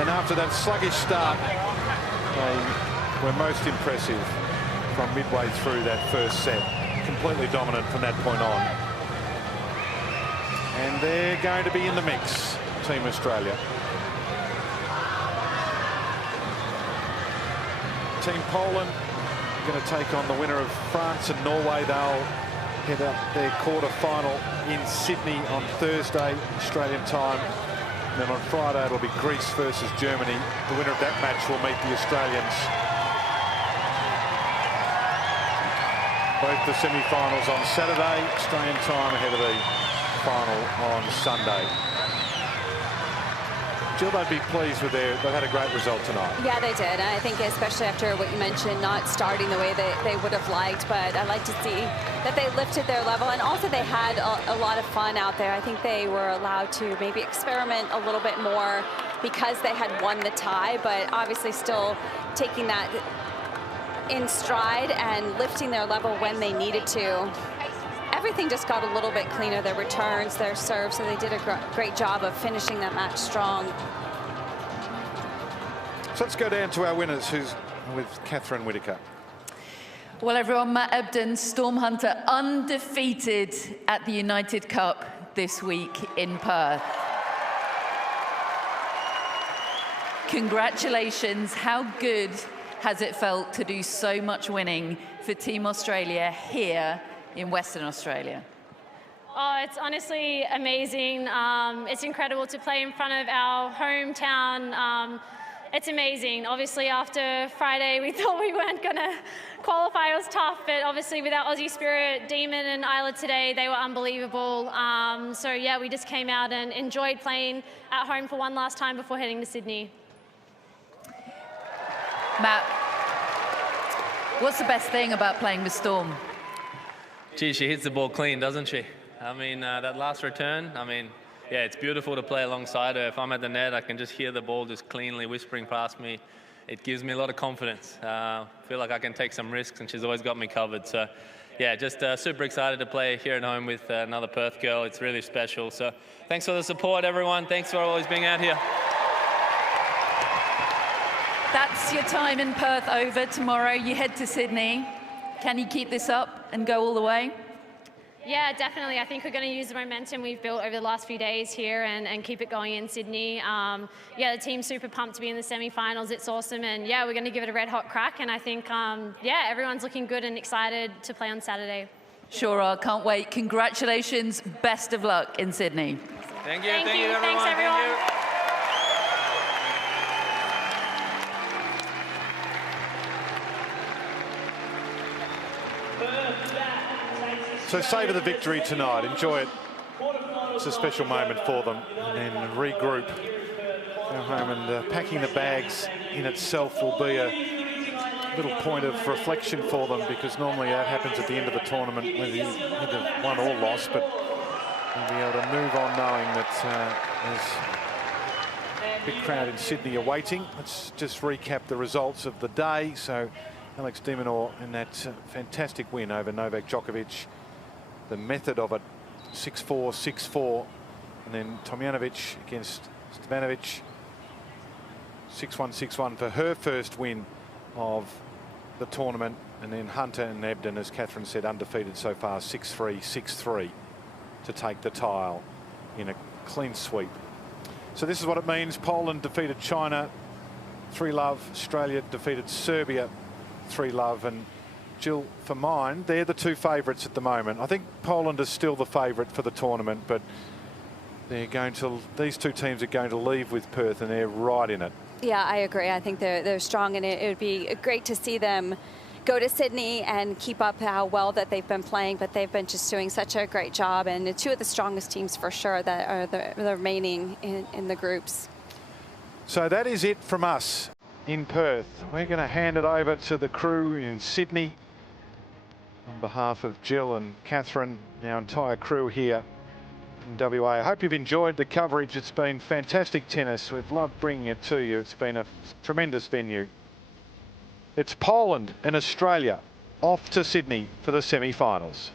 And after that sluggish start, they were most impressive from midway through that first set. Completely dominant from that point on. And they're going to be in the mix, Team Australia. Team Poland going to take on the winner of France and Norway. They'll head up their quarter-final in Sydney on Thursday, Australian time. And then on Friday, it'll be Greece versus Germany. The winner of that match will meet the Australians. Both the semi-finals on Saturday, Australian time, ahead of the final on Sunday. Jill, they'd be pleased with they've had a great result tonight. Yeah, they did. And I think especially after what you mentioned, not starting the way they would have liked, but I like to see that they lifted their level, and also they had a lot of fun out there. I think they were allowed to maybe experiment a little bit more because they had won the tie, but obviously still taking that in stride and lifting their level when they needed to. Everything just got a little bit cleaner, their returns, their serves, so they did a great job of finishing that match strong. So let's go down to our winners, who's with Catherine Whitaker. Well, everyone, Matt Ebden, Storm Hunter, undefeated at the United Cup this week in Perth. Congratulations. How good has it felt to do so much winning for Team Australia here in Western Australia? Oh, it's honestly amazing. It's incredible to play in front of our hometown. It's amazing. Obviously, after Friday, we thought we weren't going to qualify. It was tough, but obviously with our Aussie spirit, Demon and Isla today, they were unbelievable. So yeah, we just came out and enjoyed playing at home for one last time before heading to Sydney. Matt, what's the best thing about playing with Storm? Gee, she hits the ball clean, doesn't she? I mean, that last return, I mean, yeah, it's beautiful to play alongside her. If I'm at the net, I can just hear the ball just cleanly whispering past me. It gives me a lot of confidence. I feel like I can take some risks, and she's always got me covered. So, yeah, just super excited to play here at home with another Perth girl. It's really special. So, thanks for the support, everyone. Thanks for always being out here. That's your time in Perth over. Tomorrow you head to Sydney. Can you keep this up and go all the way? Yeah, definitely. I think we're going to use the momentum we've built over the last few days here and keep it going in Sydney. Yeah, the team's super pumped to be in the semi-finals. It's awesome. And yeah, we're going to give it a red hot crack. And I think, yeah, everyone's looking good and excited to play on Saturday. Sure are. Can't wait. Congratulations. Best of luck in Sydney. Thank you. Thank you, everyone. Thanks, everyone. Thank you. So savour the victory tonight, enjoy it. It's a special moment for them, and then regroup, go home, and packing the bags in itself will be a little point of reflection for them, because normally that happens at the end of the tournament, whether you either won or lost, but they'll be able to move on knowing that there's a big crowd in Sydney awaiting. Let's just recap the results of the day. So Alex de Minaur in that fantastic win over Novak Djokovic. The method of it, 6-4, 6-4, and then Tomljanovic against Stevanovic, 6-1, 6-1 for her first win of the tournament, and then Hunter and Ebden, as Catherine said, undefeated so far, 6-3, 6-3 to take the tile in a clean sweep. So this is what it means. Poland defeated China 3-love. Australia defeated Serbia 3-love, and Jill, for mine, they're the two favourites at the moment. I think Poland is still the favourite for the tournament, but these two teams are going to leave with Perth, and they're right in it. Yeah, I agree. I think they're strong, and it would be great to see them go to Sydney and keep up how well that they've been playing, but they've been just doing such a great job, and two of the strongest teams for sure that are the remaining in the groups. So that is it from us in Perth. We're going to hand it over to the crew in Sydney. On behalf of Jill and Catherine, our entire crew here in WA. I hope you've enjoyed the coverage. It's been fantastic tennis. We've loved bringing it to you. It's been a tremendous venue. It's Poland and Australia off to Sydney for the semi-finals.